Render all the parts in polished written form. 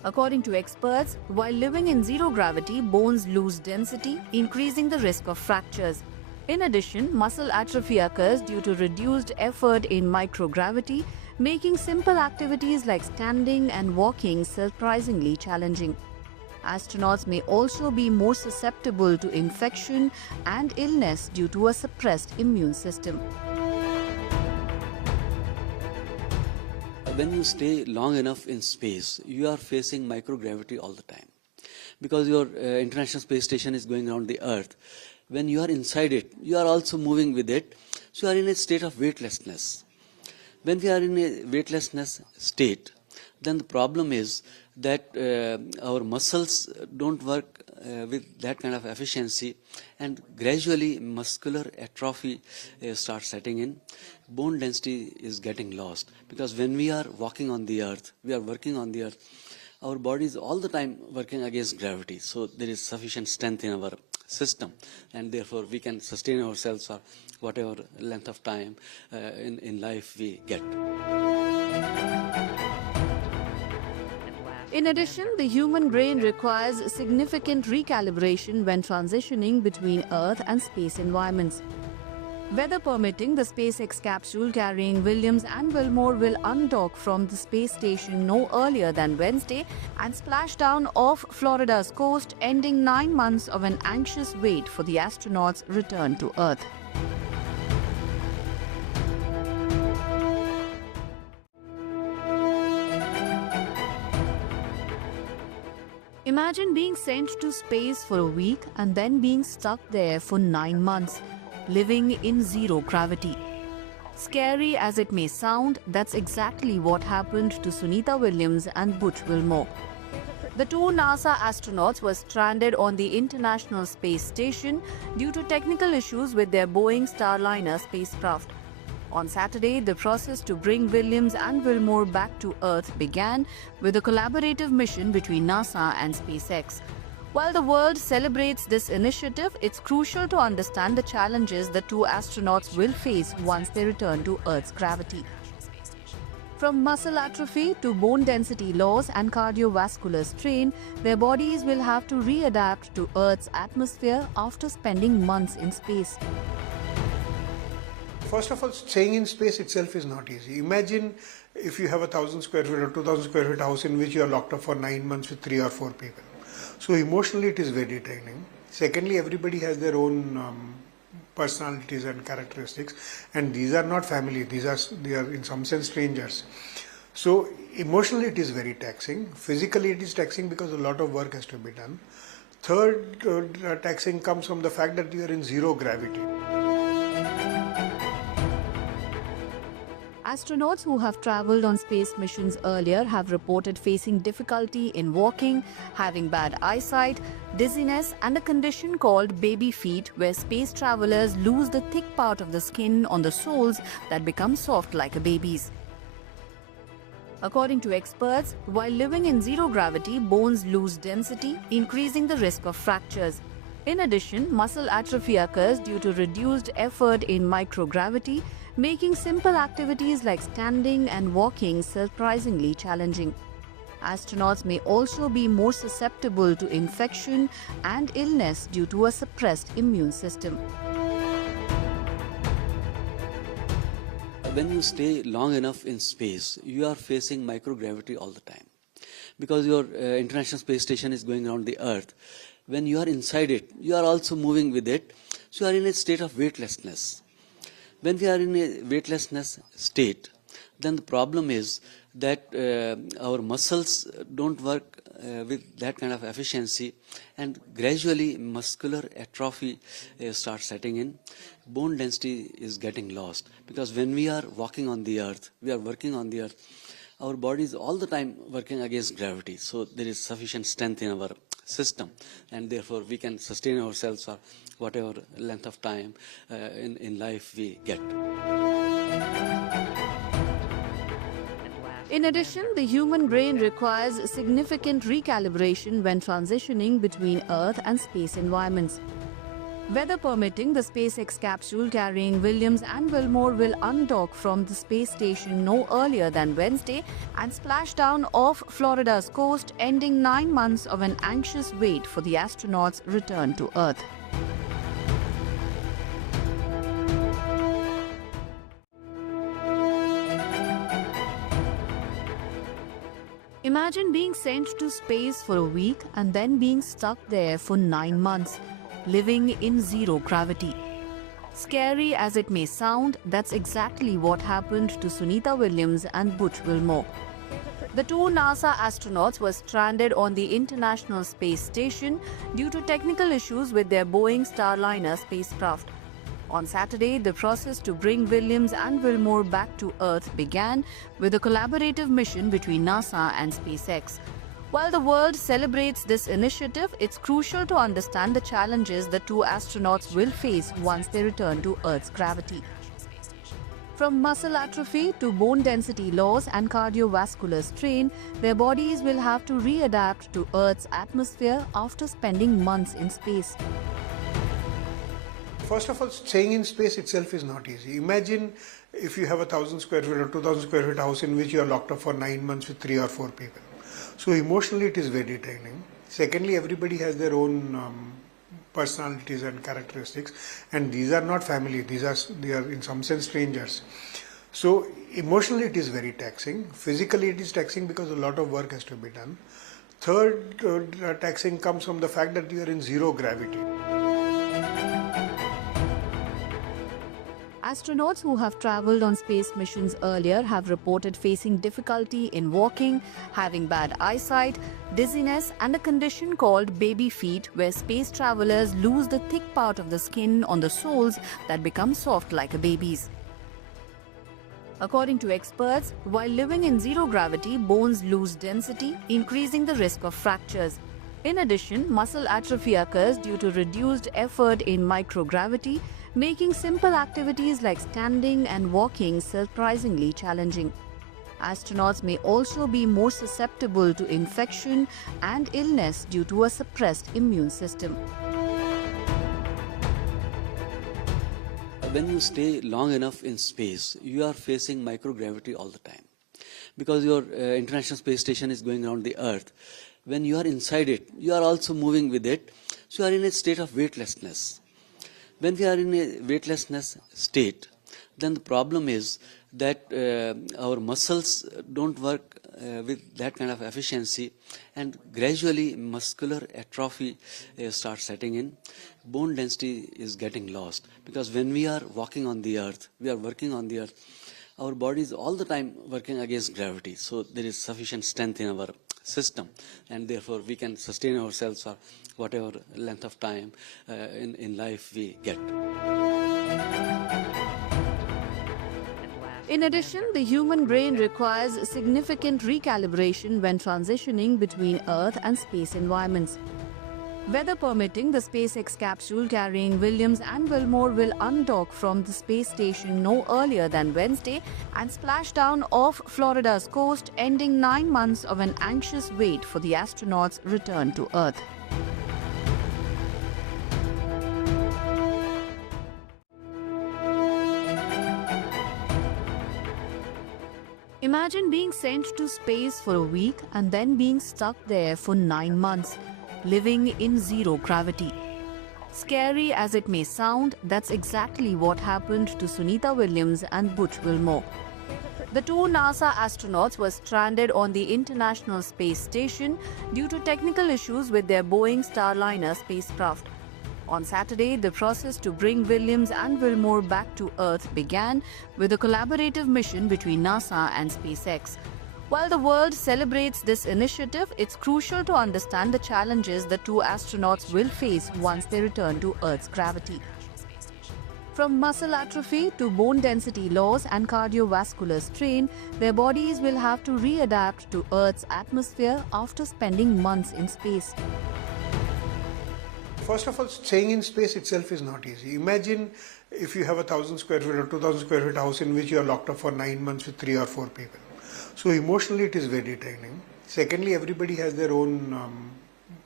According to experts, while living in zero gravity, bones lose density, increasing the risk of fractures. In addition, muscle atrophy occurs due to reduced effort in microgravity, making simple activities like standing and walking surprisingly challenging. Astronauts may also be more susceptible to infection and illness due to a suppressed immune system. When you stay long enough in space, you are facing microgravity all the time. Because your International Space Station is going around the Earth, when you are inside it, you are also moving with it, so you are in a state of weightlessness. When we are in a weightlessness state, then the problem is that our muscles don't work with that kind of efficiency, and gradually muscular atrophy starts setting in. Bone density is getting lost, because when we are walking on the earth, we are working on the earth, our body is all the time working against gravity, so there is sufficient strength in our system, and therefore we can sustain ourselves for whatever length of time in life we get. In addition, the human brain requires significant recalibration when transitioning between Earth and space environments. Weather permitting, the SpaceX capsule carrying Williams and Wilmore will undock from the space station no earlier than Wednesday and splash down off Florida's coast, ending 9 months of an anxious wait for the astronauts' return to Earth. Imagine being sent to space for a week and then being stuck there for 9 months, living in zero gravity. Scary as it may sound, that's exactly what happened to Sunita Williams and Butch Wilmore. The two NASA astronauts were stranded on the International Space Station due to technical issues with their Boeing Starliner spacecraft. On Saturday, the process to bring Williams and Wilmore back to Earth began with a collaborative mission between NASA and SpaceX. While the world celebrates this initiative, it's crucial to understand the challenges the two astronauts will face once they return to Earth's gravity. From muscle atrophy to bone density loss and cardiovascular strain, their bodies will have to readapt to Earth's atmosphere after spending months in space. First of all, staying in space itself is not easy. Imagine if you have a 1,000 square feet or 2,000 square feet house in which you are locked up for 9 months with 3 or 4 people. So emotionally it is very draining. Secondly, everybody has their own personalities and characteristics, and these are not family, they are in some sense strangers. So emotionally it is very taxing. Physically it is taxing because a lot of work has to be done. Third taxing comes from the fact that you are in zero gravity. Astronauts who have traveled on space missions earlier have reported facing difficulty in walking, having bad eyesight, dizziness, and a condition called baby feet, where space travelers lose the thick part of the skin on the soles that become soft like a baby's. According to experts, while living in zero gravity, bones lose density, increasing the risk of fractures. In addition, muscle atrophy occurs due to reduced effort in microgravity, making simple activities like standing and walking surprisingly challenging. Astronauts may also be more susceptible to infection and illness due to a suppressed immune system. When you stay long enough in space, you are facing microgravity all the time. Because your International Space Station is going around the Earth, when you are inside it, you are also moving with it, so you are in a state of weightlessness. When we are in a weightlessness state, then the problem is that our muscles don't work with that kind of efficiency, and gradually muscular atrophy starts setting in. Bone density is getting lost, because when we are walking on the earth, we are working on the earth, our body is all the time working against gravity, so there is sufficient strength in our system, and therefore we can sustain ourselves for whatever length of time in life we get. In addition, the human brain requires significant recalibration when transitioning between Earth and space environments. Weather permitting, the SpaceX capsule carrying Williams and Wilmore will undock from the space station no earlier than Wednesday and splash down off Florida's coast, ending 9 months of an anxious wait for the astronauts' return to Earth. Imagine being sent to space for a week and then being stuck there for 9 months, living in zero gravity. Scary as it may sound, that's exactly what happened to Sunita Williams and Butch Wilmore. The two NASA astronauts were stranded on the International Space Station due to technical issues with their Boeing Starliner spacecraft. On Saturday, the process to bring Williams and Wilmore back to Earth began with a collaborative mission between NASA and SpaceX. While the world celebrates this initiative, it's crucial to understand the challenges the two astronauts will face once they return to Earth's gravity. From muscle atrophy to bone density loss and cardiovascular strain, their bodies will have to readapt to Earth's atmosphere after spending months in space. First of all, staying in space itself is not easy. Imagine if you have 1,000 square feet or 2,000 square feet house in which you are locked up for 9 months with 3 or 4 people. So emotionally it is very draining. Secondly, everybody has their own personalities and characteristics, and these are not family, they are in some sense strangers. So emotionally it is very taxing. Physically it is taxing because a lot of work has to be done. Third taxing comes from the fact that you are in zero gravity. Astronauts who have traveled on space missions earlier have reported facing difficulty in walking, having bad eyesight, dizziness, and a condition called baby feet, where space travelers lose the thick part of the skin on the soles that become soft like a baby's. According to experts, while living in zero gravity, bones lose density, increasing the risk of fractures. In addition, muscle atrophy occurs due to reduced effort in microgravity, making simple activities like standing and walking surprisingly challenging. Astronauts may also be more susceptible to infection and illness due to a suppressed immune system. When you stay long enough in space, you are facing microgravity all the time. Because your International Space Station is going around the Earth. When you are inside it, you are also moving with it. So you are in a state of weightlessness. When we are in a weightlessness state, then the problem is that our muscles don't work with that kind of efficiency, and gradually muscular atrophy starts setting in. Bone density is getting lost, because when we are walking on the Earth, we are working on the Earth, our body is all the time working against gravity. So there is sufficient strength in our system, and therefore we can sustain ourselves for whatever length of time in life we get. In addition, the human brain requires significant recalibration when transitioning between Earth and space environments. Weather permitting, the SpaceX capsule carrying Williams and Wilmore will undock from the space station no earlier than Wednesday and splash down off Florida's coast, ending 9 months of an anxious wait for the astronauts' return to Earth. Imagine being sent to space for a week and then being stuck there for 9 months, living in zero gravity. Scary as it may sound, that's exactly what happened to Sunita Williams and Butch Wilmore. The two NASA astronauts were stranded on the International Space Station due to technical issues with their Boeing Starliner spacecraft. On Saturday, the process to bring Williams and Wilmore back to Earth began with a collaborative mission between NASA and SpaceX. While the world celebrates this initiative, it's crucial to understand the challenges the two astronauts will face once they return to Earth's gravity. From muscle atrophy to bone density loss and cardiovascular strain, their bodies will have to readapt to Earth's atmosphere after spending months in space. First of all, staying in space itself is not easy. Imagine if you have 1,000 square feet or 2,000 square feet house in which you are locked up for 9 months with 3 or 4 people. So emotionally it is very draining. Secondly, everybody has their own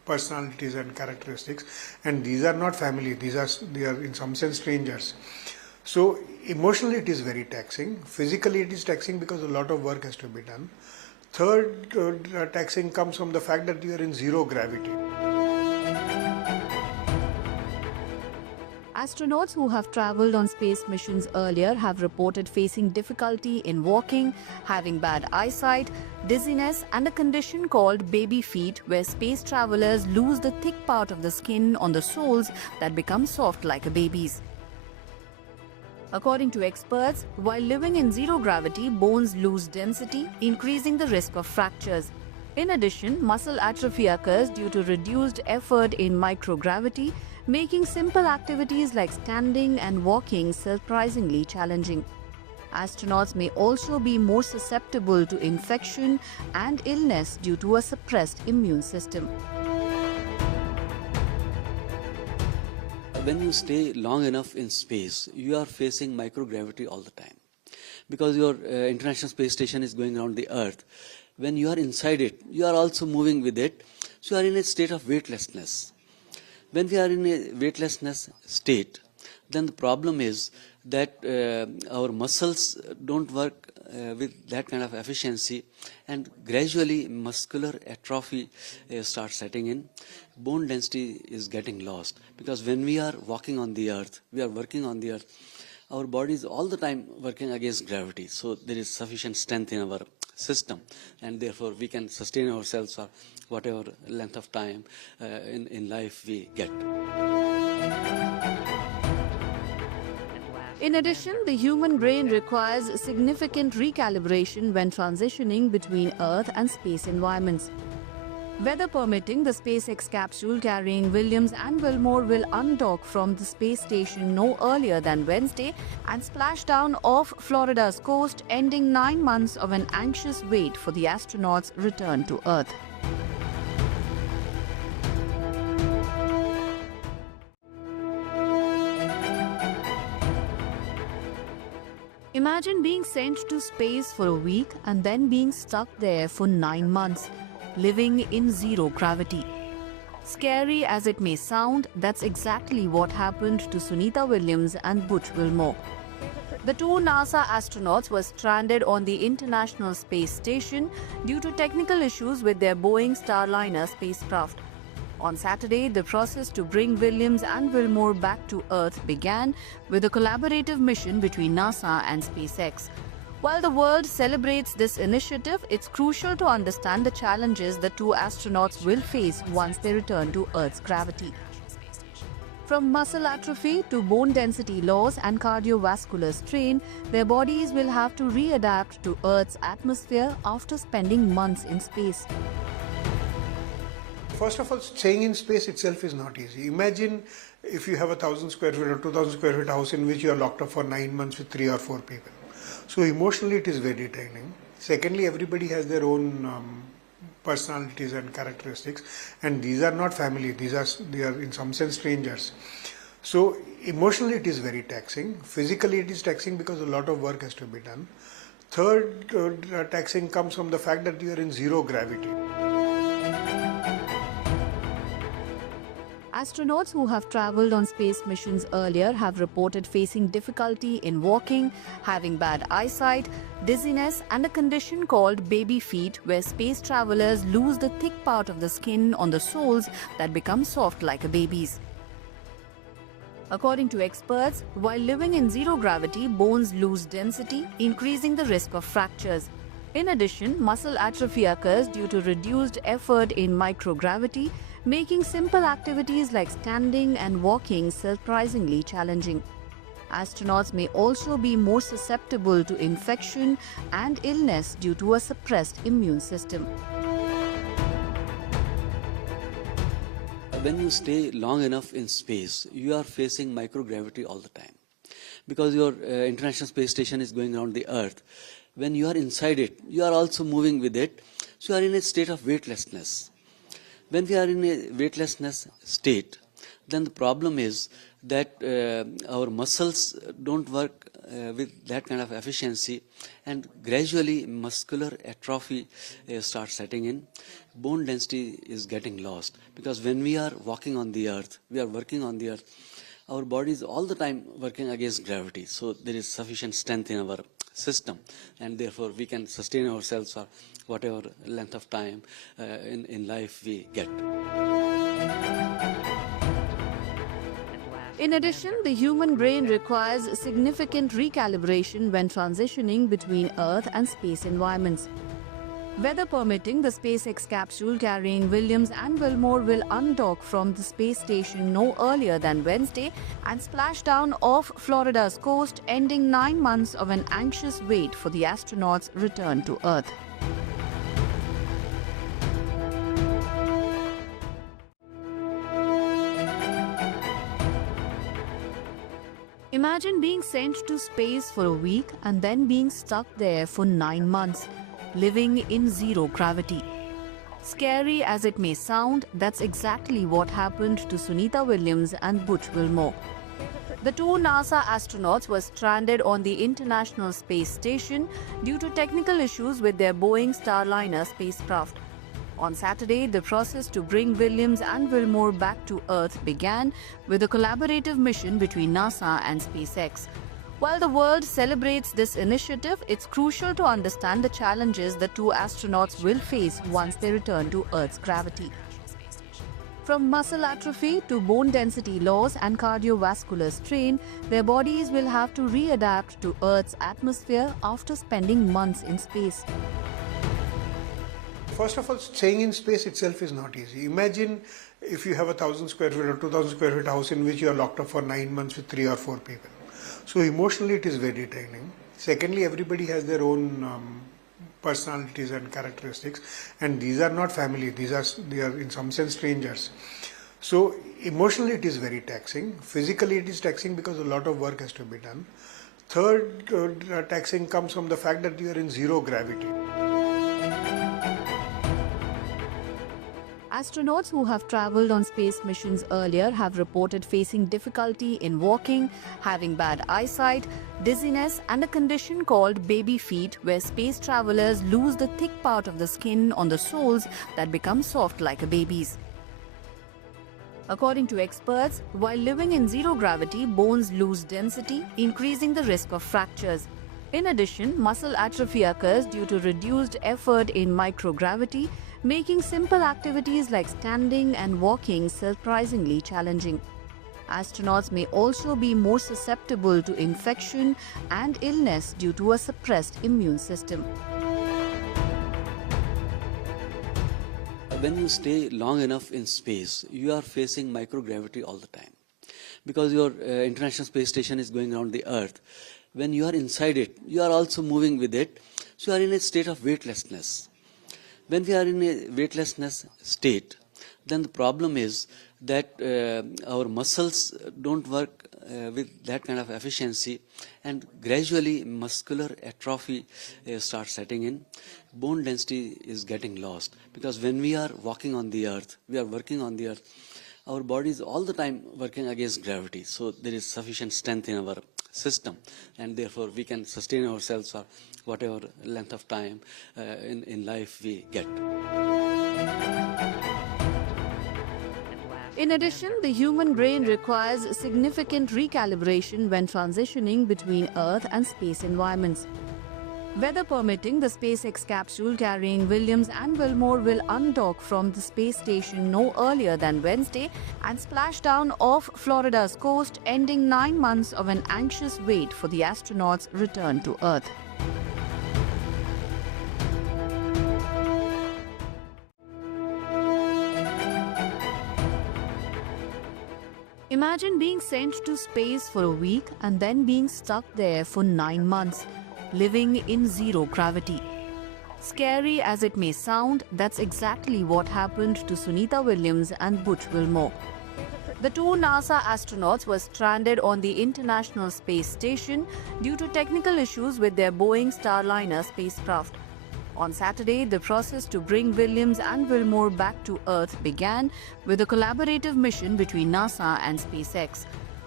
personalities and characteristics, and these are not family, they are in some sense strangers. So emotionally it is very taxing, physically it is taxing because a lot of work has to be done. Third taxing comes from the fact that you are in zero gravity. Astronauts who have traveled on space missions earlier have reported facing difficulty in walking, having bad eyesight, dizziness, and a condition called baby feet, where space travelers lose the thick part of the skin on the soles that become soft like a baby's. According to experts, while living in zero gravity, bones lose density, increasing the risk of fractures. In addition, muscle atrophy occurs due to reduced effort in microgravity, making simple activities like standing and walking surprisingly challenging. Astronauts may also be more susceptible to infection and illness due to a suppressed immune system. When you stay long enough in space, you are facing microgravity all the time. Because your International Space Station is going around the Earth, when you are inside it, you are also moving with it, so you are in a state of weightlessness. When we are in a weightlessness state, then the problem is that our muscles don't work with that kind of efficiency, and gradually muscular atrophy starts setting in. Bone density is getting lost, because when we are walking on the earth, we are working on the earth, our body is all the time working against gravity, so there is sufficient strength in our system, and therefore we can sustain ourselves for whatever length of time in life we get. In addition, the human brain requires significant recalibration when transitioning between Earth and space environments. Weather permitting, the SpaceX capsule carrying Williams and Wilmore will undock from the space station no earlier than Wednesday and splash down off Florida's coast, ending 9 months of an anxious wait for the astronauts' return to Earth. Imagine being sent to space for a week and then being stuck there for 9 months, living in zero gravity. Scary as it may sound, that's exactly what happened to Sunita Williams and Butch Wilmore. The two NASA astronauts were stranded on the International Space Station due to technical issues with their Boeing Starliner spacecraft. On Saturday, the process to bring Williams and Wilmore back to Earth began with a collaborative mission between NASA and SpaceX. While the world celebrates this initiative, it's crucial to understand the challenges the two astronauts will face once they return to Earth's gravity. From muscle atrophy to bone density loss and cardiovascular strain, their bodies will have to readapt to Earth's atmosphere after spending months in space. First of all, staying in space itself is not easy. Imagine if you have 1,000 square feet or 2,000 square feet house in which you are locked up for 9 months with 3 or 4 people. So emotionally it is very draining. Secondly, everybody has their own personalities and characteristics, and these are not family, they are in some sense strangers. So emotionally it is very taxing. Physically it is taxing because a lot of work has to be done. Third taxing comes from the fact that you are in zero gravity. Astronauts who have traveled on space missions earlier have reported facing difficulty in walking, having bad eyesight, dizziness, and a condition called baby feet, where space travelers lose the thick part of the skin on the soles that become soft like a baby's. According to experts, while living in zero gravity, bones lose density, increasing the risk of fractures. In addition, muscle atrophy occurs due to reduced effort in microgravity, making simple activities like standing and walking surprisingly challenging. Astronauts may also be more susceptible to infection and illness due to a suppressed immune system. When you stay long enough in space, you are facing microgravity all the time. Because your International Space Station is going around the Earth, when you are inside it, you are also moving with it, so you are in a state of weightlessness. When we are in a weightlessness state, then the problem is that our muscles don't work with that kind of efficiency, and gradually muscular atrophy starts setting in. Bone density is getting lost, because when we are walking on the earth, we are working on the earth, our body is all the time working against gravity. So there is sufficient strength in our system, and therefore we can sustain ourselves for whatever length of time in life we get. In addition, the human brain requires significant recalibration when transitioning between Earth and space environments. Weather permitting, the SpaceX capsule carrying Williams and Wilmore will undock from the space station no earlier than Wednesday and splash down off Florida's coast, ending 9 months of an anxious wait for the astronauts' return to Earth. Imagine being sent to space for a week and then being stuck there for 9 months, living in zero gravity. Scary as it may sound, that's exactly what happened to Sunita Williams and Butch Wilmore. The two NASA astronauts were stranded on the International Space Station due to technical issues with their Boeing Starliner spacecraft. On Saturday, the process to bring Williams and Wilmore back to Earth began with a collaborative mission between NASA and SpaceX. While the world celebrates this initiative, it's crucial to understand the challenges the two astronauts will face once they return to Earth's gravity. From muscle atrophy to bone density loss and cardiovascular strain, their bodies will have to readapt to Earth's atmosphere after spending months in space. First of all, staying in space itself is not easy. Imagine if you have 1,000 square feet or 2,000 square feet house in which you are locked up for 9 months with 3 or 4 people. So emotionally it is very draining. Secondly, everybody has their own personalities and characteristics, and these are not family, they are in some sense strangers. So emotionally it is very taxing. Physically it is taxing because a lot of work has to be done. Third taxing comes from the fact that you are in zero gravity. Astronauts who have traveled on space missions earlier have reported facing difficulty in walking, having bad eyesight, dizziness, and a condition called baby feet, where space travelers lose the thick part of the skin on the soles that become soft like a baby's. According to experts, while living in zero gravity, bones lose density, increasing the risk of fractures. In addition, muscle atrophy occurs due to reduced effort in microgravity, making simple activities like standing and walking surprisingly challenging. Astronauts may also be more susceptible to infection and illness due to a suppressed immune system. When you stay long enough in space, you are facing microgravity all the time, because your International Space Station is going around the Earth. When you are inside it, you are also moving with it, so you are in a state of weightlessness. When we are in a weightlessness state, then the problem is that our muscles don't work with that kind of efficiency, and gradually muscular atrophy starts setting in. Bone density is getting lost, because when we are walking on the earth, we are working on the earth, our body is all the time working against gravity. So there is sufficient strength in our system, and therefore we can sustain ourselves for whatever length of time in life we get. In addition, the human brain requires significant recalibration when transitioning between Earth and space environments. Weather permitting, the SpaceX capsule carrying Williams and Wilmore will undock from the space station no earlier than Wednesday and splash down off Florida's coast, ending 9 months of an anxious wait for the astronauts' return to Earth. Imagine being sent to space for a week and then being stuck there for 9 months, living in zero gravity. Scary as it may sound, that's exactly what happened to Sunita Williams and Butch Wilmore. The two NASA astronauts were stranded on the International Space Station due to technical issues with their Boeing Starliner spacecraft. On Saturday, the process to bring Williams and Wilmore back to Earth began with a collaborative mission between NASA and SpaceX.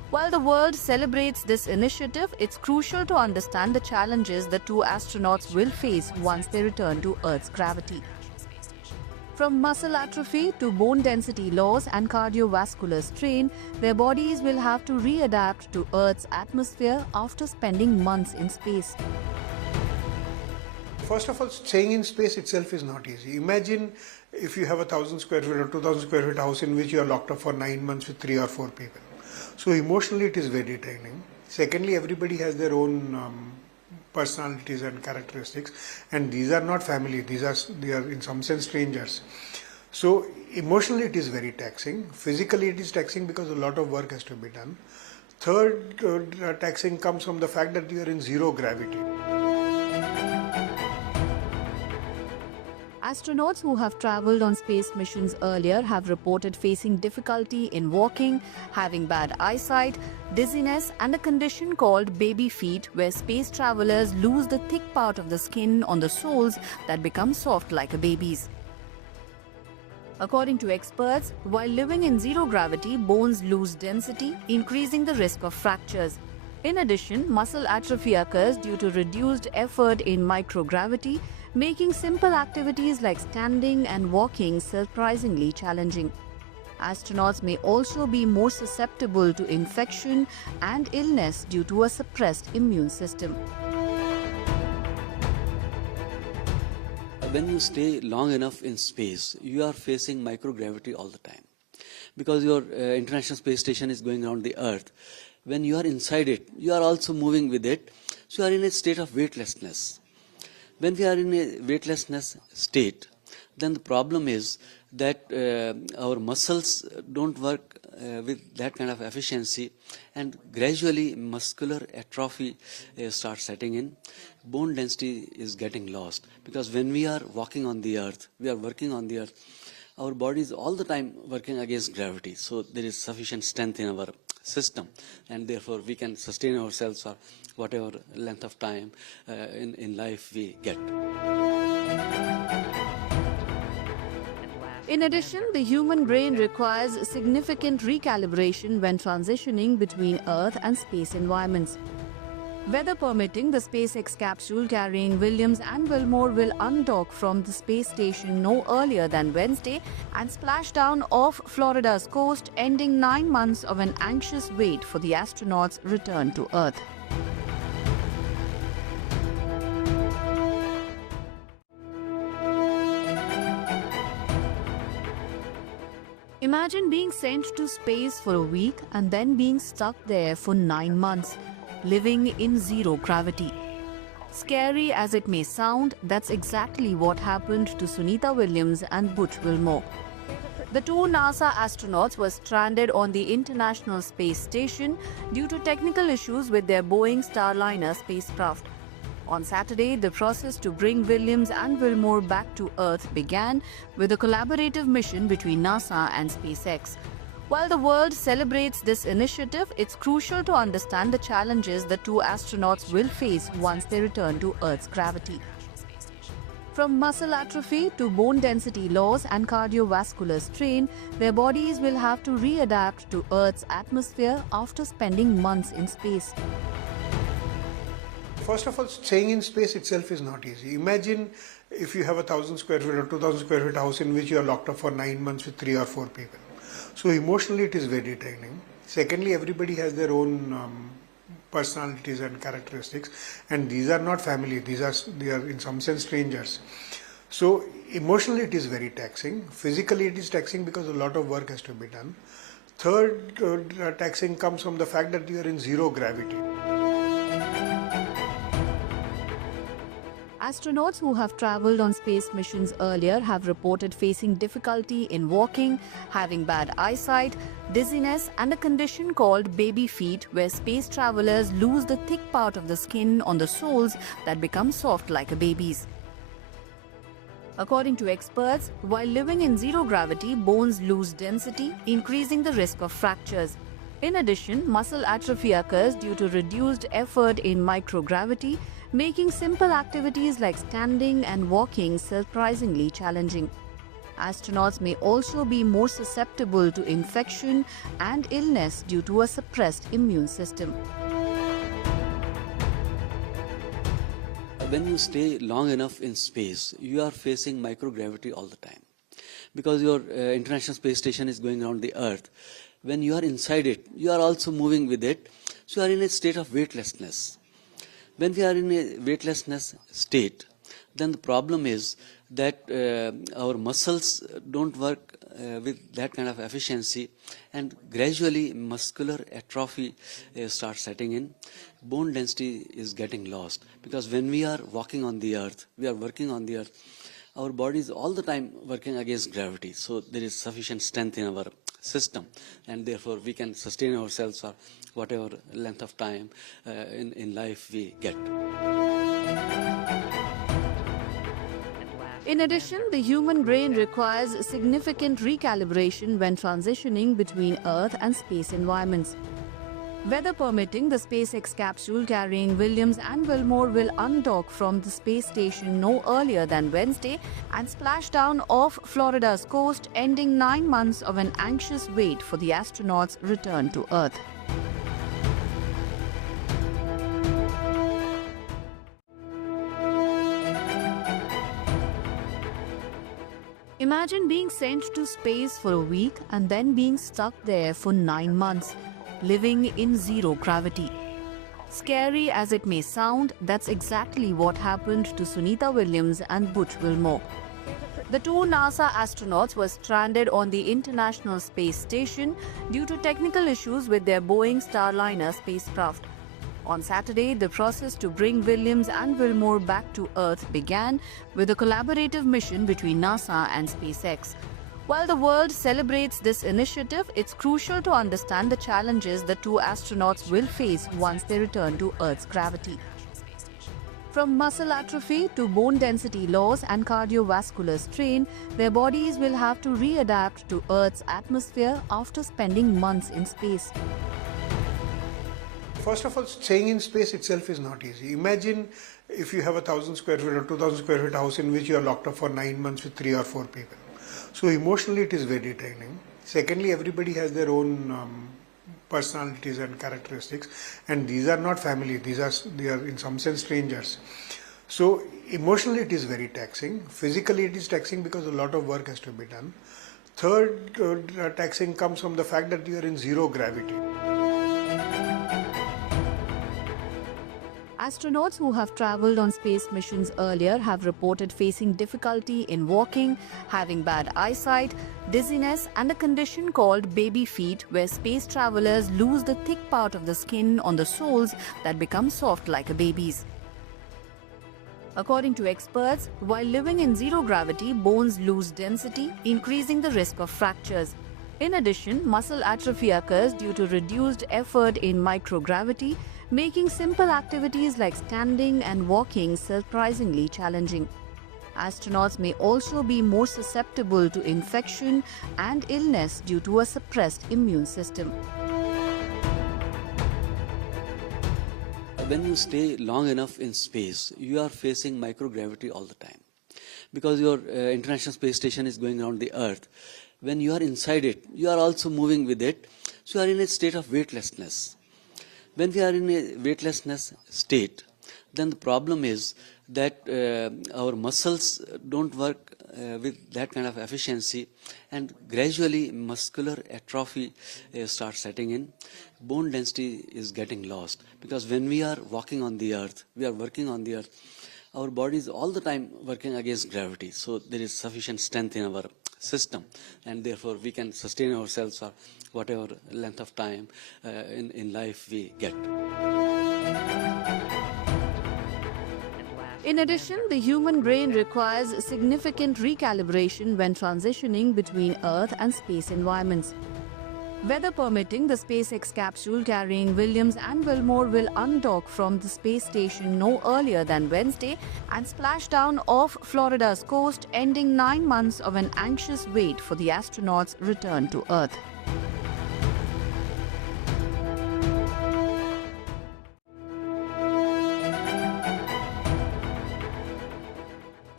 While the world celebrates this initiative, it's crucial to understand the challenges the two astronauts will face once they return to Earth's gravity. From muscle atrophy to bone density loss and cardiovascular strain, their bodies will have to readapt to Earth's atmosphere after spending months in space. First of all, staying in space itself is not easy. Imagine if you have a 1,000 square feet or 2,000 square feet house in which you are locked up for 9 months with 3 or 4 people. So emotionally it is very draining. Secondly, everybody has their own personalities and characteristics, and these are not family, they are in some sense strangers. So emotionally it is very taxing. Physically it is taxing because a lot of work has to be done. Third taxing comes from the fact that you are in zero gravity. Astronauts who have traveled on space missions earlier have reported facing difficulty in walking, having bad eyesight, dizziness, and a condition called baby feet, where space travelers lose the thick part of the skin on the soles that become soft like a baby's. According to experts, while living in zero gravity, bones lose density, increasing the risk of fractures. In addition, muscle atrophy occurs due to reduced effort in microgravity, making simple activities like standing and walking surprisingly challenging. Astronauts may also be more susceptible to infection and illness due to a suppressed immune system. When you stay long enough in space, you are facing microgravity all the time. Because your International Space Station is going around the Earth, when you are inside it, you are also moving with it, so you are in a state of weightlessness. When we are in a weightlessness state, then the problem is that our muscles don't work with that kind of efficiency, and gradually muscular atrophy starts setting in. Bone density is getting lost, because when we are walking on the Earth, we are working on the Earth, our body is all the time working against gravity, so there is sufficient strength in our system, and therefore we can sustain ourselves for whatever length of time in life we get. In addition, the human brain requires significant recalibration when transitioning between Earth and space environments. Weather permitting, the SpaceX capsule carrying Williams and Wilmore will undock from the space station no earlier than Wednesday and splash down off Florida's coast, ending 9 months of an anxious wait for the astronauts' return to Earth. Imagine being sent to space for a week and then being stuck there for 9 months, living in zero gravity. Scary as it may sound, that's exactly what happened to Sunita Williams and Butch Wilmore. The two NASA astronauts were stranded on the International Space Station due to technical issues with their Boeing Starliner spacecraft. On Saturday, the process to bring Williams and Wilmore back to Earth began with a collaborative mission between NASA and SpaceX. While the world celebrates this initiative, it's crucial to understand the challenges the two astronauts will face once they return to Earth's gravity. From muscle atrophy to bone density loss and cardiovascular strain, their bodies will have to readapt to Earth's atmosphere after spending months in space. First of all, staying in space itself is not easy. Imagine if you have a 1,000 square feet or 2,000 square feet house in which you are locked up for 9 months with 3 or 4 people. So emotionally it is very draining. Secondly, everybody has their own personalities and characteristics, and these are not family, they are in some sense strangers. So emotionally it is very taxing. Physically it is taxing because a lot of work has to be done. Third taxing comes from the fact that you are in zero gravity. Astronauts who have traveled on space missions earlier have reported facing difficulty in walking, having bad eyesight, dizziness, and a condition called baby feet, where space travelers lose the thick part of the skin on the soles that become soft like a baby's. According to experts, while living in zero gravity, bones lose density, increasing the risk of fractures. In addition, muscle atrophy occurs due to reduced effort in microgravity, making simple activities like standing and walking surprisingly challenging. Astronauts may also be more susceptible to infection and illness due to a suppressed immune system. When you stay long enough in space, you are facing microgravity all the time. Because your International Space Station is going around the Earth, when you are inside it, you are also moving with it, so you are in a state of weightlessness. When we are in a weightlessness state, then the problem is that our muscles don't work with that kind of efficiency, and gradually muscular atrophy starts setting in. Bone density is getting lost, because when we are walking on the earth, we are working on the earth, our body is all the time working against gravity, so there is sufficient strength in our system, and therefore we can sustain ourselves for whatever length of time in life we get. In addition, the human brain requires significant recalibration when transitioning between Earth and space environments. Weather permitting, the SpaceX capsule carrying Williams and Wilmore will undock from the space station no earlier than Wednesday and splash down off Florida's coast, ending 9 months of an anxious wait for the astronauts' return to Earth. Imagine being sent to space for a week and then being stuck there for 9 months, living in zero gravity. Scary as it may sound, that's exactly what happened to Sunita Williams and Butch Wilmore. The two NASA astronauts were stranded on the International Space Station due to technical issues with their Boeing Starliner spacecraft. On Saturday, the process to bring Williams and Wilmore back to Earth began with a collaborative mission between NASA and SpaceX. While the world celebrates this initiative, it's crucial to understand the challenges the two astronauts will face once they return to Earth's gravity. From muscle atrophy to bone density loss and cardiovascular strain, their bodies will have to readapt to Earth's atmosphere after spending months in space. First of all, staying in space itself is not easy. Imagine if you have a 1,000 square feet or 2,000 square feet house in which you are locked up for 9 months with 3 or 4 people. So emotionally it is very draining. Secondly, everybody has their own personalities and characteristics, and these are not family, they are in some sense strangers. So emotionally it is very taxing. Physically it is taxing because a lot of work has to be done. Third, taxing comes from the fact that you are in zero gravity. Astronauts who have traveled on space missions earlier have reported facing difficulty in walking, having bad eyesight, dizziness, and a condition called baby feet, where space travelers lose the thick part of the skin on the soles that become soft like a baby's. According to experts, while living in zero gravity, bones lose density, increasing the risk of fractures. In addition, muscle atrophy occurs due to reduced effort in microgravity, making simple activities like standing and walking surprisingly challenging. Astronauts may also be more susceptible to infection and illness due to a suppressed immune system. When you stay long enough in space, you are facing microgravity all the time. Because your International Space Station is going around the Earth, when you are inside it, you are also moving with it, so you are in a state of weightlessness. When we are in a weightlessness state, then the problem is that our muscles don't work with that kind of efficiency, and gradually muscular atrophy starts setting in. Bone density is getting lost, because when we are walking on the earth, we are working on the earth, our body is all the time working against gravity, so there is sufficient strength in our system, and therefore we can sustain ourselves for whatever length of time in life we get. In addition, the human brain requires significant recalibration when transitioning between Earth and space environments. Weather permitting, the SpaceX capsule carrying Williams and Wilmore will undock from the space station no earlier than Wednesday and splash down off Florida's coast, ending 9 months of an anxious wait for the astronauts' return to Earth.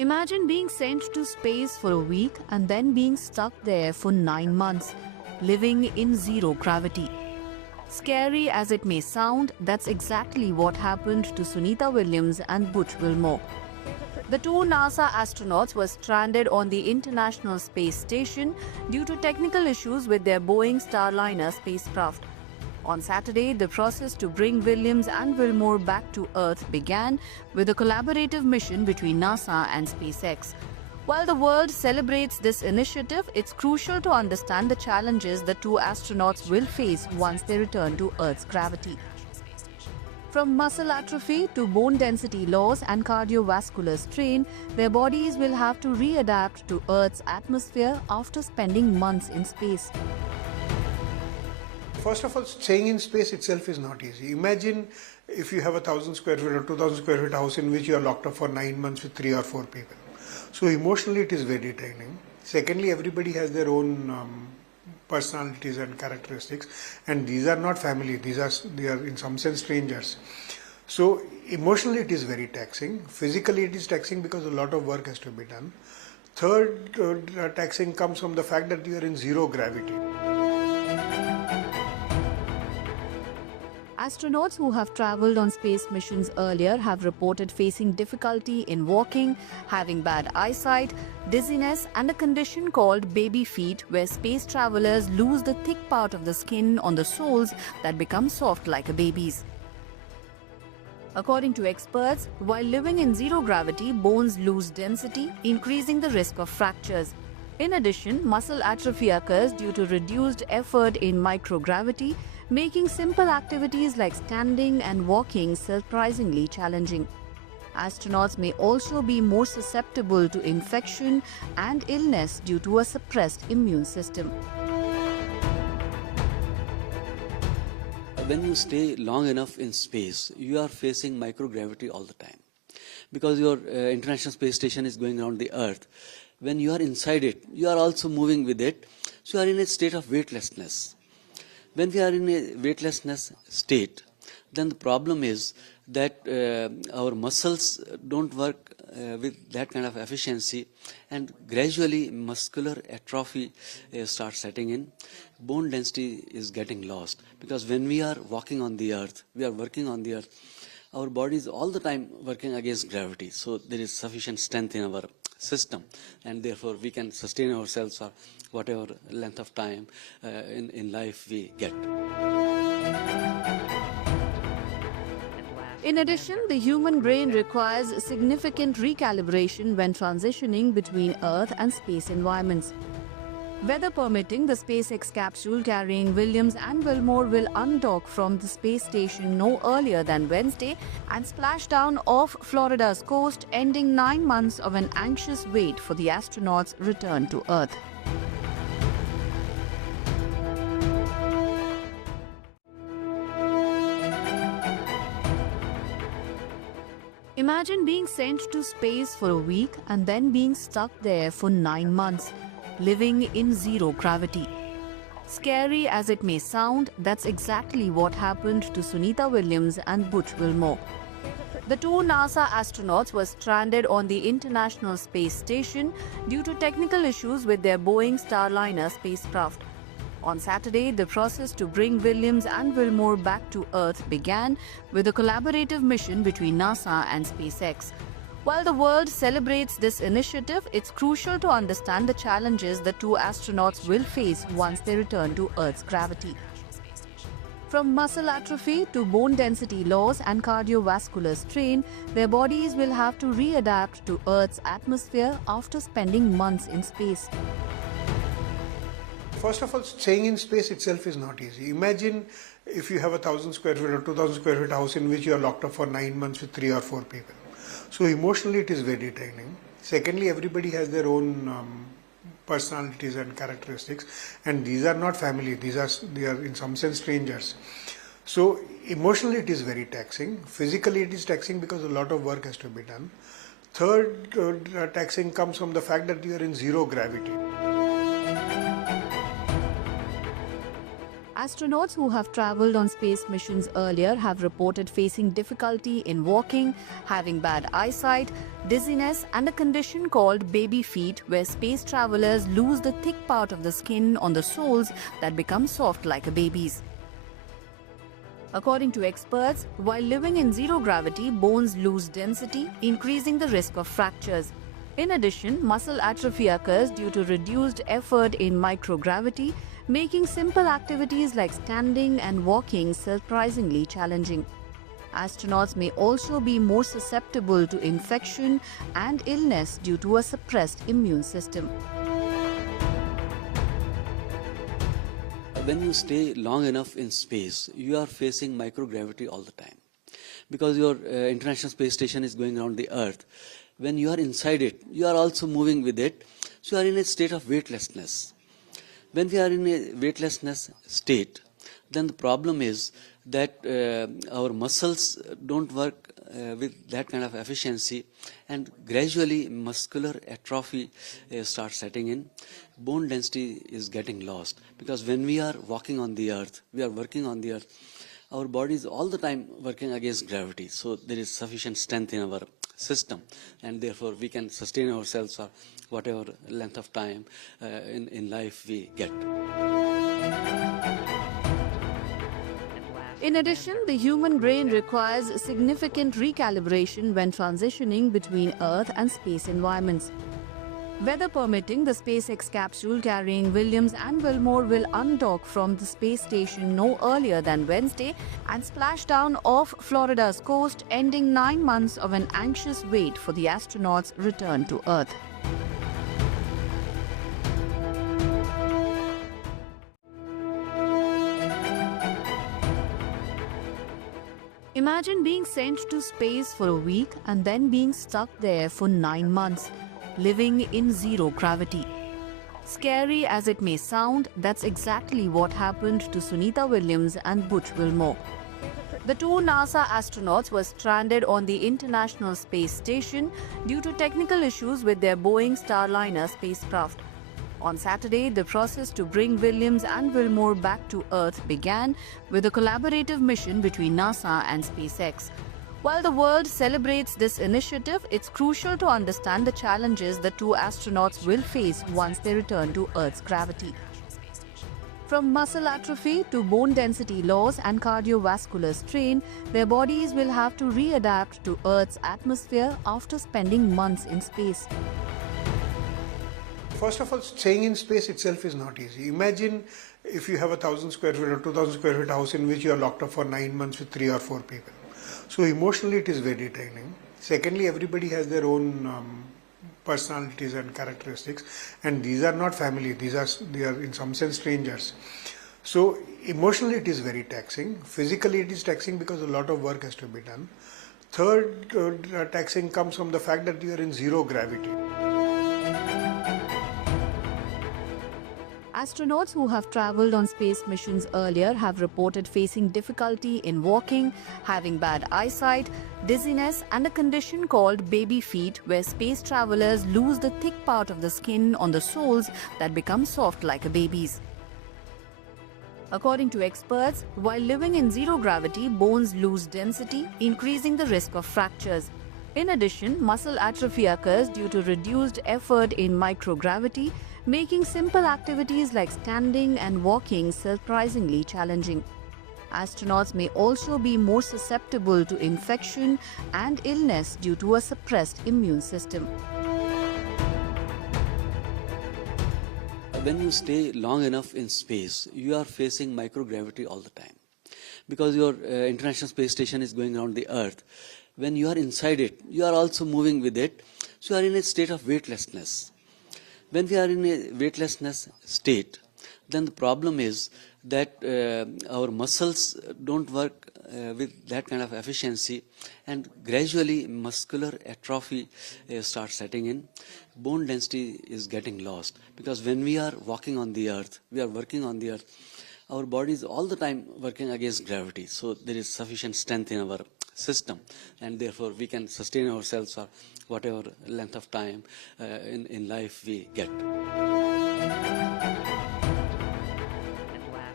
Imagine being sent to space for a week and then being stuck there for 9 months, living in zero gravity. Scary as it may sound, that's exactly what happened to Sunita Williams and Butch Wilmore. The two NASA astronauts were stranded on the International Space Station due to technical issues with their Boeing Starliner spacecraft. On Saturday, the process to bring Williams and Wilmore back to Earth began with a collaborative mission between NASA and SpaceX. While the world celebrates this initiative, it's crucial to understand the challenges the two astronauts will face once they return to Earth's gravity. From muscle atrophy to bone density loss and cardiovascular strain, their bodies will have to readapt to Earth's atmosphere after spending months in space. First of all, staying in space itself is not easy. Imagine if you have a 1,000 square feet or 2,000 square feet house in which you are locked up for 9 months with 3 or 4 people. So emotionally it is very draining. Secondly, everybody has their own personalities and characteristics, and these are not family, they are in some sense strangers. So emotionally it is very taxing. Physically it is taxing because a lot of work has to be done. Third taxing comes from the fact that you are in zero gravity. Astronauts who have traveled on space missions earlier have reported facing difficulty in walking, having bad eyesight, dizziness, and a condition called baby feet, where space travelers lose the thick part of the skin on the soles that become soft like a baby's. According to experts, while living in zero gravity, bones lose density, increasing the risk of fractures. In addition, muscle atrophy occurs due to reduced effort in microgravity, making simple activities like standing and walking surprisingly challenging. Astronauts may also be more susceptible to infection and illness due to a suppressed immune system. When you stay long enough in space, you are facing microgravity all the time. Because your International Space Station is going around the Earth, when you are inside it, you are also moving with it, so you are in a state of weightlessness. When we are in a weightlessness state, then the problem is that our muscles don't work with that kind of efficiency, and gradually muscular atrophy starts setting in. Bone density is getting lost, because when we are walking on the Earth, we are working on the Earth, our body is all the time working against gravity, so there is sufficient strength in our system, and therefore we can sustain ourselves for whatever length of time in life we get. In addition, the human brain requires significant recalibration when transitioning between Earth and space environments. Weather permitting, the SpaceX capsule carrying Williams and Wilmore will undock from the space station no earlier than Wednesday and splash down off Florida's coast, ending 9 months of an anxious wait for the astronauts' return to Earth. Imagine being sent to space for a week and then being stuck there for 9 months, living in zero gravity. Scary as it may sound, that's exactly what happened to Sunita Williams and Butch Wilmore. The two NASA astronauts were stranded on the International Space Station due to technical issues with their Boeing Starliner spacecraft. On Saturday, the process to bring Williams and Wilmore back to Earth began with a collaborative mission between NASA and SpaceX. While the world celebrates this initiative, it's crucial to understand the challenges the two astronauts will face once they return to Earth's gravity. From muscle atrophy to bone density loss and cardiovascular strain, their bodies will have to readapt to Earth's atmosphere after spending months in space. First of all, staying in space itself is not easy. Imagine if you have a 1,000 square feet or 2,000 square feet house in which you are locked up for 9 months with 3 or 4 people. So emotionally it is very draining. Secondly, everybody has their own personalities and characteristics, and these are not family, they are in some sense strangers. So emotionally it is very taxing. Physically it is taxing because a lot of work has to be done. Third taxing comes from the fact that you are in zero gravity. Astronauts who have traveled on space missions earlier have reported facing difficulty in walking, having bad eyesight, dizziness, and a condition called baby feet, where space travelers lose the thick part of the skin on the soles that become soft like a baby's. According to experts, while living in zero gravity, bones lose density, increasing the risk of fractures. In addition, muscle atrophy occurs due to reduced effort in microgravity, making simple activities like standing and walking surprisingly challenging. Astronauts may also be more susceptible to infection and illness due to a suppressed immune system. When you stay long enough in space, you are facing microgravity all the time. Because your International Space Station is going around the Earth, when you are inside it, you are also moving with it, so you are in a state of weightlessness. When we are in a weightlessness state, then the problem is that our muscles don't work with that kind of efficiency, and gradually muscular atrophy starts setting in. Bone density is getting lost, because when we are walking on the earth, we are working on the earth, our body is all the time working against gravity, so there is sufficient strength in our system, and therefore we can sustain ourselves for whatever length of time in life we get. In addition, the human brain requires significant recalibration when transitioning between Earth and space environments. Weather permitting, the SpaceX capsule carrying Williams and Wilmore will undock from the space station no earlier than Wednesday and splash down off Florida's coast, ending 9 months of an anxious wait for the astronauts' return to Earth. Imagine being sent to space for a week and then being stuck there for 9 months, living in zero gravity. Scary as it may sound, that's exactly what happened to Sunita Williams and Butch Wilmore. The two NASA astronauts were stranded on the International Space Station due to technical issues with their Boeing Starliner spacecraft. On Saturday, the process to bring Williams and Wilmore back to Earth began with a collaborative mission between NASA and SpaceX. While the world celebrates this initiative, it's crucial to understand the challenges the two astronauts will face once they return to Earth's gravity. From muscle atrophy to bone density loss and cardiovascular strain, their bodies will have to readapt to Earth's atmosphere after spending months in space. First of all, staying in space itself is not easy. Imagine if you have 1,000 square feet or 2,000 square feet house in which you are locked up for 9 months with 3 or 4 people. So emotionally it is very draining. Secondly, everybody has their own personalities and characteristics, and these are not family, they are in some sense strangers. So emotionally it is very taxing. Physically it is taxing because a lot of work has to be done. Third taxing comes from the fact that you are in zero gravity. Astronauts who have traveled on space missions earlier have reported facing difficulty in walking, having bad eyesight, dizziness, and a condition called baby feet, where space travelers lose the thick part of the skin on the soles that become soft like a baby's. According to experts, while living in zero gravity, bones lose density, increasing the risk of fractures. In addition, muscle atrophy occurs due to reduced effort in microgravity, making simple activities like standing and walking surprisingly challenging. Astronauts may also be more susceptible to infection and illness due to a suppressed immune system. When you stay long enough in space, you are facing microgravity all the time. Because your International Space Station is going around the Earth, when you are inside it, you are also moving with it, so you are in a state of weightlessness. When we are in a weightlessness state, then the problem is that our muscles don't work with that kind of efficiency, and gradually muscular atrophy starts setting in. Bone density is getting lost, because when we are walking on the earth, we are working on the earth, our body is all the time working against gravity, so there is sufficient strength in our system, and therefore we can sustain ourselves for whatever length of time in life we get.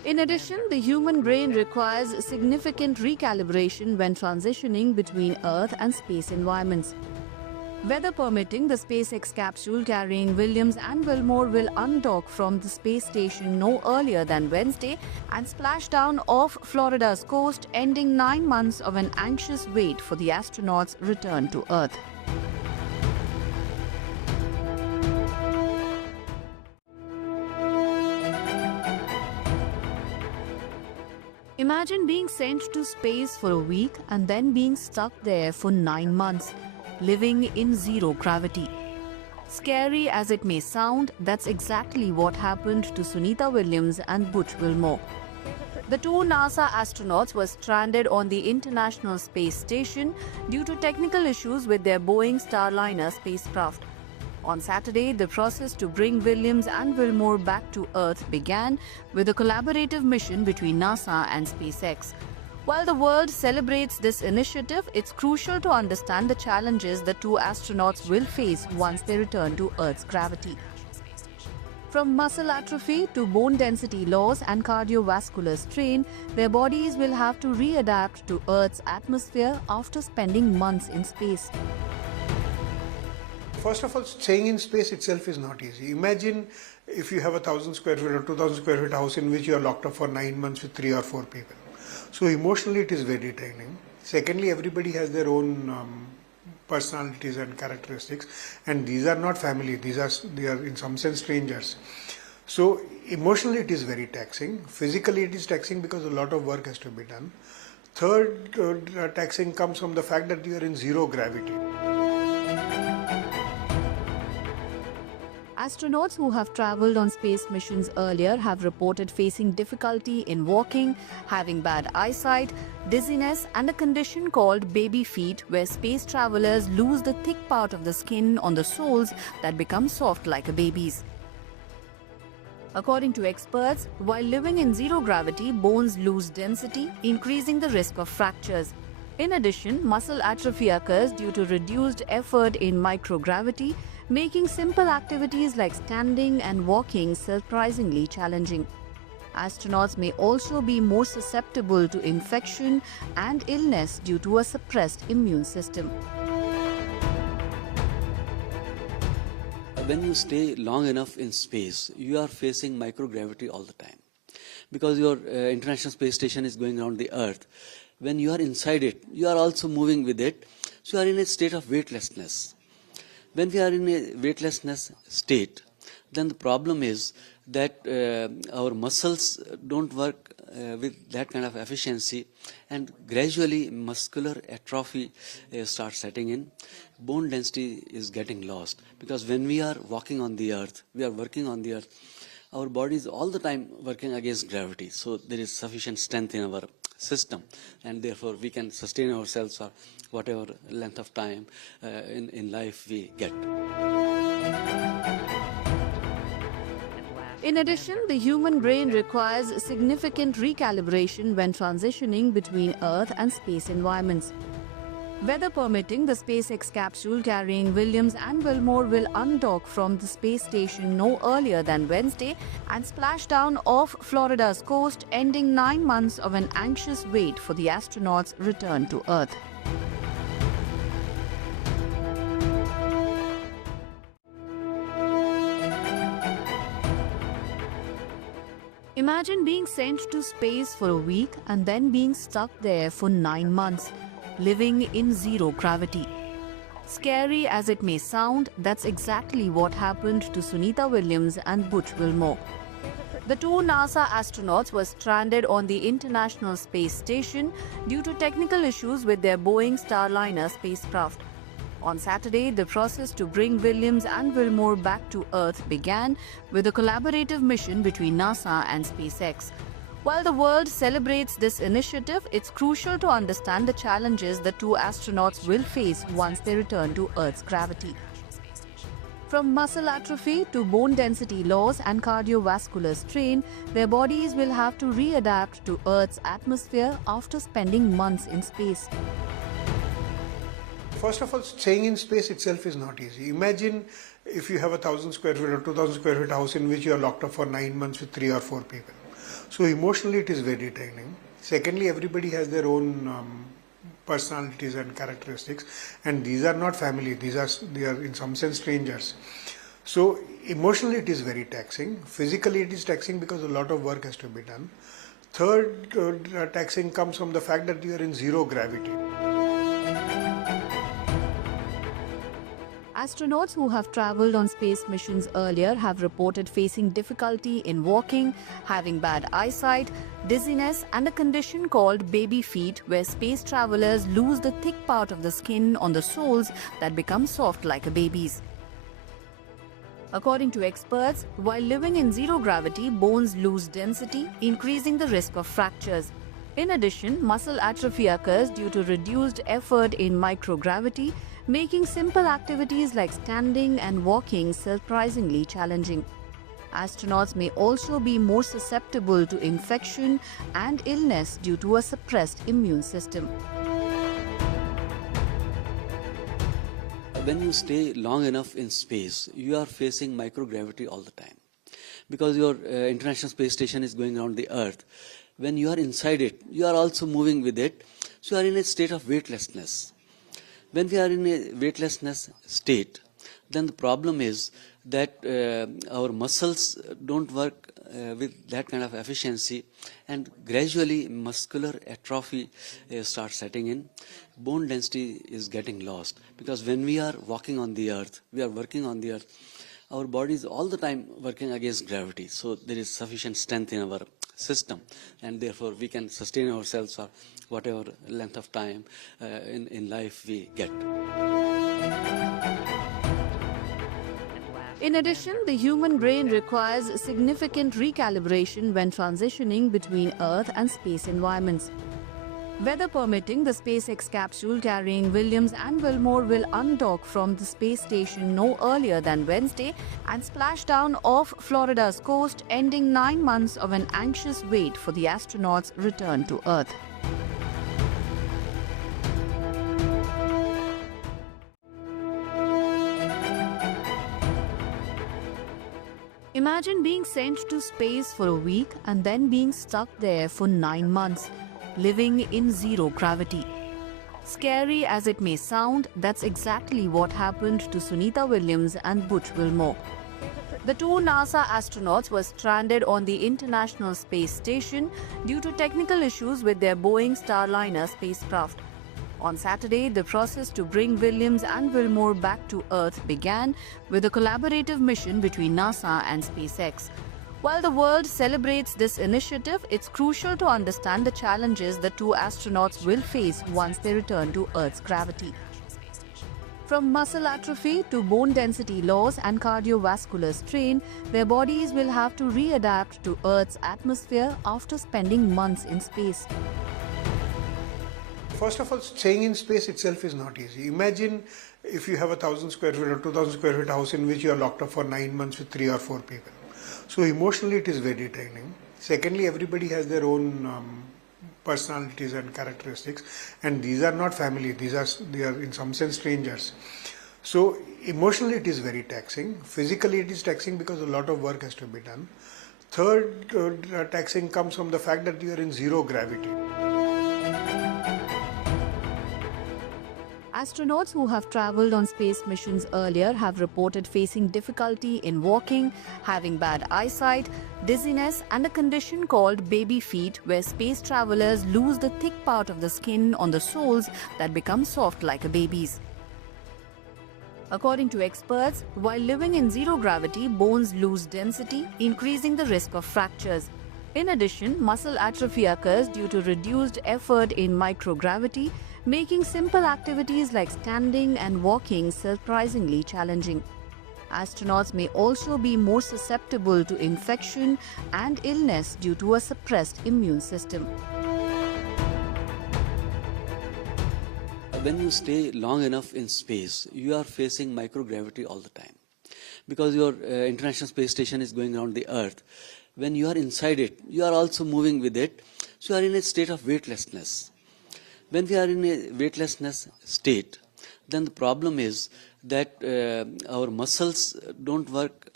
In addition, the human brain requires significant recalibration when transitioning between Earth and space environments. Weather permitting, the SpaceX capsule carrying Williams and Wilmore will undock from the space station no earlier than Wednesday and splash down off Florida's coast, ending 9 months of an anxious wait for the astronauts' return to Earth. Imagine being sent to space for a week and then being stuck there for 9 months, living in zero gravity. Scary as it may sound, that's exactly what happened to Sunita Williams and Butch Wilmore. The two NASA astronauts were stranded on the International Space Station due to technical issues with their Boeing Starliner spacecraft. On Saturday, the process to bring Williams and Wilmore back to Earth began with a collaborative mission between NASA and SpaceX. While the world celebrates this initiative, it's crucial to understand the challenges the two astronauts will face once they return to Earth's gravity. From muscle atrophy to bone density loss and cardiovascular strain, their bodies will have to readapt to Earth's atmosphere after spending months in space. First of all, staying in space itself is not easy. Imagine if you have a 1,000 square feet or 2,000 square feet house in which you are locked up for 9 months with 3 or 4 people. So emotionally it is very draining. Secondly, everybody has their own personalities and characteristics, and these are not family, they are in some sense strangers. So emotionally it is very taxing. Physically it is taxing because a lot of work has to be done. Third taxing comes from the fact that you are in zero gravity. Astronauts who have traveled on space missions earlier have reported facing difficulty in walking, having bad eyesight, dizziness, and a condition called baby feet, where space travelers lose the thick part of the skin on the soles that become soft like a baby's. According to experts, while living in zero gravity, bones lose density, increasing the risk of fractures. In addition, muscle atrophy occurs due to reduced effort in microgravity, making simple activities like standing and walking surprisingly challenging. Astronauts may also be more susceptible to infection and illness due to a suppressed immune system. When you stay long enough in space, you are facing microgravity all the time. Because your International Space Station is going around the Earth. When you are inside it, you are also moving with it. So you are in a state of weightlessness. When we are in a weightlessness state, then the problem is that our muscles don't work with that kind of efficiency, and gradually muscular atrophy starts setting in. Bone density is getting lost, because when we are walking on the Earth, we are working on the Earth, our body is all the time working against gravity. So there is sufficient strength in our system, and therefore we can sustain ourselves for whatever length of time in life we get. In addition, the human brain requires significant recalibration when transitioning between Earth and space environments. Weather permitting, the SpaceX capsule carrying Williams and Wilmore will undock from the space station no earlier than Wednesday and splash down off Florida's coast, ending 9 months of an anxious wait for the astronauts' return to Earth. Imagine being sent to space for a week and then being stuck there for 9 months, living in zero gravity. Scary as it may sound, that's exactly what happened to Sunita Williams and Butch Wilmore. The two NASA astronauts were stranded on the International Space Station due to technical issues with their Boeing Starliner spacecraft. On Saturday, the process to bring Williams and Wilmore back to Earth began with a collaborative mission between NASA and SpaceX. While the world celebrates this initiative, it's crucial to understand the challenges the two astronauts will face once they return to Earth's gravity. From muscle atrophy to bone density loss and cardiovascular strain, their bodies will have to readapt to Earth's atmosphere after spending months in space. First of all, staying in space itself is not easy. Imagine if you have a 1,000 square feet or 2,000 square feet house in which you are locked up for 9 months with 3 or 4 people. So emotionally it is very draining. Secondly, everybody has their own personalities and characteristics, and these are not family, they are in some sense strangers. So emotionally it is very taxing. Physically it is taxing because a lot of work has to be done. Third, taxing comes from the fact that you are in zero gravity. Astronauts who have traveled on space missions earlier have reported facing difficulty in walking, having bad eyesight, dizziness, and a condition called baby feet, where space travelers lose the thick part of the skin on the soles that become soft like a baby's. According to experts, while living in zero gravity, bones lose density, increasing the risk of fractures. In addition, muscle atrophy occurs due to reduced effort in microgravity, making simple activities like standing and walking surprisingly challenging. Astronauts may also be more susceptible to infection and illness due to a suppressed immune system. When you stay long enough in space, you are facing microgravity all the time. Because your International Space Station is going around the Earth, when you are inside it, you are also moving with it, so you are in a state of weightlessness. When we are in a weightlessness state, then the problem is that our muscles don't work with that kind of efficiency, and gradually muscular atrophy starts setting in. Bone density is getting lost, because when we are walking on the earth, we are working on the earth, our body is all the time working against gravity, so there is sufficient strength in our system, and therefore we can sustain ourselves for whatever length of time in life we get. In addition, the human brain requires significant recalibration when transitioning between Earth and space environments. Weather permitting, the SpaceX capsule carrying Williams and Wilmore will undock from the space station no earlier than Wednesday and splash down off Florida's coast, ending 9 months of an anxious wait for the astronauts' return to Earth. Imagine being sent to space for a week and then being stuck there for 9 months, living in zero gravity. Scary as it may sound, that's exactly what happened to Sunita Williams and Butch Wilmore. The two NASA astronauts were stranded on the International Space Station due to technical issues with their Boeing Starliner spacecraft. On Saturday, the process to bring Williams and Wilmore back to Earth began with a collaborative mission between NASA and SpaceX. While the world celebrates this initiative, it's crucial to understand the challenges the two astronauts will face once they return to Earth's gravity. From muscle atrophy to bone density loss and cardiovascular strain, their bodies will have to readapt to Earth's atmosphere after spending months in space. First of all, staying in space itself is not easy. Imagine if you have a 1,000 square feet or 2,000 square feet house in which you are locked up for 9 months with 3 or 4 people. So emotionally it is very draining. Secondly, everybody has their own personalities and characteristics, and these are not family, they are in some sense strangers. So emotionally it is very taxing. Physically it is taxing because a lot of work has to be done. Third, taxing comes from the fact that you are in zero gravity. Astronauts who have traveled on space missions earlier have reported facing difficulty in walking, having bad eyesight, dizziness, and a condition called baby feet, where space travelers lose the thick part of the skin on the soles that become soft like a baby's. According to experts, while living in zero gravity, bones lose density, increasing the risk of fractures. In addition, muscle atrophy occurs due to reduced effort in microgravity, making simple activities like standing and walking surprisingly challenging. Astronauts may also be more susceptible to infection and illness due to a suppressed immune system. When you stay long enough in space, you are facing microgravity all the time. Because your International Space Station is going around the Earth, when you are inside it, you are also moving with it, so you are in a state of weightlessness. When we are in a weightlessness state, then the problem is that our muscles don't work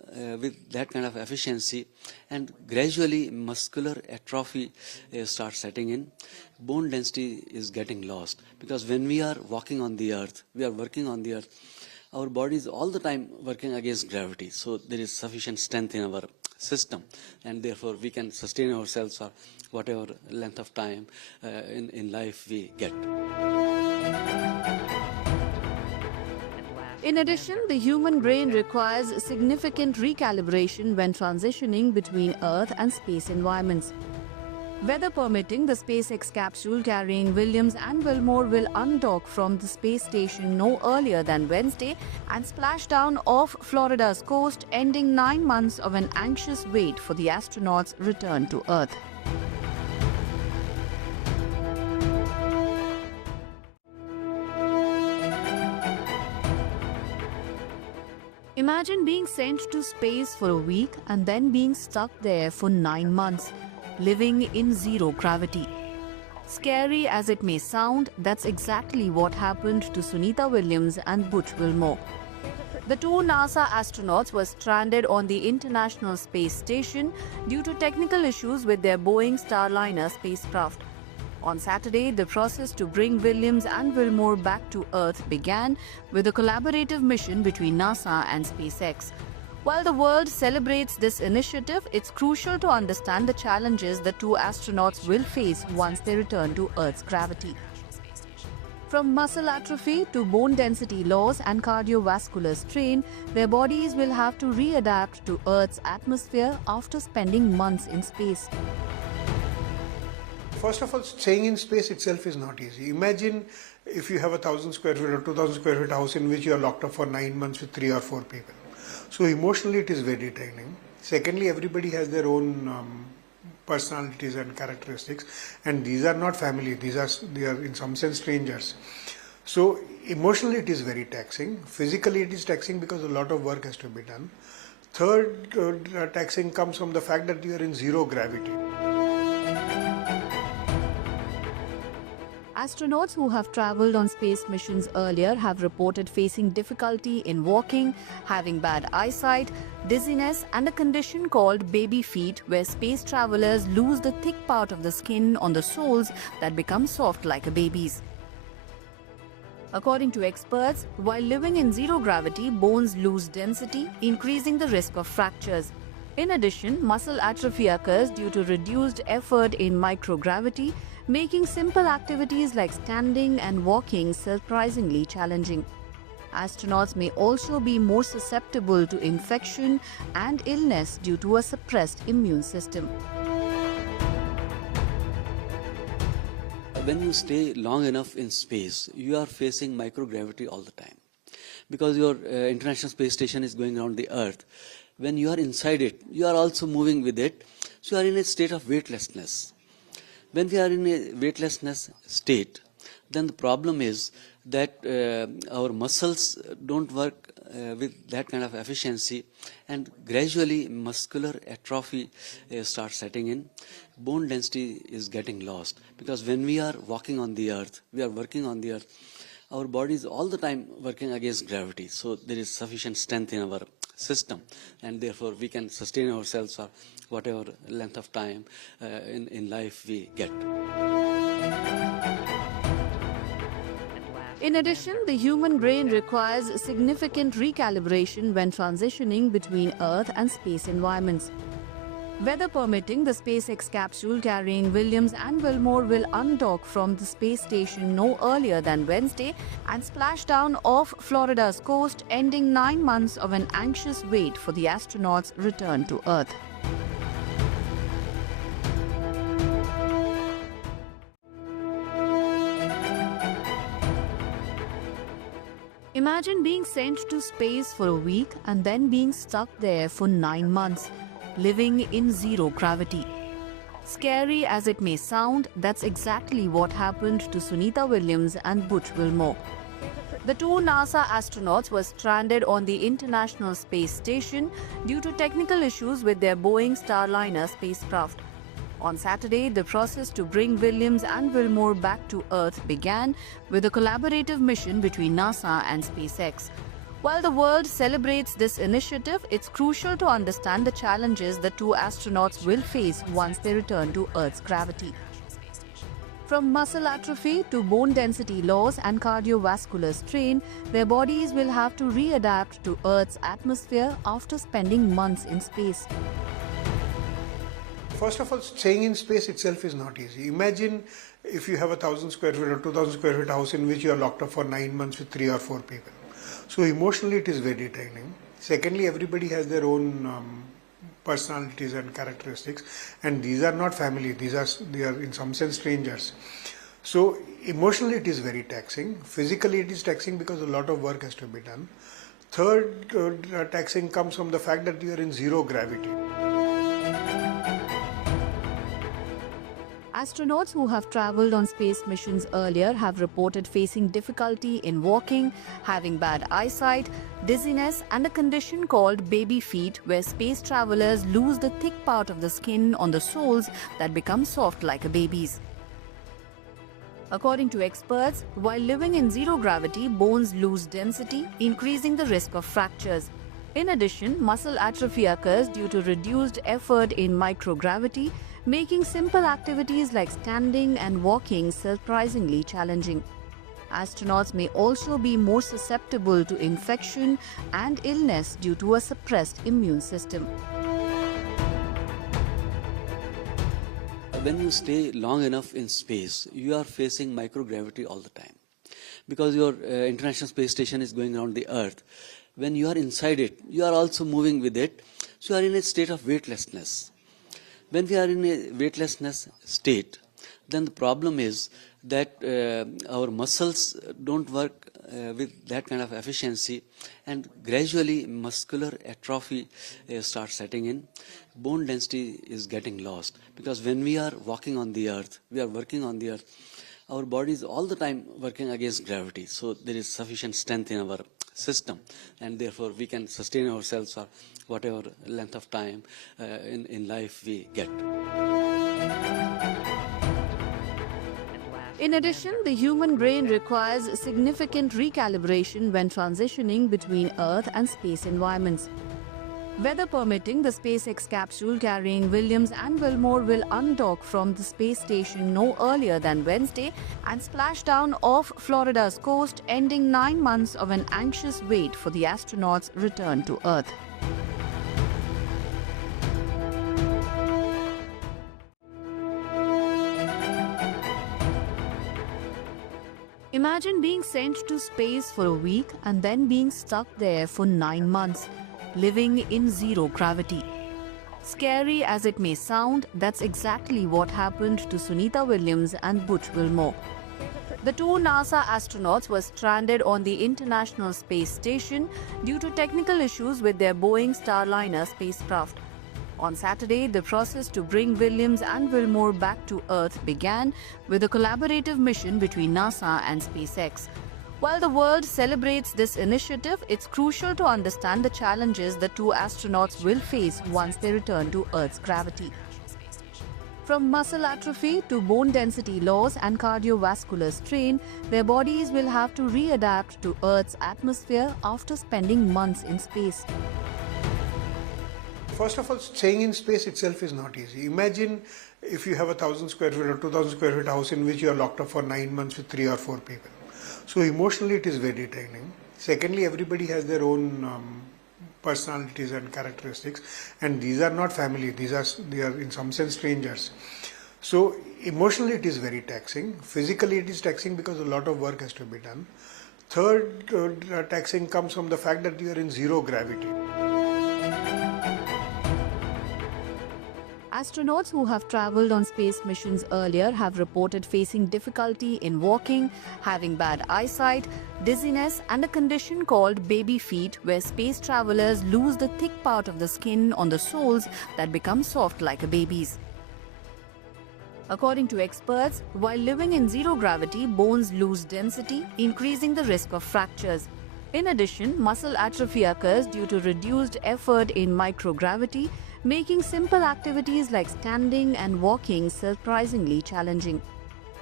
with that kind of efficiency, and gradually muscular atrophy starts setting in. Bone density is getting lost, because when we are walking on the earth, we are working on the earth, our body is all the time working against gravity, so there is sufficient strength in our system, and therefore we can sustain ourselves for whatever length of time in life we get. In addition, the human brain requires significant recalibration when transitioning between Earth and space environments. Weather permitting, the SpaceX capsule carrying Williams and Wilmore will undock from the space station no earlier than Wednesday and splash down off Florida's coast, ending 9 months of an anxious wait for the astronauts' return to Earth. Imagine being sent to space for a week and then being stuck there for 9 months, living in zero gravity. Scary as it may sound, that's exactly what happened to Sunita Williams and Butch Wilmore. The two NASA astronauts were stranded on the International Space Station due to technical issues with their Boeing Starliner spacecraft. On Saturday, the process to bring Williams and Wilmore back to Earth began with a collaborative mission between NASA and SpaceX. While the world celebrates this initiative, it's crucial to understand the challenges the two astronauts will face once they return to Earth's gravity. From muscle atrophy to bone density loss and cardiovascular strain, their bodies will have to readapt to Earth's atmosphere after spending months in space. First of all, staying in space itself is not easy. Imagine if you have 1,000 square feet or 2,000 square feet house in which you are locked up for 9 months with 3 or 4 people. So emotionally it is very draining. Secondly, everybody has their own personalities and characteristics, and these are not family, they are in some sense strangers. So emotionally it is very taxing. Physically it is taxing because a lot of work has to be done. Third taxing comes from the fact that you are in zero gravity. Astronauts who have traveled on space missions earlier have reported facing difficulty in walking, having bad eyesight, dizziness, and a condition called baby feet, where space travelers lose the thick part of the skin on the soles that become soft like a baby's. According to experts, while living in zero gravity, bones lose density, increasing the risk of fractures. In addition, muscle atrophy occurs due to reduced effort in microgravity, making simple activities like standing and walking surprisingly challenging. Astronauts may also be more susceptible to infection and illness due to a suppressed immune system. When you stay long enough in space, you are facing microgravity all the time, because your International Space Station is going around the Earth. When you are inside it, you are also moving with it, so you are in a state of weightlessness. When we are in a weightlessness state, then the problem is that our muscles don't work with that kind of efficiency, and gradually muscular atrophy starts setting in. Bone density is getting lost, because when we are walking on the earth, we are working on the earth, our body is all the time working against gravity, so there is sufficient strength in our system, and therefore we can sustain ourselves for whatever length of time in life we get. In addition, the human brain requires significant recalibration when transitioning between Earth and space environments. Weather permitting, the SpaceX capsule carrying Williams and Wilmore will undock from the space station no earlier than Wednesday and splash down off Florida's coast, ending 9 months of an anxious wait for the astronauts' return to Earth. Imagine being sent to space for a week and then being stuck there for 9 months, living in zero gravity. Scary as it may sound, that's exactly what happened to Sunita Williams and Butch Wilmore. The two NASA astronauts were stranded on the International Space Station due to technical issues with their Boeing Starliner spacecraft. On Saturday, the process to bring Williams and Wilmore back to Earth began with a collaborative mission between NASA and SpaceX. While the world celebrates this initiative, it's crucial to understand the challenges the two astronauts will face once they return to Earth's gravity. From muscle atrophy to bone density loss and cardiovascular strain, their bodies will have to readapt to Earth's atmosphere after spending months in space. First of all, staying in space itself is not easy. Imagine if you have 1,000 square feet or 2,000 square feet house in which you are locked up for 9 months with 3 or 4 people. So emotionally it is very draining. Secondly, everybody has their own personalities and characteristics, and these are not family, they are in some sense strangers. So emotionally it is very taxing. Physically it is taxing because a lot of work has to be done. Third taxing comes from the fact that you are in zero gravity. Astronauts who have traveled on space missions earlier have reported facing difficulty in walking, having bad eyesight, dizziness, and a condition called baby feet, where space travelers lose the thick part of the skin on the soles that become soft like a baby's. According to experts, while living in zero gravity, bones lose density, increasing the risk of fractures. In addition, muscle atrophy occurs due to reduced effort in microgravity, making simple activities like standing and walking surprisingly challenging. Astronauts may also be more susceptible to infection and illness due to a suppressed immune system. When you stay long enough in space, you are facing microgravity all the time. Because your International Space Station is going around the Earth, when you are inside it, you are also moving with it, so you are in a state of weightlessness. When we are in a weightlessness state, then the problem is that our muscles don't work with that kind of efficiency, and gradually muscular atrophy starts setting in. Bone density is getting lost, because when we are walking on the Earth, we are working on the Earth, our body is all the time working against gravity, so there is sufficient strength in our system, and therefore we can sustain ourselves for whatever length of time in life we get. In addition, the human brain requires significant recalibration when transitioning between Earth and space environments. Weather permitting, the SpaceX capsule carrying Williams and Wilmore will undock from the space station no earlier than Wednesday and splash down off Florida's coast, ending 9 months of an anxious wait for the astronauts' return to Earth. Imagine being sent to space for a week and then being stuck there for 9 months, living in zero gravity. Scary as it may sound, that's exactly what happened to Sunita Williams and Butch Wilmore. The two NASA astronauts were stranded on the International Space Station due to technical issues with their Boeing Starliner spacecraft. On Saturday, the process to bring Williams and Wilmore back to Earth began with a collaborative mission between NASA and SpaceX. While the world celebrates this initiative, it's crucial to understand the challenges the two astronauts will face once they return to Earth's gravity. From muscle atrophy to bone density loss and cardiovascular strain, their bodies will have to readapt to Earth's atmosphere after spending months in space. First of all, staying in space itself is not easy. Imagine if you have 1,000 square feet or 2,000 square feet house in which you are locked up for 9 months with 3 or 4 people. So emotionally it is very draining. Secondly, everybody has their own personalities and characteristics, and these are not family, they are in some sense strangers. So emotionally it is very taxing. Physically it is taxing because a lot of work has to be done. Third taxing comes from the fact that you are in zero gravity. Astronauts who have traveled on space missions earlier have reported facing difficulty in walking, having bad eyesight, dizziness, and a condition called baby feet, where space travelers lose the thick part of the skin on the soles that become soft like a baby's. According to experts, while living in zero gravity, bones lose density, increasing the risk of fractures. In addition, muscle atrophy occurs due to reduced effort in microgravity, making simple activities like standing and walking surprisingly challenging.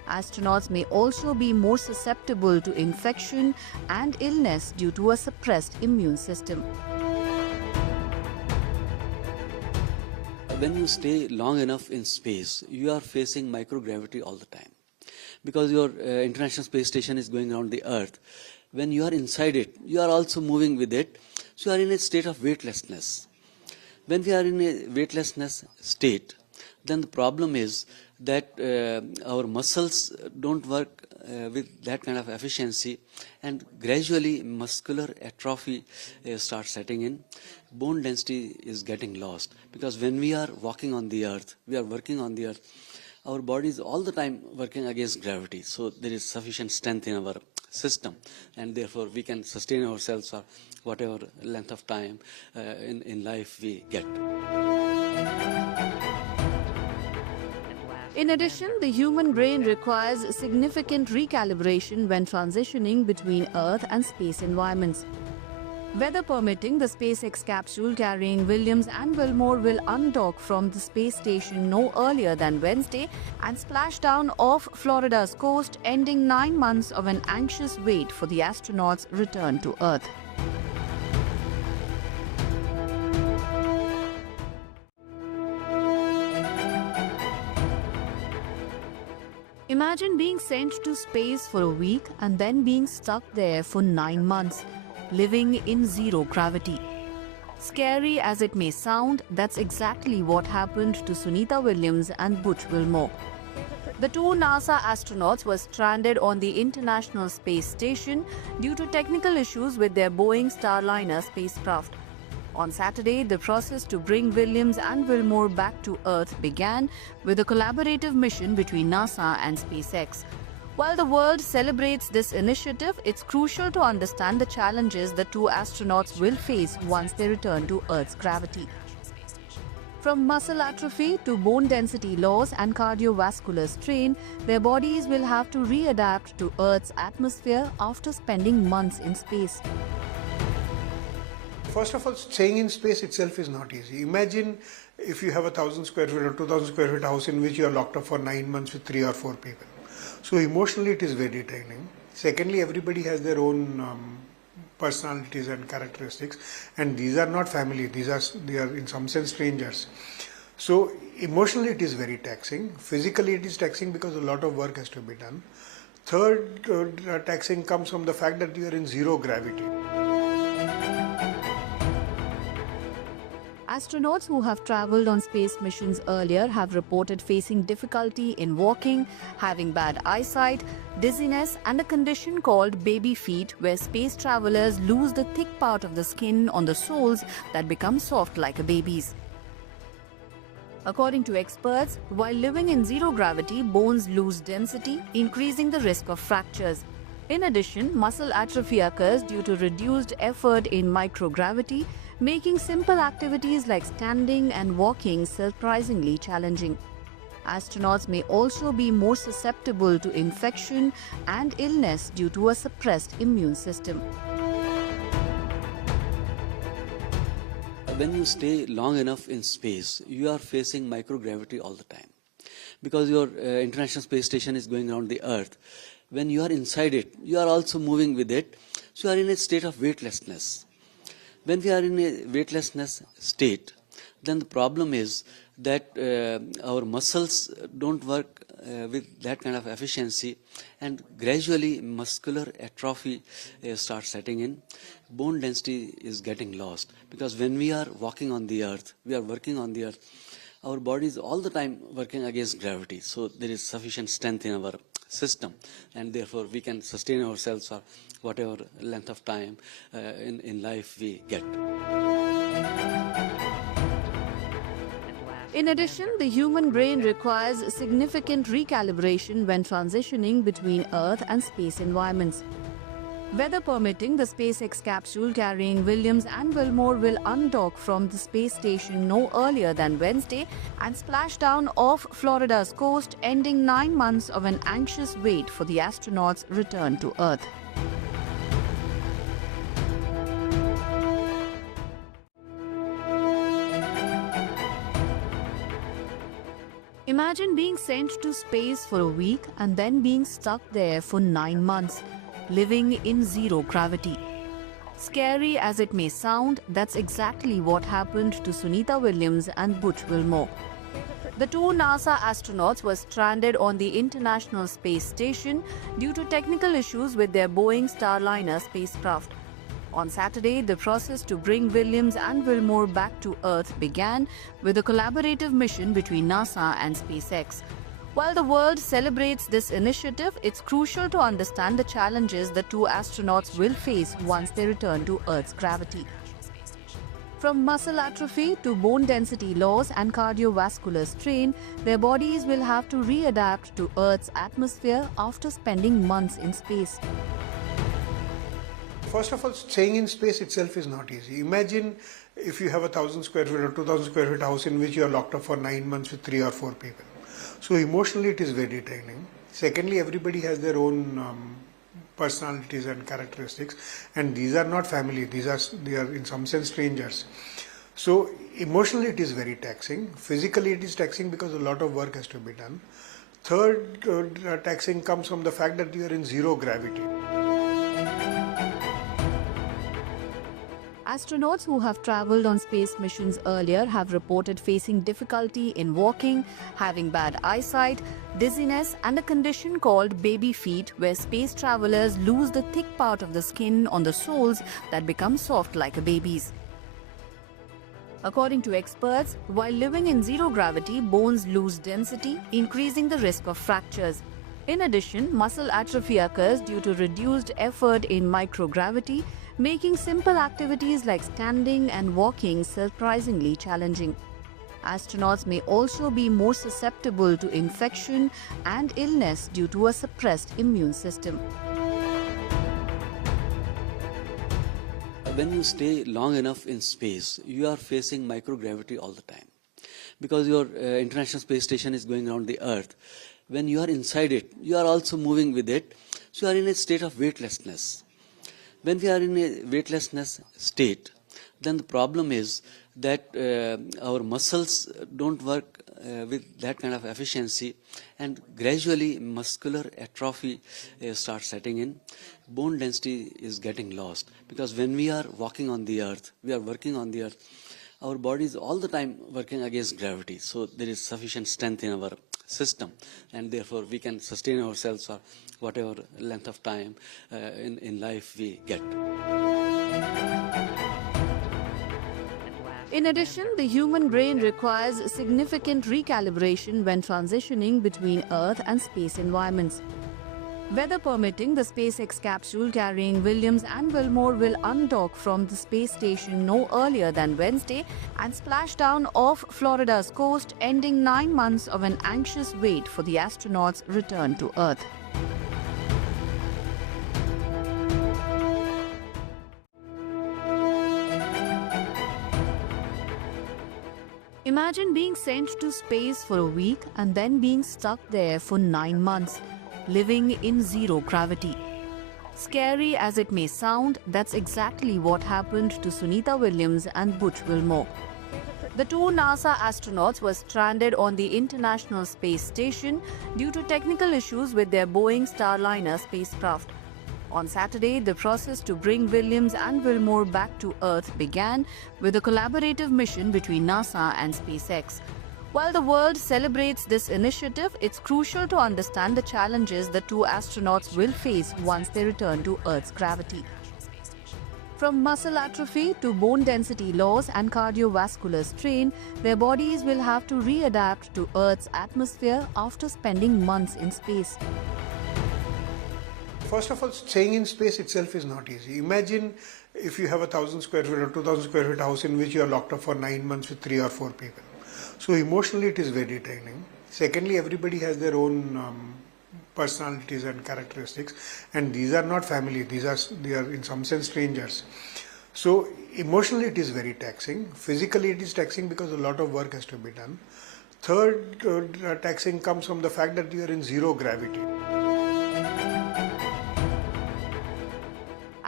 Astronauts may also be more susceptible to infection and illness due to a suppressed immune system. When you stay long enough in space, you are facing microgravity all the time. Because your International Space Station is going around the Earth, when you are inside it, you are also moving with it, so you are in a state of weightlessness. When we are in a weightlessness state, then the problem is that our muscles don't work with that kind of efficiency, and gradually muscular atrophy starts setting in. Bone density is getting lost, because when we are walking on the earth, we are working on the earth, our body is all the time working against gravity, so there is sufficient strength in our system, and therefore we can sustain ourselves for whatever length of time in life we get. In addition, the human brain requires significant recalibration when transitioning between Earth and space environments. Weather permitting, the SpaceX capsule carrying Williams and Wilmore will undock from the space station no earlier than Wednesday and splash down off Florida's coast, ending 9 months of an anxious wait for the astronauts' return to Earth. Imagine being sent to space for a week and then being stuck there for 9 months, living in zero gravity. Scary as it may sound, that's exactly what happened to Sunita Williams and Butch Wilmore. The two NASA astronauts were stranded on the International Space Station due to technical issues with their Boeing Starliner spacecraft. On Saturday, the process to bring Williams and Wilmore back to Earth began with a collaborative mission between NASA and SpaceX. While the world celebrates this initiative, it's crucial to understand the challenges the two astronauts will face once they return to Earth's gravity. From muscle atrophy to bone density loss and cardiovascular strain, their bodies will have to readapt to Earth's atmosphere after spending months in space. First of all, staying in space itself is not easy. Imagine if you have a 1,000 square feet or 2,000 square feet house in which you are locked up for 9 months with 3 or 4 people. So emotionally it is very draining. Secondly, everybody has their own personalities and characteristics, and these are not family, they are in some sense strangers. So emotionally it is very taxing. Physically it is taxing because a lot of work has to be done. Third taxing comes from the fact that you are in zero gravity. Astronauts who have traveled on space missions earlier have reported facing difficulty in walking, having bad eyesight, dizziness, and a condition called baby feet, where space travelers lose the thick part of the skin on the soles that become soft like a baby's. According to experts, while living in zero gravity, bones lose density, increasing the risk of fractures. In addition, muscle atrophy occurs due to reduced effort in microgravity, making simple activities like standing and walking surprisingly challenging. Astronauts may also be more susceptible to infection and illness due to a suppressed immune system. When you stay long enough in space, you are facing microgravity all the time. Because your International Space Station is going around the Earth, when you are inside it, you are also moving with it, so you are in a state of weightlessness. When we are in a weightlessness state, then the problem is that our muscles don't work with that kind of efficiency, and gradually muscular atrophy starts setting in. Bone density is getting lost, because when we are walking on the earth, we are working on the earth, our body is all the time working against gravity, so there is sufficient strength in our system, and therefore we can sustain ourselves for whatever length of time in life we get. In addition, the human brain requires significant recalibration when transitioning between Earth and space environments. Weather permitting, the SpaceX capsule carrying Williams and Wilmore will undock from the space station no earlier than Wednesday and splash down off Florida's coast, ending 9 months of an anxious wait for the astronauts' return to Earth. Imagine being sent to space for a week and then being stuck there for 9 months, living in zero gravity. Scary as it may sound, that's exactly what happened to Sunita Williams and Butch Wilmore. The two NASA astronauts were stranded on the International Space Station due to technical issues with their Boeing Starliner spacecraft. On Saturday, the process to bring Williams and Wilmore back to Earth began with a collaborative mission between NASA and SpaceX. While the world celebrates this initiative, it's crucial to understand the challenges the two astronauts will face once they return to Earth's gravity. From muscle atrophy to bone density loss and cardiovascular strain, their bodies will have to readapt to Earth's atmosphere after spending months in space. First of all, staying in space itself is not easy. Imagine if you have a 1,000 square feet or 2,000 square feet house in which you are locked up for 9 months with 3 or 4 people. So emotionally it is very draining. Secondly, everybody has their own personalities and characteristics, and these are not family, they are in some sense strangers. So emotionally it is very taxing. Physically it is taxing because a lot of work has to be done. Third taxing comes from the fact that you are in zero gravity. Astronauts who have traveled on space missions earlier have reported facing difficulty in walking, having bad eyesight, dizziness, and a condition called baby feet, where space travelers lose the thick part of the skin on the soles that become soft like a baby's. According to experts, while living in zero gravity, bones lose density, increasing the risk of fractures. In addition, muscle atrophy occurs due to reduced effort in microgravity, making simple activities like standing and walking surprisingly challenging. Astronauts may also be more susceptible to infection and illness due to a suppressed immune system. When you stay long enough in space, you are facing microgravity all the time. Because your International Space Station is going around the Earth. When you are inside it, you are also moving with it. So you are in a state of weightlessness. When we are in a weightlessness state, then the problem is that our muscles don't work with that kind of efficiency, and gradually muscular atrophy starts setting in. Bone density is getting lost, because when we are walking on the earth, we are working on the earth, our body is all the time working against gravity, so there is sufficient strength in our system, and therefore we can sustain ourselves for whatever length of time in life we get. In addition, the human brain requires significant recalibration when transitioning between Earth and space environments. Weather permitting, the SpaceX capsule carrying Williams and Wilmore will undock from the space station no earlier than Wednesday and splash down off Florida's coast, ending 9 months of an anxious wait for the astronauts' return to Earth. Imagine being sent to space for a week and then being stuck there for 9 months, living in zero gravity. Scary as it may sound, that's exactly what happened to Sunita Williams and Butch Wilmore. The two NASA astronauts were stranded on the International Space Station due to technical issues with their Boeing Starliner spacecraft. On Saturday, the process to bring Williams and Wilmore back to Earth began with a collaborative mission between NASA and SpaceX. While the world celebrates this initiative, it's crucial to understand the challenges the two astronauts will face once they return to Earth's gravity. From muscle atrophy to bone density loss and cardiovascular strain, their bodies will have to readapt to Earth's atmosphere after spending months in space. First of all, staying in space itself is not easy. Imagine if you have a 1,000 square feet or 2,000 square feet house in which you are locked up for 9 months with 3 or 4 people. So emotionally it is very draining. Secondly, everybody has their own personalities and characteristics, and these are not family, they are in some sense strangers. So emotionally it is very taxing. Physically it is taxing because a lot of work has to be done. Third taxing comes from the fact that you are in zero gravity.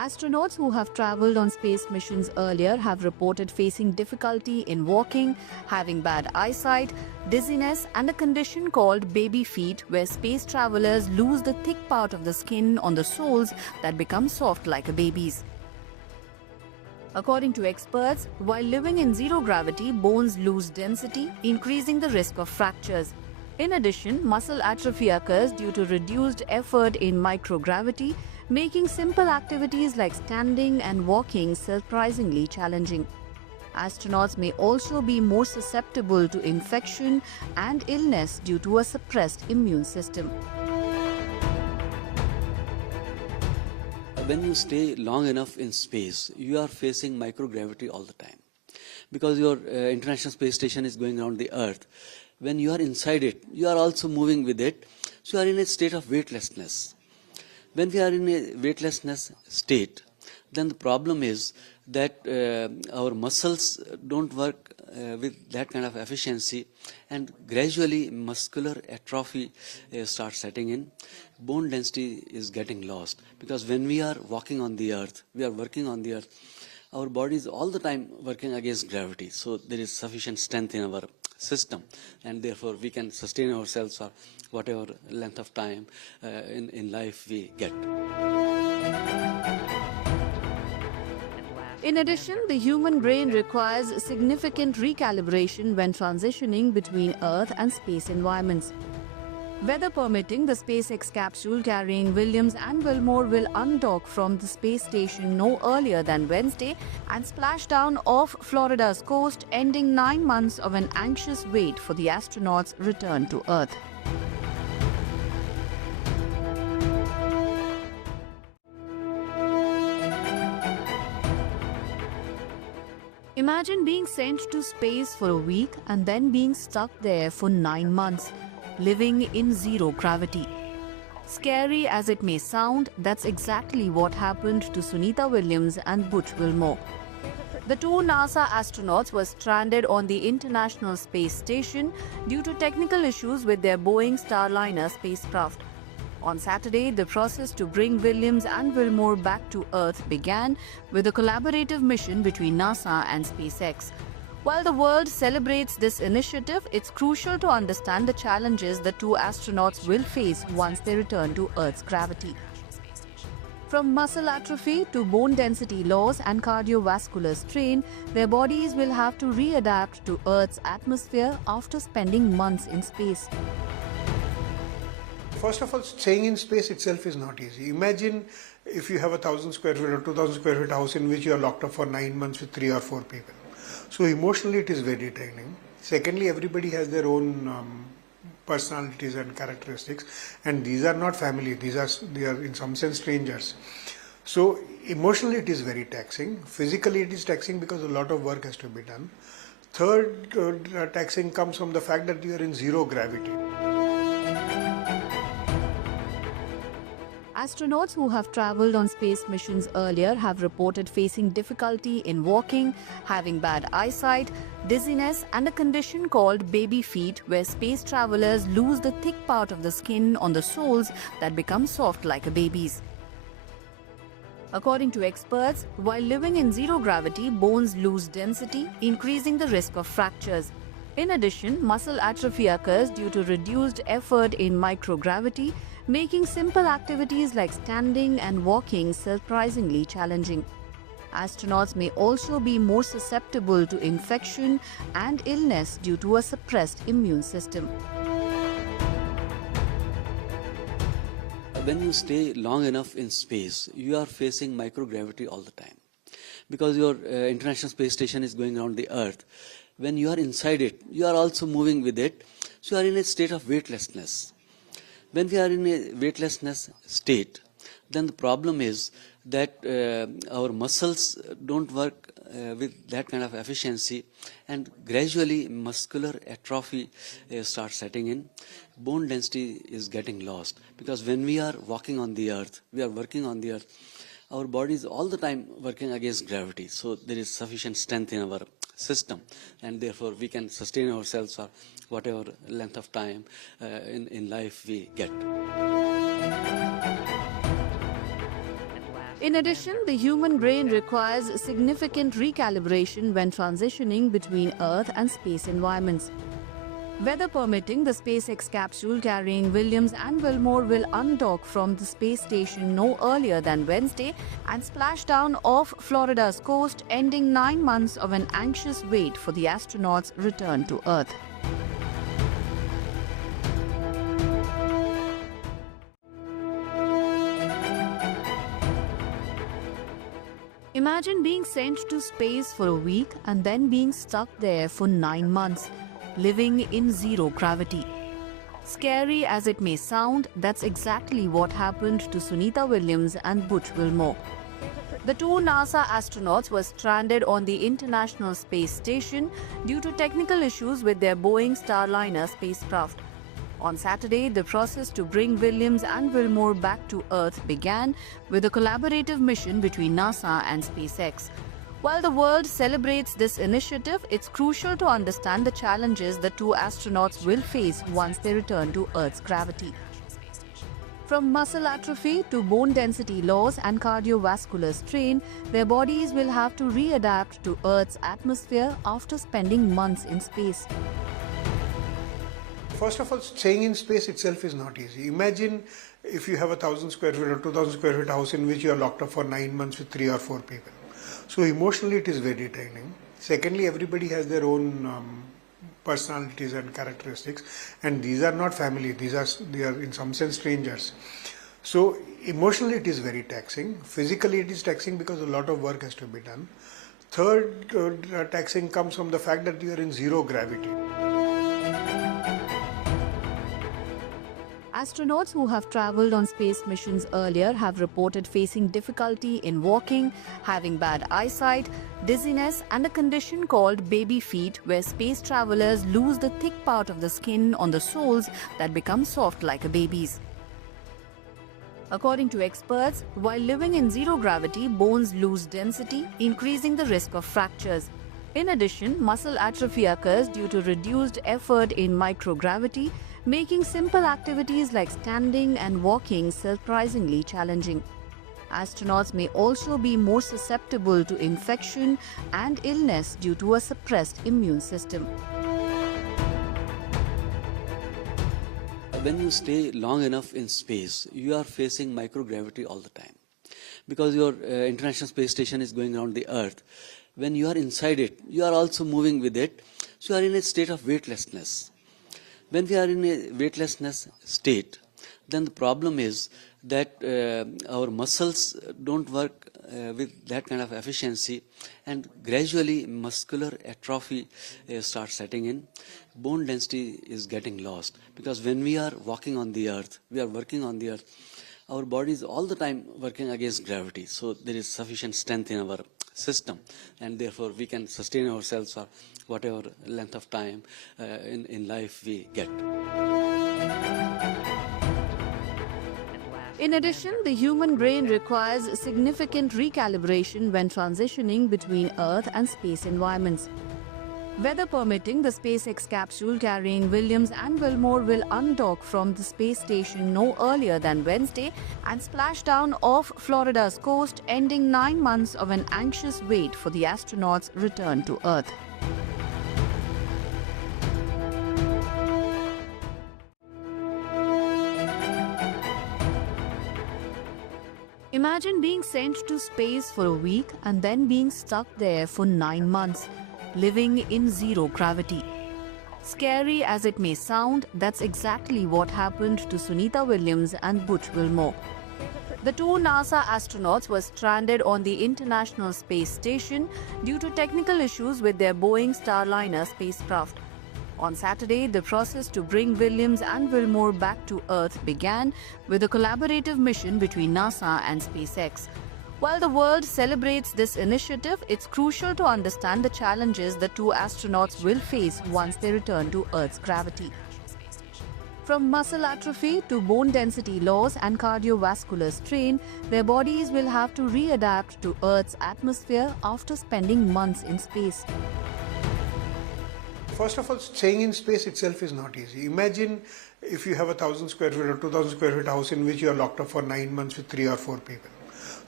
Astronauts who have traveled on space missions earlier have reported facing difficulty in walking, having bad eyesight, dizziness, and a condition called baby feet, where space travelers lose the thick part of the skin on the soles that become soft like a baby's. According to experts, while living in zero gravity, bones lose density, increasing the risk of fractures. In addition, muscle atrophy occurs due to reduced effort in microgravity, making simple activities like standing and walking surprisingly challenging. Astronauts may also be more susceptible to infection and illness due to a suppressed immune system. When you stay long enough in space, you are facing microgravity all the time. Because your International Space Station is going around the Earth, when you are inside it, you are also moving with it, so you are in a state of weightlessness. When we are in a weightlessness state, then the problem is that our muscles don't work with that kind of efficiency, and gradually muscular atrophy starts setting in. Bone density is getting lost, because when we are walking on the earth, we are working on the earth, our body is all the time working against gravity, so there is sufficient strength in our system, and therefore we can sustain ourselves for whatever length of time in life we get. In addition, the human brain requires significant recalibration when transitioning between Earth and space environments. Weather permitting, the SpaceX capsule carrying Williams and Wilmore will undock from the space station no earlier than Wednesday and splash down off Florida's coast, ending 9 months of an anxious wait for the astronauts' return to Earth. Imagine being sent to space for a week and then being stuck there for 9 months, living in zero gravity. Scary as it may sound, that's exactly what happened to Sunita Williams and Butch Wilmore. The two NASA astronauts were stranded on the International Space Station due to technical issues with their Boeing Starliner spacecraft. On Saturday, the process to bring Williams and Wilmore back to Earth began with a collaborative mission between NASA and SpaceX. While the world celebrates this initiative, it's crucial to understand the challenges the two astronauts will face once they return to Earth's gravity. From muscle atrophy to bone density loss and cardiovascular strain, their bodies will have to readapt to Earth's atmosphere after spending months in space. First of all, staying in space itself is not easy. Imagine if you have 1,000 square feet or 2,000 square feet house in which you are locked up for 9 months with 3 or 4 people. So emotionally it is very draining. Secondly, everybody has their own personalities and characteristics, and these are not family, they are in some sense strangers. So emotionally it is very taxing. Physically it is taxing because a lot of work has to be done. Third taxing comes from the fact that you are in zero gravity. Astronauts who have traveled on space missions earlier have reported facing difficulty in walking, having bad eyesight, dizziness, and a condition called baby feet, where space travelers lose the thick part of the skin on the soles that become soft like a baby's. According to experts, while living in zero gravity, bones lose density, increasing the risk of fractures. In addition, muscle atrophy occurs due to reduced effort in microgravity, making simple activities like standing and walking surprisingly challenging. Astronauts may also be more susceptible to infection and illness due to a suppressed immune system. When you stay long enough in space, you are facing microgravity all the time. Because your International Space Station is going around the Earth, when you are inside it, you are also moving with it, so you are in a state of weightlessness. When we are in a weightlessness state, then the problem is that our muscles don't work with that kind of efficiency, and gradually muscular atrophy starts setting in. Bone density is getting lost, because when we are walking on the earth, we are working on the earth, our body is all the time working against gravity, so there is sufficient strength in our system, and therefore we can sustain ourselves for whatever length of time in life we get. In addition, the human brain requires significant recalibration when transitioning between Earth and space environments. Weather permitting, the SpaceX capsule carrying Williams and Wilmore will undock from the space station no earlier than Wednesday and splash down off Florida's coast, ending 9 months of an anxious wait for the astronauts' return to Earth. Imagine being sent to space for a week and then being stuck there for 9 months, living in zero gravity. Scary as it may sound, that's exactly what happened to Sunita Williams and Butch Wilmore. The two NASA astronauts were stranded on the International Space Station due to technical issues with their Boeing Starliner spacecraft. On Saturday, the process to bring Williams and Wilmore back to Earth began with a collaborative mission between NASA and SpaceX. While the world celebrates this initiative, it's crucial to understand the challenges the two astronauts will face once they return to Earth's gravity. From muscle atrophy to bone density loss and cardiovascular strain, their bodies will have to readapt to Earth's atmosphere after spending months in space. First of all, staying in space itself is not easy. Imagine if you have a 1,000 square feet or 2,000 square feet house in which you are locked up for 9 months with 3 or 4 people. So emotionally it is very draining. Secondly, everybody has their own personalities and characteristics, and these are not family, they are in some sense strangers. So emotionally it is very taxing. Physically it is taxing because a lot of work has to be done. Third, taxing comes from the fact that you are in zero gravity. Astronauts who have traveled on space missions earlier have reported facing difficulty in walking, having bad eyesight, dizziness, and a condition called baby feet, where space travelers lose the thick part of the skin on the soles that become soft like a baby's. According to experts, while living in zero gravity, bones lose density, increasing the risk of fractures. In addition, muscle atrophy occurs due to reduced effort in microgravity, making simple activities like standing and walking surprisingly challenging. Astronauts may also be more susceptible to infection and illness due to a suppressed immune system. When you stay long enough in space, you are facing microgravity all the time. Because your International Space Station is going around the Earth, when you are inside it, you are also moving with it, so you are in a state of weightlessness. When we are in a weightlessness state, then the problem is that our muscles don't work with that kind of efficiency, and gradually muscular atrophy starts setting in. Bone density is getting lost, because when we are walking on the Earth, we are working on the Earth, our body is all the time working against gravity, so there is sufficient strength in our system, and therefore we can sustain ourselves for whatever length of time in life we get. In addition, the human brain requires significant recalibration when transitioning between Earth and space environments. Weather permitting, the SpaceX capsule carrying Williams and Wilmore will undock from the space station no earlier than Wednesday and splash down off Florida's coast, ending 9 months of an anxious wait for the astronauts' return to Earth. Imagine being sent to space for a week and then being stuck there for 9 months, living in zero gravity. Scary as it may sound, that's exactly what happened to Sunita Williams and Butch Wilmore. The two NASA astronauts were stranded on the International Space Station due to technical issues with their Boeing Starliner spacecraft. On Saturday, the process to bring Williams and Wilmore back to Earth began with a collaborative mission between NASA and SpaceX. While the world celebrates this initiative, it's crucial to understand the challenges the two astronauts will face once they return to Earth's gravity. From muscle atrophy to bone density loss and cardiovascular strain, their bodies will have to readapt to Earth's atmosphere after spending months in space. First of all, staying in space itself is not easy. Imagine if you have a 1,000 square feet or 2,000 square feet house in which you are locked up for 9 months with 3 or 4 people.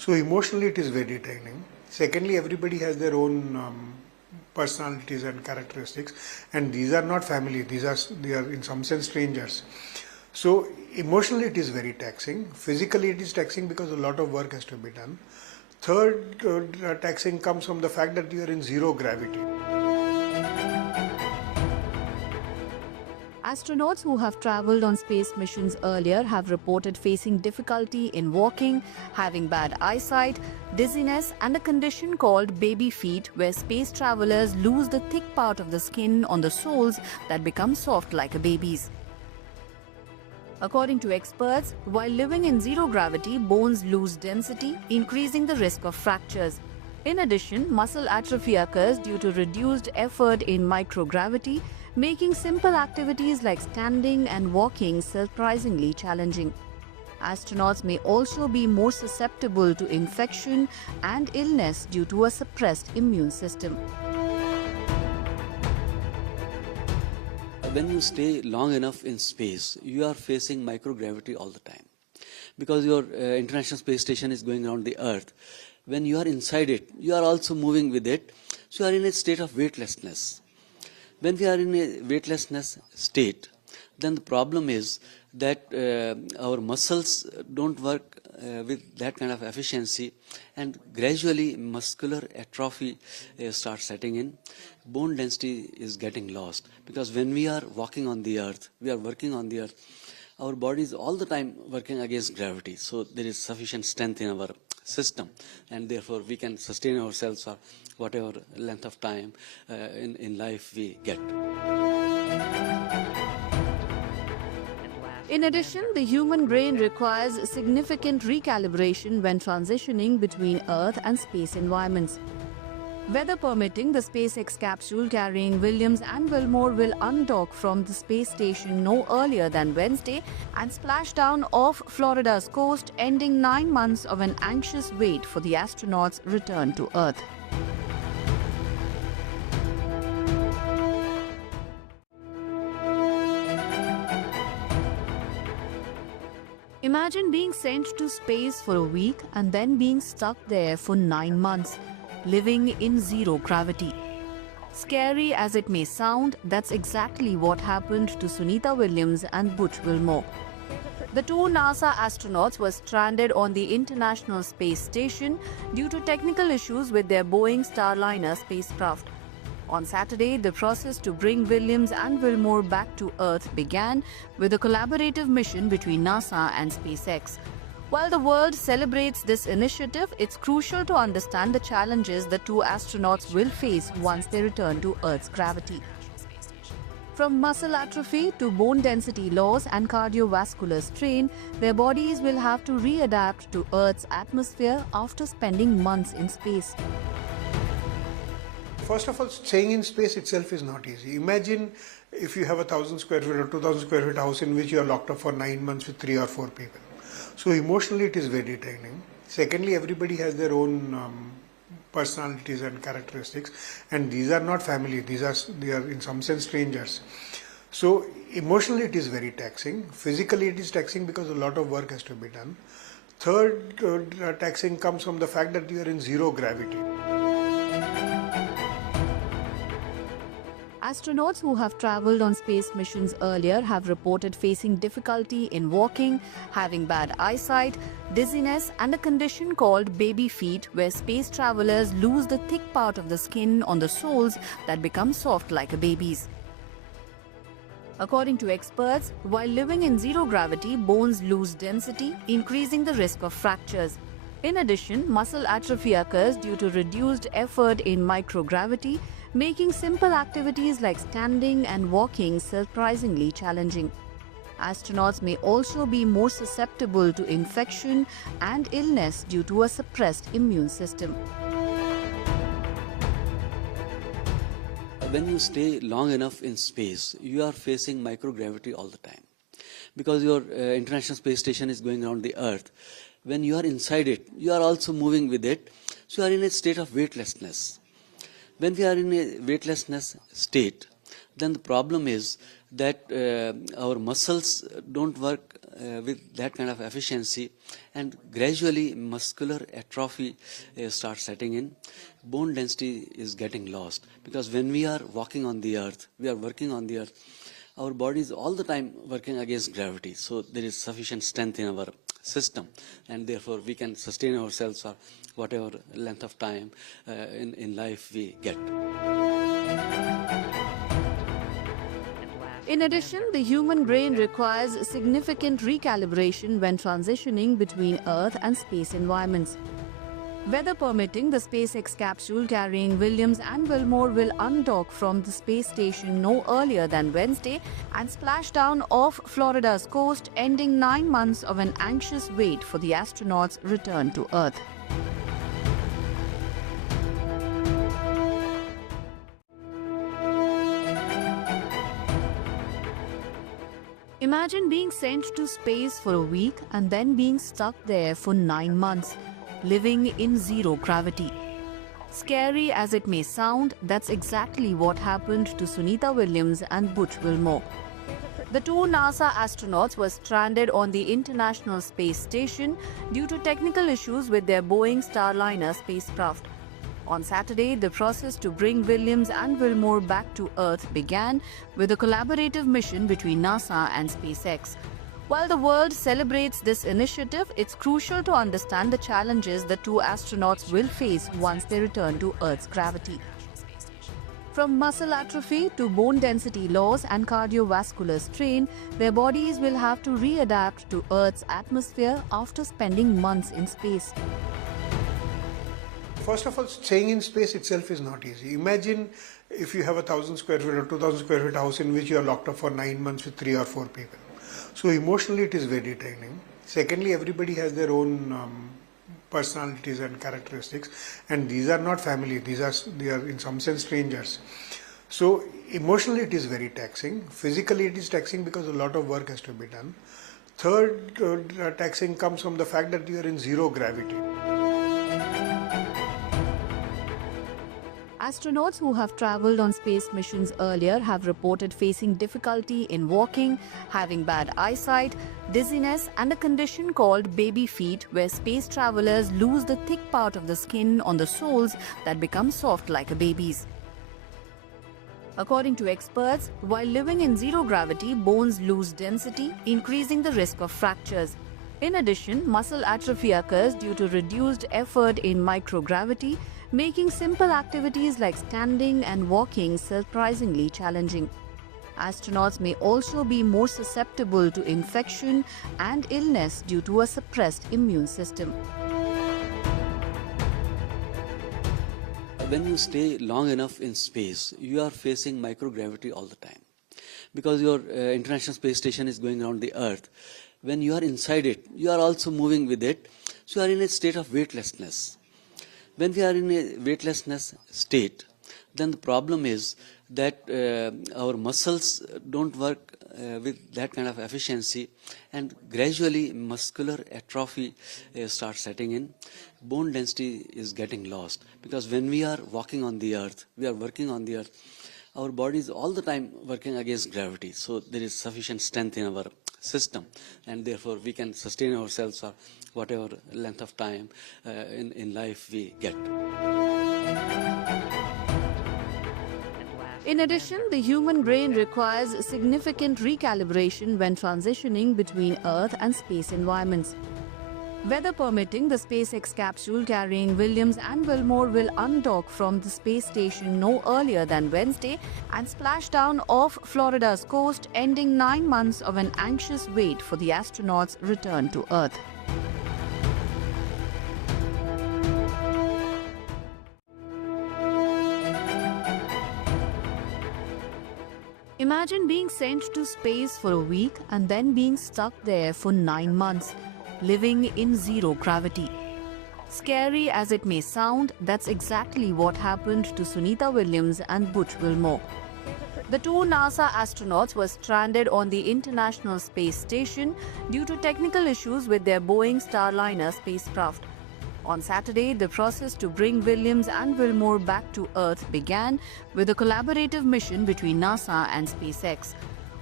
So emotionally it is very draining. Secondly, everybody has their own personalities and characteristics, and these are not family, they are in some sense strangers. So emotionally it is very taxing. Physically it is taxing because a lot of work has to be done. Third taxing comes from the fact that you are in zero gravity. Astronauts who have traveled on space missions earlier have reported facing difficulty in walking, having bad eyesight, dizziness, and a condition called baby feet, where space travelers lose the thick part of the skin on the soles that become soft like a baby's. According to experts, while living in zero gravity, bones lose density, increasing the risk of fractures. In addition, muscle atrophy occurs due to reduced effort in microgravity, making simple activities like standing and walking surprisingly challenging. Astronauts may also be more susceptible to infection and illness due to a suppressed immune system. When you stay long enough in space, you are facing microgravity all the time. Because your International Space Station is going around the Earth. When you are inside it, you are also moving with it. So you are in a state of weightlessness. When we are in a weightlessness state, then the problem is that our muscles don't work with that kind of efficiency, and gradually muscular atrophy starts setting in. Bone density is getting lost, because when we are walking on the earth, we are working on the earth, our body is all the time working against gravity. So there is sufficient strength in our system, and therefore we can sustain ourselves for whatever length of time in life we get. In addition, the human brain requires significant recalibration when transitioning between Earth and space environments. Weather permitting, the SpaceX capsule carrying Williams and Wilmore will undock from the space station no earlier than Wednesday and splash down off Florida's coast, ending 9 months of an anxious wait for the astronauts' return to Earth. Imagine being sent to space for a week and then being stuck there for 9 months, living in zero gravity. Scary as it may sound, that's exactly what happened to Sunita Williams and Butch Wilmore. The two NASA astronauts were stranded on the International Space Station due to technical issues with their Boeing Starliner spacecraft. On Saturday, the process to bring Williams and Wilmore back to Earth began with a collaborative mission between NASA and SpaceX. While the world celebrates this initiative, it's crucial to understand the challenges the two astronauts will face once they return to Earth's gravity. From muscle atrophy to bone density loss and cardiovascular strain, their bodies will have to readapt to Earth's atmosphere after spending months in space. First of all, staying in space itself is not easy. Imagine if you have a 1,000 square feet or 2,000 square feet house in which you are locked up for 9 months with 3 or 4 people. So emotionally it is very draining. Secondly, everybody has their own personalities and characteristics, and these are not family, they are in some sense strangers. So emotionally it is very taxing. Physically it is taxing because a lot of work has to be done. Third taxing comes from the fact that you are in zero gravity. Astronauts who have traveled on space missions earlier have reported facing difficulty in walking, having bad eyesight, dizziness, and a condition called baby feet, where space travelers lose the thick part of the skin on the soles that become soft like a baby's. According to experts, while living in zero gravity, bones lose density, increasing the risk of fractures. In addition, muscle atrophy occurs due to reduced effort in microgravity, making simple activities like standing and walking surprisingly challenging. Astronauts may also be more susceptible to infection and illness due to a suppressed immune system. When you stay long enough in space, you are facing microgravity all the time. Because your International Space Station is going around the Earth. When you are inside it, you are also moving with it. So you are in a state of weightlessness. When we are in a weightlessness state, then the problem is that our muscles don't work with that kind of efficiency, and gradually muscular atrophy starts setting in. Bone density is getting lost, because when we are walking on the earth, we are working on the earth, our body is all the time working against gravity, so there is sufficient strength in our system, and therefore we can sustain ourselves for whatever length of time in life we get. In addition, the human brain requires significant recalibration when transitioning between Earth and space environments. Weather permitting, the SpaceX capsule carrying Williams and Wilmore will undock from the space station no earlier than Wednesday and splash down off Florida's coast, ending 9 months of an anxious wait for the astronauts' return to Earth. Imagine being sent to space for a week and then being stuck there for 9 months, living in zero gravity. Scary as it may sound, that's exactly what happened to Sunita Williams and Butch Wilmore. The two NASA astronauts were stranded on the International Space Station due to technical issues with their Boeing Starliner spacecraft. On Saturday, the process to bring Williams and Wilmore back to Earth began with a collaborative mission between NASA and SpaceX. While the world celebrates this initiative, it's crucial to understand the challenges the two astronauts will face once they return to Earth's gravity. From muscle atrophy to bone density loss and cardiovascular strain, their bodies will have to readapt to Earth's atmosphere after spending months in space. First of all, staying in space itself is not easy. Imagine if you have a 1,000 square feet or 2,000 square feet house in which you are locked up for 9 months with 3 or 4 people. So emotionally it is very draining. Secondly, everybody has their own personalities and characteristics, and these are not family, they are in some sense strangers. So emotionally it is very taxing. Physically it is taxing because a lot of work has to be done. Third taxing comes from the fact that you are in zero gravity. Astronauts who have traveled on space missions earlier have reported facing difficulty in walking, having bad eyesight, dizziness, and a condition called baby feet, where space travelers lose the thick part of the skin on the soles that become soft like a baby's. According to experts, while living in zero gravity, bones lose density, increasing the risk of fractures. In addition, muscle atrophy occurs due to reduced effort in microgravity, making simple activities like standing and walking surprisingly challenging. Astronauts may also be more susceptible to infection and illness due to a suppressed immune system. When you stay long enough in space, you are facing microgravity all the time, because your International Space Station is going around the Earth. When you are inside it, you are also moving with it, so you are in a state of weightlessness. When we are in a weightlessness state, then the problem is that our muscles don't work with that kind of efficiency, and gradually muscular atrophy starts setting in. Bone density is getting lost, because when we are walking on the earth, we are working on the earth, our body is all the time working against gravity, so there is sufficient strength in our system, and therefore we can sustain ourselves for whatever length of time in life we get. In addition, the human brain requires significant recalibration when transitioning between Earth and space environments. Weather permitting, the SpaceX capsule carrying Williams and Wilmore will undock from the space station no earlier than Wednesday and splash down off Florida's coast, ending 9 months of an anxious wait for the astronauts' return to Earth. Imagine being sent to space for a week and then being stuck there for 9 months, living in zero gravity. Scary as it may sound, that's exactly what happened to Sunita Williams and Butch Wilmore. The two NASA astronauts were stranded on the International Space Station due to technical issues with their Boeing Starliner spacecraft. On Saturday, the process to bring Williams and Wilmore back to Earth began with a collaborative mission between NASA and SpaceX.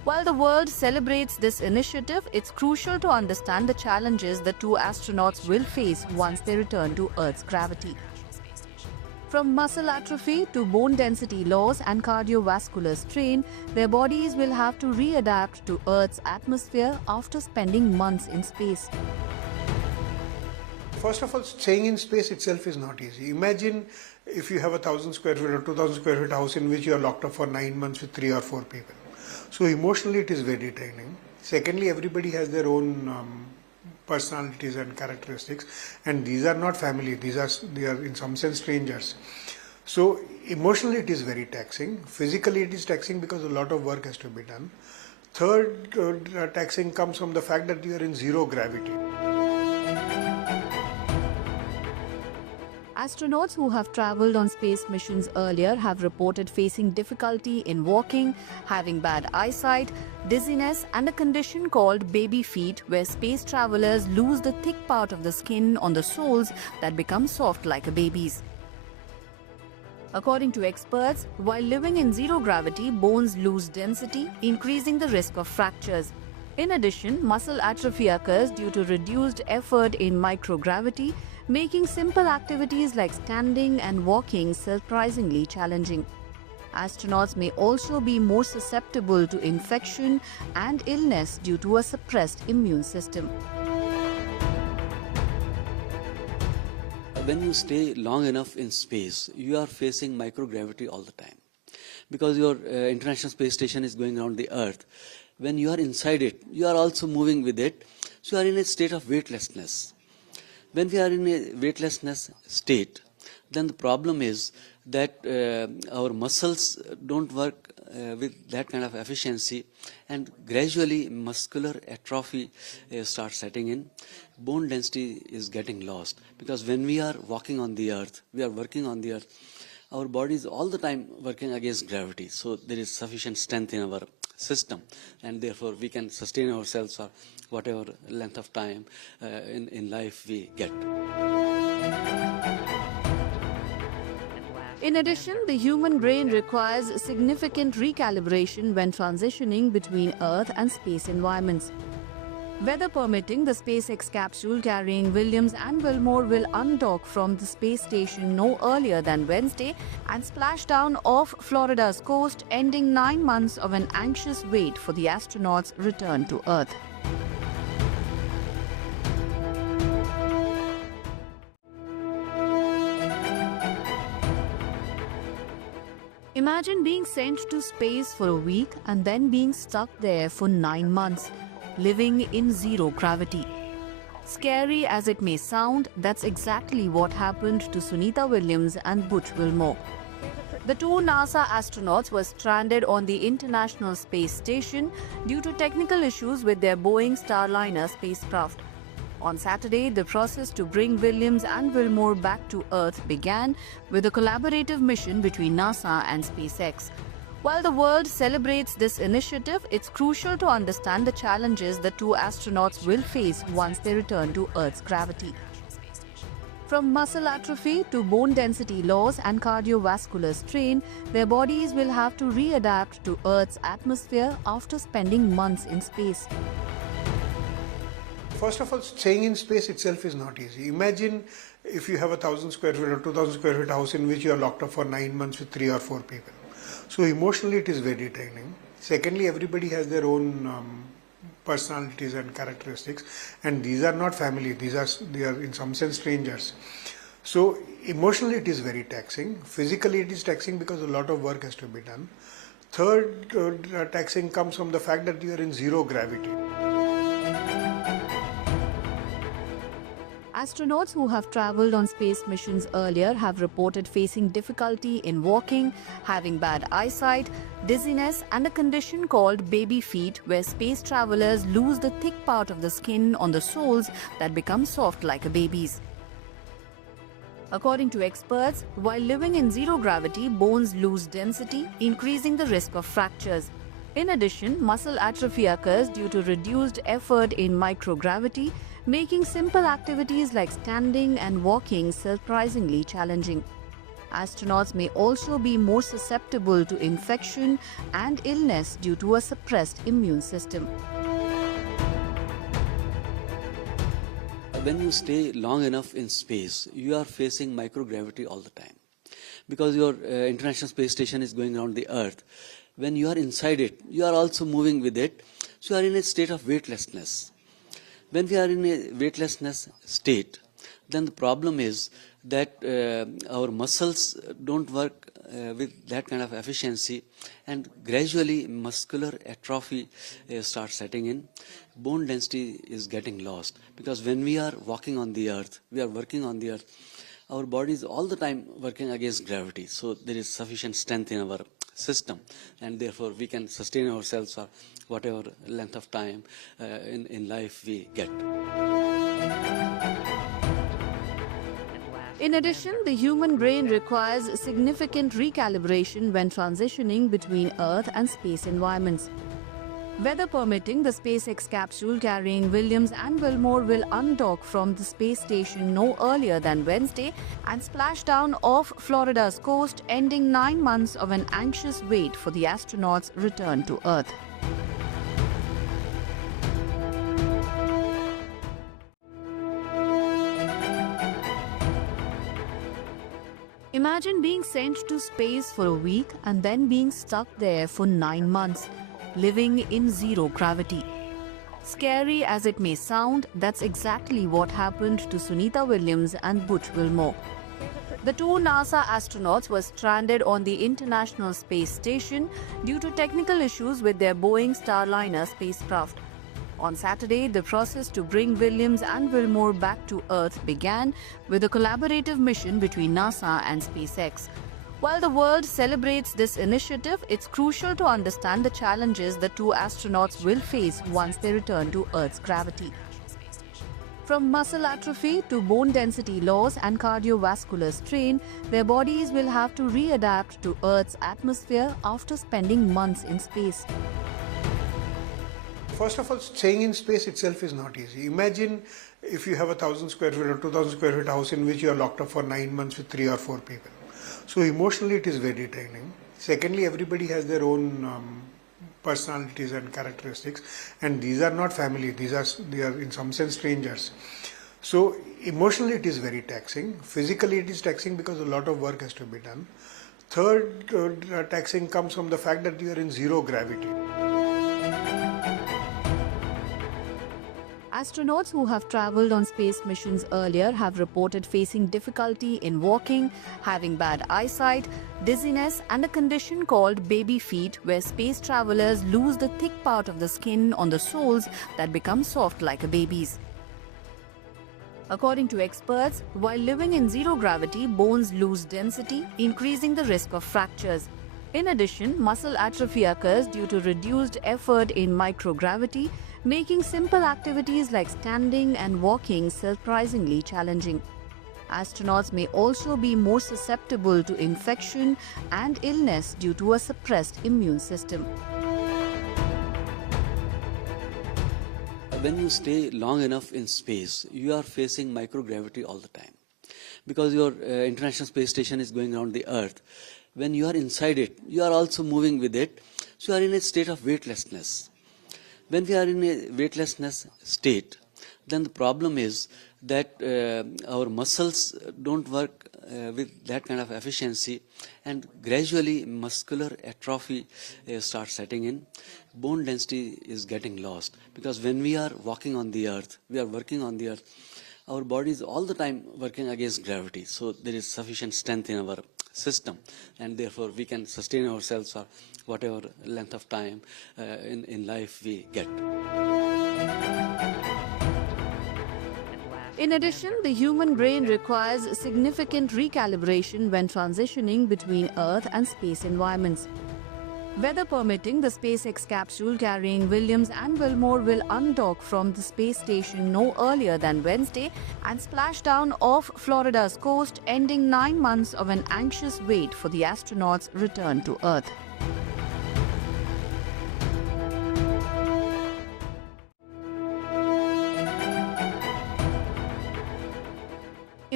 While the world celebrates this initiative, it's crucial to understand the challenges the two astronauts will face once they return to Earth's gravity. From muscle atrophy to bone density loss and cardiovascular strain, their bodies will have to readapt to Earth's atmosphere after spending months in space. First of all, staying in space itself is not easy. Imagine if you have 1,000 square feet or 2,000 square feet house in which you are locked up for 9 months with 3 or 4 people. So emotionally it is very draining. Secondly, everybody has their own personalities and characteristics, and these are not family, they are in some sense strangers. So emotionally it is very taxing. Physically it is taxing because a lot of work has to be done. Third taxing comes from the fact that you are in zero gravity. Astronauts who have traveled on space missions earlier have reported facing difficulty in walking, having bad eyesight, dizziness, and a condition called baby feet, where space travelers lose the thick part of the skin on the soles that become soft like a baby's. According to experts, while living in zero gravity, bones lose density, increasing the risk of fractures. In addition, muscle atrophy occurs due to reduced effort in microgravity, making simple activities like standing and walking surprisingly challenging. Astronauts may also be more susceptible to infection and illness due to a suppressed immune system. When you stay long enough in space, you are facing microgravity all the time. Because your International Space Station is going around the Earth, when you are inside it, you are also moving with it, so you are in a state of weightlessness. When we are in a weightlessness state, then the problem is that our muscles don't work with that kind of efficiency, and gradually muscular atrophy starts setting in. Bone density is getting lost, because when we are walking on the Earth, we are working on the Earth, our body is all the time working against gravity, so there is sufficient strength in our system, and therefore we can sustain ourselves for whatever length of time in life we get. In addition, the human brain requires significant recalibration when transitioning between Earth and space environments. Weather permitting, the SpaceX capsule carrying Williams and Wilmore will undock from the space station no earlier than Wednesday and splash down off Florida's coast, ending 9 months of an anxious wait for the astronauts' return to Earth. Imagine being sent to space for a week and then being stuck there for 9 months, living in zero gravity. Scary as it may sound, that's exactly what happened to Sunita Williams and Butch Wilmore. The two NASA astronauts were stranded on the International Space Station due to technical issues with their Boeing Starliner spacecraft. On Saturday, the process to bring Williams and Wilmore back to Earth began with a collaborative mission between NASA and SpaceX. While the world celebrates this initiative, it's crucial to understand the challenges the two astronauts will face once they return to Earth's gravity. From muscle atrophy to bone density loss and cardiovascular strain, their bodies will have to readapt to Earth's atmosphere after spending months in space. First of all, staying in space itself is not easy. Imagine if you have 1,000 square feet or 2,000 square feet house in which you are locked up for 9 months with 3 or 4 people. So emotionally it is very draining. Secondly, everybody has their own personalities and characteristics, and these are not family, they are in some sense strangers. So emotionally it is very taxing. Physically it is taxing because a lot of work has to be done. Third taxing comes from the fact that you are in zero gravity. Astronauts who have traveled on space missions earlier have reported facing difficulty in walking, having bad eyesight, dizziness, and a condition called baby feet, where space travelers lose the thick part of the skin on the soles that become soft like a baby's. According to experts, while living in zero gravity, bones lose density, increasing the risk of fractures. In addition, muscle atrophy occurs due to reduced effort in microgravity, making simple activities like standing and walking surprisingly challenging. Astronauts may also be more susceptible to infection and illness due to a suppressed immune system. When you stay long enough in space, you are facing microgravity all the time. Because your International Space Station is going around the Earth, when you are inside it, you are also moving with it, so you are in a state of weightlessness. When we are in a weightlessness state, then the problem is that our muscles don't work with that kind of efficiency, and gradually muscular atrophy starts setting in. Bone density is getting lost, because when we are walking on the earth, we are working on the earth, our body is all the time working against gravity, so there is sufficient strength in our system, and therefore we can sustain ourselves for whatever length of time in life we get. In addition, the human brain requires significant recalibration when transitioning between Earth and space environments. Weather permitting, the SpaceX capsule carrying Williams and Wilmore will undock from the space station no earlier than Wednesday and splash down off Florida's coast, ending 9 months of an anxious wait for the astronauts' return to Earth. Imagine being sent to space for a week and then being stuck there for 9 months, living in zero gravity. Scary as it may sound, that's exactly what happened to Sunita Williams and Butch Wilmore. The two NASA astronauts were stranded on the International Space Station due to technical issues with their Boeing Starliner spacecraft. On Saturday, the process to bring Williams and Wilmore back to Earth began with a collaborative mission between NASA and SpaceX. While the world celebrates this initiative, it's crucial to understand the challenges the two astronauts will face once they return to Earth's gravity. From muscle atrophy to bone density loss and cardiovascular strain, their bodies will have to readapt to Earth's atmosphere after spending months in space. First of all, staying in space itself is not easy. Imagine if you have 1,000 square feet or 2,000 square feet house in which you are locked up for 9 months with 3 or 4 people. So emotionally it is very draining. Secondly, everybody has their own personalities and characteristics, and these are not family, they are in some sense strangers. So emotionally it is very taxing. Physically it is taxing because a lot of work has to be done. Third, taxing comes from the fact that you are in zero gravity. Astronauts who have traveled on space missions earlier have reported facing difficulty in walking, having bad eyesight, dizziness, and a condition called baby feet, where space travelers lose the thick part of the skin on the soles that become soft like a baby's. According to experts, while living in zero gravity, bones lose density, increasing the risk of fractures. In addition, muscle atrophy occurs due to reduced effort in microgravity, making simple activities like standing and walking surprisingly challenging. Astronauts may also be more susceptible to infection and illness due to a suppressed immune system. When you stay long enough in space, you are facing microgravity all the time. Because your International Space Station is going around the Earth, when you are inside it, you are also moving with it, so you are in a state of weightlessness. When we are in a weightlessness state, then the problem is that our muscles don't work with that kind of efficiency, and gradually muscular atrophy starts setting in. Bone density is getting lost, because when we are walking on the earth, we are working on the earth, our body is all the time working against gravity, so there is sufficient strength in our system, and therefore we can sustain ourselves for whatever length of time in life we get. In addition, the human brain requires significant recalibration when transitioning between Earth and space environments. Weather permitting, the SpaceX capsule carrying Williams and Wilmore will undock from the space station no earlier than Wednesday and splash down off Florida's coast, ending 9 months of an anxious wait for the astronauts' return to Earth.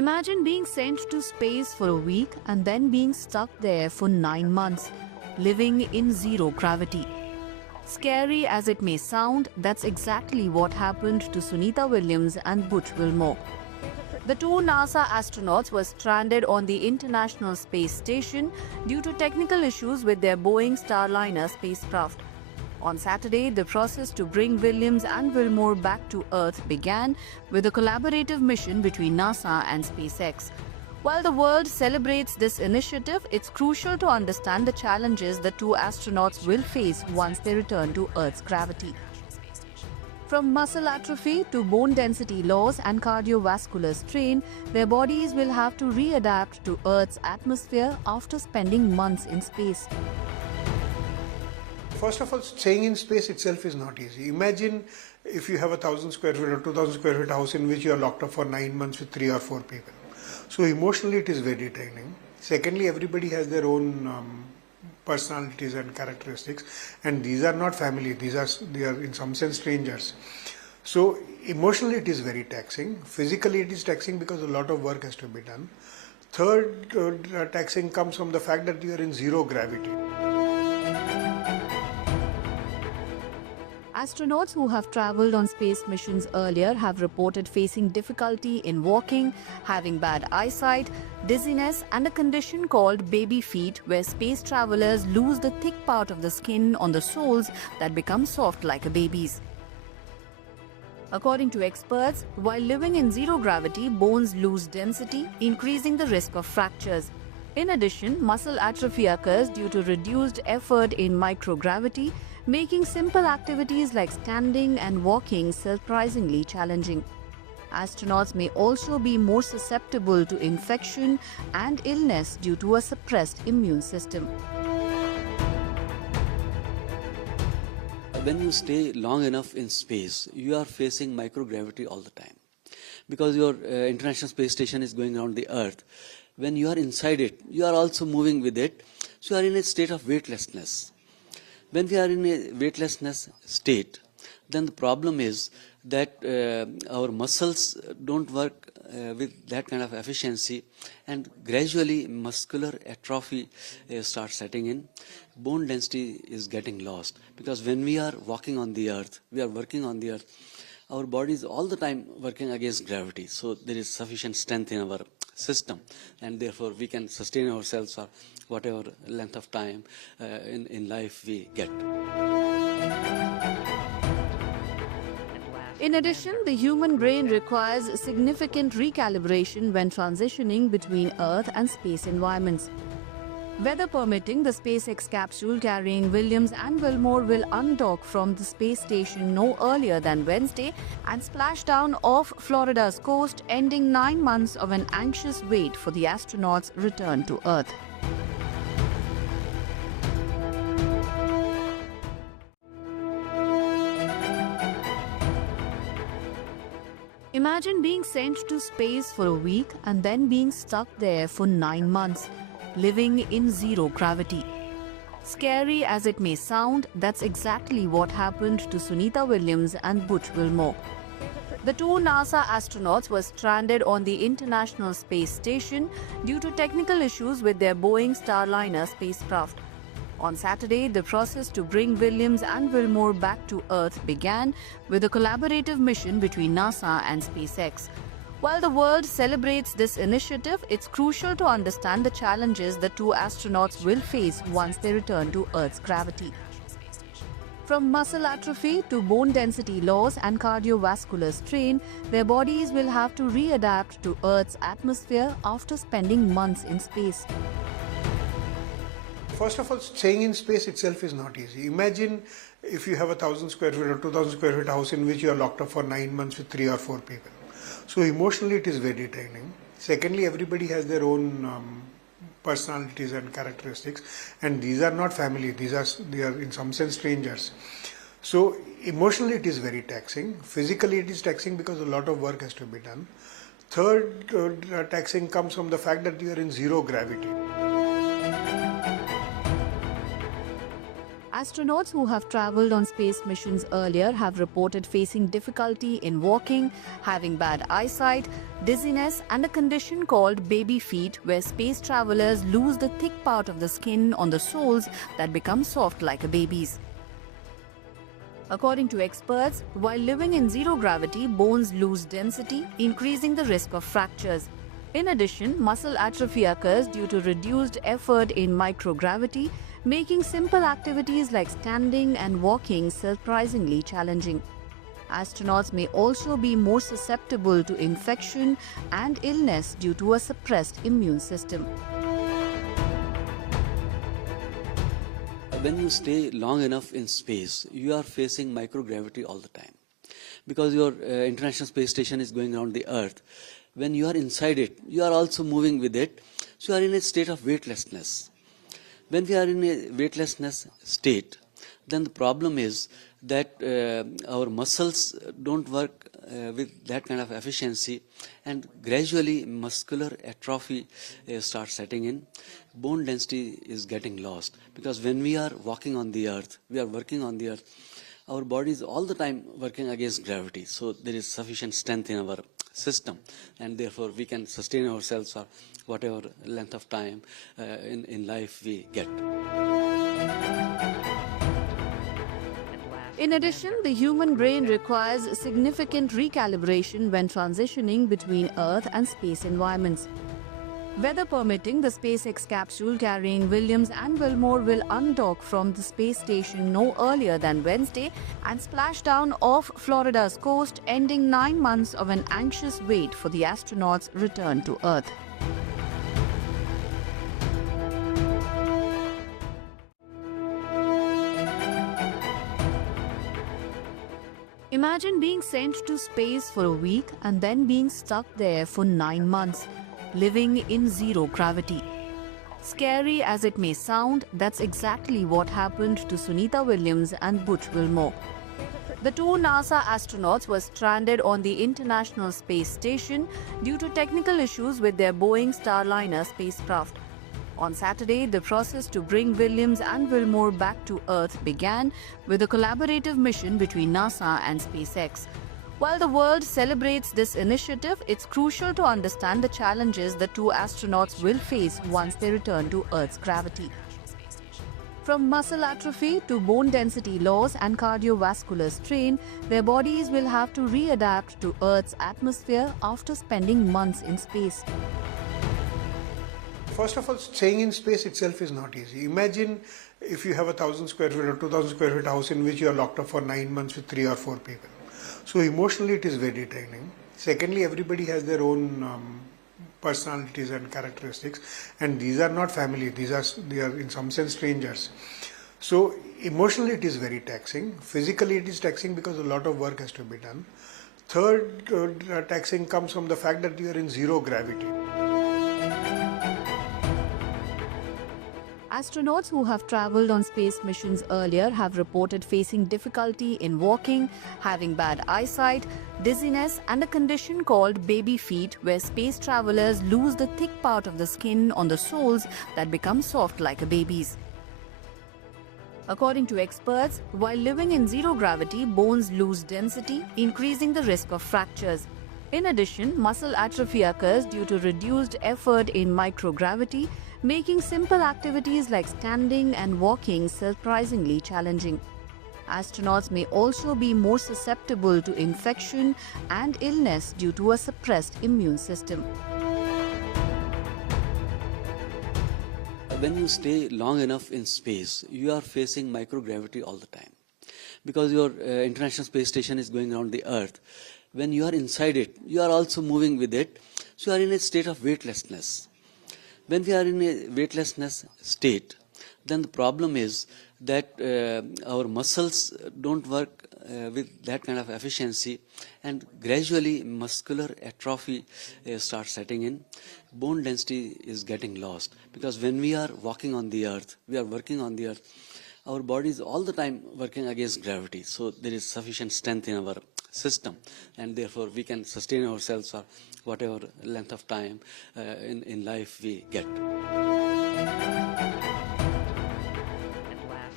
Imagine being sent to space for a week and then being stuck there for 9 months, living in zero gravity. Scary as it may sound, that's exactly what happened to Sunita Williams and Butch Wilmore. The two NASA astronauts were stranded on the International Space Station due to technical issues with their Boeing Starliner spacecraft. On Saturday, the process to bring Williams and Wilmore back to Earth began with a collaborative mission between NASA and SpaceX. While the world celebrates this initiative, it's crucial to understand the challenges the two astronauts will face once they return to Earth's gravity. From muscle atrophy to bone density loss and cardiovascular strain, their bodies will have to readapt to Earth's atmosphere after spending months in space. First of all, staying in space itself is not easy. Imagine if you have a 1,000 square feet or 2,000 square feet house in which you are locked up for 9 months with 3 or 4 people. So emotionally it is very draining. Secondly, everybody has their own personalities and characteristics, and these are not family, they are in some sense strangers. So emotionally it is very taxing. Physically it is taxing because a lot of work has to be done. Third taxing comes from the fact that you are in zero gravity. Astronauts who have traveled on space missions earlier have reported facing difficulty in walking, having bad eyesight, dizziness, and a condition called baby feet, where space travelers lose the thick part of the skin on the soles that become soft like a baby's. According to experts, while living in zero gravity, bones lose density, increasing the risk of fractures. In addition, muscle atrophy occurs due to reduced effort in microgravity, making simple activities like standing and walking surprisingly challenging. Astronauts may also be more susceptible to infection and illness due to a suppressed immune system. When you stay long enough in space, you are facing microgravity all the time. Because your International Space Station is going around the Earth. When you are inside it, you are also moving with it. So you are in a state of weightlessness. When we are in a weightlessness state, then the problem is that our muscles don't work with that kind of efficiency, and gradually muscular atrophy starts setting in. Bone density is getting lost, because when we are walking on the Earth, we are working on the Earth, our body is all the time working against gravity. So there is sufficient strength in our system, and therefore we can sustain ourselves for whatever length of time in life we get. In addition, the human brain requires significant recalibration when transitioning between Earth and space environments. Weather permitting, the SpaceX capsule carrying Williams and Wilmore will undock from the space station no earlier than Wednesday and splash down off Florida's coast, ending 9 months of an anxious wait for the astronauts' return to Earth. Imagine being sent to space for a week and then being stuck there for 9 months, living in zero gravity. Scary as it may sound, that's exactly what happened to Sunita Williams and Butch Wilmore. The two NASA astronauts were stranded on the International Space Station due to technical issues with their Boeing Starliner spacecraft. On Saturday, the process to bring Williams and Wilmore back to Earth began with a collaborative mission between NASA and SpaceX. While the world celebrates this initiative, it's crucial to understand the challenges the two astronauts will face once they return to Earth's gravity. From muscle atrophy to bone density loss and cardiovascular strain, their bodies will have to readapt to Earth's atmosphere after spending months in space. First of all, staying in space itself is not easy. Imagine if you have a 1,000 square feet or 2,000 square feet house in which you are locked up for 9 months with 3 or 4 people. So emotionally it is very draining. Secondly, everybody has their own personalities and characteristics, and these are not family, they are in some sense strangers. So emotionally it is very taxing. Physically it is taxing because a lot of work has to be done. Third taxing comes from the fact that you are in zero gravity. Astronauts who have traveled on space missions earlier have reported facing difficulty in walking, having bad eyesight, dizziness, and a condition called baby feet, where space travelers lose the thick part of the skin on the soles that become soft like a baby's. According to experts, while living in zero gravity, bones lose density, increasing the risk of fractures. In addition, muscle atrophy occurs due to reduced effort in microgravity, making simple activities like standing and walking surprisingly challenging. Astronauts may also be more susceptible to infection and illness due to a suppressed immune system. When you stay long enough in space, you are facing microgravity all the time. Because your International Space Station is going around the Earth, when you are inside it, you are also moving with it, so you are in a state of weightlessness. When we are in a weightlessness state, then the problem is that our muscles don't work with that kind of efficiency, and gradually muscular atrophy starts setting in. Bone density is getting lost, because when we are walking on the earth, we are working on the earth, our body is all the time working against gravity, so there is sufficient strength in our system, and therefore we can sustain ourselves for whatever length of time in life we get. In addition, the human brain requires significant recalibration when transitioning between Earth and space environments. Weather permitting, the SpaceX capsule carrying Williams and Wilmore will undock from the space station no earlier than Wednesday and splash down off Florida's coast, ending 9 months of an anxious wait for the astronauts' return to Earth. Imagine being sent to space for a week and then being stuck there for 9 months, living in zero gravity. Scary as it may sound, that's exactly what happened to Sunita Williams and Butch Wilmore. The two NASA astronauts were stranded on the International Space Station due to technical issues with their Boeing Starliner spacecraft. On Saturday, the process to bring Williams and Wilmore back to Earth began with a collaborative mission between NASA and SpaceX. While the world celebrates this initiative, it's crucial to understand the challenges the two astronauts will face once they return to Earth's gravity. From muscle atrophy to bone density loss and cardiovascular strain, their bodies will have to readapt to Earth's atmosphere after spending months in space. First of all, staying in space itself is not easy. Imagine if you have 1,000 square feet or 2,000 square feet house in which you are locked up for 9 months with 3 or 4 people. So emotionally it is very draining. Secondly, everybody has their own personalities and characteristics, and these are not family, they are in some sense strangers. So emotionally it is very taxing. Physically it is taxing because a lot of work has to be done. Third taxing comes from the fact that you are in zero gravity. Astronauts who have traveled on space missions earlier have reported facing difficulty in walking, having bad eyesight, dizziness, and a condition called baby feet, where space travelers lose the thick part of the skin on the soles that become soft like a baby's. According to experts, while living in zero gravity, bones lose density, increasing the risk of fractures. In addition, muscle atrophy occurs due to reduced effort in microgravity, making simple activities like standing and walking surprisingly challenging. Astronauts may also be more susceptible to infection and illness due to a suppressed immune system. When you stay long enough in space, you are facing microgravity all the time. Because your International Space Station is going around the Earth, when you are inside it, you are also moving with it, so you are in a state of weightlessness. When we are in a weightlessness state, then the problem is that our muscles don't work with that kind of efficiency, and gradually muscular atrophy starts setting in. Bone density is getting lost, because when we are walking on the earth, we are working on the earth, our body is all the time working against gravity, so there is sufficient strength in our system, and therefore we can sustain ourselves for whatever length of time in life we get.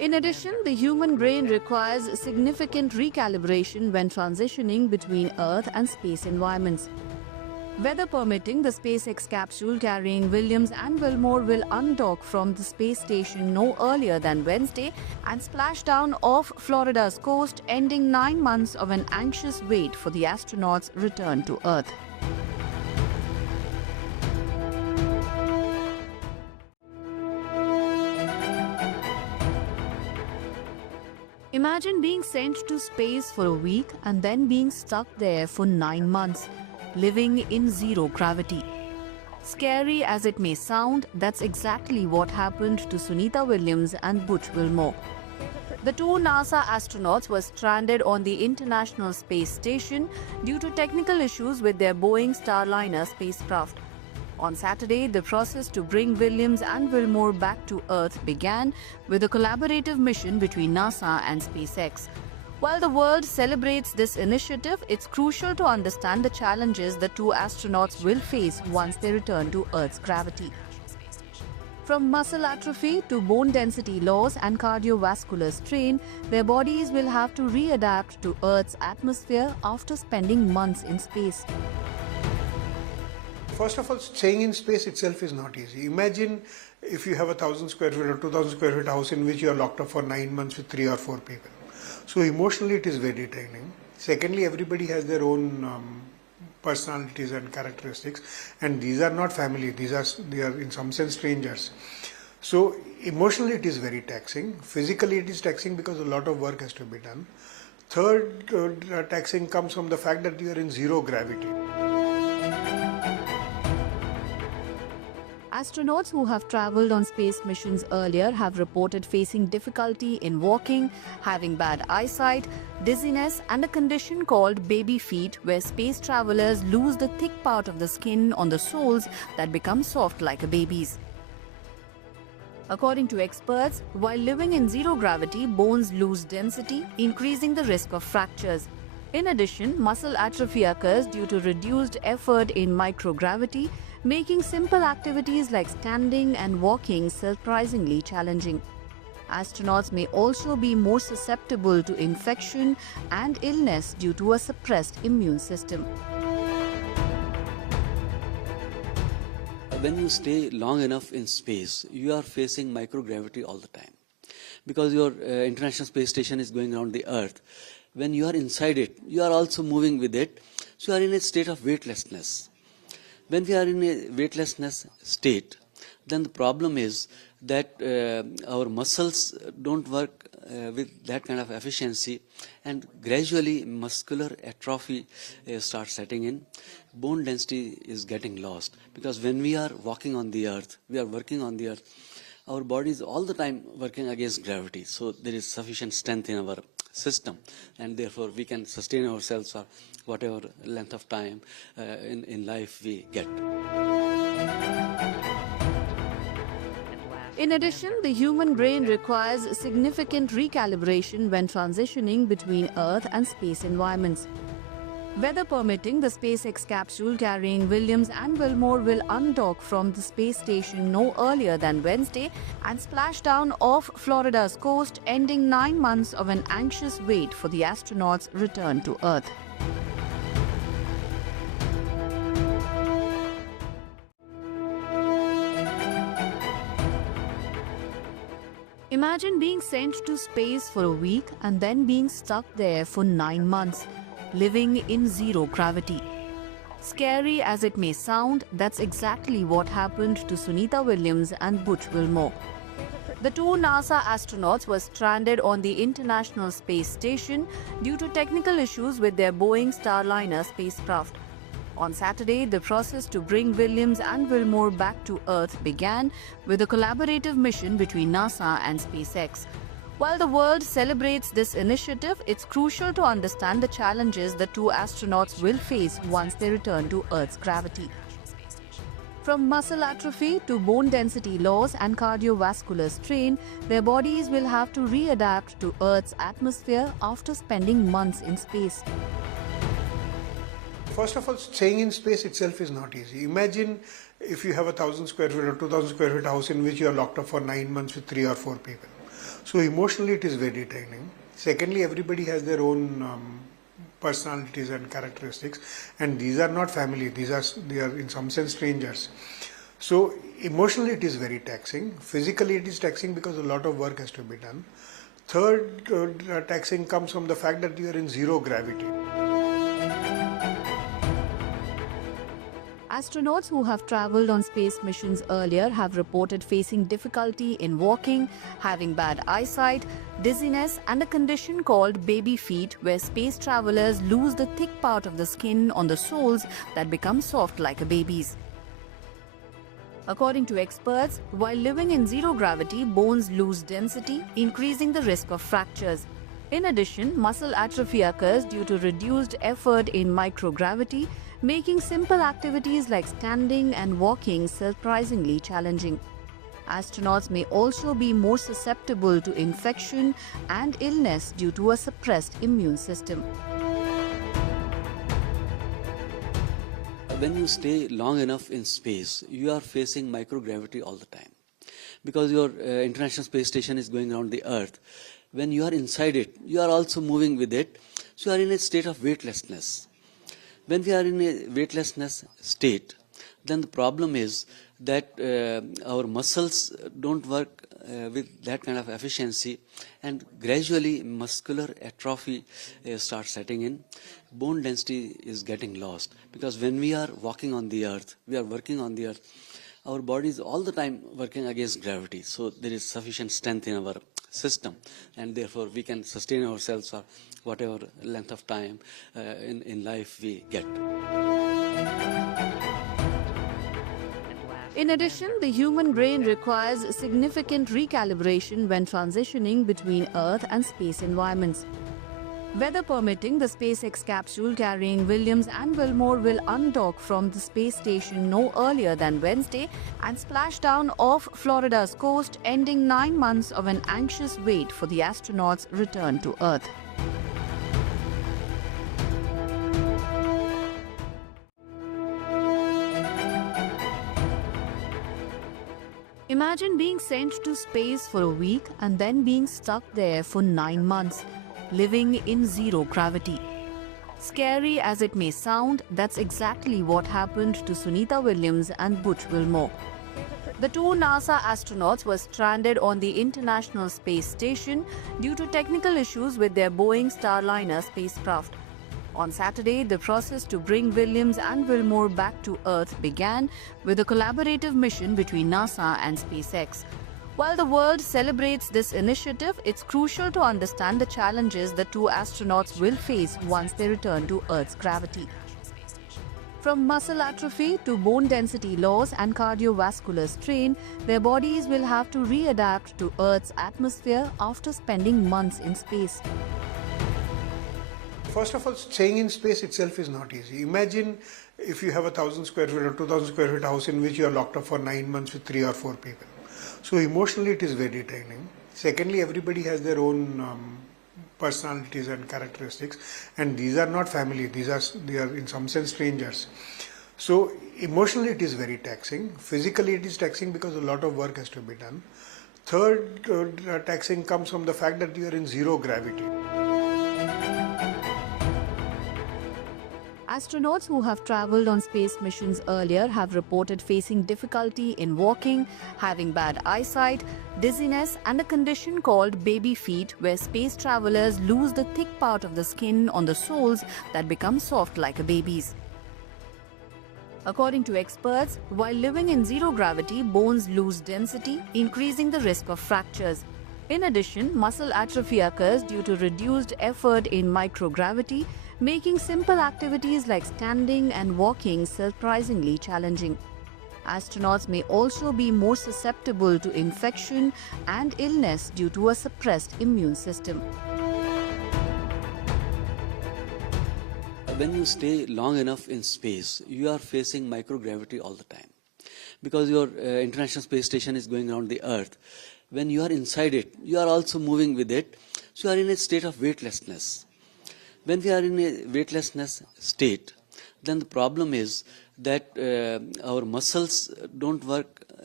In addition, the human brain requires significant recalibration when transitioning between Earth and space environments. Weather permitting, the SpaceX capsule carrying Williams and Wilmore will undock from the space station no earlier than Wednesday and splash down off Florida's coast, ending 9 months of an anxious wait for the astronauts' return to Earth. Imagine being sent to space for a week and then being stuck there for 9 months, living in zero gravity. Scary as it may sound, that's exactly what happened to Sunita Williams and Butch Wilmore. The two NASA astronauts were stranded on the International Space Station due to technical issues with their Boeing Starliner spacecraft. On Saturday, the process to bring Williams and Wilmore back to Earth began with a collaborative mission between NASA and SpaceX. While the world celebrates this initiative, it's crucial to understand the challenges the two astronauts will face once they return to Earth's gravity. From muscle atrophy to bone density loss and cardiovascular strain, their bodies will have to readapt to Earth's atmosphere after spending months in space. First of all, staying in space itself is not easy. Imagine if you have 1,000 square feet or 2,000 square feet house in which you are locked up for 9 months with 3 or 4 people. So emotionally it is very draining. Secondly, everybody has their own personalities and characteristics, and these are not family, they are in some sense strangers. So emotionally it is very taxing. Physically it is taxing because a lot of work has to be done. Third taxing comes from the fact that you are in zero gravity. Astronauts who have traveled on space missions earlier have reported facing difficulty in walking, having bad eyesight, dizziness, and a condition called baby feet, where space travelers lose the thick part of the skin on the soles that become soft like a baby's. According to experts, while living in zero gravity, bones lose density, increasing the risk of fractures. In addition, muscle atrophy occurs due to reduced effort in microgravity, making simple activities like standing and walking surprisingly challenging. Astronauts may also be more susceptible to infection and illness due to a suppressed immune system. When you stay long enough in space, you are facing microgravity all the time. Because your International Space Station is going around the Earth, when you are inside it, you are also moving with it, so you are in a state of weightlessness. When we are in a weightlessness state, then the problem is that our muscles don't work with that kind of efficiency, and gradually muscular atrophy starts setting in. Bone density is getting lost, because when we are walking on the Earth, we are working on the Earth, our body is all the time working against gravity, so there is sufficient strength in our system, and therefore we can sustain ourselves for whatever length of time in life we get. In addition, the human brain requires significant recalibration when transitioning between Earth and space environments. Weather permitting, the SpaceX capsule carrying Williams and Wilmore will undock from the space station no earlier than Wednesday and splash down off Florida's coast, ending 9 months of an anxious wait for the astronauts' return to Earth. Imagine being sent to space for a week and then being stuck there for 9 months, living in zero gravity. Scary as it may sound, that's exactly what happened to Sunita Williams and Butch Wilmore. The two NASA astronauts were stranded on the International Space Station due to technical issues with their Boeing Starliner spacecraft. On Saturday, the process to bring Williams and Wilmore back to Earth began with a collaborative mission between NASA and SpaceX. While the world celebrates this initiative, it's crucial to understand the challenges the two astronauts will face once they return to Earth's gravity. From muscle atrophy to bone density loss and cardiovascular strain, their bodies will have to readapt to Earth's atmosphere after spending months in space. First of all, staying in space itself is not easy. Imagine if you have 1,000 square feet or 2,000 square feet house in which you are locked up for 9 months with 3 or 4 people. So emotionally it is very draining. Secondly, everybody has their own personalities and characteristics, and these are not family, they are in some sense strangers. So emotionally it is very taxing. Physically it is taxing because a lot of work has to be done. Third taxing comes from the fact that you are in zero gravity. Astronauts who have traveled on space missions earlier have reported facing difficulty in walking, having bad eyesight, dizziness, and a condition called baby feet, where space travelers lose the thick part of the skin on the soles that become soft like a baby's. According to experts, while living in zero gravity, bones lose density, increasing the risk of fractures. In addition, muscle atrophy occurs due to reduced effort in microgravity, making simple activities like standing and walking surprisingly challenging. Astronauts may also be more susceptible to infection and illness due to a suppressed immune system. When you stay long enough in space, you are facing microgravity all the time. Because your International Space Station is going around the Earth, when you are inside it, you are also moving with it, so you are in a state of weightlessness. When we are in a weightlessness state, then the problem is that our muscles don't work with that kind of efficiency, and gradually muscular atrophy starts setting in. Bone density is getting lost, because when we are walking on the earth, we are working on the earth, our body is all the time working against gravity, so there is sufficient strength in our system, and therefore we can sustain ourselves for whatever length of time in life we get. In addition, the human brain requires significant recalibration when transitioning between Earth and space environments. Weather permitting, the SpaceX capsule carrying Williams and Wilmore will undock from the space station no earlier than Wednesday and splash down off Florida's coast, ending 9 months of an anxious wait for the astronauts' return to Earth. Imagine being sent to space for a week and then being stuck there for 9 months, living in zero gravity. Scary as it may sound, that's exactly what happened to Sunita Williams and Butch Wilmore. The two NASA astronauts were stranded on the International Space Station due to technical issues with their Boeing Starliner spacecraft. On Saturday, the process to bring Williams and Wilmore back to Earth began with a collaborative mission between NASA and SpaceX. While the world celebrates this initiative, it's crucial to understand the challenges the two astronauts will face once they return to Earth's gravity. From muscle atrophy to bone density loss and cardiovascular strain, their bodies will have to readapt to Earth's atmosphere after spending months in space. First of all, staying in space itself is not easy. Imagine if you have a 1,000 square feet or 2,000 square feet house in which you are locked up for 9 months with 3 or 4 people. So emotionally it is very draining. Secondly, everybody has their own personalities and characteristics, and these are not family, they are in some sense strangers. So emotionally it is very taxing. Physically it is taxing because a lot of work has to be done. Third taxing comes from the fact that you are in zero gravity. Astronauts who have traveled on space missions earlier have reported facing difficulty in walking, having bad eyesight, dizziness, and a condition called baby feet, where space travelers lose the thick part of the skin on the soles that become soft like a baby's. According to experts, while living in zero gravity, bones lose density, increasing the risk of fractures. In addition, muscle atrophy occurs due to reduced effort in microgravity, making simple activities like standing and walking surprisingly challenging. Astronauts may also be more susceptible to infection and illness due to a suppressed immune system. When you stay long enough in space, you are facing microgravity all the time. Because your International Space Station is going around the Earth, when you are inside it, you are also moving with it, so you are in a state of weightlessness. When we are in a weightlessness state, then the problem is that our muscles don't work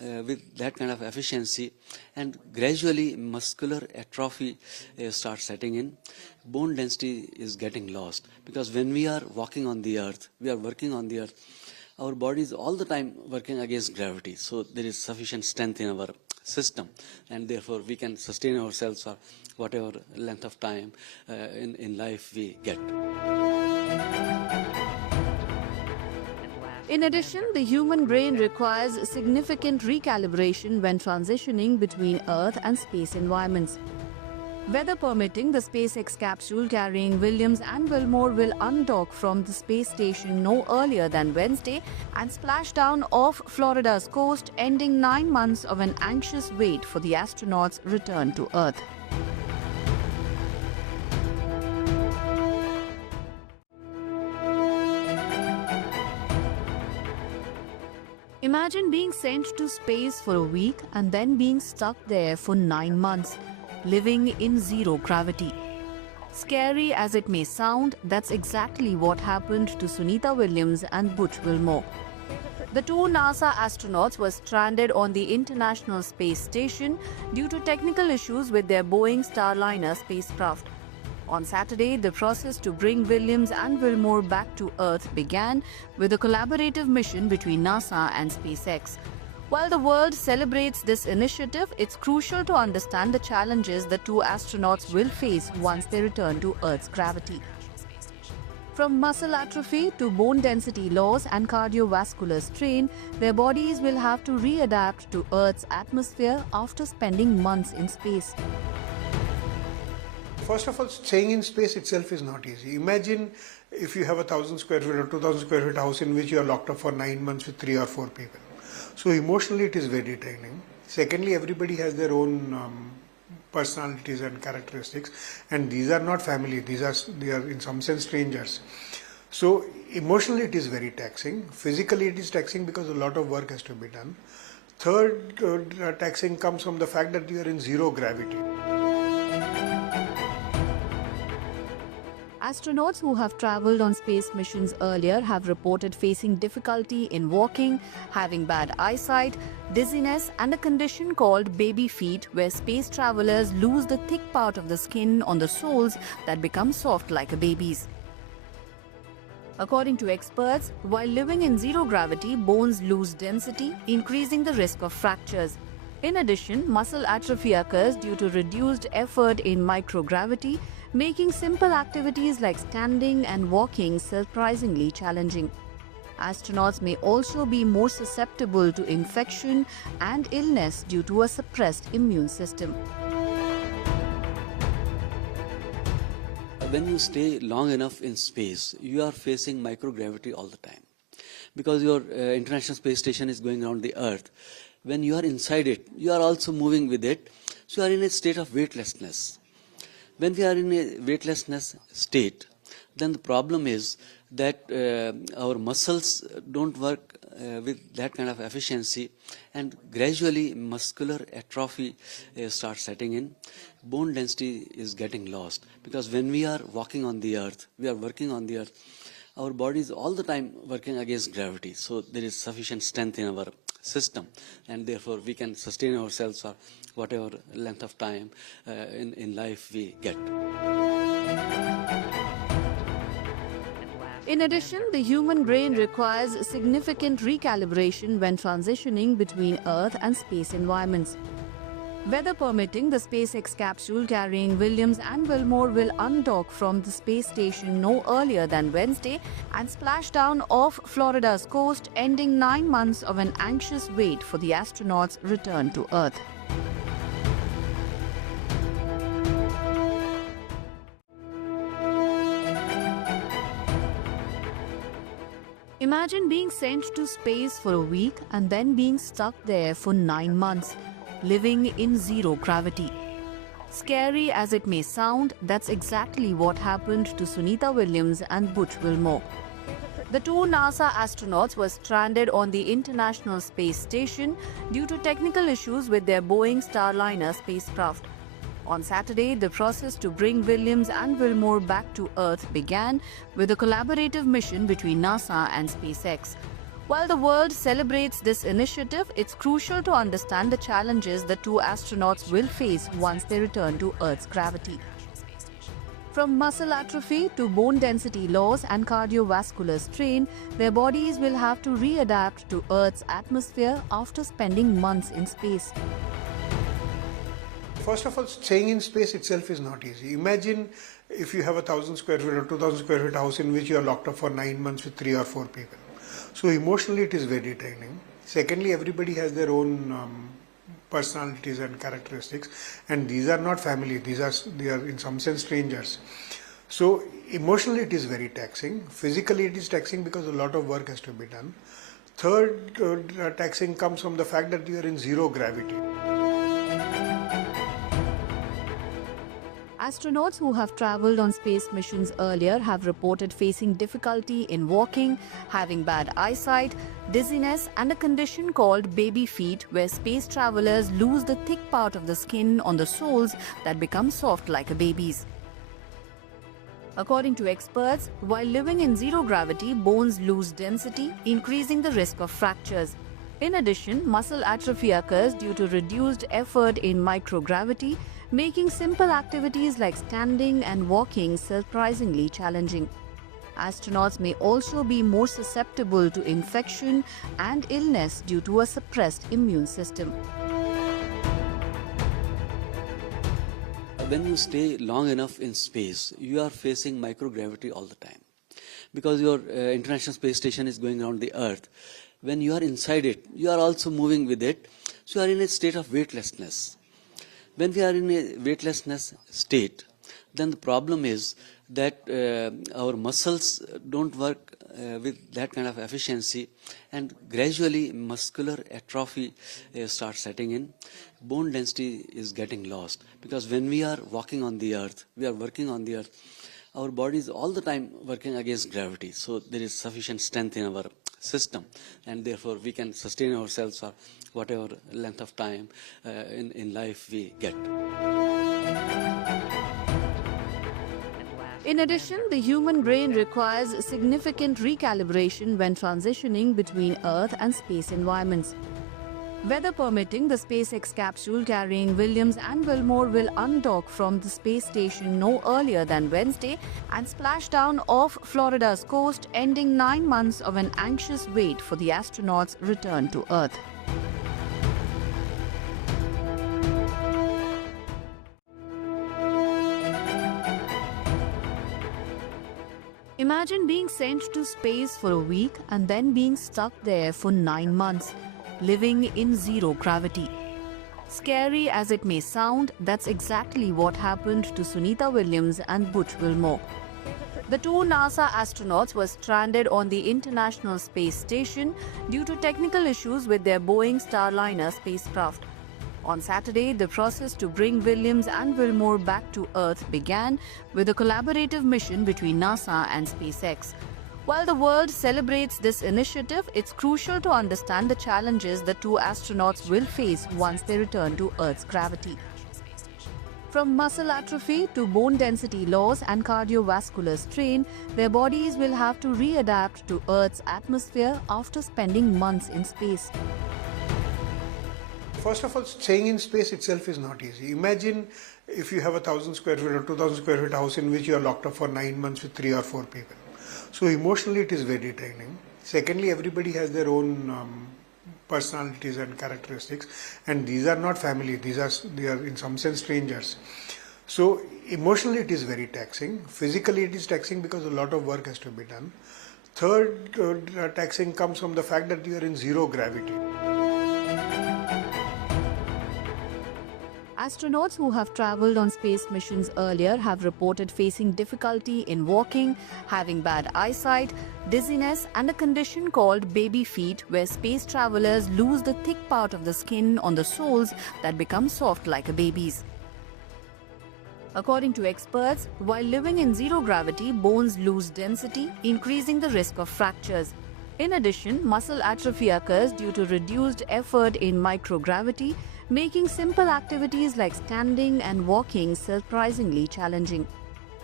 with that kind of efficiency, and gradually muscular atrophy starts setting in. Bone density is getting lost, because when we are walking on the earth, we are working on the earth, our body is all the time working against gravity. So there is sufficient strength in our system, and therefore we can sustain ourselves for whatever length of time in life we get. In addition, the human brain requires significant recalibration when transitioning between Earth and space environments. Weather permitting, the SpaceX capsule carrying Williams and Wilmore will undock from the space station no earlier than Wednesday and splash down off Florida's coast, ending 9 months of an anxious wait for the astronauts' return to Earth. Imagine being sent to space for a week and then being stuck there for 9 months, living in zero gravity. Scary as it may sound, that's exactly what happened to Sunita Williams and Butch Wilmore. The two NASA astronauts were stranded on the International Space Station due to technical issues with their Boeing Starliner spacecraft. On Saturday, the process to bring Williams and Wilmore back to Earth began with a collaborative mission between NASA and SpaceX. While the world celebrates this initiative, it's crucial to understand the challenges the two astronauts will face once they return to Earth's gravity. From muscle atrophy to bone density loss and cardiovascular strain, their bodies will have to readapt to Earth's atmosphere after spending months in space. First of all, staying in space itself is not easy. Imagine if you have a 1,000 square feet or 2,000 square feet house in which you are locked up for 9 months with 3 or 4 people. So emotionally it is very draining. Secondly, everybody has their own personalities and characteristics, and these are not family, they are in some sense strangers. So emotionally it is very taxing. Physically it is taxing because a lot of work has to be done. Third taxing comes from the fact that you are in zero gravity. Astronauts who have traveled on space missions earlier have reported facing difficulty in walking, having bad eyesight, dizziness, and a condition called baby feet, where space travelers lose the thick part of the skin on the soles that become soft like a baby's. According to experts, while living in zero gravity, bones lose density, increasing the risk of fractures. In addition, muscle atrophy occurs due to reduced effort in microgravity, making simple activities like standing and walking surprisingly challenging. Astronauts may also be more susceptible to infection and illness due to a suppressed immune system. When you stay long enough in space, you are facing microgravity all the time, because your International Space Station is going around the Earth. When you are inside it, you are also moving with it, so you are in a state of weightlessness. When we are in a weightlessness state, then the problem is that our muscles don't work with that kind of efficiency, and gradually muscular atrophy starts setting in. Bone density is getting lost, because when we are walking on the earth, we are working on the earth, our body is all the time working against gravity. So there is sufficient strength in our system, and therefore we can sustain ourselves for whatever length of time in life we get. In addition, the human brain requires significant recalibration when transitioning between Earth and space environments. Weather permitting, the SpaceX capsule carrying Williams and Wilmore will undock from the space station no earlier than Wednesday and splash down off Florida's coast, ending 9 months of an anxious wait for the astronauts' return to Earth. Imagine being sent to space for a week and then being stuck there for 9 months, living in zero gravity. Scary as it may sound, that's exactly what happened to Sunita Williams and Butch Wilmore. The two NASA astronauts were stranded on the International Space Station due to technical issues with their Boeing Starliner spacecraft. On Saturday, the process to bring Williams and Wilmore back to Earth began with a collaborative mission between NASA and SpaceX. While the world celebrates this initiative, it's crucial to understand the challenges the two astronauts will face once they return to Earth's gravity. From muscle atrophy to bone density loss and cardiovascular strain, their bodies will have to readapt to Earth's atmosphere after spending months in space. First of all, staying in space itself is not easy. Imagine if you have 1,000 square feet or 2,000 square feet house in which you are locked up for 9 months with 3 or 4 people. So emotionally it is very draining. Secondly, everybody has their own personalities and characteristics, and these are not family, they are in some sense strangers. So emotionally it is very taxing. Physically it is taxing because a lot of work has to be done. Third taxing comes from the fact that you are in zero gravity. Astronauts who have traveled on space missions earlier have reported facing difficulty in walking, having bad eyesight, dizziness, and a condition called baby feet, where space travelers lose the thick part of the skin on the soles that become soft like a baby's. According to experts, while living in zero gravity, bones lose density, increasing the risk of fractures. In addition, muscle atrophy occurs due to reduced effort in microgravity, making simple activities like standing and walking surprisingly challenging. Astronauts may also be more susceptible to infection and illness due to a suppressed immune system. When you stay long enough in space, you are facing microgravity all the time. Because your International Space Station is going around the Earth, when you are inside it, you are also moving with it, so you are in a state of weightlessness. When we are in a weightlessness state, then the problem is that our muscles don't work with that kind of efficiency, and gradually muscular atrophy starts setting in. Bone density is getting lost, because when we are walking on the Earth, we are working on the Earth, our body is all the time working against gravity, so there is sufficient strength in our system, and therefore we can sustain ourselves for whatever length of time in life we get. In addition, the human brain requires significant recalibration when transitioning between Earth and space environments. Weather permitting, the SpaceX capsule carrying Williams and Wilmore will undock from the space station no earlier than Wednesday and splash down off Florida's coast, ending 9 months of an anxious wait for the astronauts' return to Earth. Imagine being sent to space for a week and then being stuck there for 9 months, living in zero gravity. Scary as it may sound, that's exactly what happened to Sunita Williams and Butch Wilmore. The two NASA astronauts were stranded on the International Space Station due to technical issues with their Boeing Starliner spacecraft. On Saturday, the process to bring Williams and Wilmore back to Earth began with a collaborative mission between NASA and SpaceX. While the world celebrates this initiative, it's crucial to understand the challenges the two astronauts will face once they return to Earth's gravity. From muscle atrophy to bone density loss and cardiovascular strain, their bodies will have to readapt to Earth's atmosphere after spending months in space. First of all, staying in space itself is not easy. Imagine if you have 1,000 square feet or 2,000 square feet house in which you are locked up for 9 months with 3 or 4 people. So emotionally it is very draining. Secondly, everybody has their own personalities and characteristics, and these are not family, they are in some sense strangers. So emotionally it is very taxing. Physically it is taxing because a lot of work has to be done. Third taxing comes from the fact that you are in zero gravity. Astronauts who have traveled on space missions earlier have reported facing difficulty in walking, having bad eyesight, dizziness, and a condition called baby feet, where space travelers lose the thick part of the skin on the soles that become soft like a baby's. According to experts, while living in zero gravity, bones lose density, increasing the risk of fractures. In addition, muscle atrophy occurs due to reduced effort in microgravity, making simple activities like standing and walking surprisingly challenging.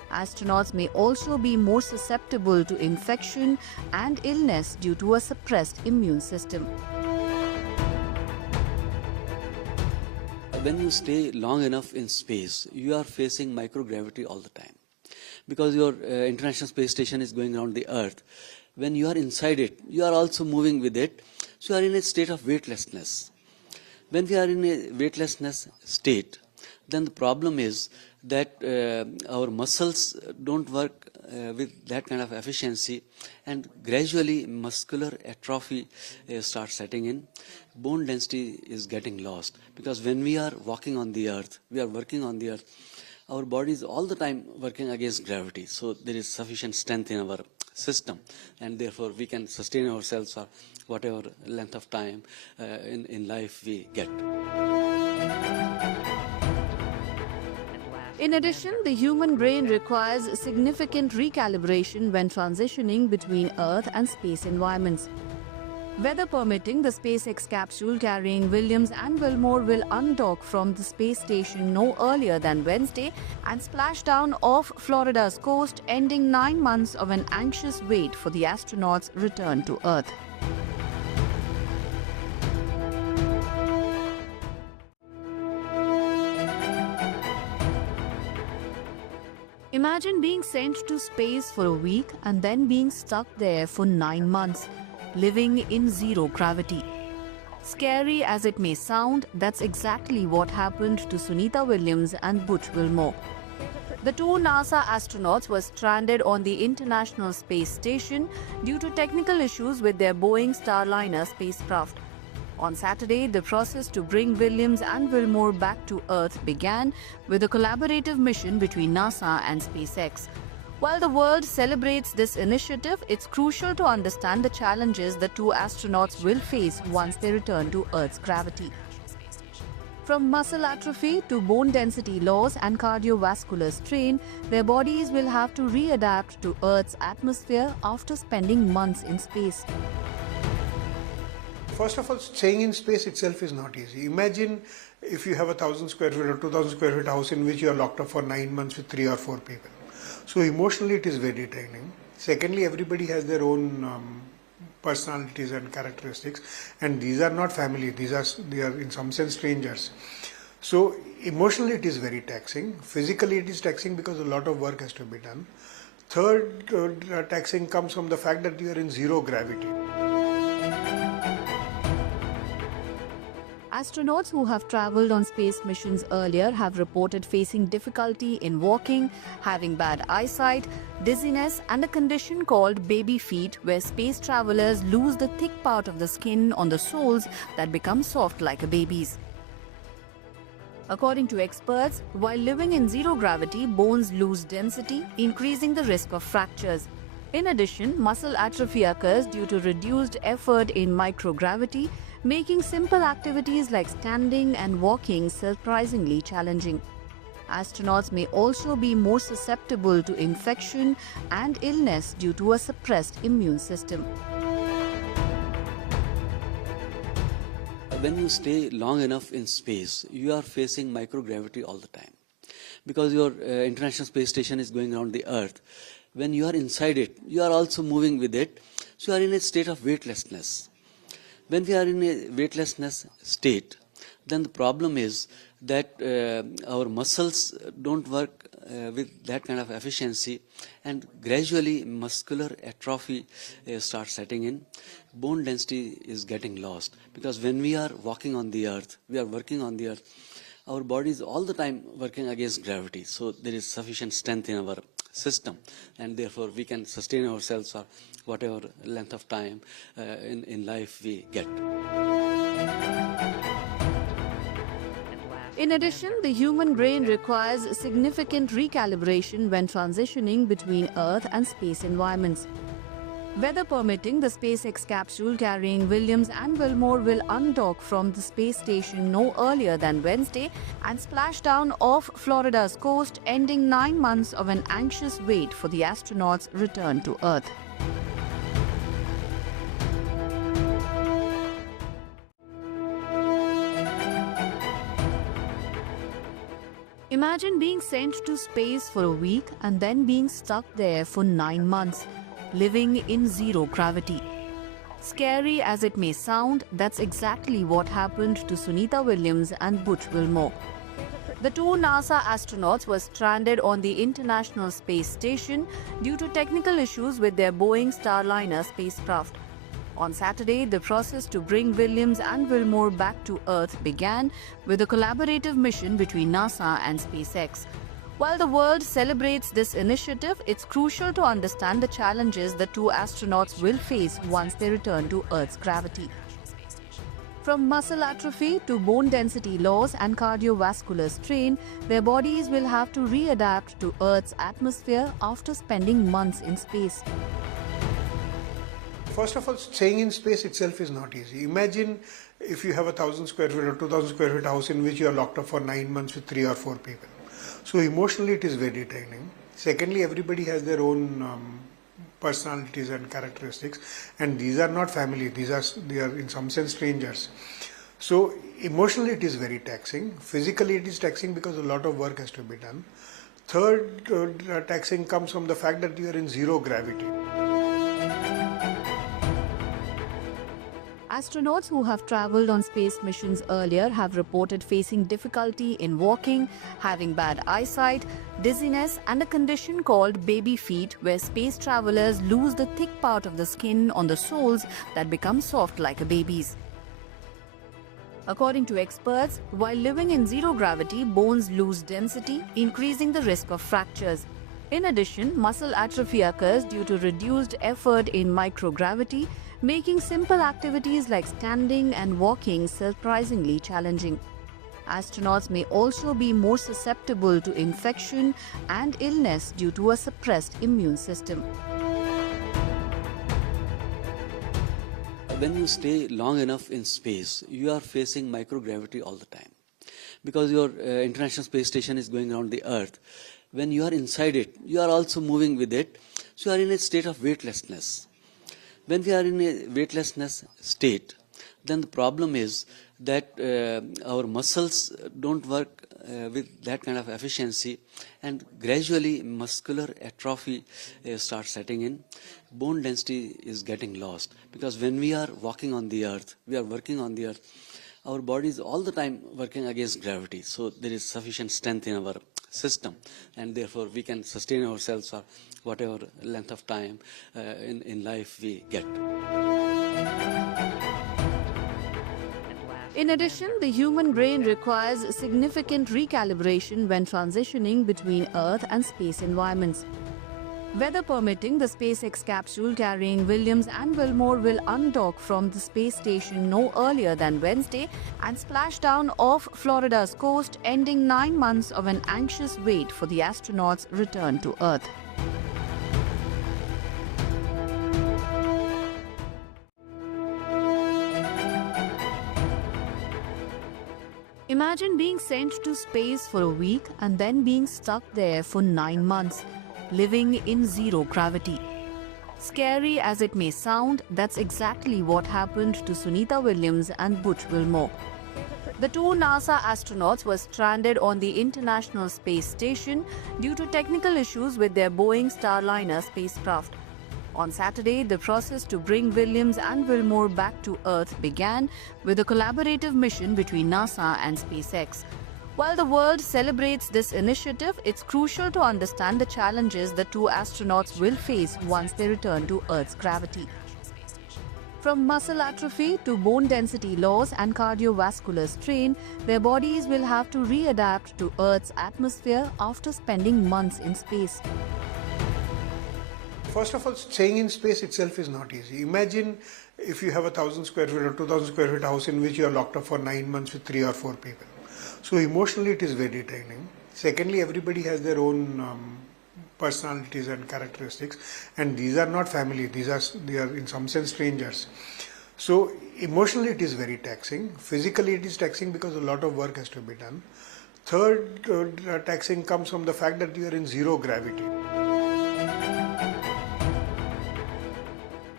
Astronauts may also be more susceptible to infection and illness due to a suppressed immune system. When you stay long enough in space, you are facing microgravity all the time. Because your International Space Station is going around the Earth, when you are inside it, you are also moving with it, so you are in a state of weightlessness. When we are in a weightlessness state, then the problem is that our muscles don't work with that kind of efficiency, and gradually muscular atrophy starts setting in. Bone density is getting lost, because when we are walking on the earth, we are working on the earth, our body is all the time working against gravity, so there is sufficient strength in our system, and therefore we can sustain ourselves for whatever length of time in life we get. In addition, the human brain requires significant recalibration when transitioning between Earth and space environments. Weather permitting, the SpaceX capsule carrying Williams and Wilmore will undock from the space station no earlier than Wednesday and splash down off Florida's coast, ending 9 months of an anxious wait for the astronauts' return to Earth. Imagine being sent to space for a week and then being stuck there for 9 months, living in zero gravity. Scary as it may sound, that's exactly what happened to Sunita Williams and Butch Wilmore. The two NASA astronauts were stranded on the International Space Station due to technical issues with their Boeing Starliner spacecraft. On Saturday, the process to bring Williams and Wilmore back to Earth began with a collaborative mission between NASA and SpaceX. While the world celebrates this initiative, it's crucial to understand the challenges the two astronauts will face once they return to Earth's gravity. From muscle atrophy to bone density loss and cardiovascular strain, their bodies will have to readapt to Earth's atmosphere after spending months in space. First of all, staying in space itself is not easy. Imagine if you have a 1,000 square feet or 2,000 square feet house in which you are locked up for 9 months with 3 or 4 people. So emotionally it is very draining. Secondly, everybody has their own personalities and characteristics, and these are not family, they are in some sense strangers. So emotionally it is very taxing. Physically it is taxing because a lot of work has to be done. Third, taxing comes from the fact that you are in zero gravity. Astronauts who have traveled on space missions earlier have reported facing difficulty in walking, having bad eyesight, dizziness, and a condition called baby feet, where space travelers lose the thick part of the skin on the soles that become soft like a baby's. According to experts, while living in zero gravity, bones lose density, increasing the risk of fractures. In addition, muscle atrophy occurs due to reduced effort in microgravity, making simple activities like standing and walking surprisingly challenging. Astronauts may also be more susceptible to infection and illness due to a suppressed immune system. When you stay long enough in space, you are facing microgravity all the time. Because your International Space Station is going around the Earth, when you are inside it, you are also moving with it, so you are in a state of weightlessness. When we are in a weightlessness state, then the problem is that our muscles don't work with that kind of efficiency, and gradually muscular atrophy starts setting in. Bone density is getting lost, because when we are walking on the earth, we are working on the earth, our body is all the time working against gravity, so there is sufficient strength in our system, and therefore we can sustain ourselves for whatever length of time in life we get. In addition, the human brain requires significant recalibration when transitioning between Earth and space environments. Weather permitting, the SpaceX capsule carrying Williams and Wilmore will undock from the space station no earlier than Wednesday and splash down off Florida's coast, ending 9 months of an anxious wait for the astronauts' return to Earth. Imagine being sent to space for a week and then being stuck there for 9 months, living in zero gravity. Scary as it may sound, that's exactly what happened to Sunita Williams and Butch Wilmore. The two NASA astronauts were stranded on the International Space Station due to technical issues with their Boeing Starliner spacecraft. On Saturday, the process to bring Williams and Wilmore back to Earth began with a collaborative mission between NASA and SpaceX. While the world celebrates this initiative, it's crucial to understand the challenges the two astronauts will face once they return to Earth's gravity. From muscle atrophy to bone density loss and cardiovascular strain, their bodies will have to readapt to Earth's atmosphere after spending months in space. First of all, staying in space itself is not easy. Imagine if you have a 1,000 square feet or 2,000 square feet house in which you are locked up for 9 months with 3 or 4 people. So emotionally it is very draining. Secondly, everybody has their own personalities and characteristics, and these are not family, they are in some sense strangers. So emotionally it is very taxing. Physically it is taxing because a lot of work has to be done. Third, taxing comes from the fact that you are in zero gravity. Astronauts who have traveled on space missions earlier have reported facing difficulty in walking, having bad eyesight, dizziness, and a condition called baby feet, where space travelers lose the thick part of the skin on the soles that become soft like a baby's. According to experts, while living in zero gravity, bones lose density, increasing the risk of fractures. In addition, muscle atrophy occurs due to reduced effort in microgravity, making simple activities like standing and walking surprisingly challenging. Astronauts may also be more susceptible to infection and illness due to a suppressed immune system. When you stay long enough in space, you are facing microgravity all the time. Because your International Space Station is going around the Earth. When you are inside it, you are also moving with it. So you are in a state of weightlessness. When we are in a weightlessness state, then the problem is that our muscles don't work with that kind of efficiency, and gradually muscular atrophy starts setting in. Bone density is getting lost, because when we are walking on the Earth, we are working on the Earth, our body is all the time working against gravity. So there is sufficient strength in our system, and therefore we can sustain ourselves for whatever length of time in life we get. In addition, the human brain requires significant recalibration when transitioning between Earth and space environments. Weather permitting, the SpaceX capsule carrying Williams and Wilmore will undock from the space station no earlier than Wednesday and splash down off Florida's coast, ending 9 months of an anxious wait for the astronauts' return to Earth. Imagine being sent to space for a week and then being stuck there for 9 months, living in zero gravity. Scary as it may sound, that's exactly what happened to Sunita Williams and Butch Wilmore. The two NASA astronauts were stranded on the International Space Station due to technical issues with their Boeing Starliner spacecraft. On Saturday, the process to bring Williams and Wilmore back to Earth began with a collaborative mission between NASA and SpaceX. While the world celebrates this initiative, it's crucial to understand the challenges the two astronauts will face once they return to Earth's gravity. From muscle atrophy to bone density loss and cardiovascular strain, their bodies will have to readapt to Earth's atmosphere after spending months in space. First of all, staying in space itself is not easy. Imagine if you have a 1,000 square feet or 2,000 square feet house in which you are locked up for 9 months with 3 or 4 people. So emotionally it is very draining. Secondly, everybody has their own personalities and characteristics, and these are not family, they are in some sense strangers. So emotionally it is very taxing. Physically it is taxing because a lot of work has to be done. Third, taxing comes from the fact that you are in zero gravity.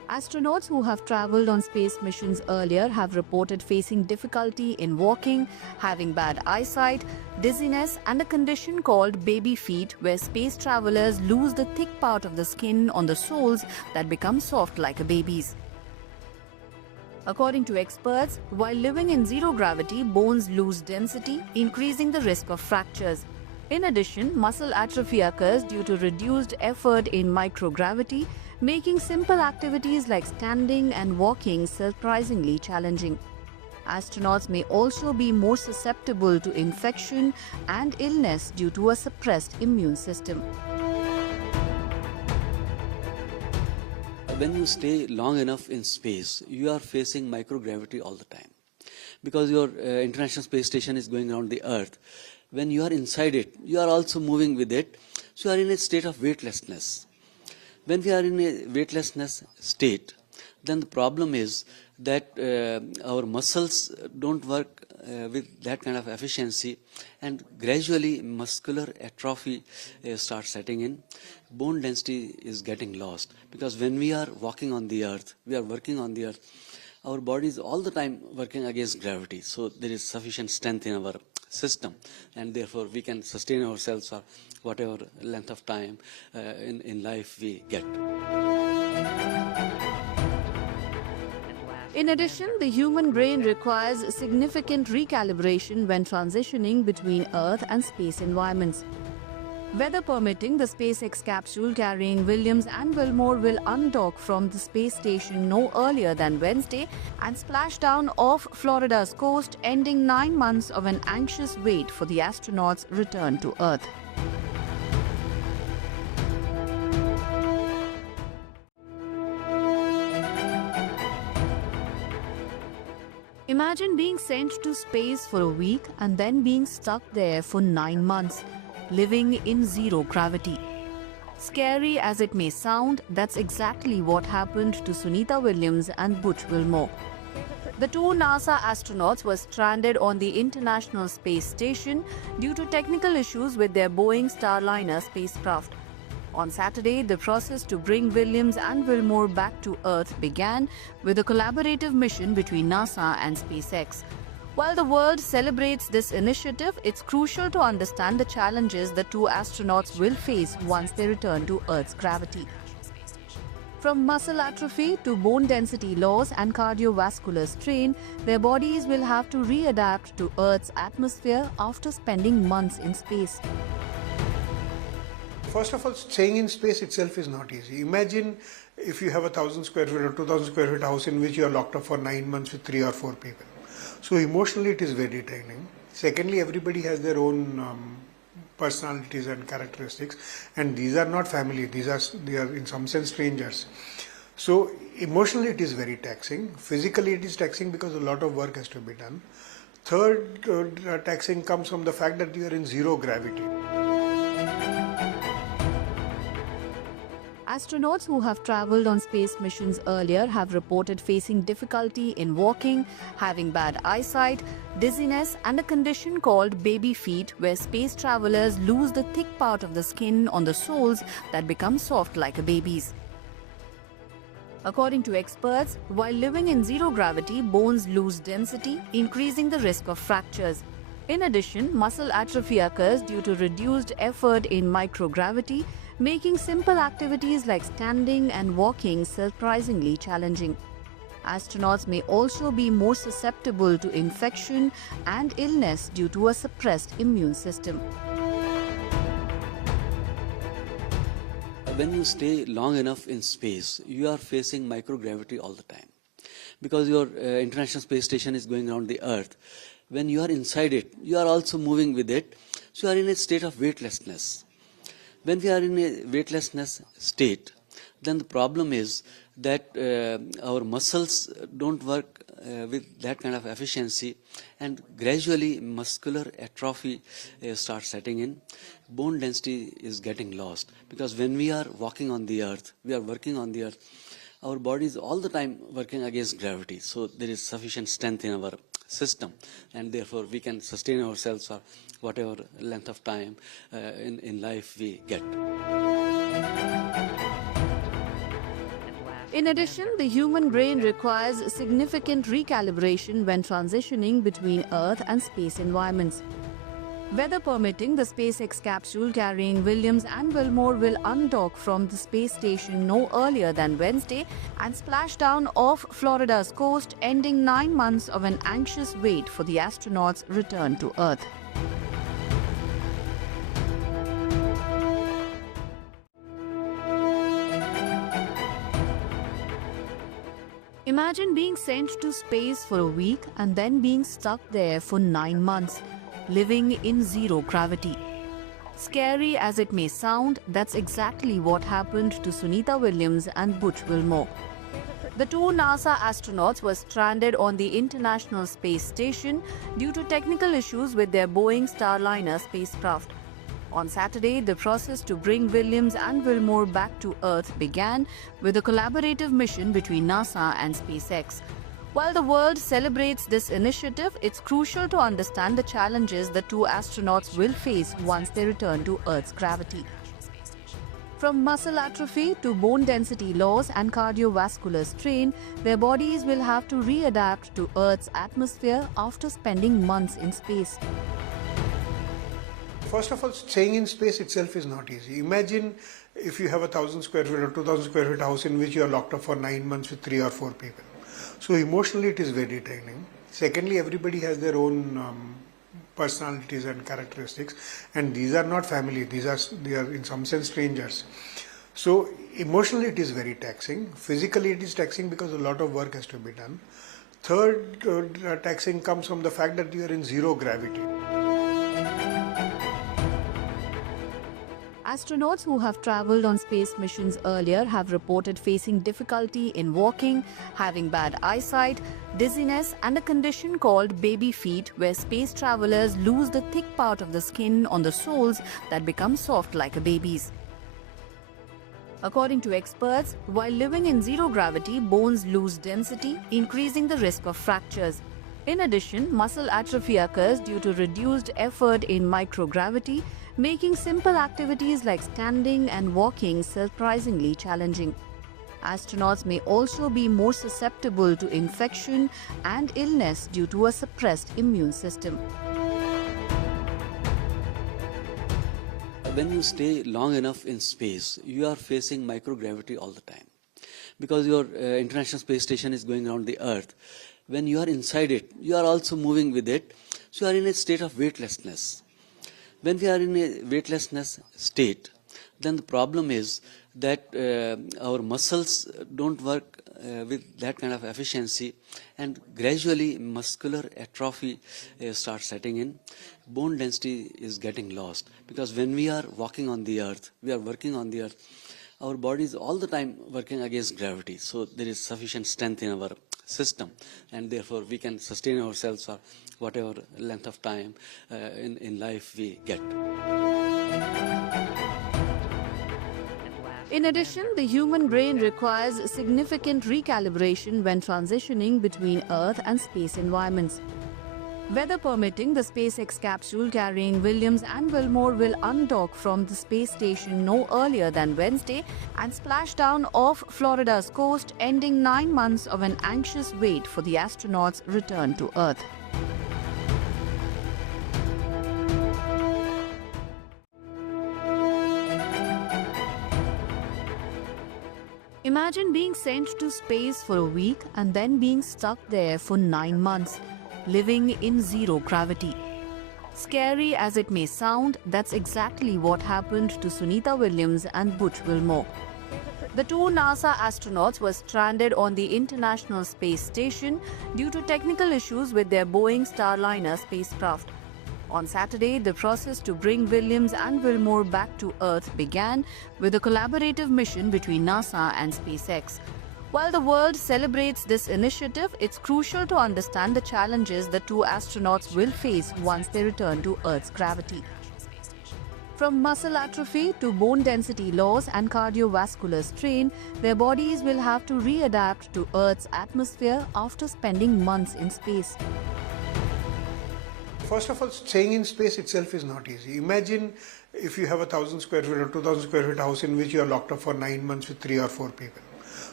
Astronauts who have traveled on space missions earlier have reported facing difficulty in walking, having bad eyesight, dizziness, and a condition called baby feet, where space travelers lose the thick part of the skin on the soles that become soft like a baby's. According to experts, while living in zero gravity, bones lose density, increasing the risk of fractures. In addition, muscle atrophy occurs due to reduced effort in microgravity, making simple activities like standing and walking surprisingly challenging. Astronauts may also be more susceptible to infection and illness due to a suppressed immune system. When you stay long enough in space, you are facing microgravity all the time. Because your International Space Station is going around the Earth, when you are inside it, you are also moving with it, so you are in a state of weightlessness. When we are in a weightlessness state, then the problem is that our muscles don't work with that kind of efficiency, and gradually muscular atrophy starts setting in. Bone density is getting lost, because when we are walking on the earth, we are working on the earth, our body is all the time working against gravity, so there is sufficient strength in our system, and therefore we can sustain ourselves for whatever length of time in life we get. In addition, the human brain requires significant recalibration when transitioning between Earth and space environments. Weather permitting, the SpaceX capsule carrying Williams and Wilmore will undock from the space station no earlier than Wednesday and splash down off Florida's coast, ending 9 months of an anxious wait for the astronauts' return to Earth. Imagine being sent to space for a week and then being stuck there for 9 months, living in zero gravity. Scary as it may sound, that's exactly what happened to Sunita Williams and Butch Wilmore. The two NASA astronauts were stranded on the International Space Station due to technical issues with their Boeing Starliner spacecraft. On Saturday, the process to bring Williams and Wilmore back to Earth began with a collaborative mission between NASA and SpaceX. While the world celebrates this initiative, it's crucial to understand the challenges the two astronauts will face once they return to Earth's gravity. From muscle atrophy to bone density loss and cardiovascular strain, their bodies will have to readapt to Earth's atmosphere after spending months in space. First of all, staying in space itself is not easy. Imagine if you have a 1,000 square feet or 2,000 square feet house in which you are locked up for 9 months with 3 or 4 people. So emotionally it is very draining. Secondly, everybody has their own personalities and characteristics, and these are not family, they are in some sense strangers. So emotionally it is very taxing. Physically it is taxing because a lot of work has to be done. Third taxing comes from the fact that you are in zero gravity. Astronauts who have traveled on space missions earlier have reported facing difficulty in walking, having bad eyesight, dizziness, and a condition called baby feet, where space travelers lose the thick part of the skin on the soles that become soft like a baby's. According to experts, while living in zero gravity, bones lose density, increasing the risk of fractures. In addition, muscle atrophy occurs due to reduced effort in microgravity, making simple activities like standing and walking surprisingly challenging. Astronauts may also be more susceptible to infection and illness due to a suppressed immune system. When you stay long enough in space, you are facing microgravity all the time. Because your International Space Station is going around the Earth, when you are inside it, you are also moving with it, so you are in a state of weightlessness. When we are in a weightlessness state, then the problem is that our muscles don't work with that kind of efficiency, and gradually muscular atrophy starts setting in. Bone density is getting lost, because when we are walking on the earth, we are working on the earth, our body is all the time working against gravity, so there is sufficient strength in our system, and therefore we can sustain ourselves for whatever length of time in life we get. In addition, the human brain requires significant recalibration when transitioning between Earth and space environments. Weather permitting, the SpaceX capsule carrying Williams and Wilmore will undock from the space station no earlier than Wednesday and splash down off Florida's coast, ending 9 months of an anxious wait for the astronauts' return to Earth. Imagine being sent to space for a week and then being stuck there for 9 months, living in zero gravity. Scary as it may sound, that's exactly what happened to Sunita Williams and Butch Wilmore. The two NASA astronauts were stranded on the International Space Station due to technical issues with their Boeing Starliner spacecraft. On Saturday, the process to bring Williams and Wilmore back to Earth began with a collaborative mission between NASA and SpaceX. While the world celebrates this initiative, it's crucial to understand the challenges the two astronauts will face once they return to Earth's gravity. From muscle atrophy to bone density loss and cardiovascular strain, their bodies will have to readapt to Earth's atmosphere after spending months in space. First of all, staying in space itself is not easy. Imagine if you have 1,000 square feet or 2,000 square feet house in which you are locked up for 9 months with 3 or 4 people. So emotionally it is very draining. Secondly, everybody has their own personalities and characteristics, and these are not family, they are in some sense strangers. So emotionally it is very taxing. Physically it is taxing because a lot of work has to be done. Third taxing comes from the fact that you are in zero gravity. Astronauts who have traveled on space missions earlier have reported facing difficulty in walking, having bad eyesight, dizziness, and a condition called baby feet, where space travelers lose the thick part of the skin on the soles that become soft like a baby's. According to experts, while living in zero gravity, bones lose density, increasing the risk of fractures. In addition, muscle atrophy occurs due to reduced effort in microgravity, making simple activities like standing and walking surprisingly challenging. Astronauts may also be more susceptible to infection and illness due to a suppressed immune system. When you stay long enough in space, you are facing microgravity all the time. Because your International Space Station is going around the Earth, when you are inside it, you are also moving with it, so you are in a state of weightlessness. When we are in a weightlessness state, then the problem is that our muscles don't work with that kind of efficiency, and gradually muscular atrophy starts setting in. Bone density is getting lost, because when we are walking on the Earth, we are working on the Earth, our body is all the time working against gravity, so there is sufficient strength in our system, and therefore we can sustain ourselves for whatever length of time in life we get. In addition, the human brain requires significant recalibration when transitioning between Earth and space environments. Weather permitting, the SpaceX capsule carrying Williams and Wilmore will undock from the space station no earlier than Wednesday and splash down off Florida's coast, ending 9 months of an anxious wait for the astronauts' return to Earth. Imagine being sent to space for a week and then being stuck there for 9 months, living in zero gravity. Scary as it may sound, that's exactly what happened to Sunita Williams and Butch Wilmore. The two NASA astronauts were stranded on the International Space Station due to technical issues with their Boeing Starliner spacecraft. On Saturday, the process to bring Williams and Wilmore back to Earth began with a collaborative mission between NASA and SpaceX. While the world celebrates this initiative, it's crucial to understand the challenges the two astronauts will face once they return to Earth's gravity. From muscle atrophy to bone density loss and cardiovascular strain, their bodies will have to readapt to Earth's atmosphere after spending months in space. First of all, staying in space itself is not easy. Imagine if you have 1,000 square feet or 2,000 square feet house in which you are locked up for 9 months with 3 or 4 people.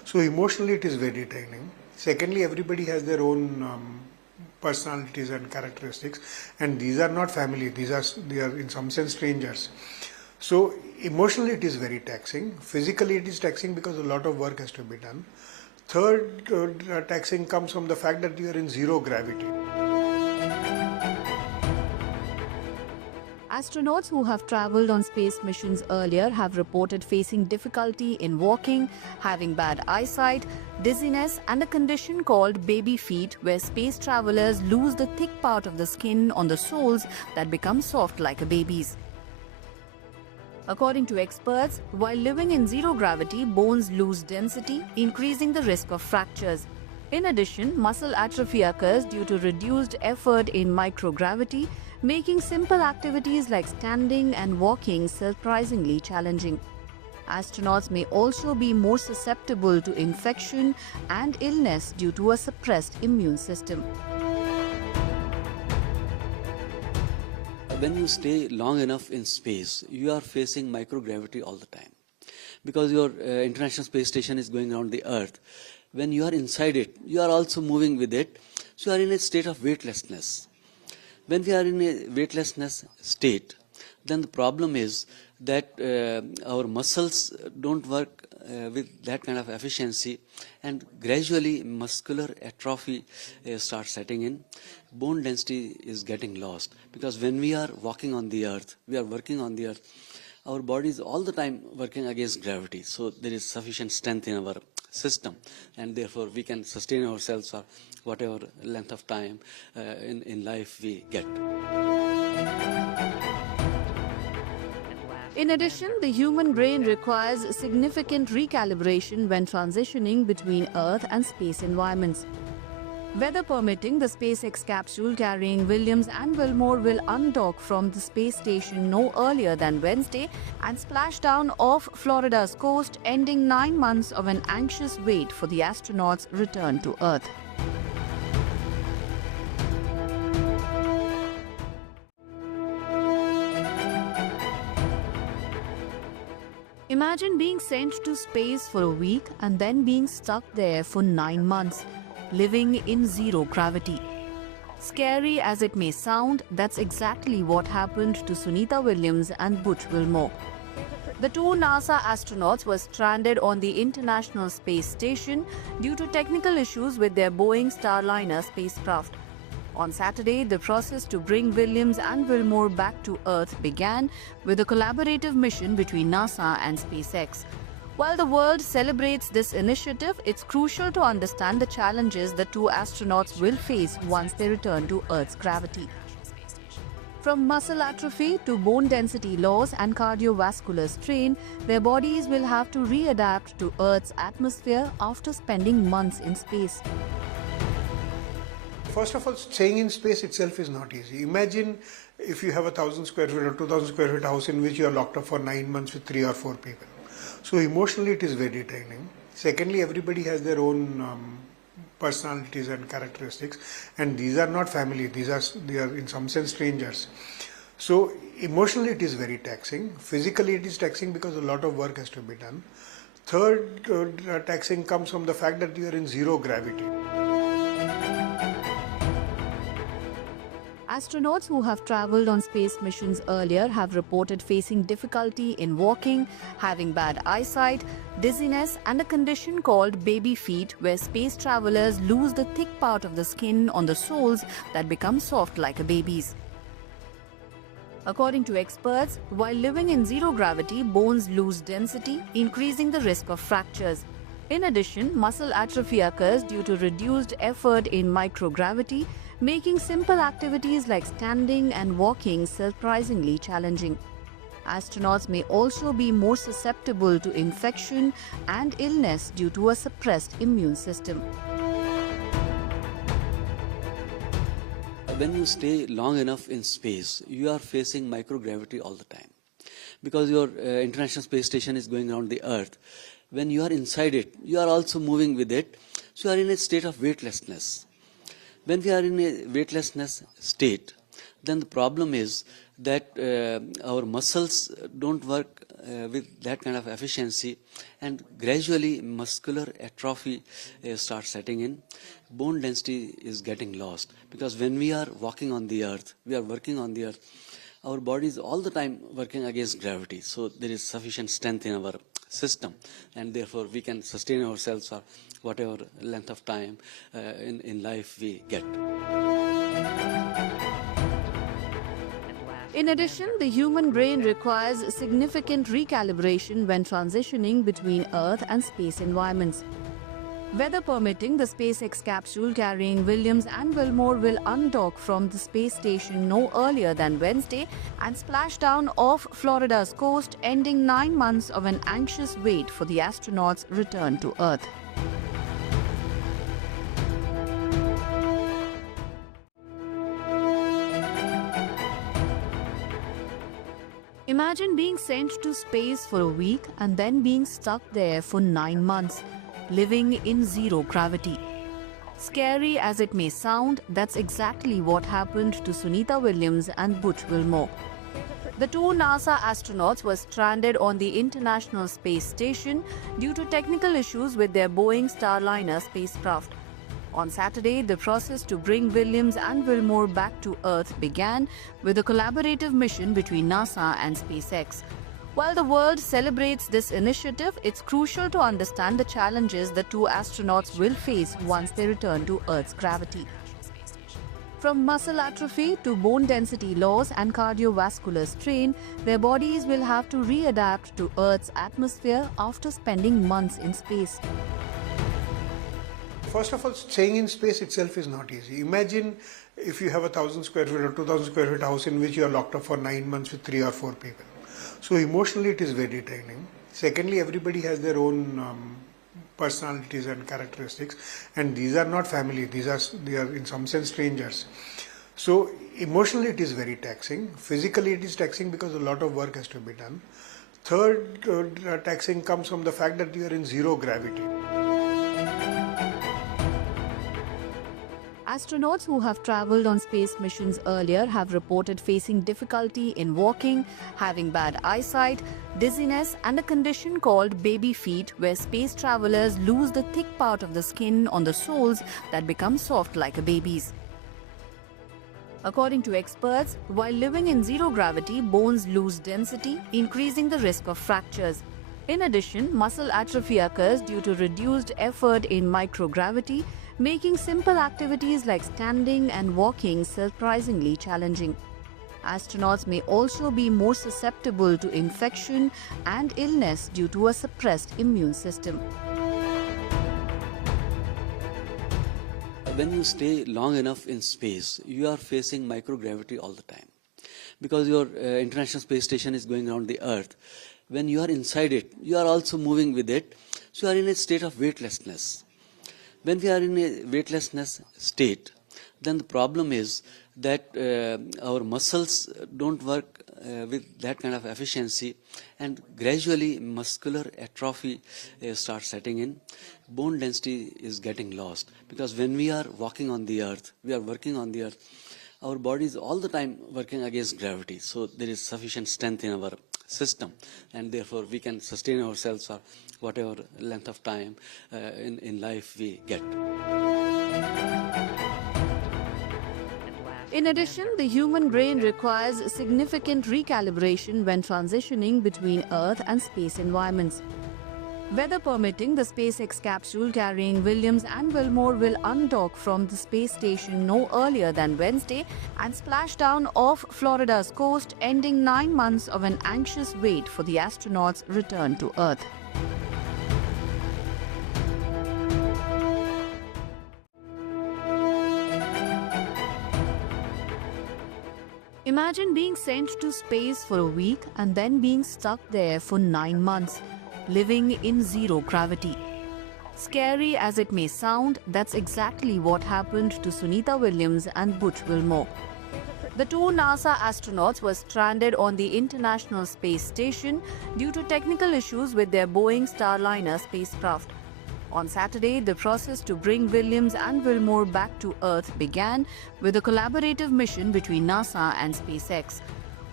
So emotionally it is very draining. Secondly, everybody has their own personalities and characteristics, and these are not family, they are in some sense strangers. So emotionally it is very taxing. Physically it is taxing because a lot of work has to be done. Third taxing comes from the fact that you are in zero gravity. Astronauts who have traveled on space missions earlier have reported facing difficulty in walking, having bad eyesight, dizziness, and a condition called baby feet, where space travelers lose the thick part of the skin on the soles that become soft like a baby's. According to experts, while living in zero gravity, bones lose density, increasing the risk of fractures. In addition, muscle atrophy occurs due to reduced effort in microgravity, making simple activities like standing and walking surprisingly challenging. Astronauts may also be more susceptible to infection and illness due to a suppressed immune system. When you stay long enough in space, you are facing microgravity all the time. Because your International Space Station is going around the Earth, when you are inside it, you are also moving with it, so you are in a state of weightlessness. When we are in a weightlessness state, then the problem is that our muscles don't work with that kind of efficiency, and gradually muscular atrophy starts setting in. Bone density is getting lost, because when we are walking on the earth, we are working on the earth, our body is all the time working against gravity, so there is sufficient strength in our system, and therefore we can sustain ourselves for whatever length of time in life we get. In addition, the human brain requires significant recalibration when transitioning between Earth and space environments. Weather permitting, the SpaceX capsule carrying Williams and Wilmore will undock from the space station no earlier than Wednesday and splash down off Florida's coast, ending 9 months of an anxious wait for the astronauts' return to Earth. Imagine being sent to space for a week and then being stuck there for 9 months, living in zero gravity. Scary as it may sound, that's exactly what happened to Sunita Williams and Butch Wilmore. The two NASA astronauts were stranded on the International Space Station due to technical issues with their Boeing Starliner spacecraft. On Saturday, the process to bring Williams and Wilmore back to Earth began with a collaborative mission between NASA and SpaceX. While the world celebrates this initiative, it's crucial to understand the challenges the two astronauts will face once they return to Earth's gravity. From muscle atrophy to bone density loss and cardiovascular strain, their bodies will have to readapt to Earth's atmosphere after spending months in space. First of all, staying in space itself is not easy. Imagine if you have a 1,000 square feet or 2,000 square feet house in which you are locked up for 9 months with 3 or 4 people. So emotionally it is very draining. Secondly, everybody has their own personalities and characteristics, and these are not family, they are in some sense strangers. So emotionally it is very taxing. Physically it is taxing because a lot of work has to be done. Third taxing comes from the fact that you are in zero gravity. Astronauts who have traveled on space missions earlier have reported facing difficulty in walking, having bad eyesight, dizziness, and a condition called baby feet, where space travelers lose the thick part of the skin on the soles that become soft like a baby's. According to experts, while living in zero gravity, bones lose density, increasing the risk of fractures. In addition, muscle atrophy occurs due to reduced effort in microgravity, making simple activities like standing and walking surprisingly challenging. Astronauts may also be more susceptible to infection and illness due to a suppressed immune system. When you stay long enough in space, you are facing microgravity all the time. Because your International Space Station is going around the Earth, when you are inside it, you are also moving with it, so you are in a state of weightlessness. When we are in a weightlessness state, then the problem is that our muscles don't work with that kind of efficiency, and gradually muscular atrophy starts setting in. Bone density is getting lost, because when we are walking on the earth, we are working on the earth, our body is all the time working against gravity, so there is sufficient strength in our system, and therefore we can sustain ourselves for whatever length of time in life we get. In addition, the human brain requires significant recalibration when transitioning between Earth and space environments. Weather permitting, the SpaceX capsule carrying Williams and Wilmore will undock from the space station no earlier than Wednesday and splash down off Florida's coast, ending 9 months of an anxious wait for the astronauts' return to Earth. Imagine being sent to space for a week and then being stuck there for 9 months, living in zero gravity. Scary as it may sound, that's exactly what happened to Sunita Williams and Butch Wilmore. The two NASA astronauts were stranded on the International Space Station due to technical issues with their Boeing Starliner spacecraft. On Saturday, the process to bring Williams and Wilmore back to Earth began with a collaborative mission between NASA and SpaceX. While the world celebrates this initiative, it's crucial to understand the challenges the two astronauts will face once they return to Earth's gravity. From muscle atrophy to bone density loss and cardiovascular strain, their bodies will have to readapt to Earth's atmosphere after spending months in space. First of all, staying in space itself is not easy. Imagine if you have a 1,000 square feet or 2,000 square feet house in which you are locked up for 9 months with 3 or 4 people. So emotionally it is very draining. Secondly, everybody has their own personalities and characteristics, and these are not family, they are in some sense strangers. So emotionally it is very taxing. Physically it is taxing because a lot of work has to be done. Third taxing comes from the fact that you are in zero gravity. Astronauts who have traveled on space missions earlier have reported facing difficulty in walking, having bad eyesight, dizziness, and a condition called baby feet, where space travelers lose the thick part of the skin on the soles that become soft like a baby's. According to experts, while living in zero gravity, bones lose density, increasing the risk of fractures. In addition, muscle atrophy occurs due to reduced effort in microgravity, making simple activities like standing and walking surprisingly challenging. Astronauts may also be more susceptible to infection and illness due to a suppressed immune system. When you stay long enough in space, you are facing microgravity all the time, because your International Space Station is going around the Earth. When you are inside it, you are also moving with it, so you are in a state of weightlessness. When we are in a weightlessness state, then the problem is that our muscles don't work with that kind of efficiency, and gradually muscular atrophy starts setting in. Bone density is getting lost, because when we are walking on the earth, we are working on the earth, our body is all the time working against gravity, so there is sufficient strength in our system, and therefore we can sustain ourselves for whatever length of time in life we get. In addition, the human brain requires significant recalibration when transitioning between Earth and space environments. Weather permitting, the SpaceX capsule carrying Williams and Wilmore will undock from the space station no earlier than Wednesday and splash down off Florida's coast, ending 9 months of an anxious wait for the astronauts' return to Earth. Imagine being sent to space for a week and then being stuck there for 9 months, living in zero gravity. Scary as it may sound, that's exactly what happened to Sunita Williams and Butch Wilmore. The two NASA astronauts were stranded on the International Space Station due to technical issues with their Boeing Starliner spacecraft. On Saturday, the process to bring Williams and Wilmore back to Earth began with a collaborative mission between NASA and SpaceX.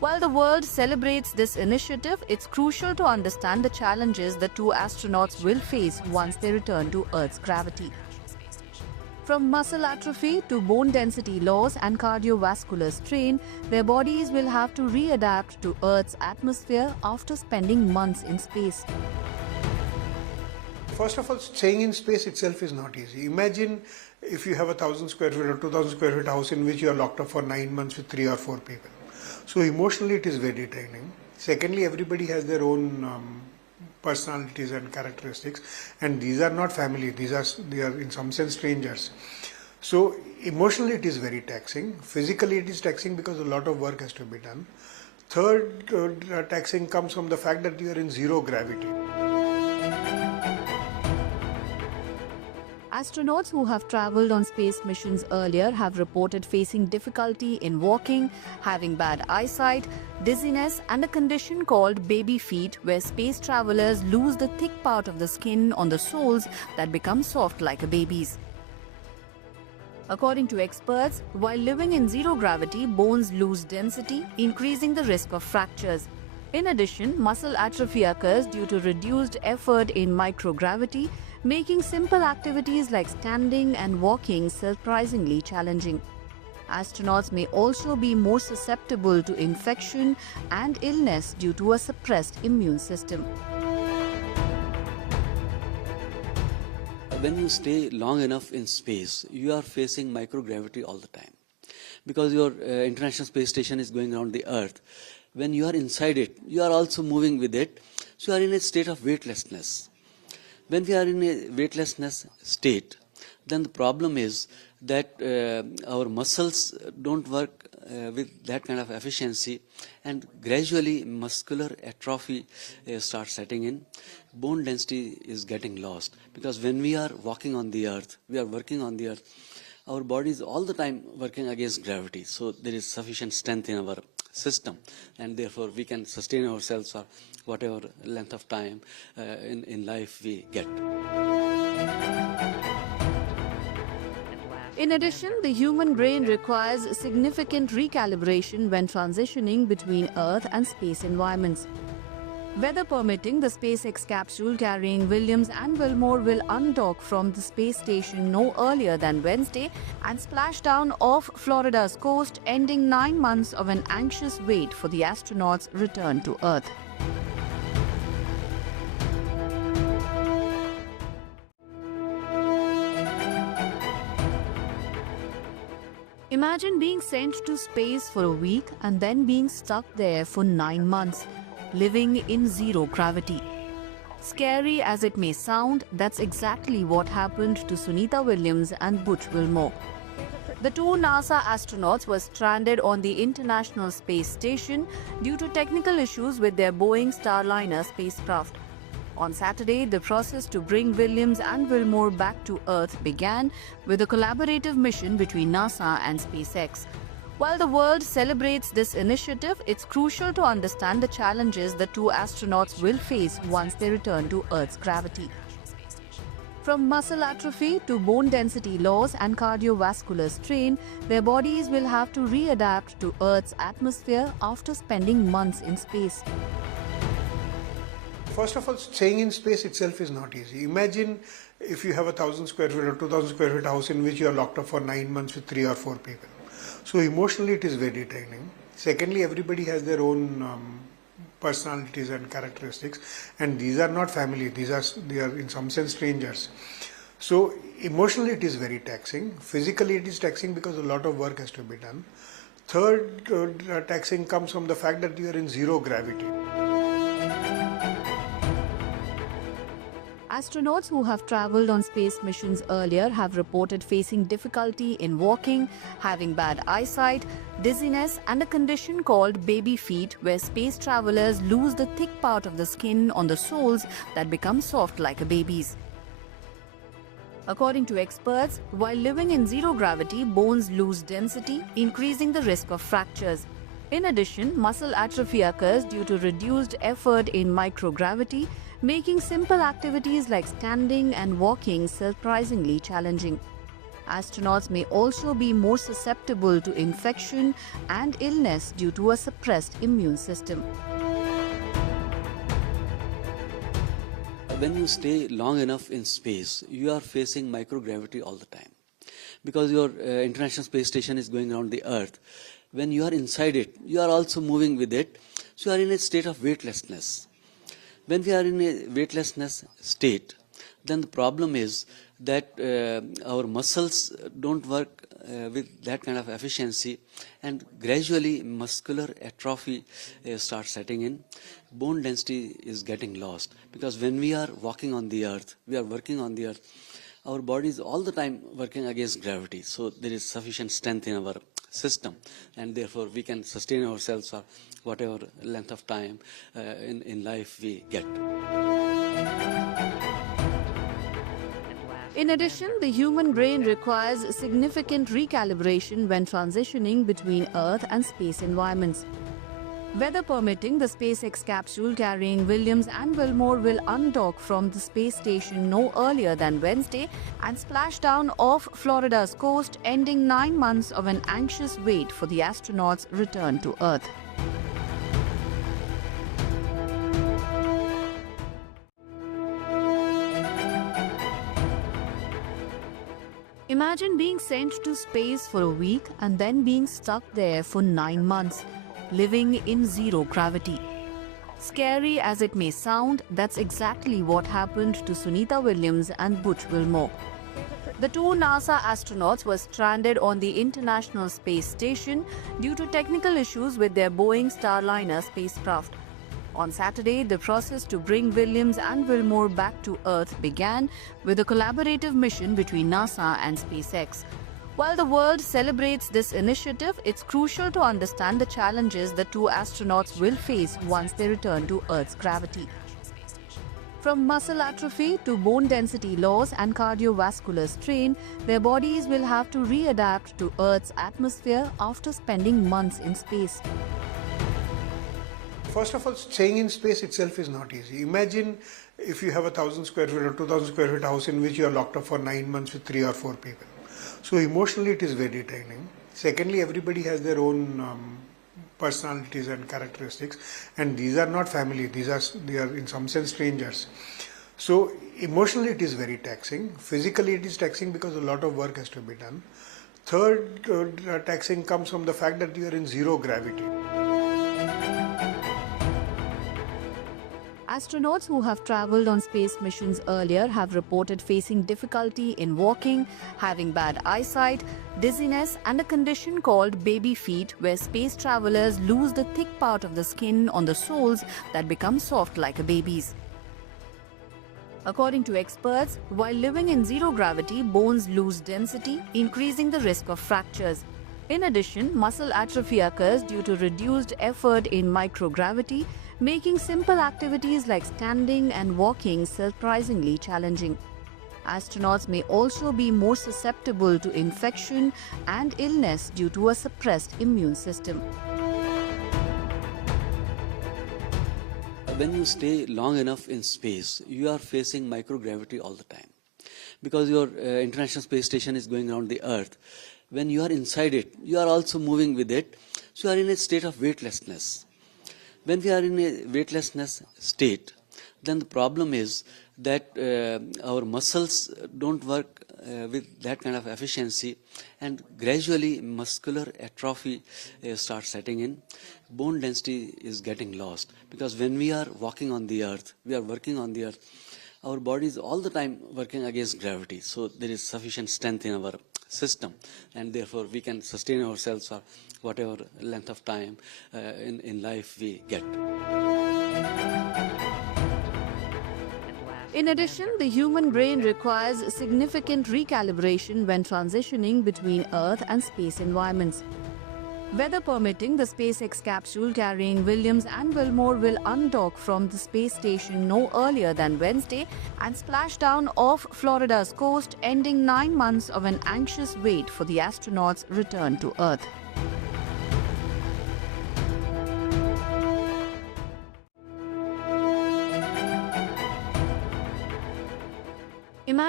While the world celebrates this initiative, it's crucial to understand the challenges the two astronauts will face once they return to Earth's gravity. From muscle atrophy to bone density loss and cardiovascular strain, their bodies will have to readapt to Earth's atmosphere after spending months in space. First of all, staying in space itself is not easy. Imagine if you have a 1,000 square feet or 2,000 square feet house in which you are locked up for 9 months with 3 or 4 people. So emotionally it is very draining. Secondly, everybody has their own personalities and characteristics, and these are not family, they are in some sense strangers. So emotionally it is very taxing. Physically it is taxing because a lot of work has to be done. Third taxing comes from the fact that you are in zero gravity. Astronauts who have traveled on space missions earlier have reported facing difficulty in walking, having bad eyesight, dizziness, and a condition called baby feet, where space travelers lose the thick part of the skin on the soles that become soft like a baby's. According to experts, while living in zero gravity, bones lose density, increasing the risk of fractures. In addition, muscle atrophy occurs due to reduced effort in microgravity, making simple activities like standing and walking surprisingly challenging. Astronauts may also be more susceptible to infection and illness due to a suppressed immune system. When you stay long enough in space, you are facing microgravity all the time. Because your International Space Station is going around the Earth. When you are inside it, you are also moving with it. So you are in a state of weightlessness. When we are in a weightlessness state, then the problem is that our muscles don't work with that kind of efficiency, and gradually muscular atrophy starts setting in. Bone density is getting lost, because when we are walking on the Earth, we are working on the Earth, our body is all the time working against gravity. So there is sufficient strength in our system, and therefore we can sustain ourselves for whatever length of time in life we get. In addition, the human brain requires significant recalibration when transitioning between Earth and space environments. Weather permitting, the SpaceX capsule carrying Williams and Wilmore will undock from the space station no earlier than Wednesday and splash down off Florida's coast, ending 9 months of an anxious wait for the astronauts' return to Earth. Imagine being sent to space for a week and then being stuck there for 9 months, living in zero gravity. Scary as it may sound, that's exactly what happened to Sunita Williams and Butch Wilmore. The two NASA astronauts were stranded on the International Space Station due to technical issues with their Boeing Starliner spacecraft. On Saturday, the process to bring Williams and Wilmore back to Earth began with a collaborative mission between NASA and SpaceX. While the world celebrates this initiative, it's crucial to understand the challenges the two astronauts will face once they return to Earth's gravity. From muscle atrophy to bone density loss and cardiovascular strain, their bodies will have to readapt to Earth's atmosphere after spending months in space. First of all, staying in space itself is not easy. Imagine if you have a 1,000 square feet or 2,000 square feet house in which you are locked up for 9 months with 3 or 4 people. So emotionally it is very draining. Secondly, everybody has their own personalities and characteristics, and these are not family, they are in some sense strangers. So emotionally it is very taxing. Physically it is taxing because a lot of work has to be done. Third taxing comes from the fact that you are in zero gravity. Astronauts who have traveled on space missions earlier have reported facing difficulty in walking, having bad eyesight, dizziness, and a condition called baby feet, where space travelers lose the thick part of the skin on the soles that become soft like a baby's. According to experts, while living in zero gravity, bones lose density, increasing the risk of fractures. In addition, muscle atrophy occurs due to reduced effort in microgravity, making simple activities like standing and walking surprisingly challenging. Astronauts may also be more susceptible to infection and illness due to a suppressed immune system. When you stay long enough in space, you are facing microgravity all the time. Because your International Space Station is going around the Earth, when you are inside it, you are also moving with it, so you are in a state of weightlessness. When we are in a weightlessness state, then the problem is that our muscles don't work with that kind of efficiency, and gradually muscular atrophy starts setting in. Bone density is getting lost, because when we are walking on the earth, we are working on the earth, our body is all the time working against gravity, so there is sufficient strength in our system, and therefore we can sustain ourselves for whatever length of time in life we get. In addition, the human brain requires significant recalibration when transitioning between Earth and space environments. Weather permitting, the SpaceX capsule carrying Williams and Wilmore will undock from the space station no earlier than Wednesday and splash down off Florida's coast, ending 9 months of an anxious wait for the astronauts' return to Earth. Imagine being sent to space for a week and then being stuck there for 9 months, living in zero gravity. Scary as it may sound, that's exactly what happened to Sunita Williams and Butch Wilmore. The two NASA astronauts were stranded on the International Space Station due to technical issues with their Boeing Starliner spacecraft. On Saturday, the process to bring Williams and Wilmore back to Earth began with a collaborative mission between NASA and SpaceX. While the world celebrates this initiative, it's crucial to understand the challenges the two astronauts will face once they return to Earth's gravity. From muscle atrophy to bone density loss and cardiovascular strain, their bodies will have to readapt to Earth's atmosphere after spending months in space. First of all, staying in space itself is not easy. Imagine if you have 1,000 square feet or 2,000 square feet house in which you are locked up for 9 months with 3 or 4 people. So emotionally it is very draining. Secondly, everybody has their own personalities and characteristics, and these are not family, they are in some sense strangers. So emotionally it is very taxing. Physically it is taxing because a lot of work has to be done. Third taxing comes from the fact that you are in zero gravity. Astronauts who have traveled on space missions earlier have reported facing difficulty in walking, having bad eyesight, dizziness, and a condition called baby feet, where space travelers lose the thick part of the skin on the soles that become soft like a baby's. According to experts, while living in zero gravity, bones lose density, increasing the risk of fractures. In addition, muscle atrophy occurs due to reduced effort in microgravity, making simple activities like standing and walking surprisingly challenging. Astronauts may also be more susceptible to infection and illness due to a suppressed immune system. When you stay long enough in space, you are facing microgravity all the time. Because your International Space Station is going around the Earth, when you are inside it, you are also moving with it, so you are in a state of weightlessness. When we are in a weightlessness state, then the problem is that our muscles don't work with that kind of efficiency, and gradually muscular atrophy starts setting in. Bone density is getting lost, because when we are walking on the earth, we are working on the earth, our body is all the time working against gravity, so there is sufficient strength in our system, and therefore we can sustain ourselves for whatever length of time in life we get. In addition, the human brain requires significant recalibration when transitioning between Earth and space environments. Weather permitting, the SpaceX capsule carrying Williams and Wilmore will undock from the space station no earlier than Wednesday and splash down off Florida's coast, ending 9 months of an anxious wait for the astronauts' return to Earth. Imagine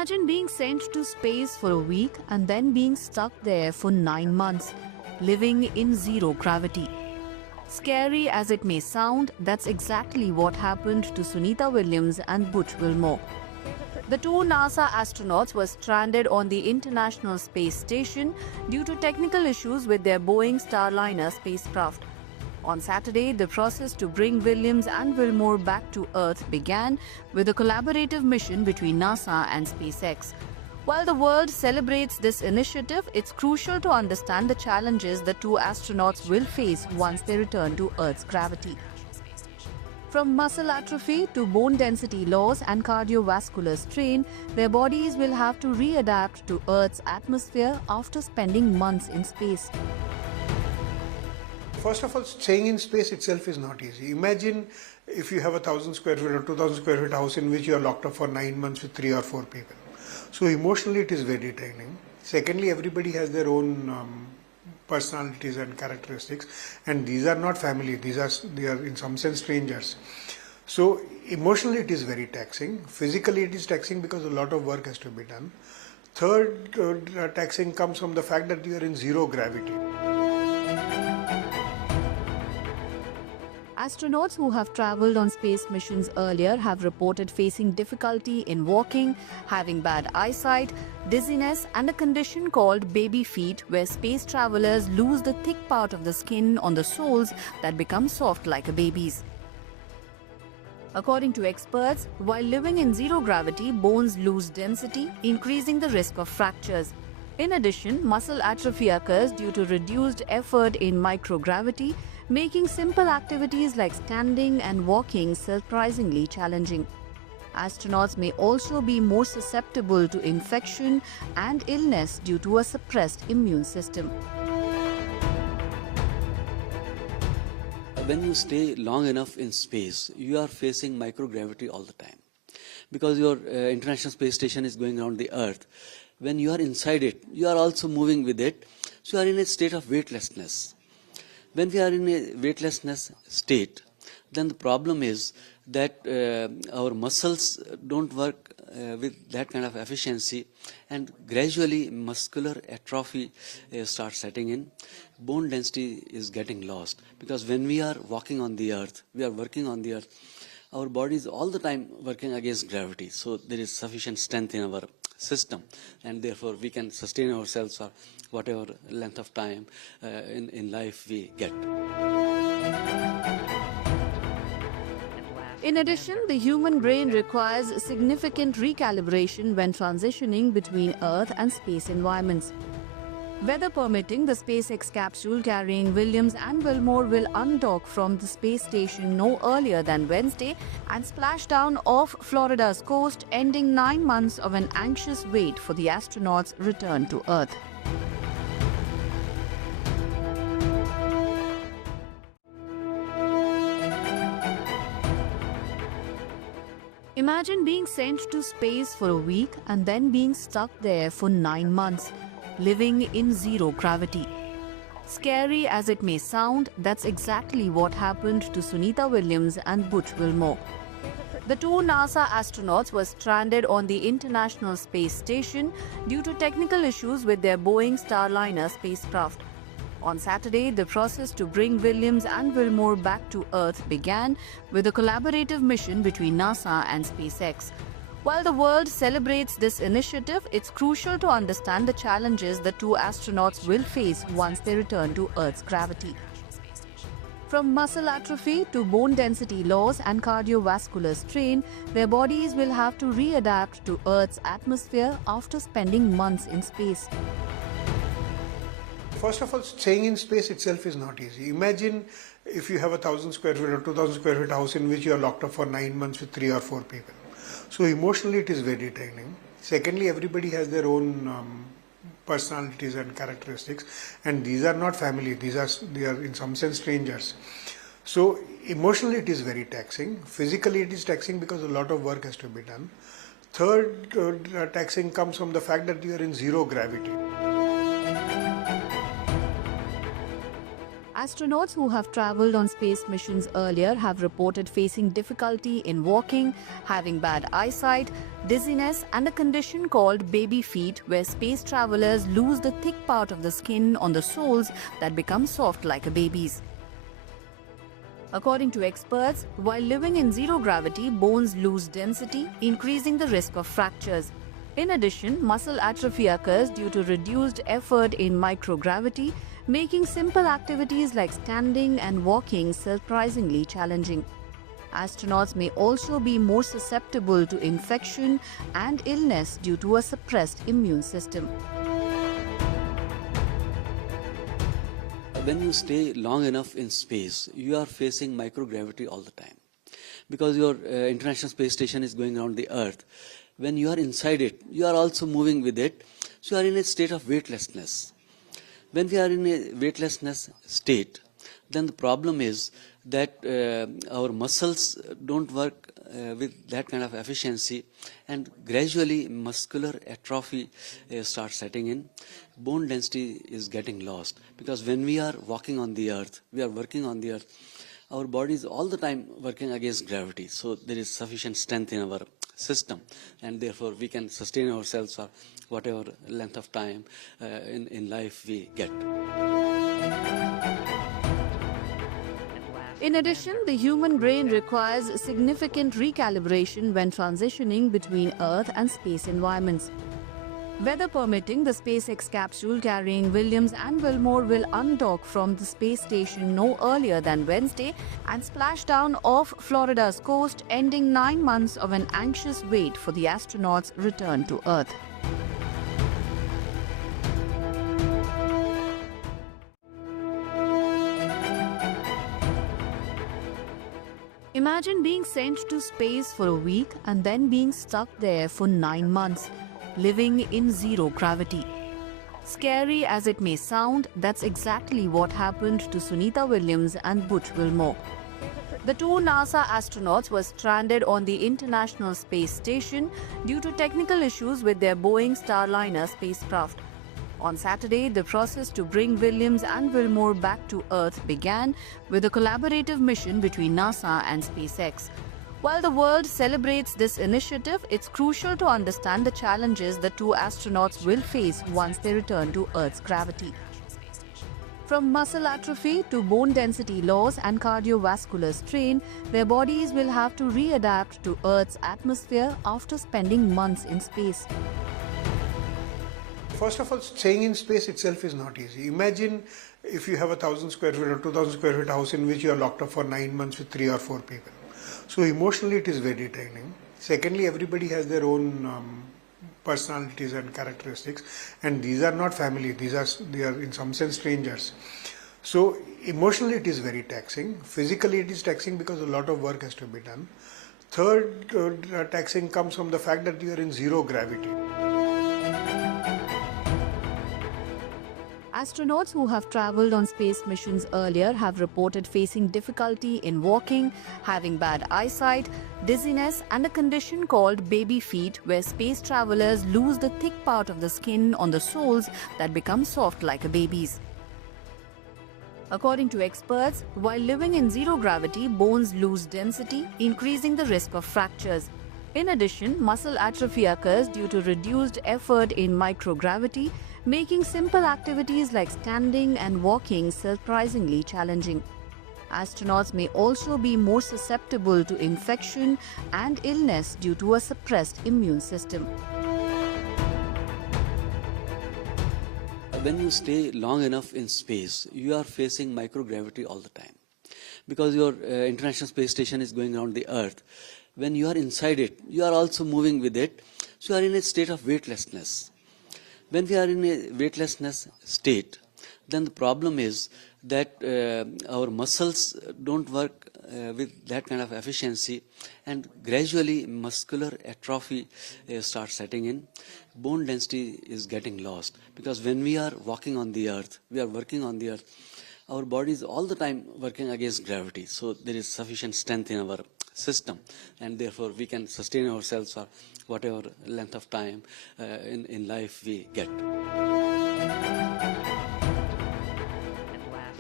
Imagine being sent to space for a week and then being stuck there for 9 months, living in zero gravity. Scary as it may sound, that's exactly what happened to Sunita Williams and Butch Wilmore. The two NASA astronauts were stranded on the International Space Station due to technical issues with their Boeing Starliner spacecraft. On Saturday, the process to bring Williams and Wilmore back to Earth began with a collaborative mission between NASA and SpaceX. While the world celebrates this initiative, it's crucial to understand the challenges the two astronauts will face once they return to Earth's gravity. From muscle atrophy to bone density loss and cardiovascular strain, their bodies will have to readapt to Earth's atmosphere after spending months in space. First of all, staying in space itself is not easy. Imagine if you have a 1,000 square feet or 2,000 square feet house in which you are locked up for 9 months with 3 or 4 people. So emotionally it is very draining. Secondly, everybody has their own personalities and characteristics, and these are not family, they are in some sense strangers. So emotionally it is very taxing. Physically it is taxing because a lot of work has to be done. Third taxing comes from the fact that you are in zero gravity. Astronauts who have traveled on space missions earlier have reported facing difficulty in walking, having bad eyesight, dizziness, and a condition called baby feet, where space travelers lose the thick part of the skin on the soles that become soft like a baby's. According to experts, while living in zero gravity, bones lose density, increasing the risk of fractures. In addition, muscle atrophy occurs due to reduced effort in microgravity, making simple activities like standing and walking surprisingly challenging. Astronauts may also be more susceptible to infection and illness due to a suppressed immune system. When you stay long enough in space, you are facing microgravity all the time. Because your International Space Station is going around the Earth, when you are inside it, you are also moving with it, so you are in a state of weightlessness. When we are in a weightlessness state, then the problem is that our muscles don't work with that kind of efficiency, and gradually muscular atrophy starts setting in. Bone density is getting lost, because when we are walking on the Earth, we are working on the Earth, our body is all the time working against gravity, so there is sufficient strength in our system, and therefore we can sustain ourselves for whatever length of time in life we get. In addition, the human brain requires significant recalibration when transitioning between Earth and space environments. Weather permitting, the SpaceX capsule carrying Williams and Wilmore will undock from the space station no earlier than Wednesday and splash down off Florida's coast, ending 9 months of an anxious wait for the astronauts' return to Earth. Imagine being sent to space for a week and then being stuck there for 9 months, living in zero gravity. Scary as it may sound, that's exactly what happened to Sunita Williams and Butch Wilmore. The two NASA astronauts were stranded on the International Space Station due to technical issues with their Boeing Starliner spacecraft. On Saturday, the process to bring Williams and Wilmore back to Earth began with a collaborative mission between NASA and SpaceX. While the world celebrates this initiative, it's crucial to understand the challenges the two astronauts will face once they return to Earth's gravity. From muscle atrophy to bone density loss and cardiovascular strain, their bodies will have to readapt to Earth's atmosphere after spending months in space. First of all, staying in space itself is not easy. Imagine if you have a 1,000 square feet or 2,000 square feet house in which you are locked up for 9 months with 3 or 4 people. So emotionally it is very draining. Secondly, everybody has their own personalities and characteristics, and these are not family, they are in some sense strangers. So emotionally it is very taxing. Physically it is taxing because a lot of work has to be done. Third taxing comes from the fact that you are in zero gravity. Astronauts who have traveled on space missions earlier have reported facing difficulty in walking, having bad eyesight, dizziness, and a condition called baby feet, where space travelers lose the thick part of the skin on the soles that become soft like a baby's. According to experts, while living in zero gravity, bones lose density, increasing the risk of fractures. In addition, muscle atrophy occurs due to reduced effort in microgravity, making simple activities like standing and walking surprisingly challenging. Astronauts may also be more susceptible to infection and illness due to a suppressed immune system. When you stay long enough in space, you are facing microgravity all the time. Because your International Space Station is going around the Earth, when you are inside it, you are also moving with it, so you are in a state of weightlessness. When we are in a weightlessness state, then the problem is that our muscles don't work with that kind of efficiency, and gradually muscular atrophy starts setting in. Bone density is getting lost, because when we are walking on the earth, we are working on the earth, our body is all the time working against gravity, so there is sufficient strength in our system, and therefore we can sustain ourselves for whatever length of time in life we get. In addition, the human brain requires significant recalibration when transitioning between Earth and space environments. Weather permitting, the SpaceX capsule carrying Williams and Wilmore will undock from the space station no earlier than Wednesday and splash down off Florida's coast, ending 9 months of an anxious wait for the astronauts' return to Earth. Imagine being sent to space for a week and then being stuck there for 9 months, living in zero gravity. Scary as it may sound, that's exactly what happened to Sunita Williams and Butch Wilmore. The two NASA astronauts were stranded on the International Space Station due to technical issues with their Boeing Starliner spacecraft. On Saturday, the process to bring Williams and Wilmore back to Earth began with a collaborative mission between NASA and SpaceX. While the world celebrates this initiative, it's crucial to understand the challenges the two astronauts will face once they return to Earth's gravity. From muscle atrophy to bone density loss and cardiovascular strain, their bodies will have to readapt to Earth's atmosphere after spending months in space. First of all, staying in space itself is not easy. Imagine if you have a 1,000 square feet or 2,000 square feet house in which you are locked up for 9 months with 3 or 4 people. So emotionally it is very draining. Secondly, everybody has their own personalities and characteristics, and these are not family, they are in some sense strangers. So emotionally it is very taxing. Physically it is taxing because a lot of work has to be done. Third taxing comes from the fact that you are in zero gravity. Astronauts who have traveled on space missions earlier have reported facing difficulty in walking, having bad eyesight, dizziness, and a condition called baby feet, where space travelers lose the thick part of the skin on the soles that become soft like a baby's. According to experts, while living in zero gravity, bones lose density, increasing the risk of fractures. In addition, muscle atrophy occurs due to reduced effort in microgravity, making simple activities like standing and walking surprisingly challenging. Astronauts may also be more susceptible to infection and illness due to a suppressed immune system. When you stay long enough in space, you are facing microgravity all the time. Because your International Space Station is going around the Earth, when you are inside it, you are also moving with it, so you are in a state of weightlessness. When we are in a weightlessness state, then the problem is that our muscles don't work with that kind of efficiency, and gradually muscular atrophy starts setting in. Bone density is getting lost, because when we are walking on the earth, we are working on the earth, our body is all the time working against gravity, so there is sufficient strength in our system, and therefore we can sustain ourselves for whatever length of time in life we get.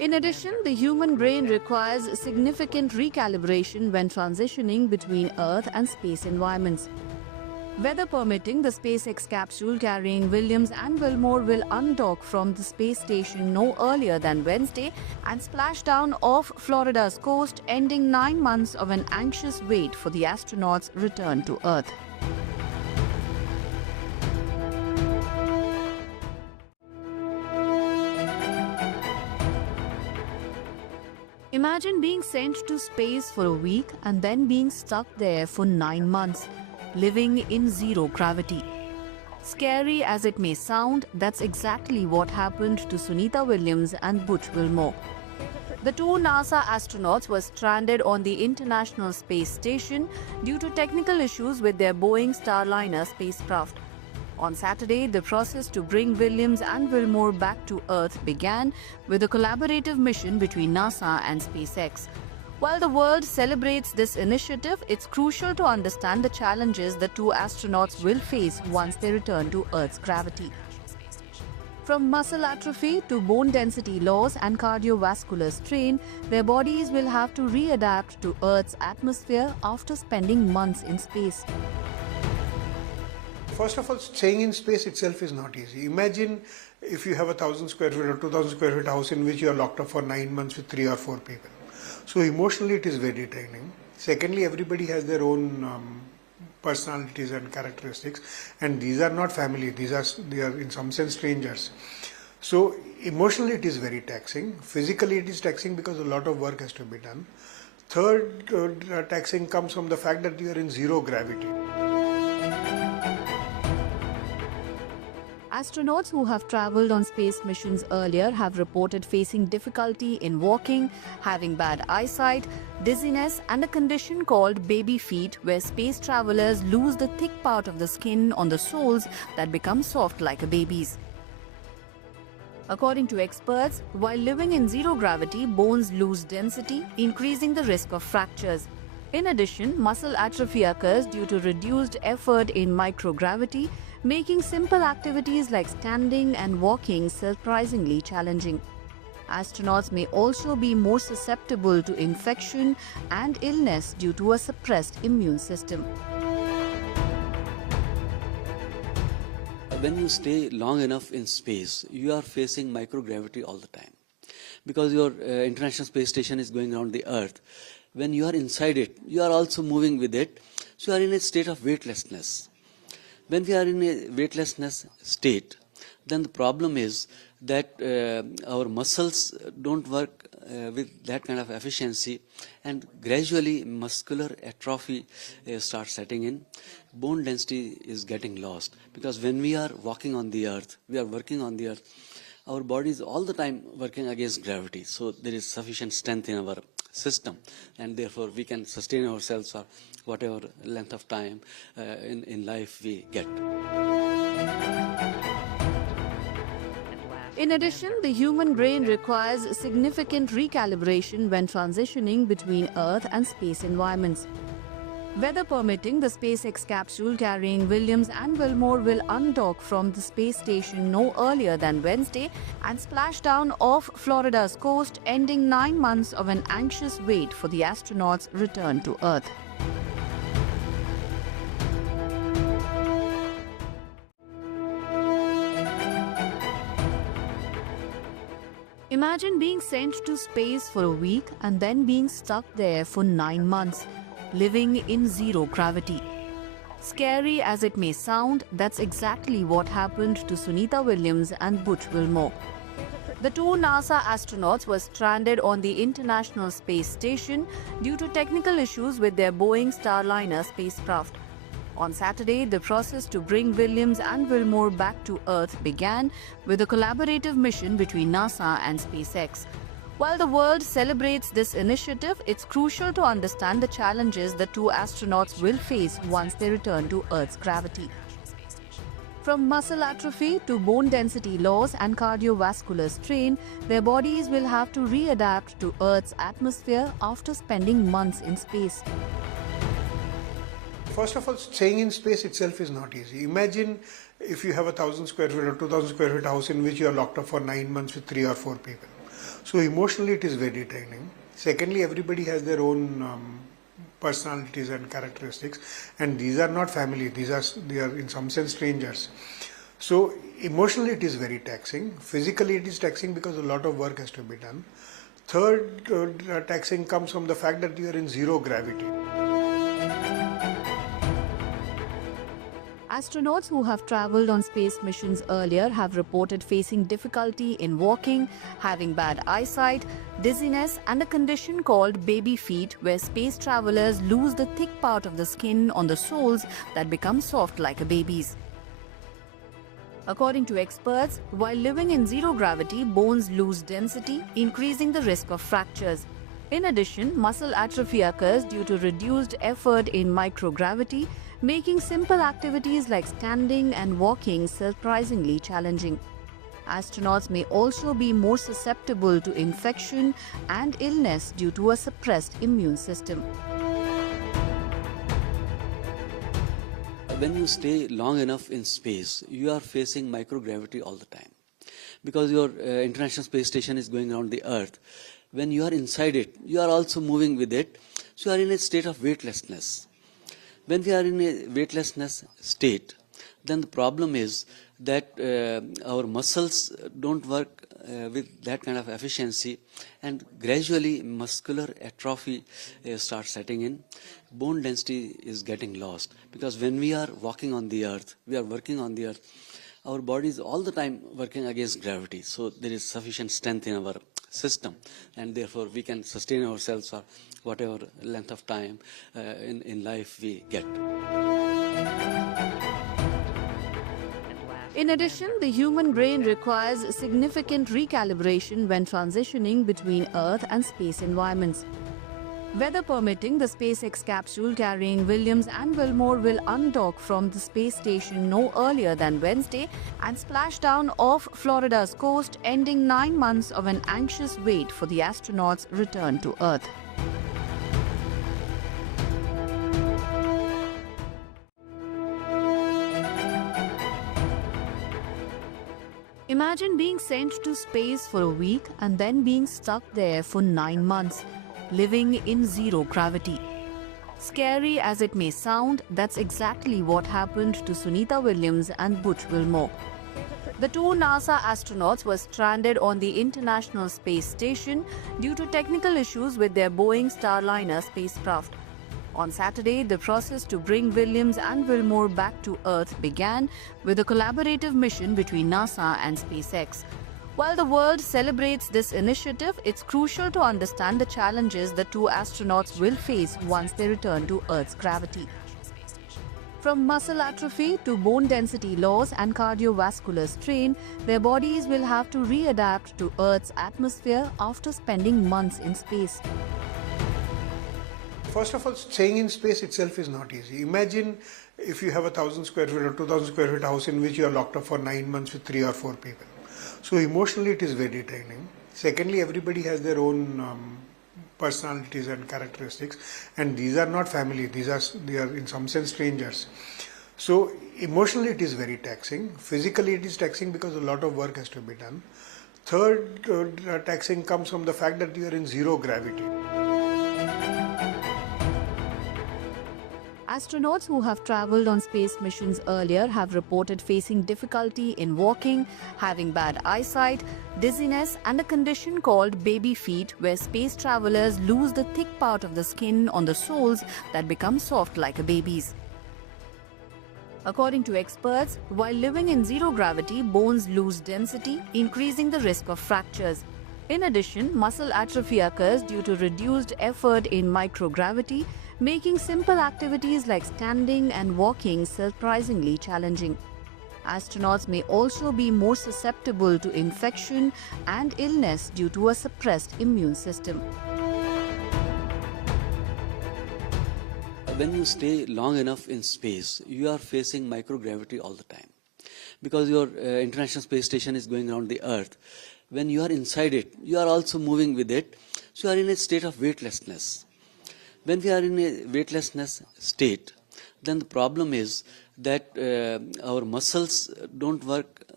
In addition, the human brain requires significant recalibration when transitioning between Earth and space environments. Weather permitting, the SpaceX capsule carrying Williams and Wilmore will undock from the space station no earlier than Wednesday and splash down off Florida's coast, ending 9 months of an anxious wait for the astronauts' return to Earth. Imagine being sent to space for a week and then being stuck there for 9 months, living in zero gravity. Scary as it may sound, that's exactly what happened to Sunita Williams and Butch Wilmore. The two NASA astronauts were stranded on the International Space Station due to technical issues with their Boeing Starliner spacecraft. On Saturday, the process to bring Williams and Wilmore back to Earth began with a collaborative mission between NASA and SpaceX. While the world celebrates this initiative, it's crucial to understand the challenges the two astronauts will face once they return to Earth's gravity. From muscle atrophy to bone density loss and cardiovascular strain, their bodies will have to readapt to Earth's atmosphere after spending months in space. First of all, staying in space itself is not easy. Imagine if you have a 1,000 square feet or 2,000 square feet house in which you are locked up for 9 months with 3 or 4 people. So emotionally it is very draining. Secondly, everybody has their own personalities and characteristics, and these are not family, they are in some sense strangers. So emotionally it is very taxing. Physically it is taxing because a lot of work has to be done. Third taxing comes from the fact that you are in zero gravity. Astronauts who have traveled on space missions earlier have reported facing difficulty in walking, having bad eyesight, dizziness, and a condition called baby feet, where space travelers lose the thick part of the skin on the soles that become soft like a baby's. According to experts, while living in zero gravity, bones lose density, increasing the risk of fractures. In addition, muscle atrophy occurs due to reduced effort in microgravity, making simple activities like standing and walking surprisingly challenging. Astronauts may also be more susceptible to infection and illness due to a suppressed immune system. When you stay long enough in space, you are facing microgravity all the time. Because your International Space Station is going around the Earth, when you are inside it, you are also moving with it, so you are in a state of weightlessness. When we are in a weightlessness state, then the problem is that our muscles don't work with that kind of efficiency, and gradually muscular atrophy starts setting in. Bone density is getting lost, because when we are walking on the Earth, we are working on the Earth, our body is all the time working against gravity, so there is sufficient strength in our system, and therefore we can sustain ourselves for whatever length of time in life we get. In addition, the human brain requires significant recalibration when transitioning between Earth and space environments. Weather permitting, the SpaceX capsule carrying Williams and Wilmore will undock from the space station no earlier than Wednesday and splash down off Florida's coast, ending 9 months of an anxious wait for the astronauts' return to Earth. Imagine being sent to space for a week and then being stuck there for 9 months, living in zero gravity. Scary as it may sound, that's exactly what happened to Sunita Williams and Butch Wilmore. The two NASA astronauts were stranded on the International Space Station due to technical issues with their Boeing Starliner spacecraft. On Saturday, the process to bring Williams and Wilmore back to Earth began with a collaborative mission between NASA and SpaceX. While the world celebrates this initiative, it's crucial to understand the challenges the two astronauts will face once they return to Earth's gravity. From muscle atrophy to bone density loss and cardiovascular strain, their bodies will have to readapt to Earth's atmosphere after spending months in space. First of all, staying in space itself is not easy. Imagine if you have a 1,000 square feet or 2,000 square feet house in which you are locked up for 9 months with 3 or 4 people. So emotionally it is very draining. Secondly, everybody has their own personalities and characteristics, and these are not family, they are in some sense strangers. So emotionally it is very taxing. Physically it is taxing because a lot of work has to be done. Third taxing comes from the fact that you are in zero gravity. Astronauts who have traveled on space missions earlier have reported facing difficulty in walking, having bad eyesight, dizziness, and a condition called baby feet, where space travelers lose the thick part of the skin on the soles that become soft like a baby's. According to experts, while living in zero gravity, bones lose density, increasing the risk of fractures. In addition, muscle atrophy occurs due to reduced effort in microgravity, making simple activities like standing and walking surprisingly challenging. Astronauts may also be more susceptible to infection and illness due to a suppressed immune system. When you stay long enough in space, you are facing microgravity all the time. Because your International Space Station is going around the Earth, when you are inside it, you are also moving with it, so you are in a state of weightlessness. When we are in a weightlessness state, then the problem is that our muscles don't work with that kind of efficiency, and gradually muscular atrophy starts setting in. Bone density is getting lost, because when we are walking on the earth, we are working on the earth, our body is all the time working against gravity, so there is sufficient strength in our system, and therefore we can sustain ourselves for whatever length of time in life we get. In addition, the human brain requires significant recalibration when transitioning between Earth and space environments. Weather permitting, the SpaceX capsule carrying Williams and Wilmore will undock from the space station no earlier than Wednesday and splash down off Florida's coast, ending 9 months of an anxious wait for the astronauts' return to Earth. Imagine being sent to space for a week and then being stuck there for 9 months, living in zero gravity. Scary as it may sound, that's exactly what happened to Sunita Williams and Butch Wilmore. The two NASA astronauts were stranded on the International Space Station due to technical issues with their Boeing Starliner spacecraft. On Saturday, the process to bring Williams and Wilmore back to Earth began with a collaborative mission between NASA and SpaceX. While the world celebrates this initiative, it's crucial to understand the challenges the two astronauts will face once they return to Earth's gravity. From muscle atrophy to bone density loss and cardiovascular strain, their bodies will have to readapt to Earth's atmosphere after spending months in space. First of all, staying in space itself is not easy. Imagine if you have 1,000 square feet or 2,000 square feet house in which you are locked up for 9 months with 3 or 4 people. So emotionally it is very draining. Secondly, everybody has their own personalities and characteristics, and these are not family, they are in some sense strangers. So emotionally it is very taxing. Physically it is taxing because a lot of work has to be done. Third taxing comes from the fact that you are in zero gravity. Astronauts who have traveled on space missions earlier have reported facing difficulty in walking, having bad eyesight, dizziness, and a condition called baby feet, where space travelers lose the thick part of the skin on the soles that become soft like a baby's. According to experts, while living in zero gravity, bones lose density, increasing the risk of fractures. In addition, muscle atrophy occurs due to reduced effort in microgravity, making simple activities like standing and walking surprisingly challenging. Astronauts may also be more susceptible to infection and illness due to a suppressed immune system. When you stay long enough in space, you are facing microgravity all the time. Because your International Space Station is going around the Earth, when you are inside it, you are also moving with it, so you are in a state of weightlessness. When we are in a weightlessness state, then the problem is that our muscles don't work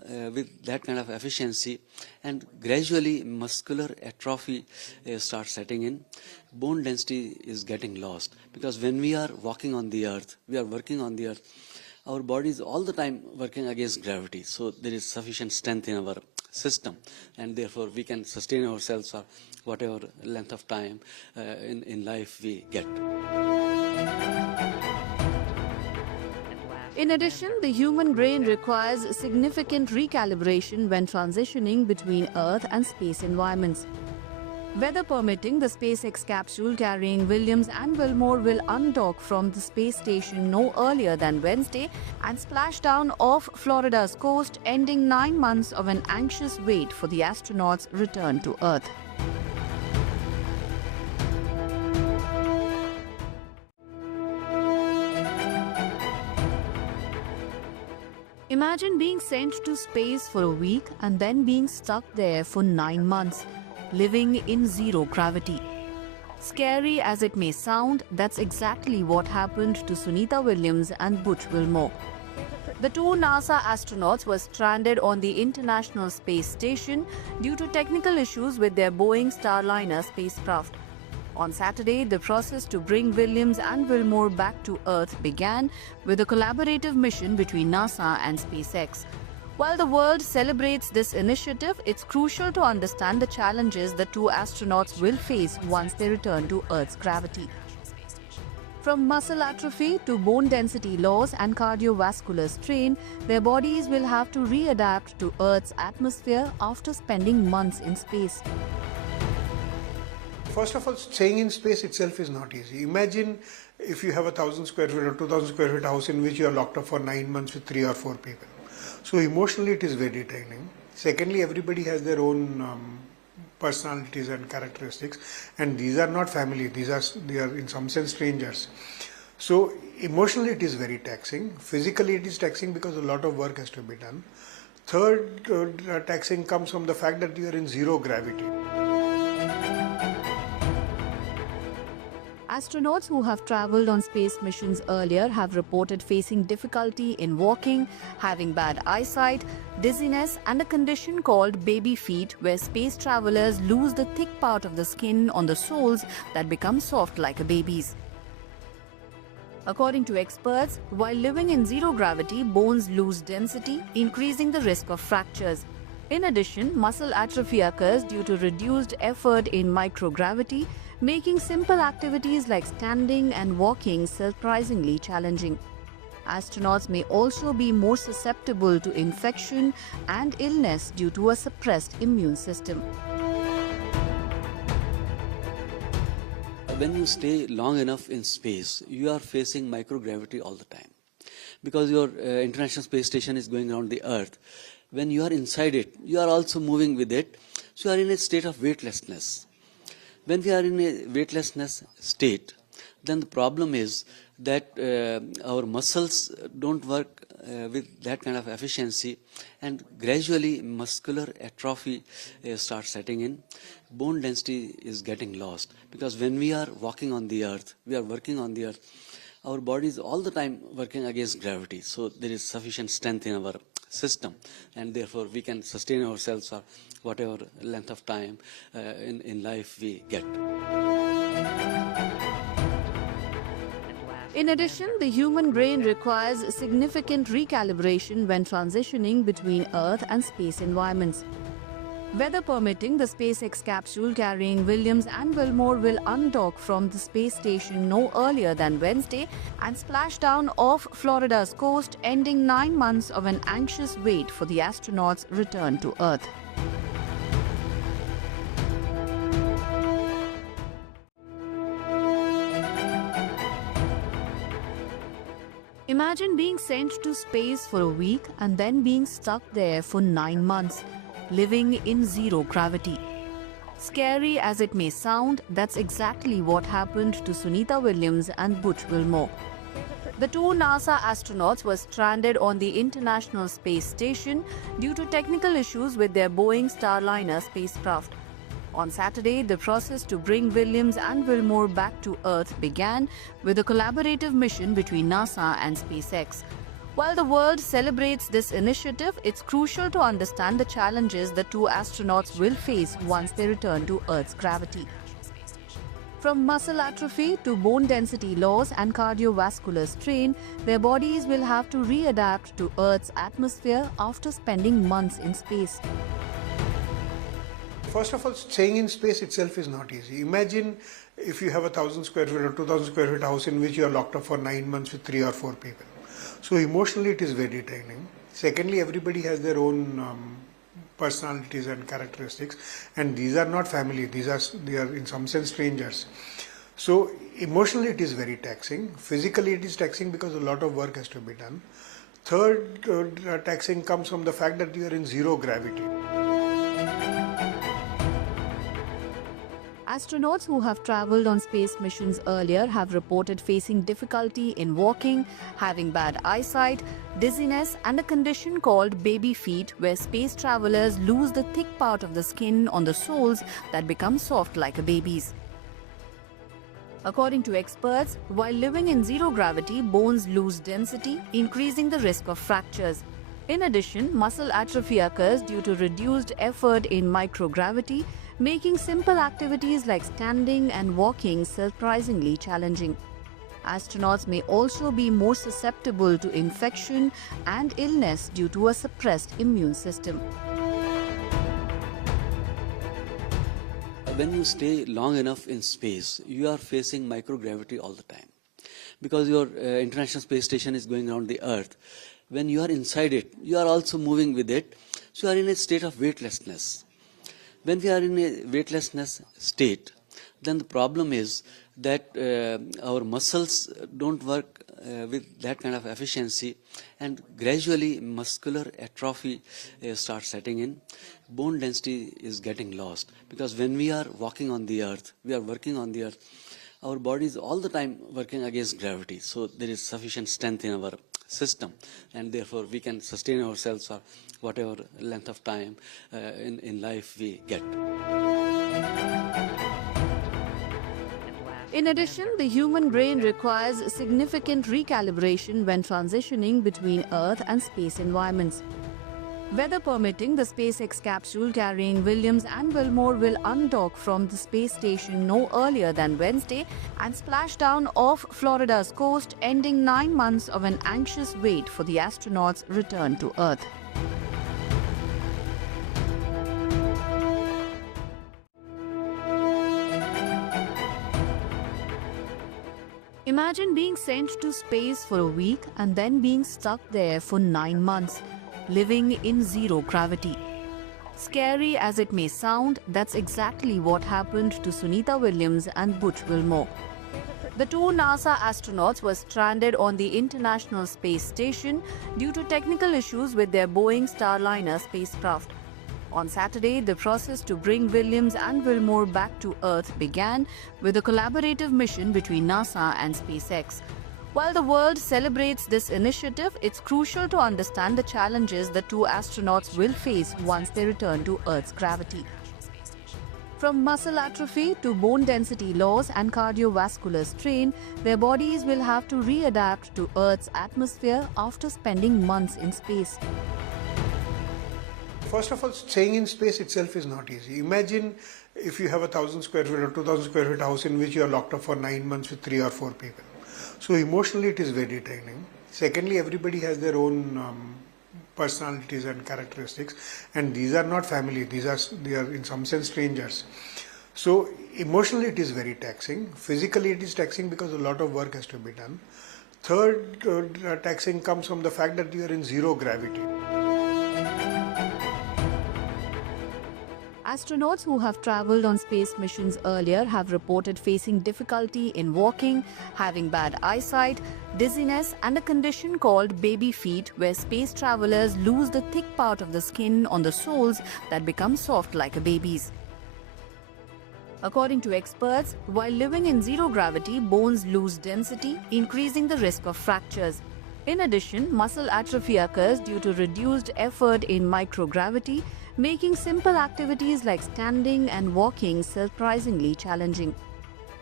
with that kind of efficiency, and gradually muscular atrophy starts setting in. Bone density is getting lost, because when we are walking on the earth, we are working on the earth, our body is all the time working against gravity. So there is sufficient strength in our system, and therefore we can sustain ourselves for whatever length of time in life we get. In addition, the human brain requires significant recalibration when transitioning between Earth and space environments. Weather permitting, the SpaceX capsule carrying Williams and Wilmore will undock from the space station no earlier than Wednesday and splash down off Florida's coast, ending 9 months of an anxious wait for the astronauts' return to Earth. Imagine being sent to space for a week and then being stuck there for 9 months, living in zero gravity. Scary as it may sound, that's exactly what happened to Sunita Williams and Butch Wilmore. The two NASA astronauts were stranded on the International Space Station due to technical issues with their Boeing Starliner spacecraft. On Saturday, the process to bring Williams and Wilmore back to Earth began with a collaborative mission between NASA and SpaceX. While the world celebrates this initiative, it's crucial to understand the challenges the two astronauts will face once they return to Earth's gravity. From muscle atrophy to bone density loss and cardiovascular strain, their bodies will have to readapt to Earth's atmosphere after spending months in space. First of all, staying in space itself is not easy. Imagine if you have 1,000 square feet or 2,000 square feet house in which you are locked up for 9 months with 3 or 4 people. So emotionally it is very draining. Secondly, everybody has their own personalities and characteristics, and these are not family, they are in some sense strangers. So emotionally it is very taxing. Physically it is taxing because a lot of work has to be done. Third, taxing comes from the fact that you are in zero gravity. Astronauts who have traveled on space missions earlier have reported facing difficulty in walking, having bad eyesight, dizziness, and a condition called baby feet, where space travelers lose the thick part of the skin on the soles that become soft like a baby's. According to experts, while living in zero gravity, bones lose density, increasing the risk of fractures. In addition, muscle atrophy occurs due to reduced effort in microgravity, making simple activities like standing and walking surprisingly challenging. Astronauts may also be more susceptible to infection and illness due to a suppressed immune system. When you stay long enough in space, you are facing microgravity all the time, because your International Space Station is going around the Earth. When you are inside it, you are also moving with it, so you are in a state of weightlessness. When we are in a weightlessness state, then the problem is that our muscles don't work with that kind of efficiency, and gradually muscular atrophy starts setting in. Bone density is getting lost, because when we are walking on the earth, we are working on the earth, our body is all the time working against gravity. So there is sufficient strength in our system, and therefore we can sustain ourselves for whatever length of time in life we get. In addition, the human brain requires significant recalibration when transitioning between Earth and space environments. Weather permitting, the SpaceX capsule carrying Williams and Wilmore will undock from the space station no earlier than Wednesday and splash down off Florida's coast, ending 9 months of an anxious wait for the astronauts' return to Earth. Imagine being sent to space for a week and then being stuck there for 9 months, living in zero gravity. Scary as it may sound, that's exactly what happened to Sunita Williams and Butch Wilmore. The two NASA astronauts were stranded on the International Space Station due to technical issues with their Boeing Starliner spacecraft. On Saturday, the process to bring Williams and Wilmore back to Earth began with a collaborative mission between NASA and SpaceX. While the world celebrates this initiative, it's crucial to understand the challenges the two astronauts will face once they return to Earth's gravity. From muscle atrophy to bone density loss and cardiovascular strain, their bodies will have to readapt to Earth's atmosphere after spending months in space. First of all, staying in space itself is not easy. Imagine if you have a 1,000 square feet or 2,000 square feet house in which you are locked up for 9 months with 3 or 4 people. So emotionally it is very draining. Secondly, everybody has their own personalities and characteristics, and these are not family, they are in some sense strangers. So emotionally it is very taxing. Physically it is taxing because a lot of work has to be done. Third taxing comes from the fact that you are in zero gravity. Astronauts who have traveled on space missions earlier have reported facing difficulty in walking, having bad eyesight, dizziness, and a condition called baby feet, where space travelers lose the thick part of the skin on the soles that become soft like a baby's. According to experts, while living in zero gravity, bones lose density, increasing the risk of fractures. In addition, muscle atrophy occurs due to reduced effort in microgravity, making simple activities like standing and walking surprisingly challenging. Astronauts may also be more susceptible to infection and illness due to a suppressed immune system. When you stay long enough in space, you are facing microgravity all the time. Because your International Space Station is going around the Earth, when you are inside it, you are also moving with it, so you are in a state of weightlessness. When we are in a weightlessness state, then the problem is that our muscles don't work with that kind of efficiency, and gradually muscular atrophy starts setting in. Bone density is getting lost, because when we are walking on the Earth, we are working on the Earth, our body is all the time working against gravity, so there is sufficient strength in our system, and therefore we can sustain ourselves for whatever length of time in life we get. In addition, the human brain requires significant recalibration when transitioning between Earth and space environments. Weather permitting, the SpaceX capsule carrying Williams and Wilmore will undock from the space station no earlier than Wednesday and splash down off Florida's coast, ending 9 months of an anxious wait for the astronauts' return to Earth. Imagine being sent to space for a week and then being stuck there for 9 months, living in zero gravity. Scary as it may sound, that's exactly what happened to Sunita Williams and Butch Wilmore. The two NASA astronauts were stranded on the International Space Station due to technical issues with their Boeing Starliner spacecraft. On Saturday, the process to bring Williams and Wilmore back to Earth began with a collaborative mission between NASA and SpaceX. While the world celebrates this initiative, it's crucial to understand the challenges the two astronauts will face once they return to Earth's gravity. From muscle atrophy to bone density loss and cardiovascular strain, their bodies will have to readapt to Earth's atmosphere after spending months in space. First of all, staying in space itself is not easy. Imagine if you have a 1,000 square feet or 2,000 square feet house in which you are locked up for 9 months with 3 or 4 people. So emotionally it is very draining. Secondly, everybody has their own personalities and characteristics, and these are not family, they are in some sense strangers. So emotionally it is very taxing. Physically it is taxing because a lot of work has to be done. Third taxing comes from the fact that you are in zero gravity. Astronauts who have traveled on space missions earlier have reported facing difficulty in walking, having bad eyesight, dizziness, and a condition called baby feet, where space travelers lose the thick part of the skin on the soles that become soft like a baby's. According to experts, while living in zero gravity, bones lose density, increasing the risk of fractures. In addition, muscle atrophy occurs due to reduced effort in microgravity, making simple activities like standing and walking surprisingly challenging.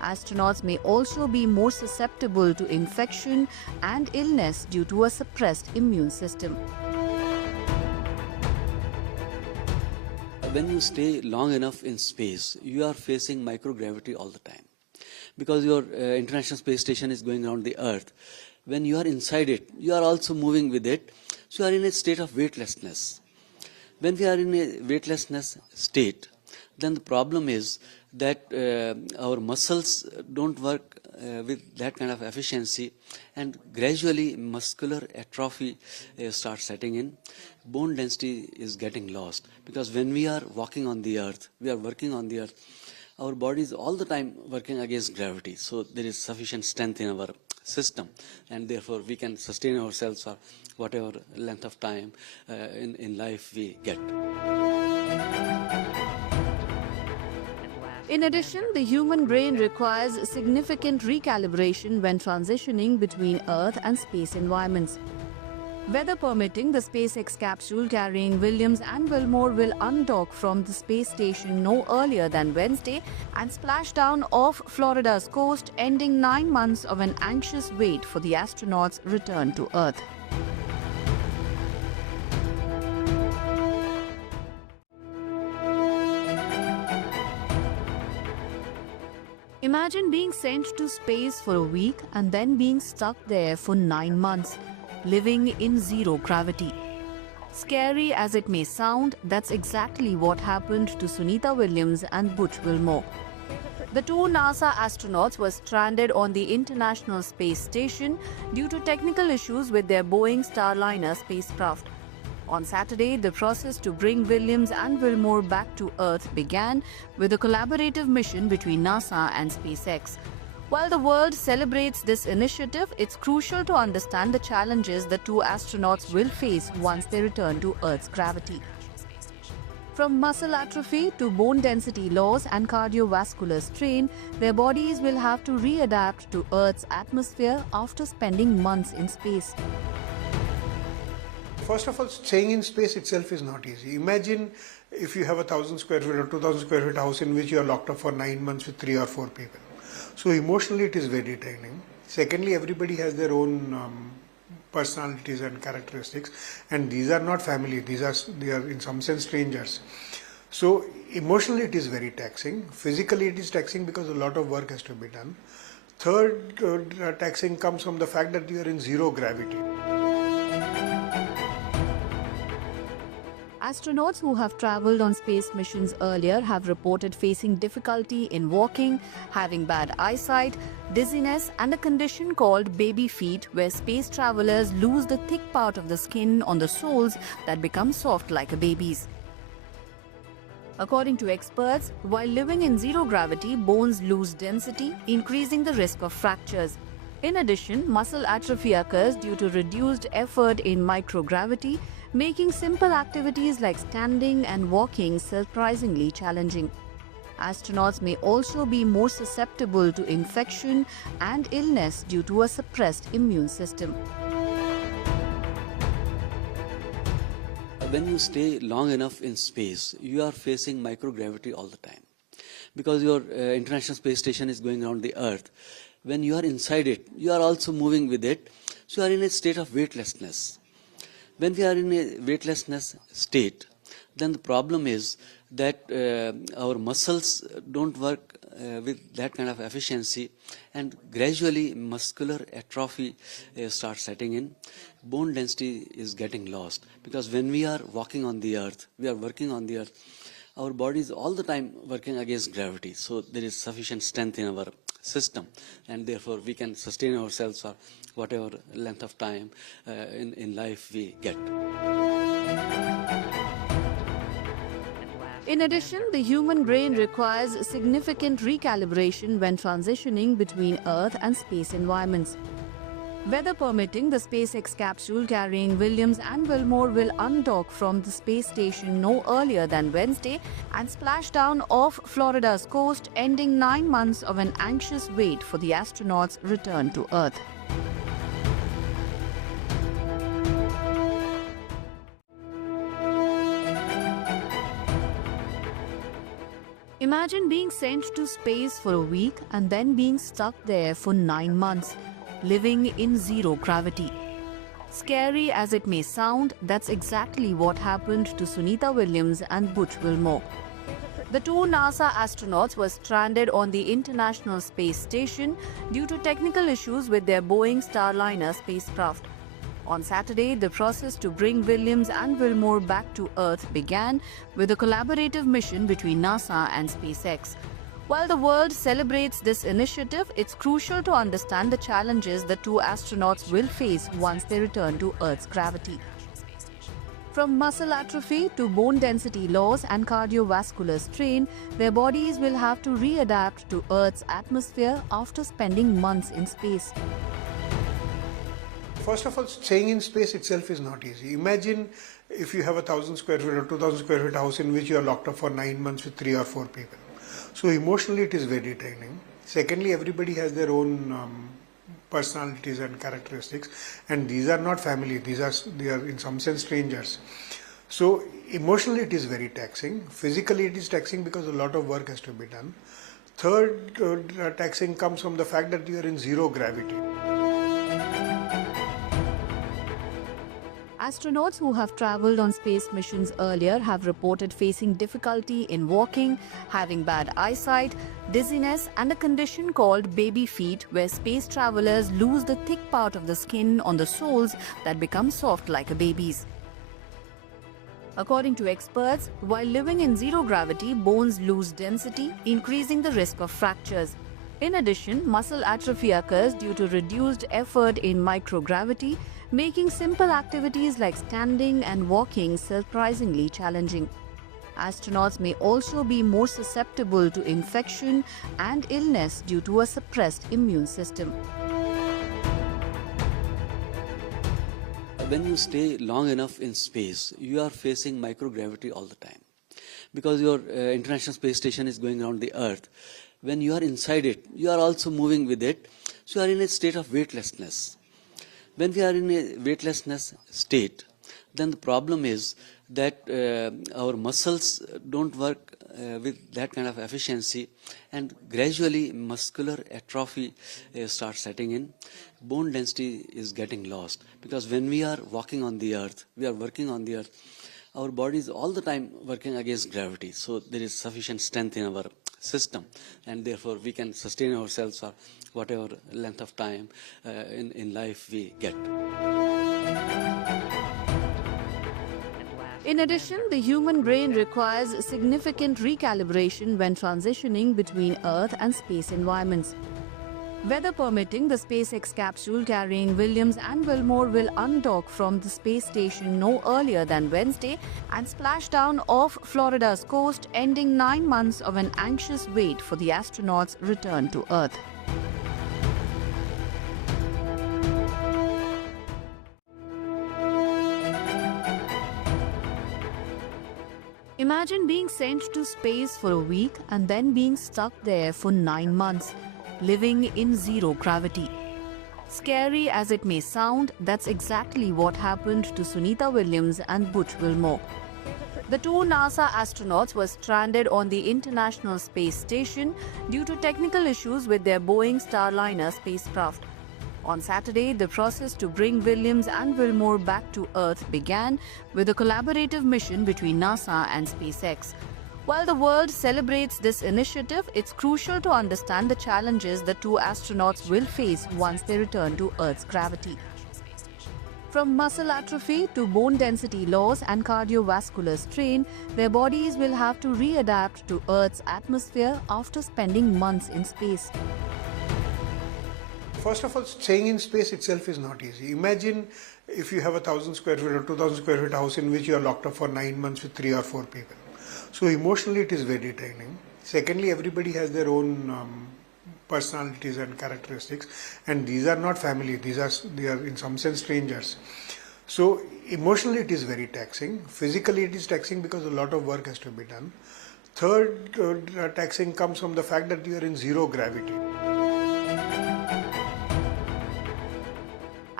Astronauts may also be more susceptible to infection and illness due to a suppressed immune system. When you stay long enough in space, you are facing microgravity all the time. Because your International Space Station is going around the Earth, when you are inside it, you are also moving with it, so you are in a state of weightlessness. When we are in a weightlessness state, then the problem is that our muscles don't work with that kind of efficiency, and gradually muscular atrophy starts setting in. Bone density is getting lost, because when we are walking on the earth, we are working on the earth, our body is all the time working against gravity, so there is sufficient strength in our system, and therefore we can sustain ourselves for whatever length of time in life we get. In addition, the human brain requires significant recalibration when transitioning between Earth and space environments. Weather permitting, the SpaceX capsule carrying Williams and Wilmore will undock from the space station no earlier than Wednesday and splash down off Florida's coast, ending 9 months of an anxious wait for the astronauts' return to Earth. Imagine being sent to space for a week and then being stuck there for 9 months, living in zero gravity. Scary as it may sound, that's exactly what happened to Sunita Williams and Butch Wilmore. The two NASA astronauts were stranded on the International Space Station due to technical issues with their Boeing Starliner spacecraft. On Saturday, the process to bring Williams and Wilmore back to Earth began with a collaborative mission between NASA and SpaceX. While the world celebrates this initiative, it's crucial to understand the challenges the two astronauts will face once they return to Earth's gravity. From muscle atrophy to bone density loss and cardiovascular strain, their bodies will have to readapt to Earth's atmosphere after spending months in space. First of all, staying in space itself is not easy. Imagine if you have 1,000 square feet or 2,000 square feet house in which you are locked up for 9 months with 3 or 4 people. So emotionally it is very draining. Secondly, everybody has their own personalities and characteristics, and these are not family, they are in some sense strangers. So emotionally it is very taxing. Physically it is taxing because a lot of work has to be done. Third taxing comes from the fact that you are in zero gravity. Astronauts who have traveled on space missions earlier have reported facing difficulty in walking, having bad eyesight, dizziness, and a condition called baby feet, where space travelers lose the thick part of the skin on the soles that become soft like a baby's. According to experts, while living in zero gravity, bones lose density, increasing the risk of fractures. In addition, muscle atrophy occurs due to reduced effort in microgravity, making simple activities like standing and walking surprisingly challenging. Astronauts may also be more susceptible to infection and illness due to a suppressed immune system. When you stay long enough in space, you are facing microgravity all the time. Because your International Space Station is going around the Earth, when you are inside it, you are also moving with it, so you are in a state of weightlessness. When we are in a weightlessness state, then the problem is that our muscles don't work with that kind of efficiency, and gradually muscular atrophy starts setting in. Bone density is getting lost, because when we are walking on the earth, we are working on the earth, our body is all the time working against gravity, so there is sufficient strength in our system, and therefore we can sustain ourselves for whatever length of time in life we get. In addition, the human brain requires significant recalibration when transitioning between Earth and space environments. Weather permitting, the SpaceX capsule carrying Williams and Wilmore will undock from the space station no earlier than Wednesday and splash down off Florida's coast, ending 9 months of an anxious wait for the astronauts' return to Earth. Imagine being sent to space for a week and then being stuck there for 9 months, living in zero gravity. Scary as it may sound, that's exactly what happened to Sunita Williams and Butch Wilmore. The two NASA astronauts were stranded on the International Space Station due to technical issues with their Boeing Starliner spacecraft. On Saturday, the process to bring Williams and Wilmore back to Earth began with a collaborative mission between NASA and SpaceX. While the world celebrates this initiative, it's crucial to understand the challenges the two astronauts will face once they return to Earth's gravity. From muscle atrophy to bone density loss and cardiovascular strain, their bodies will have to readapt to Earth's atmosphere after spending months in space. First of all, staying in space itself is not easy. Imagine if you have 1,000 square feet or 2,000 square feet house in which you are locked up for 9 months with 3 or 4 people. So emotionally it is very draining. Secondly, everybody has their own personalities and characteristics, and these are not family, they are in some sense strangers. So emotionally it is very taxing. Physically it is taxing because a lot of work has to be done. Third taxing comes from the fact that you are in zero gravity. Astronauts who have traveled on space missions earlier have reported facing difficulty in walking, having bad eyesight, dizziness, and a condition called baby feet, where space travelers lose the thick part of the skin on the soles that become soft like a baby's. According to experts, while living in zero gravity, bones lose density, increasing the risk of fractures. In addition, muscle atrophy occurs due to reduced effort in microgravity, making simple activities like standing and walking surprisingly challenging. Astronauts may also be more susceptible to infection and illness due to a suppressed immune system. When you stay long enough in space, you are facing microgravity all the time. Because your International Space Station is going around the Earth, when you are inside it, you are also moving with it, so you are in a state of weightlessness. When we are in a weightlessness state, then the problem is that our muscles don't work with that kind of efficiency, and gradually muscular atrophy starts setting in. Bone density is getting lost, because when we are walking on the earth, we are working on the earth, our body is all the time working against gravity, so there is sufficient strength in our system, and therefore we can sustain ourselves for whatever length of time in life we get. In addition, the human brain requires significant recalibration when transitioning between Earth and space environments. Weather permitting, the SpaceX capsule carrying Williams and Wilmore will undock from the space station no earlier than Wednesday and splash down off Florida's coast, ending 9 months of an anxious wait for the astronauts' return to Earth. Imagine being sent to space for a week and then being stuck there for 9 months, living in zero gravity. Scary as it may sound, that's exactly what happened to Sunita Williams and Butch Wilmore. The two NASA astronauts were stranded on the International Space Station due to technical issues with their Boeing Starliner spacecraft. On Saturday, the process to bring Williams and Wilmore back to Earth began with a collaborative mission between NASA and SpaceX. While the world celebrates this initiative, it's crucial to understand the challenges the two astronauts will face once they return to Earth's gravity. From muscle atrophy to bone density loss and cardiovascular strain, their bodies will have to readapt to Earth's atmosphere after spending months in space. First of all, staying in space itself is not easy. Imagine if you have 1,000 square feet or 2,000 square feet house in which you are locked up for 9 months with 3 or 4 people. So emotionally it is very draining. Secondly, everybody has their own personalities and characteristics, and these are not family, they are in some sense strangers. So emotionally it is very taxing. Physically it is taxing because a lot of work has to be done. Third taxing comes from the fact that you are in zero gravity.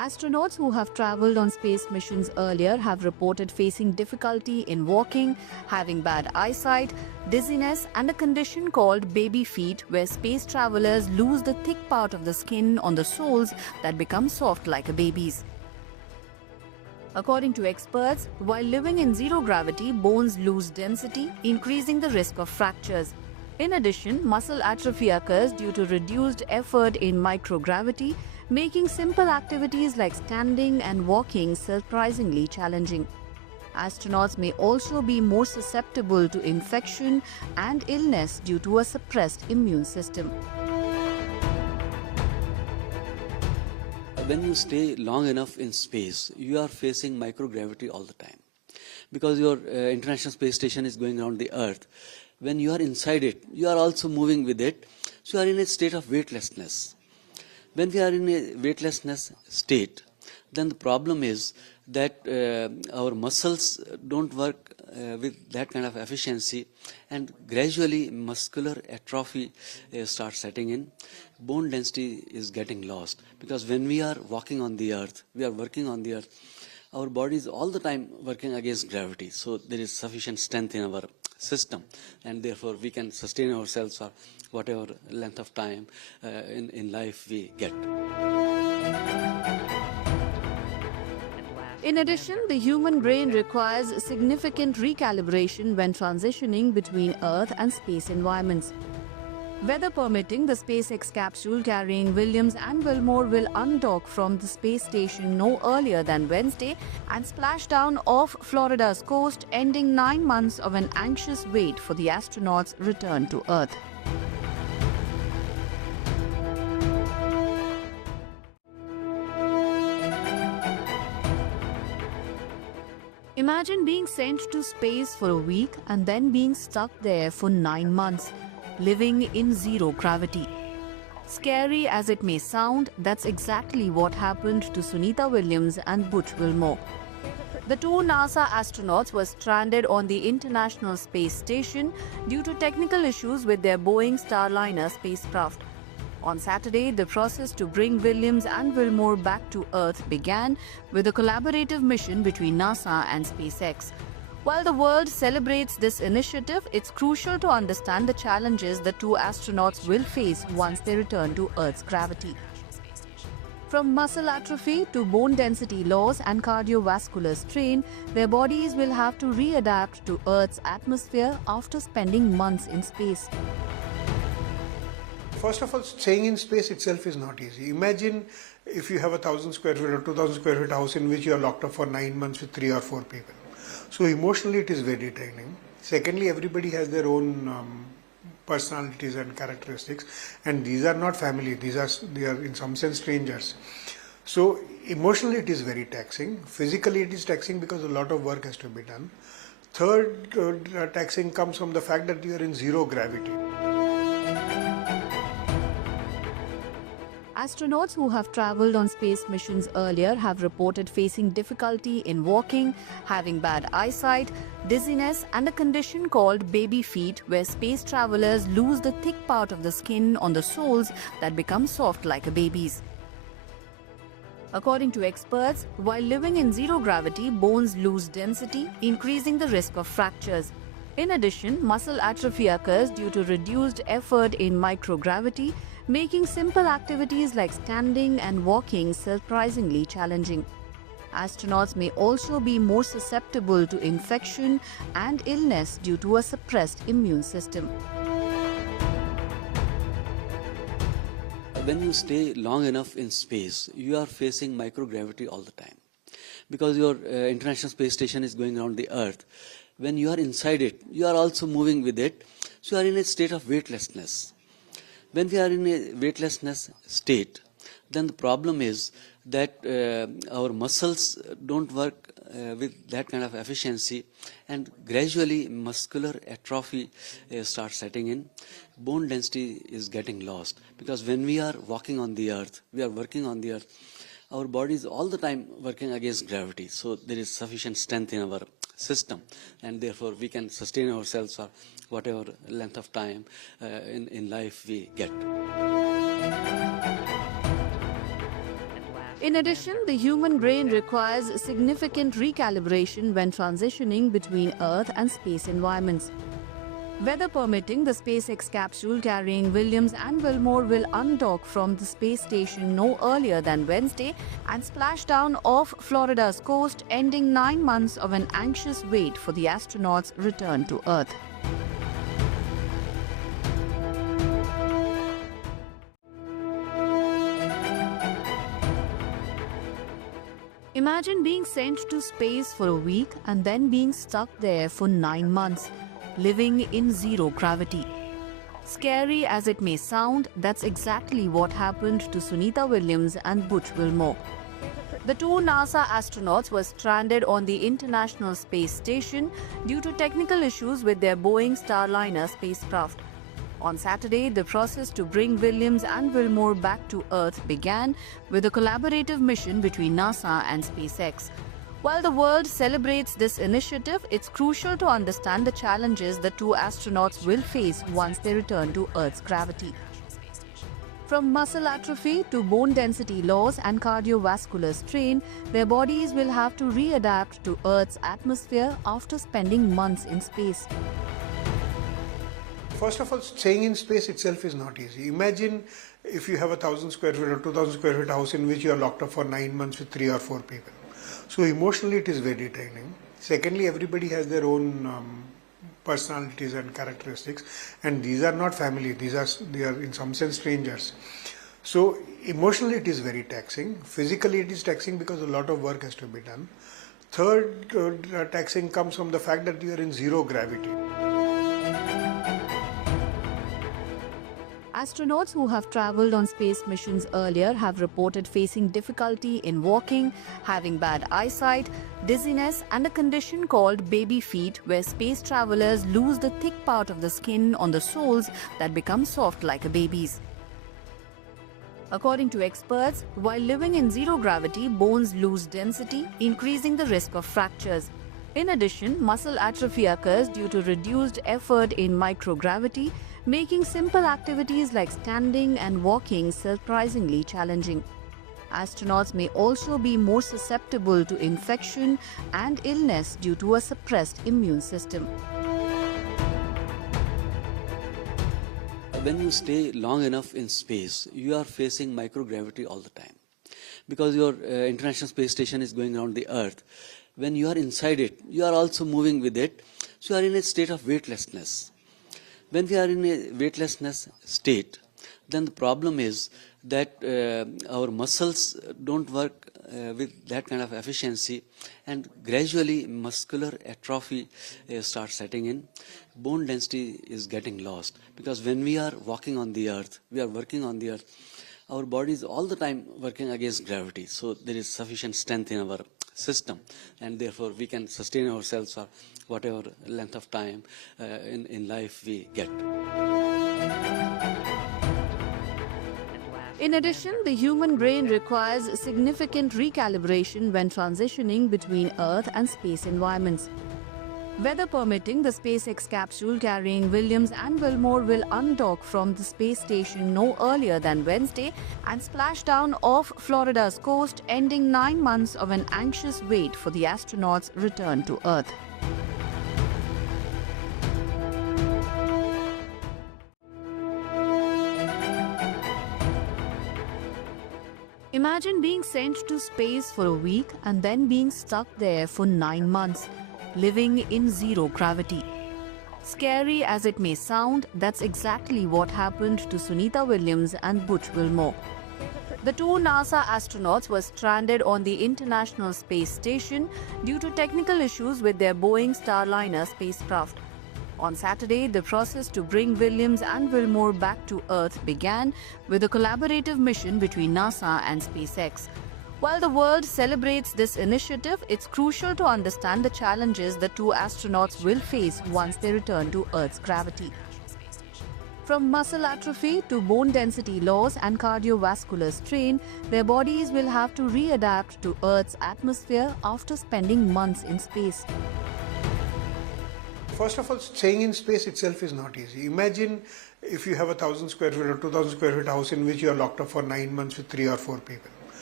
Astronauts who have traveled on space missions earlier have reported facing difficulty in walking, having bad eyesight, dizziness, and a condition called baby feet, where space travelers lose the thick part of the skin on the soles that become soft like a baby's. According to experts, while living in zero gravity, bones lose density, increasing the risk of fractures. In addition, muscle atrophy occurs due to reduced effort in microgravity, making simple activities like standing and walking surprisingly challenging. Astronauts may also be more susceptible to infection and illness due to a suppressed immune system. When you stay long enough in space, you are facing microgravity all the time. Because your International Space Station is going around the Earth, when you are inside it, you are also moving with it, so you are in a state of weightlessness. When we are in a weightlessness state, then the problem is that our muscles don't work with that kind of efficiency, and gradually muscular atrophy starts setting in. Bone density is getting lost, because when we are walking on the earth, we are working on the earth, our body is all the time working against gravity, so there is sufficient strength in our system, and therefore we can sustain ourselves for whatever length of time in life we get. In addition, the human brain requires significant recalibration when transitioning between Earth and space environments. Weather permitting, the SpaceX capsule carrying Williams and Wilmore will undock from the space station no earlier than Wednesday and splash down off Florida's coast, ending 9 months of an anxious wait for the astronauts' return to Earth. Imagine being sent to space for a week and then being stuck there for 9 months, living in zero gravity. Scary as it may sound, that's exactly what happened to Sunita Williams and Butch Wilmore. The two NASA astronauts were stranded on the International Space Station due to technical issues with their Boeing Starliner spacecraft. On Saturday, the process to bring Williams and Wilmore back to Earth began with a collaborative mission between NASA and SpaceX. While the world celebrates this initiative, it's crucial to understand the challenges the two astronauts will face once they return to Earth's gravity. From muscle atrophy to bone density loss and cardiovascular strain, their bodies will have to readapt to Earth's atmosphere after spending months in space. First of all, staying in space itself is not easy. Imagine if you have a 1,000 square feet or 2,000 square feet house in which you are locked up for 9 months with 3 or 4 people. So emotionally it is very draining. Secondly, everybody has their own personalities and characteristics, and these are not family, they are in some sense strangers. So emotionally it is very taxing. Physically it is taxing because a lot of work has to be done. Third taxing comes from the fact that you are in zero gravity. Astronauts who have traveled on space missions earlier have reported facing difficulty in walking, having bad eyesight, dizziness, and a condition called baby feet, where space travelers lose the thick part of the skin on the soles that become soft like a baby's. According to experts, while living in zero gravity, bones lose density, increasing the risk of fractures. In addition, muscle atrophy occurs due to reduced effort in microgravity, making simple activities like standing and walking surprisingly challenging. Astronauts may also be more susceptible to infection and illness due to a suppressed immune system. When you stay long enough in space, you are facing microgravity all the time. Because your International Space Station is going around the Earth, when you are inside it, you are also moving with it, so you are in a state of weightlessness. When we are in a weightlessness state, then the problem is that our muscles don't work with that kind of efficiency, and gradually muscular atrophy starts setting in. Bone density is getting lost, because when we are walking on the earth, we are working on the earth, our body is all the time working against gravity, so there is sufficient strength in our system, and therefore we can sustain ourselves for whatever length of time in life we get. In addition, the human brain requires significant recalibration when transitioning between Earth and space environments. Weather permitting, the SpaceX capsule carrying Williams and Wilmore will undock from the space station no earlier than Wednesday and splash down off Florida's coast, ending 9 months of an anxious wait for the astronauts' return to Earth. Imagine being sent to space for a week and then being stuck there for 9 months, living in zero gravity. Scary as it may sound, that's exactly what happened to Sunita Williams and Butch Wilmore. The two NASA astronauts were stranded on the International Space Station due to technical issues with their Boeing Starliner spacecraft. On Saturday, the process to bring Williams and Wilmore back to Earth began with a collaborative mission between NASA and SpaceX. While the world celebrates this initiative, it's crucial to understand the challenges the two astronauts will face once they return to Earth's gravity. From muscle atrophy to bone density loss and cardiovascular strain, their bodies will have to readapt to Earth's atmosphere after spending months in space. First of all, staying in space itself is not easy. Imagine if you have a 1,000 square feet or 2,000 square feet house in which you are locked up for 9 months with 3 or 4 people. So emotionally it is very draining. Secondly, everybody has their own personalities and characteristics, and these are not family, they are in some sense strangers. So emotionally it is very taxing. Physically it is taxing because a lot of work has to be done. Third taxing comes from the fact that you are in zero gravity. Astronauts who have traveled on space missions earlier have reported facing difficulty in walking, having bad eyesight, dizziness, and a condition called baby feet, where space travelers lose the thick part of the skin on the soles that become soft like a baby's. According to experts, while living in zero gravity, bones lose density, increasing the risk of fractures. In addition, muscle atrophy occurs due to reduced effort in microgravity, making simple activities like standing and walking surprisingly challenging. Astronauts may also be more susceptible to infection and illness due to a suppressed immune system. When you stay long enough in space, you are facing microgravity all the time. Because your International Space Station is going around the Earth. When you are inside it, you are also moving with it. So you are in a state of weightlessness. When we are in a weightlessness state, then the problem is that our muscles don't work with that kind of efficiency, and gradually muscular atrophy starts setting in. Bone density is getting lost, because when we are walking on the Earth, we are working on the Earth, our body is all the time working against gravity. So there is sufficient strength in our system, and therefore we can sustain ourselves for whatever length of time in life we get. In addition, the human brain requires significant recalibration when transitioning between Earth and space environments. Weather permitting, the SpaceX capsule carrying Williams and Wilmore will undock from the space station no earlier than Wednesday and splash down off Florida's coast, ending 9 months of an anxious wait for the astronauts' return to Earth. Imagine being sent to space for a week and then being stuck there for 9 months, living in zero gravity. Scary as it may sound, that's exactly what happened to Sunita Williams and Butch Wilmore. The two NASA astronauts were stranded on the International Space Station due to technical issues with their Boeing Starliner spacecraft. On Saturday, the process to bring Williams and Wilmore back to Earth began with a collaborative mission between NASA and SpaceX. While the world celebrates this initiative, it's crucial to understand the challenges the two astronauts will face once they return to Earth's gravity. From muscle atrophy to bone density loss and cardiovascular strain, their bodies will have to readapt to Earth's atmosphere after spending months in space. First of all, staying in space itself is not easy. Imagine if you have a 1,000 square feet or 2,000 square feet house in which you are locked up for 9 months with 3 or 4 people.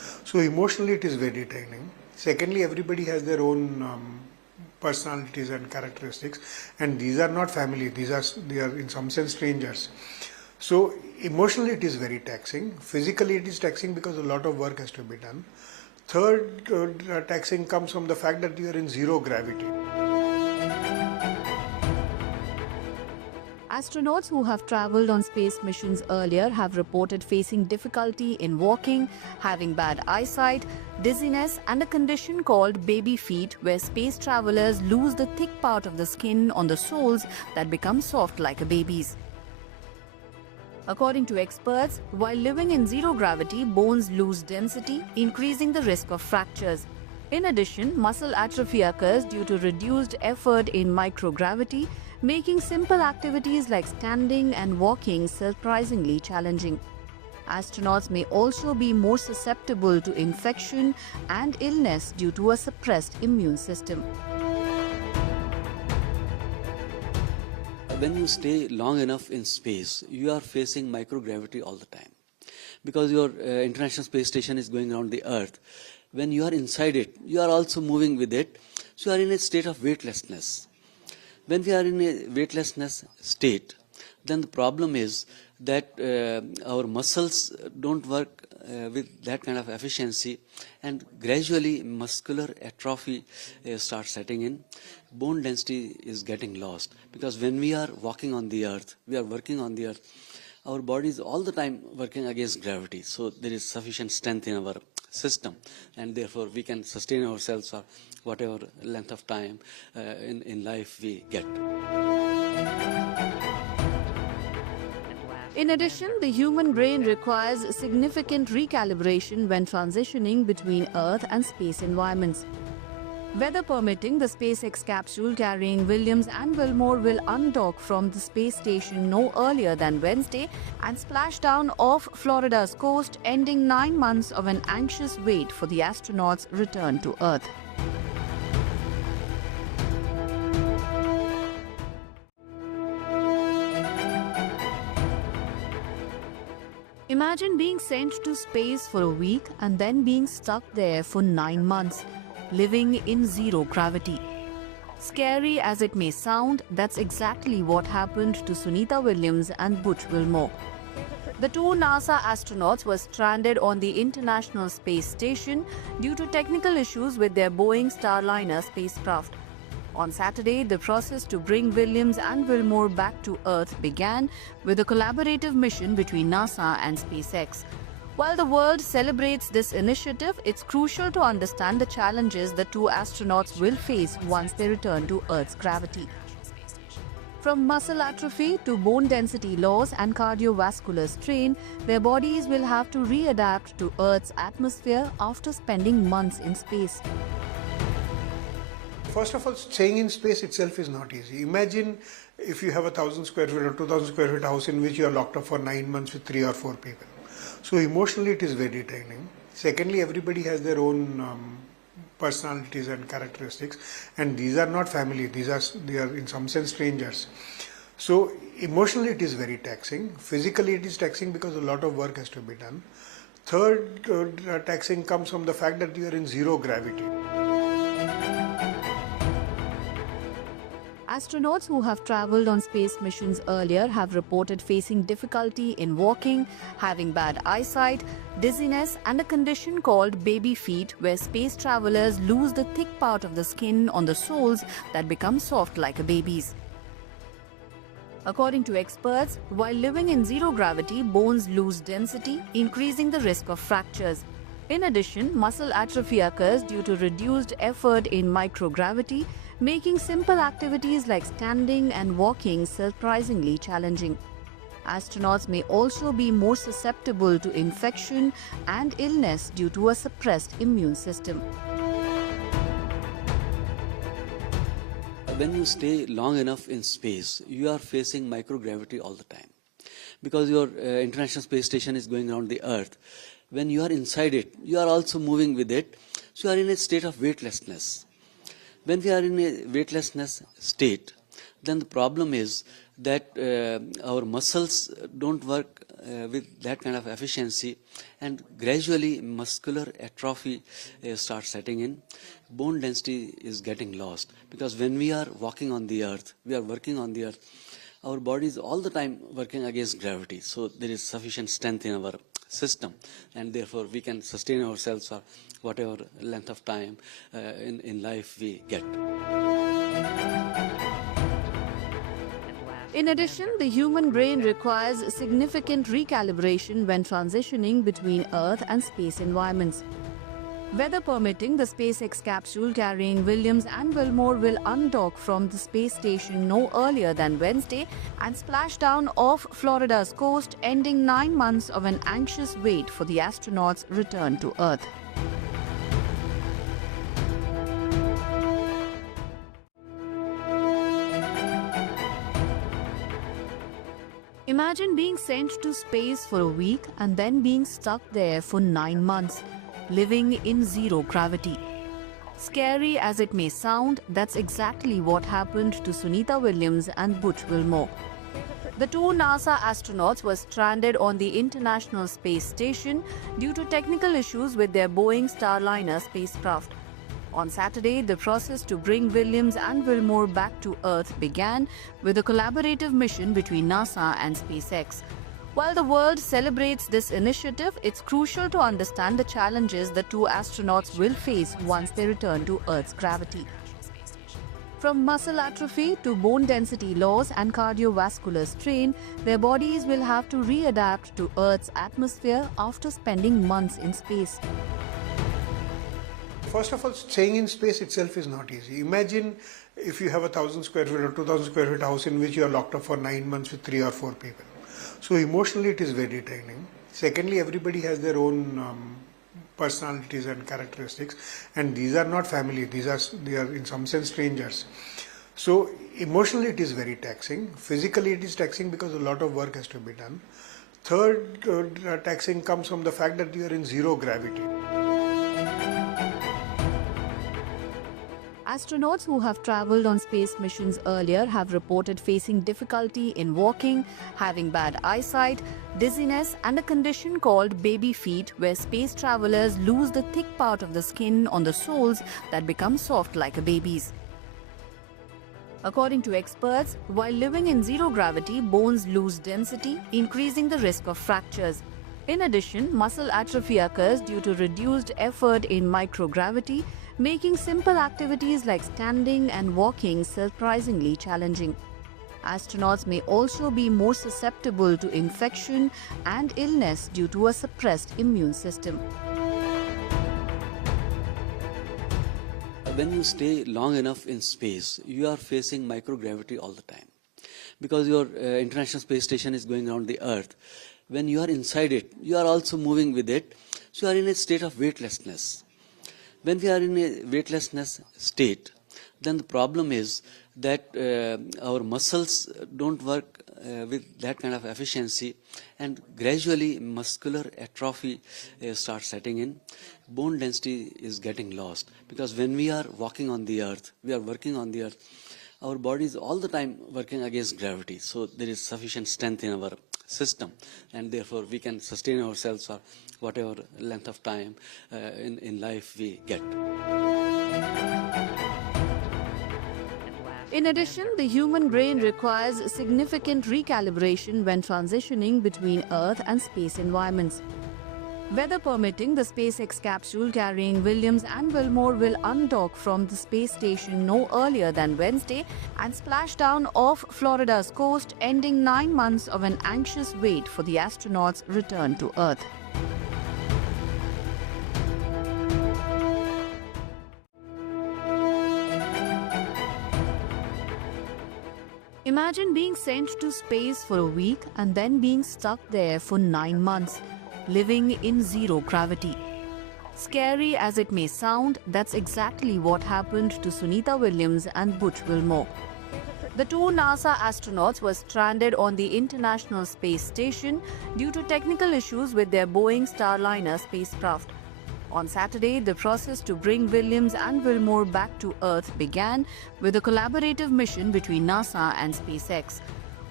So emotionally it is very draining. Secondly, everybody has their own personalities and characteristics, and these are not family, they are in some sense strangers. So emotionally it is very taxing. Physically it is taxing because a lot of work has to be done. Third taxing comes from the fact that you are in zero gravity. Astronauts who have traveled on space missions earlier have reported facing difficulty in walking, having bad eyesight, dizziness, and a condition called baby feet, where space travelers lose the thick part of the skin on the soles that become soft like a baby's. According to experts, while living in zero gravity, bones lose density, increasing the risk of fractures. In addition, muscle atrophy occurs due to reduced effort in microgravity, making simple activities like standing and walking surprisingly challenging. Astronauts may also be more susceptible to infection and illness due to a suppressed immune system. When you stay long enough in space, you are facing microgravity all the time. Because your International Space Station is going around the Earth, when you are inside it, you are also moving with it, so you are in a state of weightlessness. When we are in a weightlessness state, then the problem is that our muscles don't work with that kind of efficiency, and gradually muscular atrophy starts setting in. Bone density is getting lost, because when we are walking on the earth, we are working on the earth, our body is all the time working against gravity, so there is sufficient strength in our system, and therefore we can sustain ourselves for whatever length of time in life we get. In addition, the human brain requires significant recalibration when transitioning between Earth and space environments. Weather permitting, the SpaceX capsule carrying Williams and Wilmore will undock from the space station no earlier than Wednesday and splash down off Florida's coast, ending 9 months of an anxious wait for the astronauts' return to Earth. Imagine being sent to space for a week and then being stuck there for 9 months, living in zero gravity. Scary as it may sound, that's exactly what happened to Sunita Williams and Butch Wilmore. The two NASA astronauts were stranded on the International Space Station due to technical issues with their Boeing Starliner spacecraft. On Saturday, the process to bring Williams and Wilmore back to Earth began with a collaborative mission between NASA and SpaceX. While the world celebrates this initiative, it's crucial to understand the challenges the two astronauts will face once they return to Earth's gravity. From muscle atrophy to bone density loss and cardiovascular strain, their bodies will have to readapt to Earth's atmosphere after spending months in space. First of all, staying in space itself is not easy. Imagine if you have 1,000 square feet or 2,000 square feet house in which you are locked up for 9 months with 3 or 4 people. So emotionally it is very draining. Secondly, everybody has their own personalities and characteristics, and these are not family, they are in some sense strangers. So emotionally it is very taxing. Physically it is taxing because a lot of work has to be done. Third taxing comes from the fact that you are in zero gravity. Astronauts who have traveled on space missions earlier have reported facing difficulty in walking, having bad eyesight, dizziness, and a condition called baby feet, where space travelers lose the thick part of the skin on the soles that become soft like a baby's. According to experts, while living in zero gravity, bones lose density, increasing the risk of fractures. In addition, muscle atrophy occurs due to reduced effort in microgravity, making simple activities like standing and walking surprisingly challenging. Astronauts may also be more susceptible to infection and illness due to a suppressed immune system. When you stay long enough in space, you are facing microgravity all the time. Because your International Space Station is going around the Earth, when you are inside it, you are also moving with it, so you are in a state of weightlessness. When we are in a weightlessness state, then the problem is that our muscles don't work with that kind of efficiency, and gradually muscular atrophy starts setting in. Bone density is getting lost, because when we are walking on the earth, we are working on the earth, our body is all the time working against gravity. So there is sufficient strength in our system, and therefore we can sustain ourselves for whatever length of time in life we get. In addition, the human brain requires significant recalibration when transitioning between Earth and space environments. Weather permitting, the SpaceX capsule carrying Williams and Wilmore will undock from the space station no earlier than Wednesday and splash down off Florida's coast, ending 9 months of an anxious wait for the astronauts' return to Earth. Imagine being sent to space for a week and then being stuck there for 9 months, living in zero gravity. Scary as it may sound, that's exactly what happened to Sunita Williams and Butch Wilmore. The two NASA astronauts were stranded on the International Space Station due to technical issues with their Boeing Starliner spacecraft. On Saturday, the process to bring Williams and Wilmore back to Earth began with a collaborative mission between NASA and SpaceX. While the world celebrates this initiative, it's crucial to understand the challenges the two astronauts will face once they return to Earth's gravity. From muscle atrophy to bone density loss and cardiovascular strain, their bodies will have to readapt to Earth's atmosphere after spending months in space. First of all, staying in space itself is not easy. Imagine if you have 1,000 square feet or 2,000 square feet house in which you are locked up for 9 months with 3 or 4 people. So emotionally it is very draining. Secondly, everybody has their own personalities and characteristics, and these are not family, they are in some sense strangers. So emotionally it is very taxing. Physically it is taxing because a lot of work has to be done. Third, taxing comes from the fact that you are in zero gravity. Astronauts who have traveled on space missions earlier have reported facing difficulty in walking, having bad eyesight, dizziness, and a condition called baby feet, where space travelers lose the thick part of the skin on the soles that become soft like a baby's. According to experts, while living in zero gravity, bones lose density, increasing the risk of fractures. In addition, muscle atrophy occurs due to reduced effort in microgravity, making simple activities like standing and walking surprisingly challenging. Astronauts may also be more susceptible to infection and illness due to a suppressed immune system. When you stay long enough in space, you are facing microgravity all the time, because your International Space Station is going around the Earth. When you are inside it, you are also moving with it, so you are in a state of weightlessness. When we are in a weightlessness state, then the problem is that our muscles don't work with that kind of efficiency, and gradually muscular atrophy starts setting in. Bone density is getting lost, because when we are walking on the earth, we are working on the earth, our body is all the time working against gravity. So there is sufficient strength in our system, and therefore we can sustain ourselves for whatever length of time in life we get. In addition, the human brain requires significant recalibration when transitioning between Earth and space environments. Weather permitting, the SpaceX capsule carrying Williams and Wilmore will undock from the space station no earlier than Wednesday and splash down off Florida's coast, ending 9 months of an anxious wait for the astronauts' return to Earth. Imagine being sent to space for a week and then being stuck there for 9 months, living in zero gravity. Scary as it may sound, that's exactly what happened to Sunita Williams and Butch Wilmore. The two NASA astronauts were stranded on the International Space Station due to technical issues with their Boeing Starliner spacecraft. On Saturday, the process to bring Williams and Wilmore back to Earth began with a collaborative mission between NASA and SpaceX.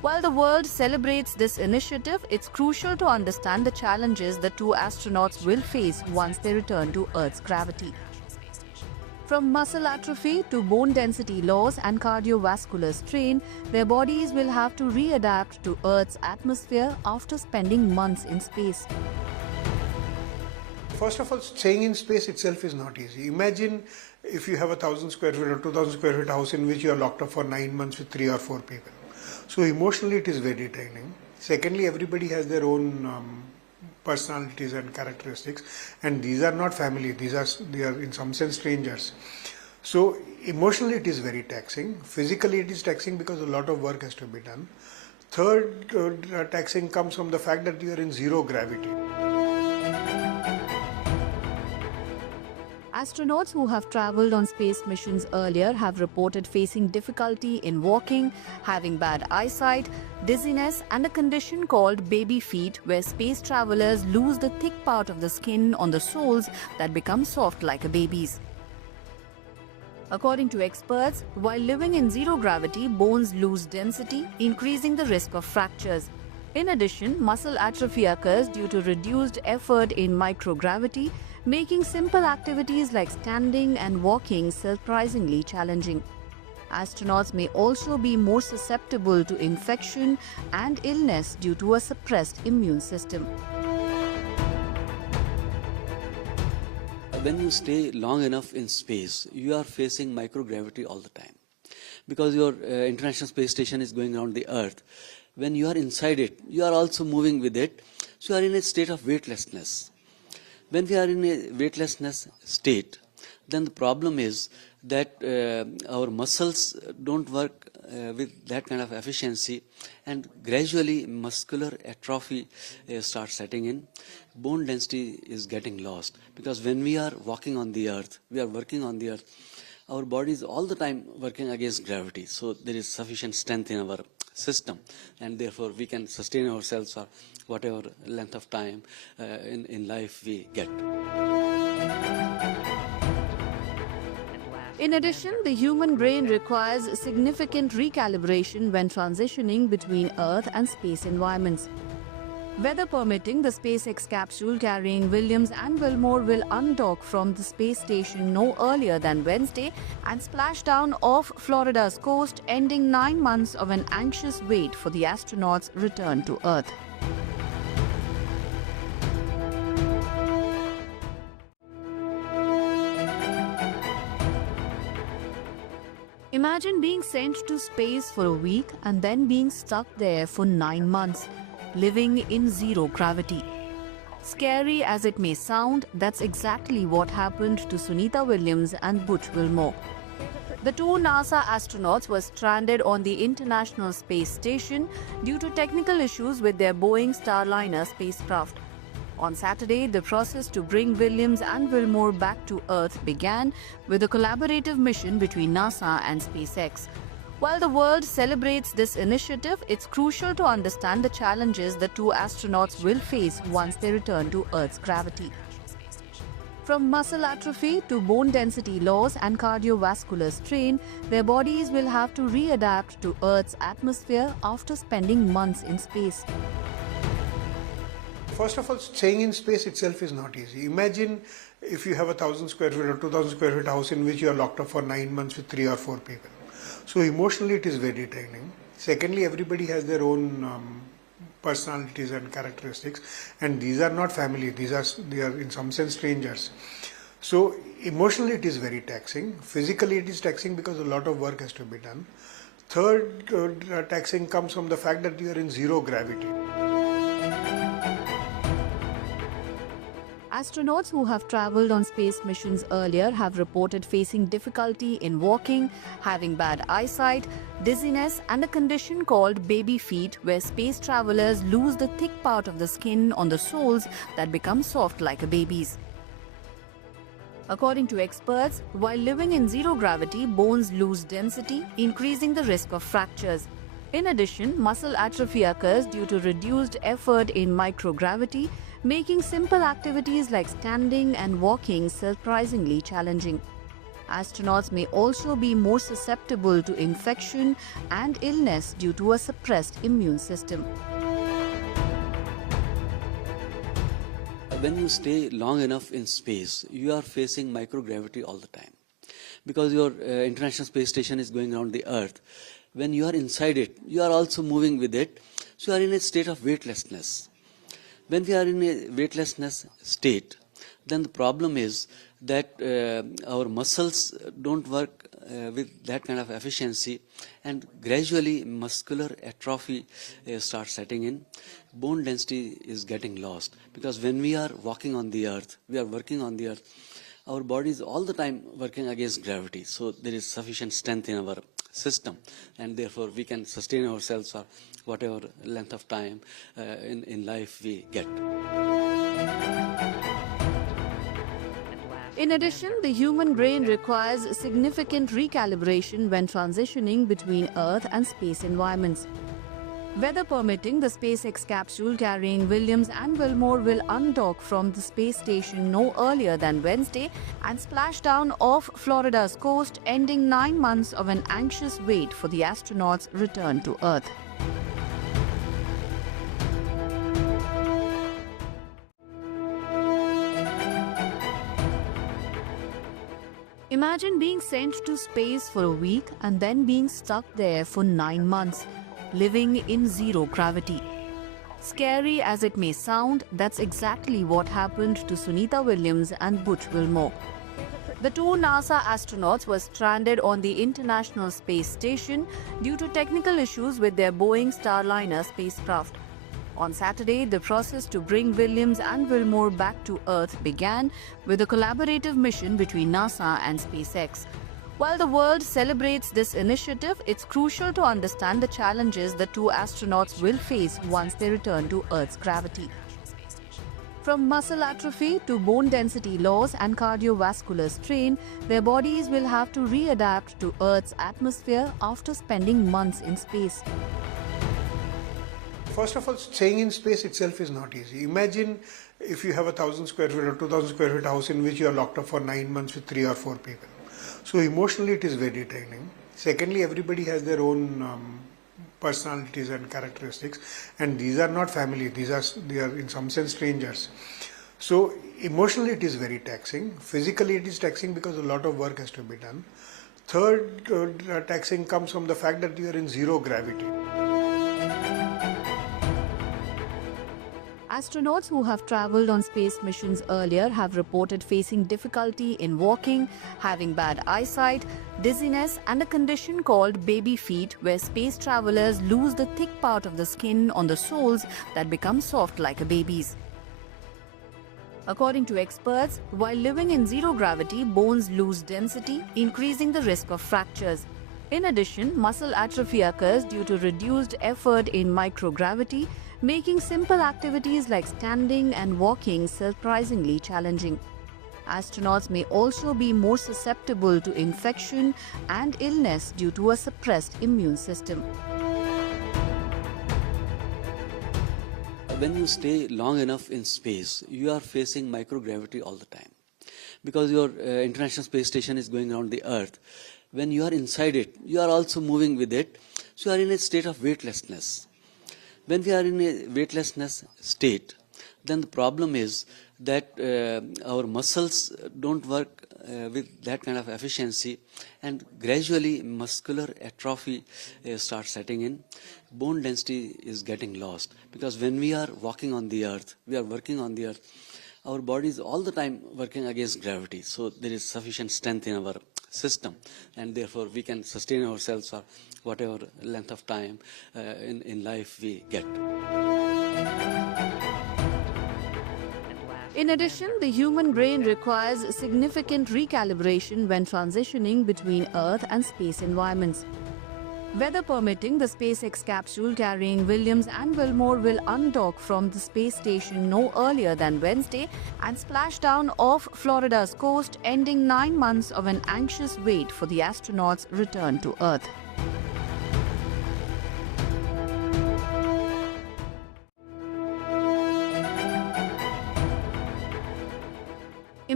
While the world celebrates this initiative, it's crucial to understand the challenges the two astronauts will face once they return to Earth's gravity. From muscle atrophy to bone density loss and cardiovascular strain, their bodies will have to readapt to Earth's atmosphere after spending months in space. First of all, staying in space itself is not easy. Imagine if you have 1,000 square feet or 2,000 square feet house in which you are locked up for 9 months with 3 or 4 people. So emotionally it is very draining. Secondly, everybody has their own personalities and characteristics, and these are not family, they are in some sense strangers. So emotionally it is very taxing. Physically it is taxing because a lot of work has to be done. Third taxing comes from the fact that you are in zero gravity. Astronauts who have traveled on space missions earlier have reported facing difficulty in walking, having bad eyesight, dizziness, and a condition called baby feet, where space travelers lose the thick part of the skin on the soles that become soft like a baby's. According to experts, while living in zero gravity, bones lose density, increasing the risk of fractures. In addition, muscle atrophy occurs due to reduced effort in microgravity, making simple activities like standing and walking surprisingly challenging. Astronauts may also be more susceptible to infection and illness due to a suppressed immune system. When you stay long enough in space, you are facing microgravity all the time. Because your International Space Station is going around the Earth, when you are inside it, you are also moving with it, so you are in a state of weightlessness. When we are in a weightlessness state, then the problem is that our muscles don't work with that kind of efficiency, and gradually muscular atrophy starts setting in. Bone density is getting lost, because when we are walking on the Earth, we are working on the Earth, our body is all the time working against gravity, so there is sufficient strength in our system, and therefore we can sustain ourselves for whatever length of time in life we get. In addition, the human brain requires significant recalibration when transitioning between Earth and space environments. Weather permitting, the SpaceX capsule carrying Williams and Wilmore will undock from the space station no earlier than Wednesday and splash down off Florida's coast, ending 9 months of an anxious wait for the astronauts' return to Earth. Imagine being sent to space for a week and then being stuck there for 9 months, living in zero gravity. Scary as it may sound, that's exactly what happened to Sunita Williams and Butch Wilmore. The two NASA astronauts were stranded on the International Space Station due to technical issues with their Boeing Starliner spacecraft. On Saturday, the process to bring Williams and Wilmore back to Earth began with a collaborative mission between NASA and SpaceX. While the world celebrates this initiative, it's crucial to understand the challenges the two astronauts will face once they return to Earth's gravity. From muscle atrophy to bone density loss and cardiovascular strain, their bodies will have to readapt to Earth's atmosphere after spending months in space. First of all, staying in space itself is not easy. Imagine if you have 1,000 square feet or 2,000 square feet house in which you are locked up for 9 months with 3 or 4 people. So emotionally it is very draining. Secondly, everybody has their own personalities and characteristics, and these are not family, they are in some sense strangers. So emotionally it is very taxing. Physically it is taxing because a lot of work has to be done. Third taxing comes from the fact that you are in zero gravity. Astronauts who have traveled on space missions earlier have reported facing difficulty in walking, having bad eyesight, dizziness, and a condition called baby feet, where space travelers lose the thick part of the skin on the soles that become soft like a baby's. According to experts, while living in zero gravity, bones lose density, increasing the risk of fractures. In addition, muscle atrophy occurs due to reduced effort in microgravity, making simple activities like standing and walking surprisingly challenging. Astronauts may also be more susceptible to infection and illness due to a suppressed immune system. When you stay long enough in space, you are facing microgravity all the time. Because your International Space Station is going around the Earth, when you are inside it, you are also moving with it, so you are in a state of weightlessness. When we are in a weightlessness state, then the problem is that our muscles don't work with that kind of efficiency, and gradually muscular atrophy starts setting in. Bone density is getting lost, because when we are walking on the earth, we are working on the earth, our body is all the time working against gravity, so there is sufficient strength in our system, and therefore we can sustain ourselves for whatever length of time in life we get. In addition, the human brain requires significant recalibration when transitioning between Earth and space environments. Weather permitting, the SpaceX capsule carrying Williams and Wilmore will undock from the space station no earlier than Wednesday and splash down off Florida's coast, ending 9 months of an anxious wait for the astronauts' return to Earth. Imagine being sent to space for a week and then being stuck there for 9 months, living in zero gravity. Scary as it may sound, that's exactly what happened to Sunita Williams and Butch Wilmore. The two NASA astronauts were stranded on the International Space Station due to technical issues with their Boeing Starliner spacecraft. On Saturday, the process to bring Williams and Wilmore back to Earth began with a collaborative mission between NASA and SpaceX. While the world celebrates this initiative, it's crucial to understand the challenges the two astronauts will face once they return to Earth's gravity. From muscle atrophy to bone density loss and cardiovascular strain, their bodies will have to readapt to Earth's atmosphere after spending months in space. First of all, staying in space itself is not easy. Imagine if you have 1,000 square feet or 2,000 square feet house in which you are locked up for 9 months with 3 or 4 people. So emotionally it is very draining. Secondly, everybody has their own personalities and characteristics, and these are not family, they are in some sense strangers. So emotionally it is very taxing. Physically it is taxing because a lot of work has to be done. Third taxing comes from the fact that you are in zero gravity. Astronauts who have traveled on space missions earlier have reported facing difficulty in walking, having bad eyesight, dizziness, and a condition called baby feet, where space travelers lose the thick part of the skin on the soles that become soft like a baby's. According to experts, while living in zero gravity, bones lose density, increasing the risk of fractures. In addition, muscle atrophy occurs due to reduced effort in microgravity, making simple activities like standing and walking surprisingly challenging. Astronauts may also be more susceptible to infection and illness due to a suppressed immune system. When you stay long enough in space, you are facing microgravity all the time. Because your International Space Station is going around the Earth, when you are inside it, you are also moving with it, so you are in a state of weightlessness. When we are in a weightlessness state, then the problem is that our muscles don't work with that kind of efficiency, and gradually muscular atrophy starts setting in. Bone density is getting lost, because when we are walking on the earth, we are working on the earth, our body is all the time working against gravity, so there is sufficient strength in our system, and therefore we can sustain ourselves for whatever length of time in life we get. In addition, the human brain requires significant recalibration when transitioning between Earth and space environments. Weather permitting, the SpaceX capsule carrying Williams and Wilmore will undock from the space station no earlier than Wednesday and splash down off Florida's coast, ending 9 months of an anxious wait for the astronauts' return to Earth.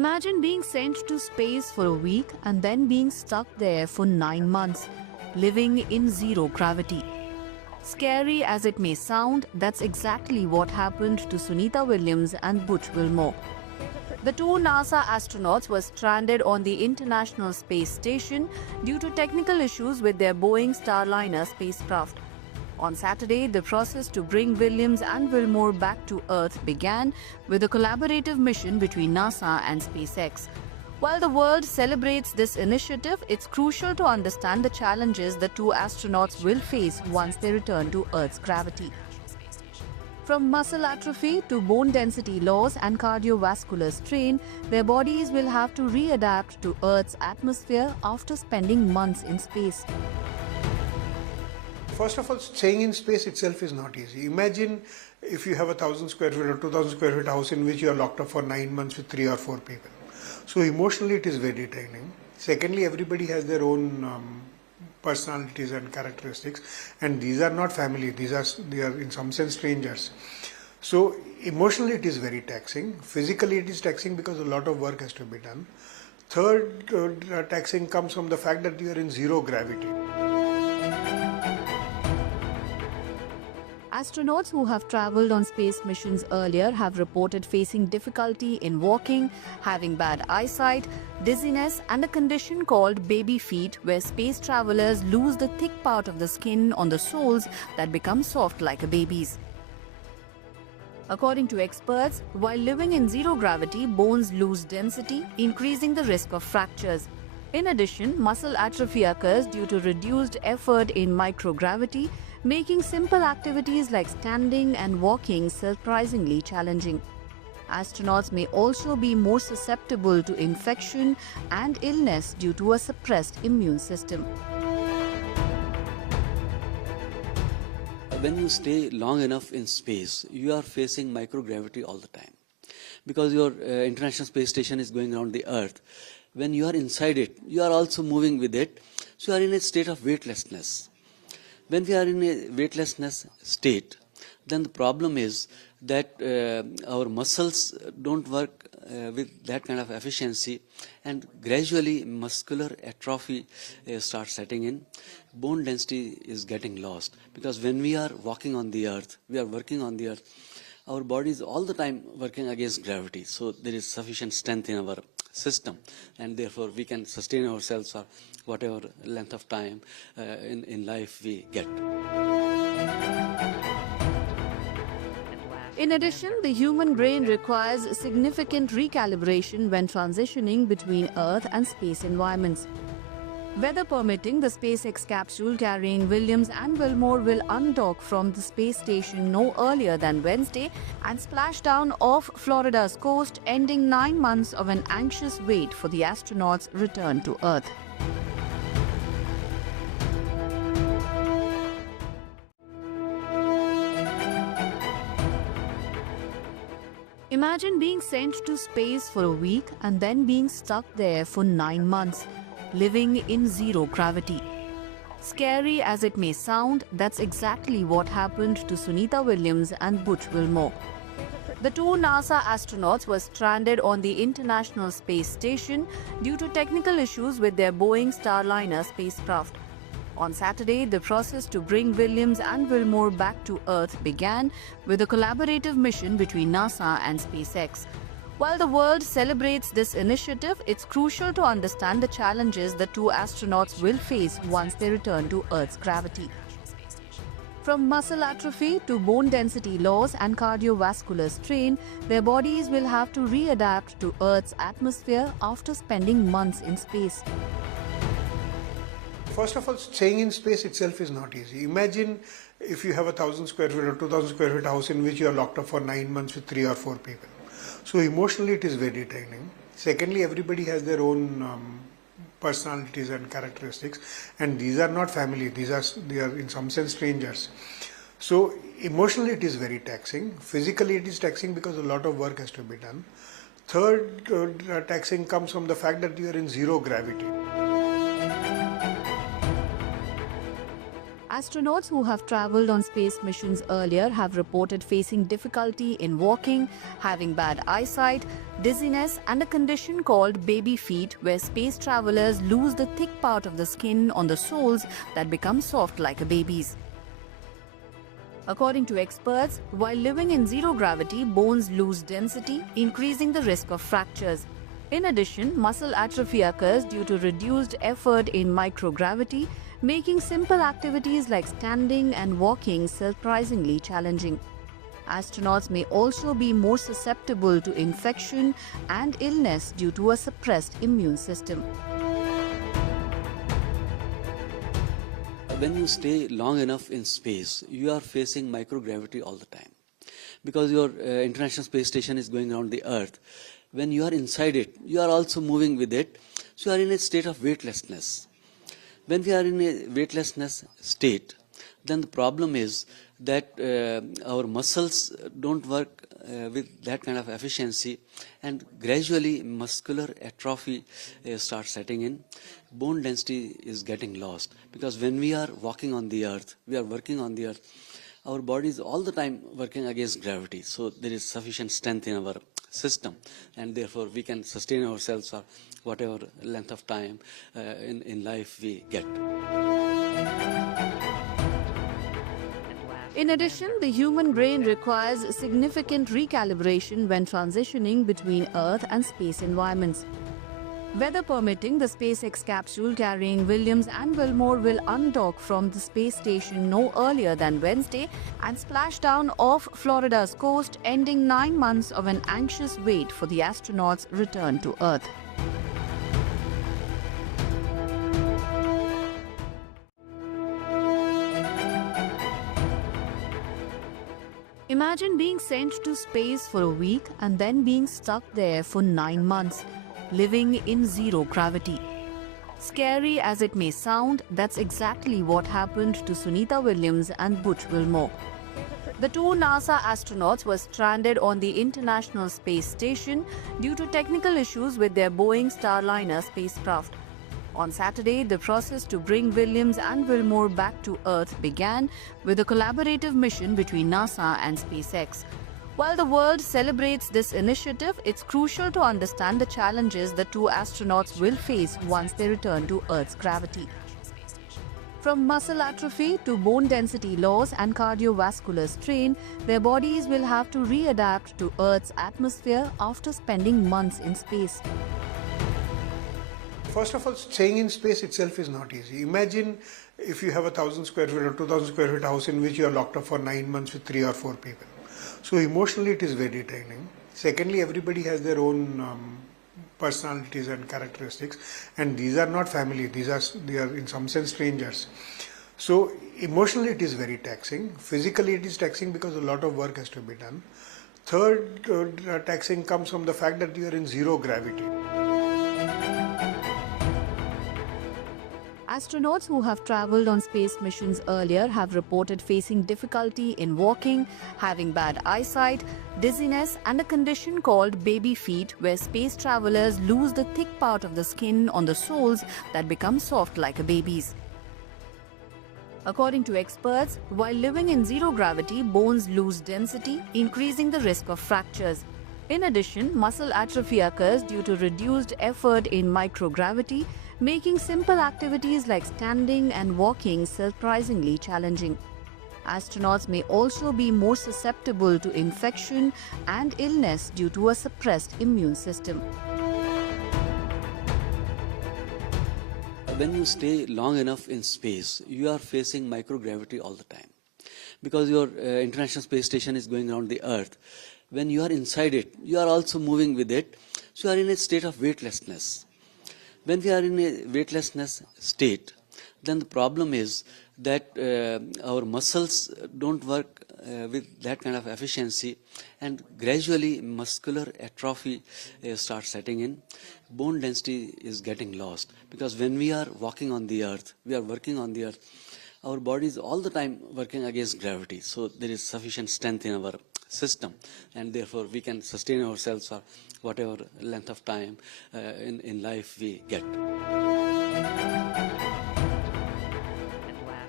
Imagine being sent to space for a week and then being stuck there for 9 months, living in zero gravity. Scary as it may sound, that's exactly what happened to Sunita Williams and Butch Wilmore. The two NASA astronauts were stranded on the International Space Station due to technical issues with their Boeing Starliner spacecraft. On Saturday, the process to bring Williams and Wilmore back to Earth began with a collaborative mission between NASA and SpaceX. While the world celebrates this initiative, it's crucial to understand the challenges the two astronauts will face once they return to Earth's gravity. From muscle atrophy to bone density loss and cardiovascular strain, their bodies will have to readapt to Earth's atmosphere after spending months in space. First of all, staying in space itself is not easy. Imagine if you have 1,000 square feet or 2,000 square feet house in which you are locked up for 9 months with 3 or 4 people. So emotionally it is very draining. Secondly, everybody has their own personalities and characteristics, and these are not family, they are in some sense strangers. So emotionally it is very taxing. Physically it is taxing because a lot of work has to be done. Third taxing comes from the fact that you are in zero gravity. Astronauts who have traveled on space missions earlier have reported facing difficulty in walking, having bad eyesight, dizziness, and a condition called baby feet, where space travelers lose the thick part of the skin on the soles that become soft like a baby's. According to experts, while living in zero gravity, bones lose density, increasing the risk of fractures. In addition, muscle atrophy occurs due to reduced effort in microgravity, making simple activities like standing and walking surprisingly challenging. Astronauts may also be more susceptible to infection and illness due to a suppressed immune system. When you stay long enough in space, you are facing microgravity all the time. Because your International Space Station is going around the Earth, when you are inside it, you are also moving with it, so you are in a state of weightlessness. When we are in a weightlessness state, then the problem is that our muscles don't work with that kind of efficiency, and gradually muscular atrophy starts setting in. Bone density is getting lost, because when we are walking on the earth, we are working on the earth, our body is all the time working against gravity, so there is sufficient strength in our system, and therefore we can sustain ourselves for whatever length of time in life we get. In addition, the human brain requires significant recalibration when transitioning between Earth and space environments. Weather permitting, the SpaceX capsule carrying Williams and Wilmore will undock from the space station no earlier than Wednesday and splash down off Florida's coast, ending 9 months of an anxious wait for the astronauts' return to Earth. Imagine being sent to space for a week and then being stuck there for 9 months, living in zero gravity. Scary as it may sound, that's exactly what happened to Sunita Williams and Butch Wilmore. The two NASA astronauts were stranded on the International Space Station due to technical issues with their Boeing Starliner spacecraft. On Saturday, the process to bring Williams and Wilmore back to Earth began with a collaborative mission between NASA and SpaceX. While the world celebrates this initiative, it's crucial to understand the challenges the two astronauts will face once they return to Earth's gravity. From muscle atrophy to bone density loss and cardiovascular strain, their bodies will have to readapt to Earth's atmosphere after spending months in space. First of all, staying in space itself is not easy. Imagine if you have 1,000 square feet or 2,000 square feet house in which you are locked up for 9 months with 3 or 4 people. So emotionally it is very draining. Secondly, everybody has their own personalities and characteristics, and these are not family, they are in some sense strangers. So emotionally it is very taxing. Physically it is taxing because a lot of work has to be done. Third taxing comes from the fact that you are in zero gravity. Astronauts who have traveled on space missions earlier have reported facing difficulty in walking, having bad eyesight, dizziness, and a condition called baby feet, where space travelers lose the thick part of the skin on the soles that become soft like a baby's. According to experts, while living in zero gravity, bones lose density, increasing the risk of fractures. In addition, muscle atrophy occurs due to reduced effort in microgravity, making simple activities like standing and walking surprisingly challenging. Astronauts may also be more susceptible to infection and illness due to a suppressed immune system. When you stay long enough in space, you are facing microgravity all the time. Because your International Space Station is going around the Earth, when you are inside it, you are also moving with it, so you are in a state of weightlessness. When we are in a weightlessness state, then the problem is that our muscles don't work with that kind of efficiency, and gradually muscular atrophy starts setting in. Bone density is getting lost, because when we are walking on the earth, we are working on the earth, our body is all the time working against gravity, so there is sufficient strength in our system, and therefore we can sustain ourselves for whatever length of time in life we get. In addition, the human brain requires significant recalibration when transitioning between Earth and space environments. Weather permitting, the SpaceX capsule carrying Williams and Wilmore will undock from the space station no earlier than Wednesday and splash down off Florida's coast, ending 9 months of an anxious wait for the astronauts' return to Earth. Imagine being sent to space for a week and then being stuck there for 9 months, living in zero gravity. Scary as it may sound, that's exactly what happened to Sunita Williams and Butch Wilmore. The two NASA astronauts were stranded on the International Space Station due to technical issues with their Boeing Starliner spacecraft. On Saturday, the process to bring Williams and Wilmore back to Earth began with a collaborative mission between NASA and SpaceX. While the world celebrates this initiative, it's crucial to understand the challenges the two astronauts will face once they return to Earth's gravity. From muscle atrophy to bone density loss and cardiovascular strain, their bodies will have to readapt to Earth's atmosphere after spending months in space. First of all, staying in space itself is not easy. Imagine if you have 1,000 square feet or 2,000 square feet house in which you are locked up for 9 months with 3 or 4 people. So emotionally it is very draining. Secondly, everybody has their own personalities and characteristics, and these are not family, they are in some sense strangers. So emotionally it is very taxing. Physically it is taxing because a lot of work has to be done. Third taxing comes from the fact that you are in zero gravity. Astronauts who have traveled on space missions earlier have reported facing difficulty in walking, having bad eyesight, dizziness, and a condition called baby feet, where space travelers lose the thick part of the skin on the soles that become soft like a baby's. According to experts, while living in zero gravity, bones lose density, increasing the risk of fractures. In addition, muscle atrophy occurs due to reduced effort in microgravity, making simple activities like standing and walking surprisingly challenging. Astronauts may also be more susceptible to infection and illness due to a suppressed immune system. When you stay long enough in space, you are facing microgravity all the time. Because your International Space Station is going around the Earth, when you are inside it, you are also moving with it, so you are in a state of weightlessness. When we are in a weightlessness state, then the problem is that our muscles don't work with that kind of efficiency, and gradually muscular atrophy starts setting in. Bone density is getting lost, because when we are walking on the earth, we are working on the earth, our body is all the time working against gravity, so there is sufficient strength in our system, and therefore we can sustain ourselves for whatever length of time in life we get.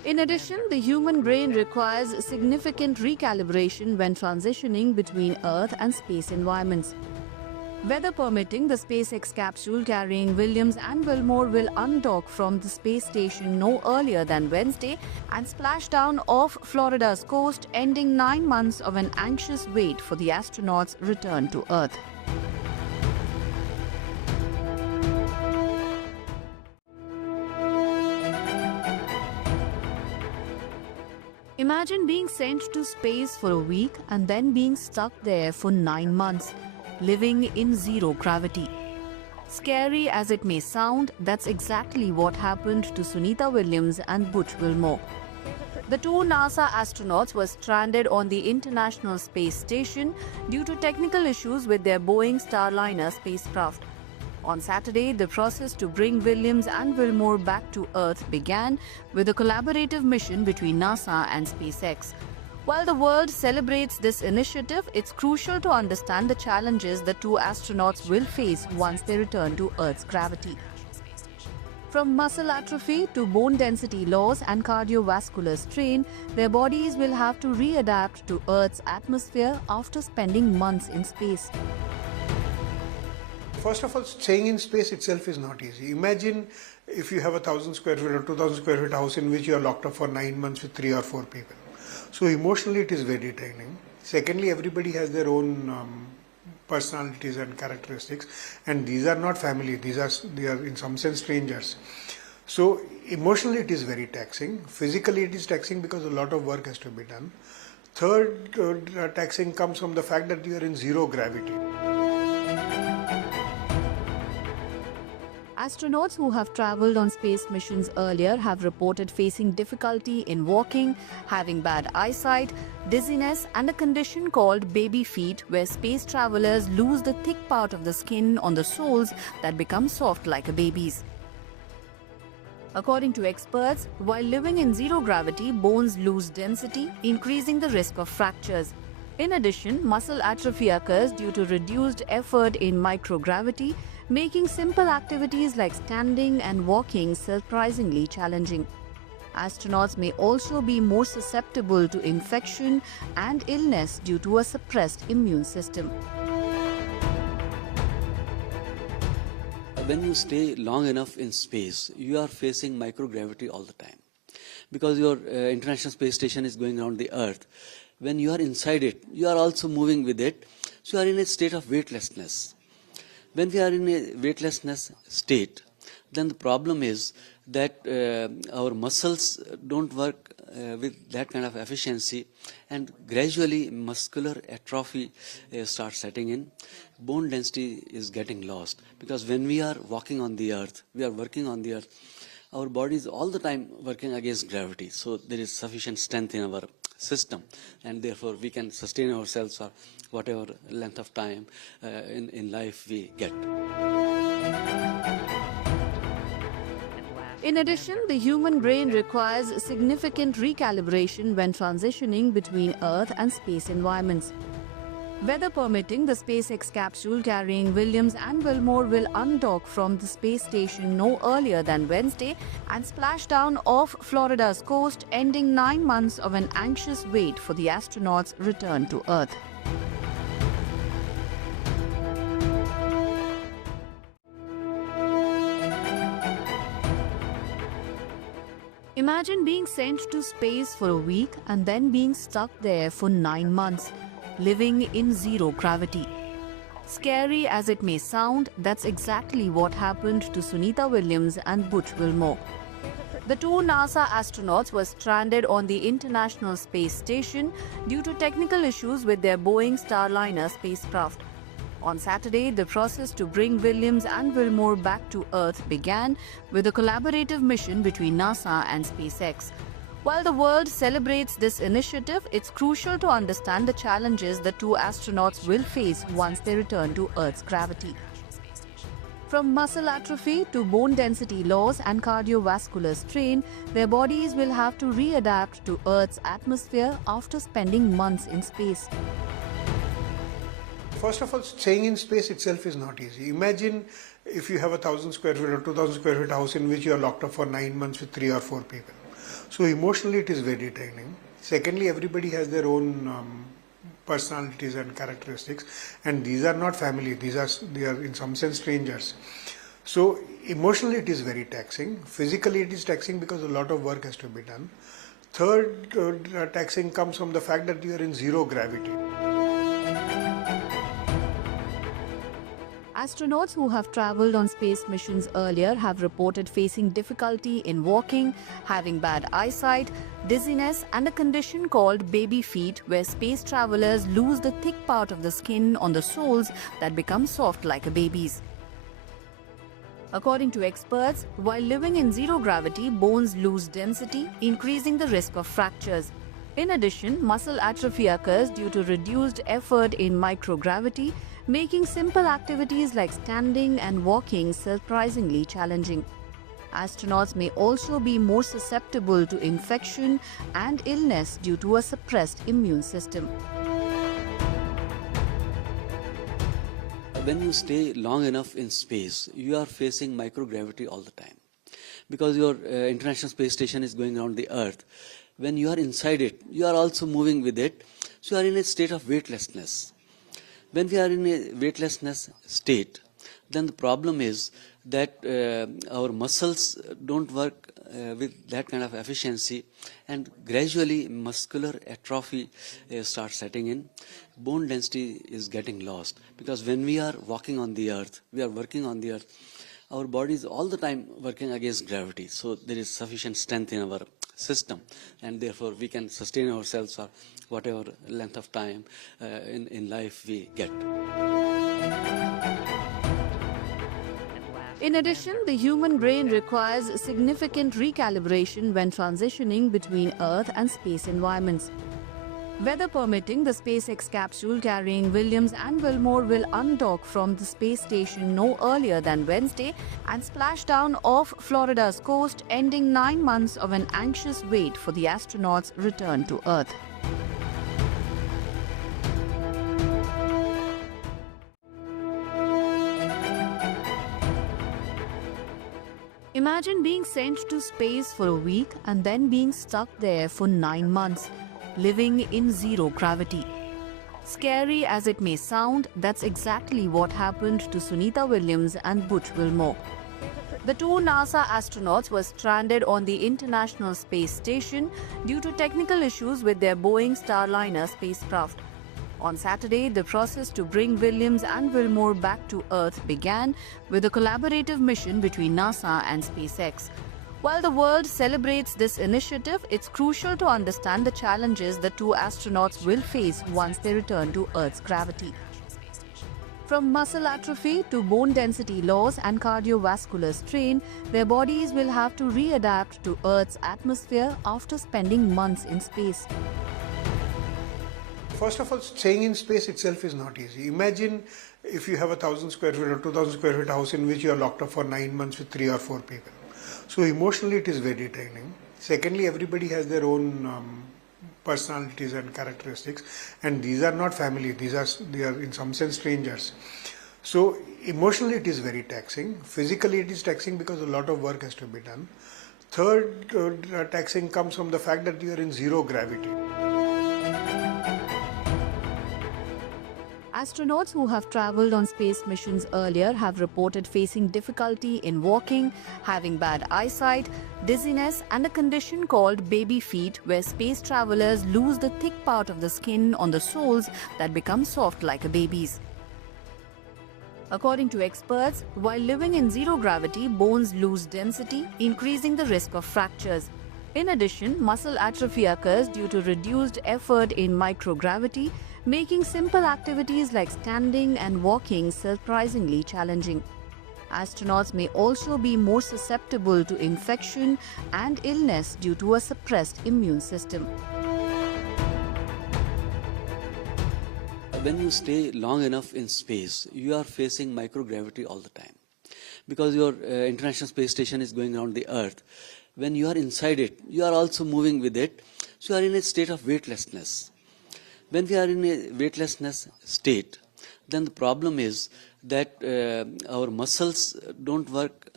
In addition, the human brain requires significant recalibration when transitioning between Earth and space environments. Weather permitting, the SpaceX capsule carrying Williams and Wilmore will undock from the space station no earlier than Wednesday and splash down off Florida's coast, ending 9 months of an anxious wait for the astronauts' return to Earth. Imagine being sent to space for a week and then being stuck there for 9 months, living in zero gravity. Scary as it may sound, that's exactly what happened to Sunita Williams and Butch Wilmore. The two NASA astronauts were stranded on the International Space Station due to technical issues with their Boeing Starliner spacecraft. On Saturday, the process to bring Williams and Wilmore back to Earth began with a collaborative mission between NASA and SpaceX. While the world celebrates this initiative, it's crucial to understand the challenges the two astronauts will face once they return to Earth's gravity. From muscle atrophy to bone density loss and cardiovascular strain, their bodies will have to readapt to Earth's atmosphere after spending months in space. First of all, staying in space itself is not easy. Imagine if you have a 1,000 square feet or 2,000 square feet house in which you are locked up for 9 months with 3 or 4 people. So emotionally it is very draining. Secondly, everybody has their own personalities and characteristics, and these are not family, they are in some sense strangers. So emotionally it is very taxing. Physically it is taxing because a lot of work has to be done. Third taxing comes from the fact that you are in zero gravity. Astronauts who have traveled on space missions earlier have reported facing difficulty in walking, having bad eyesight, dizziness, and a condition called baby feet, where space travelers lose the thick part of the skin on the soles that become soft like a baby's. According to experts, while living in zero gravity, bones lose density, increasing the risk of fractures. In addition, muscle atrophy occurs due to reduced effort in microgravity, making simple activities like standing and walking surprisingly challenging. Astronauts may also be more susceptible to infection and illness due to a suppressed immune system. When you stay long enough in space, you are facing microgravity all the time. Because your International Space Station is going around the Earth. When you are inside it, you are also moving with it. So you are in a state of weightlessness. When we are in a weightlessness state, then the problem is that our muscles don't work with that kind of efficiency, and gradually muscular atrophy starts setting in. Bone density is getting lost, because when we are walking on the Earth, we are working on the Earth, our body is all the time working against gravity. So there is sufficient strength in our system, and therefore we can sustain ourselves for whatever length of time in life we get. In addition, the human brain requires significant recalibration when transitioning between Earth and space environments. Weather permitting, the SpaceX capsule carrying Williams and Wilmore will undock from the space station no earlier than Wednesday and splash down off Florida's coast, ending 9 months of an anxious wait for the astronauts' return to Earth. Imagine being sent to space for a week and then being stuck there for 9 months, living in zero gravity. Scary as it may sound, that's exactly what happened to Sunita Williams and Butch Wilmore. The two NASA astronauts were stranded on the International Space Station due to technical issues with their Boeing Starliner spacecraft. On Saturday, the process to bring Williams and Wilmore back to Earth began with a collaborative mission between NASA and SpaceX. While the world celebrates this initiative, it's crucial to understand the challenges the two astronauts will face once they return to Earth's gravity. From muscle atrophy to bone density loss and cardiovascular strain, their bodies will have to readapt to Earth's atmosphere after spending months in space. First of all, staying in space itself is not easy. Imagine if you have a 1,000 square feet or 2,000 square feet house in which you are locked up for 9 months with 3 or 4 people. So emotionally it is very draining. Secondly, everybody has their own personalities and characteristics, and these are not family, they are in some sense strangers. So emotionally it is very taxing. Physically it is taxing because a lot of work has to be done. Third taxing comes from the fact that you are in zero gravity. Astronauts who have traveled on space missions earlier have reported facing difficulty in walking, having bad eyesight, dizziness, and a condition called baby feet, where space travelers lose the thick part of the skin on the soles that become soft like a baby's. According to experts, while living in zero gravity, bones lose density, increasing the risk of fractures. In addition, muscle atrophy occurs due to reduced effort in microgravity, making simple activities like standing and walking surprisingly challenging. Astronauts may also be more susceptible to infection and illness due to a suppressed immune system. When you stay long enough in space, you are facing microgravity all the time. Because your International Space Station is going around the Earth, when you are inside it, you are also moving with it, so you are in a state of weightlessness. When we are in a weightlessness state, then the problem is that our muscles don't work with that kind of efficiency, and gradually muscular atrophy starts setting in. Bone density is getting lost, because when we are walking on the earth, we are working on the earth, our body is all the time working against gravity, so there is sufficient strength in our system, and therefore we can sustain ourselves for whatever length of time in life we get. In addition, the human brain requires significant recalibration when transitioning between Earth and space environments. Weather permitting, the SpaceX capsule carrying Williams and Wilmore will undock from the space station no earlier than Wednesday and splash down off Florida's coast, ending 9 months of an anxious wait for the astronauts' return to Earth. Imagine being sent to space for a week and then being stuck there for 9 months, living in zero gravity. Scary as it may sound, that's exactly what happened to Sunita Williams and Butch Wilmore. The two NASA astronauts were stranded on the International Space Station due to technical issues with their Boeing Starliner spacecraft. On Saturday, the process to bring Williams and Wilmore back to Earth began with a collaborative mission between NASA and SpaceX. While the world celebrates this initiative, it's crucial to understand the challenges the two astronauts will face once they return to Earth's gravity. From muscle atrophy to bone density loss and cardiovascular strain, their bodies will have to readapt to Earth's atmosphere after spending months in space. First of all, staying in space itself is not easy. Imagine if you have 1,000 square feet or 2,000 square feet house in which you are locked up for 9 months with 3 or 4 people. So emotionally it is very draining. Secondly, everybody has their own personalities and characteristics, and these are not family, they are in some sense strangers. So emotionally it is very taxing. Physically it is taxing because a lot of work has to be done. Third taxing comes from the fact that you are in zero gravity. Astronauts who have traveled on space missions earlier have reported facing difficulty in walking, having bad eyesight, dizziness, and a condition called baby feet, where space travelers lose the thick part of the skin on the soles that become soft like a baby's. According to experts, while living in zero gravity, bones lose density, increasing the risk of fractures. In addition, muscle atrophy occurs due to reduced effort in microgravity, making simple activities like standing and walking surprisingly challenging. Astronauts may also be more susceptible to infection and illness due to a suppressed immune system. When you stay long enough in space, you are facing microgravity all the time. Because your International Space Station is going around the Earth, when you are inside it, you are also moving with it, so you are in a state of weightlessness. When we are in a weightlessness state, then the problem is that our muscles don't work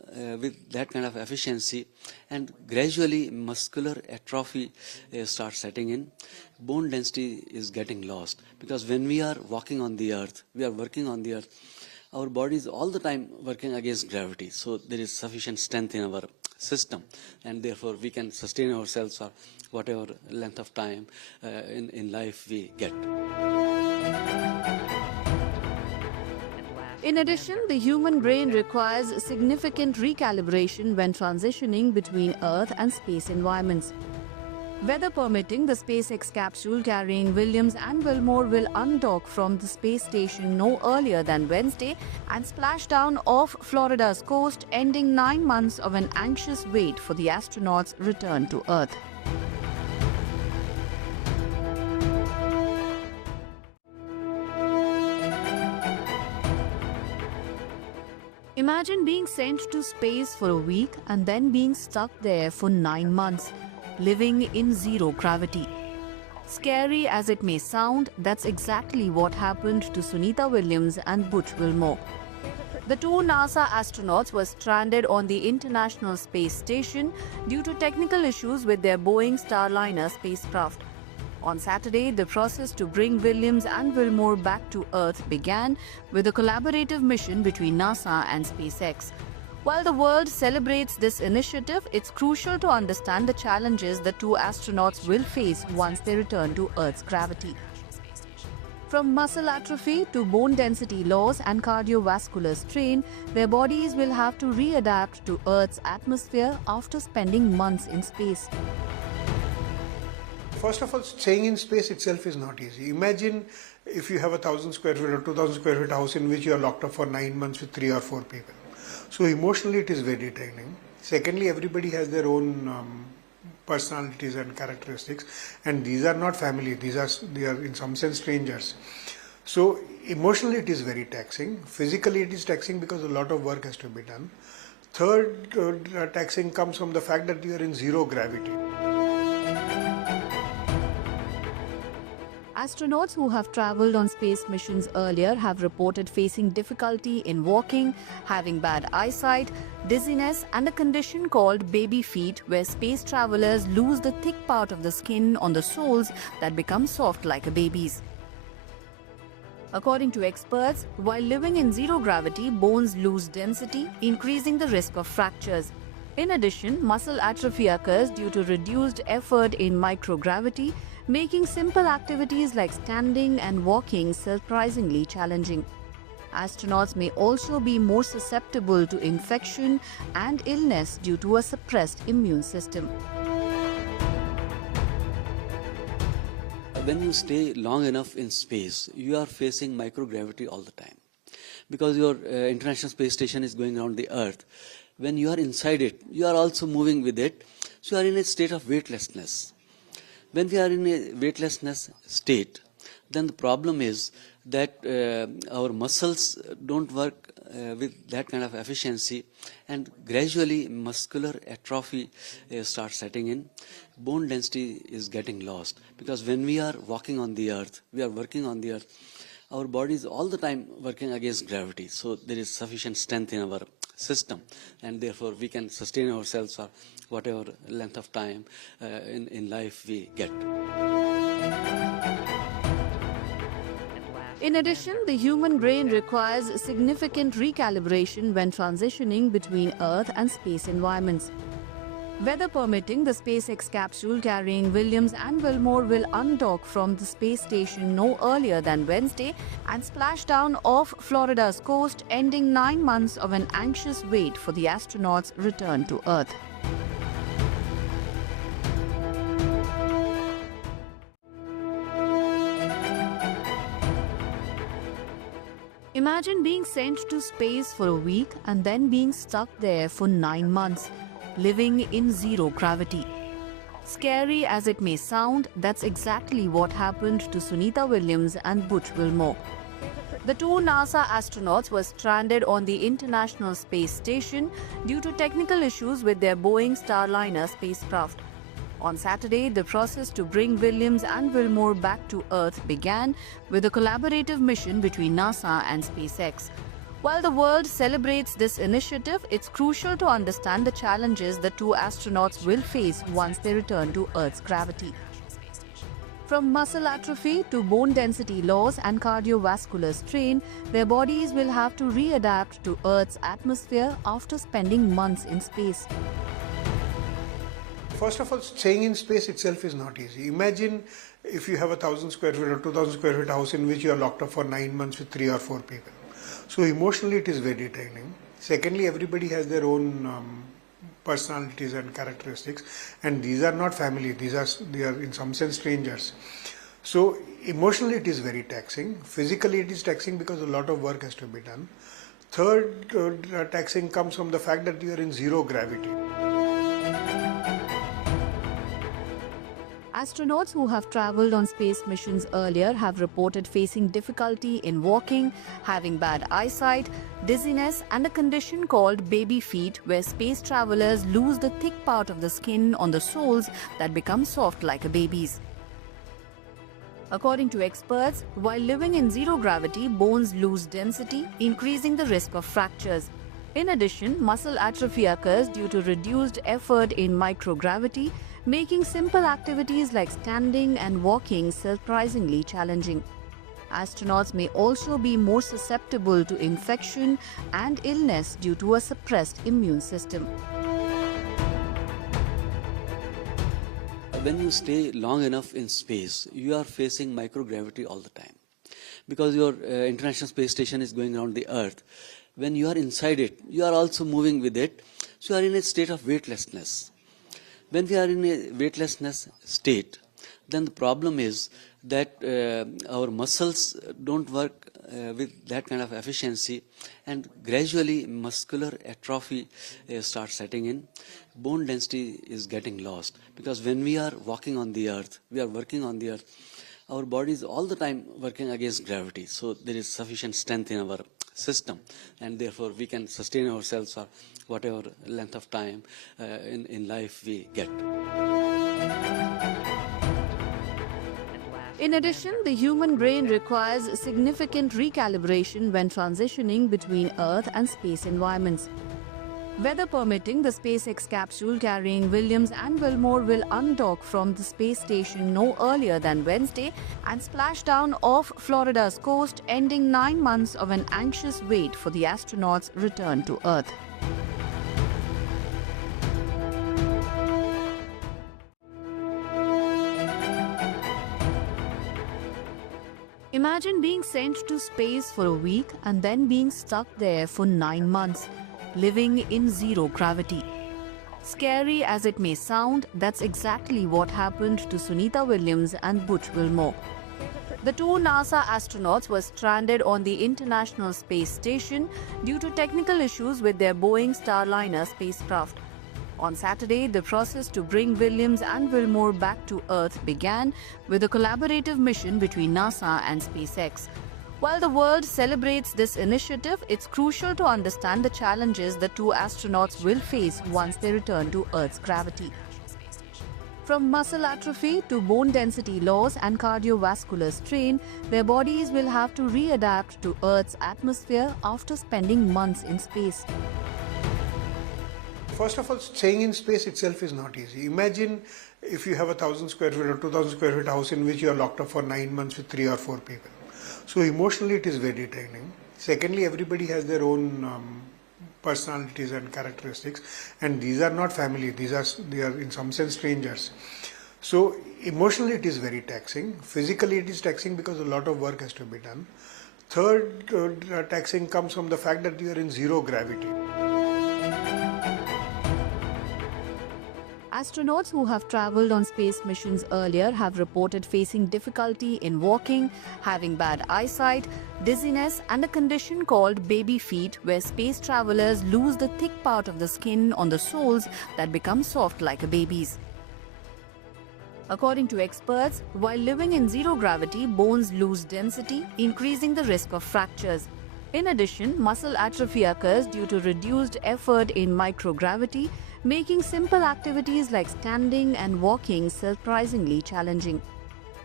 with that kind of efficiency, and gradually muscular atrophy starts setting in. Bone density is getting lost, because when we are walking on the earth, we are working on the earth, our body is all the time working against gravity, so there is sufficient strength in our system, and therefore we can sustain ourselves for whatever length of time in life we get. In addition, the human brain requires significant recalibration when transitioning between Earth and space environments. Weather permitting, the SpaceX capsule carrying Williams and Wilmore will undock from the space station no earlier than Wednesday and splash down off Florida's coast, ending 9 months of an anxious wait for the astronauts' return to Earth. Imagine being sent to space for a week and then being stuck there for 9 months, living in zero gravity. Scary as it may sound, that's exactly what happened to Sunita Williams and Butch Wilmore. The two NASA astronauts were stranded on the International Space Station due to technical issues with their Boeing Starliner spacecraft. On Saturday, the process to bring Williams and Wilmore back to Earth began with a collaborative mission between NASA and SpaceX. While the world celebrates this initiative, it's crucial to understand the challenges the two astronauts will face once they return to Earth's gravity. From muscle atrophy to bone density loss and cardiovascular strain, their bodies will have to readapt to Earth's atmosphere after spending months in space. First of all, staying in space itself is not easy. Imagine if you have a 1,000 square feet or 2,000 square feet house in which you are locked up for 9 months with 3 or 4 people. So emotionally it is very draining. Secondly, everybody has their own personalities and characteristics, and these are not family, they are in some sense strangers. So emotionally it is very taxing. Physically it is taxing because a lot of work has to be done. Third taxing comes from the fact that you are in zero gravity. Astronauts who have traveled on space missions earlier have reported facing difficulty in walking, having bad eyesight, dizziness, and a condition called baby feet, where space travelers lose the thick part of the skin on the soles that become soft like a baby's. According to experts, while living in zero gravity, bones lose density, increasing the risk of fractures. In addition, muscle atrophy occurs due to reduced effort in microgravity, making simple activities like standing and walking surprisingly challenging. Astronauts may also be more susceptible to infection and illness due to a suppressed immune system. When you stay long enough in space, you are facing microgravity all the time, because your International Space Station is going around the Earth. When you are inside it, you are also moving with it, so you are in a state of weightlessness. When we are in a weightlessness state, then the problem is that our muscles don't work with that kind of efficiency, and gradually muscular atrophy starts setting in. Bone density is getting lost, because when we are walking on the earth, we are working on the earth, our body is all the time working against gravity, so there is sufficient strength in our system, and therefore we can sustain ourselves for whatever length of time in life we get. In addition, the human brain requires significant recalibration when transitioning between Earth and space environments. Weather permitting, the SpaceX capsule carrying Williams and Wilmore will undock from the space station no earlier than Wednesday and splash down off Florida's coast, ending 9 months of an anxious wait for the astronauts' return to Earth. Imagine being sent to space for a week and then being stuck there for 9 months, living in zero gravity. Scary as it may sound, that's exactly what happened to Sunita Williams and Butch Wilmore. The two NASA astronauts were stranded on the International Space Station due to technical issues with their Boeing Starliner spacecraft. On Saturday, the process to bring Williams and Wilmore back to Earth began with a collaborative mission between NASA and SpaceX. While the world celebrates this initiative, it's crucial to understand the challenges the two astronauts will face once they return to Earth's gravity. From muscle atrophy to bone density loss and cardiovascular strain, their bodies will have to readapt to Earth's atmosphere after spending months in space. First of all, staying in space itself is not easy. Imagine if you have a 1,000 square feet or 2,000 square feet house in which you are locked up for 9 months with 3 or 4 people. So emotionally it is very draining. Secondly, everybody has their own personalities and characteristics, and these are not family, they are in some sense strangers. So emotionally it is very taxing. Physically it is taxing because a lot of work has to be done. Third taxing comes from the fact that you are in zero gravity. Astronauts who have traveled on space missions earlier have reported facing difficulty in walking, having bad eyesight, dizziness, and a condition called baby feet, where space travelers lose the thick part of the skin on the soles that become soft like a baby's. According to experts, while living in zero gravity, bones lose density, increasing the risk of fractures. In addition, muscle atrophy occurs due to reduced effort in microgravity, making simple activities like standing and walking surprisingly challenging. Astronauts may also be more susceptible to infection and illness due to a suppressed immune system. When you stay long enough in space, you are facing microgravity all the time. Because your International Space Station is going around the Earth, when you are inside it, you are also moving with it, so you are in a state of weightlessness. When we are in a weightlessness state, then the problem is that our muscles don't work with that kind of efficiency, and gradually muscular atrophy starts setting in. Bone density is getting lost, because when we are walking on the Earth, we are working on the Earth, our body is all the time working against gravity, so there is sufficient strength in our system, and therefore we can sustain ourselves for whatever length of time in life we get. In addition, the human brain requires significant recalibration when transitioning between Earth and space environments. Weather permitting, the SpaceX capsule carrying Williams and Wilmore will undock from the space station no earlier than Wednesday and splash down off Florida's coast, ending 9 months of an anxious wait for the astronauts' return to Earth. Imagine being sent to space for a week and then being stuck there for 9 months, living in zero gravity. Scary as it may sound, that's exactly what happened to Sunita Williams and Butch Wilmore. The two NASA astronauts were stranded on the International Space Station due to technical issues with their Boeing Starliner spacecraft. On Saturday, the process to bring Williams and Wilmore back to Earth began with a collaborative mission between NASA and SpaceX. While the world celebrates this initiative, it's crucial to understand the challenges the two astronauts will face once they return to Earth's gravity. From muscle atrophy to bone density loss and cardiovascular strain, their bodies will have to readapt to Earth's atmosphere after spending months in space. First of all, staying in space itself is not easy. Imagine if you have a 1,000 square feet or 2,000 square feet house in which you are locked up for 9 months with 3 or 4 people. So emotionally it is very draining. Secondly, everybody has their own personalities and characteristics, and these are not family, they are in some sense strangers. So emotionally it is very taxing. Physically it is taxing because a lot of work has to be done. Third taxing comes from the fact that you are in zero gravity. Astronauts who have traveled on space missions earlier have reported facing difficulty in walking, having bad eyesight, dizziness, and a condition called baby feet, where space travelers lose the thick part of the skin on the soles that become soft like a baby's. According to experts, while living in zero gravity, bones lose density, increasing the risk of fractures. In addition, muscle atrophy occurs due to reduced effort in microgravity, making simple activities like standing and walking surprisingly challenging.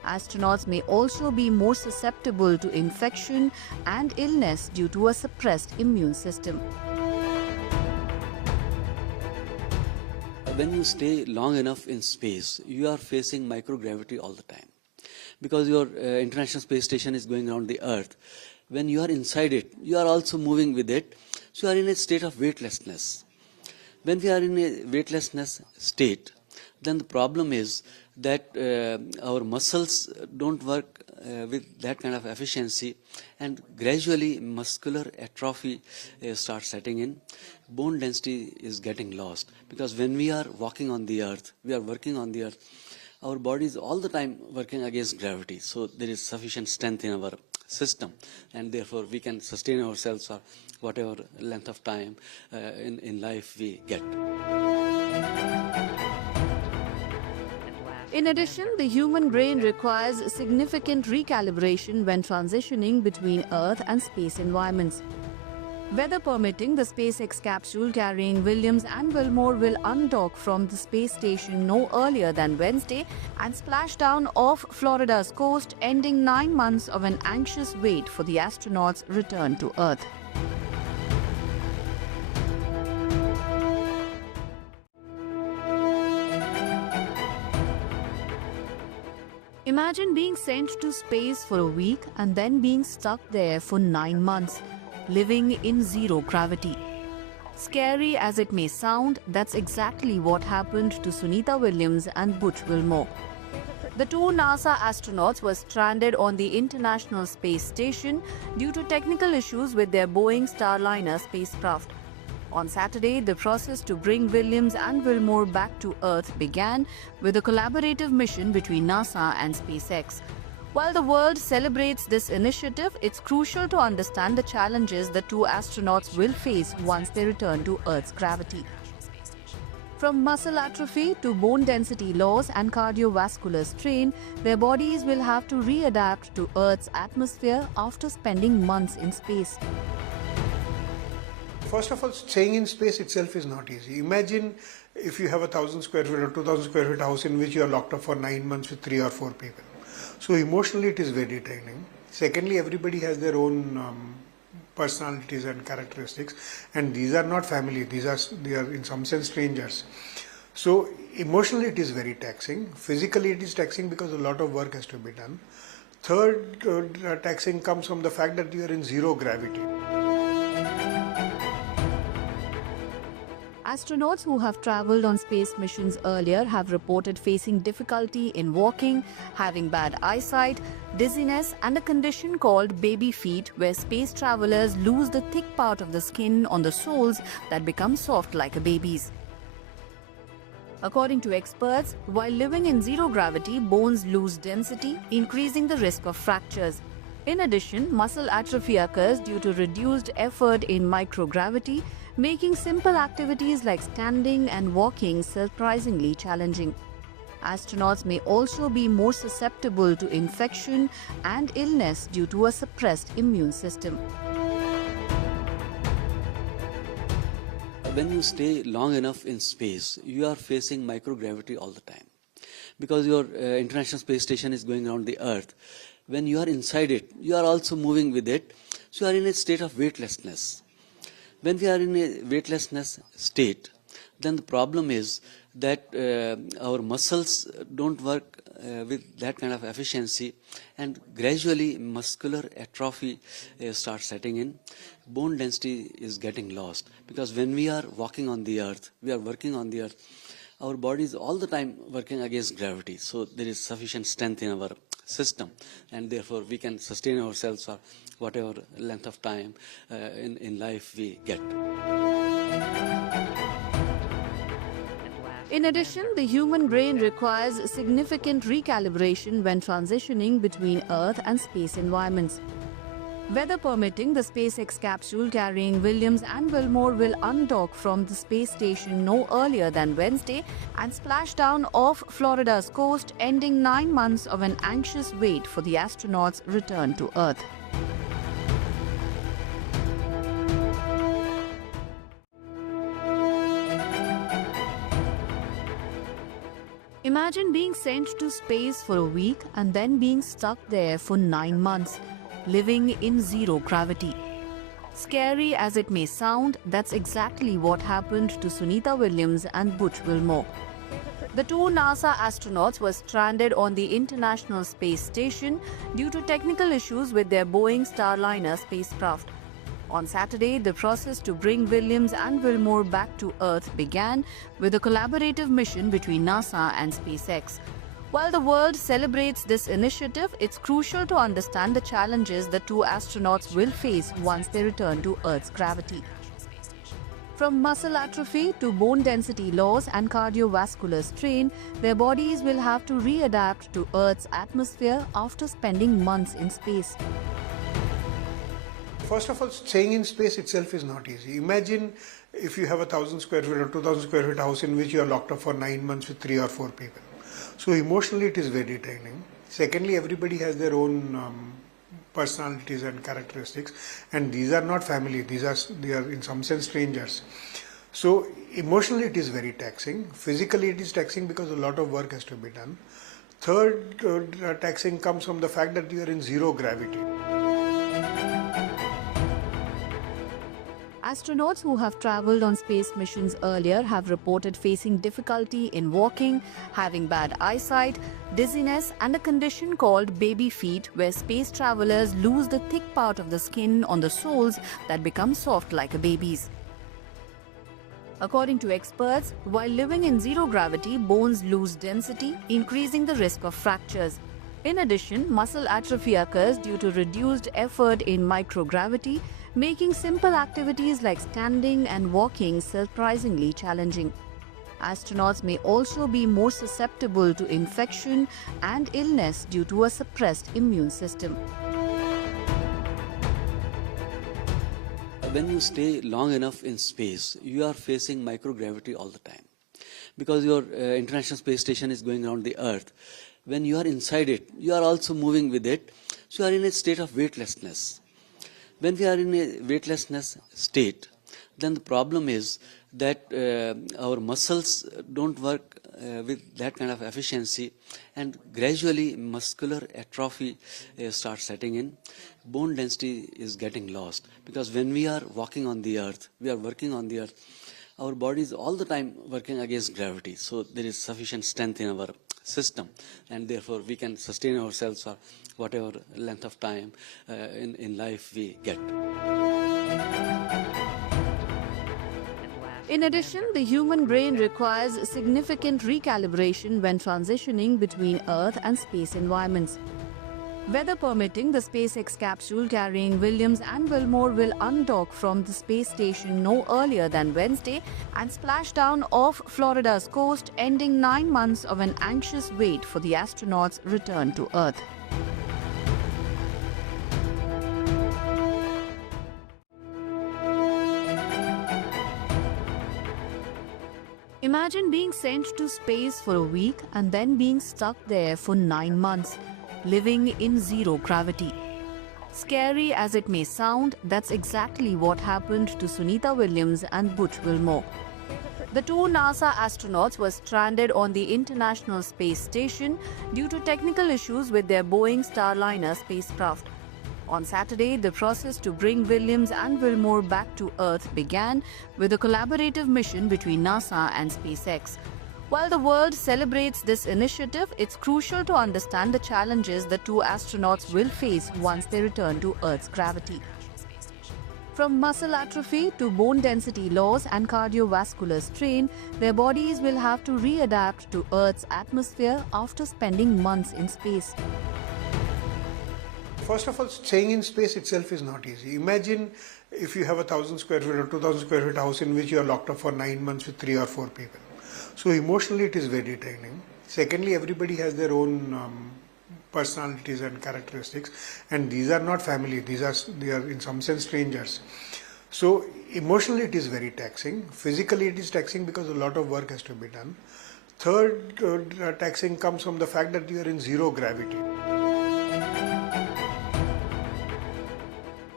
Astronauts may also be more susceptible to infection and illness due to a suppressed immune system. When you stay long enough in space, you are facing microgravity all the time. Because your International Space Station is going around the Earth. When you are inside it, you are also moving with it. So you are in a state of weightlessness. When we are in a weightlessness state, then the problem is that our muscles don't work with that kind of efficiency, and gradually muscular atrophy starts setting in. Bone density is getting lost, because when we are walking on the earth, we are working on the earth, our body is all the time working against gravity. So there is sufficient strength in our system, and therefore we can sustain ourselves for whatever length of time in life we get. In addition, the human brain requires significant recalibration when transitioning between Earth and space environments. Weather permitting, the SpaceX capsule carrying Williams and Wilmore will undock from the space station no earlier than Wednesday and splash down off Florida's coast, ending 9 months of an anxious wait for the astronauts' return to Earth. Imagine being sent to space for a week and then being stuck there for 9 months, living in zero gravity. Scary as it may sound, that's exactly what happened to Sunita Williams and Butch Wilmore. The two NASA astronauts were stranded on the International Space Station due to technical issues with their Boeing Starliner spacecraft. On Saturday, the process to bring Williams and Wilmore back to Earth began with a collaborative mission between NASA and SpaceX. While the world celebrates this initiative, it's crucial to understand the challenges the two astronauts will face once they return to Earth's gravity. From muscle atrophy to bone density loss and cardiovascular strain, their bodies will have to readapt to Earth's atmosphere after spending months in space. First of all, staying in space itself is not easy. Imagine if you have a 1,000 square feet or 2,000 square feet house in which you are locked up for 9 months with 3 or 4 people. So emotionally it is very draining. Secondly, everybody has their own personalities and characteristics, and these are not family, they are in some sense strangers. So emotionally it is very taxing. Physically it is taxing because a lot of work has to be done. Third taxing comes from the fact that you are in zero gravity. Astronauts who have traveled on space missions earlier have reported facing difficulty in walking, having bad eyesight, dizziness, and a condition called baby feet, where space travelers lose the thick part of the skin on the soles that become soft like a baby's. According to experts, while living in zero gravity, bones lose density, increasing the risk of fractures. In addition, muscle atrophy occurs due to reduced effort in microgravity, making simple activities like standing and walking surprisingly challenging. Astronauts may also be more susceptible to infection and illness due to a suppressed immune system. When you stay long enough in space, you are facing microgravity all the time. Because your International Space Station is going around the Earth. When you are inside it, you are also moving with it. So you are in a state of weightlessness. When we are in a weightlessness state, then the problem is that our muscles don't work with that kind of efficiency, and gradually muscular atrophy starts setting in. Bone density is getting lost, because when we are walking on the earth, we are working on the earth, our body is all the time working against gravity. So there is sufficient strength in our system, and therefore we can sustain ourselves for whatever length of time in life we get. In addition, the human brain requires significant recalibration when transitioning between Earth and space environments. Weather permitting, the SpaceX capsule carrying Williams and Wilmore will undock from the space station no earlier than Wednesday and splash down off Florida's coast, ending 9 months of an anxious wait for the astronauts' return to Earth. Imagine being sent to space for a week and then being stuck there for 9 months, living in zero gravity. Scary as it may sound, that's exactly what happened to Sunita Williams and Butch Wilmore. The two NASA astronauts were stranded on the International Space Station due to technical issues with their Boeing Starliner spacecraft. On Saturday, the process to bring Williams and Wilmore back to Earth began with a collaborative mission between NASA and SpaceX. While the world celebrates this initiative, it's crucial to understand the challenges the two astronauts will face once they return to Earth's gravity. From muscle atrophy to bone density loss and cardiovascular strain, their bodies will have to readapt to Earth's atmosphere after spending months in space. First of all, staying in space itself is not easy. Imagine if you have 1,000 square feet or 2,000 square feet house in which you are locked up for 9 months with 3 or 4 people. So emotionally it is very draining. Secondly, everybody has their own personalities and characteristics, and these are not family, they are in some sense strangers. So emotionally it is very taxing. Physically it is taxing because a lot of work has to be done. Third taxing comes from the fact that you are in zero gravity. Astronauts who have traveled on space missions earlier have reported facing difficulty in walking, having bad eyesight, dizziness, and a condition called baby feet, where space travelers lose the thick part of the skin on the soles that become soft like a baby's. According to experts, while living in zero gravity, bones lose density, increasing the risk of fractures. In addition, muscle atrophy occurs due to reduced effort in microgravity, making simple activities like standing and walking surprisingly challenging. Astronauts may also be more susceptible to infection and illness due to a suppressed immune system. When you stay long enough in space, you are facing microgravity all the time. Because your International Space Station is going around the Earth, when you are inside it, you are also moving with it, so you are in a state of weightlessness. When we are in a weightlessness state, then the problem is that our muscles don't work with that kind of efficiency, and gradually muscular atrophy starts setting in. Bone density is getting lost, because when we are walking on the Earth, we are working on the Earth, our body is all the time working against gravity, so there is sufficient strength in our system, and therefore we can sustain ourselves for whatever length of time in life we get. In addition, the human brain requires significant recalibration when transitioning between Earth and space environments. Weather permitting, the SpaceX capsule carrying Williams and Wilmore will undock from the space station no earlier than Wednesday and splash down off Florida's coast, ending 9 months of an anxious wait for the astronauts' return to Earth. Imagine being sent to space for a week and then being stuck there for 9 months, living in zero gravity. Scary as it may sound, that's exactly what happened to Sunita Williams and Butch Wilmore. The two NASA astronauts were stranded on the International Space Station due to technical issues with their Boeing Starliner spacecraft. On Saturday, the process to bring Williams and Wilmore back to Earth began with a collaborative mission between NASA and SpaceX. While the world celebrates this initiative, it's crucial to understand the challenges the two astronauts will face once they return to Earth's gravity. From muscle atrophy to bone density loss and cardiovascular strain, their bodies will have to readapt to Earth's atmosphere after spending months in space. First of all, staying in space itself is not easy. Imagine if you have 1,000 square feet or 2,000 square feet house in which you are locked up for 9 months with 3 or 4 people. So emotionally it is very draining. Secondly, everybody has their own personalities and characteristics, and these are not family, they are in some sense strangers. So emotionally it is very taxing. Physically it is taxing because a lot of work has to be done. Third taxing comes from the fact that you are in zero gravity.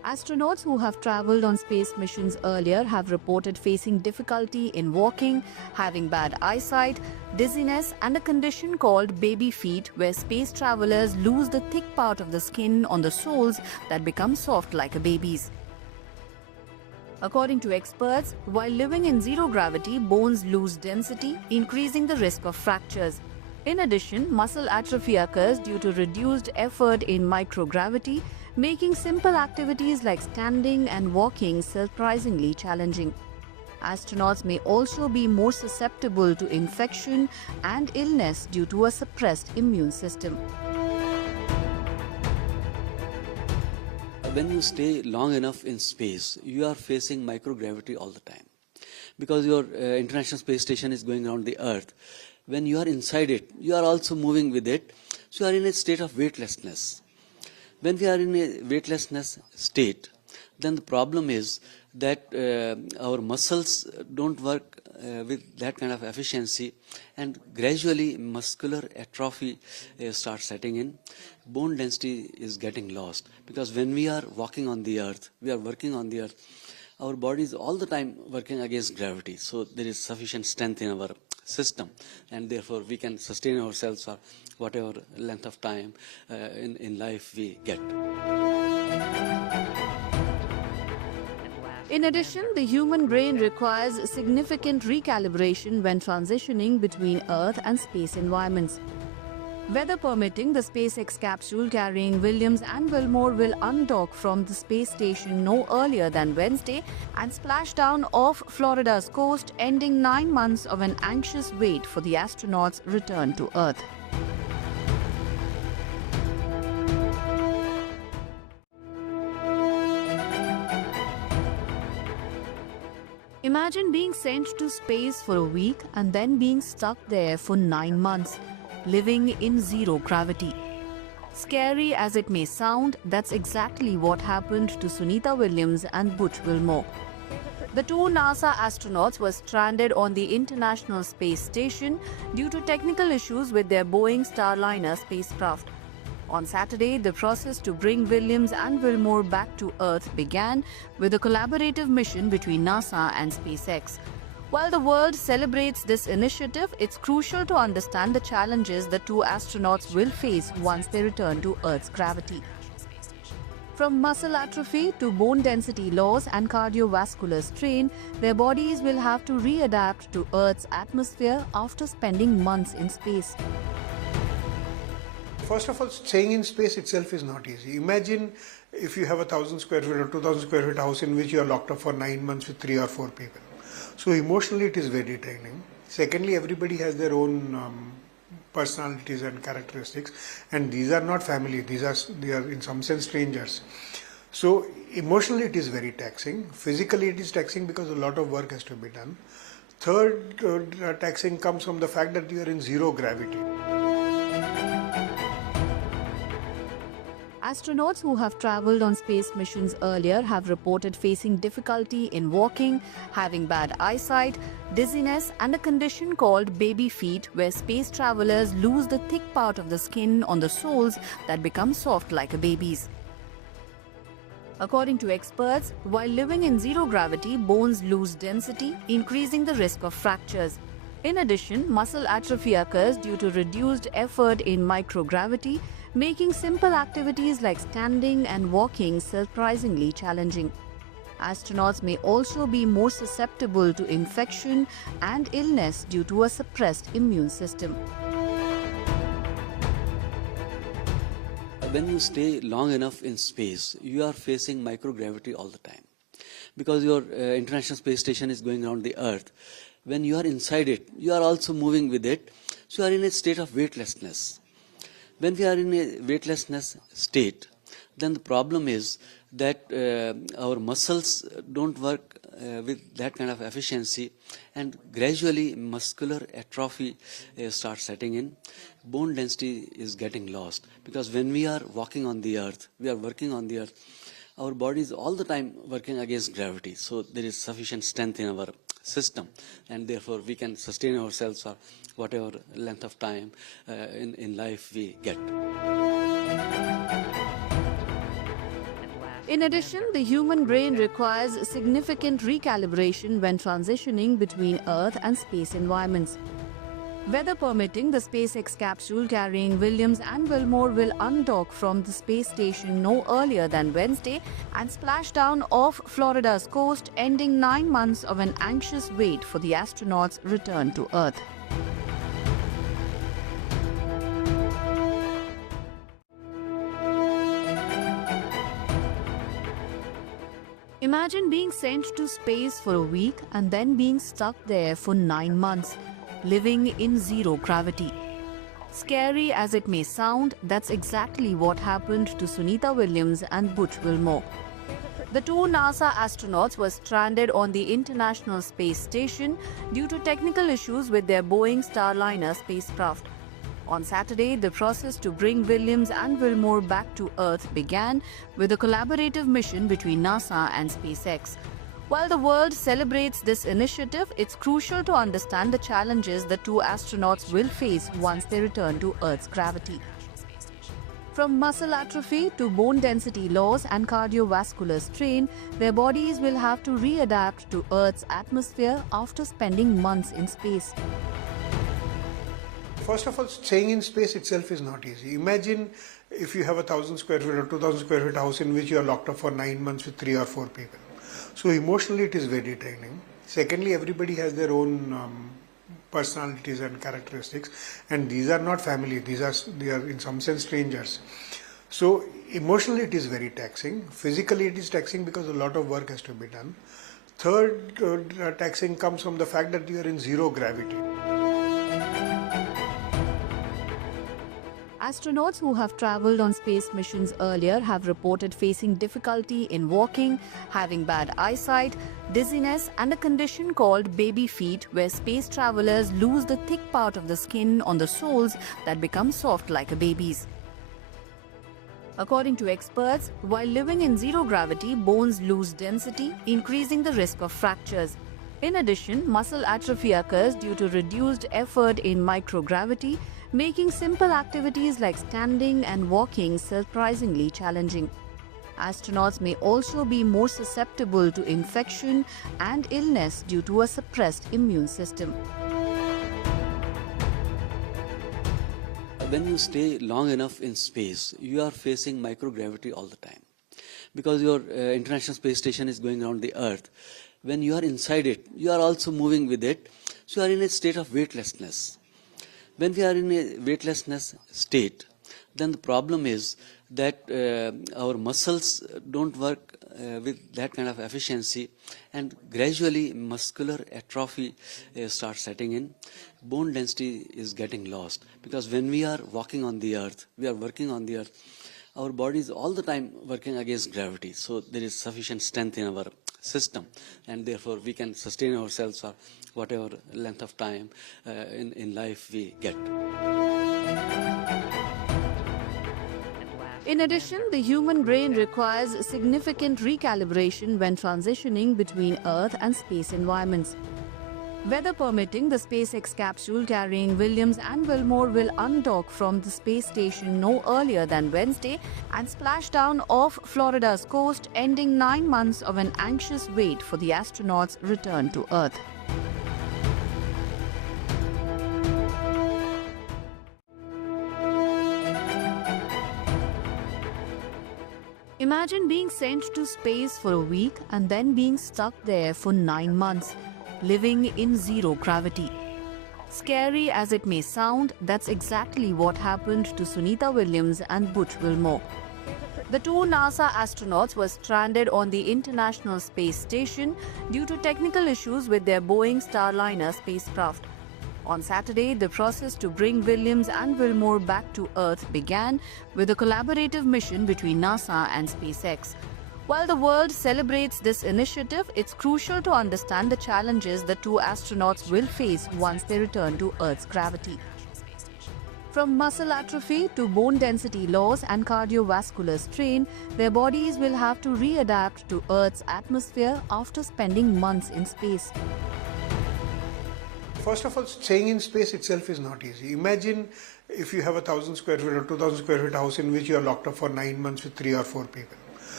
Astronauts who have traveled on space missions earlier have reported facing difficulty in walking, having bad eyesight, dizziness, and a condition called baby feet, where space travelers lose the thick part of the skin on the soles that become soft like a baby's. According to experts, while living in zero gravity, bones lose density, increasing the risk of fractures. In addition, muscle atrophy occurs due to reduced effort in microgravity, making simple activities like standing and walking surprisingly challenging. Astronauts may also be more susceptible to infection and illness due to a suppressed immune system. When you stay long enough in space, you are facing microgravity all the time. Because your International Space Station is going around the Earth, when you are inside it, you are also moving with it, so you are in a state of weightlessness. When we are in a weightlessness state, then the problem is that our muscles don't work with that kind of efficiency, and gradually muscular atrophy starts setting in. Bone density is getting lost, because when we are walking on the earth, we are working on the earth, our body is all the time working against gravity, so there is sufficient strength in our system, and therefore we can sustain ourselves for whatever length of time in life we get. In addition, the human brain requires significant recalibration when transitioning between Earth and space environments. Weather permitting, the SpaceX capsule carrying Williams and Wilmore will undock from the space station no earlier than Wednesday and splash down off Florida's coast, ending 9 months of an anxious wait for the astronauts' return to Earth. Imagine being sent to space for a week and then being stuck there for 9 months, living in zero gravity. Scary as it may sound, that's exactly what happened to Sunita Williams and Butch Wilmore. The two NASA astronauts were stranded on the International Space Station due to technical issues with their Boeing Starliner spacecraft. On Saturday, the process to bring Williams and Wilmore back to Earth began with a collaborative mission between NASA and SpaceX. While the world celebrates this initiative, it's crucial to understand the challenges the two astronauts will face once they return to Earth's gravity. From muscle atrophy to bone density loss and cardiovascular strain, their bodies will have to readapt to Earth's atmosphere after spending months in space. First of all, staying in space itself is not easy. Imagine if you have 1,000 square feet or 2,000 square feet house in which you are locked up for 9 months with 3 or 4 people. So emotionally it is very draining. Secondly, everybody has their own personalities and characteristics, and these are not family, they are in some sense strangers. So emotionally it is very taxing. Physically it is taxing because a lot of work has to be done. Third taxing comes from the fact that you are in zero gravity. Astronauts who have traveled on space missions earlier have reported facing difficulty in walking, having bad eyesight, dizziness, and a condition called baby feet, where space travelers lose the thick part of the skin on the soles that become soft like a baby's. According to experts, while living in zero gravity, bones lose density, increasing the risk of fractures. In addition, muscle atrophy occurs due to reduced effort in microgravity, making simple activities like standing and walking surprisingly challenging. Astronauts may also be more susceptible to infection and illness due to a suppressed immune system. When you stay long enough in space, you are facing microgravity all the time. Because your International Space Station is going around the Earth, when you are inside it, you are also moving with it, so you are in a state of weightlessness. When we are in a weightlessness state, then the problem is that our muscles don't work with that kind of efficiency, and gradually muscular atrophy starts setting in. Bone density is getting lost, because when we are walking on the earth, we are working on the earth, our body is all the time working against gravity, so there is sufficient strength in our system, and therefore we can sustain ourselves for whatever length of time in life we get. In addition, the human brain requires significant recalibration when transitioning between Earth and space environments. Weather permitting, the SpaceX capsule carrying Williams and Wilmore will undock from the space station no earlier than Wednesday and splash down off Florida's coast, ending 9 months of an anxious wait for the astronauts' return to Earth. Imagine being sent to space for a week and then being stuck there for 9 months, living in zero gravity. Scary as it may sound, that's exactly what happened to Sunita Williams and Butch Wilmore. The two NASA astronauts were stranded on the International Space Station due to technical issues with their Boeing Starliner spacecraft. On Saturday, the process to bring Williams and Wilmore back to Earth began with a collaborative mission between NASA and SpaceX. While the world celebrates this initiative, it's crucial to understand the challenges the two astronauts will face once they return to Earth's gravity. From muscle atrophy to bone density loss and cardiovascular strain, their bodies will have to readapt to Earth's atmosphere after spending months in space. First of all, staying in space itself is not easy. Imagine if you have a 1,000 square feet or 2,000 square feet house in which you are locked up for 9 months with 3 or 4 people. So emotionally it is very draining. Secondly, everybody has their own personalities and characteristics, and these are not family, they are in some sense strangers. So emotionally it is very taxing. Physically it is taxing because a lot of work has to be done. Third taxing comes from the fact that you are in zero gravity. Astronauts who have traveled on space missions earlier have reported facing difficulty in walking, having bad eyesight, dizziness, and a condition called baby feet, where space travelers lose the thick part of the skin on the soles that become soft like a baby's. According to experts, while living in zero gravity, bones lose density, increasing the risk of fractures. In addition, muscle atrophy occurs due to reduced effort in microgravity, making simple activities like standing and walking surprisingly challenging. Astronauts may also be more susceptible to infection and illness due to a suppressed immune system. When you stay long enough in space, you are facing microgravity all the time. Because your International Space Station is going around the Earth. When you are inside it, you are also moving with it. So you are in a state of weightlessness. When we are in a weightlessness state, then the problem is that our muscles don't work with that kind of efficiency, and gradually muscular atrophy starts setting in. Bone density is getting lost, because when we are walking on the Earth, we are working on the Earth, our body is all the time working against gravity. So there is sufficient strength in our system, and therefore we can sustain ourselves for whatever length of time in life we get. In addition, the human brain requires significant recalibration when transitioning between Earth and space environments. Weather permitting, the SpaceX capsule carrying Williams and Wilmore will undock from the space station no earlier than Wednesday and splash down off Florida's coast, ending 9 months of an anxious wait for the astronauts' return to Earth. Imagine being sent to space for a week and then being stuck there for 9 months, living in zero gravity. Scary as it may sound, that's exactly what happened to Sunita Williams and Butch Wilmore. The two NASA astronauts were stranded on the International Space Station due to technical issues with their Boeing Starliner spacecraft. On Saturday, the process to bring Williams and Wilmore back to Earth began with a collaborative mission between NASA and SpaceX. While the world celebrates this initiative, it's crucial to understand the challenges the two astronauts will face once they return to Earth's gravity. From muscle atrophy to bone density loss and cardiovascular strain, their bodies will have to readapt to Earth's atmosphere after spending months in space. First of all, staying in space itself is not easy. Imagine if you have a 1,000 square feet or 2,000 square feet house in which you are locked up for 9 months with 3 or 4 people.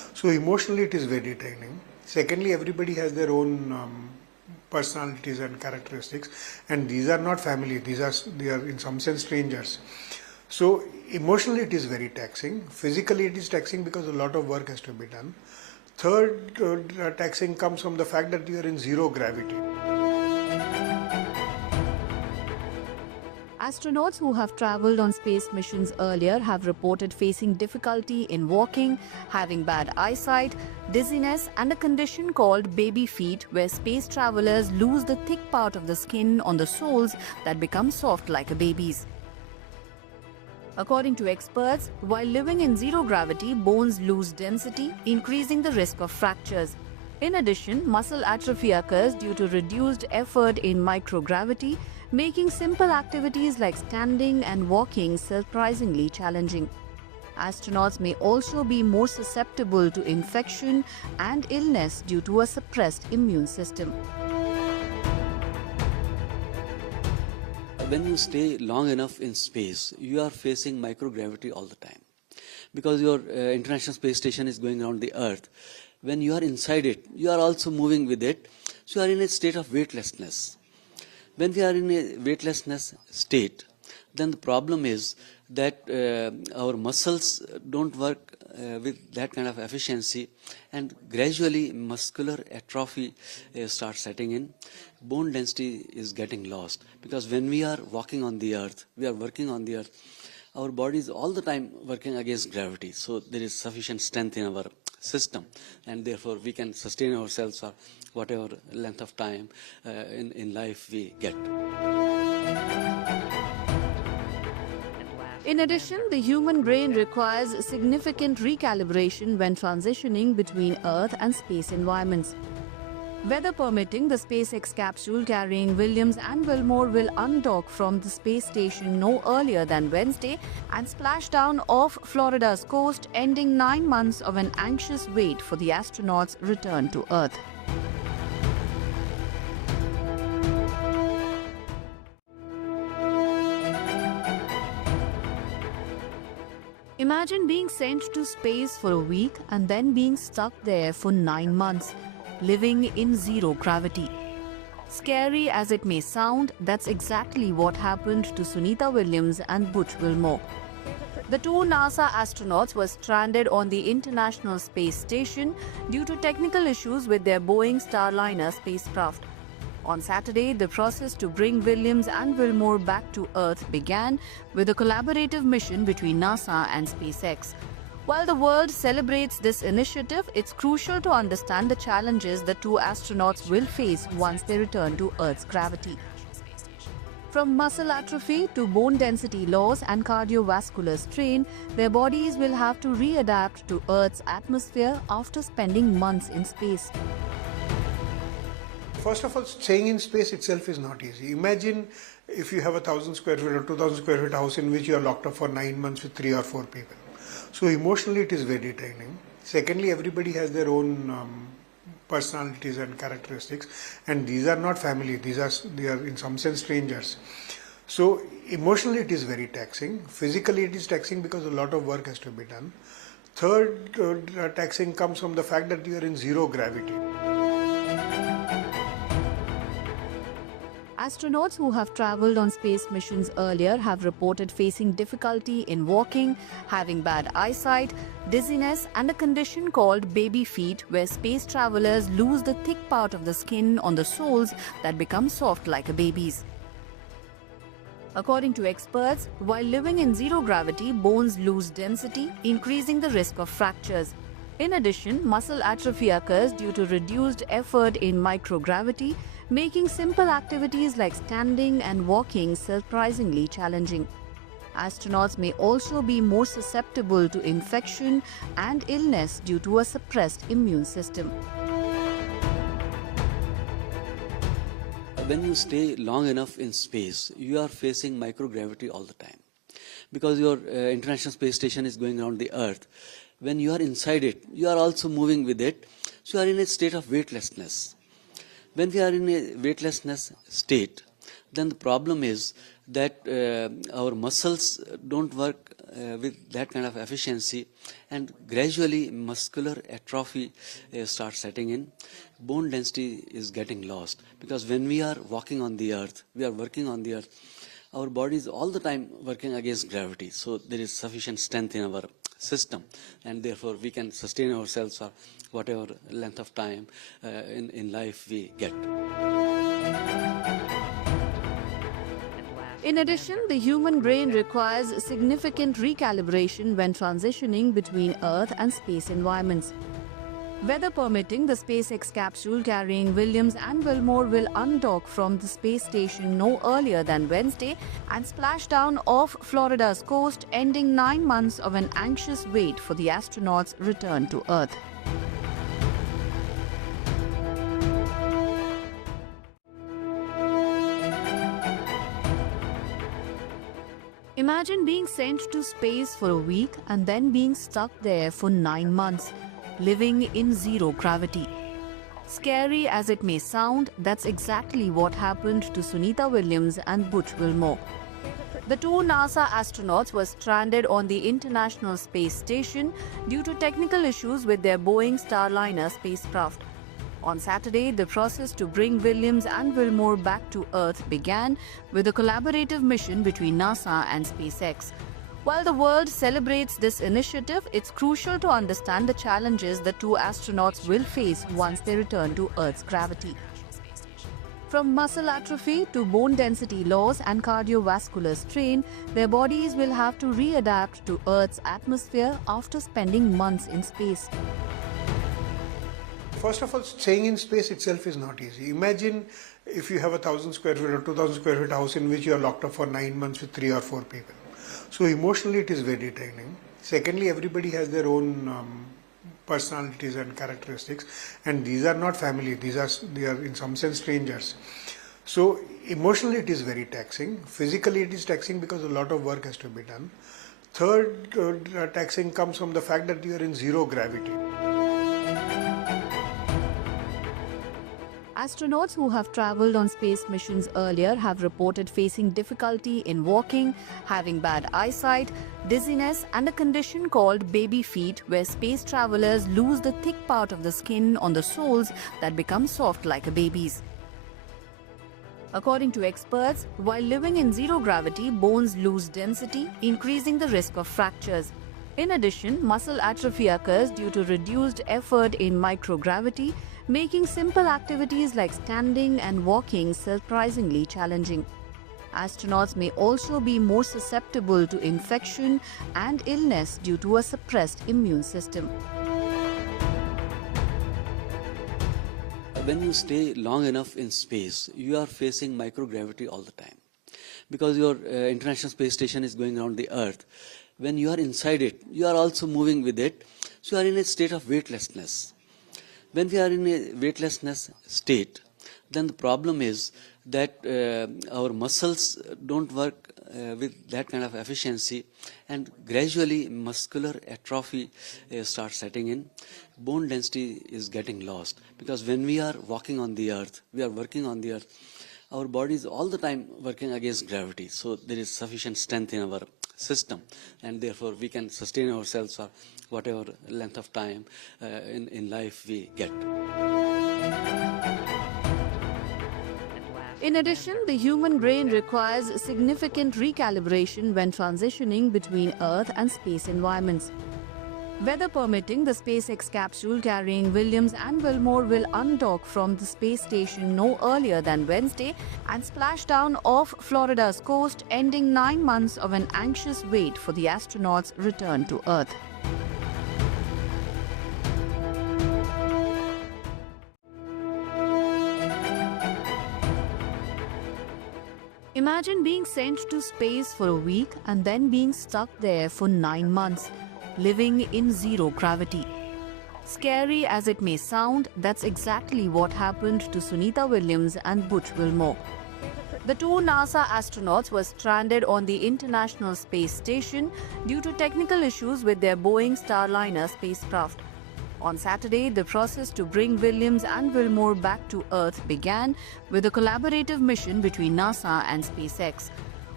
So emotionally it is very draining. Secondly, everybody has their own personalities and characteristics, and these are not family, they are in some sense strangers. So emotionally it is very taxing. Physically it is taxing because a lot of work has to be done. Third, taxing comes from the fact that you are in zero gravity. Astronauts who have traveled on space missions earlier have reported facing difficulty in walking, having bad eyesight, dizziness, and a condition called baby feet, where space travelers lose the thick part of the skin on the soles that become soft like a baby's. According to experts, while living in zero gravity, bones lose density, increasing the risk of fractures. In addition, muscle atrophy occurs due to reduced effort in microgravity, making simple activities like standing and walking surprisingly challenging. Astronauts may also be more susceptible to infection and illness due to a suppressed immune system. When you stay long enough in space, you are facing microgravity all the time. Because your International Space Station is going around the Earth, when you are inside it, you are also moving with it, so you are in a state of weightlessness. When we are in a weightlessness state, then the problem is that our muscles don't work with that kind of efficiency, and gradually muscular atrophy starts setting in. Bone density is getting lost, because when we are walking on the earth, we are working on the earth, our body is all the time working against gravity, so there is sufficient strength in our system, and therefore we can sustain ourselves for whatever length of time in life we get. In addition, the human brain requires significant recalibration when transitioning between Earth and space environments. Weather permitting, the SpaceX capsule carrying Williams and Wilmore will undock from the space station no earlier than Wednesday and splash down off Florida's coast, ending 9 months of an anxious wait for the astronauts' return to Earth. Imagine being sent to space for a week and then being stuck there for 9 months, living in zero gravity. Scary as it may sound, that's exactly what happened to Sunita Williams and Butch Wilmore. The two NASA astronauts were stranded on the International Space Station due to technical issues with their Boeing Starliner spacecraft. On Saturday, the process to bring Williams and Wilmore back to Earth began with a collaborative mission between NASA and SpaceX. While the world celebrates this initiative, it's crucial to understand the challenges the two astronauts will face once they return to Earth's gravity. From muscle atrophy to bone density loss and cardiovascular strain, their bodies will have to readapt to Earth's atmosphere after spending months in space. First of all, staying in space itself is not easy. Imagine if you have a 1,000 square feet or 2,000 square feet house in which you are locked up for 9 months with 3 or 4 people. So emotionally it is very draining. Secondly, everybody has their own personalities and characteristics, and these are not family, they are in some sense strangers. So emotionally it is very taxing. Physically it is taxing because a lot of work has to be done. Third, taxing comes from the fact that you are in zero gravity. Astronauts who have traveled on space missions earlier have reported facing difficulty in walking, having bad eyesight, dizziness, and a condition called baby feet, where space travelers lose the thick part of the skin on the soles that become soft like a baby's. According to experts, while living in zero gravity, bones lose density, increasing the risk of fractures. In addition, muscle atrophy occurs due to reduced effort in microgravity, making simple activities like standing and walking surprisingly challenging. Astronauts may also be more susceptible to infection and illness due to a suppressed immune system. When you stay long enough in space, you are facing microgravity all the time. Because your International Space Station is going around the Earth, when you are inside it, you are also moving with it, so you are in a state of weightlessness. When we are in a weightlessness state, then the problem is that our muscles don't work with that kind of efficiency, and gradually muscular atrophy starts setting in. Bone density is getting lost, because when we are walking on the earth, we are working on the earth, our body is all the time working against gravity, so there is sufficient strength in our system, and therefore we can sustain ourselves for whatever length of time in life we get. In addition, the human brain requires significant recalibration when transitioning between Earth and space environments. Weather permitting, the SpaceX capsule carrying Williams and Wilmore will undock from the space station no earlier than Wednesday and splash down off Florida's coast, ending 9 months of an anxious wait for the astronauts' return to Earth. Imagine being sent to space for a week and then being stuck there for 9 months, living in zero gravity. Scary as it may sound, that's exactly what happened to Sunita Williams and Butch Wilmore. The two NASA astronauts were stranded on the International Space Station due to technical issues with their Boeing Starliner spacecraft. On Saturday, the process to bring Williams and Wilmore back to Earth began with a collaborative mission between NASA and SpaceX. While the world celebrates this initiative, it's crucial to understand the challenges the two astronauts will face once they return to Earth's gravity. From muscle atrophy to bone density loss and cardiovascular strain, their bodies will have to readapt to Earth's atmosphere after spending months in space. First of all, staying in space itself is not easy. Imagine if you have 1,000 square feet or 2,000 square feet house in which you are locked up for 9 months with 3 or 4 people. So emotionally it is very draining. Secondly, everybody has their own personalities and characteristics, and these are not family, they are in some sense strangers. So emotionally it is very taxing. Physically it is taxing because a lot of work has to be done. Third taxing comes from the fact that you are in zero gravity. Astronauts who have traveled on space missions earlier have reported facing difficulty in walking, having bad eyesight, dizziness, and a condition called baby feet, where space travelers lose the thick part of the skin on the soles that become soft like a baby's. According to experts, while living in zero gravity, bones lose density, increasing the risk of fractures. In addition, muscle atrophy occurs due to reduced effort in microgravity, making simple activities like standing and walking surprisingly challenging. Astronauts may also be more susceptible to infection and illness due to a suppressed immune system. When you stay long enough in space, you are facing microgravity all the time, because your International Space Station is going around the Earth. When you are inside it, you are also moving with it, so you are in a state of weightlessness. When we are in a weightlessness state, then the problem is that our muscles don't work with that kind of efficiency, and gradually muscular atrophy starts setting in. Bone density is getting lost, because when we are walking on the earth, we are working on the earth, our body is all the time working against gravity, so there is sufficient strength in our system, and therefore we can sustain ourselves for whatever length of time in life we get. In addition, the human brain requires significant recalibration when transitioning between Earth and space environments. Weather permitting, the SpaceX capsule carrying Williams and Wilmore will undock from the space station no earlier than Wednesday and splash down off Florida's coast, ending 9 months of an anxious wait for the astronauts' return to Earth. Imagine being sent to space for a week and then being stuck there for 9 months, living in zero gravity. Scary as it may sound, that's exactly what happened to Sunita Williams and Butch Wilmore. The two NASA astronauts were stranded on the International Space Station due to technical issues with their Boeing Starliner spacecraft. On Saturday, the process to bring Williams and Wilmore back to Earth began with a collaborative mission between NASA and SpaceX.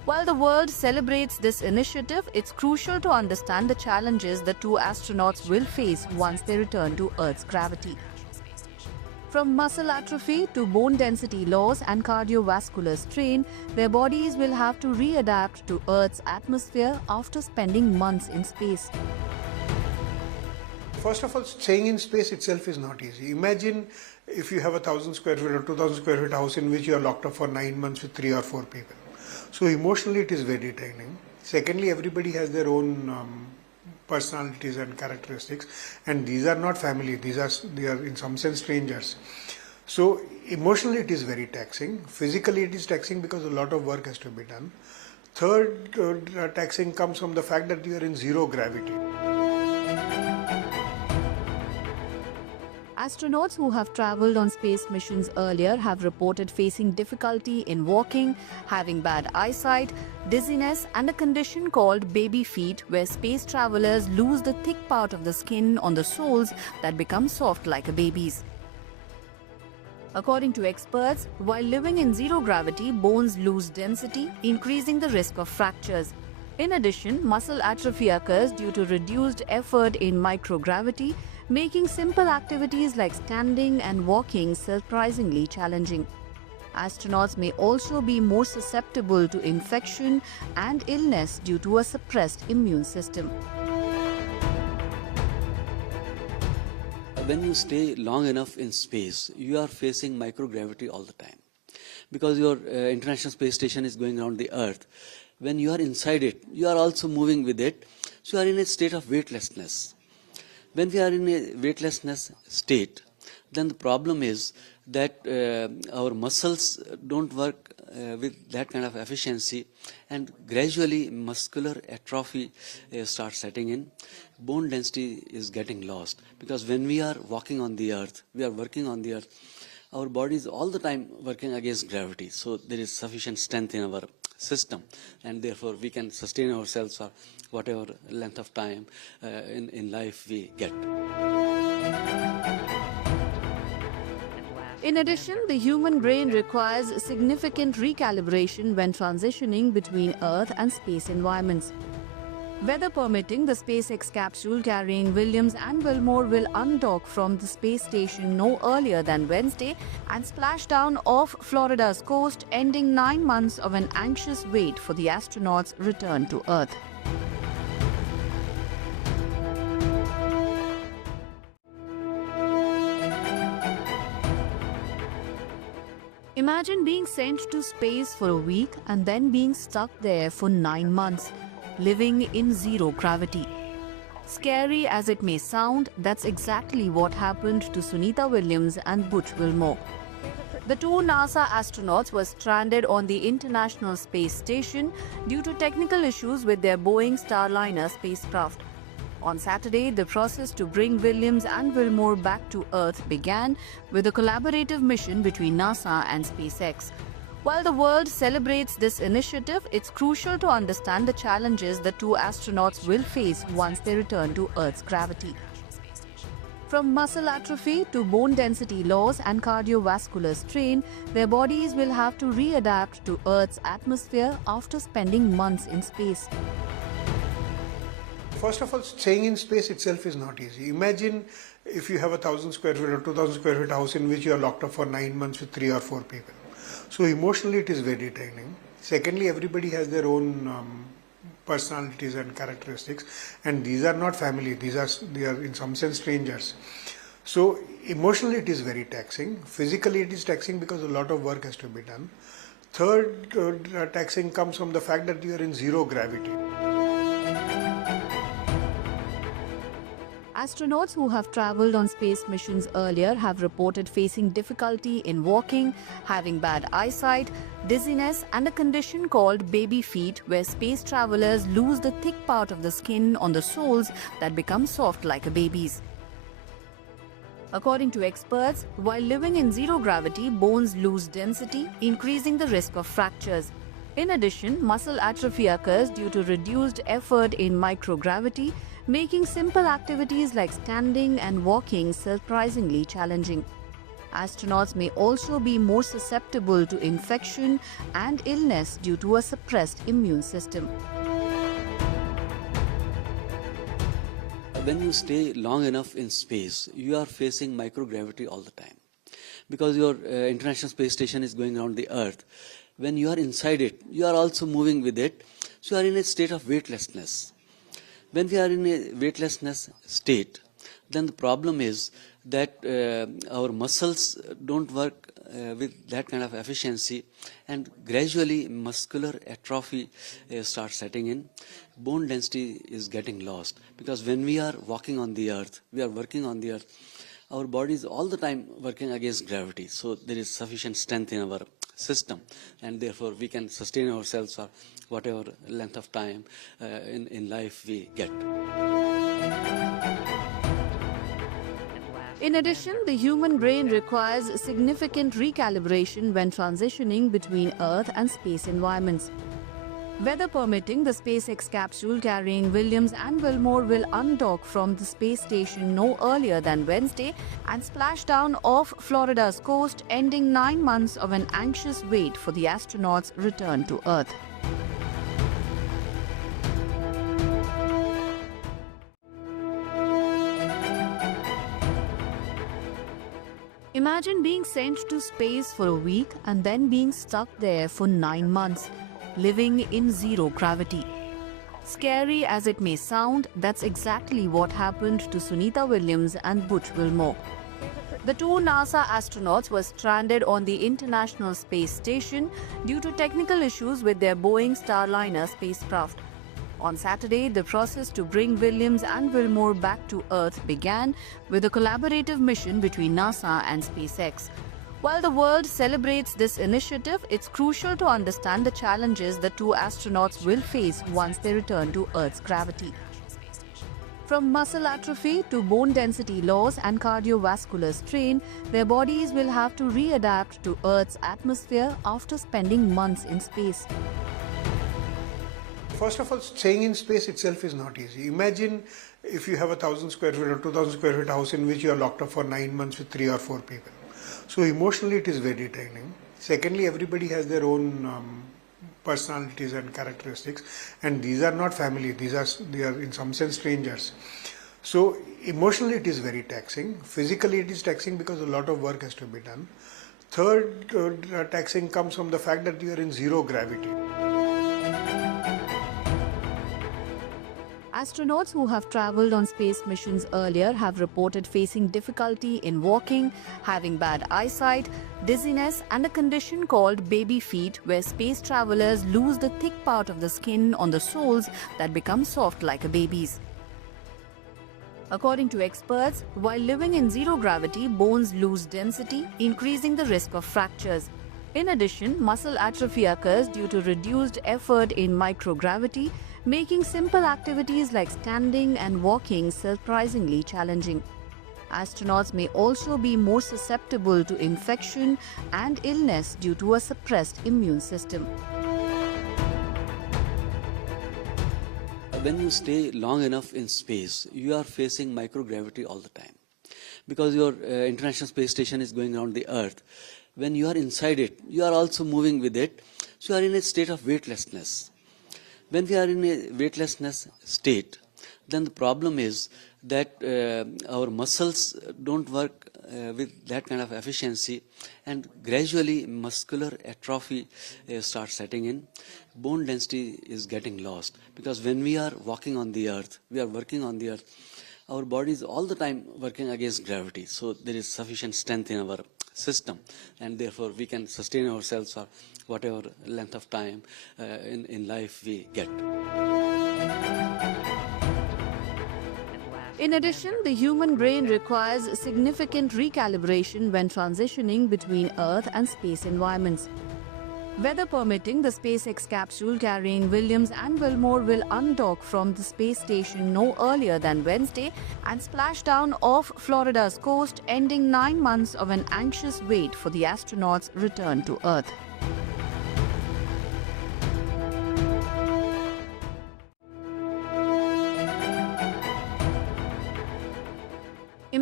While the world celebrates this initiative, it's crucial to understand the challenges the two astronauts will face once they return to Earth's gravity. From muscle atrophy to bone density loss and cardiovascular strain, their bodies will have to readapt to Earth's atmosphere after spending months in space. First of all, staying in space itself is not easy. Imagine if you have 1,000 square feet or 2,000 square feet house in which you are locked up for 9 months with 3 or 4 people. So emotionally it is very draining. Secondly, everybody has their own personalities and characteristics, and these are not family, they are in some sense strangers. So emotionally it is very taxing. Physically it is taxing because a lot of work has to be done. Third taxing comes from the fact that you are in zero gravity. Astronauts who have traveled on space missions earlier have reported facing difficulty in walking, having bad eyesight, dizziness, and a condition called baby feet, where space travelers lose the thick part of the skin on the soles that become soft like a baby's. According to experts, while living in zero gravity, bones lose density, increasing the risk of fractures. In addition, muscle atrophy occurs due to reduced effort in microgravity, making simple activities like standing and walking surprisingly challenging. Astronauts may also be more susceptible to infection and illness due to a suppressed immune system. When you stay long enough in space, you are facing microgravity all the time. Because your International Space Station is going around the Earth, when you are inside it, you are also moving with it, so you are in a state of weightlessness. When we are in a weightlessness state, then the problem is that our muscles don't work with that kind of efficiency, and gradually muscular atrophy starts setting in. Bone density is getting lost, because when we are walking on the Earth, we are working on the Earth, our body is all the time working against gravity, so there is sufficient strength in our system, and therefore we can sustain ourselves for whatever length of time in life we get. In addition, the human brain requires significant recalibration when transitioning between Earth and space environments. Weather permitting, the SpaceX capsule carrying Williams and Wilmore will undock from the space station no earlier than Wednesday and splash down off Florida's coast, ending 9 months of an anxious wait for the astronauts' return to Earth. Imagine being sent to space for a week and then being stuck there for 9 months, living in zero gravity. Scary as it may sound, that's exactly what happened to Sunita Williams and Butch Wilmore. The two NASA astronauts were stranded on the International Space Station due to technical issues with their Boeing Starliner spacecraft. On Saturday, the process to bring Williams and Wilmore back to Earth began with a collaborative mission between NASA and SpaceX. While the world celebrates this initiative, it's crucial to understand the challenges the two astronauts will face once they return to Earth's gravity. From muscle atrophy to bone density loss and cardiovascular strain, their bodies will have to readapt to Earth's atmosphere after spending months in space. First of all, staying in space itself is not easy. Imagine if you have 1,000 square feet or 2,000 square feet house in which you are locked up for 9 months with 3 or 4 people. So emotionally it is very draining. Secondly, everybody has their own personalities and characteristics, and these are not family, they are in some sense strangers. So emotionally it is very taxing. Physically it is taxing because a lot of work has to be done. Third taxing comes from the fact that you are in zero gravity. Astronauts who have traveled on space missions earlier have reported facing difficulty in walking, having bad eyesight, dizziness, and a condition called baby feet, where space travelers lose the thick part of the skin on the soles that become soft like a baby's. According to experts, while living in zero gravity, bones lose density, increasing the risk of fractures. In addition, muscle atrophy occurs due to reduced effort in microgravity, making simple activities like standing and walking surprisingly challenging. Astronauts may also be more susceptible to infection and illness due to a suppressed immune system. When you stay long enough in space, you are facing microgravity all the time. Because your International Space Station is going around the Earth, when you are inside it, you are also moving with it, so you are in a state of weightlessness. When we are in a weightlessness state, then the problem is that our muscles don't work with that kind of efficiency, and gradually muscular atrophy starts setting in. Bone density is getting lost, because when we are walking on the earth, we are working on the earth, our body is all the time working against gravity, so there is sufficient strength in our system, and therefore we can sustain ourselves for whatever length of time in life we get. In addition, the human brain requires significant recalibration when transitioning between Earth and space environments. Weather permitting, the SpaceX capsule carrying Williams and Wilmore will undock from the space station no earlier than Wednesday and splash down off Florida's coast, ending 9 months of an anxious wait for the astronauts' return to Earth. Imagine being sent to space for a week and then being stuck there for 9 months, living in zero gravity. Scary as it may sound, that's exactly what happened to Sunita Williams and Butch Wilmore. The two NASA astronauts were stranded on the International Space Station due to technical issues with their Boeing Starliner spacecraft. On Saturday, the process to bring Williams and Wilmore back to Earth began with a collaborative mission between NASA and SpaceX. While the world celebrates this initiative, it's crucial to understand the challenges the two astronauts will face once they return to Earth's gravity. From muscle atrophy to bone density loss and cardiovascular strain, their bodies will have to readapt to Earth's atmosphere after spending months in space. First of all, staying in space itself is not easy. Imagine if you have a 1,000 square feet or 2,000 square feet house in which you are locked up for 9 months with 3 or 4 people. So emotionally it is very draining. Secondly, everybody has their own personalities and characteristics, and these are not family, they are in some sense strangers. So emotionally it is very taxing. Physically it is taxing because a lot of work has to be done. Third taxing comes from the fact that you are in zero gravity. Astronauts who have traveled on space missions earlier have reported facing difficulty in walking, having bad eyesight, dizziness, and a condition called baby feet, where space travelers lose the thick part of the skin on the soles that become soft like a baby's. According to experts, while living in zero gravity, bones lose density, increasing the risk of fractures. In addition, muscle atrophy occurs due to reduced effort in microgravity, making simple activities like standing and walking surprisingly challenging. Astronauts may also be more susceptible to infection and illness due to a suppressed immune system. When you stay long enough in space, you are facing microgravity all the time. Because your International Space Station is going around the Earth, when you are inside it, you are also moving with it, so you are in a state of weightlessness. When we are in a weightlessness state, then the problem is that our muscles don't work with that kind of efficiency, and gradually muscular atrophy starts setting in. Bone density is getting lost, because when we are walking on the earth, we are working on the earth, our body is all the time working against gravity, so there is sufficient strength in our system, and therefore we can sustain ourselves for whatever length of time in life we get. In addition, the human brain requires significant recalibration when transitioning between Earth and space environments. Weather permitting, the SpaceX capsule carrying Williams and Wilmore will undock from the space station no earlier than Wednesday and splash down off Florida's coast, ending 9 months of an anxious wait for the astronauts' return to Earth.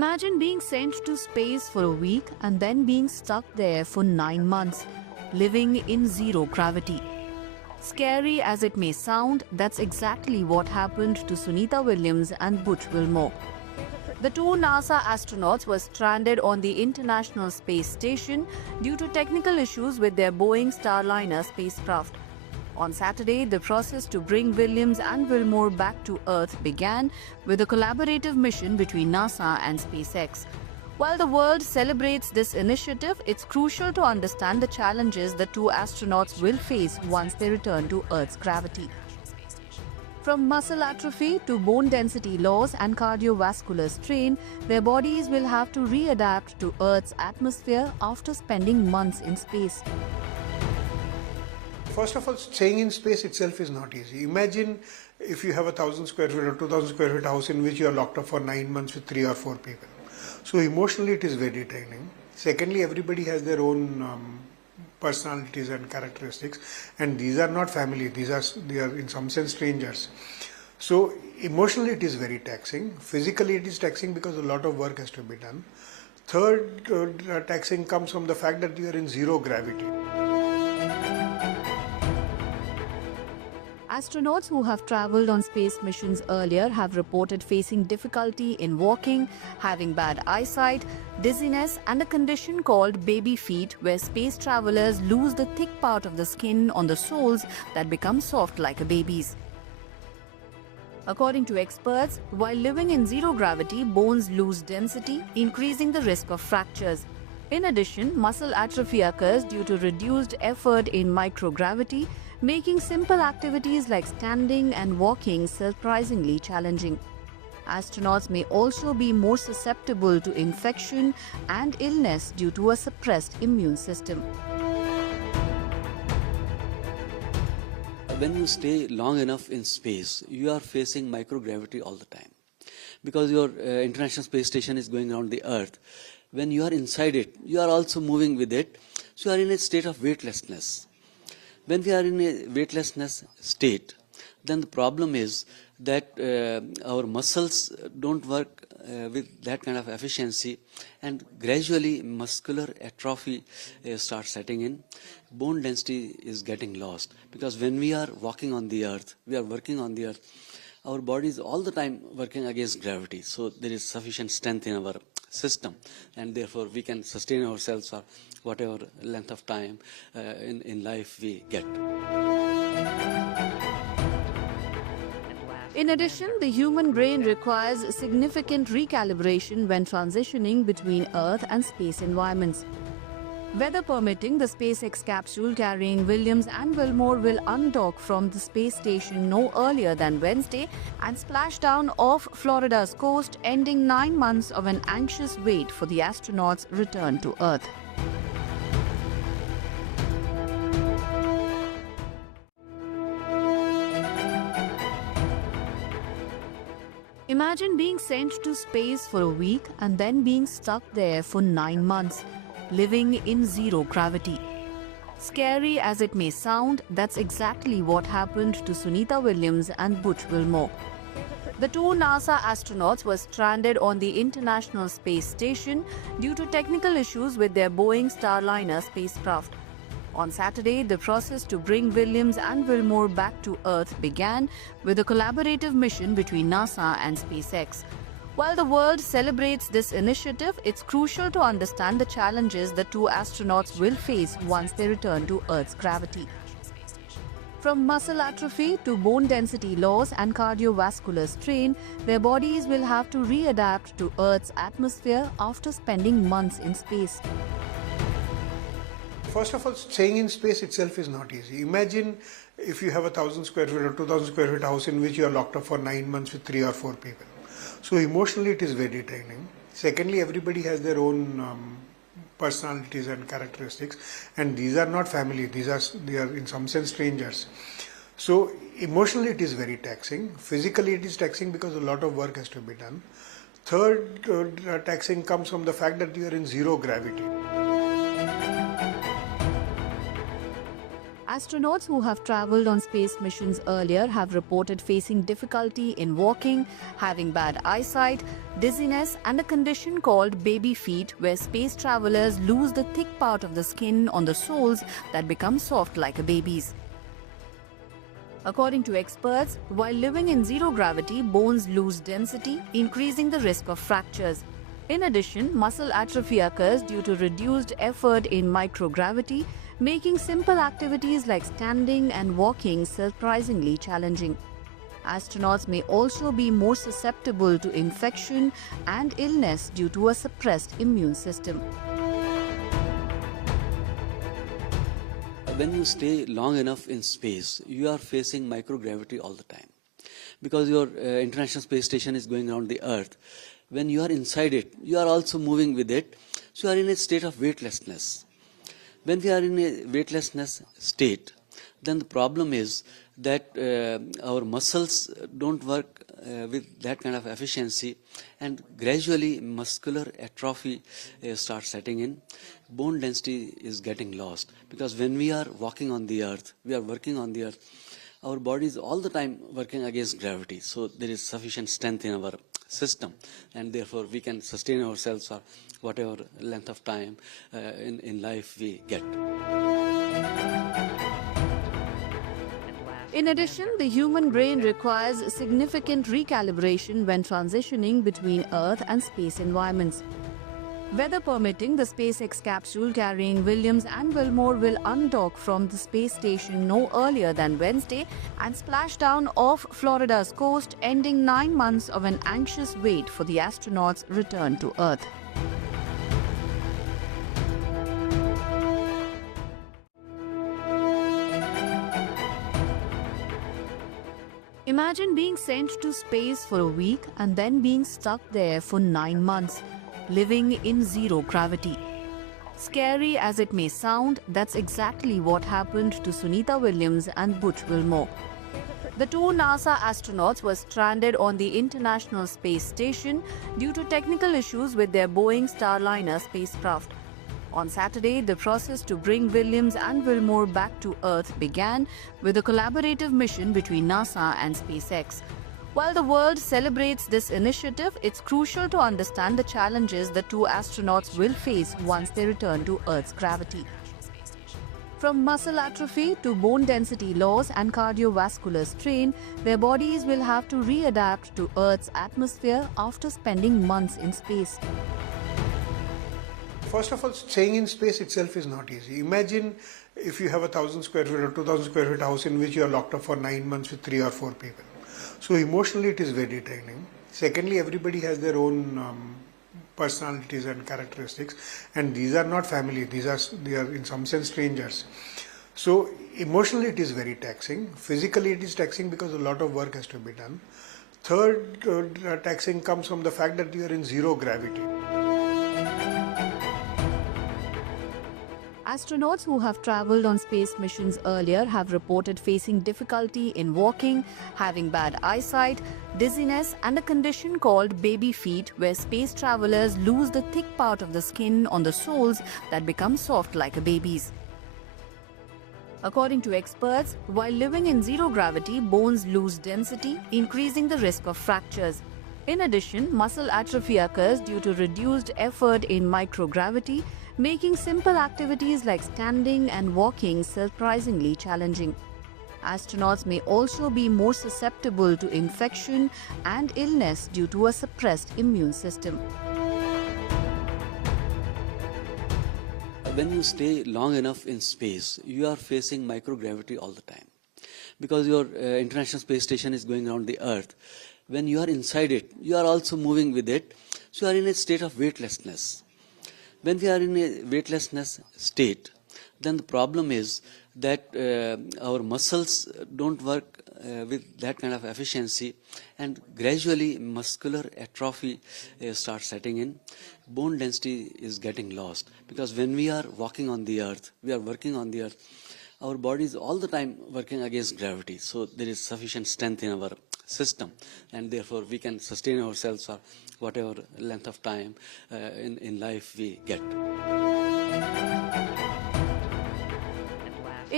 Imagine being sent to space for a week and then being stuck there for 9 months, living in zero gravity. Scary as it may sound, that's exactly what happened to Sunita Williams and Butch Wilmore. The two NASA astronauts were stranded on the International Space Station due to technical issues with their Boeing Starliner spacecraft. On Saturday, the process to bring Williams and Wilmore back to Earth began with a collaborative mission between NASA and SpaceX. While the world celebrates this initiative, it's crucial to understand the challenges the two astronauts will face once they return to Earth's gravity. From muscle atrophy to bone density loss and cardiovascular strain, their bodies will have to readapt to Earth's atmosphere after spending months in space. First of all, staying in space itself is not easy. Imagine if you have a 1,000 square feet or 2,000 square feet house in which you are locked up for 9 months with 3 or 4 people. So emotionally it is very draining. Secondly, everybody has their own personalities and characteristics, and these are not family, they are in some sense strangers. So emotionally it is very taxing. Physically it is taxing because a lot of work has to be done. Third taxing comes from the fact that you are in zero gravity. Astronauts who have traveled on space missions earlier have reported facing difficulty in walking, having bad eyesight, dizziness, and a condition called baby feet, where space travelers lose the thick part of the skin on the soles that become soft like a baby's. According to experts, while living in zero gravity, bones lose density, increasing the risk of fractures. In addition, muscle atrophy occurs due to reduced effort in microgravity, making simple activities like standing and walking surprisingly challenging. Astronauts may also be more susceptible to infection and illness due to a suppressed immune system. When you stay long enough in space, you are facing microgravity all the time. Because your International Space Station is going around the Earth. When you are inside it, you are also moving with it. So you are in a state of weightlessness. When we are in a weightlessness state, then the problem is that our muscles don't work with that kind of efficiency, and gradually muscular atrophy starts setting in. Bone density is getting lost, because when we are walking on the earth, we are working on the earth, our body is all the time working against gravity, so there is sufficient strength in our system, and therefore we can sustain ourselves for whatever length of time in life we get. In addition, the human brain requires significant recalibration when transitioning between Earth and space environments. Weather permitting, the SpaceX capsule carrying Williams and Wilmore will undock from the space station no earlier than Wednesday and splash down off Florida's coast, ending 9 months of an anxious wait for the astronauts' return to Earth. Imagine being sent to space for a week and then being stuck there for 9 months, living in zero gravity. Scary as it may sound, that's exactly what happened to Sunita Williams and Butch Wilmore. The two NASA astronauts were stranded on the International Space Station due to technical issues with their Boeing Starliner spacecraft. On Saturday, the process to bring Williams and Wilmore back to Earth began with a collaborative mission between NASA and SpaceX. While the world celebrates this initiative, it's crucial to understand the challenges the two astronauts will face once they return to Earth's gravity. From muscle atrophy to bone density loss and cardiovascular strain, their bodies will have to readapt to Earth's atmosphere after spending months in space. First of all, staying in space itself is not easy. Imagine if you have a 1,000 square feet or 2,000 square feet house in which you are locked up for 9 months with 3 or 4 people. So emotionally it is very draining. Secondly, everybody has their own personalities and characteristics, and these are not family, they are in some sense strangers. So emotionally it is very taxing. Physically it is taxing because a lot of work has to be done. Third taxing comes from the fact that you are in zero gravity. Astronauts who have traveled on space missions earlier have reported facing difficulty in walking, having bad eyesight, dizziness, and a condition called baby feet, where space travelers lose the thick part of the skin on the soles that become soft like a baby's. According to experts, while living in zero gravity, bones lose density, increasing the risk of fractures. In addition, muscle atrophy occurs due to reduced effort in microgravity, making simple activities like standing and walking surprisingly challenging. Astronauts may also be more susceptible to infection and illness due to a suppressed immune system. When you stay long enough in space, you are facing microgravity all the time. Because your International Space Station is going around the Earth, when you are inside it, you are also moving with it, so you are in a state of weightlessness. When we are in a weightlessness state, then the problem is that our muscles don't work with that kind of efficiency, and gradually muscular atrophy starts setting in. Bone density is getting lost, because when we are walking on the earth, we are working on the earth, our body is all the time working against gravity, so there is sufficient strength in our system, and therefore we can sustain ourselves for whatever length of time in life we get. In addition, the human brain requires significant recalibration when transitioning between Earth and space environments. Weather permitting, the SpaceX capsule carrying Williams and Wilmore will undock from the space station no earlier than Wednesday and splash down off Florida's coast, ending 9 months of an anxious wait for the astronauts' return to Earth. Imagine being sent to space for a week and then being stuck there for 9 months, living in zero gravity. Scary as it may sound, that's exactly what happened to Sunita Williams and Butch Wilmore. The two NASA astronauts were stranded on the International Space Station due to technical issues with their Boeing Starliner spacecraft. On Saturday, the process to bring Williams and Wilmore back to Earth began with a collaborative mission between NASA and SpaceX. While the world celebrates this initiative, it's crucial to understand the challenges the two astronauts will face once they return to Earth's gravity. From muscle atrophy to bone density loss and cardiovascular strain, their bodies will have to readapt to Earth's atmosphere after spending months in space. First of all, staying in space itself is not easy. Imagine if you have 1,000 square feet or 2,000 square feet house in which you are locked up for 9 months with 3 or 4 people. So emotionally it is very draining. Secondly, everybody has their own personalities and characteristics, and these are not family, they are in some sense strangers. So emotionally it is very taxing. Physically it is taxing because a lot of work has to be done. Third taxing comes from the fact that you are in zero gravity. Astronauts who have traveled on space missions earlier have reported facing difficulty in walking, having bad eyesight, dizziness, and a condition called baby feet, where space travelers lose the thick part of the skin on the soles that become soft like a baby's. According to experts, while living in zero gravity, bones lose density, increasing the risk of fractures. In addition, muscle atrophy occurs due to reduced effort in microgravity, making simple activities like standing and walking surprisingly challenging. Astronauts may also be more susceptible to infection and illness due to a suppressed immune system. When you stay long enough in space, you are facing microgravity all the time. Because your International Space Station is going around the Earth, when you are inside it, you are also moving with it, so you are in a state of weightlessness. When we are in a weightlessness state, then the problem is that our muscles don't work with that kind of efficiency, and gradually muscular atrophy starts setting in. Bone density is getting lost, because when we are walking on the earth, we are working on the earth, our body is all the time working against gravity, so there is sufficient strength in our system, and therefore we can sustain ourselves for whatever length of time in life we get.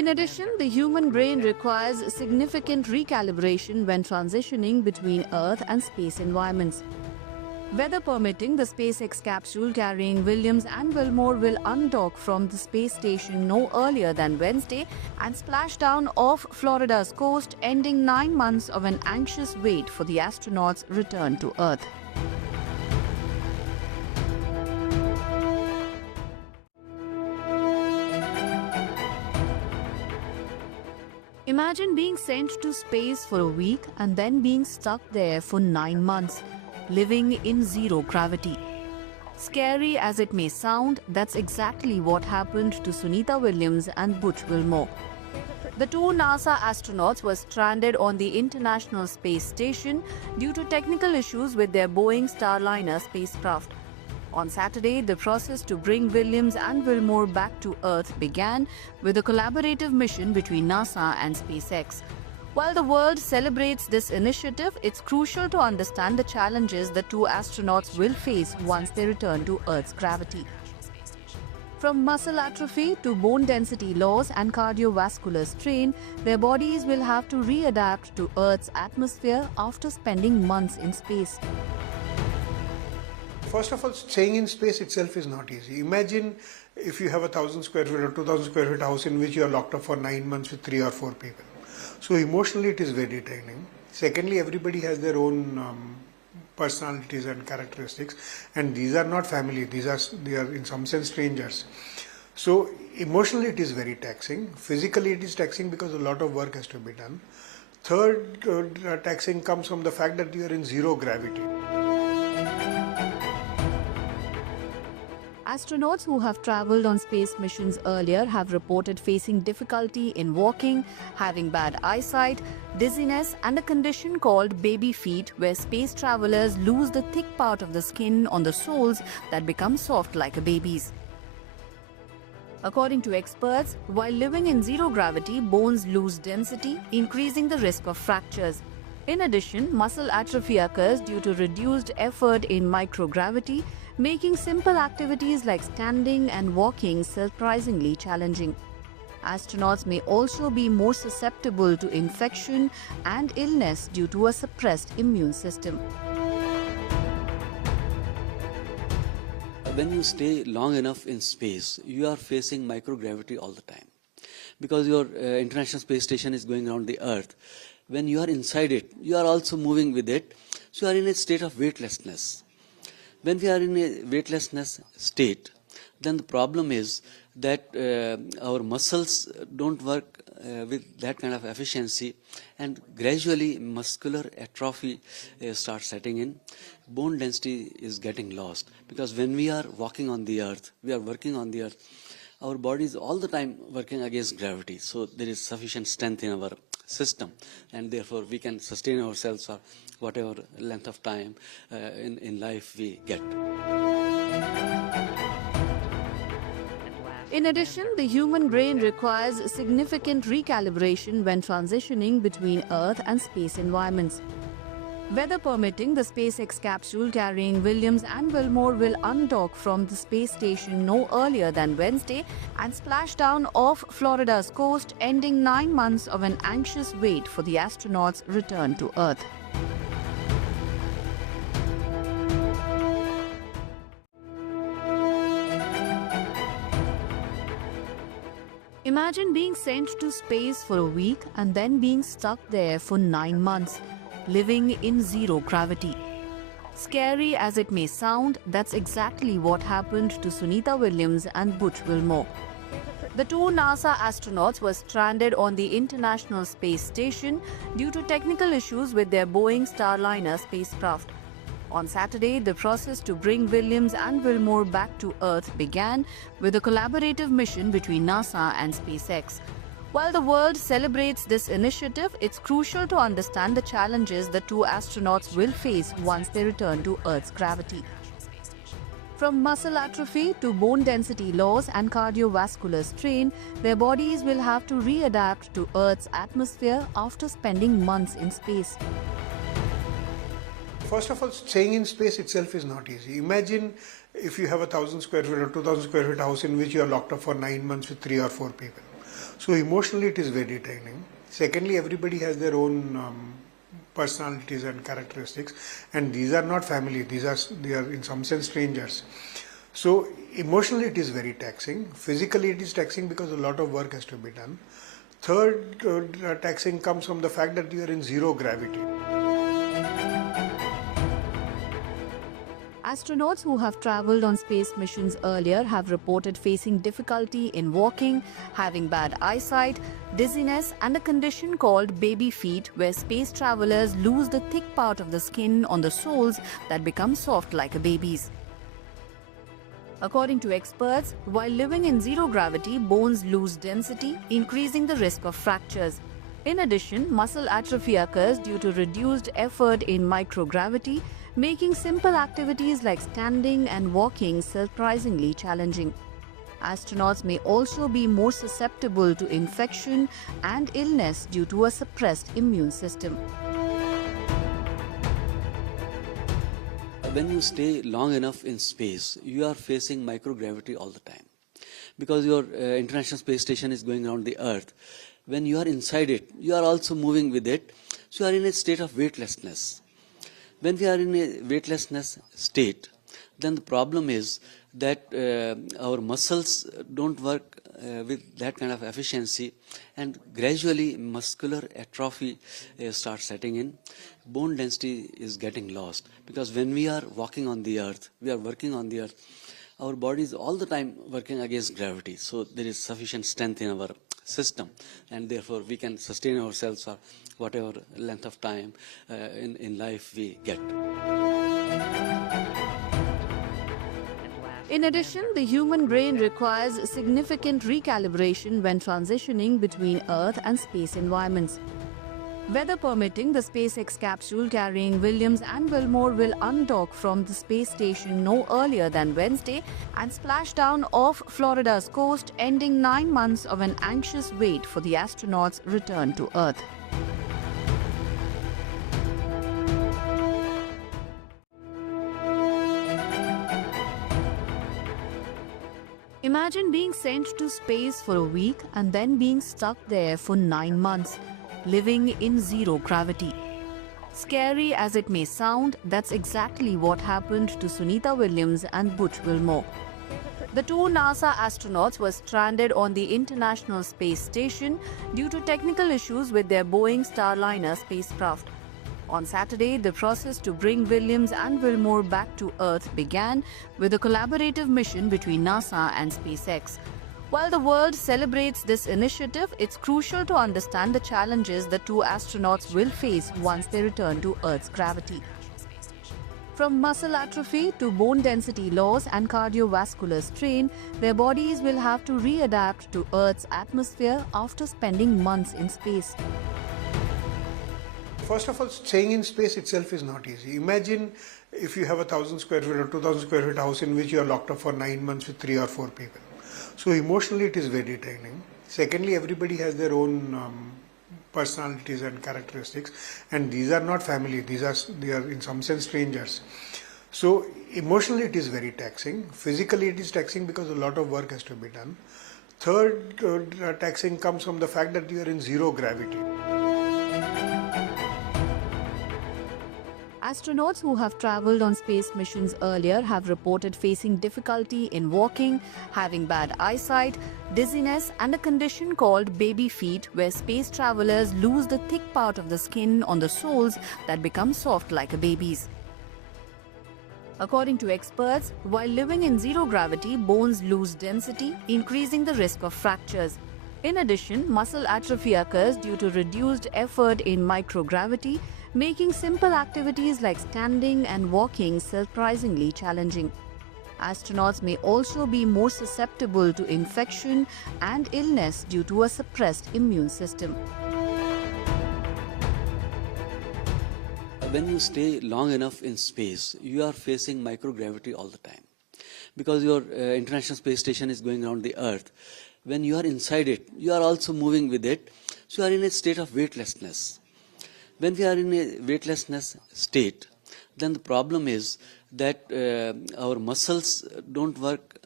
In addition, the human brain requires significant recalibration when transitioning between Earth and space environments. Weather permitting, the SpaceX capsule carrying Williams and Wilmore will undock from the space station no earlier than Wednesday and splash down off Florida's coast, ending 9 months of an anxious wait for the astronauts' return to Earth. Imagine being sent to space for a week and then being stuck there for 9 months, living in zero gravity. Scary as it may sound, that's exactly what happened to Sunita Williams and Butch Wilmore. The two NASA astronauts were stranded on the International Space Station due to technical issues with their Boeing Starliner spacecraft. On Saturday, the process to bring Williams and Wilmore back to Earth began with a collaborative mission between NASA and SpaceX. While the world celebrates this initiative, it's crucial to understand the challenges the two astronauts will face once they return to Earth's gravity. From muscle atrophy to bone density loss and cardiovascular strain, their bodies will have to readapt to Earth's atmosphere after spending months in space. First of all, staying in space itself is not easy. Imagine if you have 1,000 square feet or 2,000 square feet house in which you are locked up for 9 months with 3 or 4 people. So emotionally it is very draining. Secondly, everybody has their own personalities and characteristics, and these are not family, they are in some sense strangers. So emotionally it is very taxing. Physically it is taxing because a lot of work has to be done. Third, taxing comes from the fact that you are in zero gravity. Astronauts who have traveled on space missions earlier have reported facing difficulty in walking, having bad eyesight, dizziness, and a condition called baby feet, where space travelers lose the thick part of the skin on the soles that become soft like a baby's. According to experts, while living in zero gravity, bones lose density, increasing the risk of fractures. In addition, muscle atrophy occurs due to reduced effort in microgravity, making simple activities like standing and walking surprisingly challenging. Astronauts may also be more susceptible to infection and illness due to a suppressed immune system. When you stay long enough in space, you are facing microgravity all the time. Because your International Space Station is going around the Earth, when you are inside it, you are also moving with it, so you are in a state of weightlessness. When we are in a weightlessness state, then the problem is that our muscles don't work with that kind of efficiency, and gradually muscular atrophy starts setting in. Bone density is getting lost, because when we are walking on the Earth, we are working on the Earth, our body is all the time working against gravity, so there is sufficient strength in our system, and therefore we can sustain ourselves for whatever length of time in life we get. In addition, the human brain requires significant recalibration when transitioning between Earth and space environments. Weather permitting, the SpaceX capsule carrying Williams and Wilmore will undock from the space station no earlier than Wednesday and splash down off Florida's coast, ending 9 months of an anxious wait for the astronauts' return to Earth. Imagine being sent to space for a week and then being stuck there for 9 months, living in zero gravity. Scary as it may sound, that's exactly what happened to Sunita Williams and Butch Wilmore. The two NASA astronauts were stranded on the International Space Station due to technical issues with their Boeing Starliner spacecraft. On Saturday, the process to bring Williams and Wilmore back to Earth began with a collaborative mission between NASA and SpaceX. While the world celebrates this initiative, it's crucial to understand the challenges the two astronauts will face once they return to Earth's gravity. From muscle atrophy to bone density loss and cardiovascular strain, their bodies will have to readapt to Earth's atmosphere after spending months in space. First of all, staying in space itself is not easy. Imagine if you have 1,000 square feet or 2,000 square feet house in which you are locked up for 9 months with 3 or 4 people. So emotionally it is very draining. Secondly, everybody has their own personalities and characteristics, and these are not family, they are in some sense strangers. So emotionally it is very taxing. Physically it is taxing because a lot of work has to be done. Third, taxing comes from the fact that you are in zero gravity. Astronauts who have traveled on space missions earlier have reported facing difficulty in walking, having bad eyesight, dizziness, and a condition called baby feet, where space travelers lose the thick part of the skin on the soles that become soft like a baby's. According to experts, while living in zero gravity, bones lose density, increasing the risk of fractures. In addition, muscle atrophy occurs due to reduced effort in microgravity, making simple activities like standing and walking surprisingly challenging. Astronauts may also be more susceptible to infection and illness due to a suppressed immune system. When you stay long enough in space, you are facing microgravity all the time. Because your International Space Station is going around the Earth, when you are inside it, you are also moving with it, so you are in a state of weightlessness. When we are in a weightlessness state, then the problem is that our muscles don't work with that kind of efficiency, and gradually muscular atrophy starts setting in. Bone density is getting lost, because when we are walking on the earth, we are working on the earth, our body is all the time working against gravity, so there is sufficient strength in our system, and therefore we can sustain ourselves for whatever length of time in life we get. In addition, the human brain requires significant recalibration when transitioning between Earth and space environments. Weather permitting, the SpaceX capsule carrying Williams and Wilmore will undock from the space station no earlier than Wednesday and splash down off Florida's coast, ending 9 months of an anxious wait for the astronauts' return to Earth. Imagine being sent to space for a week and then being stuck there for 9 months, living in zero gravity. Scary as it may sound, that's exactly what happened to Sunita Williams and Butch Wilmore. The two NASA astronauts were stranded on the International Space Station due to technical issues with their Boeing Starliner spacecraft. On Saturday, the process to bring Williams and Wilmore back to Earth began with a collaborative mission between NASA and SpaceX. While the world celebrates this initiative, it's crucial to understand the challenges the two astronauts will face once they return to Earth's gravity. From muscle atrophy to bone density loss and cardiovascular strain, their bodies will have to readapt to Earth's atmosphere after spending months in space. First of all, staying in space itself is not easy. Imagine if you have a 1,000 square feet or 2,000 square feet house in which you are locked up for 9 months with 3 or 4 people. So emotionally it is very draining. Secondly, everybody has their own personalities and characteristics, and these are not family, they are in some sense strangers. So emotionally it is very taxing. Physically it is taxing because a lot of work has to be done. Third, taxing comes from the fact that you are in zero gravity. Astronauts who have traveled on space missions earlier have reported facing difficulty in walking, having bad eyesight, dizziness, and a condition called baby feet, where space travelers lose the thick part of the skin on the soles that become soft like a baby's. According to experts, while living in zero gravity, bones lose density, increasing the risk of fractures. In addition, muscle atrophy occurs due to reduced effort in microgravity, making simple activities like standing and walking surprisingly challenging. Astronauts may also be more susceptible to infection and illness due to a suppressed immune system. When you stay long enough in space, you are facing microgravity all the time. Because your International Space Station is going around the Earth, when you are inside it, you are also moving with it, so you are in a state of weightlessness. When we are in a weightlessness state, then the problem is that our muscles don't work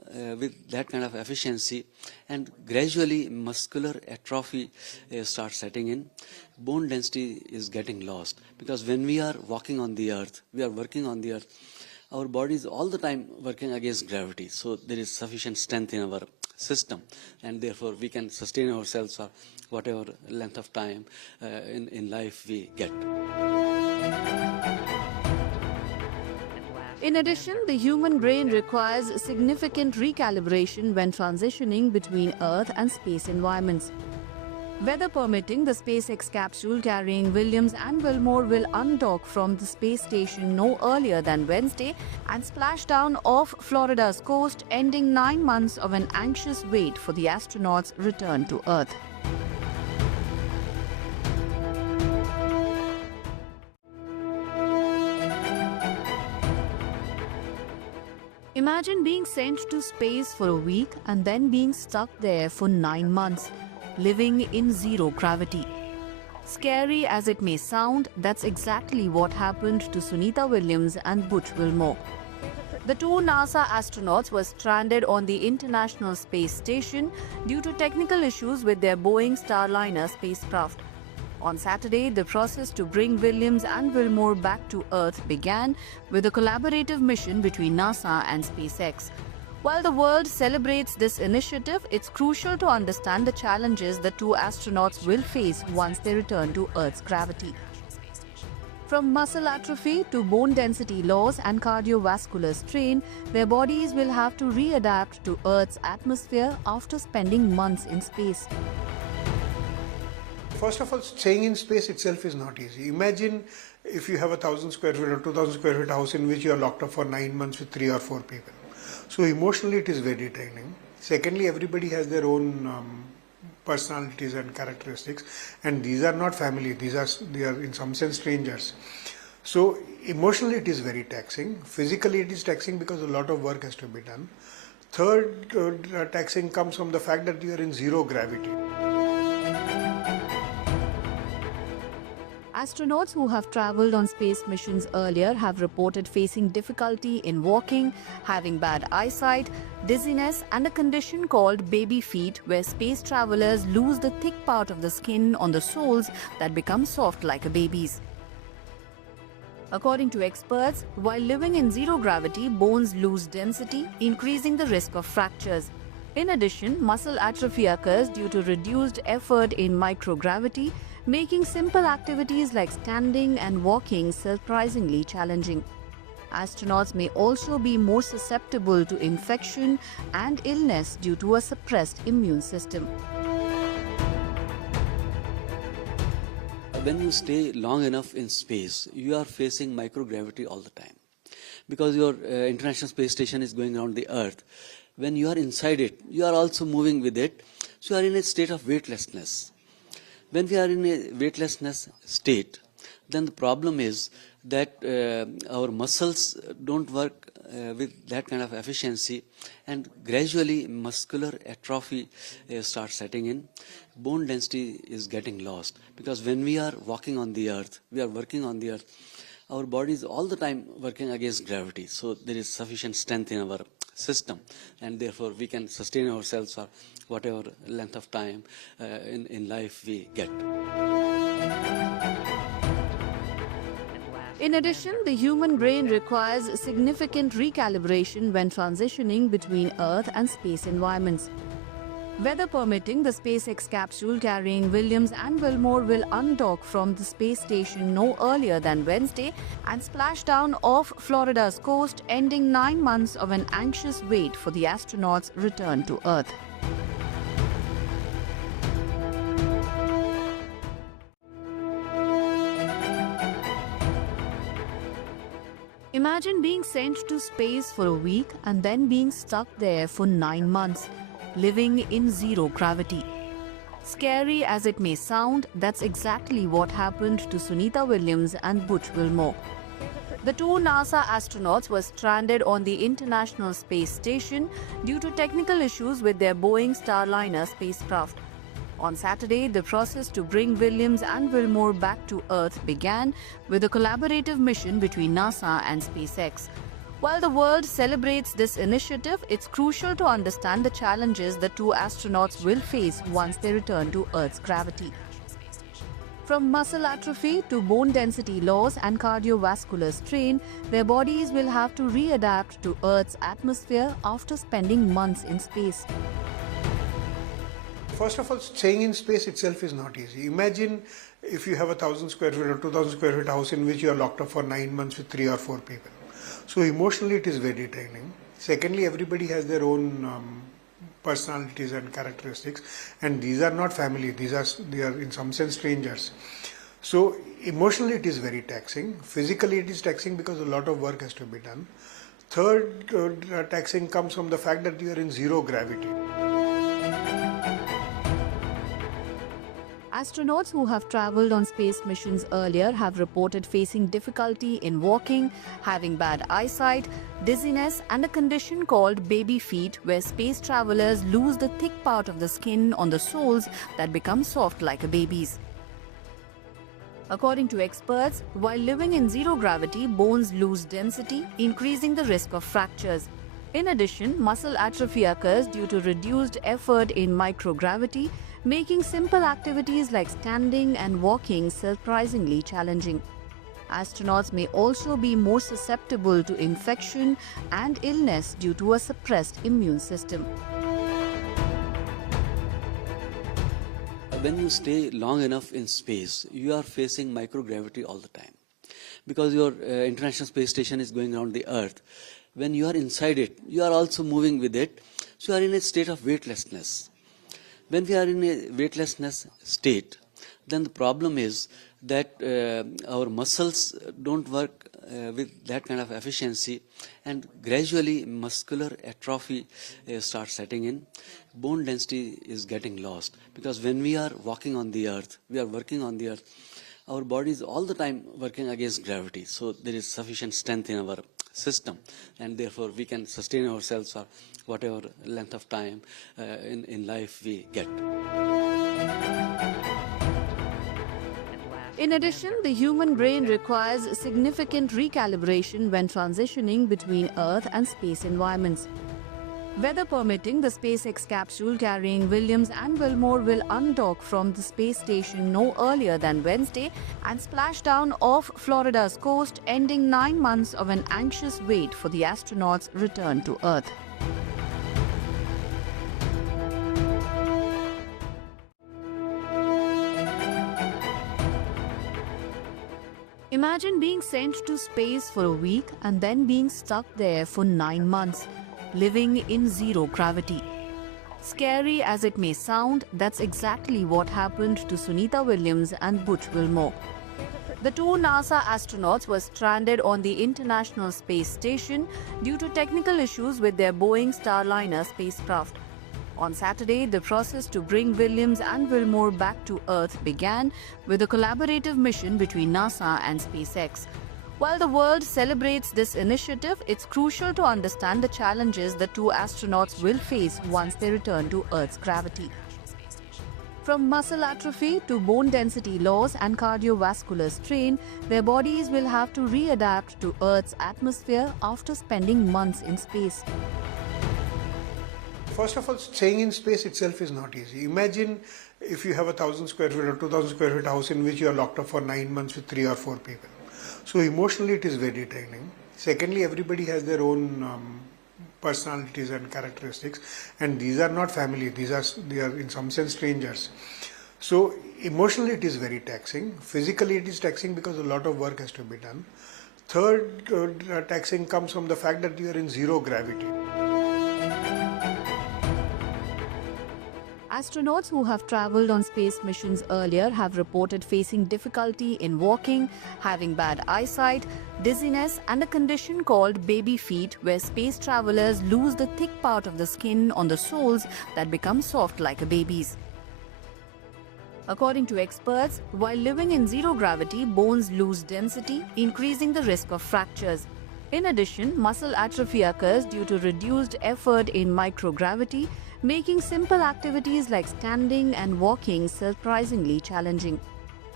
with that kind of efficiency, and gradually muscular atrophy starts setting in. Bone density is getting lost, because when we are walking on the earth, we are working on the earth, our body is all the time working against gravity, so there is sufficient strength in our system, and therefore we can sustain ourselves for whatever length of time in life we get. In addition, the human brain requires significant recalibration when transitioning between Earth and space environments. Weather permitting, the SpaceX capsule carrying Williams and Wilmore will undock from the space station no earlier than Wednesday and splash down off Florida's coast, ending 9 months of an anxious wait for the astronauts' return to Earth. Imagine being sent to space for a week and then being stuck there for 9 months, living in zero gravity. Scary as it may sound, that's exactly what happened to Sunita Williams and Butch Wilmore. The two NASA astronauts were stranded on the International Space Station due to technical issues with their Boeing Starliner spacecraft. On Saturday, the process to bring Williams and Wilmore back to Earth began with a collaborative mission between NASA and SpaceX. While the world celebrates this initiative, it's crucial to understand the challenges the two astronauts will face once they return to Earth's gravity. From muscle atrophy to bone density loss and cardiovascular strain, their bodies will have to readapt to Earth's atmosphere after spending months in space. First of all, staying in space itself is not easy. Imagine if you have 1,000 square feet or 2,000 square feet house in which you are locked up for 9 months with 3 or 4 people. So emotionally it is very draining. Secondly, everybody has their own personalities and characteristics, and these are not family, they are in some sense strangers. So emotionally it is very taxing. Physically it is taxing because a lot of work has to be done. Third taxing comes from the fact that you are in zero gravity. Astronauts who have traveled on space missions earlier have reported facing difficulty in walking, having bad eyesight, dizziness, and a condition called baby feet, where space travelers lose the thick part of the skin on the soles that become soft like a baby's. According to experts, while living in zero gravity, bones lose density, increasing the risk of fractures. In addition, muscle atrophy occurs due to reduced effort in microgravity, making simple activities like standing and walking surprisingly challenging. Astronauts may also be more susceptible to infection and illness due to a suppressed immune system. When you stay long enough in space, you are facing microgravity all the time, because your International Space Station is going around the Earth. When you are inside it, you are also moving with it, so you are in a state of weightlessness. When we are in a weightlessness state, then the problem is that our muscles don't work with that kind of efficiency, and gradually muscular atrophy starts setting in. Bone density is getting lost, because when we are walking on the earth, we are working on the earth, our body is all the time working against gravity, so there is sufficient strength in our system, and therefore we can sustain ourselves for whatever length of time in life we get. In addition, the human brain requires significant recalibration when transitioning between Earth and space environments. Weather permitting, the SpaceX capsule carrying Williams and Wilmore will undock from the space station no earlier than Wednesday and splash down off Florida's coast, ending 9 months of an anxious wait for the astronauts' return to Earth. Imagine being sent to space for a week and then being stuck there for 9 months, living in zero gravity. Scary as it may sound, that's exactly what happened to Sunita Williams and Butch Wilmore. The two NASA astronauts were stranded on the International Space Station due to technical issues with their Boeing Starliner spacecraft. On Saturday, the process to bring Williams and Wilmore back to Earth began with a collaborative mission between NASA and SpaceX. While the world celebrates this initiative, it's crucial to understand the challenges the two astronauts will face once they return to Earth's gravity. From muscle atrophy to bone density loss and cardiovascular strain, their bodies will have to readapt to Earth's atmosphere after spending months in space. First of all, staying in space itself is not easy. Imagine if you have 1,000 square feet or 2,000 square feet house in which you are locked up for 9 months with 3 or 4 people. So emotionally it is very draining. Secondly, everybody has their own personalities and characteristics, and these are not family, they are in some sense strangers. So emotionally it is very taxing. Physically it is taxing because a lot of work has to be done. Third taxing comes from the fact that you are in zero gravity. Astronauts who have traveled on space missions earlier have reported facing difficulty in walking, having bad eyesight, dizziness, and a condition called baby feet, where space travelers lose the thick part of the skin on the soles that become soft like a baby's. According to experts, while living in zero gravity, bones lose density, increasing the risk of fractures. In addition, muscle atrophy occurs due to reduced effort in microgravity, making simple activities like standing and walking surprisingly challenging. Astronauts may also be more susceptible to infection and illness due to a suppressed immune system. When you stay long enough in space, you are facing microgravity all the time. Because your International Space Station is going around the Earth, when you are inside it, you are also moving with it, so you are in a state of weightlessness. When we are in a weightlessness state, then the problem is that our muscles don't work with that kind of efficiency, and gradually muscular atrophy starts setting in. Bone density is getting lost, because when we are walking on the Earth, we are working on the Earth, our body is all the time working against gravity, so there is sufficient strength in our system, and therefore we can sustain ourselves for whatever length of time in life we get. In addition, the human brain requires significant recalibration when transitioning between Earth and space environments. Weather permitting, the SpaceX capsule carrying Williams and Wilmore will undock from the space station no earlier than Wednesday and splash down off Florida's coast, ending 9 months of an anxious wait for the astronauts' return to Earth. Imagine being sent to space for a week and then being stuck there for 9 months, living in zero gravity. Scary as it may sound, that's exactly what happened to Sunita Williams and Butch Wilmore. The two NASA astronauts were stranded on the International Space Station due to technical issues with their Boeing Starliner spacecraft. On Saturday, the process to bring Williams and Wilmore back to Earth began with a collaborative mission between NASA and SpaceX. While the world celebrates this initiative, it's crucial to understand the challenges the two astronauts will face once they return to Earth's gravity. From muscle atrophy to bone density loss and cardiovascular strain, their bodies will have to readapt to Earth's atmosphere after spending months in space. First of all, staying in space itself is not easy. Imagine if you have 1,000 square feet or 2,000 square feet house in which you are locked up for 9 months with 3 or 4 people. So emotionally it is very draining. Secondly, everybody has their own personalities and characteristics, and these are not family, they are in some sense strangers. So emotionally it is very taxing. Physically it is taxing because a lot of work has to be done. Third taxing comes from the fact that you are in zero gravity. Astronauts who have traveled on space missions earlier have reported facing difficulty in walking, having bad eyesight, dizziness, and a condition called baby feet, where space travelers lose the thick part of the skin on the soles that become soft like a baby's. According to experts, while living in zero gravity, bones lose density, increasing the risk of fractures. In addition, muscle atrophy occurs due to reduced effort in microgravity, making simple activities like standing and walking surprisingly challenging.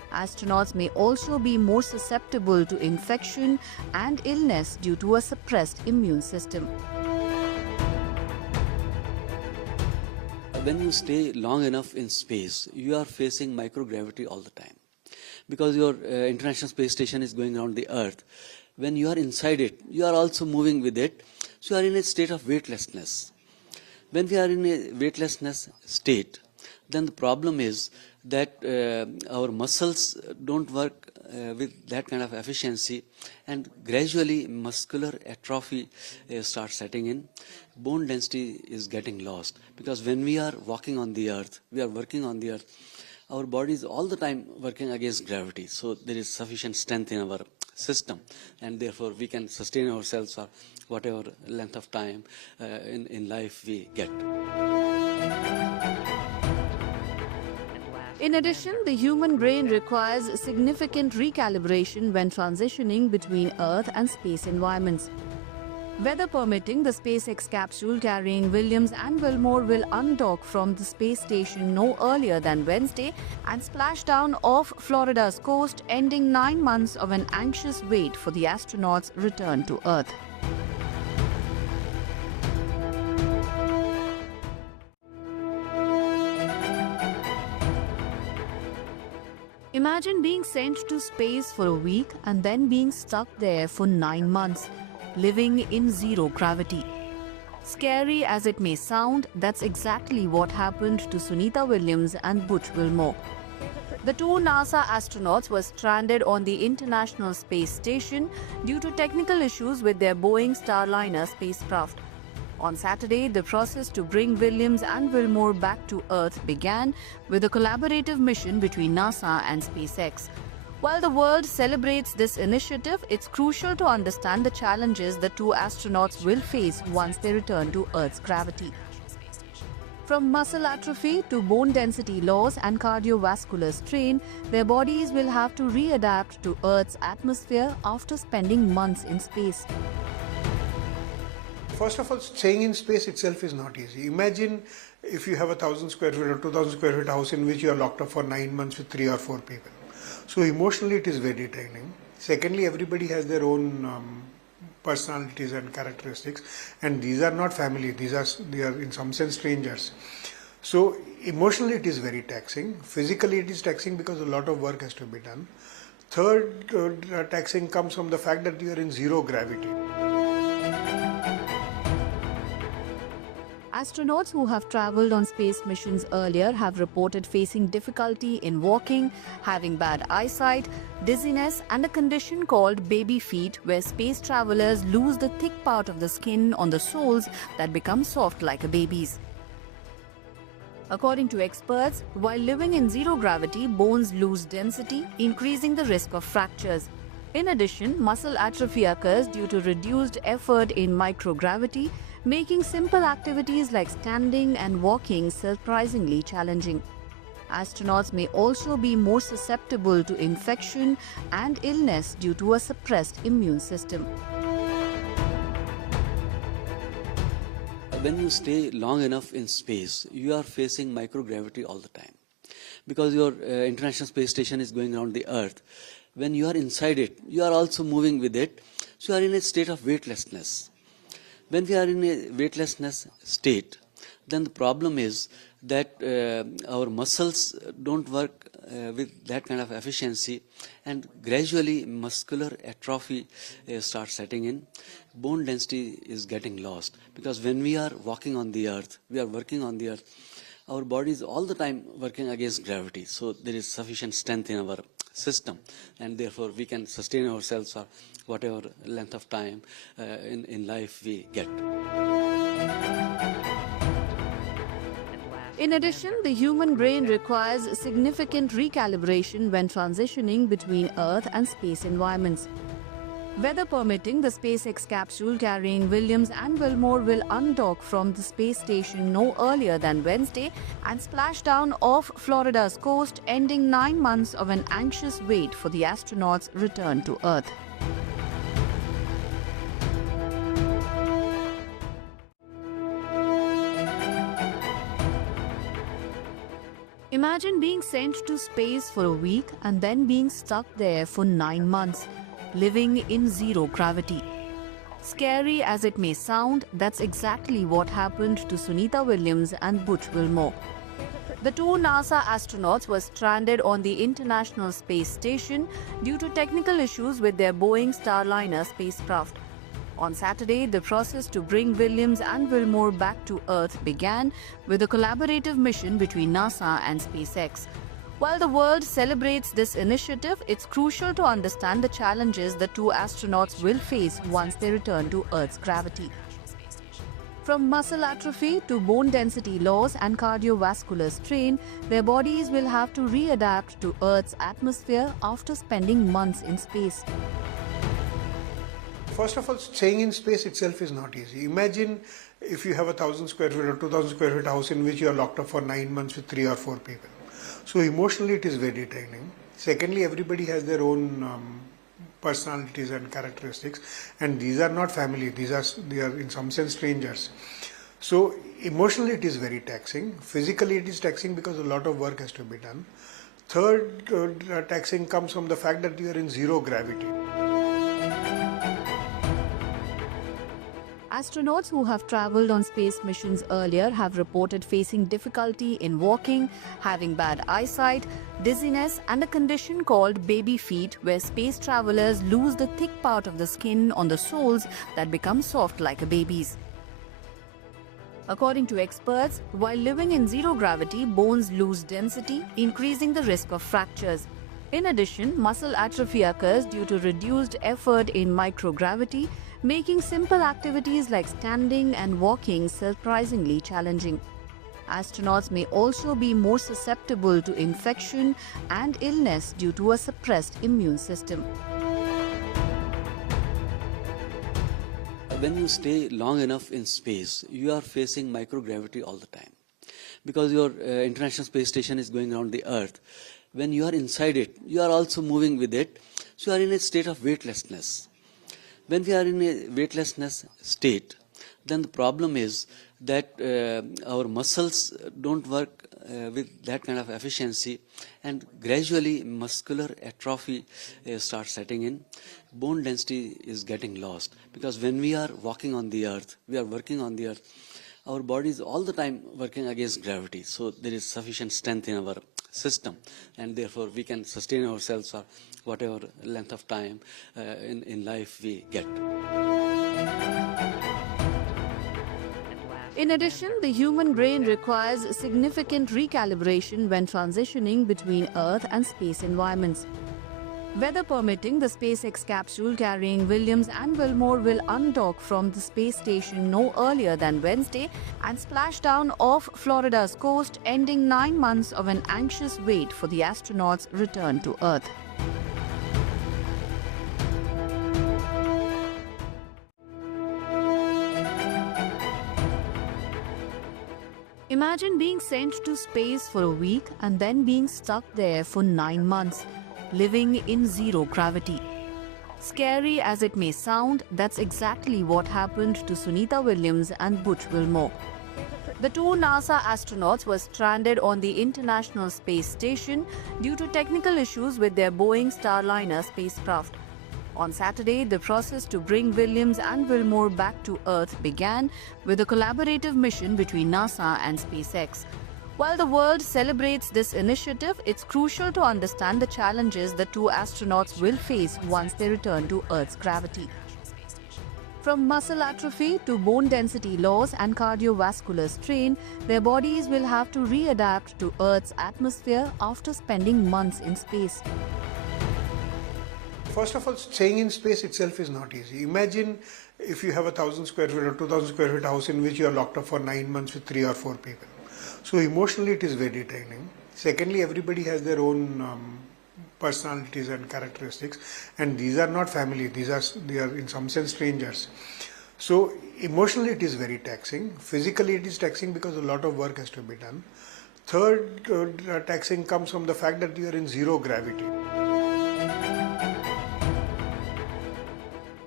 Astronauts may also be more susceptible to infection and illness due to a suppressed immune system. When you stay long enough in space, you are facing microgravity all the time. Because your International Space Station is going around the Earth, when you are inside it, you are also moving with it, so you are in a state of weightlessness. When we are in a weightlessness state, then the problem is that our muscles don't work with that kind of efficiency, and gradually muscular atrophy starts setting in. Bone density is getting lost, because when we are walking on the Earth, we are working on the Earth, our body is all the time working against gravity, so there is sufficient strength in our system, and therefore we can sustain ourselves for whatever length of time in life we get. In addition, the human brain requires significant recalibration when transitioning between Earth and space environments. Weather permitting, the SpaceX capsule carrying Williams and Wilmore will undock from the space station no earlier than Wednesday and splash down off Florida's coast, ending 9 months of an anxious wait for the astronauts' return to Earth. Imagine being sent to space for a week and then being stuck there for 9 months, living in zero gravity. Scary as it may sound, that's exactly what happened to Sunita Williams and Butch Wilmore. The two NASA astronauts were stranded on the International Space Station due to technical issues with their Boeing Starliner spacecraft. On Saturday, the process to bring Williams and Wilmore back to Earth began with a collaborative mission between NASA and SpaceX. While the world celebrates this initiative, it's crucial to understand the challenges the two astronauts will face once they return to Earth's gravity. From muscle atrophy to bone density loss and cardiovascular strain, their bodies will have to readapt to Earth's atmosphere after spending months in space. First of all, staying in space itself is not easy. Imagine if you have 1,000 square feet or 2,000 square feet house in which you are locked up for 9 months with 3 or 4 people. So emotionally it is very draining. Secondly, everybody has their own personalities and characteristics, and these are not family, they are in some sense strangers. So emotionally it is very taxing. Physically it is taxing because a lot of work has to be done. Third taxing comes from the fact that you are in zero gravity. Astronauts who have traveled on space missions earlier have reported facing difficulty in walking, having bad eyesight, dizziness, and a condition called baby feet, where space travelers lose the thick part of the skin on the soles that become soft like a baby's. According to experts, while living in zero gravity, bones lose density, increasing the risk of fractures. In addition, muscle atrophy occurs due to reduced effort in microgravity, making simple activities like standing and walking surprisingly challenging. Astronauts may also be more susceptible to infection and illness due to a suppressed immune system. When you stay long enough in space, you are facing microgravity all the time. Because your International Space Station is going around the Earth, when you are inside it, you are also moving with it, so you are in a state of weightlessness. When we are in a weightlessness state, then the problem is that our muscles don't work with that kind of efficiency, and gradually muscular atrophy starts setting in. Bone density is getting lost, because when we are walking on the Earth, we are working on the Earth, our body is all the time working against gravity, so there is sufficient strength in our system, and therefore we can sustain ourselves for whatever length of time in life we get. In addition, the human brain requires significant recalibration when transitioning between Earth and space environments. Weather permitting, the SpaceX capsule carrying Williams and Wilmore will undock from the space station no earlier than Wednesday and splash down off Florida's coast, ending 9 months of an anxious wait for the astronauts' return to Earth. Imagine being sent to space for a week and then being stuck there for 9 months, living in zero gravity. Scary as it may sound, that's exactly what happened to Sunita Williams and Butch Wilmore. The two NASA astronauts were stranded on the International Space Station due to technical issues with their Boeing Starliner spacecraft. On Saturday, the process to bring Williams and Wilmore back to Earth began with a collaborative mission between NASA and SpaceX. While the world celebrates this initiative, it's crucial to understand the challenges the two astronauts will face once they return to Earth's gravity. From muscle atrophy to bone density loss and cardiovascular strain, their bodies will have to readapt to Earth's atmosphere after spending months in space. First of all, staying in space itself is not easy. Imagine if you have a 1,000 square feet or 2,000 square feet house in which you are locked up for 9 months with 3 or 4 people. So emotionally it is very draining. Secondly, everybody has their own personalities and characteristics, and these are not family, they are in some sense strangers. So emotionally it is very taxing. Physically it is taxing because a lot of work has to be done. Third, taxing comes from the fact that you are in zero gravity. Astronauts who have traveled on space missions earlier have reported facing difficulty in walking, having bad eyesight, dizziness, and a condition called baby feet, where space travelers lose the thick part of the skin on the soles that become soft like a baby's. According to experts, while living in zero gravity, bones lose density, increasing the risk of fractures. In addition, muscle atrophy occurs due to reduced effort in microgravity, making simple activities like standing and walking surprisingly challenging. Astronauts may also be more susceptible to infection and illness due to a suppressed immune system. When you stay long enough in space, you are facing microgravity all the time. Because your International Space Station is going around the Earth. When you are inside it, you are also moving with it. So you are in a state of weightlessness. When we are in a weightlessness state, then the problem is that our muscles don't work with that kind of efficiency, and gradually muscular atrophy starts setting in. Bone density is getting lost, because when we are walking on the Earth, we are working on the Earth, our body is all the time working against gravity. So there is sufficient strength in our system, and therefore we can sustain ourselves for whatever length of time in life we get. In addition, the human brain requires significant recalibration when transitioning between Earth and space environments. Weather permitting, the SpaceX capsule carrying Williams and Wilmore will undock from the space station no earlier than Wednesday and splash down off Florida's coast, ending 9 months of an anxious wait for the astronauts' return to Earth. Imagine being sent to space for a week and then being stuck there for 9 months, living in zero gravity. Scary as it may sound, that's exactly what happened to Sunita Williams and Butch Wilmore. The two NASA astronauts were stranded on the International Space Station due to technical issues with their Boeing Starliner spacecraft. On Saturday, the process to bring Williams and Wilmore back to Earth began with a collaborative mission between NASA and SpaceX. While the world celebrates this initiative, it's crucial to understand the challenges the two astronauts will face once they return to Earth's gravity. From muscle atrophy to bone density loss and cardiovascular strain, their bodies will have to readapt to Earth's atmosphere after spending months in space. First of all, staying in space itself is not easy. Imagine if you have a 1,000 square feet or 2,000 square feet house in which you are locked up for 9 months with 3 or 4 people. So emotionally it is very draining. Secondly, everybody has their own personalities and characteristics, and these are not family, they are in some sense strangers. So emotionally it is very taxing. Physically it is taxing because a lot of work has to be done. Third, taxing comes from the fact that you are in zero gravity.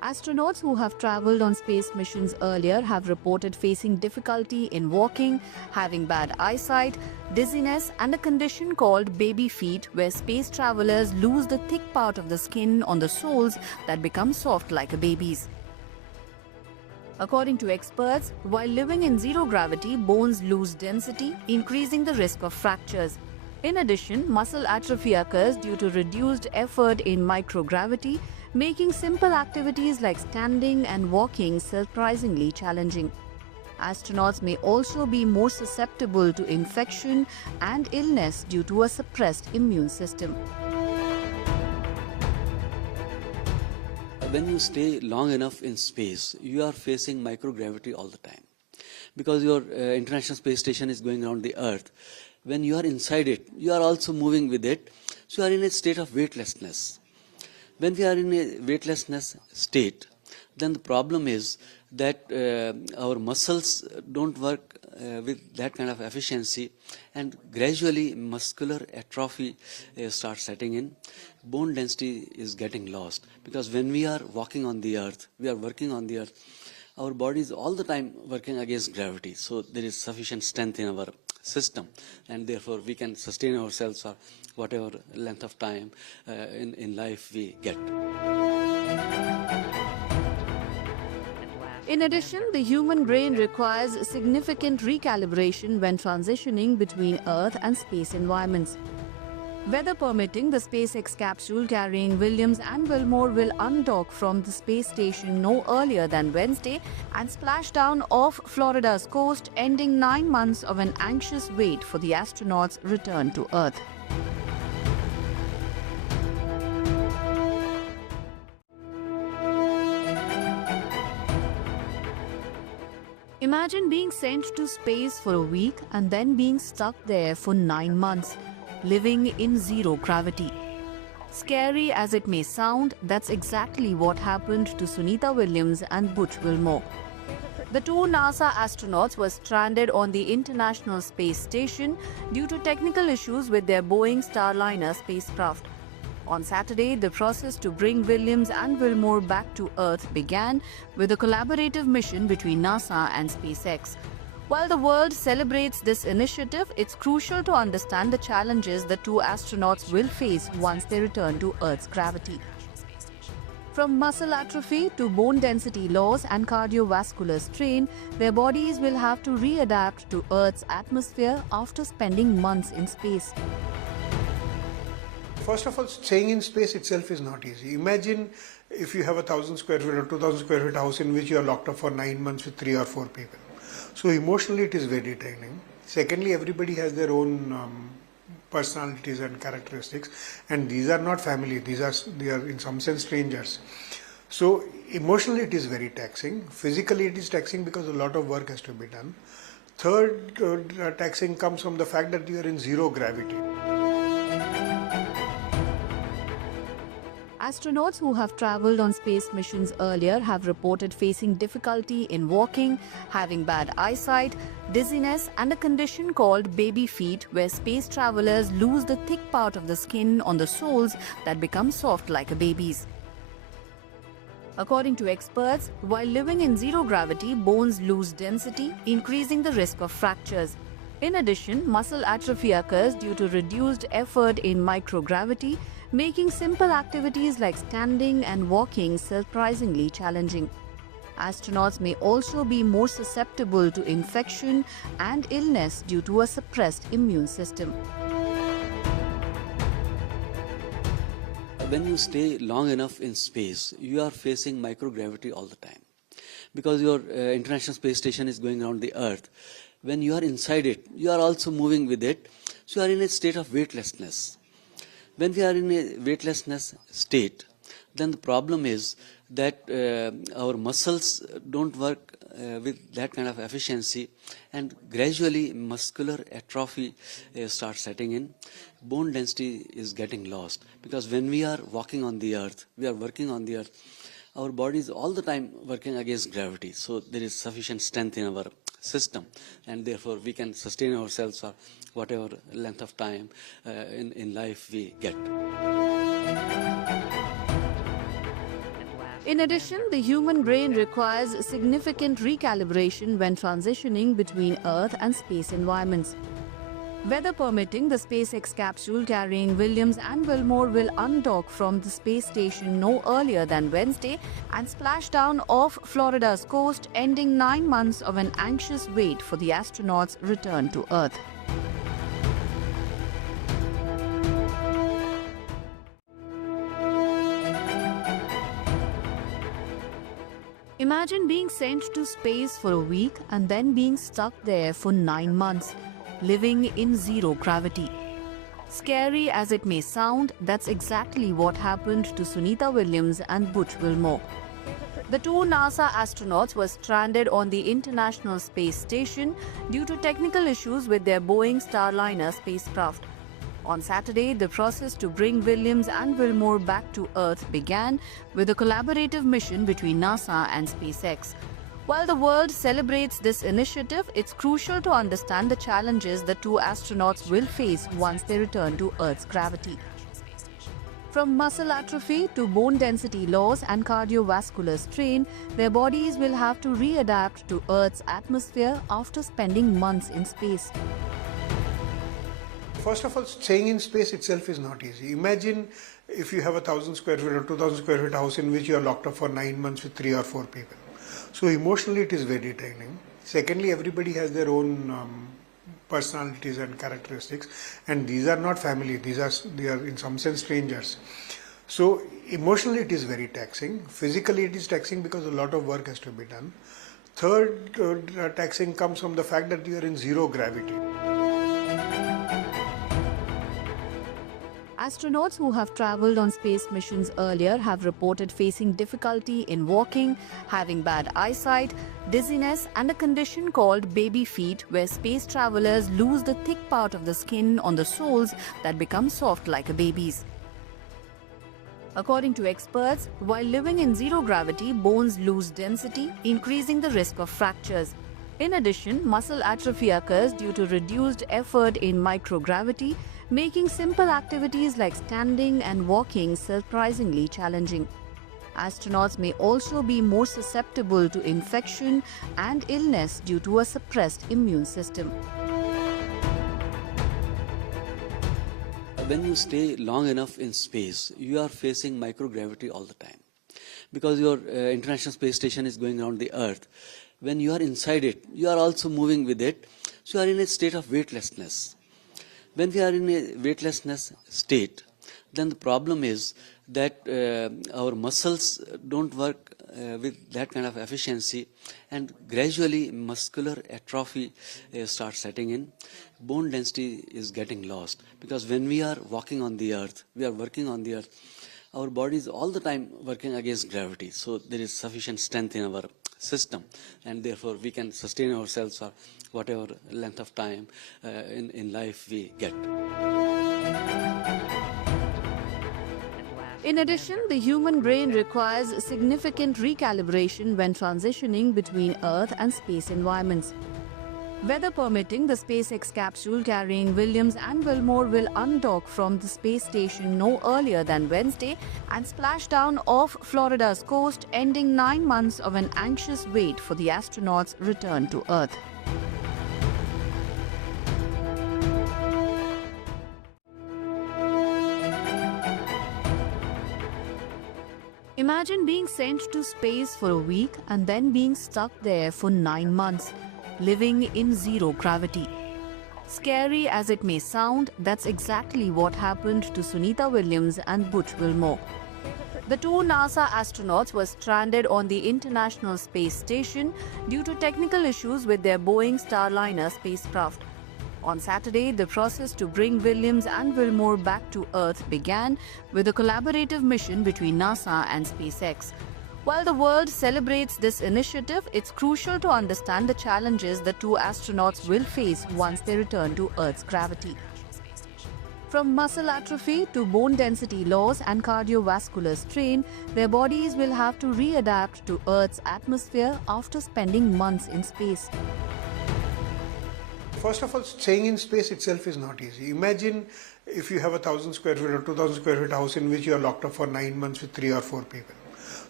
Astronauts who have traveled on space missions earlier have reported facing difficulty in walking, having bad eyesight, dizziness, and a condition called baby feet, where space travelers lose the thick part of the skin on the soles that become soft like a baby's. According to experts, while living in zero gravity, bones lose density, increasing the risk of fractures. In addition, muscle atrophy occurs due to reduced effort in microgravity, making simple activities like standing and walking surprisingly challenging. Astronauts may also be more susceptible to infection and illness due to a suppressed immune system. When you stay long enough in space, you are facing microgravity all the time. Because your International Space Station is going around the Earth, when you are inside it, you are also moving with it, so you are in a state of weightlessness. When we are in a weightlessness state, then the problem is that our muscles don't work with that kind of efficiency, and gradually muscular atrophy starts setting in. Bone density is getting lost, because when we are walking on the earth, we are working on the earth, our body is all the time working against gravity, so there is sufficient strength in our system, and therefore we can sustain ourselves for whatever length of time in life we get. In addition, the human brain requires significant recalibration when transitioning between Earth and space environments. Weather permitting, the SpaceX capsule carrying Williams and Wilmore will undock from the space station no earlier than Wednesday and splash down off Florida's coast, ending 9 months of an anxious wait for the astronauts' return to Earth. Imagine being sent to space for a week and then being stuck there for 9 months, living in zero gravity. Scary as it may sound, that's exactly what happened to Sunita Williams and Butch Wilmore. The two NASA astronauts were stranded on the International Space Station due to technical issues with their Boeing Starliner spacecraft. On Saturday, the process to bring Williams and Wilmore back to Earth began with a collaborative mission between NASA and SpaceX. While the world celebrates this initiative, it's crucial to understand the challenges the two astronauts will face once they return to Earth's gravity. From muscle atrophy to bone density loss and cardiovascular strain, their bodies will have to readapt to Earth's atmosphere after spending months in space. First of all, staying in space itself is not easy. Imagine if you have 1,000 square feet or 2,000 square feet house in which you are locked up for 9 months with 3 or 4 people. So emotionally it is very draining. Secondly, everybody has their own personalities and characteristics, and these are not family, they are in some sense strangers. So emotionally it is very taxing. Physically it is taxing because a lot of work has to be done. Third taxing comes from the fact that you are in zero gravity. Astronauts who have traveled on space missions earlier have reported facing difficulty in walking, having bad eyesight, dizziness, and a condition called baby feet, where space travelers lose the thick part of the skin on the soles that become soft like a baby's. According to experts, while living in zero gravity, bones lose density, increasing the risk of fractures. In addition, muscle atrophy occurs due to reduced effort in microgravity, making simple activities like standing and walking surprisingly challenging. Astronauts may also be more susceptible to infection and illness due to a suppressed immune system. When you stay long enough in space, you are facing microgravity all the time. Because your International Space Station is going around the Earth, when you are inside it, you are also moving with it, so you are in a state of weightlessness. When we are in a weightlessness state, then the problem is that our muscles don't work with that kind of efficiency, and gradually muscular atrophy starts setting in. Bone density is getting lost, because when we are walking on the earth, we are working on the earth, our body is all the time working against gravity, so there is sufficient strength in our system, and therefore we can sustain ourselves for whatever length of time in life we get. In addition, the human brain requires significant recalibration when transitioning between Earth and space environments. Weather permitting, the SpaceX capsule carrying Williams and Wilmore will undock from the space station no earlier than Wednesday and splash down off Florida's coast, ending 9 months of an anxious wait for the astronauts' return to Earth. Imagine being sent to space for a week and then being stuck there for 9 months, living in zero gravity. Scary as it may sound, that's exactly what happened to Sunita Williams and Butch Wilmore. The two NASA astronauts were stranded on the International Space Station due to technical issues with their Boeing Starliner spacecraft. On Saturday, the process to bring Williams and Wilmore back to Earth began with a collaborative mission between NASA and SpaceX. While the world celebrates this initiative, it's crucial to understand the challenges the two astronauts will face once they return to Earth's gravity. From muscle atrophy to bone density loss and cardiovascular strain, their bodies will have to readapt to Earth's atmosphere after spending months in space. First of all, staying in space itself is not easy. Imagine if you have a 1,000 square feet or 2,000 square feet house in which you are locked up for 9 months with 3 or 4 people. So emotionally it is very draining. Secondly, everybody has their own personalities and characteristics, and these are not family, they are in some sense strangers. So emotionally it is very taxing. Physically it is taxing because a lot of work has to be done. Third taxing comes from the fact that you are in zero gravity. Astronauts who have traveled on space missions earlier have reported facing difficulty in walking, having bad eyesight, dizziness, and a condition called baby feet, where space travelers lose the thick part of the skin on the soles that become soft like a baby's. According to experts, while living in zero gravity, bones lose density, increasing the risk of fractures. In addition, muscle atrophy occurs due to reduced effort in microgravity, making simple activities like standing and walking surprisingly challenging. Astronauts may also be more susceptible to infection and illness due to a suppressed immune system. When you stay long enough in space, you are facing microgravity all the time. Because your International Space Station is going around the Earth, when you are inside it, you are also moving with it, so you are in a state of weightlessness. When we are in a weightlessness state, then the problem is that our muscles don't work with that kind of efficiency, and gradually muscular atrophy starts setting in. Bone density is getting lost, because when we are walking on the Earth, we are working on the Earth, our body is all the time working against gravity, so there is sufficient strength in our system, and therefore we can sustain ourselves for whatever length of time in life we get. In addition, the human brain requires significant recalibration when transitioning between Earth and space environments. Weather permitting, the SpaceX capsule carrying Williams and Wilmore will undock from the space station no earlier than Wednesday and splash down off Florida's coast, ending 9 months of an anxious wait for the astronauts' return to Earth. Imagine being sent to space for a week and then being stuck there for 9 months, living in zero gravity. Scary as it may sound, that's exactly what happened to Sunita Williams and Butch Wilmore. The two NASA astronauts were stranded on the International Space Station due to technical issues with their Boeing Starliner spacecraft. On Saturday, the process to bring Williams and Wilmore back to Earth began with a collaborative mission between NASA and SpaceX. While the world celebrates this initiative, it's crucial to understand the challenges the two astronauts will face once they return to Earth's gravity. From muscle atrophy to bone density loss and cardiovascular strain, their bodies will have to readapt to Earth's atmosphere after spending months in space. First of all, staying in space itself is not easy. Imagine if you have a 1,000 square feet or 2,000 square feet house in which you are locked up for 9 months with 3 or 4 people.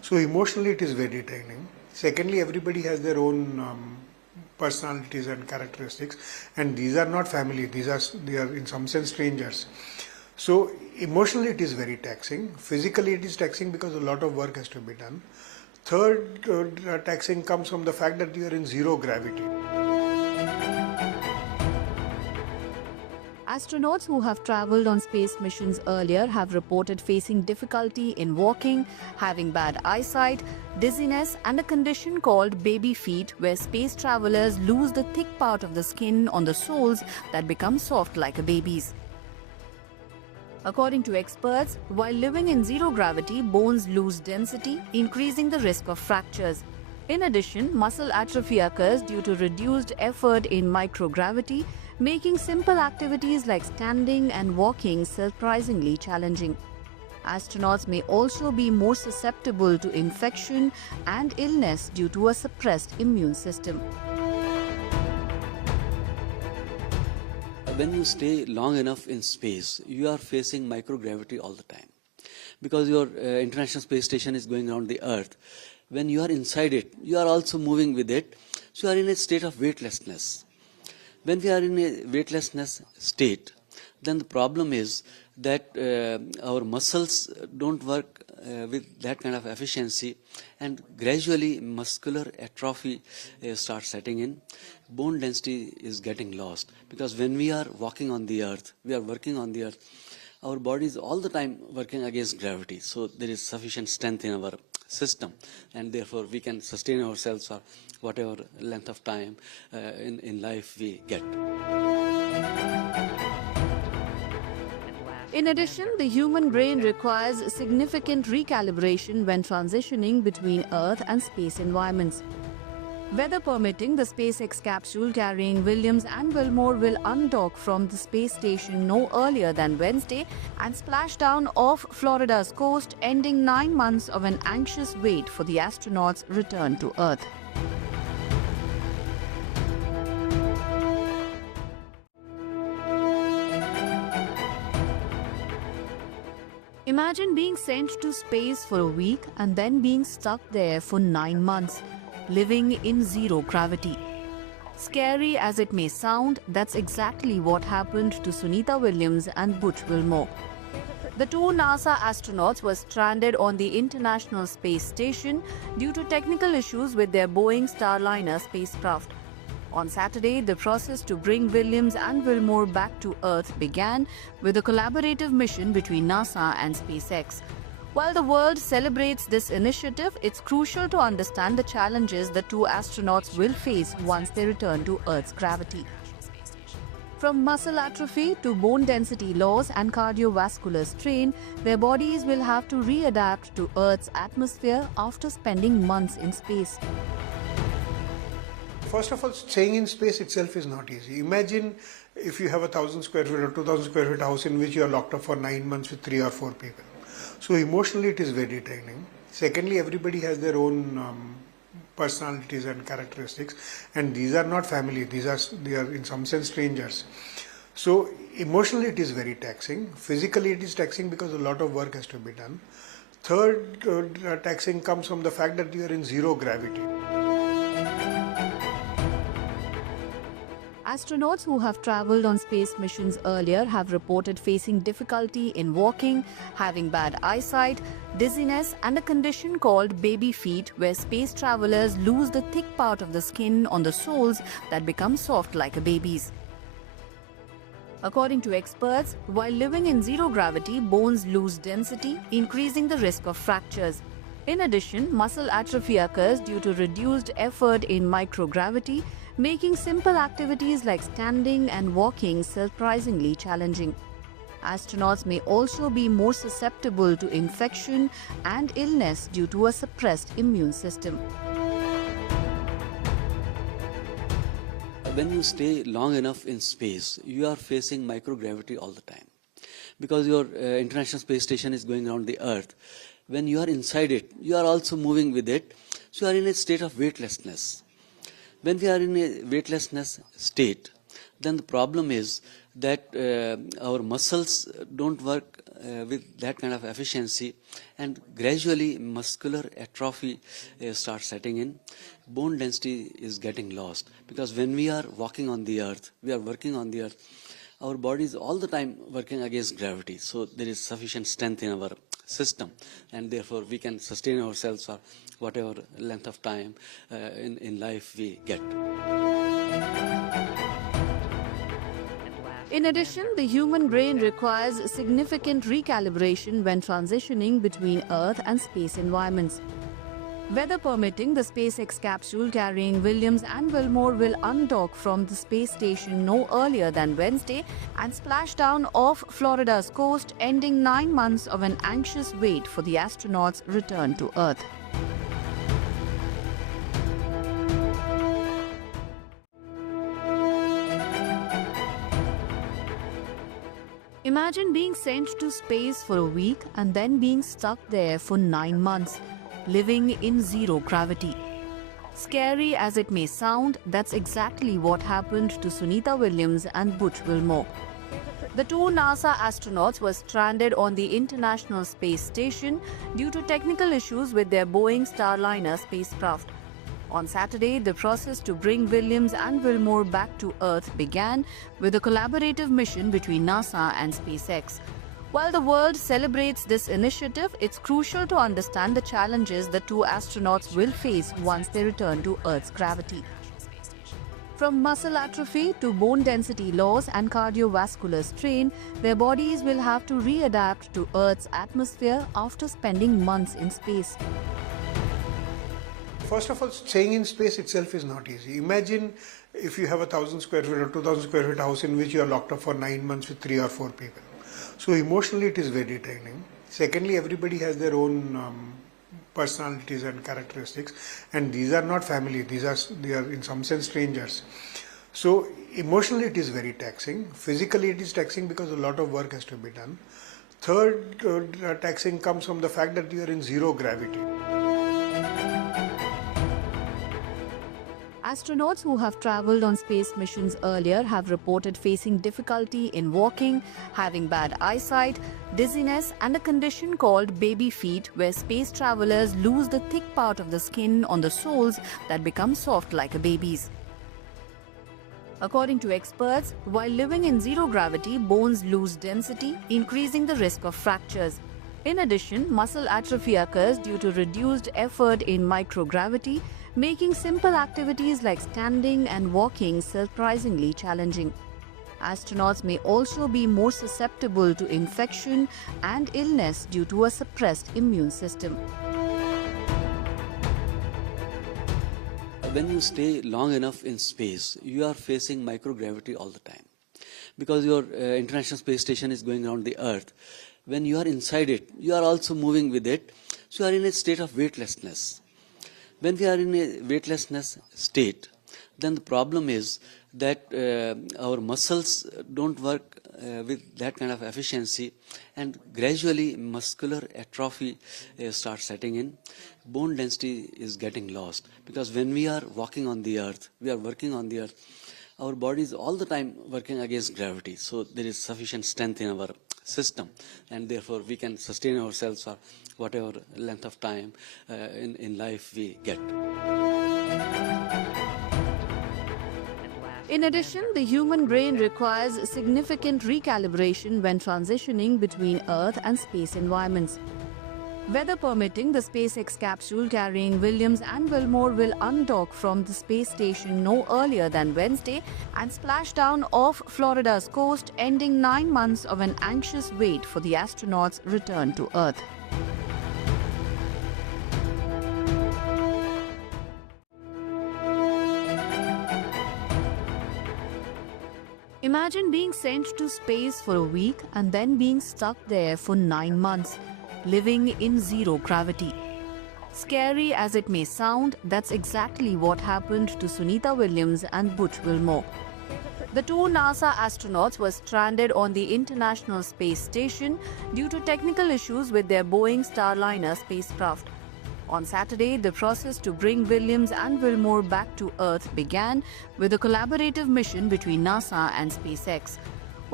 So emotionally it is very draining. Secondly, everybody has their own personalities and characteristics, and these are not family, they are in some sense strangers. So emotionally it is very taxing. Physically it is taxing because a lot of work has to be done. Third, taxing comes from the fact that you are in zero gravity. Astronauts who have traveled on space missions earlier have reported facing difficulty in walking, having bad eyesight, dizziness, and a condition called baby feet, where space travelers lose the thick part of the skin on the soles that become soft like a baby's. According to experts, while living in zero gravity, bones lose density, increasing the risk of fractures. In addition, muscle atrophy occurs due to reduced effort in microgravity, making simple activities like standing and walking surprisingly challenging. Astronauts may also be more susceptible to infection and illness due to a suppressed immune system. When you stay long enough in space, you are facing microgravity all the time. Because your International Space Station is going around the Earth, when you are inside it, you are also moving with it, so you are in a state of weightlessness. When we are in a weightlessness state, then the problem is that our muscles don't work with that kind of efficiency, and gradually muscular atrophy starts setting in. Bone density is getting lost, because when we are walking on the earth, we are working on the earth, our body is all the time working against gravity, so there is sufficient strength in our system, and therefore we can sustain ourselves for whatever length of time in life we get. In addition, the human brain requires significant recalibration when transitioning between Earth and space environments. Weather permitting, the SpaceX capsule carrying Williams and Wilmore will undock from the space station no earlier than Wednesday and splash down off Florida's coast, ending 9 months of an anxious wait for the astronauts' return to Earth. Imagine being sent to space for a week and then being stuck there for 9 months, living in zero gravity. Scary as it may sound, that's exactly what happened to Sunita Williams and Butch Wilmore. The two NASA astronauts were stranded on the International Space Station due to technical issues with their Boeing Starliner spacecraft. On Saturday, the process to bring Williams and Wilmore back to Earth began with a collaborative mission between NASA and SpaceX. While the world celebrates this initiative, it's crucial to understand the challenges the two astronauts will face once they return to Earth's gravity. From muscle atrophy to bone density loss and cardiovascular strain, their bodies will have to readapt to Earth's atmosphere after spending months in space. First of all, staying in space itself is not easy. Imagine if you have a 1,000 square feet or 2,000 square feet house in which you are locked up for 9 months with 3 or 4 people. So emotionally it is very draining. Secondly, everybody has their own personalities and characteristics, and these are not family, they are in some sense strangers. So emotionally it is very taxing. Physically it is taxing because a lot of work has to be done. Third, taxing comes from the fact that you are in zero gravity. Astronauts who have traveled on space missions earlier have reported facing difficulty in walking, having bad eyesight, dizziness, and a condition called baby feet, where space travelers lose the thick part of the skin on the soles that become soft like a baby's. According to experts, while living in zero gravity, bones lose density, increasing the risk of fractures. In addition, muscle atrophy occurs due to reduced effort in microgravity, making simple activities like standing and walking surprisingly challenging. Astronauts may also be more susceptible to infection and illness due to a suppressed immune system. When you stay long enough in space, you are facing microgravity all the time. Because your International Space Station is going around the Earth, when you are inside it, you are also moving with it, so you are in a state of weightlessness. When we are in a weightlessness state, then the problem is that our muscles don't work with that kind of efficiency, and gradually muscular atrophy starts setting in. Bone density is getting lost, because when we are walking on the earth, we are working on the earth, our body is all the time working against gravity, so there is sufficient strength in our system, and therefore we can sustain ourselves for whatever length of time in life we get. In addition, the human brain requires significant recalibration when transitioning between Earth and space environments. Weather permitting, the SpaceX capsule carrying Williams and Wilmore will undock from the space station no earlier than Wednesday and splash down off Florida's coast, ending 9 months of an anxious wait for the astronauts' return to Earth. Imagine being sent to space for a week and then being stuck there for 9 months, living in zero gravity. Scary as it may sound, that's exactly what happened to Sunita Williams and Butch Wilmore. The two NASA astronauts were stranded on the International Space Station due to technical issues with their Boeing Starliner spacecraft. On Saturday, the process to bring Williams and Wilmore back to Earth began with a collaborative mission between NASA and SpaceX. While the world celebrates this initiative, it's crucial to understand the challenges the two astronauts will face once they return to Earth's gravity. From muscle atrophy to bone density loss and cardiovascular strain, their bodies will have to readapt to Earth's atmosphere after spending months in space. First of all, staying in space itself is not easy. Imagine if you have a 1,000 square feet or 2,000 square feet house in which you are locked up for 9 months with 3 or 4 people. So emotionally it is very draining. Secondly, everybody has their own personalities and characteristics, and these are not family, they are in some sense strangers. So emotionally it is very taxing. Physically it is taxing because a lot of work has to be done. Third taxing comes from the fact that you are in zero gravity. Astronauts who have traveled on space missions earlier have reported facing difficulty in walking, having bad eyesight, dizziness, and a condition called baby feet, where space travelers lose the thick part of the skin on the soles that become soft like a baby's. According to experts, while living in zero gravity, bones lose density, increasing the risk of fractures. In addition, muscle atrophy occurs due to reduced effort in microgravity, making simple activities like standing and walking surprisingly challenging. Astronauts may also be more susceptible to infection and illness due to a suppressed immune system. When you stay long enough in space, you are facing microgravity all the time, because your International Space Station is going around the Earth. When you are inside it, you are also moving with it, so you are in a state of weightlessness. When we are in a weightlessness state, then the problem is that our muscles don't work with that kind of efficiency, and gradually muscular atrophy starts setting in. Bone density is getting lost, because when we are walking on the earth, we are working on the earth, our body is all the time working against gravity, so there is sufficient strength in our system, and therefore we can sustain ourselves for whatever length of time in life we get. In addition, the human brain requires significant recalibration when transitioning between Earth and space environments. Weather permitting, the SpaceX capsule carrying Williams and Wilmore will undock from the space station no earlier than Wednesday and splash down off Florida's coast, ending 9 months of an anxious wait for the astronauts' return to Earth. Imagine being sent to space for a week and then being stuck there for 9 months, living in zero gravity. Scary as it may sound, that's exactly what happened to Sunita Williams and Butch Wilmore. The two NASA astronauts were stranded on the International Space Station due to technical issues with their Boeing Starliner spacecraft. On Saturday, the process to bring Williams and Wilmore back to Earth began with a collaborative mission between NASA and SpaceX.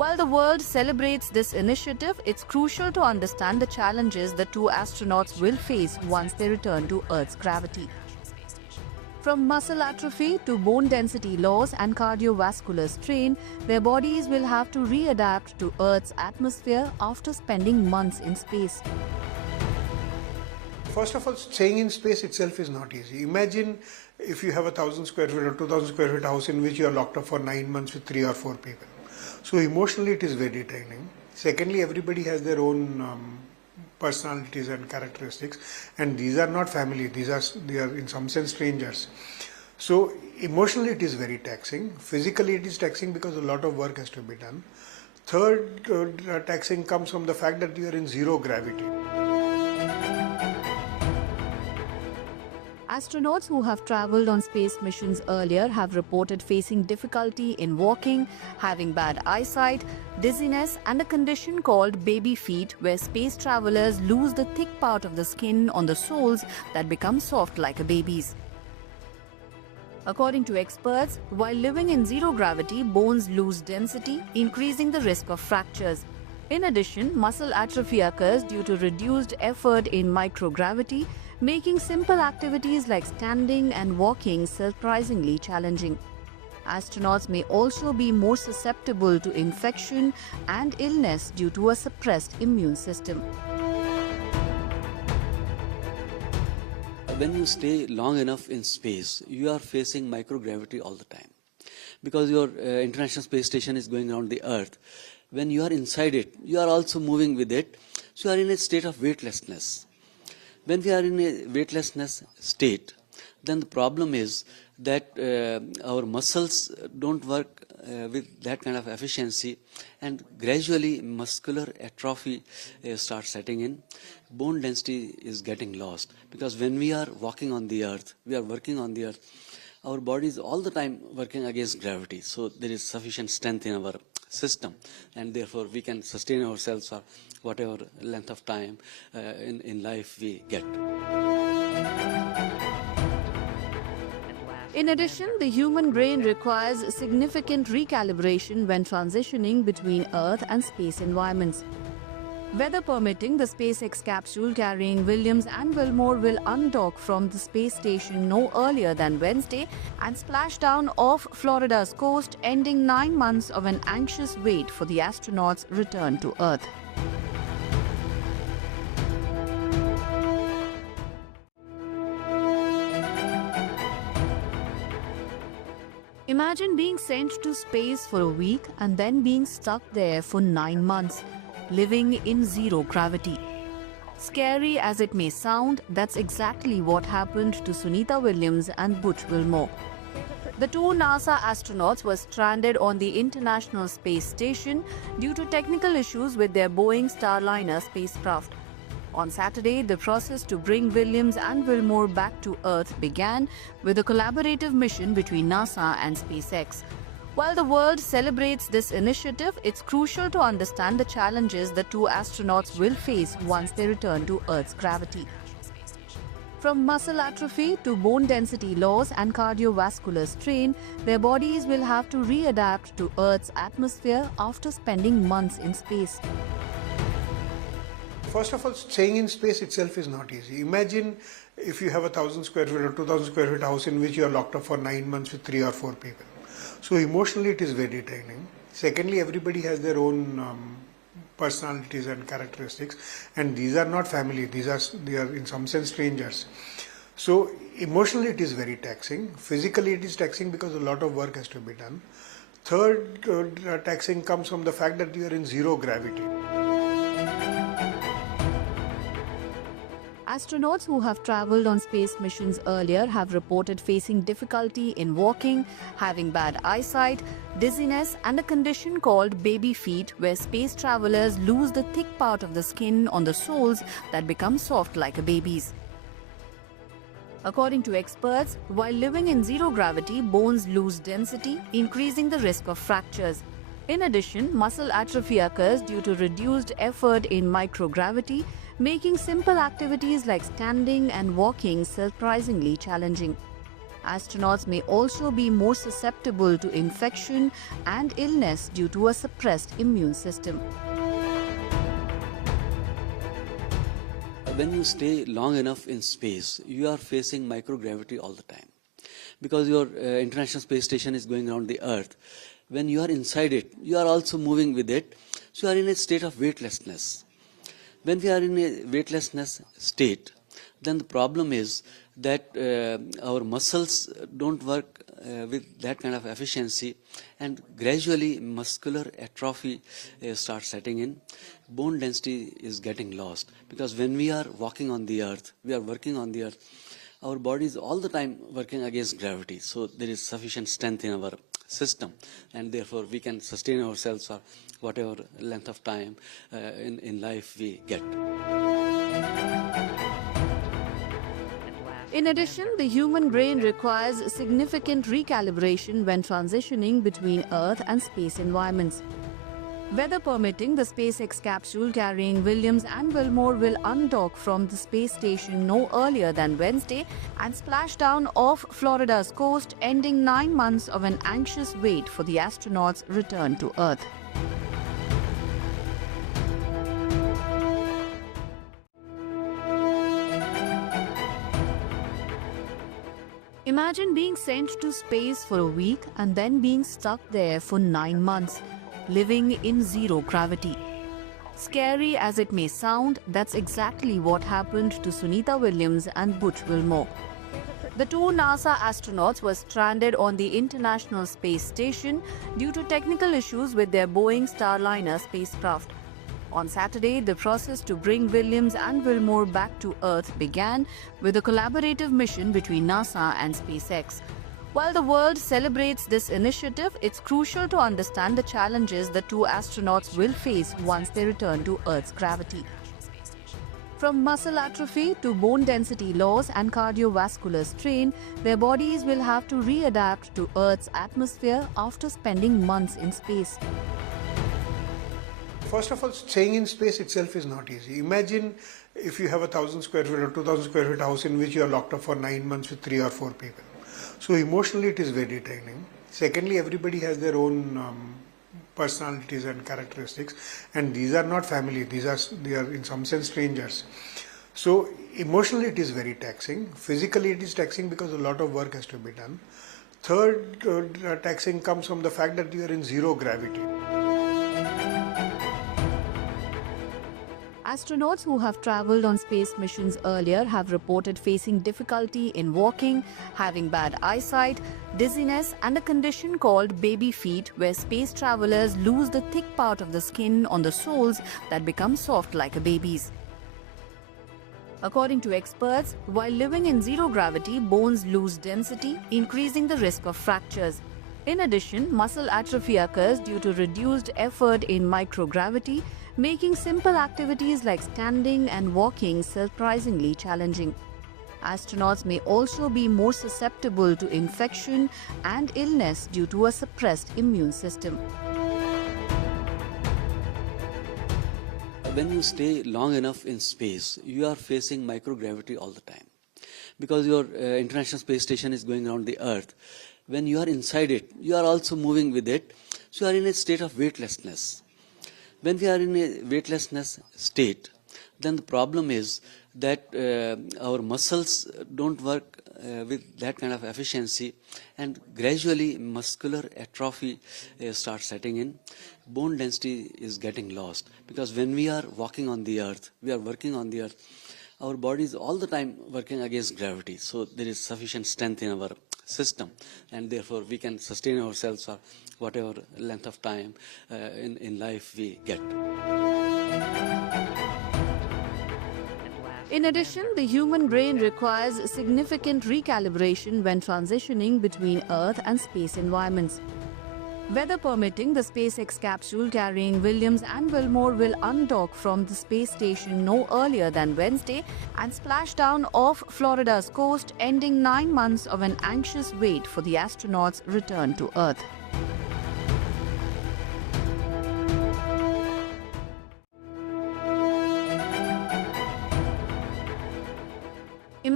While the world celebrates this initiative, it's crucial to understand the challenges the two astronauts will face once they return to Earth's gravity. From muscle atrophy to bone density loss and cardiovascular strain, their bodies will have to readapt to Earth's atmosphere after spending months in space. First of all, staying in space itself is not easy. Imagine if you have 1,000 square feet or 2,000 square feet house in which you are locked up for 9 months with 3 or 4 people. So emotionally it is very draining. Secondly, everybody has their own personalities and characteristics, and these are not family, they are in some sense strangers. So emotionally it is very taxing. Physically it is taxing because a lot of work has to be done. Third taxing comes from the fact that you are in zero gravity. Astronauts who have traveled on space missions earlier have reported facing difficulty in walking, having bad eyesight, dizziness, and a condition called baby feet, where space travelers lose the thick part of the skin on the soles that become soft like a baby's. According to experts, while living in zero gravity, bones lose density, increasing the risk of fractures. In addition, muscle atrophy occurs due to reduced effort in microgravity, making simple activities like standing and walking surprisingly challenging. Astronauts may also be more susceptible to infection and illness due to a suppressed immune system. When you stay long enough in space, you are facing microgravity all the time. Because your International Space Station is going around the Earth, when you are inside it, you are also moving with it, so you are in a state of weightlessness. When we are in a weightlessness state, then the problem is that our muscles don't work with that kind of efficiency, and gradually muscular atrophy starts setting in. Bone density is getting lost, because when we are walking on the Earth, we are working on the Earth, our body is all the time working against gravity, so there is sufficient strength in our system, and therefore we can sustain ourselves for whatever length of time in life we get. In addition, the human brain requires significant recalibration when transitioning between Earth and space environments. Weather permitting, the SpaceX capsule carrying Williams and Wilmore will undock from the space station no earlier than Wednesday and splash down off Florida's coast, ending 9 months of an anxious wait for the astronauts' return to Earth. Imagine being sent to space for a week and then being stuck there for 9 months, living in zero gravity. Scary as it may sound, that's exactly what happened to Sunita Williams and Butch Wilmore. The two NASA astronauts were stranded on the International Space Station due to technical issues with their Boeing Starliner spacecraft. On Saturday, the process to bring Williams and Wilmore back to Earth began with a collaborative mission between NASA and SpaceX. While the world celebrates this initiative, it's crucial to understand the challenges the two astronauts will face once they return to Earth's gravity. From muscle atrophy to bone density loss and cardiovascular strain, their bodies will have to readapt to Earth's atmosphere after spending months in space. First of all, staying in space itself is not easy. Imagine if you have 1,000 square feet or 2,000 square feet house in which you are locked up for 9 months with 3 or 4 people. So emotionally it is very draining. Secondly, everybody has their own personalities and characteristics, and these are not family, they are in some sense strangers. So emotionally it is very taxing. Physically it is taxing because a lot of work has to be done. Third taxing comes from the fact that you are in zero gravity. Astronauts who have traveled on space missions earlier have reported facing difficulty in walking, having bad eyesight, dizziness, and a condition called baby feet, where space travelers lose the thick part of the skin on the soles that become soft like a baby's. According to experts, while living in zero gravity, bones lose density, increasing the risk of fractures. In addition, muscle atrophy occurs due to reduced effort in microgravity, making simple activities like standing and walking surprisingly challenging. Astronauts may also be more susceptible to infection and illness due to a suppressed immune system. When you stay long enough in space, you are facing microgravity all the time. Because your International Space Station is going around the Earth, when you are inside it, you are also moving with it, so you are in a state of weightlessness. When we are in a weightlessness state, then the problem is that our muscles don't work with that kind of efficiency, and gradually muscular atrophy starts setting in. Bone density is getting lost, because when we are walking on the earth, we are working on the earth, our body is all the time working against gravity, so there is sufficient strength in our system, and therefore we can sustain ourselves for whatever length of time in life we get. In addition, the human brain requires significant recalibration when transitioning between Earth and space environments. Weather permitting, the SpaceX capsule carrying Williams and Wilmore will undock from the space station no earlier than Wednesday and splash down off Florida's coast, ending 9 months of an anxious wait for the astronauts' return to Earth. Imagine being sent to space for a week and then being stuck there for 9 months, living in zero gravity. Scary as it may sound, that's exactly what happened to Sunita Williams and Butch Wilmore. The two NASA astronauts were stranded on the International Space Station due to technical issues with their Boeing Starliner spacecraft. On Saturday, the process to bring Williams and Wilmore back to Earth began with a collaborative mission between NASA and SpaceX. While the world celebrates this initiative, it's crucial to understand the challenges the two astronauts will face once they return to Earth's gravity. From muscle atrophy to bone density loss and cardiovascular strain, their bodies will have to readapt to Earth's atmosphere after spending months in space. First of all, staying in space itself is not easy. Imagine if you have 1,000 square feet or 2,000 square feet house in which you are locked up for 9 months with 3 or 4 people. So emotionally it is very draining. Secondly, everybody has their own personalities and characteristics, and these are not family, they are in some sense strangers. So emotionally it is very taxing. Physically it is taxing because a lot of work has to be done. Third, taxing comes from the fact that you are in zero gravity. Astronauts who have traveled on space missions earlier have reported facing difficulty in walking, having bad eyesight, dizziness, and a condition called baby feet, where space travelers lose the thick part of the skin on the soles that become soft like a baby's. According to experts, while living in zero gravity, bones lose density, increasing the risk of fractures. In addition, muscle atrophy occurs due to reduced effort in microgravity, making simple activities like standing and walking surprisingly challenging. Astronauts may also be more susceptible to infection and illness due to a suppressed immune system. When you stay long enough in space, you are facing microgravity all the time. Because your International Space Station is going around the Earth, when you are inside it, you are also moving with it, so you are in a state of weightlessness. When we are in a weightlessness state, then the problem is that our muscles don't work with that kind of efficiency, and gradually muscular atrophy starts setting in. Bone density is getting lost, because when we are walking on the earth, we are working on the earth, our body is all the time working against gravity, so there is sufficient strength in our system, and therefore we can sustain ourselves for whatever length of time in life we get. In addition, the human brain requires significant recalibration when transitioning between Earth and space environments. Weather permitting, the SpaceX capsule carrying Williams and Wilmore will undock from the space station no earlier than Wednesday and splash down off Florida's coast, ending 9 months of an anxious wait for the astronauts' return to Earth.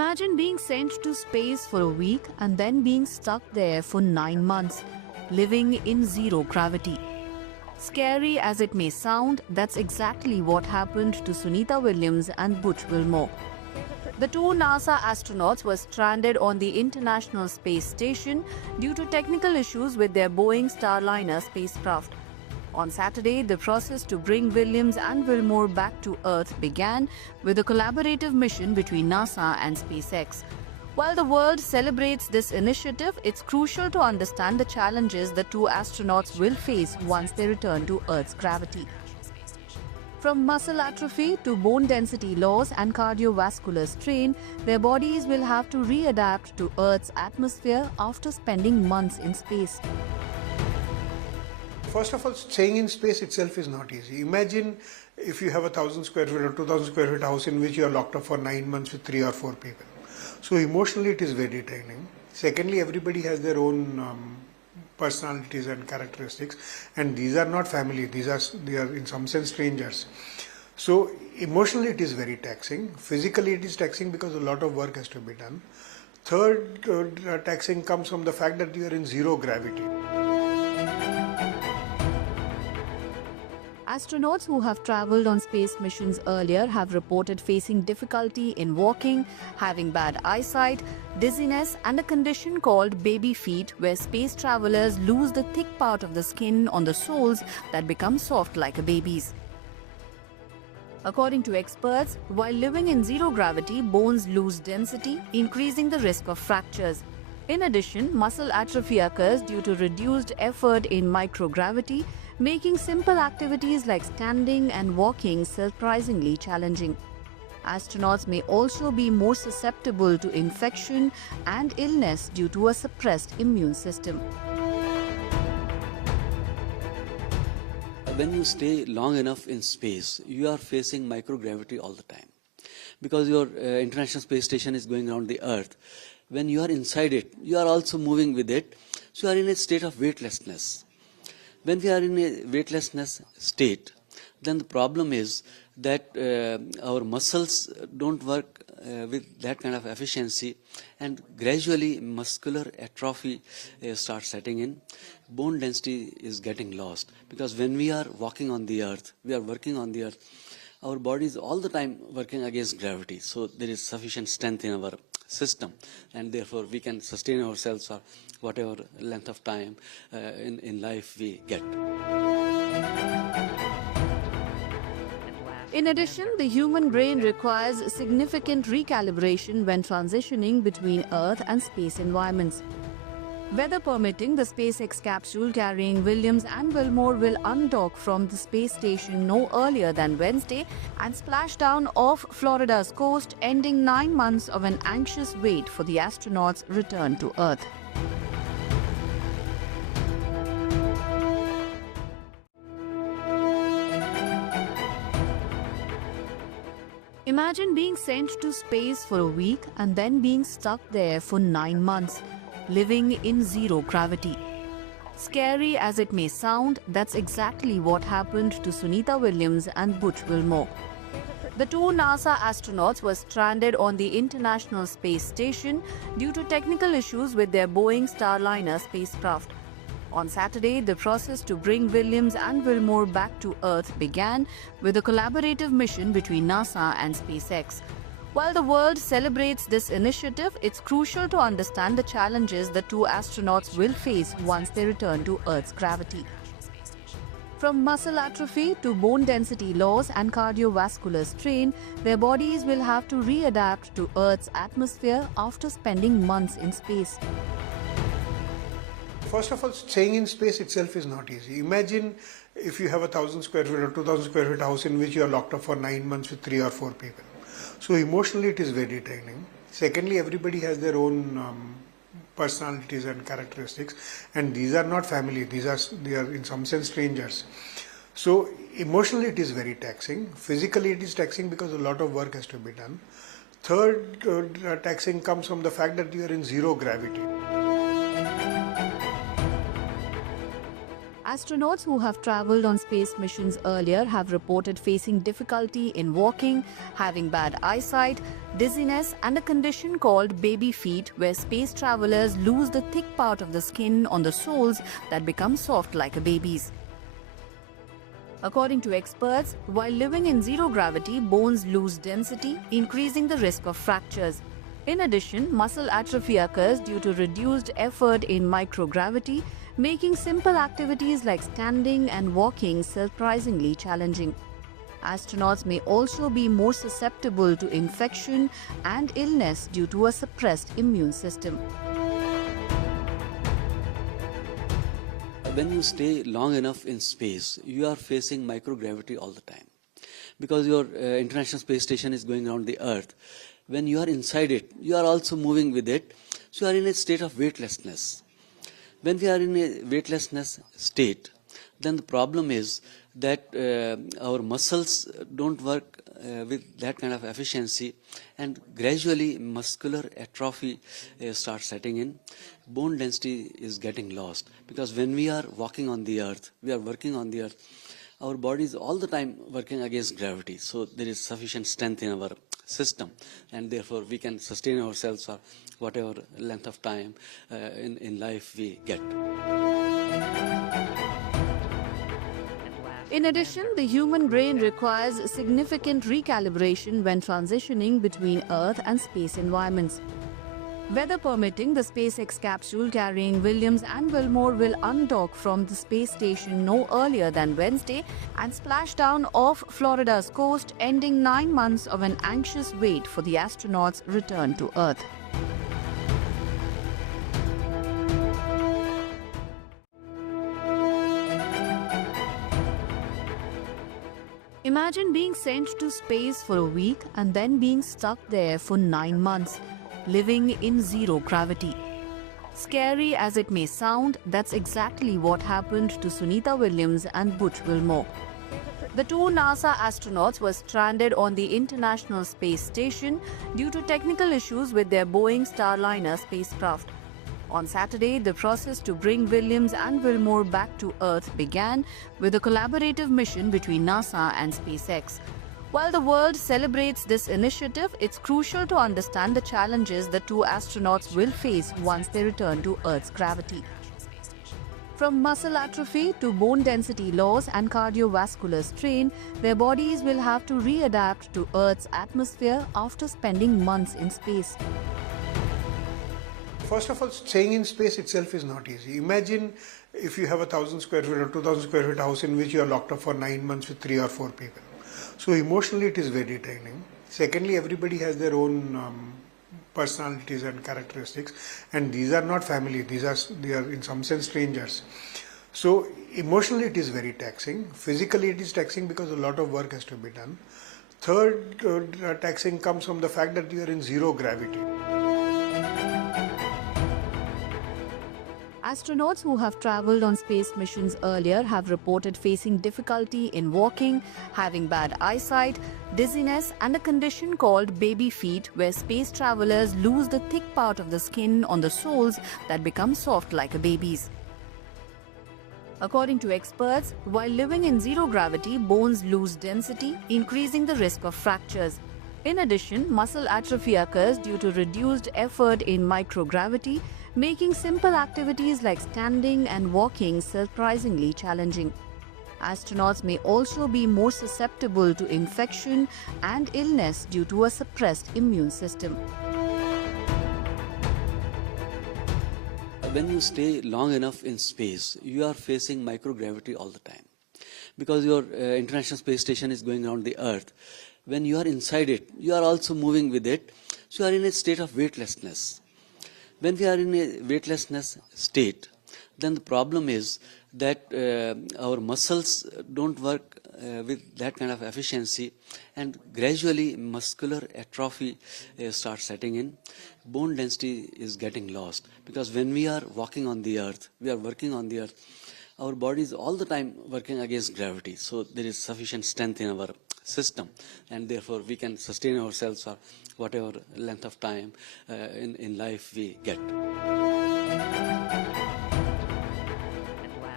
Imagine being sent to space for a week and then being stuck there for 9 months, living in zero gravity. Scary as it may sound, that's exactly what happened to Sunita Williams and Butch Wilmore. The two NASA astronauts were stranded on the International Space Station due to technical issues with their Boeing Starliner spacecraft. On Saturday, the process to bring Williams and Wilmore back to Earth began with a collaborative mission between NASA and SpaceX. While the world celebrates this initiative, it's crucial to understand the challenges the two astronauts will face once they return to Earth's gravity. From muscle atrophy to bone density loss and cardiovascular strain, their bodies will have to readapt to Earth's atmosphere after spending months in space. First of all, staying in space itself is not easy. Imagine if you have 1,000 square feet or 2,000 square feet house in which you are locked up for 9 months with 3 or 4 people. So emotionally it is very draining. Secondly, everybody has their own personalities and characteristics, and these are not family, they are in some sense strangers. So emotionally it is very taxing. Physically it is taxing because a lot of work has to be done. Third taxing comes from the fact that you are in zero gravity. Astronauts who have traveled on space missions earlier have reported facing difficulty in walking, having bad eyesight, dizziness, and a condition called baby feet, where space travelers lose the thick part of the skin on the soles that become soft like a baby's. According to experts, while living in zero gravity, bones lose density, increasing the risk of fractures. In addition, muscle atrophy occurs due to reduced effort in microgravity, making simple activities like standing and walking surprisingly challenging. Astronauts may also be more susceptible to infection and illness due to a suppressed immune system. When you stay long enough in space, you are facing microgravity all the time. Because your International Space Station is going around the Earth. When you are inside it, you are also moving with it. So you are in a state of weightlessness. When we are in a weightlessness state, then the problem is that our muscles don't work with that kind of efficiency, and gradually muscular atrophy starts setting in. Bone density is getting lost, because when we are walking on the Earth, we are working on the Earth, our body is all the time working against gravity. So there is sufficient strength in our system, and therefore we can sustain ourselves for whatever length of time in life we get. In addition, the human brain requires significant recalibration when transitioning between Earth and space environments. Weather permitting, the SpaceX capsule carrying Williams and Wilmore will undock from the space station no earlier than Wednesday and splash down off Florida's coast, ending 9 months of an anxious wait for the astronauts' return to Earth. Imagine being sent to space for a week and then being stuck there for 9 months, living in zero gravity. Scary as it may sound, that's exactly what happened to Sunita Williams and Butch Wilmore. The two NASA astronauts were stranded on the International Space Station due to technical issues with their Boeing Starliner spacecraft. On Saturday, the process to bring Williams and Wilmore back to Earth began with a collaborative mission between NASA and SpaceX. While the world celebrates this initiative, it's crucial to understand the challenges the two astronauts will face once they return to Earth's gravity. From muscle atrophy to bone density loss and cardiovascular strain, their bodies will have to readapt to Earth's atmosphere after spending months in space. First of all, staying in space itself is not easy. Imagine if you have 1,000 square feet or 2,000 square feet house in which you are locked up for 9 months with 3 or 4 people. So emotionally it is very draining. Secondly, everybody has their own personalities and characteristics, and these are not family, they are in some sense strangers. So emotionally it is very taxing. Physically it is taxing because a lot of work has to be done. Third taxing comes from the fact that you are in zero gravity. Astronauts who have traveled on space missions earlier have reported facing difficulty in walking, having bad eyesight, dizziness, and a condition called baby feet, where space travelers lose the thick part of the skin on the soles that become soft like a baby's. According to experts, while living in zero gravity, bones lose density, increasing the risk of fractures. In addition, muscle atrophy occurs due to reduced effort in microgravity, making simple activities like standing and walking surprisingly challenging. Astronauts may also be more susceptible to infection and illness due to a suppressed immune system. When you stay long enough in space, you are facing microgravity all the time. Because your International Space Station is going around the Earth, when you are inside it, you are also moving with it, so you are in a state of weightlessness. When we are in a weightlessness state, then the problem is that our muscles don't work with that kind of efficiency, and gradually muscular atrophy starts setting in. Bone density is getting lost, because when we are walking on the Earth, we are working on the Earth, our body is all the time working against gravity, so there is sufficient strength in our system, and therefore we can sustain ourselves for whatever length of time in life we get. In addition, the human brain requires significant recalibration when transitioning between Earth and space environments. Weather permitting, the SpaceX capsule carrying Williams and Wilmore will undock from the space station no earlier than Wednesday and splash down off Florida's coast, ending 9 months of an anxious wait for the astronauts' return to Earth. Imagine being sent to space for a week and then being stuck there for 9 months, living in zero gravity. Scary as it may sound, that's exactly what happened to Sunita Williams and Butch Wilmore. The two NASA astronauts were stranded on the International Space Station due to technical issues with their Boeing Starliner spacecraft. On Saturday, the process to bring Williams and Wilmore back to Earth began with a collaborative mission between NASA and SpaceX. While the world celebrates this initiative, it's crucial to understand the challenges the two astronauts will face once they return to Earth's gravity. From muscle atrophy to bone density loss and cardiovascular strain, their bodies will have to readapt to Earth's atmosphere after spending months in space. First of all, staying in space itself is not easy. Imagine if you have a 1,000 square feet or 2,000 square feet house in which you are locked up for 9 months with 3 or 4 people. So emotionally it is very draining. Secondly, everybody has their own personalities and characteristics, and these are not family, they are in some sense strangers. So emotionally it is very taxing. Physically it is taxing because a lot of work has to be done. Third taxing comes from the fact that you are in zero gravity. Astronauts who have traveled on space missions earlier have reported facing difficulty in walking, having bad eyesight, dizziness, and a condition called baby feet, where space travelers lose the thick part of the skin on the soles that become soft like a baby's. According to experts, while living in zero gravity, bones lose density, increasing the risk of fractures. In addition, muscle atrophy occurs due to reduced effort in microgravity, making simple activities like standing and walking surprisingly challenging. Astronauts may also be more susceptible to infection and illness due to a suppressed immune system. When you stay long enough in space, you are facing microgravity all the time. Because your International Space Station is going around the Earth, when you are inside it, you are also moving with it, so you are in a state of weightlessness. When we are in a weightlessness state, then the problem is that our muscles don't work with that kind of efficiency, and gradually muscular atrophy starts setting in. Bone density is getting lost, because when we are walking on the Earth, we are working on the Earth, our body is all the time working against gravity, so there is sufficient strength in our system, and therefore we can sustain ourselves for whatever length of time in life we get.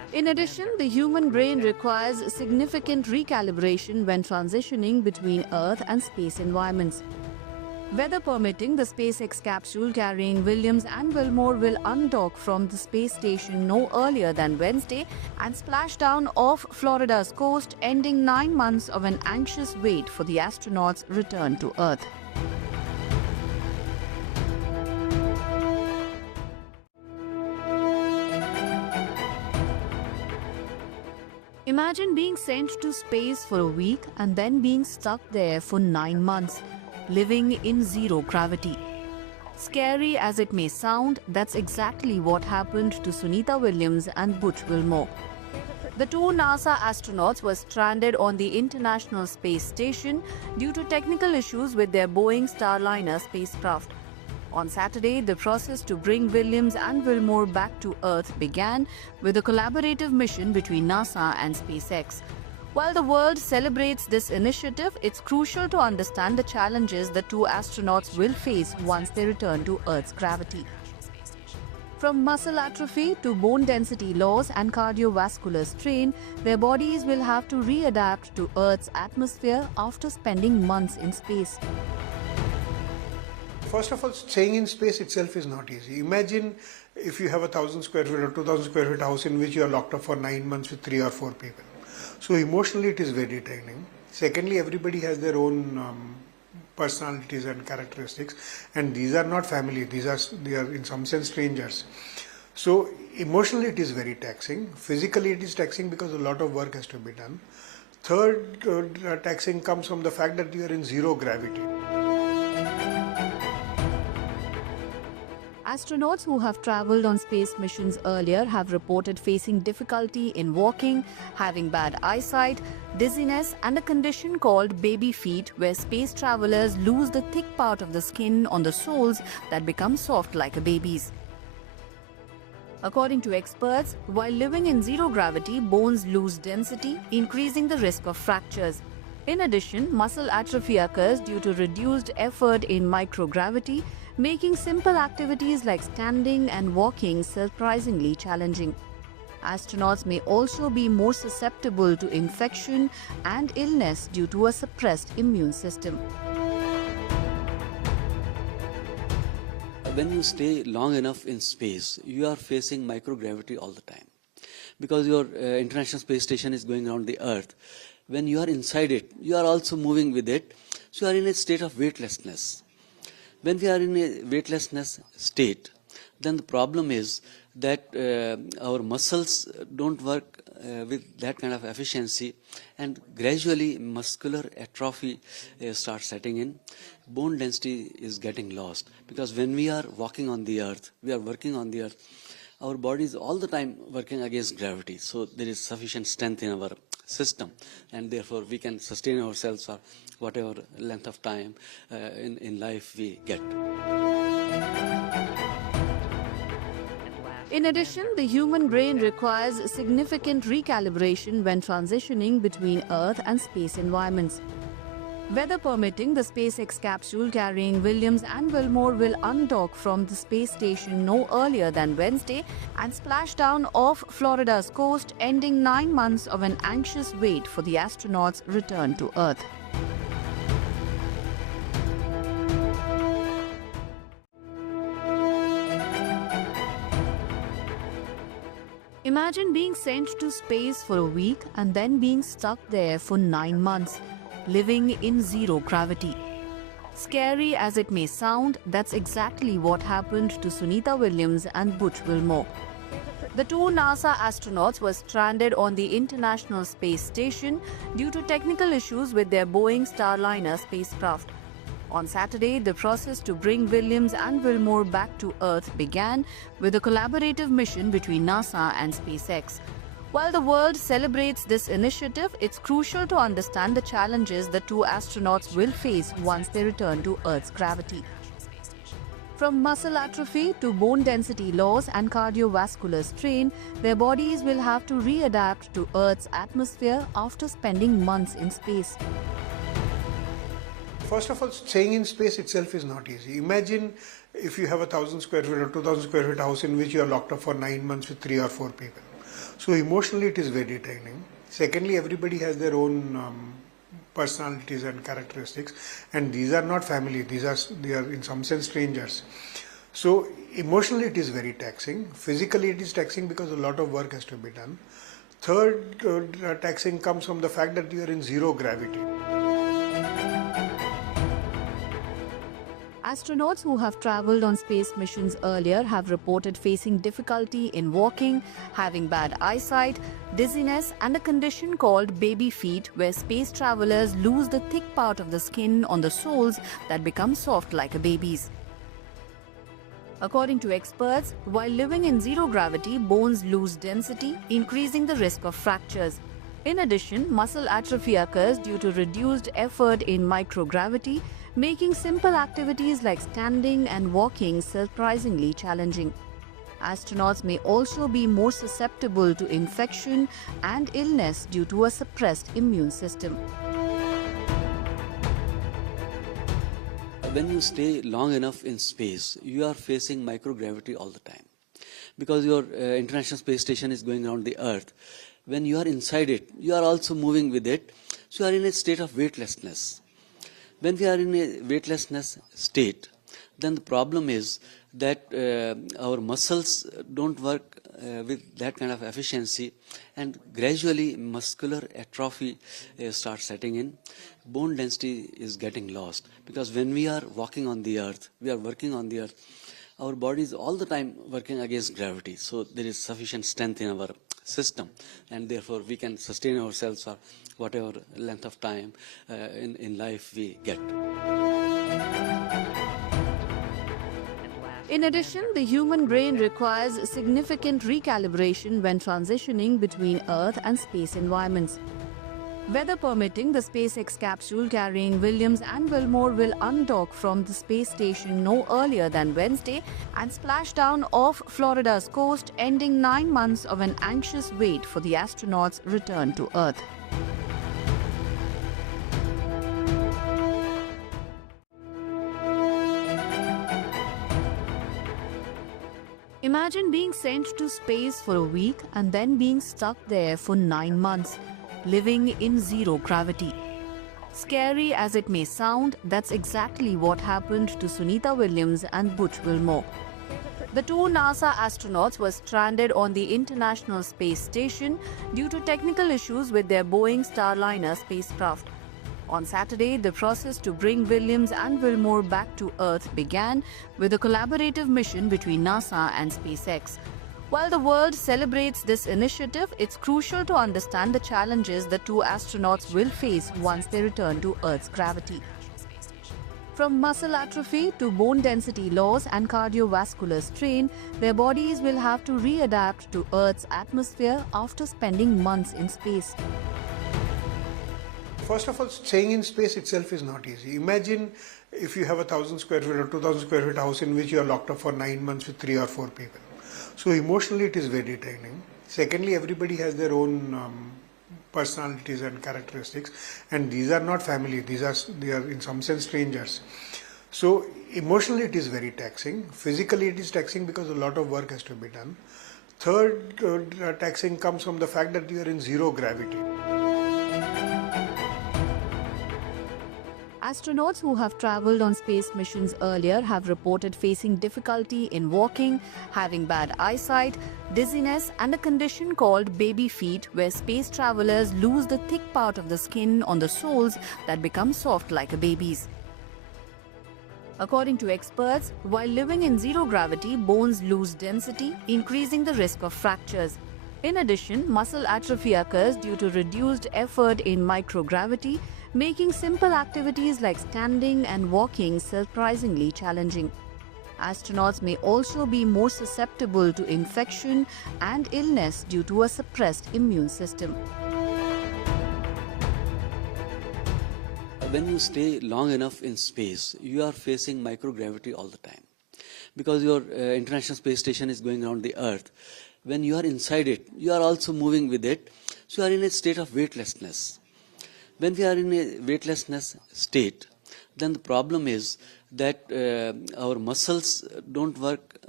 In addition, the human brain requires significant recalibration when transitioning between Earth and space environments. Weather permitting, the SpaceX capsule carrying Williams and Wilmore will undock from the space station no earlier than Wednesday and splash down off Florida's coast, ending 9 months of an anxious wait for the astronauts' return to Earth. Imagine being sent to space for a week and then being stuck there for 9 months, living in zero gravity. Scary as it may sound, that's exactly what happened to Sunita Williams and Butch Wilmore. The two NASA astronauts were stranded on the International Space Station due to technical issues with their Boeing Starliner spacecraft. On Saturday, the process to bring Williams and Wilmore back to Earth began with a collaborative mission between NASA and SpaceX. While the world celebrates this initiative, it's crucial to understand the challenges the two astronauts will face once they return to Earth's gravity. From muscle atrophy to bone density loss and cardiovascular strain, their bodies will have to readapt to Earth's atmosphere after spending months in space. First of all, staying in space itself is not easy. Imagine if you have 1,000 square feet or 2,000 square feet house in which you are locked up for 9 months with 3 or 4 people. So emotionally it is very draining. Secondly, everybody has their own personalities and characteristics, and these are not family, they are in some sense strangers. So emotionally it is very taxing. Physically it is taxing because a lot of work has to be done. Third taxing comes from the fact that you are in zero gravity. Astronauts who have traveled on space missions earlier have reported facing difficulty in walking, having bad eyesight, dizziness, and a condition called baby feet, where space travelers lose the thick part of the skin on the soles that become soft like a baby's. According to experts, while living in zero gravity, bones lose density, increasing the risk of fractures. In addition, muscle atrophy occurs due to reduced effort in microgravity, making simple activities like standing and walking surprisingly challenging. Astronauts may also be more susceptible to infection and illness due to a suppressed immune system. When you stay long enough in space, you are facing microgravity all the time. Because your International Space Station is going around the Earth, when you are inside it, you are also moving with it, so you are in a state of weightlessness. When we are in a weightlessness state, then the problem is that our muscles don't work with that kind of efficiency, and gradually muscular atrophy starts setting in. Bone density is getting lost, because when we are walking on the Earth, we are working on the Earth, our body is all the time working against gravity, so there is sufficient strength in our system, and therefore we can sustain ourselves for whatever length of time in life we get. In addition, the human brain requires significant recalibration when transitioning between Earth and space environments. Weather permitting, the SpaceX capsule carrying Williams and Wilmore will undock from the space station no earlier than Wednesday and splash down off Florida's coast, ending 9 months of an anxious wait for the astronauts' return to Earth. Imagine being sent to space for a week and then being stuck there for 9 months, living in zero gravity. Scary as it may sound, that's exactly what happened to Sunita Williams and Butch Wilmore. The two NASA astronauts were stranded on the International Space Station due to technical issues with their Boeing Starliner spacecraft. On Saturday, the process to bring Williams and Wilmore back to Earth began with a collaborative mission between NASA and SpaceX. While the world celebrates this initiative, it's crucial to understand the challenges the two astronauts will face once they return to Earth's gravity. From muscle atrophy to bone density loss and cardiovascular strain, their bodies will have to readapt to Earth's atmosphere after spending months in space. First of all, staying in space itself is not easy. Imagine if you have 1,000 square feet or 2,000 square feet house in which you are locked up for 9 months with 3 or 4 people. So emotionally it is very draining. Secondly, everybody has their own personalities and characteristics, and these are not family, they are in some sense strangers. So emotionally it is very taxing. Physically it is taxing because a lot of work has to be done. Third taxing comes from the fact that you are in zero gravity. Astronauts who have traveled on space missions earlier have reported facing difficulty in walking, having bad eyesight, dizziness, and a condition called baby feet, where space travelers lose the thick part of the skin on the soles that become soft like a baby's. According to experts, while living in zero gravity, bones lose density, increasing the risk of fractures. In addition, muscle atrophy occurs due to reduced effort in microgravity, making simple activities like standing and walking surprisingly challenging. Astronauts may also be more susceptible to infection and illness due to a suppressed immune system. When you stay long enough in space, you are facing microgravity all the time. Because your International Space Station is going around the Earth, when you are inside it, you are also moving with it, so you are in a state of weightlessness. When we are in a weightlessness state, then the problem is that our muscles don't work with that kind of efficiency, and gradually muscular atrophy starts setting in. Bone density is getting lost, because when we are walking on the earth, we are working on the earth, our body is all the time working against gravity, so there is sufficient strength in our system, and therefore we can sustain ourselves for whatever length of time in life we get. In addition, the human brain requires significant recalibration when transitioning between Earth and space environments. Weather permitting, the SpaceX capsule carrying Williams and Wilmore will undock from the space station no earlier than Wednesday and splash down off Florida's coast, ending 9 months of an anxious wait for the astronauts' return to Earth. Imagine being sent to space for a week and then being stuck there for 9 months, living in zero gravity. Scary as it may sound, that's exactly what happened to Sunita Williams and Butch Wilmore. The two NASA astronauts were stranded on the International Space Station due to technical issues with their Boeing Starliner spacecraft. On Saturday, the process to bring Williams and Wilmore back to Earth began with a collaborative mission between NASA and SpaceX. While the world celebrates this initiative, it's crucial to understand the challenges the two astronauts will face once they return to Earth's gravity. From muscle atrophy to bone density loss and cardiovascular strain, their bodies will have to readapt to Earth's atmosphere after spending months in space. First of all, staying in space itself is not easy. Imagine if you have 1,000 square feet or 2,000 square feet house in which you are locked up for 9 months with 3 or 4 people. So emotionally it is very draining. Secondly, everybody has their own personalities and characteristics, and these are not family, they are in some sense strangers. So emotionally it is very taxing. Physically it is taxing because a lot of work has to be done. Third taxing comes from the fact that you are in zero gravity. Astronauts who have traveled on space missions earlier have reported facing difficulty in walking, having bad eyesight, dizziness, and a condition called baby feet, where space travelers lose the thick part of the skin on the soles that become soft like a baby's. According to experts, while living in zero gravity, bones lose density, increasing the risk of fractures. In addition, muscle atrophy occurs due to reduced effort in microgravity, making simple activities like standing and walking surprisingly challenging. Astronauts may also be more susceptible to infection and illness due to a suppressed immune system. When you stay long enough in space, you are facing microgravity all the time. Because your International Space Station is going around the Earth, when you are inside it, you are also moving with it, so you are in a state of weightlessness. When we are in a weightlessness state, then the problem is that our muscles don't work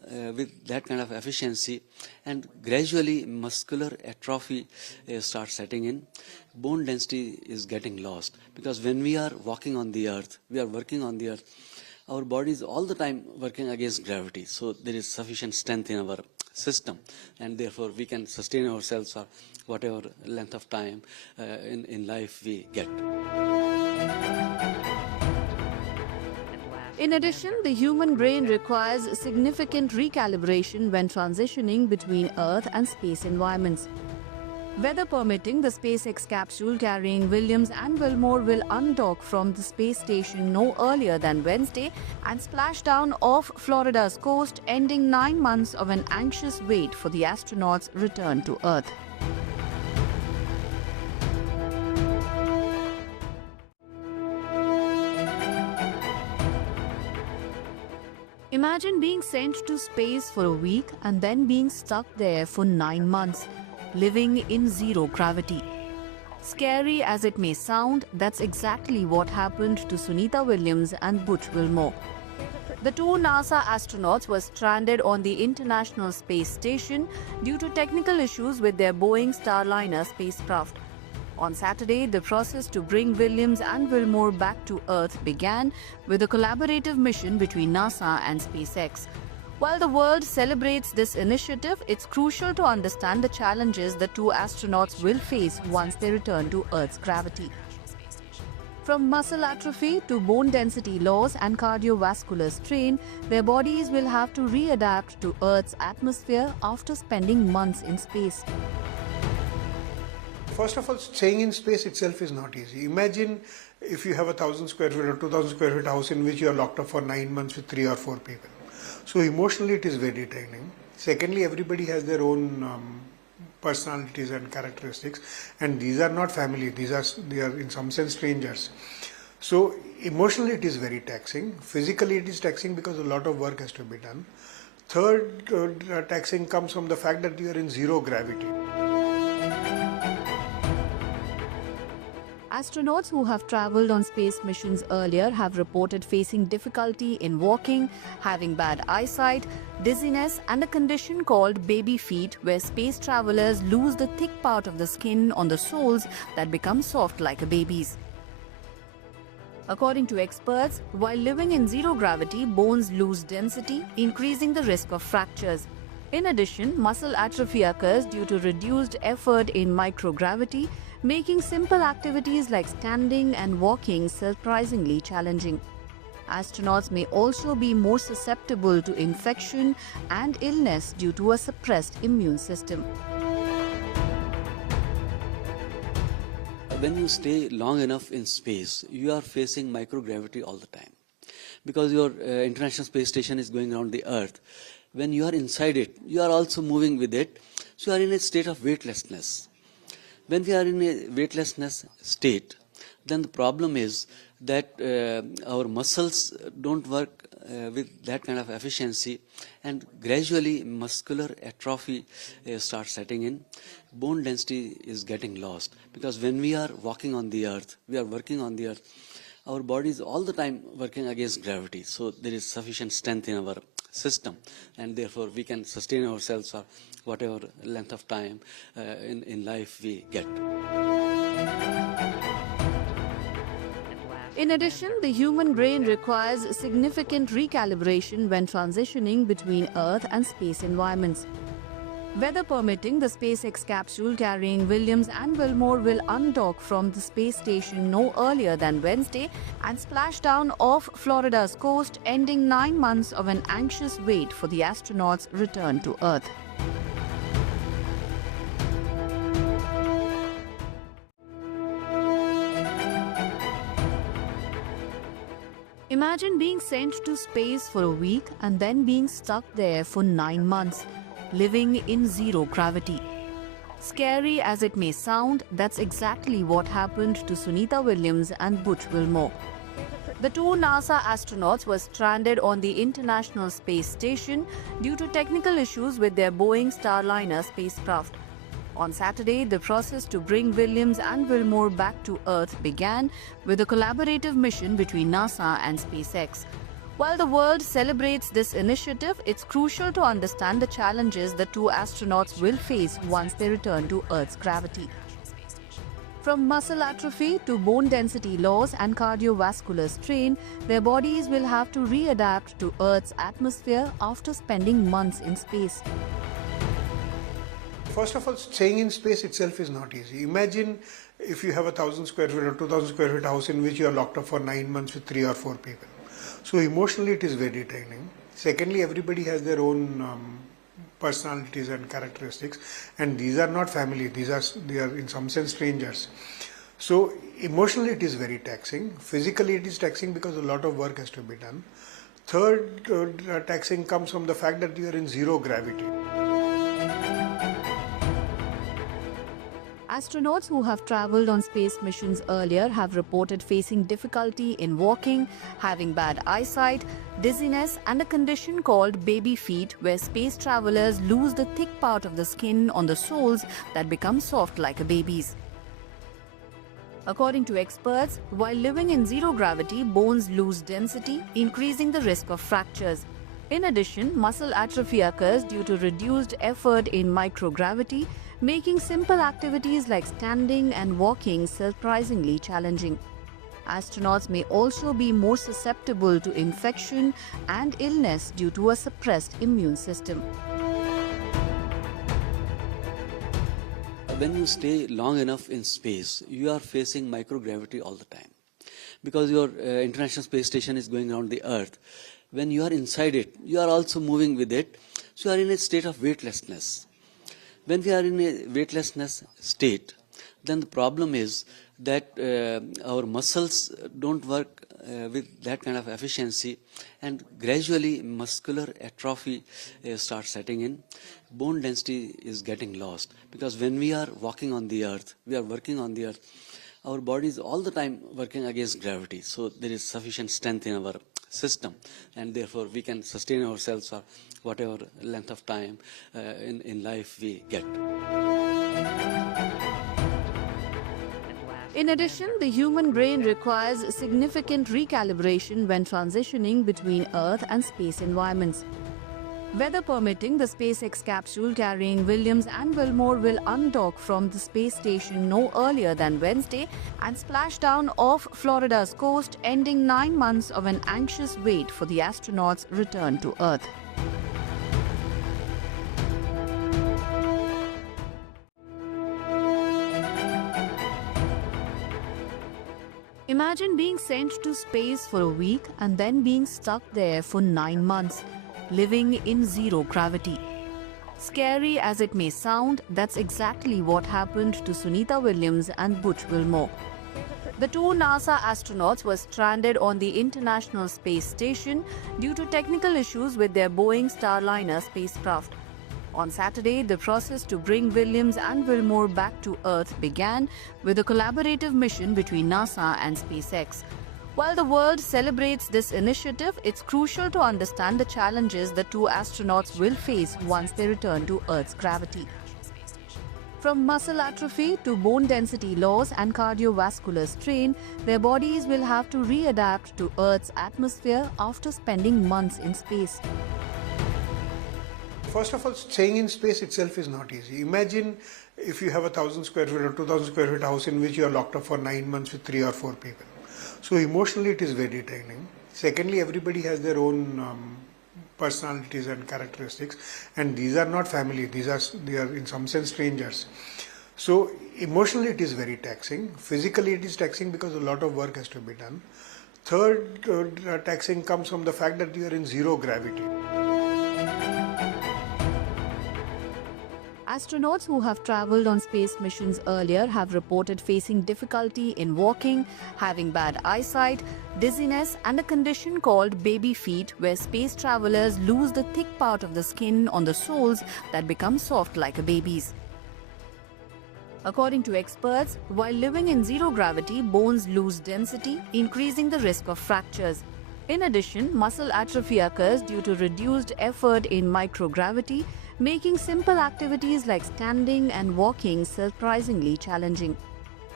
with that kind of efficiency, and gradually muscular atrophy starts setting in. Bone density is getting lost, because when we are walking on the earth, we are working on the earth, our body is all the time working against gravity. So there is sufficient strength in our system, and therefore we can sustain ourselves for whatever length of time in life we get. In addition, the human brain requires significant recalibration when transitioning between Earth and space environments. Weather permitting, the SpaceX capsule carrying Williams and Wilmore will undock from the space station no earlier than Wednesday and splash down off Florida's coast, ending 9 months of an anxious wait for the astronauts' return to Earth. Imagine being sent to space for a week and then being stuck there for 9 months, living in zero gravity. Scary as it may sound, that's exactly what happened to Sunita Williams and Butch Wilmore. The two NASA astronauts were stranded on the International Space Station due to technical issues with their Boeing Starliner spacecraft. On Saturday, the process to bring Williams and Wilmore back to Earth began with a collaborative mission between NASA and SpaceX. While the world celebrates this initiative, it's crucial to understand the challenges the two astronauts will face once they return to Earth's gravity. From muscle atrophy to bone density loss and cardiovascular strain, their bodies will have to readapt to Earth's atmosphere after spending months in space. First of all, staying in space itself is not easy. Imagine if you have a 1,000 square feet or 2,000 square feet house in which you are locked up for 9 months with 3 or 4 people. So emotionally it is very draining. Secondly, everybody has their own personalities and characteristics, and these are not family, they are in some sense strangers. So emotionally it is very taxing. Physically it is taxing because a lot of work has to be done. Third, taxing comes from the fact that you are in zero gravity. Astronauts who have traveled on space missions earlier have reported facing difficulty in walking, having bad eyesight, dizziness, and a condition called baby feet, where space travelers lose the thick part of the skin on the soles that become soft like a baby's. According to experts, while living in zero gravity, bones lose density, increasing the risk of fractures. In addition, muscle atrophy occurs due to reduced effort in microgravity, making simple activities like standing and walking surprisingly challenging. Astronauts may also be more susceptible to infection and illness due to a suppressed immune system. When you stay long enough in space, you are facing microgravity all the time, because your International Space Station is going around the Earth. When you are inside it, you are also moving with it, so you are in a state of weightlessness. When we are in a weightlessness state, then the problem is that our muscles don't work with that kind of efficiency, and gradually muscular atrophy starts setting in. Bone density is getting lost, because when we are walking on the earth, we are working on the earth, our body is all the time working against gravity. So there is sufficient strength in our system, and therefore we can sustain ourselves for whatever length of time in life we get. In addition, the human brain requires significant recalibration when transitioning between Earth and space environments. Weather permitting, the SpaceX capsule carrying Williams and Wilmore will undock from the space station no earlier than Wednesday and splash down off Florida's coast, ending 9 months of an anxious wait for the astronauts' return to Earth. Imagine being sent to space for a week and then being stuck there for 9 months, living in zero gravity. Scary as it may sound, that's exactly what happened to Sunita Williams and Butch Wilmore. The two NASA astronauts were stranded on the International Space Station due to technical issues with their Boeing Starliner spacecraft. On Saturday, the process to bring Williams and Wilmore back to Earth began with a collaborative mission between NASA and SpaceX. While the world celebrates this initiative, it's crucial to understand the challenges the two astronauts will face once they return to Earth's gravity. From muscle atrophy to bone density loss and cardiovascular strain, their bodies will have to readapt to Earth's atmosphere after spending months in space. First of all, staying in space itself is not easy. Imagine if you have a 1,000 square feet or 2,000 square feet house in which you are locked up for 9 months with 3 or 4 people. So emotionally it is very draining. Secondly, everybody has their own personalities and characteristics, and these are not family, they are in some sense strangers. So emotionally it is very taxing. Physically it is taxing because a lot of work has to be done. Third taxing comes from the fact that you are in zero gravity. Astronauts who have traveled on space missions earlier have reported facing difficulty in walking, having bad eyesight, dizziness, and a condition called baby feet, where space travelers lose the thick part of the skin on the soles that become soft like a baby's. According to experts, while living in zero gravity, bones lose density, increasing the risk of fractures. In addition, muscle atrophy occurs due to reduced effort in microgravity, making simple activities like standing and walking surprisingly challenging. Astronauts may also be more susceptible to infection and illness due to a suppressed immune system. When you stay long enough in space, you are facing microgravity all the time. Because your International Space Station is going around the Earth. When you are inside it, you are also moving with it. So you are in a state of weightlessness. When we are in a weightlessness state, then the problem is that our muscles don't work with that kind of efficiency, and gradually muscular atrophy starts setting in. Bone density is getting lost, because when we are walking on the Earth, we are working on the Earth, our body is all the time working against gravity. So there is sufficient strength in our system, and therefore we can sustain ourselves for whatever length of time in life we get. In addition, the human brain requires significant recalibration when transitioning between Earth and space environments. Weather permitting, the SpaceX capsule carrying Williams and Wilmore will undock from the space station no earlier than Wednesday and splash down off Florida's coast, ending 9 months of an anxious wait for the astronauts' return to Earth. Imagine being sent to space for a week and then being stuck there for 9 months, living in zero gravity. Scary as it may sound, that's exactly what happened to Sunita Williams and Butch Wilmore. The two NASA astronauts were stranded on the International Space Station due to technical issues with their Boeing Starliner spacecraft. On Saturday, the process to bring Williams and Wilmore back to Earth began with a collaborative mission between NASA and SpaceX. While the world celebrates this initiative, it's crucial to understand the challenges the two astronauts will face once they return to Earth's gravity. From muscle atrophy to bone density loss and cardiovascular strain, their bodies will have to readapt to Earth's atmosphere after spending months in space. First of all, staying in space itself is not easy. Imagine if you have a 1,000 square feet or 2,000 square feet house in which you are locked up for 9 months with 3 or 4 people. So emotionally it is very draining. Secondly, everybody has their own personalities and characteristics, and these are not family, they are in some sense strangers. So emotionally it is very taxing. Physically it is taxing because a lot of work has to be done. Third taxing comes from the fact that you are in zero gravity. Astronauts who have traveled on space missions earlier have reported facing difficulty in walking, having bad eyesight, dizziness, and a condition called baby feet, where space travelers lose the thick part of the skin on the soles that become soft like a baby's. According to experts, while living in zero gravity, bones lose density, increasing the risk of fractures. In addition, muscle atrophy occurs due to reduced effort in microgravity, making simple activities like standing and walking surprisingly challenging.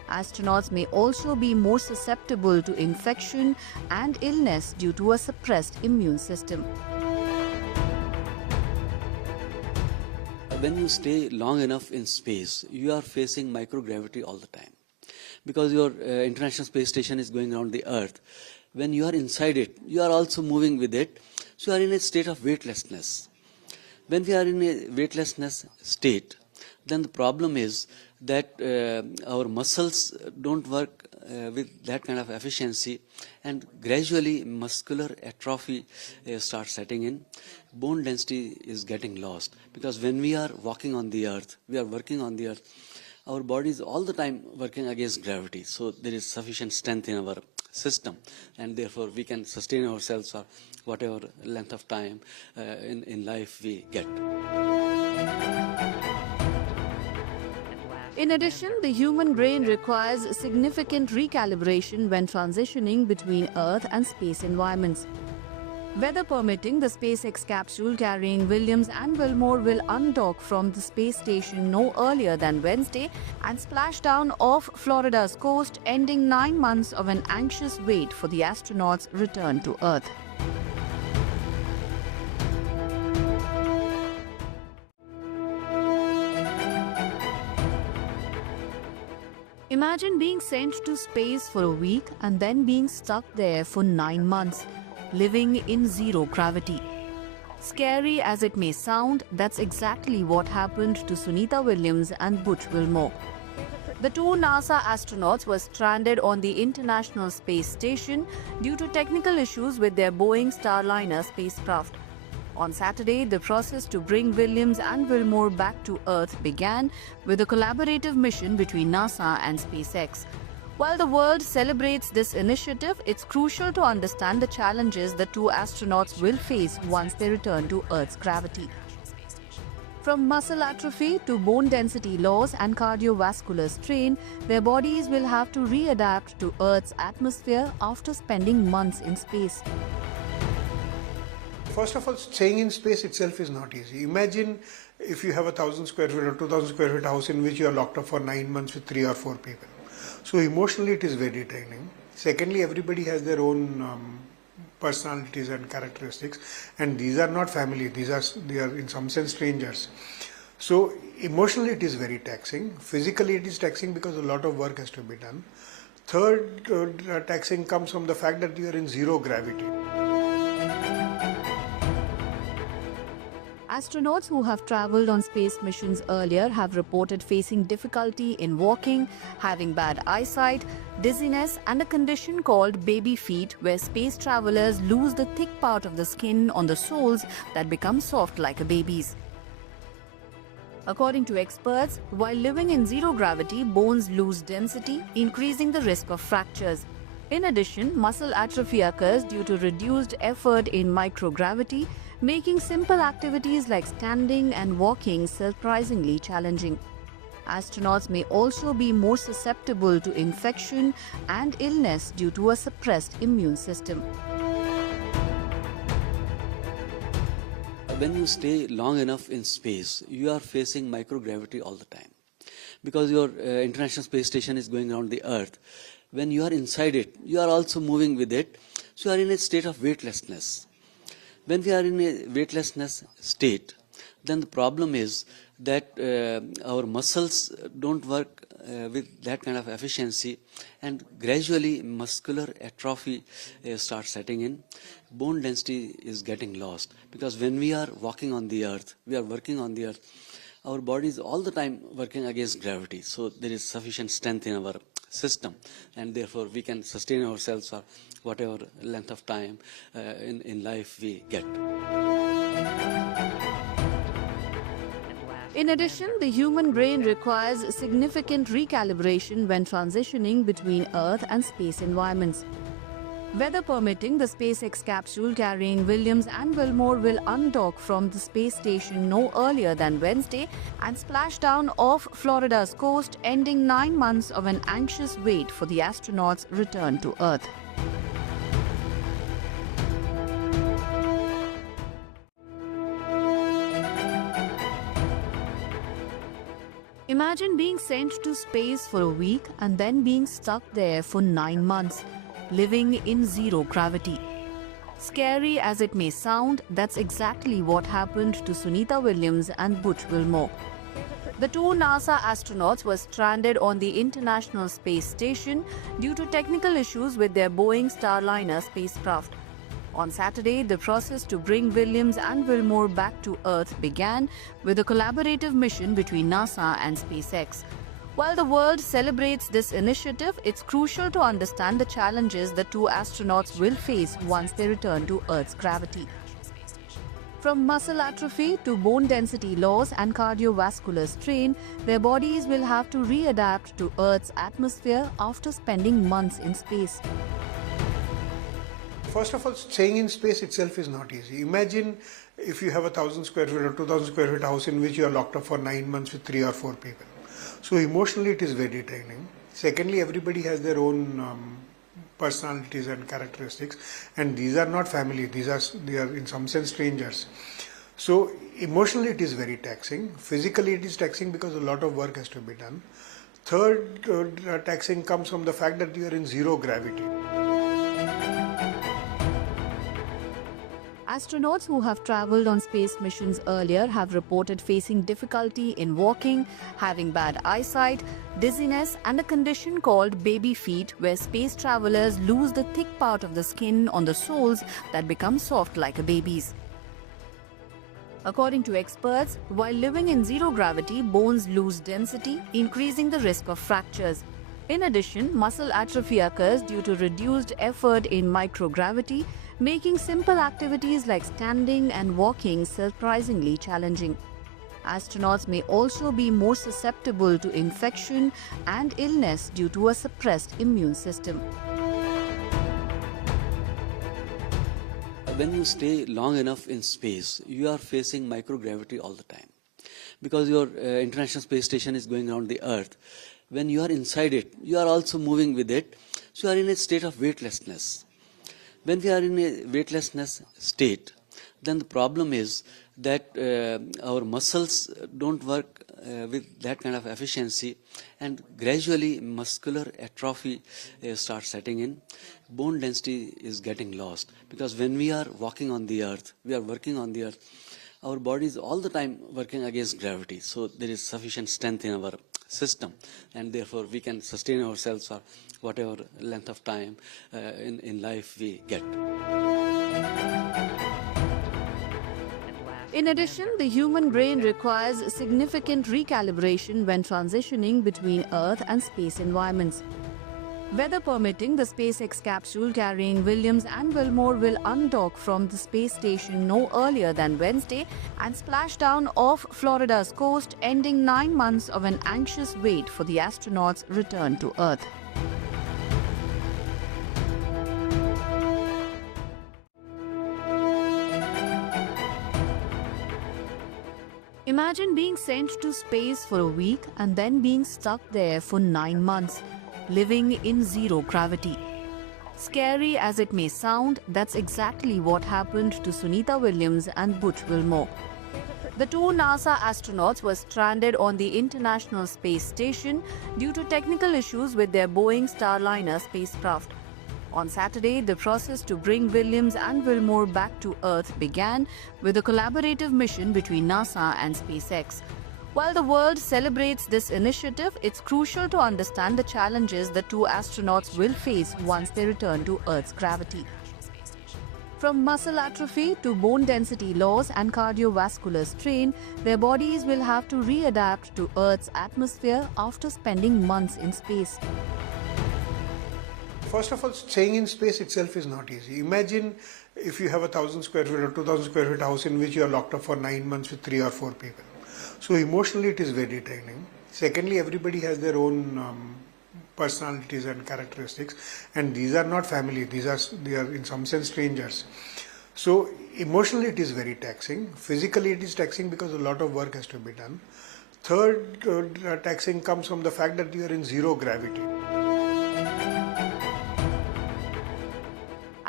Astronauts may also be more susceptible to infection and illness due to a suppressed immune system. When you stay long enough in space, you are facing microgravity all the time. Because your International Space Station is going around the Earth, when you are inside it, you are also moving with it, so you are in a state of weightlessness. When we are in a weightlessness state, then the problem is that our muscles don't work with that kind of efficiency, and gradually muscular atrophy starts setting in. Bone density is getting lost, because when we are walking on the earth, we are working on the earth, our body is all the time working against gravity, so there is sufficient strength in our system, and therefore we can sustain ourselves for whatever length of time in life we get. In addition, the human brain requires significant recalibration when transitioning between Earth and space environments. Weather permitting, the SpaceX capsule carrying Williams and Wilmore will undock from the space station no earlier than Wednesday and splash down off Florida's coast, ending 9 months of an anxious wait for the astronauts' return to Earth. Imagine being sent to space for a week and then being stuck there for 9 months, living in zero gravity. Scary as it may sound, that's exactly what happened to Sunita Williams and Butch Wilmore. The two NASA astronauts were stranded on the International Space Station due to technical issues with their Boeing Starliner spacecraft. On Saturday, the process to bring Williams and Wilmore back to Earth began with a collaborative mission between NASA and SpaceX. While the world celebrates this initiative, it's crucial to understand the challenges the two astronauts will face once they return to Earth's gravity. From muscle atrophy to bone density loss and cardiovascular strain, their bodies will have to readapt to Earth's atmosphere after spending months in space. First of all, staying in space itself is not easy. Imagine if you have 1,000 square feet or 2,000 square feet house in which you are locked up for 9 months with 3 or 4 people. So emotionally it is very draining. Secondly, everybody has their own personalities and characteristics, and these are not family, they are in some sense strangers. So emotionally it is very taxing. Physically it is taxing because a lot of work has to be done. Third taxing comes from the fact that you are in zero gravity. Astronauts who have traveled on space missions earlier have reported facing difficulty in walking, having bad eyesight, dizziness, and a condition called baby feet, where space travelers lose the thick part of the skin on the soles that become soft like a baby's. According to experts, while living in zero gravity, bones lose density, increasing the risk of fractures. In addition, muscle atrophy occurs due to reduced effort in microgravity, making simple activities like standing and walking surprisingly challenging. Astronauts may also be more susceptible to infection and illness due to a suppressed immune system. When you stay long enough in space, you are facing microgravity all the time. Because your International Space Station is going around the Earth, when you are inside it, you are also moving with it, so you are in a state of weightlessness. When we are in a weightlessness state, then the problem is that our muscles don't work with that kind of efficiency, and gradually muscular atrophy starts setting in. Bone density is getting lost, because when we are walking on the earth, we are working on the earth, our body is all the time working against gravity, so there is sufficient strength in our system, and therefore we can sustain ourselves for whatever length of time in life we get. In addition, the human brain requires significant recalibration when transitioning between Earth and space environments. Weather permitting, the SpaceX capsule carrying Williams and Wilmore will undock from the space station no earlier than Wednesday and splash down off Florida's coast, ending 9 months of an anxious wait for the astronauts' return to Earth. Imagine being sent to space for a week and then being stuck there for 9 months, living in zero gravity. Scary as it may sound, that's exactly what happened to Sunita Williams and Butch Wilmore. The two NASA astronauts were stranded on the International Space Station due to technical issues with their Boeing Starliner spacecraft. On Saturday, the process to bring Williams and Wilmore back to Earth began with a collaborative mission between NASA and SpaceX. While the world celebrates this initiative, it's crucial to understand the challenges the two astronauts will face once they return to Earth's gravity. From muscle atrophy to bone density loss and cardiovascular strain, their bodies will have to readapt to Earth's atmosphere after spending months in space. First of all, staying in space itself is not easy. Imagine if you have a 1,000 square feet or 2,000 square feet house in which you are locked up for 9 months with 3 or 4 people. So emotionally it is very draining. Secondly, everybody has their own personalities and characteristics, and these are not family, they are in some sense strangers. So emotionally it is very taxing. Physically it is taxing because a lot of work has to be done. Third taxing comes from the fact that you are in zero gravity. Astronauts who have traveled on space missions earlier have reported facing difficulty in walking, having bad eyesight, dizziness, and a condition called baby feet, where space travelers lose the thick part of the skin on the soles that become soft like a baby's. According to experts, while living in zero gravity, bones lose density, increasing the risk of fractures. In addition, muscle atrophy occurs due to reduced effort in microgravity, making simple activities like standing and walking surprisingly challenging. Astronauts may also be more susceptible to infection and illness due to a suppressed immune system. When you stay long enough in space, you are facing microgravity all the time. Because your International Space Station is going around the Earth, when you are inside it, you are also moving with it, so you are in a state of weightlessness. When we are in a weightlessness state, then the problem is that our muscles don't work with that kind of efficiency, and gradually muscular atrophy starts setting in. Bone density is getting lost, because when we are walking on the Earth, we are working on the Earth, our body is all the time working against gravity, so there is sufficient strength in our system, and therefore we can sustain ourselves for whatever length of time in life we get. In addition, the human brain requires significant recalibration when transitioning between Earth and space environments. Weather permitting, the SpaceX capsule carrying Williams and Wilmore will undock from the space station no earlier than Wednesday and splash down off Florida's coast, ending 9 months of an anxious wait for the astronauts' return to Earth. Imagine being sent to space for a week and then being stuck there for 9 months, living in zero gravity. Scary as it may sound, that's exactly what happened to Sunita Williams and Butch Wilmore. The two NASA astronauts were stranded on the International Space Station due to technical issues with their Boeing Starliner spacecraft. On Saturday, the process to bring Williams and Wilmore back to Earth began with a collaborative mission between NASA and SpaceX. While the world celebrates this initiative, it's crucial to understand the challenges the two astronauts will face once they return to Earth's gravity. From muscle atrophy to bone density loss and cardiovascular strain, their bodies will have to readapt to Earth's atmosphere after spending months in space. First of all, staying in space itself is not easy. Imagine if you have a 1,000 square feet or 2,000 square feet house in which you are locked up for 9 months with 3 or 4 people. So emotionally it is very draining. Secondly, everybody has their own personalities and characteristics, and these are not family, they are in some sense strangers. So emotionally it is very taxing. Physically it is taxing because a lot of work has to be done. Third taxing comes from the fact that you are in zero gravity.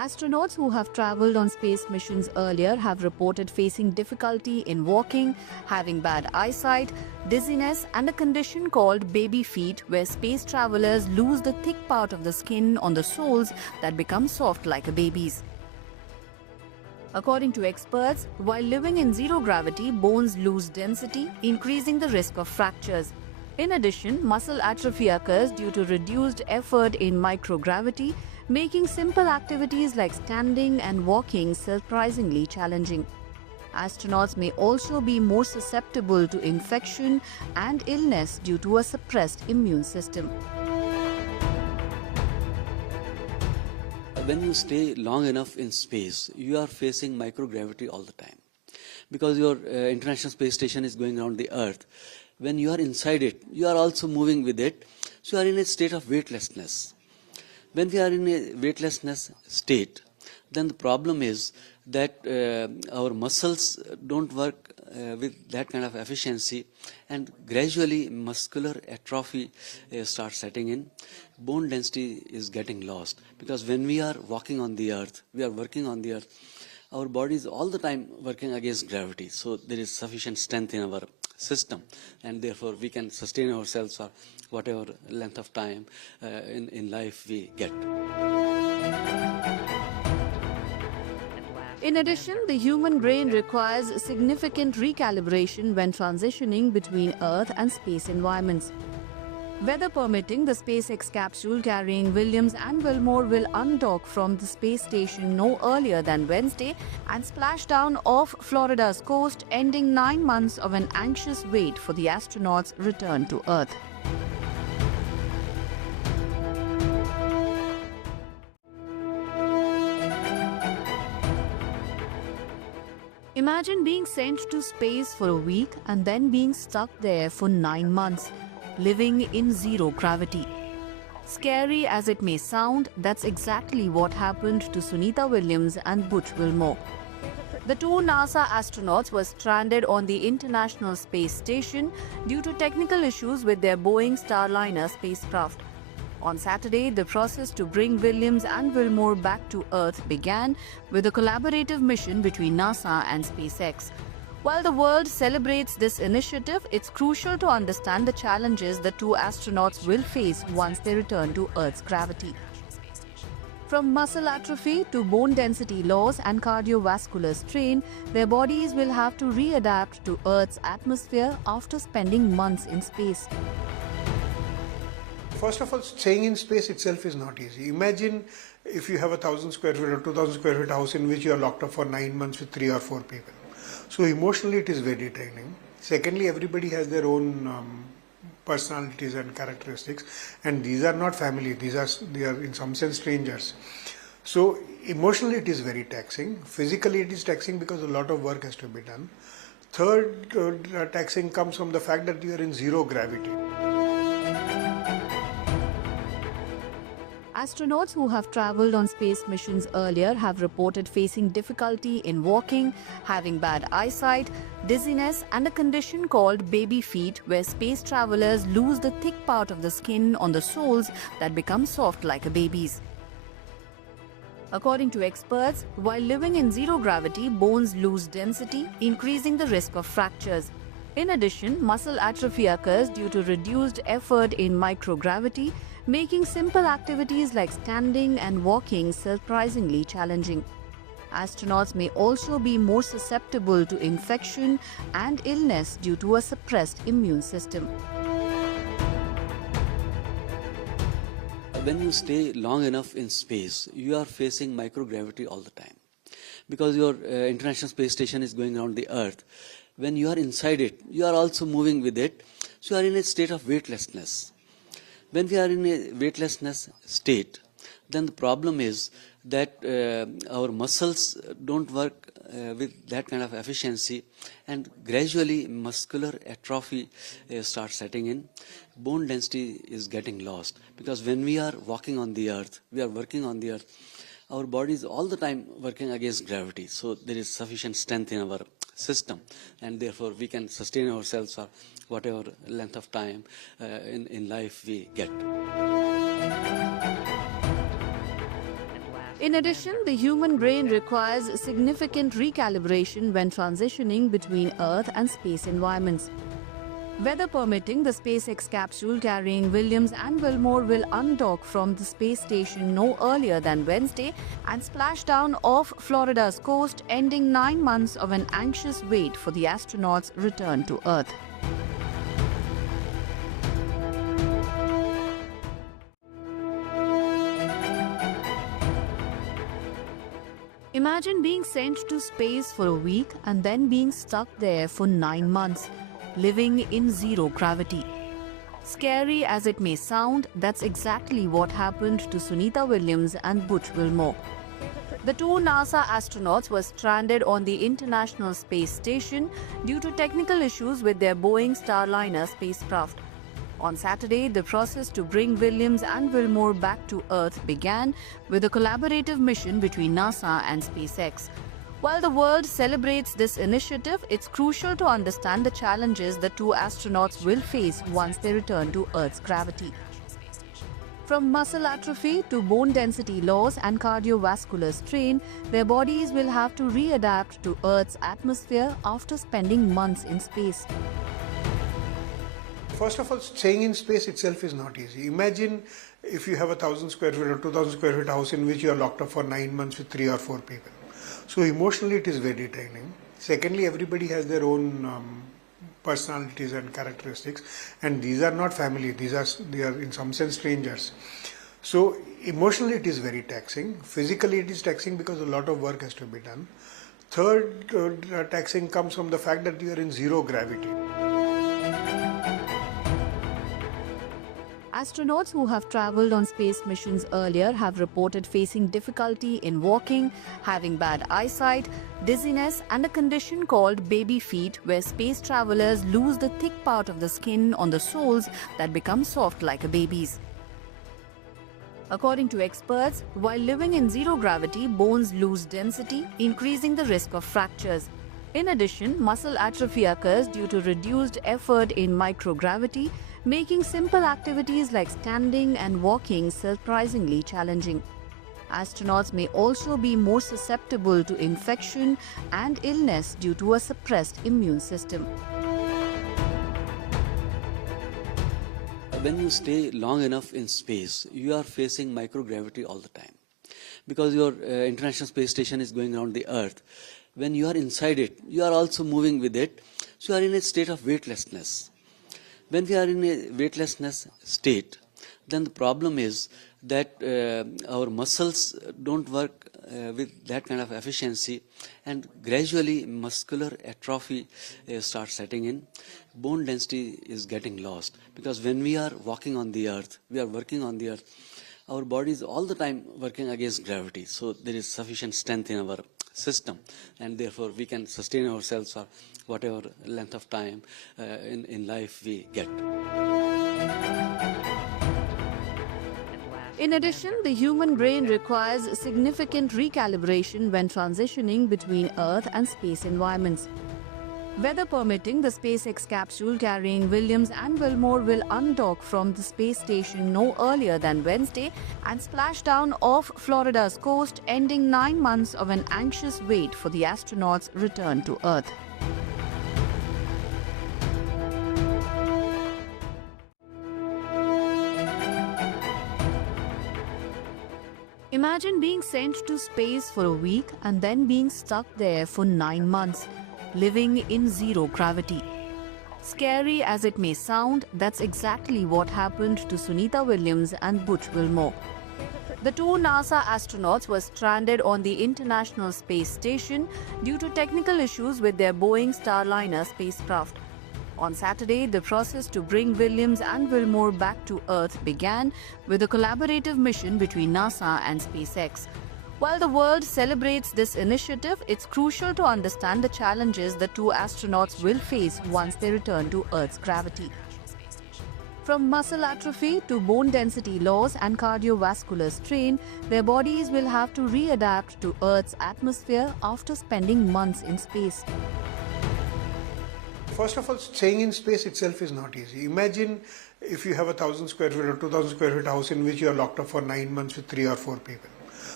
Astronauts who have traveled on space missions earlier have reported facing difficulty in walking, having bad eyesight, dizziness, and a condition called baby feet, where space travelers lose the thick part of the skin on the soles that become soft like a baby's. According to experts, while living in zero gravity, bones lose density, increasing the risk of fractures. In addition, muscle atrophy occurs due to reduced effort in microgravity, making simple activities like standing and walking surprisingly challenging. Astronauts may also be more susceptible to infection and illness due to a suppressed immune system. When you stay long enough in space, you are facing microgravity all the time. Because your International Space Station is going around the Earth, when you are inside it, you are also moving with it, so you are in a state of weightlessness. When we are in a weightlessness state, then the problem is that our muscles don't work with that kind of efficiency, and gradually muscular atrophy starts setting in. Bone density is getting lost, because when we are walking on the Earth, we are working on the Earth, our body is all the time working against gravity, so there is sufficient strength in our system, and therefore we can sustain ourselves for whatever length of time in life we get. In addition, the human brain requires significant recalibration when transitioning between Earth and space environments. Weather permitting, the SpaceX capsule carrying Williams and Wilmore will undock from the space station no earlier than Wednesday and splash down off Florida's coast, ending 9 months of an anxious wait for the astronauts' return to Earth. Imagine being sent to space for a week and then being stuck there for 9 months, living in zero gravity. Scary as it may sound, that's exactly what happened to Sunita Williams and Butch Wilmore. The two NASA astronauts were stranded on the International Space Station due to technical issues with their Boeing Starliner spacecraft. On Saturday, the process to bring Williams and Wilmore back to Earth began with a collaborative mission between NASA and SpaceX. While the world celebrates this initiative, it's crucial to understand the challenges the two astronauts will face once they return to Earth's gravity. From muscle atrophy to bone density loss and cardiovascular strain, their bodies will have to readapt to Earth's atmosphere after spending months in space. First of all, staying in space itself is not easy. Imagine if you have a 1,000 square feet or 2,000 square feet house in which you are locked up for 9 months with 3 or 4 people. So emotionally it is very draining. Secondly, everybody has their own personalities and characteristics, and these are not family, they are in some sense strangers. So emotionally it is very taxing. Physically it is taxing because a lot of work has to be done. Third taxing comes from the fact that you are in zero gravity. Astronauts who have traveled on space missions earlier have reported facing difficulty in walking, having bad eyesight, dizziness, and a condition called baby feet, where space travelers lose the thick part of the skin on the soles that become soft like a baby's. According to experts, while living in zero gravity, bones lose density, increasing the risk of fractures. In addition, muscle atrophy occurs due to reduced effort in microgravity, making simple activities like standing and walking surprisingly challenging. Astronauts may also be more susceptible to infection and illness due to a suppressed immune system. When you stay long enough in space, you are facing microgravity all the time. Because your International Space Station is going around the Earth, when you are inside it, you are also moving with it, so you are in a state of weightlessness. When we are in a weightlessness state, then the problem is that our muscles don't work with that kind of efficiency, and gradually muscular atrophy starts setting in. Bone density is getting lost, because when we are walking on the Earth, we are working on the Earth, our body is all the time working against gravity, so there is sufficient strength in our system, and therefore we can sustain ourselves for whatever length of time in life we get. In addition, the human brain requires significant recalibration when transitioning between Earth and space environments. Weather permitting, the SpaceX capsule carrying Williams and Wilmore will undock from the space station no earlier than Wednesday and splash down off Florida's coast, ending 9 months of an anxious wait for the astronauts' return to Earth. Imagine being sent to space for a week and then being stuck there for 9 months, living in zero gravity. Scary as it may sound, that's exactly what happened to Sunita Williams and Butch Wilmore. The two NASA astronauts were stranded on the International Space Station due to technical issues with their Boeing Starliner spacecraft. On Saturday, the process to bring Williams and Wilmore back to Earth began with a collaborative mission between NASA and SpaceX. While the world celebrates this initiative, it's crucial to understand the challenges the two astronauts will face once they return to Earth's gravity. From muscle atrophy to bone density loss and cardiovascular strain, their bodies will have to readapt to Earth's atmosphere after spending months in space. First of all, staying in space itself is not easy. Imagine if you have 1,000 square feet or 2,000 square feet house in which you are locked up for 9 months with 3 or 4 people. So emotionally it is very draining. Secondly, everybody has their own personalities and characteristics, and these are not family, they are in some sense strangers. So emotionally it is very taxing. Physically it is taxing because a lot of work has to be done. Third taxing comes from the fact that you are in zero gravity. Astronauts who have traveled on space missions earlier have reported facing difficulty in walking, having bad eyesight, dizziness, and a condition called baby feet, where space travelers lose the thick part of the skin on the soles that become soft like a baby's. According to experts, while living in zero gravity, bones lose density, increasing the risk of fractures. In addition, muscle atrophy occurs due to reduced effort in microgravity, making simple activities like standing and walking surprisingly challenging. Astronauts may also be more susceptible to infection and illness due to a suppressed immune system. When you stay long enough in space, you are facing microgravity all the time. Because your International Space Station is going around the Earth, when you are inside it, you are also moving with it, so you are in a state of weightlessness. When we are in a weightlessness state, then the problem is that our muscles don't work with that kind of efficiency, and gradually muscular atrophy starts setting in. Bone density is getting lost, because when we are walking on the Earth, we are working on the Earth, our body is all the time working against gravity, so there is sufficient strength in our system, and therefore we can sustain ourselves for whatever length of time in life we get. In addition, the human brain requires significant recalibration when transitioning between Earth and space environments. Weather permitting, the SpaceX capsule carrying Williams and Wilmore will undock from the space station no earlier than Wednesday and splash down off Florida's coast, ending 9 months of an anxious wait for the astronauts' return to Earth. Imagine being sent to space for a week and then being stuck there for 9 months, living in zero gravity. Scary as it may sound, that's exactly what happened to Sunita Williams and Butch Wilmore. The two NASA astronauts were stranded on the International Space Station due to technical issues with their Boeing Starliner spacecraft. On Saturday, the process to bring Williams and Wilmore back to Earth began with a collaborative mission between NASA and SpaceX. While the world celebrates this initiative, it's crucial to understand the challenges the two astronauts will face once they return to Earth's gravity. From muscle atrophy to bone density loss and cardiovascular strain, their bodies will have to readapt to Earth's atmosphere after spending months in space. First of all, staying in space itself is not easy. Imagine if you have 1,000 square feet or 2,000 square feet house in which you are locked up for 9 months with 3 or 4 people.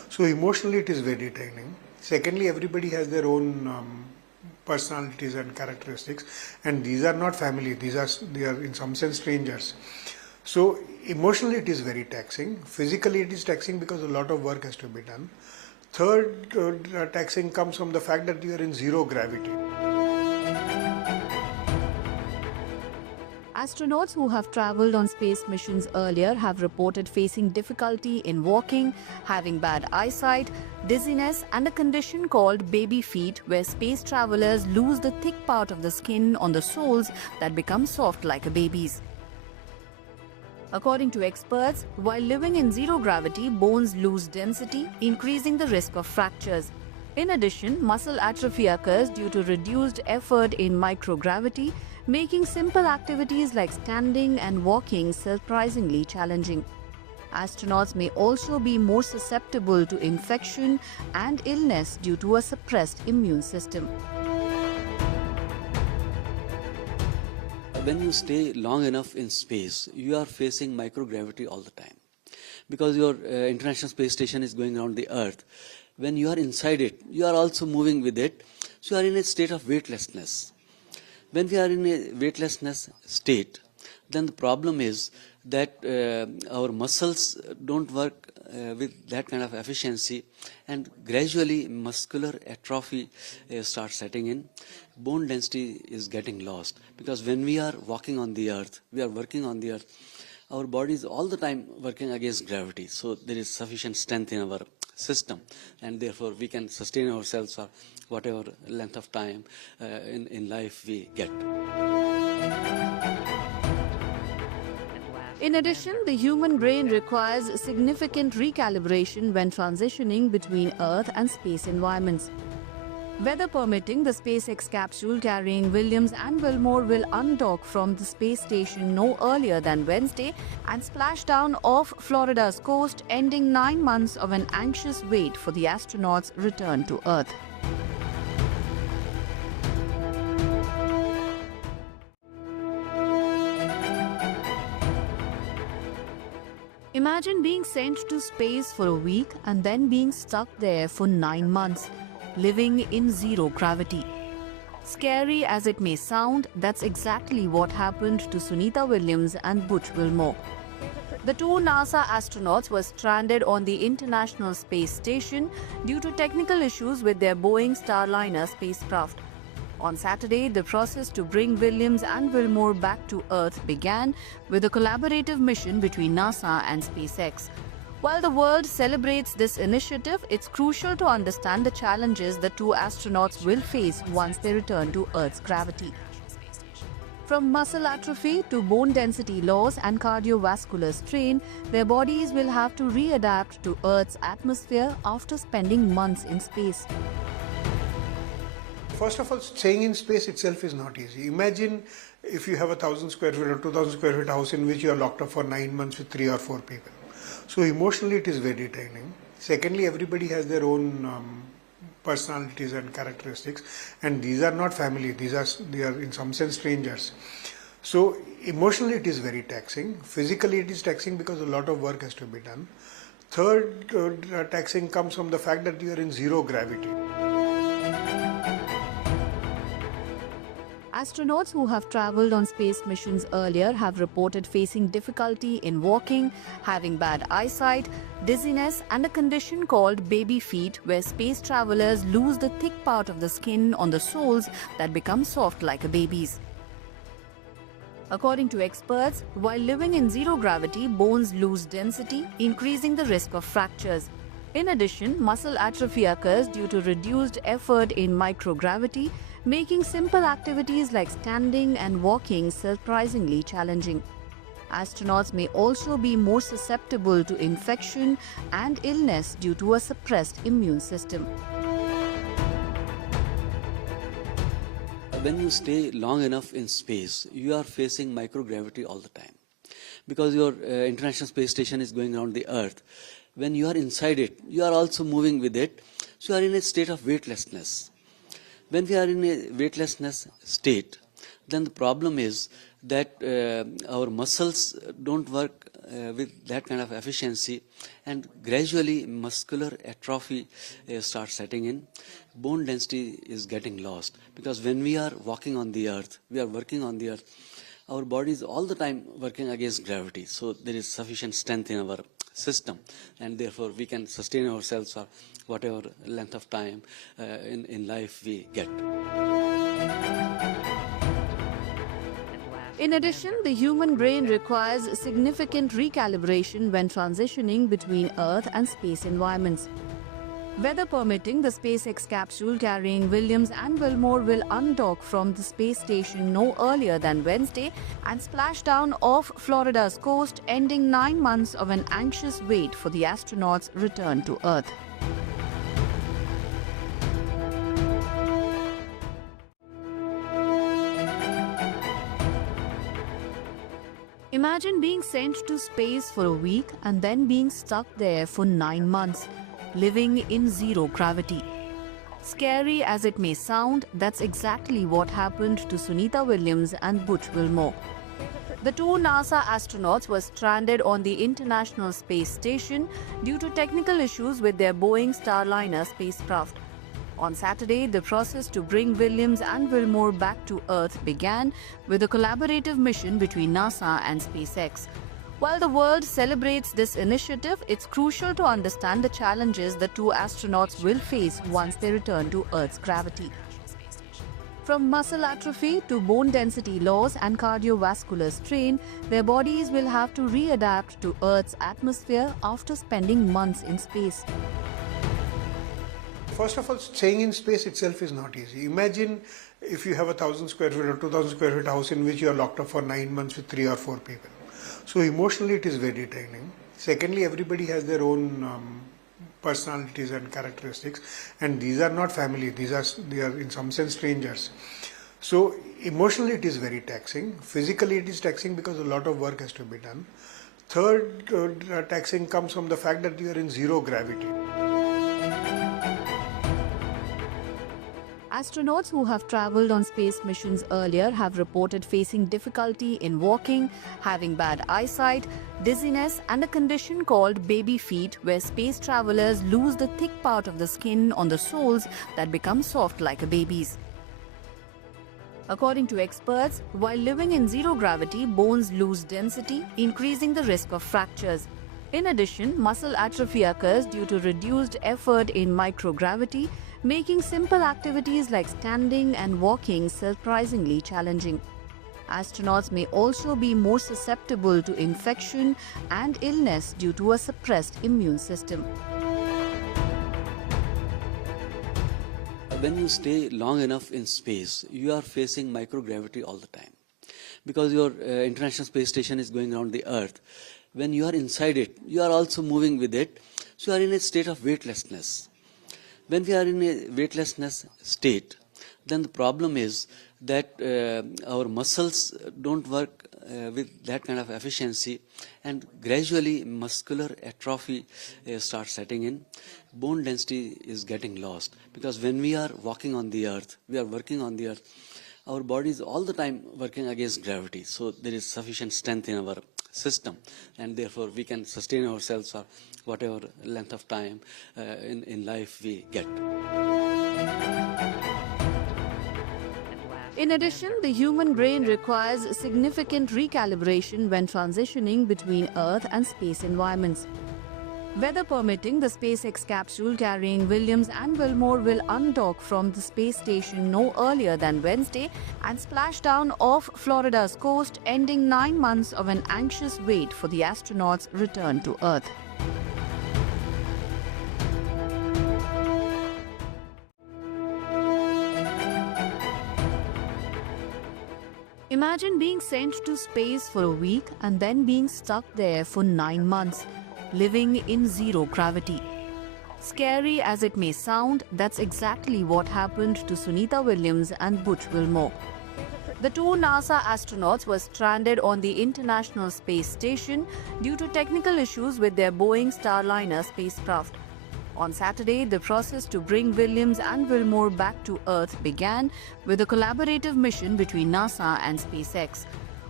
So emotionally it is very draining. Secondly, everybody has their own personalities and characteristics, and these are not family, they are in some sense strangers. So emotionally it is very taxing. Physically it is taxing because a lot of work has to be done. Third taxing comes from the fact that you are in zero gravity. Astronauts who have traveled on space missions earlier have reported facing difficulty in walking, having bad eyesight, dizziness, and a condition called baby feet, where space travelers lose the thick part of the skin on the soles that become soft like a baby's. According to experts, while living in zero gravity, bones lose density, increasing the risk of fractures. In addition, muscle atrophy occurs due to reduced effort in microgravity, making simple activities like standing and walking surprisingly challenging. Astronauts may also be more susceptible to infection and illness due to a suppressed immune system. When you stay long enough in space, you are facing microgravity all the time. Because your International Space Station is going around the Earth, when you are inside it, you are also moving with it, so you are in a state of weightlessness. When we are in a weightlessness state, then the problem is that our muscles don't work with that kind of efficiency, and gradually muscular atrophy starts setting in. Bone density is getting lost, because when we are walking on the earth, we are working on the earth, our body is all the time working against gravity, so there is sufficient strength in our system, and therefore we can sustain ourselves for whatever length of time in life we get. In addition, the human brain requires significant recalibration when transitioning between Earth and space environments. Weather permitting, the SpaceX capsule carrying Williams and Wilmore will undock from the space station no earlier than Wednesday and splash down off Florida's coast, ending 9 months of an anxious wait for the astronauts' return to Earth. Imagine being sent to space for a week and then being stuck there for 9 months, living in zero gravity. Scary as it may sound, that's exactly what happened to Sunita Williams and Butch Wilmore. The two NASA astronauts were stranded on the International Space Station due to technical issues with their Boeing Starliner spacecraft. On Saturday, the process to bring Williams and Wilmore back to Earth began with a collaborative mission between NASA and SpaceX. While the world celebrates this initiative, it's crucial to understand the challenges the two astronauts will face once they return to Earth's gravity. From muscle atrophy to bone density loss and cardiovascular strain, their bodies will have to readapt to Earth's atmosphere after spending months in space. First of all, staying in space itself is not easy. Imagine if you have 1,000 square feet or 2,000 square feet house in which you are locked up for 9 months with 3 or 4 people. So emotionally it is very draining. Secondly, everybody has their own personalities and characteristics, and these are not family, they are in some sense strangers. So emotionally it is very taxing. Physically it is taxing because a lot of work has to be done. Third taxing comes from the fact that you are in zero gravity. Astronauts who have traveled on space missions earlier have reported facing difficulty in walking, having bad eyesight, dizziness, and a condition called baby feet, where space travelers lose the thick part of the skin on the soles that become soft like a baby's. According to experts, while living in zero gravity, bones lose density, increasing the risk of fractures. In addition, muscle atrophy occurs due to reduced effort in microgravity, making simple activities like standing and walking surprisingly challenging. Astronauts may also be more susceptible to infection and illness due to a suppressed immune system. When you stay long enough in space, you are facing microgravity all the time. Because your International Space Station is going around the Earth, when you are inside it, you are also moving with it, so you are in a state of weightlessness. When we are in a weightlessness state, then the problem is that our muscles don't work with that kind of efficiency, and gradually muscular atrophy starts setting in. Bone density is getting lost, because when we are walking on the earth, we are working on the earth, our body is all the time working against gravity. So there is sufficient strength in our system, and therefore we can sustain ourselves for whatever length of time in life we get. In addition, the human brain requires significant recalibration when transitioning between Earth and space environments. Weather permitting, the SpaceX capsule carrying Williams and Wilmore will undock from the space station no earlier than Wednesday and splash down off Florida's coast, ending 9 months of an anxious wait for the astronauts' return to Earth. Imagine being sent to space for a week and then being stuck there for 9 months, living in zero gravity. Scary as it may sound, that's exactly what happened to Sunita Williams and Butch Wilmore. The two NASA astronauts were stranded on the International Space Station due to technical issues with their Boeing Starliner spacecraft. On Saturday, the process to bring Williams and Wilmore back to Earth began with a collaborative mission between NASA and SpaceX. While the world celebrates this initiative, it's crucial to understand the challenges the two astronauts will face once they return to Earth's gravity. From muscle atrophy to bone density loss and cardiovascular strain, their bodies will have to readapt to Earth's atmosphere after spending months in space. First of all, staying in space itself is not easy. Imagine if you have 1,000 square feet or 2,000 square feet house in which you are locked up for 9 months with 3 or 4 people. So emotionally it is very draining. Secondly, everybody has their own personalities and characteristics, and these are not family, they are in some sense strangers. So emotionally it is very taxing. Physically it is taxing because a lot of work has to be done. Third taxing comes from the fact that you are in zero gravity. Astronauts who have traveled on space missions earlier have reported facing difficulty in walking, having bad eyesight, dizziness, and a condition called baby feet, where space travelers lose the thick part of the skin on the soles that become soft like a baby's. According to experts, while living in zero gravity, bones lose density, increasing the risk of fractures. In addition, muscle atrophy occurs due to reduced effort in microgravity, making simple activities like standing and walking surprisingly challenging. Astronauts may also be more susceptible to infection and illness due to a suppressed immune system. When you stay long enough in space, you are facing microgravity all the time, because your International Space Station is going around the Earth. When you are inside it, you are also moving with it, so you are in a state of weightlessness. When we are in a weightlessness state, then the problem is that our muscles don't work with that kind of efficiency, and gradually muscular atrophy starts setting in. Bone density is getting lost, because when we are walking on the earth, we are working on the earth, our body is all the time working against gravity. So there is sufficient strength in our system, and therefore we can sustain ourselves for whatever length of time in life we get. In addition, the human brain requires significant recalibration when transitioning between Earth and space environments. Weather permitting, the SpaceX capsule carrying Williams and Wilmore will undock from the space station no earlier than Wednesday and splash down off Florida's coast, ending 9 months of an anxious wait for the astronauts' return to Earth. Imagine being sent to space for a week and then being stuck there for 9 months, living in zero gravity. Scary as it may sound, that's exactly what happened to Sunita Williams and Butch Wilmore. The two NASA astronauts were stranded on the International Space Station due to technical issues with their Boeing Starliner spacecraft. On Saturday, the process to bring Williams and Wilmore back to Earth began with a collaborative mission between NASA and SpaceX.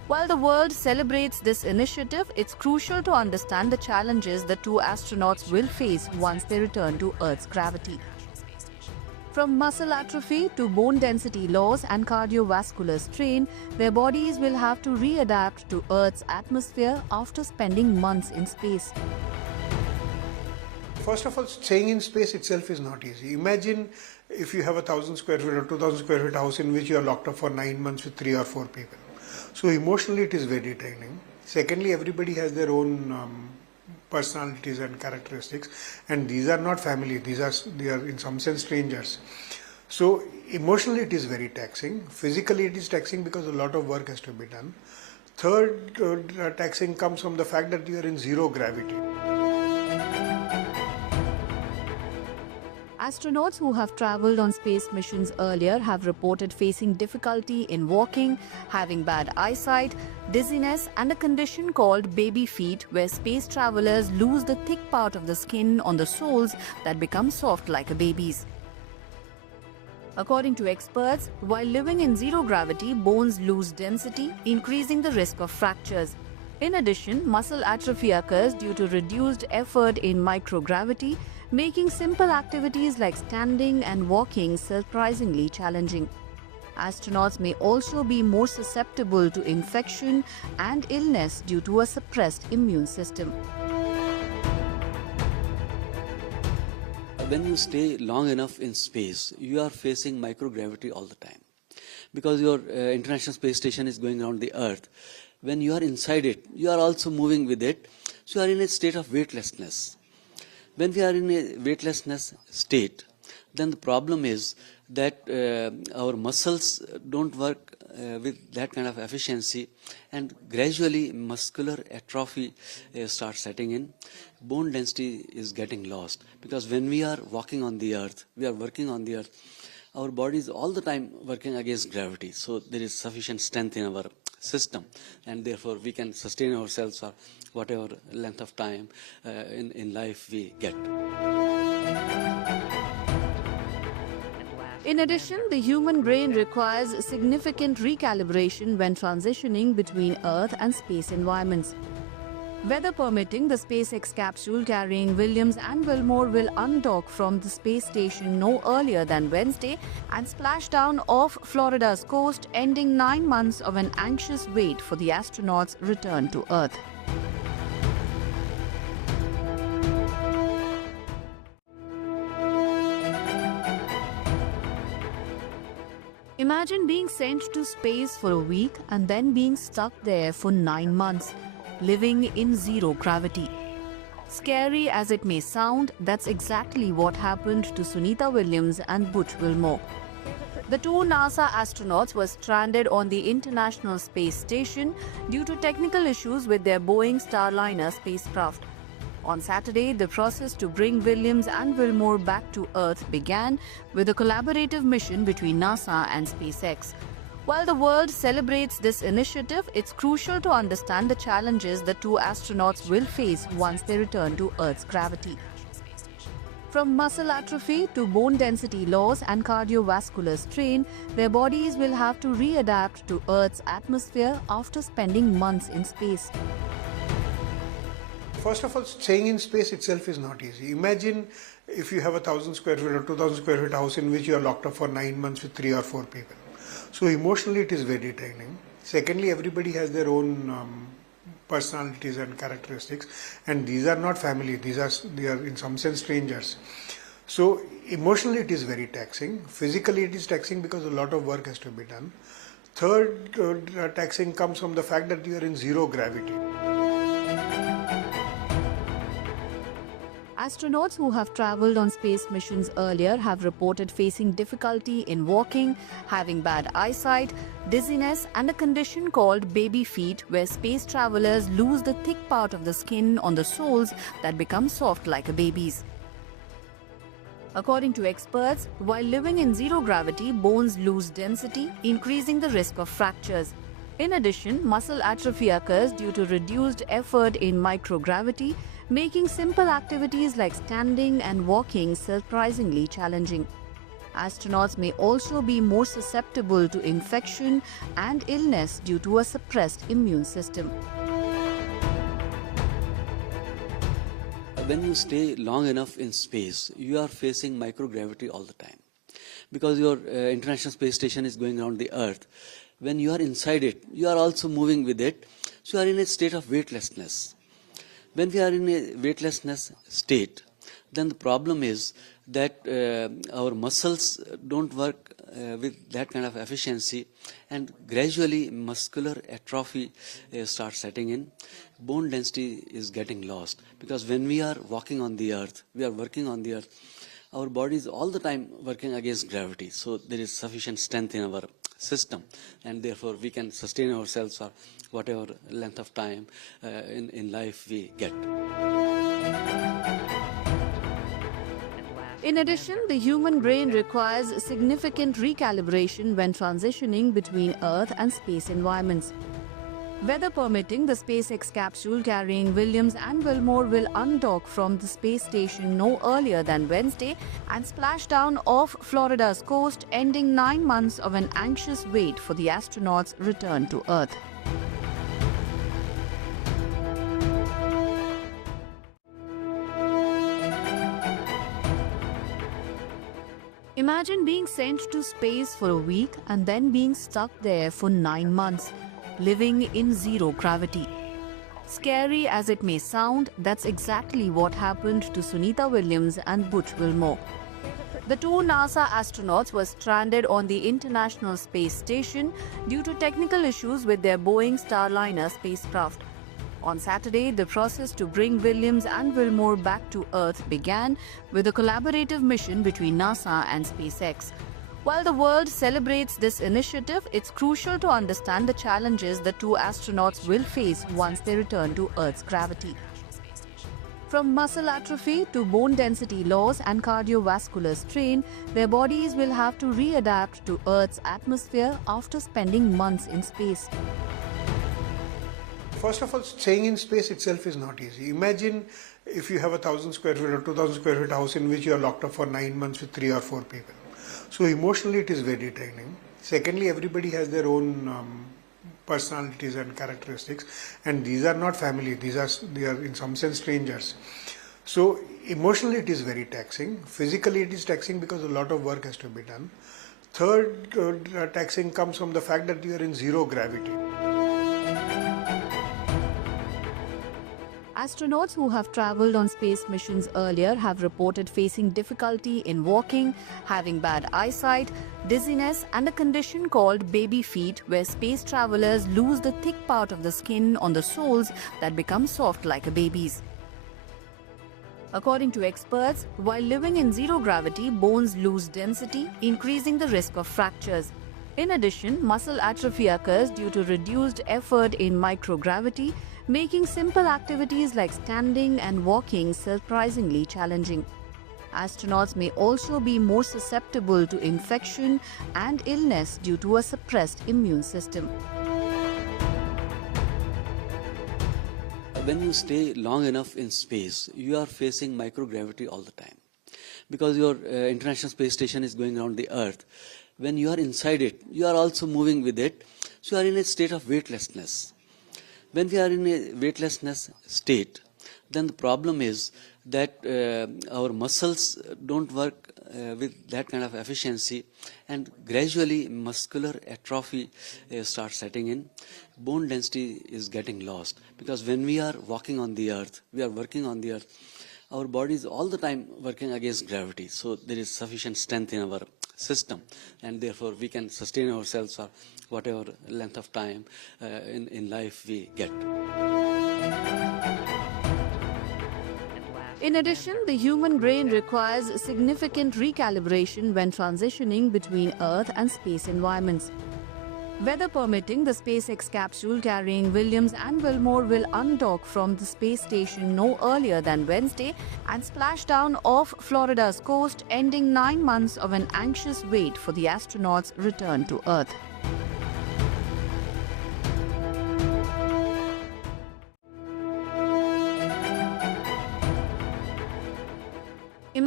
While the world celebrates this initiative, it's crucial to understand the challenges the two astronauts will face once they return to Earth's gravity. From muscle atrophy to bone density loss and cardiovascular strain, their bodies will have to readapt to Earth's atmosphere after spending months in space. First of all, staying in space itself is not easy. Imagine if you have a 1,000 square feet or 2,000 square feet house in which you are locked up for 9 months with 3 or 4 people. So emotionally it is very draining. Secondly, everybody has their own personalities and characteristics, and these are not family, they are in some sense strangers. So emotionally it is very taxing. Physically it is taxing because a lot of work has to be done. Third taxing comes from the fact that you are in zero gravity. Astronauts who have traveled on space missions earlier have reported facing difficulty in walking, having bad eyesight, dizziness, and a condition called baby feet, where space travelers lose the thick part of the skin on the soles that become soft like a baby's. According to experts, while living in zero gravity, bones lose density, increasing the risk of fractures. In addition, muscle atrophy occurs due to reduced effort in microgravity, making simple activities like standing and walking surprisingly challenging. Astronauts may also be more susceptible to infection and illness due to a suppressed immune system. When you stay long enough in space, you are facing microgravity all the time. Because your International Space Station is going around the Earth. When you are inside it, you are also moving with it. So you are in a state of weightlessness. When we are in a weightlessness state, then the problem is that our muscles don't work with that kind of efficiency, and gradually muscular atrophy starts setting in. Bone density is getting lost, because when we are walking on the Earth, we are working on the Earth, our body is all the time working against gravity. So there is sufficient strength in our system, and therefore we can sustain ourselves for whatever length of time in life we get. In addition, the human brain requires significant recalibration when transitioning between Earth and space environments. Weather permitting, the SpaceX capsule carrying Williams and Wilmore will undock from the space station no earlier than Wednesday and splash down off Florida's coast, ending 9 months of an anxious wait for the astronauts' return to Earth. Imagine being sent to space for a week and then being stuck there for 9 months, living in zero gravity. Scary as it may sound, that's exactly what happened to Sunita Williams and Butch Wilmore. The two NASA astronauts were stranded on the International Space Station due to technical issues with their Boeing Starliner spacecraft. On Saturday, the process to bring Williams and Wilmore back to Earth began with a collaborative mission between NASA and SpaceX. While the world celebrates this initiative, it's crucial to understand the challenges the two astronauts will face once they return to Earth's gravity. From muscle atrophy to bone density loss and cardiovascular strain, their bodies will have to readapt to Earth's atmosphere after spending months in space. First of all, staying in space itself is not easy. Imagine if you have a 1,000 square feet or 2,000 square feet house in which you are locked up for 9 months with 3 or 4 people. So emotionally it is very draining. Secondly, everybody has their own personalities and characteristics, and these are not family, they are in some sense strangers. So emotionally it is very taxing. Physically it is taxing because a lot of work has to be done. Third taxing comes from the fact that you are in zero gravity. Astronauts who have traveled on space missions earlier have reported facing difficulty in walking, having bad eyesight, dizziness, and a condition called baby feet, where space travelers lose the thick part of the skin on the soles that become soft like a baby's. According to experts, while living in zero gravity, bones lose density, increasing the risk of fractures. In addition, muscle atrophy occurs due to reduced effort in microgravity, making simple activities like standing and walking surprisingly challenging. Astronauts may also be more susceptible to infection and illness due to a suppressed immune system. When you stay long enough in space, you are facing microgravity all the time. Because your International Space Station is going around the Earth, when you are inside it, you are also moving with it, so you are in a state of weightlessness. When we are in a weightlessness state, then the problem is that our muscles don't work with that kind of efficiency, and gradually muscular atrophy starts setting in. Bone density is getting lost, because when we are walking on the earth, we are working on the earth, our body is all the time working against gravity, so there is sufficient strength in our system, and therefore we can sustain ourselves for whatever length of time in life we get. In addition, the human brain requires significant recalibration when transitioning between Earth and space environments. Weather permitting, the SpaceX capsule carrying Williams and Wilmore will undock from the space station no earlier than Wednesday and splash down off Florida's coast, ending 9 months of an anxious wait for the astronauts' return to Earth. Imagine being sent to space for a week and then being stuck there for 9 months, living in zero gravity. Scary as it may sound, that's exactly what happened to Sunita Williams and Butch Wilmore. The two NASA astronauts were stranded on the International Space Station due to technical issues with their Boeing Starliner spacecraft. On Saturday, the process to bring Williams and Wilmore back to Earth began with a collaborative mission between NASA and SpaceX. While the world celebrates this initiative, it's crucial to understand the challenges the two astronauts will face once they return to Earth's gravity. From muscle atrophy to bone density loss and cardiovascular strain, their bodies will have to readapt to Earth's atmosphere after spending months in space. First of all, staying in space itself is not easy. Imagine if you have 1,000 square feet or 2,000 square feet house in which you are locked up for 9 months with 3 or 4 people. So emotionally it is very draining. Secondly, everybody has their own personalities and characteristics, and these are not family, they are in some sense strangers. So emotionally it is very taxing. Physically it is taxing because a lot of work has to be done. Third taxing comes from the fact that you are in zero gravity. Astronauts who have traveled on space missions earlier have reported facing difficulty in walking, having bad eyesight, dizziness, and a condition called baby feet, where space travelers lose the thick part of the skin on the soles that become soft like a baby's. According to experts, while living in zero gravity, bones lose density, increasing the risk of fractures. In addition, muscle atrophy occurs due to reduced effort in microgravity, making simple activities like standing and walking surprisingly challenging. Astronauts may also be more susceptible to infection and illness due to a suppressed immune system. When you stay long enough in space, you are facing microgravity all the time. Because your International Space Station is going around the Earth, when you are inside it, you are also moving with it, so you are in a state of weightlessness. When we are in a weightlessness state, then the problem is that our muscles don't work with that kind of efficiency, and gradually muscular atrophy starts setting in. Bone density is getting lost, because when we are walking on the earth, we are working on the earth, our body is all the time working against gravity, so there is sufficient strength in our system, and therefore we can sustain ourselves for whatever length of time in life we get. In addition, the human brain requires significant recalibration when transitioning between Earth and space environments. Weather permitting, the SpaceX capsule carrying Williams and Wilmore will undock from the space station no earlier than Wednesday and splash down off Florida's coast, ending 9 months of an anxious wait for the astronauts' return to Earth.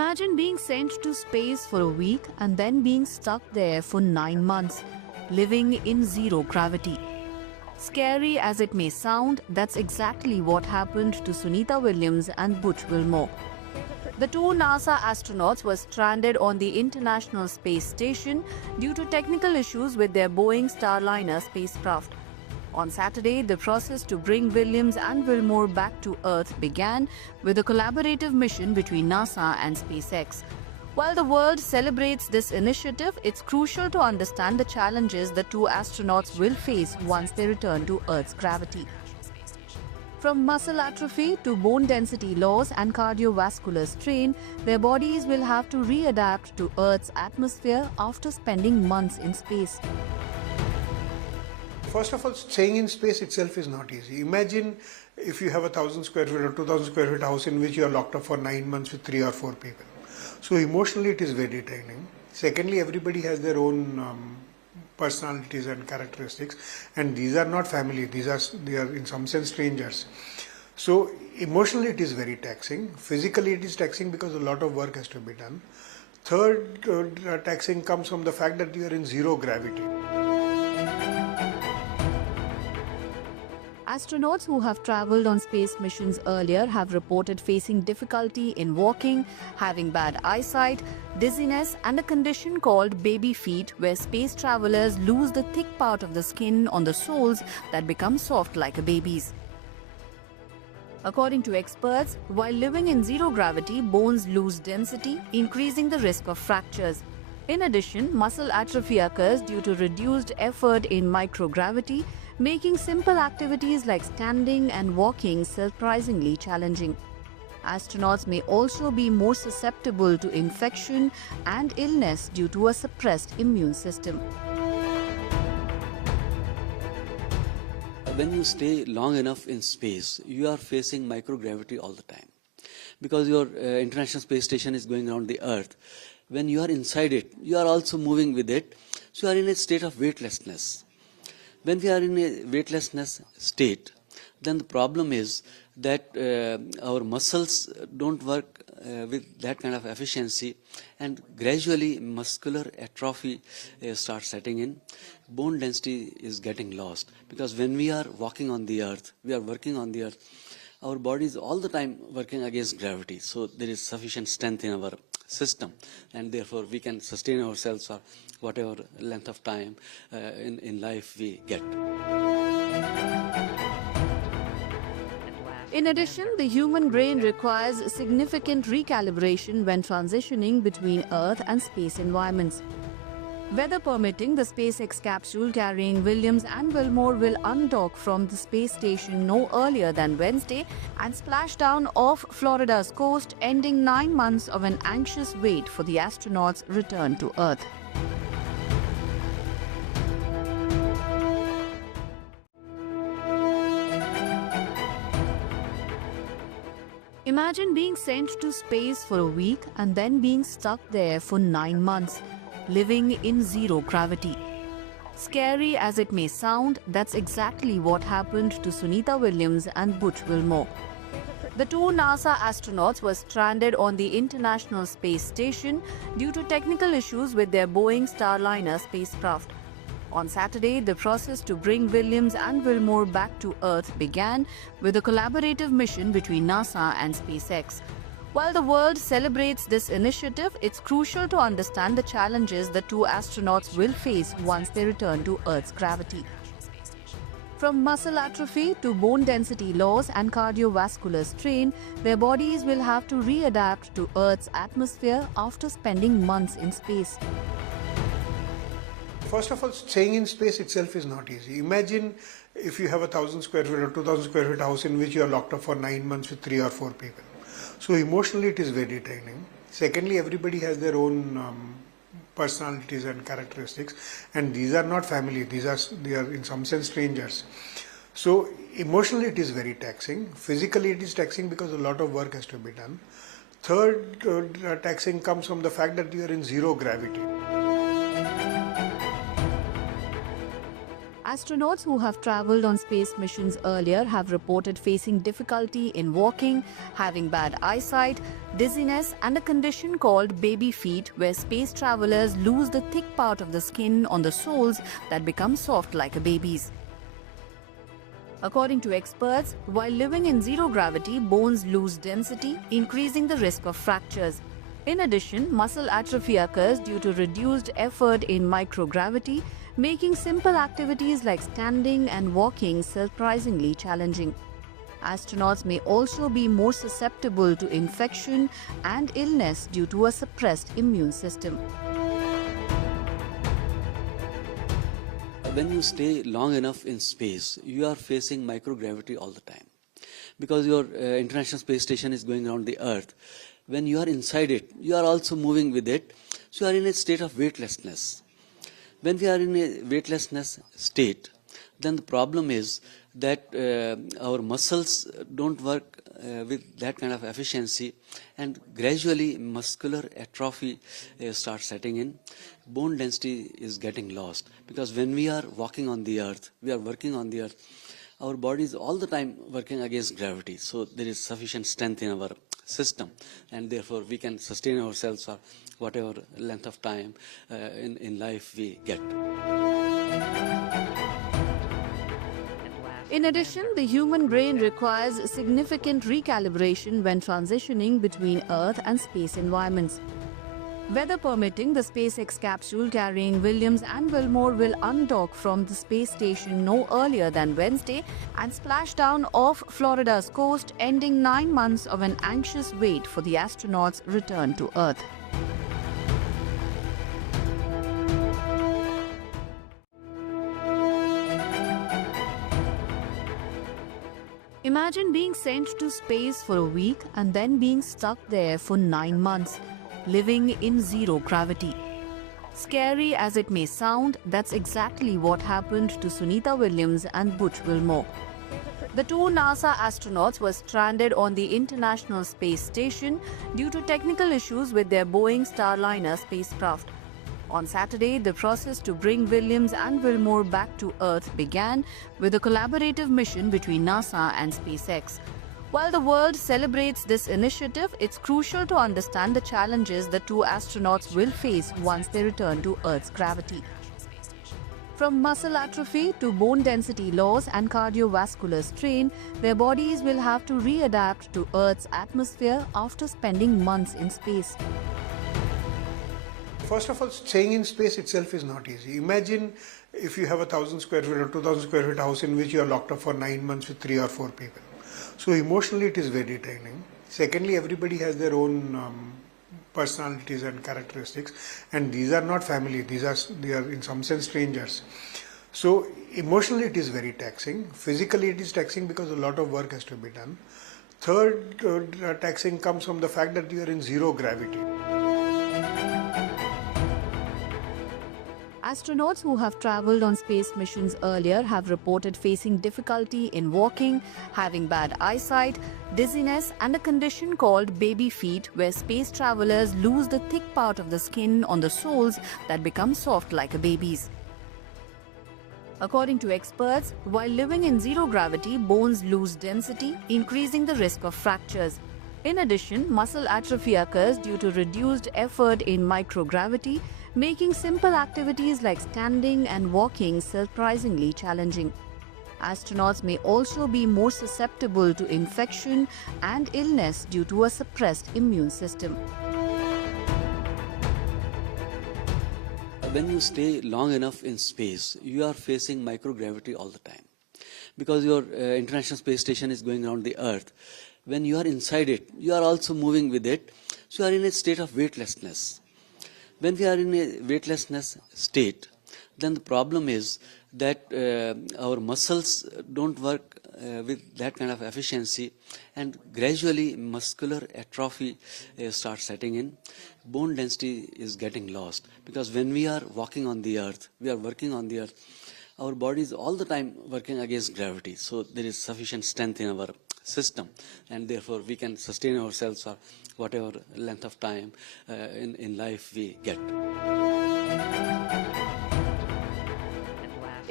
Imagine being sent to space for a week and then being stuck there for 9 months, living in zero gravity. Scary as it may sound, that's exactly what happened to Sunita Williams and Butch Wilmore. The two NASA astronauts were stranded on the International Space Station due to technical issues with their Boeing Starliner spacecraft. On Saturday, the process to bring Williams and Wilmore back to Earth began with a collaborative mission between NASA and SpaceX. While the world celebrates this initiative, it's crucial to understand the challenges the two astronauts will face once they return to Earth's gravity. From muscle atrophy to bone density loss and cardiovascular strain, their bodies will have to readapt to Earth's atmosphere after spending months in space. First of all, staying in space itself is not easy. Imagine if you have 1,000 square feet or 2,000 square feet house in which you are locked up for 9 months with 3 or 4 people. So emotionally it is very draining. Secondly, everybody has their own personalities and characteristics, and these are not family, they are in some sense strangers. So emotionally it is very taxing. Physically it is taxing because a lot of work has to be done. Third taxing comes from the fact that you are in zero gravity. Astronauts who have traveled on space missions earlier have reported facing difficulty in walking, having bad eyesight, dizziness, and a condition called baby feet, where space travelers lose the thick part of the skin on the soles that become soft like a baby's. According to experts, while living in zero gravity, bones lose density, increasing the risk of fractures. In addition, muscle atrophy occurs due to reduced effort in microgravity, making simple activities like standing and walking surprisingly challenging. Astronauts may also be more susceptible to infection and illness due to a suppressed immune system. When you stay long enough in space, you are facing microgravity all the time. Because your International Space Station is going around the Earth, when you are inside it, you are also moving with it, so you are in a state of weightlessness. When we are in a weightlessness state, then the problem is that our muscles don't work with that kind of efficiency, and gradually muscular atrophy starts setting in. Bone density is getting lost, because when we are walking on the Earth, we are working on the Earth, our body is all the time working against gravity, so there is sufficient strength in our system, and therefore we can sustain ourselves for whatever length of time in life we get. In addition, the human brain requires significant recalibration when transitioning between Earth and space environments. Weather permitting, the SpaceX capsule carrying Williams and Wilmore will undock from the space station no earlier than Wednesday and splash down off Florida's coast, ending 9 months of an anxious wait for the astronauts' return to Earth. Imagine being sent to space for a week and then being stuck there for 9 months, living in zero gravity. Scary as it may sound, that's exactly what happened to Sunita Williams and Butch Wilmore. The two NASA astronauts were stranded on the International Space Station due to technical issues with their Boeing Starliner spacecraft. On Saturday, the process to bring Williams and Wilmore back to Earth began with a collaborative mission between NASA and SpaceX. While the world celebrates this initiative, it's crucial to understand the challenges the two astronauts will face once they return to Earth's gravity. From muscle atrophy to bone density loss and cardiovascular strain, their bodies will have to readapt to Earth's atmosphere after spending months in space. First of all, staying in space itself is not easy. Imagine if you have 1,000 square feet or 2,000 square feet house in which you are locked up for 9 months with 3 or 4 people. So emotionally it is very draining. Secondly, everybody has their own personalities and characteristics, and these are not family, they are in some sense strangers. So emotionally it is very taxing. Physically it is taxing because a lot of work has to be done. Third taxing comes from the fact that you are in zero gravity. Astronauts who have traveled on space missions earlier have reported facing difficulty in walking, having bad eyesight, dizziness, and a condition called baby feet, where space travelers lose the thick part of the skin on the soles that become soft like a baby's. According to experts, while living in zero gravity, bones lose density, increasing the risk of fractures. In addition, muscle atrophy occurs due to reduced effort in microgravity, making simple activities like standing and walking surprisingly challenging. Astronauts may also be more susceptible to infection and illness due to a suppressed immune system. When you stay long enough in space, you are facing microgravity all the time. Because your International Space Station is going around the Earth, when you are inside it, you are also moving with it, so you are in a state of weightlessness. When we are in a weightlessness state, then the problem is that our muscles don't work with that kind of efficiency, and gradually muscular atrophy starts setting in. Bone density is getting lost, because when we are walking on the earth, we are working on the earth, our body is all the time working against gravity, so there is sufficient strength in our system, and therefore we can sustain ourselves for whatever length of time in life we get. In addition, the human brain requires significant recalibration when transitioning between Earth and space environments. Weather permitting, the SpaceX capsule carrying Williams and Wilmore will undock from the space station no earlier than Wednesday and splash down off Florida's coast, ending 9 months of an anxious wait for the astronauts' return to Earth. Imagine being sent to space for a week and then being stuck there for 9 months, living in zero gravity. Scary as it may sound, that's exactly what happened to Sunita Williams and Butch Wilmore. The two NASA astronauts were stranded on the International Space Station due to technical issues with their Boeing Starliner spacecraft. On Saturday, the process to bring Williams and Wilmore back to Earth began with a collaborative mission between NASA and SpaceX. While the world celebrates this initiative, it's crucial to understand the challenges the two astronauts will face once they return to Earth's gravity. From muscle atrophy to bone density loss and cardiovascular strain, their bodies will have to readapt to Earth's atmosphere after spending months in space. First of all, staying in space itself is not easy. Imagine if you have a 1,000 square feet or 2,000 square feet house in which you are locked up for 9 months with 3 or 4 people. So emotionally it is very draining. Secondly, everybody has their own personalities and characteristics, and these are not family, they are in some sense strangers. So emotionally it is very taxing. Physically it is taxing because a lot of work has to be done. Third taxing comes from the fact that you are in zero gravity. Astronauts who have traveled on space missions earlier have reported facing difficulty in walking, having bad eyesight, dizziness, and a condition called baby feet, where space travelers lose the thick part of the skin on the soles that become soft like a baby's. According to experts, while living in zero gravity, bones lose density, increasing the risk of fractures. In addition, muscle atrophy occurs due to reduced effort in microgravity, making simple activities like standing and walking surprisingly challenging. Astronauts may also be more susceptible to infection and illness due to a suppressed immune system. When you stay long enough in space, you are facing microgravity all the time. Because your International Space Station is going around the Earth, when you are inside it, you are also moving with it, so you are in a state of weightlessness. When we are in a weightlessness state, then the problem is that our muscles don't work with that kind of efficiency, and gradually muscular atrophy starts setting in. Bone density is getting lost, because when we are walking on the earth, we are working on the earth, our body is all the time working against gravity, so there is sufficient strength in our system, and therefore we can sustain ourselves for whatever length of time in life we get.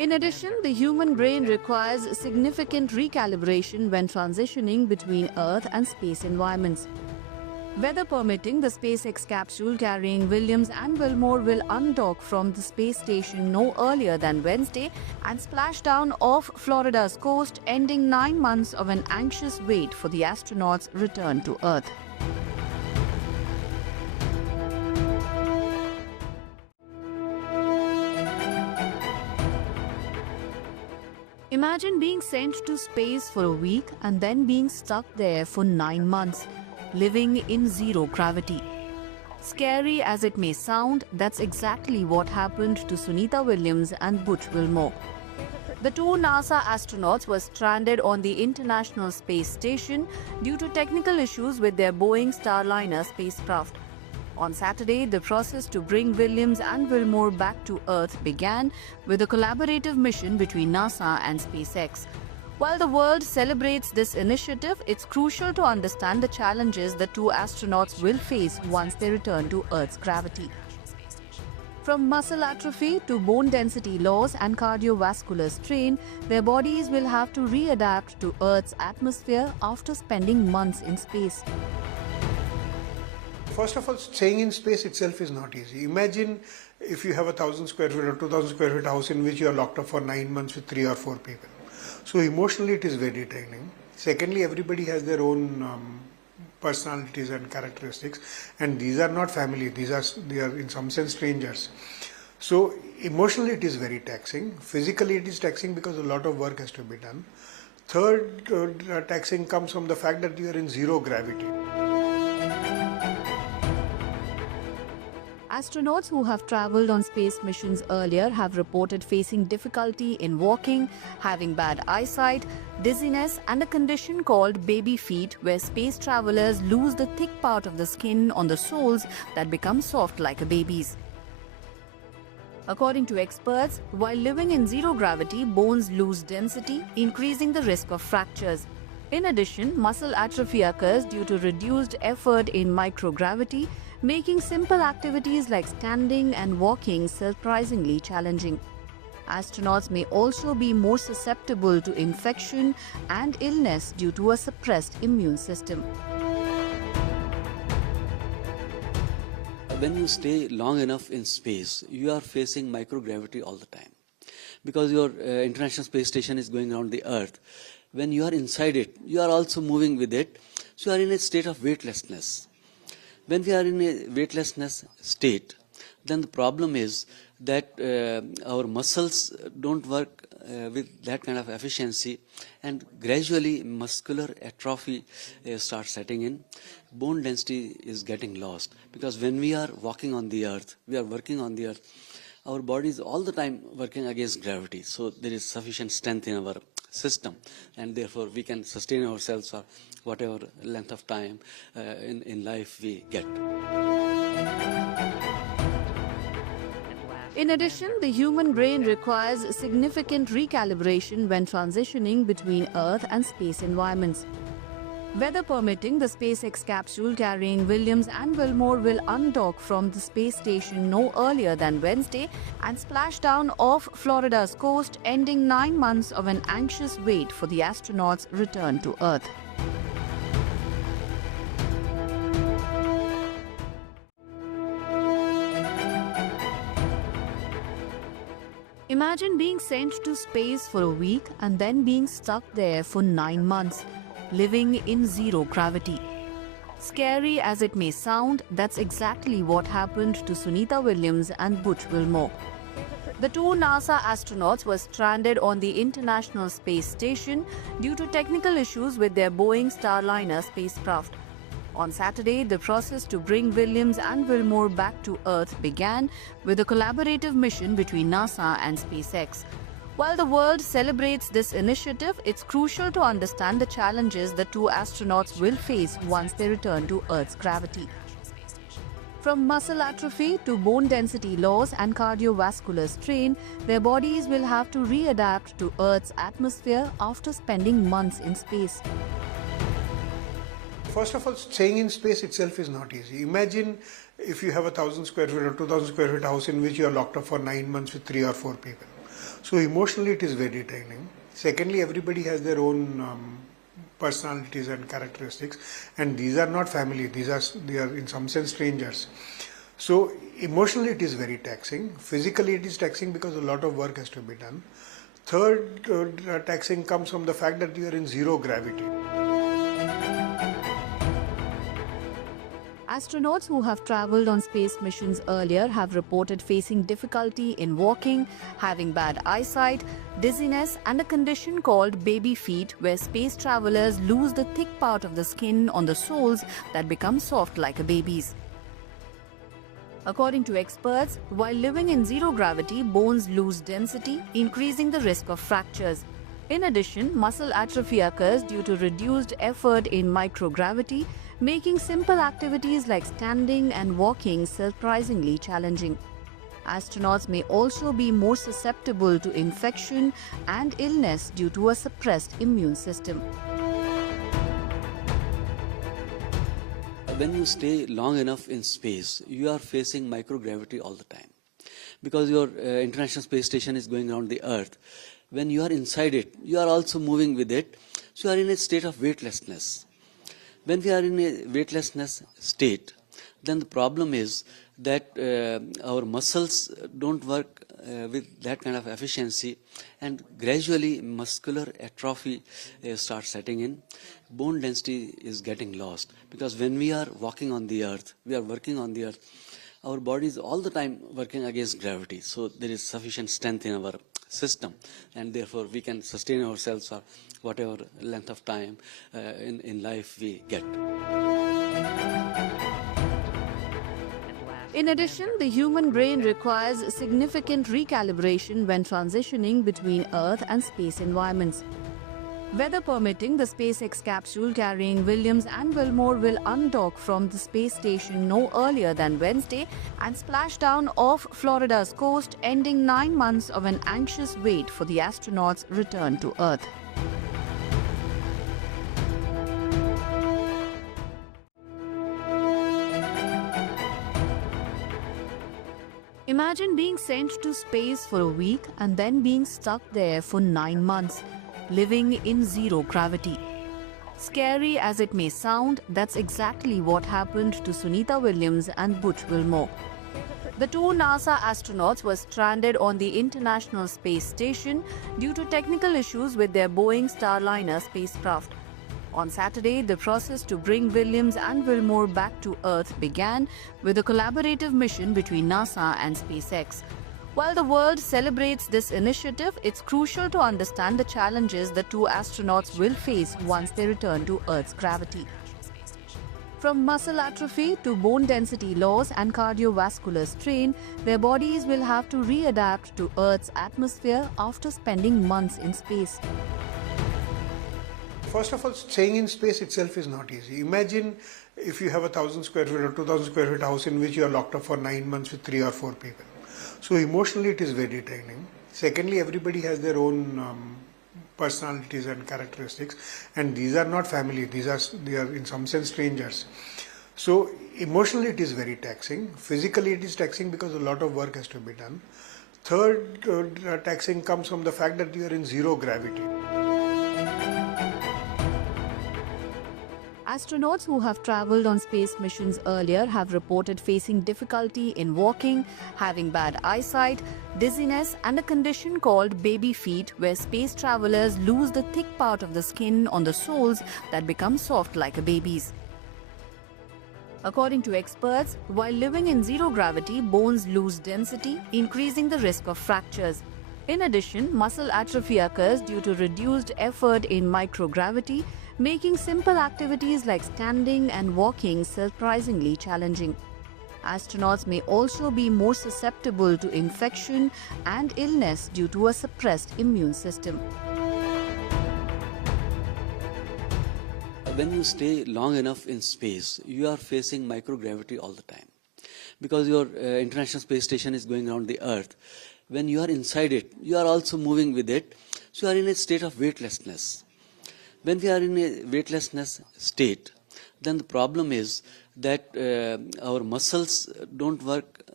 In addition, the human brain requires significant recalibration when transitioning between Earth and space environments. Weather permitting, the SpaceX capsule carrying Williams and Wilmore will undock from the space station no earlier than Wednesday and splash down off Florida's coast, ending 9 months of an anxious wait for the astronauts' return to Earth. Imagine being sent to space for a week and then being stuck there for 9 months, living in zero gravity. Scary as it may sound, that's exactly what happened to Sunita Williams and Butch Wilmore. The two NASA astronauts were stranded on the International Space Station due to technical issues with their Boeing Starliner spacecraft. On Saturday, the process to bring Williams and Wilmore back to Earth began with a collaborative mission between NASA and SpaceX. While the world celebrates this initiative, it's crucial to understand the challenges the two astronauts will face once they return to Earth's gravity. From muscle atrophy to bone density loss and cardiovascular strain, their bodies will have to readapt to Earth's atmosphere after spending months in space. First of all, staying in space itself is not easy. Imagine if you have a 1,000 square feet or 2,000 square feet house in which you are locked up for 9 months with 3 or 4 people. So emotionally it is very draining. Secondly, everybody has their own personalities and characteristics, and these are not family, they are in some sense strangers. So emotionally it is very taxing. Physically it is taxing because a lot of work has to be done. Third taxing comes from the fact that you are in zero gravity. Astronauts who have traveled on space missions earlier have reported facing difficulty in walking, having bad eyesight, dizziness, and a condition called baby feet, where space travelers lose the thick part of the skin on the soles that become soft like a baby's. According to experts, while living in zero gravity, bones lose density, increasing the risk of fractures. In addition, muscle atrophy occurs due to reduced effort in microgravity, making simple activities like standing and walking surprisingly challenging. Astronauts may also be more susceptible to infection and illness due to a suppressed immune system. When you stay long enough in space, you are facing microgravity all the time. Because your International Space Station is going around the Earth. When you are inside it, you are also moving with it. So you are in a state of weightlessness. When we are in a weightlessness state, then the problem is that our muscles don't work with that kind of efficiency, and gradually muscular atrophy starts setting in. Bone density is getting lost, because when we are walking on the Earth, we are working on the Earth, our body is all the time working against gravity. So there is sufficient strength in our system, and therefore we can sustain ourselves for whatever length of time in life we get. In addition, the human brain requires significant recalibration when transitioning between Earth and space environments. Weather permitting, the SpaceX capsule carrying Williams and Wilmore will undock from the space station no earlier than Wednesday and splash down off Florida's coast, ending 9 months of an anxious wait for the astronauts' return to Earth. Imagine being sent to space for a week and then being stuck there for 9 months, living in zero gravity. Scary as it may sound, that's exactly what happened to Sunita Williams and Butch Wilmore. The two NASA astronauts were stranded on the International Space Station due to technical issues with their Boeing Starliner spacecraft. On Saturday, the process to bring Williams and Wilmore back to Earth began with a collaborative mission between NASA and SpaceX. While the world celebrates this initiative, it's crucial to understand the challenges the two astronauts will face once they return to Earth's gravity. From muscle atrophy to bone density loss and cardiovascular strain, their bodies will have to readapt to Earth's atmosphere after spending months in space. First of all, staying in space itself is not easy. Imagine if you have a 1,000 square feet or 2,000 square feet house in which you are locked up for 9 months with 3 or 4 people. So emotionally it is very draining. Secondly, everybody has their own personalities and characteristics, and these are not family, they are in some sense strangers. So emotionally it is very taxing. Physically it is taxing because a lot of work has to be done. Third taxing comes from the fact that you are in zero gravity. Astronauts who have traveled on space missions earlier have reported facing difficulty in walking, having bad eyesight, dizziness, and a condition called baby feet, where space travelers lose the thick part of the skin on the soles that become soft like a baby's. According to experts, while living in zero gravity, bones lose density, increasing the risk of fractures. In addition, muscle atrophy occurs due to reduced effort in microgravity, making simple activities like standing and walking surprisingly challenging. Astronauts may also be more susceptible to infection and illness due to a suppressed immune system. When you stay long enough in space, you are facing microgravity all the time. Because your International Space Station is going around the Earth, when you are inside it, you are also moving with it, so you are in a state of weightlessness. When we are in a weightlessness state, then the problem is that our muscles don't work with that kind of efficiency, and gradually muscular atrophy starts setting in. Bone density is getting lost, because when we are walking on the earth, we are working on the earth, our body is all the time working against gravity, so there is sufficient strength in our system, and therefore we can sustain ourselves for whatever length of time in life we get. In addition, the human brain requires significant recalibration when transitioning between Earth and space environments. Weather permitting, the SpaceX capsule carrying Williams and Wilmore will undock from the space station no earlier than Wednesday and splash down off Florida's coast, ending 9 months of an anxious wait for the astronauts' return to Earth. Imagine being sent to space for a week and then being stuck there for 9 months, living in zero gravity. Scary as it may sound, that's exactly what happened to Sunita Williams and Butch Wilmore. The two NASA astronauts were stranded on the International Space Station due to technical issues with their Boeing Starliner spacecraft. On Saturday, the process to bring Williams and Wilmore back to Earth began with a collaborative mission between NASA and SpaceX. While the world celebrates this initiative, it's crucial to understand the challenges the two astronauts will face once they return to Earth's gravity. From muscle atrophy to bone density loss and cardiovascular strain, their bodies will have to readapt to Earth's atmosphere after spending months in space. First of all, staying in space itself is not easy. Imagine if you have a 1,000 square feet or 2,000 square feet house in which you are locked up for 9 months with 3 or 4 people. So emotionally it is very draining. Secondly, everybody has their own personalities and characteristics, and these are not family, they are in some sense strangers. So emotionally it is very taxing. Physically it is taxing because a lot of work has to be done. Third taxing comes from the fact that you are in zero gravity. Astronauts who have traveled on space missions earlier have reported facing difficulty in walking, having bad eyesight, dizziness, and a condition called baby feet, where space travelers lose the thick part of the skin on the soles that become soft like a baby's. According to experts, while living in zero gravity, bones lose density, increasing the risk of fractures. In addition, muscle atrophy occurs due to reduced effort in microgravity, making simple activities like standing and walking surprisingly challenging. Astronauts may also be more susceptible to infection and illness due to a suppressed immune system. When you stay long enough in space, you are facing microgravity all the time. Because your International Space Station is going around the Earth, when you are inside it, you are also moving with it, so you are in a state of weightlessness. When we are in a weightlessness state, then the problem is that our muscles don't work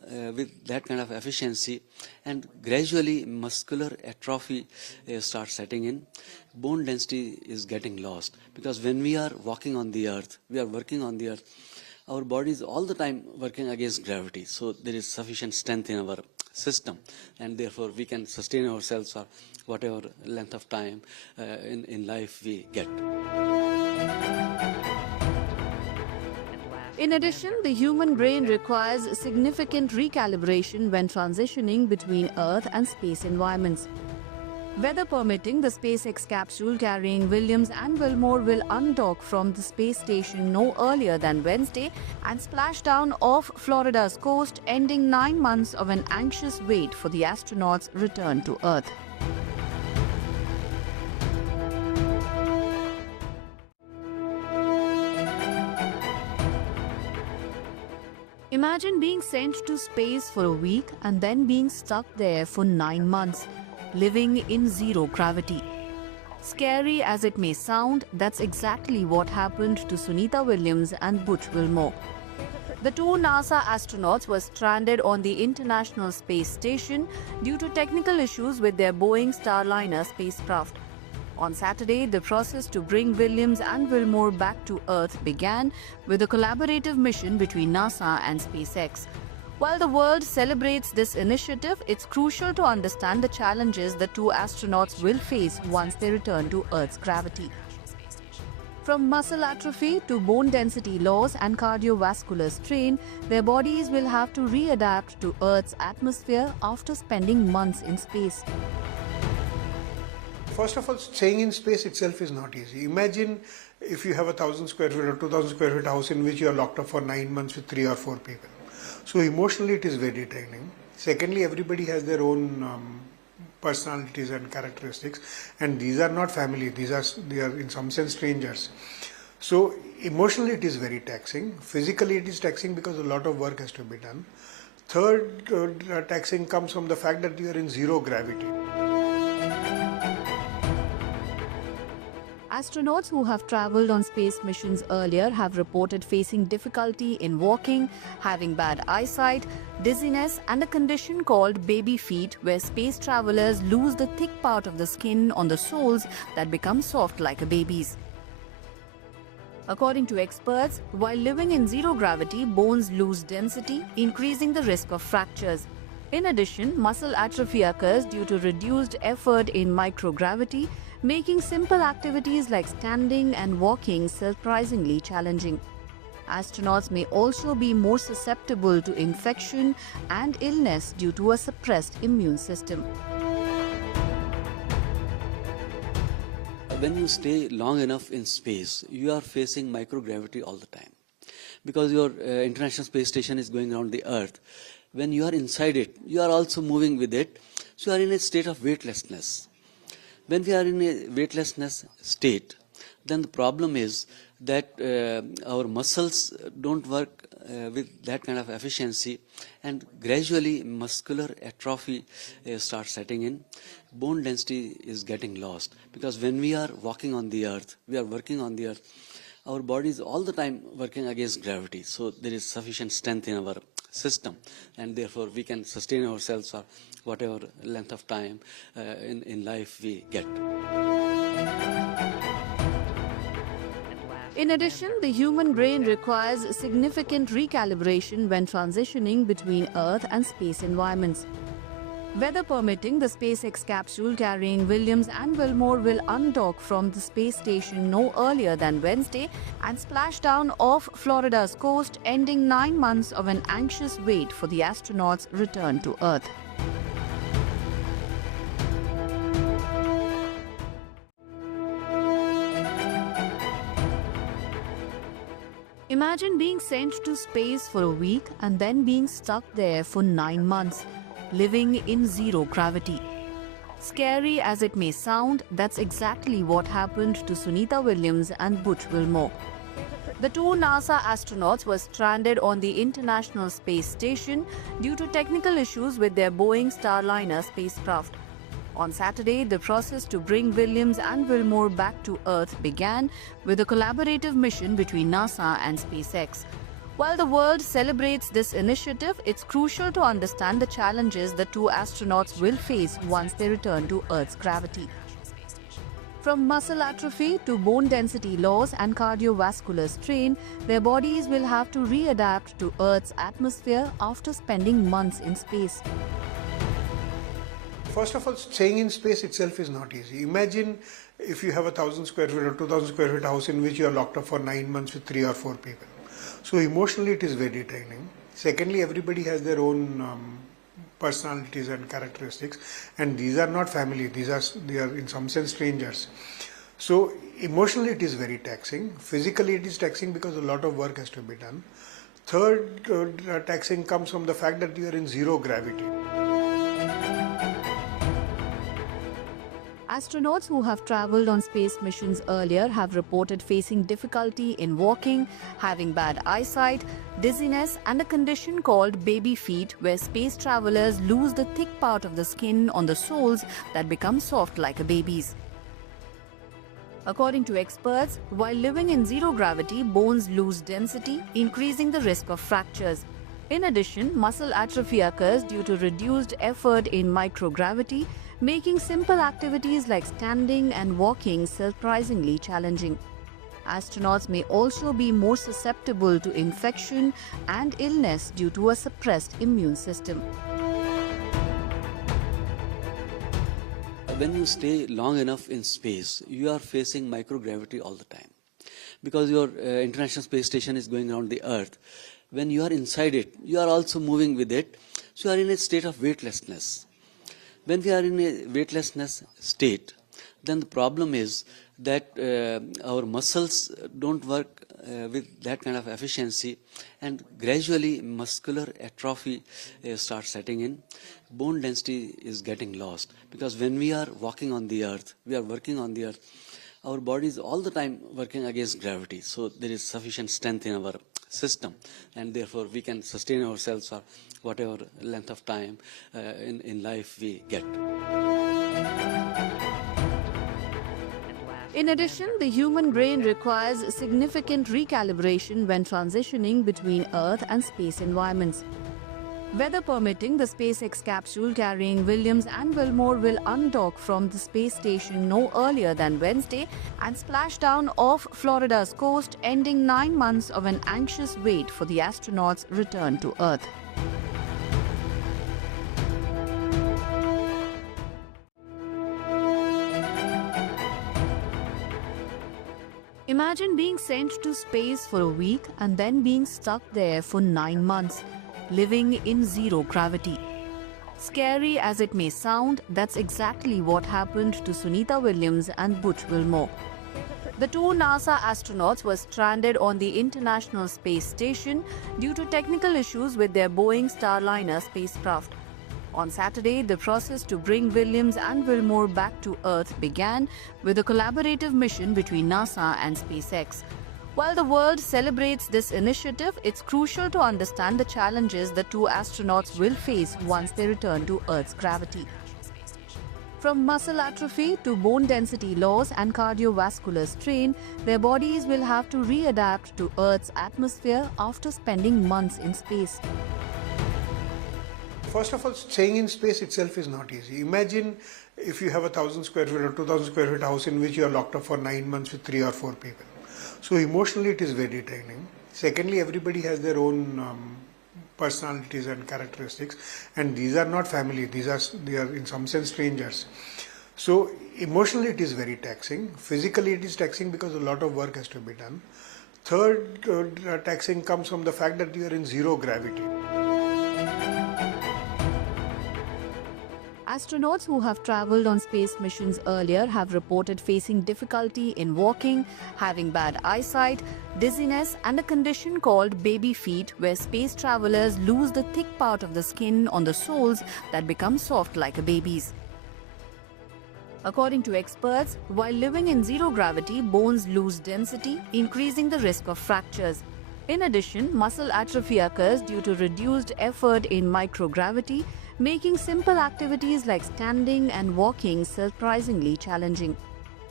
with that kind of efficiency, and gradually muscular atrophy starts setting in. Bone density is getting lost, because when we are walking on the earth, we are working on the earth, our body is all the time working against gravity, so there is sufficient strength in our system, and therefore we can sustain ourselves for whatever length of time in life we get. In addition, the human brain requires significant recalibration when transitioning between Earth and space environments. Weather permitting, the SpaceX capsule carrying Williams and Wilmore will undock from the space station no earlier than Wednesday and splash down off Florida's coast, ending 9 months of an anxious wait for the astronauts' return to Earth. Imagine being sent to space for a week and then being stuck there for 9 months, living in zero gravity. Scary as it may sound, that's exactly what happened to Sunita Williams and Butch Wilmore. The two NASA astronauts were stranded on the International Space Station due to technical issues with their Boeing Starliner spacecraft. On Saturday, the process to bring Williams and Wilmore back to Earth began with a collaborative mission between NASA and SpaceX. While the world celebrates this initiative, it's crucial to understand the challenges the two astronauts will face once they return to Earth's gravity. From muscle atrophy to bone density loss and cardiovascular strain, their bodies will have to readapt to Earth's atmosphere after spending months in space. First of all, staying in space itself is not easy. Imagine if you have 1,000 square feet or 2,000 square feet house in which you are locked up for 9 months with 3 or 4 people. So emotionally it is very draining. Secondly, everybody has their own personalities and characteristics, and these are not family, they are in some sense strangers. So emotionally it is very taxing. Physically it is taxing because a lot of work has to be done. Third, taxing comes from the fact that you are in zero gravity. Astronauts who have traveled on space missions earlier have reported facing difficulty in walking, having bad eyesight, dizziness, and a condition called baby feet, where space travelers lose the thick part of the skin on the soles that become soft like a baby's. According to experts, while living in zero gravity, bones lose density, increasing the risk of fractures. In addition, muscle atrophy occurs due to reduced effort in microgravity, making simple activities like standing and walking surprisingly challenging. Astronauts may also be more susceptible to infection and illness due to a suppressed immune system. When you stay long enough in space, you are facing microgravity all the time, because your International Space Station is going around the Earth. When you are inside it, you are also moving with it, so you are in a state of weightlessness. When we are in a weightlessness state, then the problem is that our muscles don't work with that kind of efficiency, and gradually muscular atrophy starts setting in. Bone density is getting lost, because when we are walking on the earth, we are working on the earth, our body is all the time working against gravity, so there is sufficient strength in our system, and therefore we can sustain ourselves for whatever length of time in life we get. In addition, the human brain requires significant recalibration when transitioning between Earth and space environments. Weather permitting, the SpaceX capsule carrying Williams and Wilmore will undock from the space station no earlier than Wednesday and splash down off Florida's coast, ending 9 months of an anxious wait for the astronauts' return to Earth. Imagine being sent to space for a week and then being stuck there for 9 months, living in zero gravity. Scary as it may sound, that's exactly what happened to Sunita Williams and Butch Wilmore. The two NASA astronauts were stranded on the International Space Station due to technical issues with their Boeing Starliner spacecraft. On Saturday, the process to bring Williams and Wilmore back to Earth began with a collaborative mission between NASA and SpaceX. While the world celebrates this initiative, it's crucial to understand the challenges the two astronauts will face once they return to Earth's gravity. From muscle atrophy to bone density loss and cardiovascular strain, their bodies will have to readapt to Earth's atmosphere after spending months in space. First of all, staying in space itself is not easy. Imagine if you have 1,000 square feet or 2,000 square feet house in which you are locked up for 9 months with 3 or 4 people. So emotionally it is very draining. Secondly, everybody has their own personalities and characteristics, and these are not family, they are in some sense strangers. So emotionally it is very taxing. Physically it is taxing because a lot of work has to be done. Third taxing comes from the fact that you are in zero gravity. Astronauts who have traveled on space missions earlier have reported facing difficulty in walking, having bad eyesight, dizziness, and a condition called baby feet, where space travelers lose the thick part of the skin on the soles that become soft like a baby's. According to experts, while living in zero gravity, bones lose density, increasing the risk of fractures. In addition, muscle atrophy occurs due to reduced effort in microgravity, making simple activities like standing and walking surprisingly challenging. Astronauts may also be more susceptible to infection and illness due to a suppressed immune system. When you stay long enough in space, you are facing microgravity all the time. Because your International Space Station is going around the Earth. When you are inside it, you are also moving with it. So you are in a state of weightlessness. When we are in a weightlessness state, then the problem is that our muscles don't work with that kind of efficiency, and gradually muscular atrophy starts setting in. Bone density is getting lost, because when we are walking on the Earth, we are working on the Earth, our body is all the time working against gravity. So there is sufficient strength in our system, and therefore we can sustain ourselves for whatever length of time in life we get. In addition, the human brain requires significant recalibration when transitioning between Earth and space environments. Weather permitting, the SpaceX capsule carrying Williams and Wilmore will undock from the space station no earlier than Wednesday and splash down off Florida's coast, ending 9 months of an anxious wait for the astronauts' return to Earth. Imagine being sent to space for a week and then being stuck there for 9 months, living in zero gravity. Scary as it may sound, that's exactly what happened to Sunita Williams and Butch Wilmore. The two NASA astronauts were stranded on the International Space Station due to technical issues with their Boeing Starliner spacecraft. On Saturday, the process to bring Williams and Wilmore back to Earth began with a collaborative mission between NASA and SpaceX. While the world celebrates this initiative, it's crucial to understand the challenges the two astronauts will face once they return to Earth's gravity. From muscle atrophy to bone density loss and cardiovascular strain, their bodies will have to readapt to Earth's atmosphere after spending months in space. First of all, staying in space itself is not easy. Imagine if you have 1,000 square feet or 2,000 square feet house in which you are locked up for 9 months with 3 or 4 people. So emotionally it is very draining. Secondly, everybody has their own personalities and characteristics, and these are not family, they are in some sense strangers. So emotionally it is very taxing. Physically it is taxing because a lot of work has to be done. Third taxing comes from the fact that you are in zero gravity. Astronauts who have traveled on space missions earlier have reported facing difficulty in walking, having bad eyesight, dizziness, and a condition called baby feet, where space travelers lose the thick part of the skin on the soles that become soft like a baby's. According to experts, while living in zero gravity, bones lose density, increasing the risk of fractures. In addition, muscle atrophy occurs due to reduced effort in microgravity, making simple activities like standing and walking surprisingly challenging.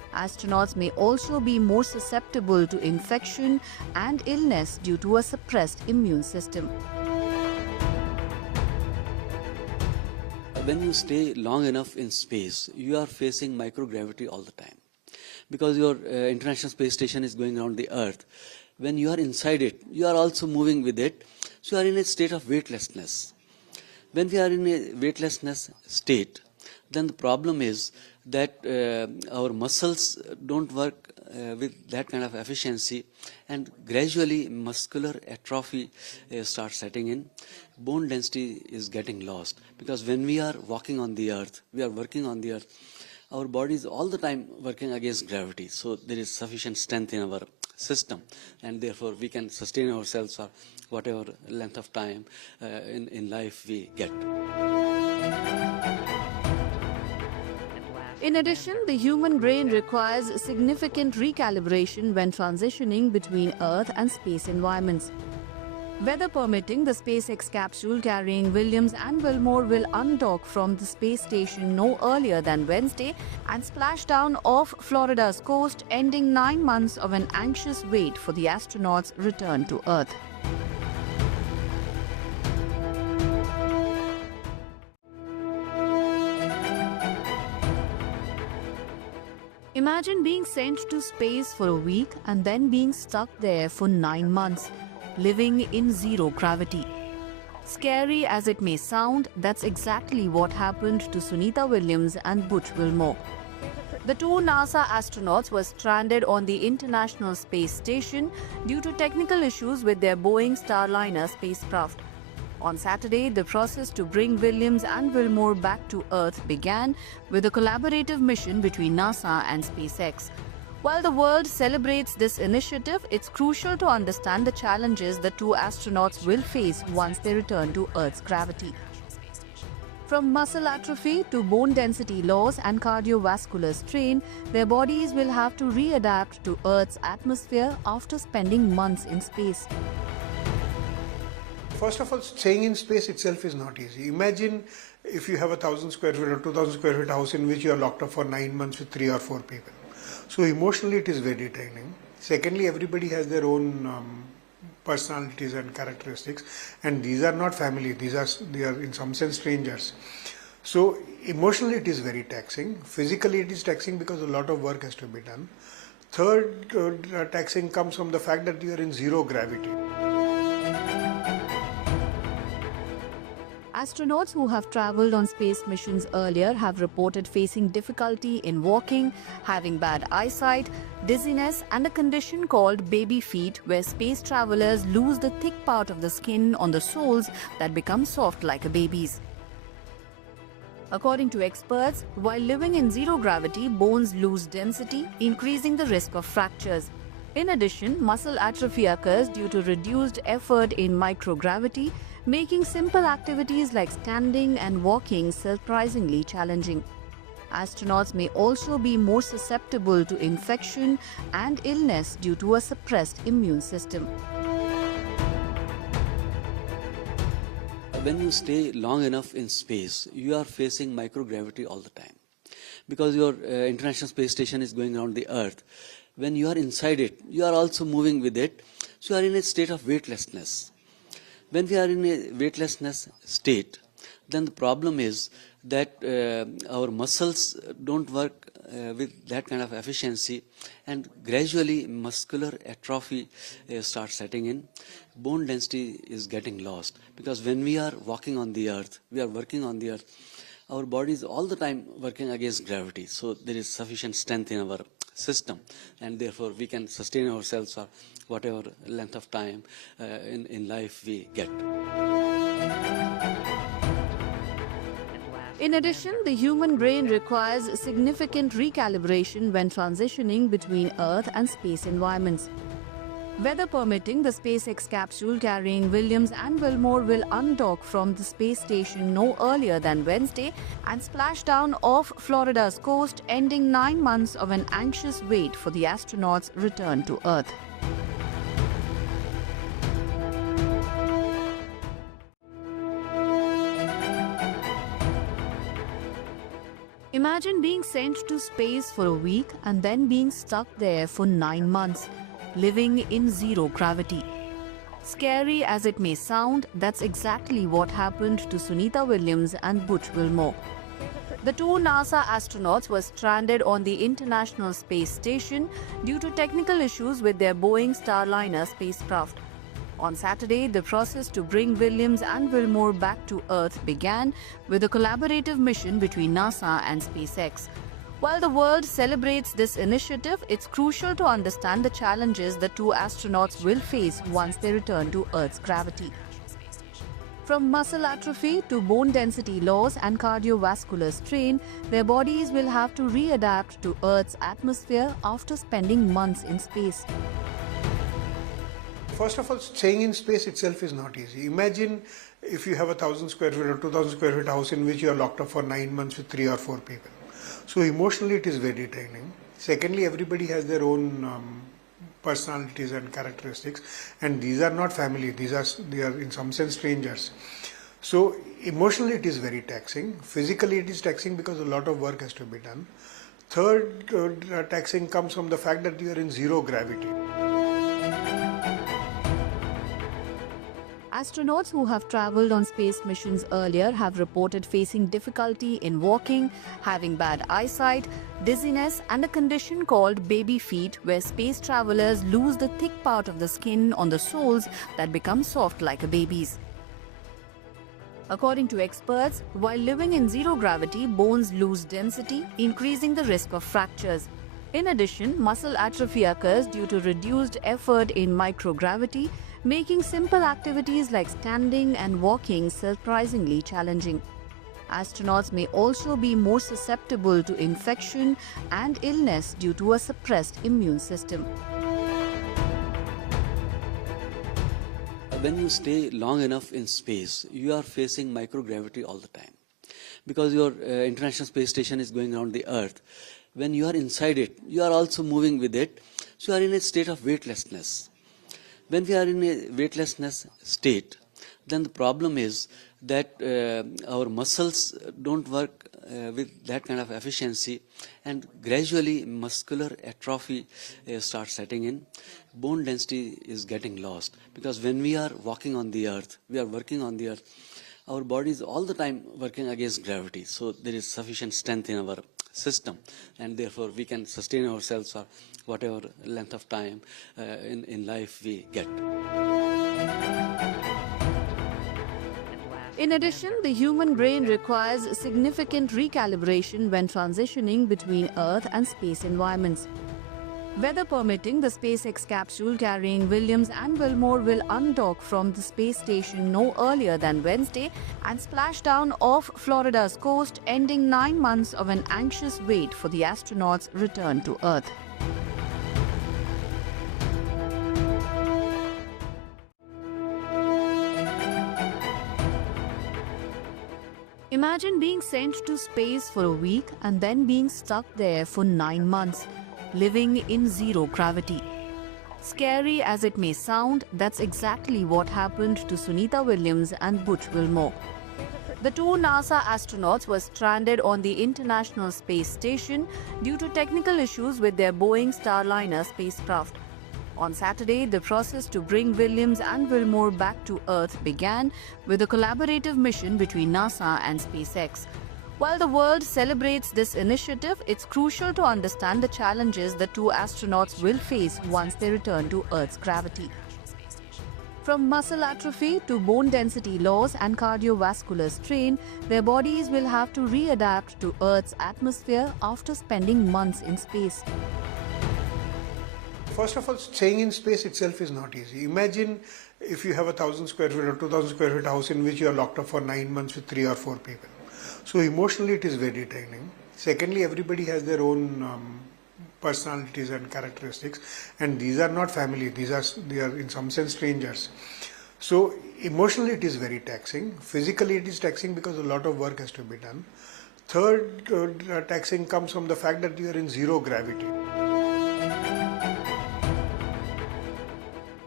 Astronauts may also be more susceptible to infection and illness due to a suppressed immune system. When you stay long enough in space, you are facing microgravity all the time. Because your International Space Station is going around the Earth, when you are inside it, you are also moving with it, so you are in a state of weightlessness. When we are in a weightlessness state, then the problem is that our muscles don't work with that kind of efficiency, and gradually muscular atrophy starts setting in. Bone density is getting lost, because when we are walking on the earth, we are working on the earth, our body is all the time working against gravity, so there is sufficient strength in our system, and therefore we can sustain ourselves for whatever length of time in life we get. In addition, the human brain requires significant recalibration when transitioning between Earth and space environments. Weather permitting, the SpaceX capsule carrying Williams and Wilmore will undock from the space station no earlier than Wednesday and splash down off Florida's coast, ending 9 months of an anxious wait for the astronauts' return to Earth. Imagine being sent to space for a week and then being stuck there for 9 months, living in zero gravity. Scary as it may sound, that's exactly what happened to Sunita Williams and Butch Wilmore. The two NASA astronauts were stranded on the International Space Station due to technical issues with their Boeing Starliner spacecraft. On Saturday, the process to bring Williams and Wilmore back to Earth began with a collaborative mission between NASA and SpaceX. While the world celebrates this initiative, it's crucial to understand the challenges the two astronauts will face once they return to Earth's gravity. From muscle atrophy to bone density loss and cardiovascular strain, their bodies will have to readapt to Earth's atmosphere after spending months in space. First of all, staying in space itself is not easy. Imagine if you have 1,000 square feet or 2,000 square feet house in which you are locked up for 9 months with 3 or 4 people. So emotionally it is very draining. Secondly, everybody has their own personalities and characteristics, and these are not family, they are in some sense strangers. So emotionally it is very taxing. Physically it is taxing because a lot of work has to be done. Third taxing comes from the fact that you are in zero gravity. Astronauts who have traveled on space missions earlier have reported facing difficulty in walking, having bad eyesight, dizziness, and a condition called baby feet, where space travelers lose the thick part of the skin on the soles that become soft like a baby's. According to experts, while living in zero gravity, bones lose density, increasing the risk of fractures. In addition, muscle atrophy occurs due to reduced effort in microgravity, making simple activities like standing and walking surprisingly challenging. Astronauts may also be more susceptible to infection and illness due to a suppressed immune system. When you stay long enough in space, you are facing microgravity all the time. Because your International Space Station is going around the Earth, when you are inside it, you are also moving with it, so you are in a state of weightlessness. When we are in a weightlessness state, then the problem is that our muscles don't work with that kind of efficiency, and gradually muscular atrophy starts setting in. Bone density is getting lost, because when we are walking on the earth, we are working on the earth, our body is all the time working against gravity, so there is sufficient strength in our system, and therefore we can sustain ourselves for whatever length of time in life we get. In addition, the human brain requires significant recalibration when transitioning between Earth and space environments. Weather permitting, the SpaceX capsule carrying Williams and Wilmore will undock from the space station no earlier than Wednesday and splash down off Florida's coast, ending 9 months of an anxious wait for the astronauts' return to Earth. Imagine being sent to space for a week and then being stuck there for 9 months, living in zero gravity. Scary as it may sound, that's exactly what happened to Sunita Williams and Butch Wilmore. The two NASA astronauts were stranded on the International Space Station due to technical issues with their Boeing Starliner spacecraft. On Saturday, the process to bring Williams and Wilmore back to Earth began with a collaborative mission between NASA and SpaceX. While the world celebrates this initiative, it's crucial to understand the challenges the two astronauts will face once they return to Earth's gravity. From muscle atrophy to bone density loss and cardiovascular strain, their bodies will have to readapt to Earth's atmosphere after spending months in space. First of all, staying in space itself is not easy. Imagine if you have 1,000 square feet or 2,000 square feet house in which you are locked up for 9 months with 3 or 4 people. So emotionally it is very draining. Secondly, everybody has their own personalities and characteristics, and these are not family, they are in some sense strangers. So emotionally it is very taxing. Physically it is taxing because a lot of work has to be done. Third taxing comes from the fact that you are in zero gravity. Astronauts who have traveled on space missions earlier have reported facing difficulty in walking, having bad eyesight, dizziness, and a condition called baby feet, where space travelers lose the thick part of the skin on the soles that become soft like a baby's. According to experts, while living in zero gravity, bones lose density, increasing the risk of fractures. In addition, muscle atrophy occurs due to reduced effort in microgravity, making simple activities like standing and walking surprisingly challenging. Astronauts may also be more susceptible to infection and illness due to a suppressed immune system. When you stay long enough in space, you are facing microgravity all the time. Because your International Space Station is going around the Earth, when you are inside it, you are also moving with it, so you are in a state of weightlessness. When we are in a weightlessness state, then the problem is that our muscles don't work with that kind of efficiency, and gradually muscular atrophy starts setting in. Bone density is getting lost, because when we are walking on the earth, we are working on the earth, our body is all the time working against gravity, so there is sufficient strength in our system, and therefore we can sustain ourselves for whatever length of time in life we get. In addition, the human brain requires significant recalibration when transitioning between Earth and space environments. Weather permitting, the SpaceX capsule carrying Williams and Wilmore will undock from the space station no earlier than Wednesday and splash down off Florida's coast, ending 9 months of an anxious wait for the astronauts' return to Earth. Imagine being sent to space for a week and then being stuck there for 9 months, living in zero gravity. Scary as it may sound, that's exactly what happened to Sunita Williams and Butch Wilmore. The two NASA astronauts were stranded on the International Space Station due to technical issues with their Boeing Starliner spacecraft. On Saturday, the process to bring Williams and Wilmore back to Earth began with a collaborative mission between NASA and SpaceX. While the world celebrates this initiative, it's crucial to understand the challenges the two astronauts will face once they return to Earth's gravity. From muscle atrophy to bone density loss and cardiovascular strain, their bodies will have to readapt to Earth's atmosphere after spending months in space. First of all, staying in space itself is not easy. Imagine if you have 1,000 square feet or 2,000 square feet house in which you are locked up for 9 months with 3 or 4 people. So emotionally it is very draining. Secondly, everybody has their own personalities and characteristics, and these are not family, they are in some sense strangers. So emotionally it is very taxing. Physically it is taxing because a lot of work has to be done. Third taxing comes from the fact that you are in zero gravity.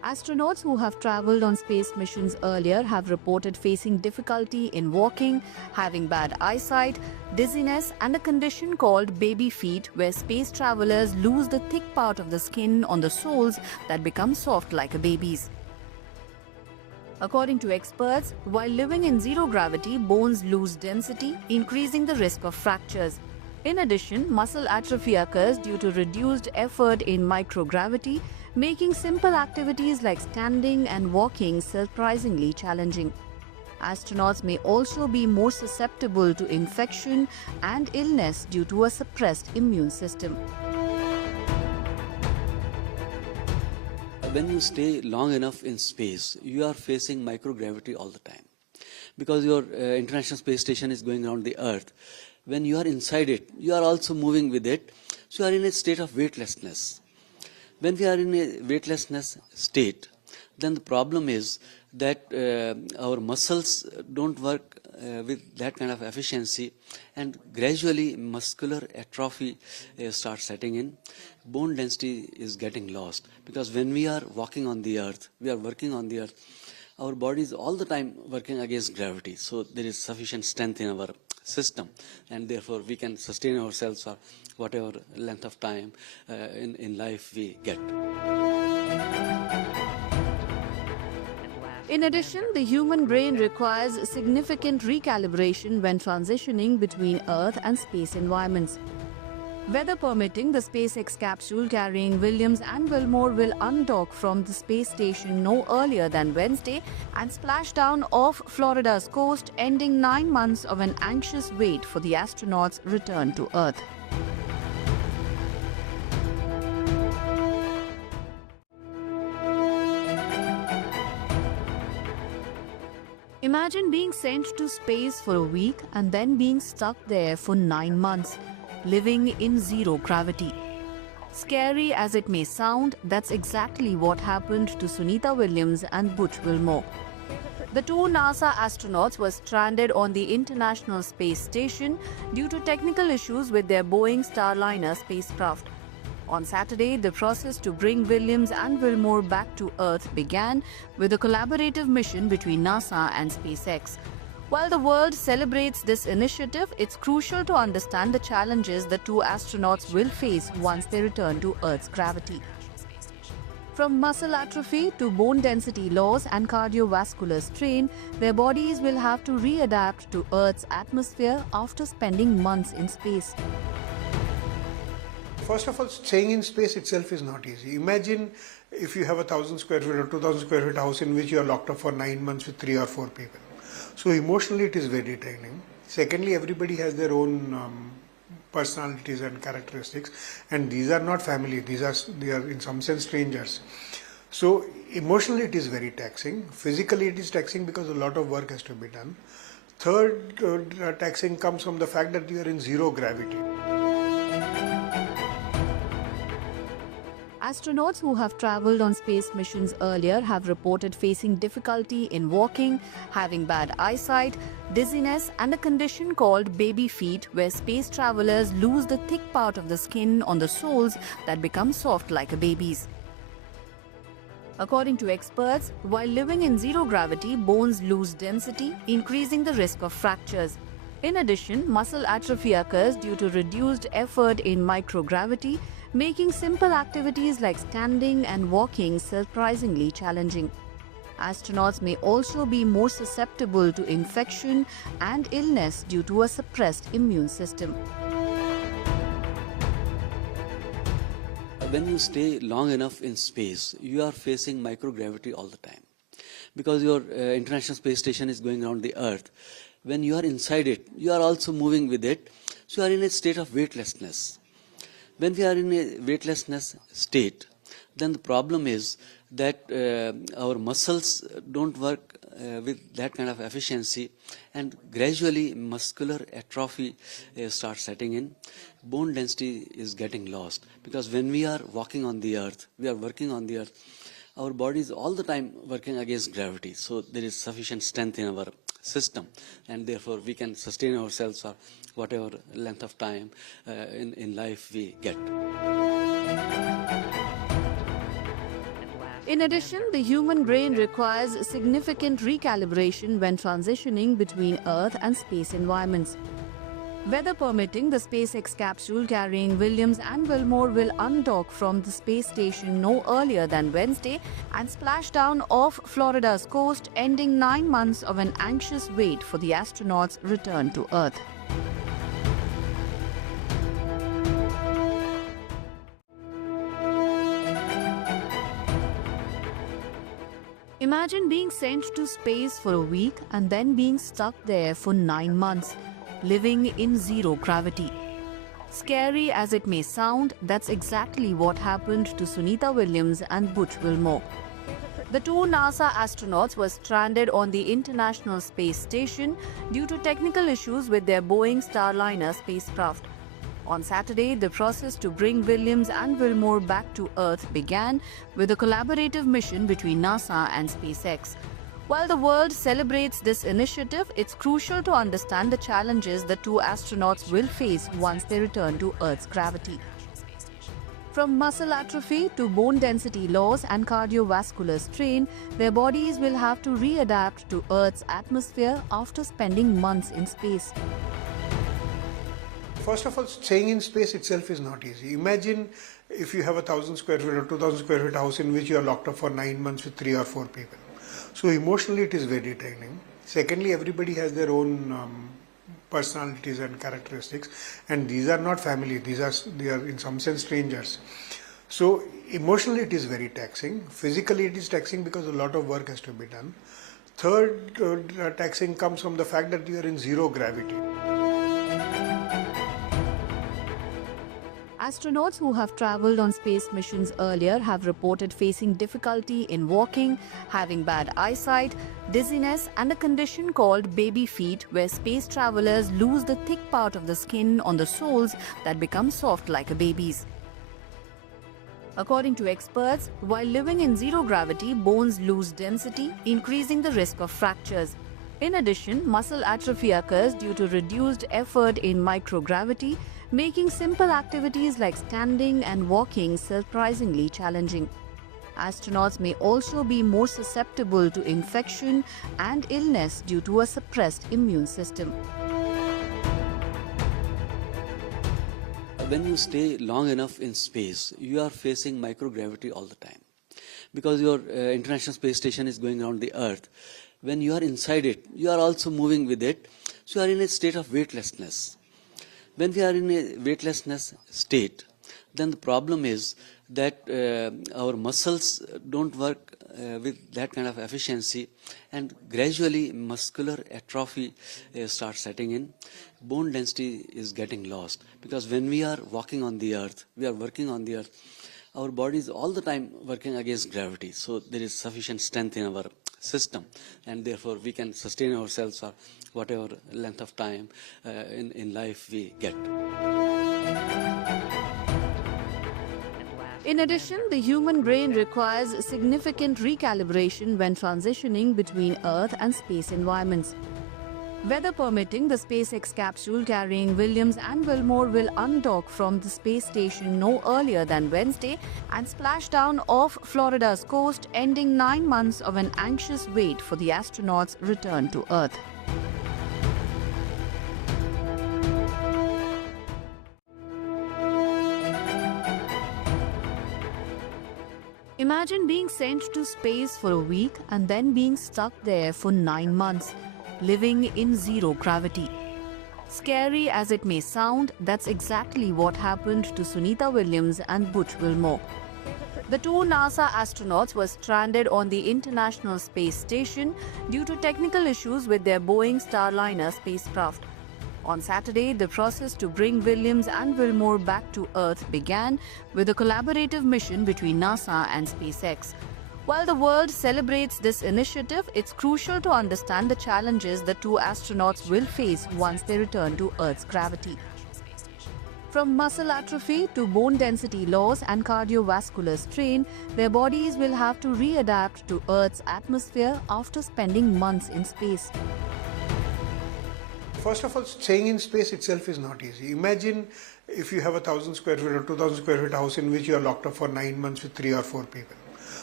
Astronauts who have traveled on space missions earlier have reported facing difficulty in walking, having bad eyesight, dizziness, and a condition called baby feet, where space travelers lose the thick part of the skin on the soles that become soft like a baby's. According to experts, while living in zero gravity, bones lose density, increasing the risk of fractures. In addition, muscle atrophy occurs due to reduced effort in microgravity, making simple activities like standing and walking surprisingly challenging. Astronauts may also be more susceptible to infection and illness due to a suppressed immune system. When you stay long enough in space, you are facing microgravity all the time. Because your International Space Station is going around the Earth, when you are inside it, you are also moving with it, so you are in a state of weightlessness. When we are in a weightlessness state, then the problem is that our muscles don't work with that kind of efficiency, and gradually muscular atrophy starts setting in. Bone density is getting lost, because when we are walking on the earth, we are working on the earth, our body is all the time working against gravity, so there is sufficient strength in our system, and therefore we can sustain ourselves for whatever length of time in life we get. In addition, the human brain requires significant recalibration when transitioning between Earth and space environments. Weather permitting, the SpaceX capsule carrying Williams and Wilmore will undock from the space station no earlier than Wednesday and splash down off Florida's coast, ending 9 months of an anxious wait for the astronauts' return to Earth. Imagine being sent to space for a week and then being stuck there for 9 months, living in zero gravity. Scary as it may sound, that's exactly what happened to Sunita Williams and Butch Wilmore. The two NASA astronauts were stranded on the International Space Station due to technical issues with their Boeing Starliner spacecraft. On Saturday, the process to bring Williams and Wilmore back to Earth began with a collaborative mission between NASA and SpaceX. While the world celebrates this initiative, it's crucial to understand the challenges the two astronauts will face once they return to Earth's gravity. From muscle atrophy to bone density loss and cardiovascular strain, their bodies will have to readapt to Earth's atmosphere after spending months in space. First of all, staying in space itself is not easy. Imagine if you have a 1,000 square feet or 2,000 square feet house in which you are locked up for 9 months with 3 or 4 people. So emotionally it is very draining. Secondly, everybody has their own personalities and characteristics, and these are not family, they are in some sense strangers. So emotionally it is very taxing. Physically it is taxing because a lot of work has to be done. Third taxing comes from the fact that you are in zero gravity. Astronauts who have traveled on space missions earlier have reported facing difficulty in walking, having bad eyesight, dizziness, and a condition called baby feet, where space travelers lose the thick part of the skin on the soles that become soft like a baby's. According to experts, while living in zero gravity, bones lose density, increasing the risk of fractures. In addition, muscle atrophy occurs due to reduced effort in microgravity, making simple activities like standing and walking surprisingly challenging. Astronauts may also be more susceptible to infection and illness due to a suppressed immune system. When you stay long enough in space, you are facing microgravity all the time. Because your International Space Station is going around the Earth, when you are inside it, you are also moving with it, so you are in a state of weightlessness. When we are in a weightlessness state, then the problem is that our muscles don't work with that kind of efficiency, and gradually muscular atrophy starts setting in. Bone density is getting lost, because when we are walking on the earth, we are working on the earth, our body is all the time working against gravity, so there is sufficient strength in our system, and therefore we can sustain ourselves for whatever length of time in life we get. In addition, the human brain requires significant recalibration when transitioning between Earth and space environments. Weather permitting, the SpaceX capsule carrying Williams and Wilmore will undock from the space station no earlier than Wednesday and splash down off Florida's coast, ending 9 months of an anxious wait for the astronauts' return to Earth. Imagine being sent to space for a week and then being stuck there for 9 months, living in zero gravity. Scary as it may sound, that's exactly what happened to Sunita Williams and Butch Wilmore. The two NASA astronauts were stranded on the International Space Station due to technical issues with their Boeing Starliner spacecraft. On Saturday, the process to bring Williams and Wilmore back to Earth began with a collaborative mission between NASA and SpaceX. While the world celebrates this initiative, it's crucial to understand the challenges the two astronauts will face once they return to Earth's gravity. From muscle atrophy to bone density loss and cardiovascular strain, their bodies will have to readapt to Earth's atmosphere after spending months in space. First of all, staying in space itself is not easy. Imagine if you have a 1,000 square feet or 2,000 square feet house in which you are locked up for 9 months with 3 or 4 people. So emotionally it is very draining. Secondly, everybody has their own personalities and characteristics, and these are not family, they are in some sense strangers. So emotionally it is very taxing. Physically it is taxing because a lot of work has to be done. Third taxing comes from the fact that you are in zero gravity. Astronauts who have traveled on space missions earlier have reported facing difficulty in walking, having bad eyesight, dizziness, and a condition called baby feet, where space travelers lose the thick part of the skin on the soles that become soft like a baby's. According to experts, while living in zero gravity, bones lose density, increasing the risk of fractures. In addition, muscle atrophy occurs due to reduced effort in microgravity, making simple activities like standing and walking surprisingly challenging. Astronauts may also be more susceptible to infection and illness due to a suppressed immune system. When you stay long enough in space, you are facing microgravity all the time. Because your International Space Station is going around the Earth. When you are inside it, you are also moving with it. So you are in a state of weightlessness. When we are in a weightlessness state, then the problem is that our muscles don't work with that kind of efficiency, and gradually muscular atrophy starts setting in. Bone density is getting lost, because when we are walking on the Earth, we are working on the Earth, our body is all the time working against gravity. So there is sufficient strength in our system, and therefore we can sustain ourselves for whatever length of time in life we get. In addition, the human brain requires significant recalibration when transitioning between Earth and space environments. Weather permitting, the SpaceX capsule carrying Williams and Wilmore will undock from the space station no earlier than Wednesday and splash down off Florida's coast, ending 9 months of an anxious wait for the astronauts' return to Earth. Imagine being sent to space for a week and then being stuck there for 9 months, living in zero gravity. Scary as it may sound, that's exactly what happened to Sunita Williams and Butch Wilmore. The two NASA astronauts were stranded on the International Space Station due to technical issues with their Boeing Starliner spacecraft. On Saturday, the process to bring Williams and Wilmore back to Earth began with a collaborative mission between NASA and SpaceX. While the world celebrates this initiative, it's crucial to understand the challenges the two astronauts will face once they return to Earth's gravity. From muscle atrophy to bone density loss and cardiovascular strain, their bodies will have to readapt to Earth's atmosphere after spending months in space. First of all, staying in space itself is not easy. Imagine if you have a 1,000 square feet or 2,000 square feet house in which you are locked up for 9 months with 3 or 4 people.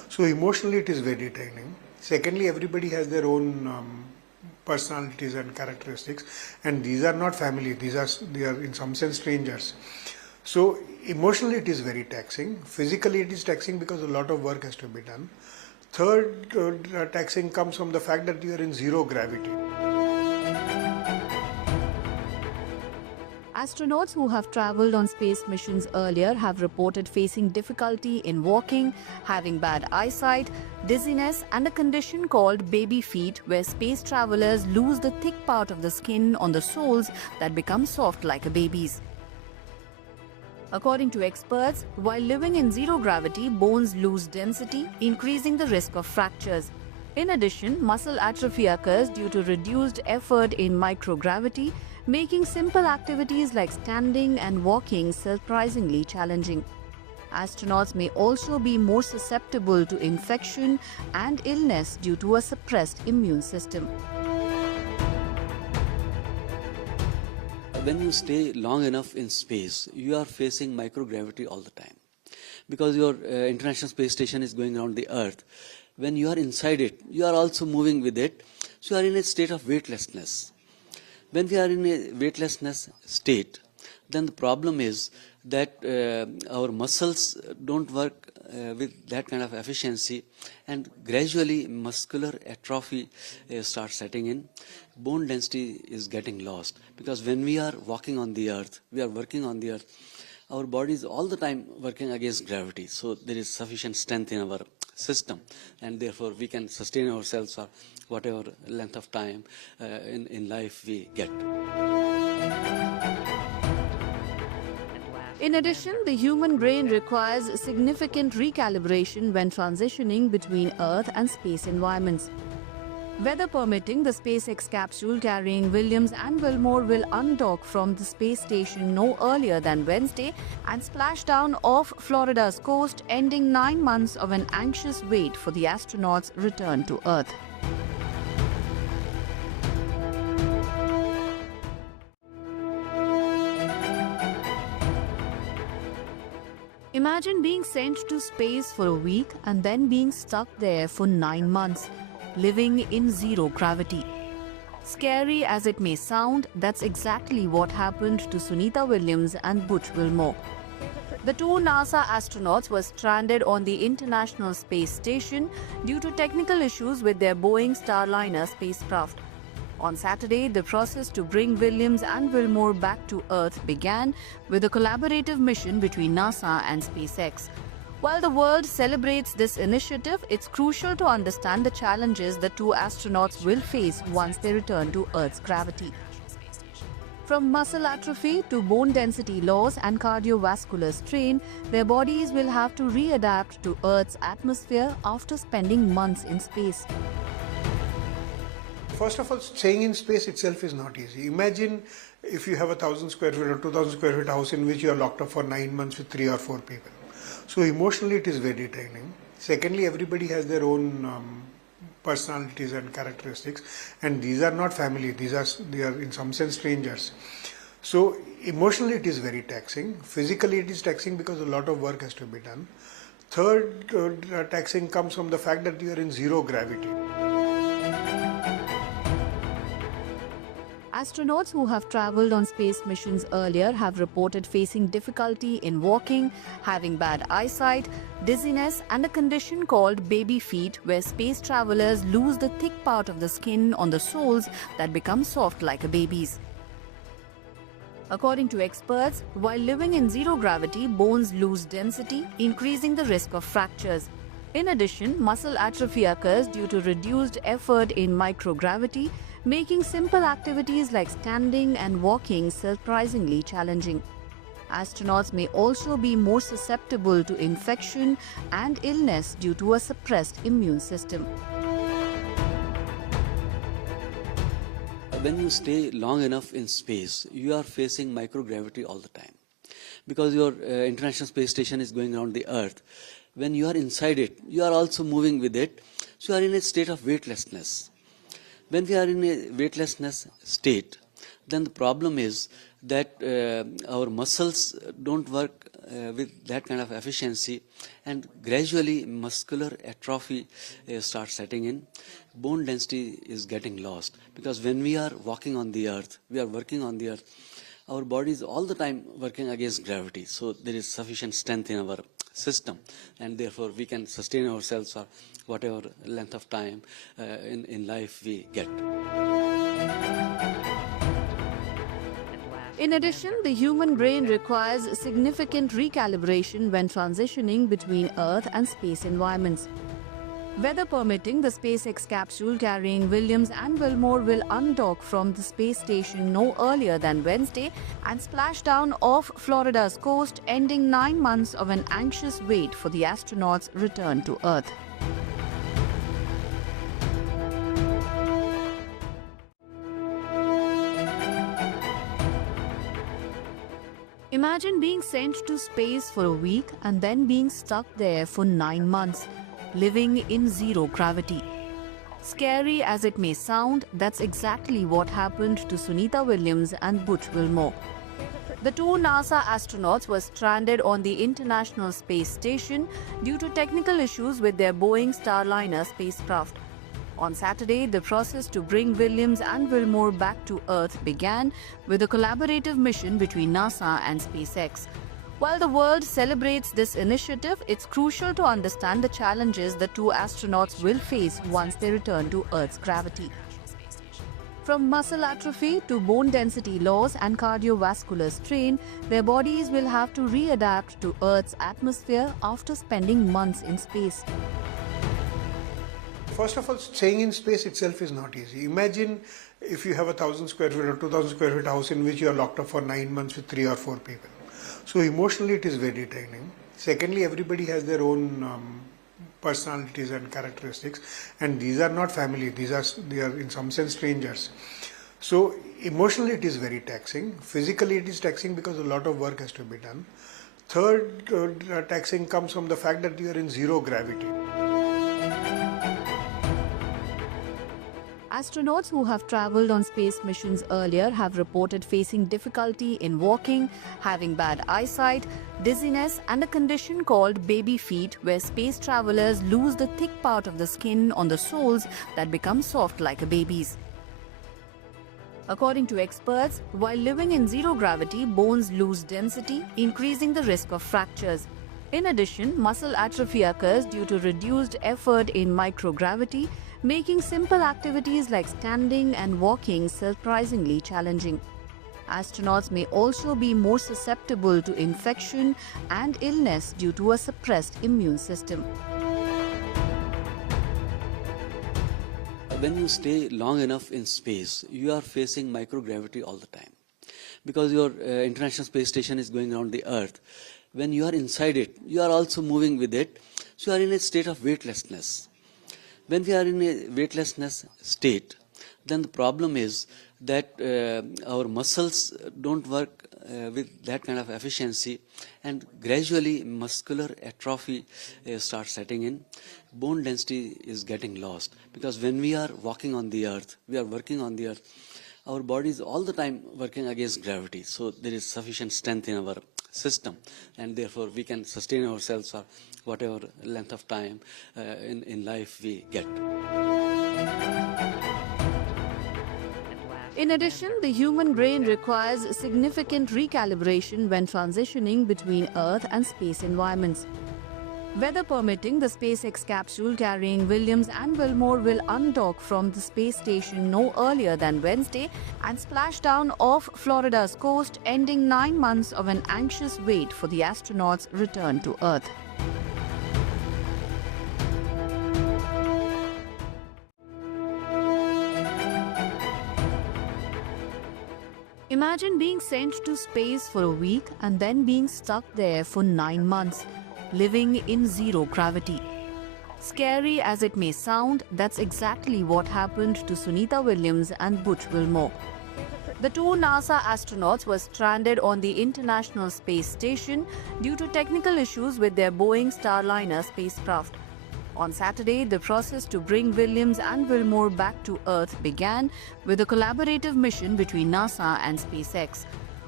So emotionally it is very draining. Secondly, everybody has their own personalities and characteristics, and these are not family, they are in some sense strangers. So emotionally it is very taxing. Physically it is taxing because a lot of work has to be done. Third taxing comes from the fact that you are in zero gravity. Astronauts who have traveled on space missions earlier have reported facing difficulty in walking, having bad eyesight, dizziness, and a condition called baby feet, where space travelers lose the thick part of the skin on the soles that become soft like a baby's. According to experts, while living in zero gravity, bones lose density, increasing the risk of fractures. In addition, muscle atrophy occurs due to reduced effort in microgravity, making simple activities like standing and walking surprisingly challenging. Astronauts may also be more susceptible to infection and illness due to a suppressed immune system. When you stay long enough in space, you are facing microgravity all the time. Because your International Space Station is going around the Earth, when you are inside it, you are also moving with it, so you are in a state of weightlessness. When we are in a weightlessness state, then the problem is that our muscles don't work with that kind of efficiency, and gradually muscular atrophy starts setting in. Bone density is getting lost, because when we are walking on the earth, we are working on the earth, our body is all the time working against gravity, so there is sufficient strength in our system, and therefore we can sustain ourselves for whatever length of time in life we get. In addition, the human brain requires significant recalibration when transitioning between Earth and space environments. Weather permitting, the SpaceX capsule carrying Williams and Wilmore will undock from the space station no earlier than Wednesday and splash down off Florida's coast, ending 9 months of an anxious wait for the astronauts' return to Earth. Imagine being sent to space for a week and then being stuck there for 9 months, living in zero gravity. Scary as it may sound, that's exactly what happened to Sunita Williams and Butch Wilmore. The two NASA astronauts were stranded on the International Space Station due to technical issues with their Boeing Starliner spacecraft. On Saturday, the process to bring Williams and Wilmore back to Earth began with a collaborative mission between NASA and SpaceX. While the world celebrates this initiative, it's crucial to understand the challenges the two astronauts will face once they return to Earth's gravity. From muscle atrophy to bone density loss and cardiovascular strain, their bodies will have to readapt to Earth's atmosphere after spending months in space. First of all, staying in space itself is not easy. Imagine if you have 1,000 square feet or 2,000 square feet house in which you are locked up for 9 months with 3 or 4 people. So emotionally it is very draining. Secondly, everybody has their own personalities and characteristics, and these are not family, they are in some sense strangers. So emotionally it is very taxing. Physically it is taxing because a lot of work has to be done. Third taxing comes from the fact that you are in zero gravity. Astronauts who have traveled on space missions earlier have reported facing difficulty in walking, having bad eyesight, dizziness, and a condition called baby feet, where space travelers lose the thick part of the skin on the soles that become soft like a baby's. According to experts, while living in zero gravity, bones lose density, increasing the risk of fractures. In addition, muscle atrophy occurs due to reduced effort in microgravity, making simple activities like standing and walking surprisingly challenging. Astronauts may also be more susceptible to infection and illness due to a suppressed immune system. When you stay long enough in space, you are facing microgravity all the time. Because your International Space Station is going around the Earth, when you are inside it, you are also moving with it, so you are in a state of weightlessness. When we are in a weightlessness state, then the problem is that our muscles don't work with that kind of efficiency, and gradually muscular atrophy starts setting in. Bone density is getting lost, because when we are walking on the earth, we are working on the earth, our body is all the time working against gravity, so there is sufficient strength in our system, and therefore we can sustain ourselves for whatever length of time in life we get. In addition, the human brain requires significant recalibration when transitioning between Earth and space environments. Weather permitting, the SpaceX capsule carrying Williams and Wilmore will undock from the space station no earlier than Wednesday and splash down off Florida's coast, ending 9 months of an anxious wait for the astronauts' return to Earth. Imagine being sent to space for a week and then being stuck there for 9 months, living in zero gravity. Scary as it may sound, that's exactly what happened to Sunita Williams and Butch Wilmore. The two NASA astronauts were stranded on the International Space Station due to technical issues with their Boeing Starliner spacecraft. On Saturday, the process to bring Williams and Wilmore back to Earth began with a collaborative mission between NASA and SpaceX. While the world celebrates this initiative, it's crucial to understand the challenges the two astronauts will face once they return to Earth's gravity. From muscle atrophy to bone density loss and cardiovascular strain, their bodies will have to readapt to Earth's atmosphere after spending months in space. First of all, staying in space itself is not easy. Imagine if you have 1,000 square feet or 2,000 square feet house in which you are locked up for 9 months with 3 or 4 people. So emotionally it is very draining. Secondly, everybody has their own personalities and characteristics, and these are not family, they are in some sense strangers. So emotionally it is very taxing. Physically it is taxing because a lot of work has to be done. Third taxing comes from the fact that you are in zero gravity. Astronauts who have traveled on space missions earlier have reported facing difficulty in walking, having bad eyesight, dizziness, and a condition called baby feet, where space travelers lose the thick part of the skin on the soles that become soft like a baby's. According to experts, while living in zero gravity, bones lose density, increasing the risk of fractures. In addition, muscle atrophy occurs due to reduced effort in microgravity, making simple activities like standing and walking surprisingly challenging. Astronauts may also be more susceptible to infection and illness due to a suppressed immune system. When you stay long enough in space, you are facing microgravity all the time, because your International Space Station is going around the Earth. When you are inside it, you are also moving with it, so you are in a state of weightlessness. When we are in a weightlessness state, then the problem is that our muscles don't work with that kind of efficiency, and gradually muscular atrophy starts setting in. Bone density is getting lost, because when we are walking on the earth, we are working on the earth, our body is all the time working against gravity, so there is sufficient strength in our system, and therefore we can sustain ourselves for whatever length of time in life we get. In addition, the human brain requires significant recalibration when transitioning between Earth and space environments. Weather permitting, the SpaceX capsule carrying Williams and Wilmore will undock from the space station no earlier than Wednesday and splash down off Florida's coast, ending 9 months of an anxious wait for the astronauts' return to Earth. Imagine being sent to space for a week and then being stuck there for 9 months, living in zero gravity. Scary as it may sound, that's exactly what happened to Sunita Williams and Butch Wilmore. The two NASA astronauts were stranded on the International Space Station due to technical issues with their Boeing Starliner spacecraft. On Saturday, the process to bring Williams and Wilmore back to Earth began with a collaborative mission between NASA and SpaceX.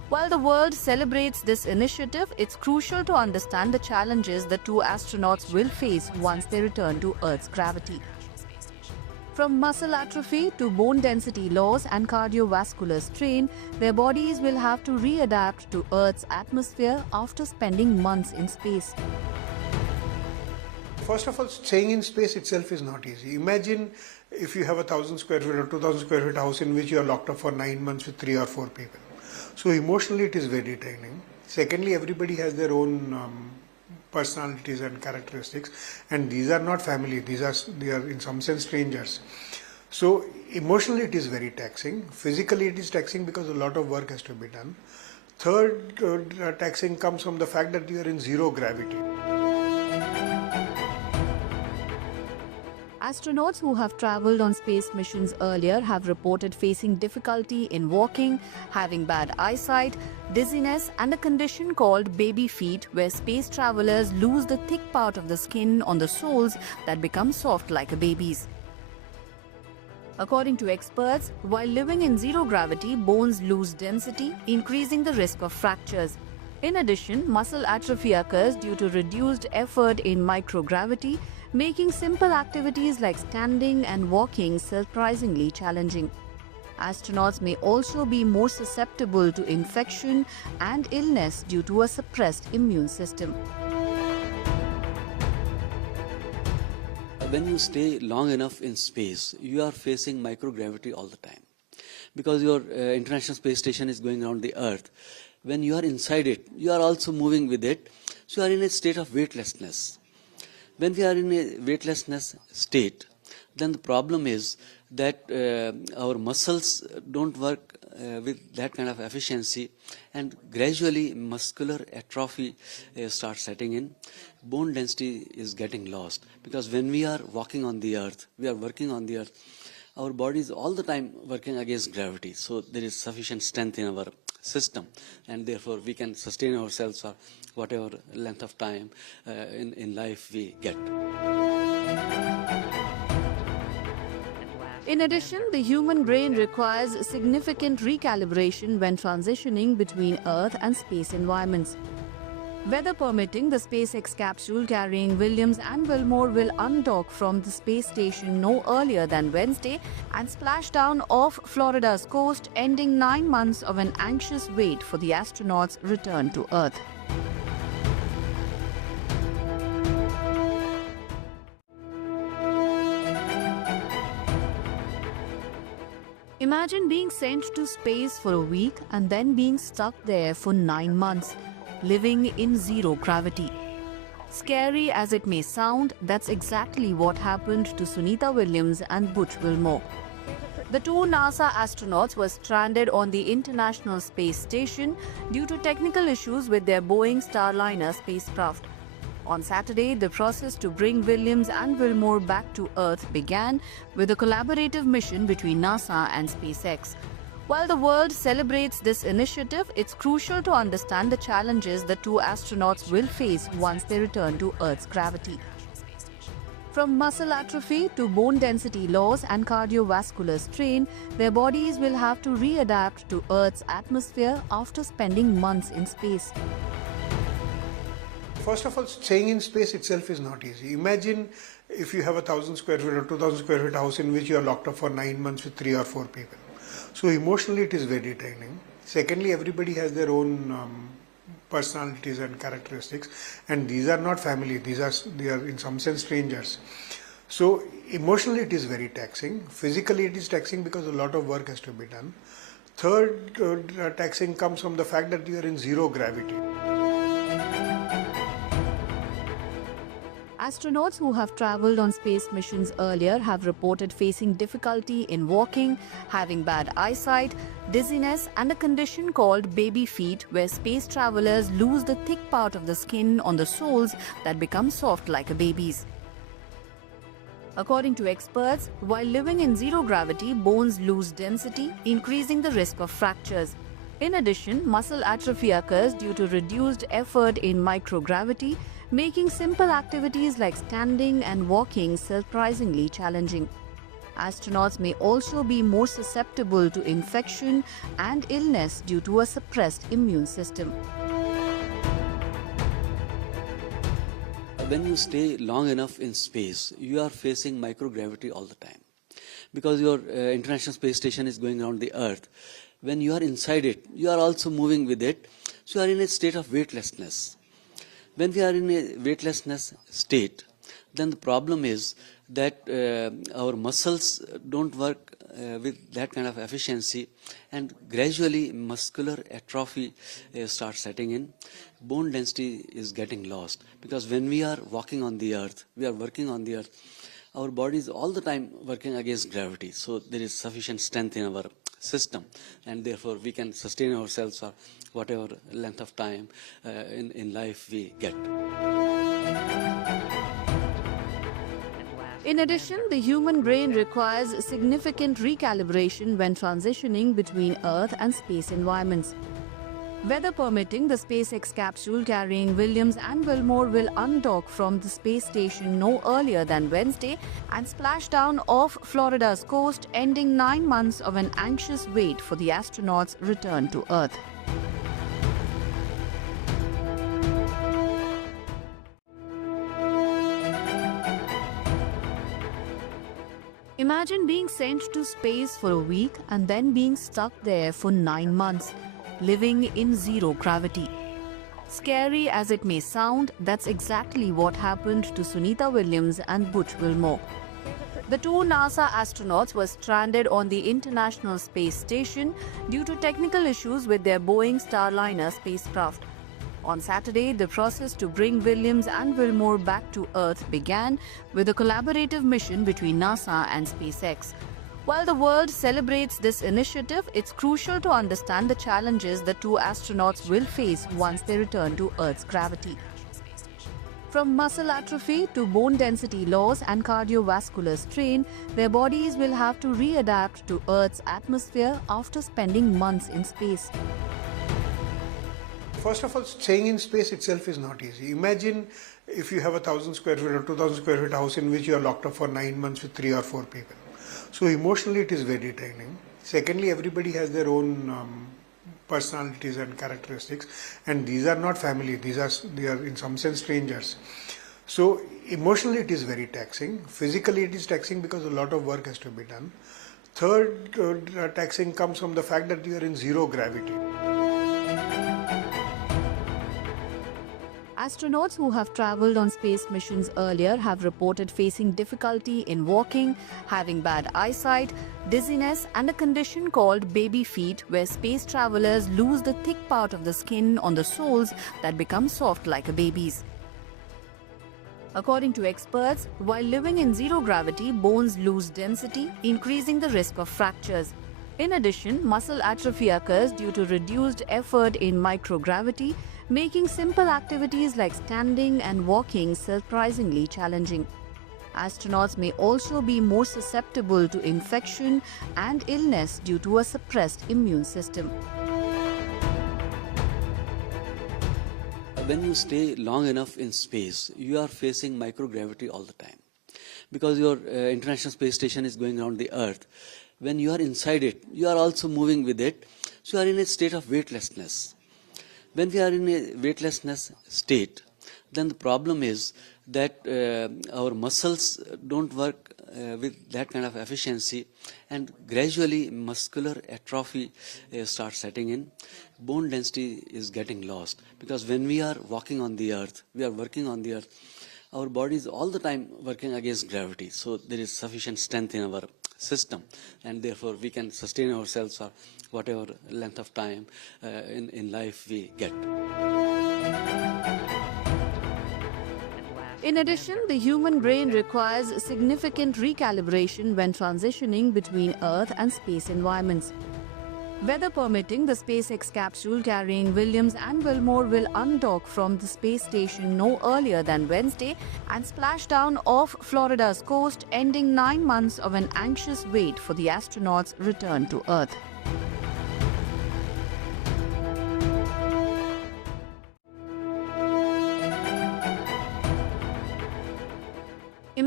While the world celebrates this initiative, it's crucial to understand the challenges the two astronauts will face once they return to Earth's gravity. From muscle atrophy to bone density loss and cardiovascular strain, their bodies will have to readapt to Earth's atmosphere after spending months in space. First of all, staying in space itself is not easy. Imagine if you have 1,000 square feet or 2,000 square feet house in which you are locked up for 9 months with 3 or 4 people. So emotionally it is very draining. Secondly, everybody has their own personalities and characteristics, and these are not family, they are in some sense strangers. So emotionally it is very taxing. Physically it is taxing because a lot of work has to be done. Third taxing comes from the fact that you are in zero gravity. Astronauts who have traveled on space missions earlier have reported facing difficulty in walking, having bad eyesight, dizziness, and a condition called baby feet, where space travelers lose the thick part of the skin on the soles that become soft like a baby's. According to experts, while living in zero gravity, bones lose density, increasing the risk of fractures. In addition, muscle atrophy occurs due to reduced effort in microgravity, making simple activities like standing and walking surprisingly challenging. Astronauts may also be more susceptible to infection and illness due to a suppressed immune system. When you stay long enough in space, you are facing microgravity all the time. Because your International Space Station is going around the Earth, when you are inside it, you are also moving with it, so you are in a state of weightlessness. When we are in a weightlessness state, then the problem is that our muscles don't work with that kind of efficiency, and gradually muscular atrophy starts setting in. Bone density is getting lost, because when we are walking on the Earth, we are working on the Earth, our body is all the time working against gravity, so there is sufficient strength in our system, and therefore we can sustain ourselves for whatever length of time in life we get. In addition, the human brain requires significant recalibration when transitioning between Earth and space environments. Weather permitting, the SpaceX capsule carrying Williams and Wilmore will undock from the space station no earlier than Wednesday and splash down off Florida's coast, ending 9 months of an anxious wait for the astronauts' return to Earth. Imagine being sent to space for a week and then being stuck there for 9 months, living in zero gravity. Scary as it may sound, that's exactly what happened to Sunita Williams and Butch Wilmore. The two NASA astronauts were stranded on the International Space Station due to technical issues with their Boeing Starliner spacecraft. On Saturday, the process to bring Williams and Wilmore back to Earth began with a collaborative mission between NASA and SpaceX. While the world celebrates this initiative, it's crucial to understand the challenges the two astronauts will face once they return to Earth's gravity. From muscle atrophy to bone density loss and cardiovascular strain, their bodies will have to readapt to Earth's atmosphere after spending months in space. First of all, staying in space itself is not easy. Imagine if you have 1,000 square feet or 2,000 square feet house in which you are locked up for 9 months with 3 or 4 people. So emotionally it is very draining. Secondly, everybody has their own personalities and characteristics, and these are not family, they are in some sense strangers. So emotionally it is very taxing. Physically it is taxing because a lot of work has to be done. Third taxing comes from the fact that you are in zero gravity. Astronauts who have traveled on space missions earlier have reported facing difficulty in walking, having bad eyesight, dizziness, and a condition called baby feet, where space travelers lose the thick part of the skin on the soles that become soft like a baby's. According to experts, while living in zero gravity, bones lose density, increasing the risk of fractures. In addition, muscle atrophy occurs due to reduced effort in microgravity, making simple activities like standing and walking surprisingly challenging. Astronauts may also be more susceptible to infection and illness due to a suppressed immune system. When you stay long enough in space, you are facing microgravity all the time. Because your International Space Station is going around the Earth, when you are inside it, you are also moving with it, so you are in a state of weightlessness. When we are in a weightlessness state, then the problem is that our muscles don't work with that kind of efficiency, and gradually muscular atrophy starts setting in. Bone density is getting lost, because when we are walking on the earth, we are working on the earth, our body is all the time working against gravity, so there is sufficient strength in our system, and therefore we can sustain ourselves for whatever length of time in life we get. In addition, the human brain requires significant recalibration when transitioning between Earth and space environments. Weather permitting, the SpaceX capsule carrying Williams and Wilmore will undock from the space station no earlier than Wednesday and splash down off Florida's coast, ending 9 months of an anxious wait for the astronauts' return to Earth. Imagine being sent to space for a week and then being stuck there for 9 months, living in zero gravity. Scary as it may sound, that's exactly what happened to Sunita Williams and Butch Wilmore. The two NASA astronauts were stranded on the International Space Station due to technical issues with their Boeing Starliner spacecraft. On Saturday, the process to bring Williams and Wilmore back to Earth began with a collaborative mission between NASA and SpaceX. While the world celebrates this initiative, it's crucial to understand the challenges the two astronauts will face once they return to Earth's gravity. From muscle atrophy to bone density loss and cardiovascular strain, their bodies will have to readapt to Earth's atmosphere after spending months in space. First of all, staying in space itself is not easy. Imagine if you have a 1,000 square feet or 2,000 square feet house in which you are locked up for 9 months with 3 or 4 people. So emotionally it is very draining. Secondly, everybody has their own personalities and characteristics, and these are not family, they are in some sense strangers. So emotionally it is very taxing. Physically it is taxing because a lot of work has to be done. Third taxing comes from the fact that you are in zero gravity. Astronauts who have traveled on space missions earlier have reported facing difficulty in walking, having bad eyesight, dizziness, and a condition called baby feet, where space travelers lose the thick part of the skin on the soles that become soft like a baby's. According to experts, while living in zero gravity, bones lose density, increasing the risk of fractures. In addition, muscle atrophy occurs due to reduced effort in microgravity, making simple activities like standing and walking surprisingly challenging. Astronauts may also be more susceptible to infection and illness due to a suppressed immune system. When you stay long enough in space, you are facing microgravity all the time. Because your International Space Station is going around the Earth, when you are inside it, you are also moving with it, so you are in a state of weightlessness. When we are in a weightlessness state, then the problem is that our muscles don't work with that kind of efficiency, and gradually muscular atrophy starts setting in. Bone density is getting lost, because when we are walking on the earth, we are working on the earth, our body is all the time working against gravity, so there is sufficient strength in our system, and therefore we can sustain ourselves for whatever length of time in life we get. In addition, the human brain requires significant recalibration when transitioning between Earth and space environments. Weather permitting, the SpaceX capsule carrying Williams and Wilmore will undock from the space station no earlier than Wednesday and splash down off Florida's coast, ending 9 months of an anxious wait for the astronauts' return to Earth.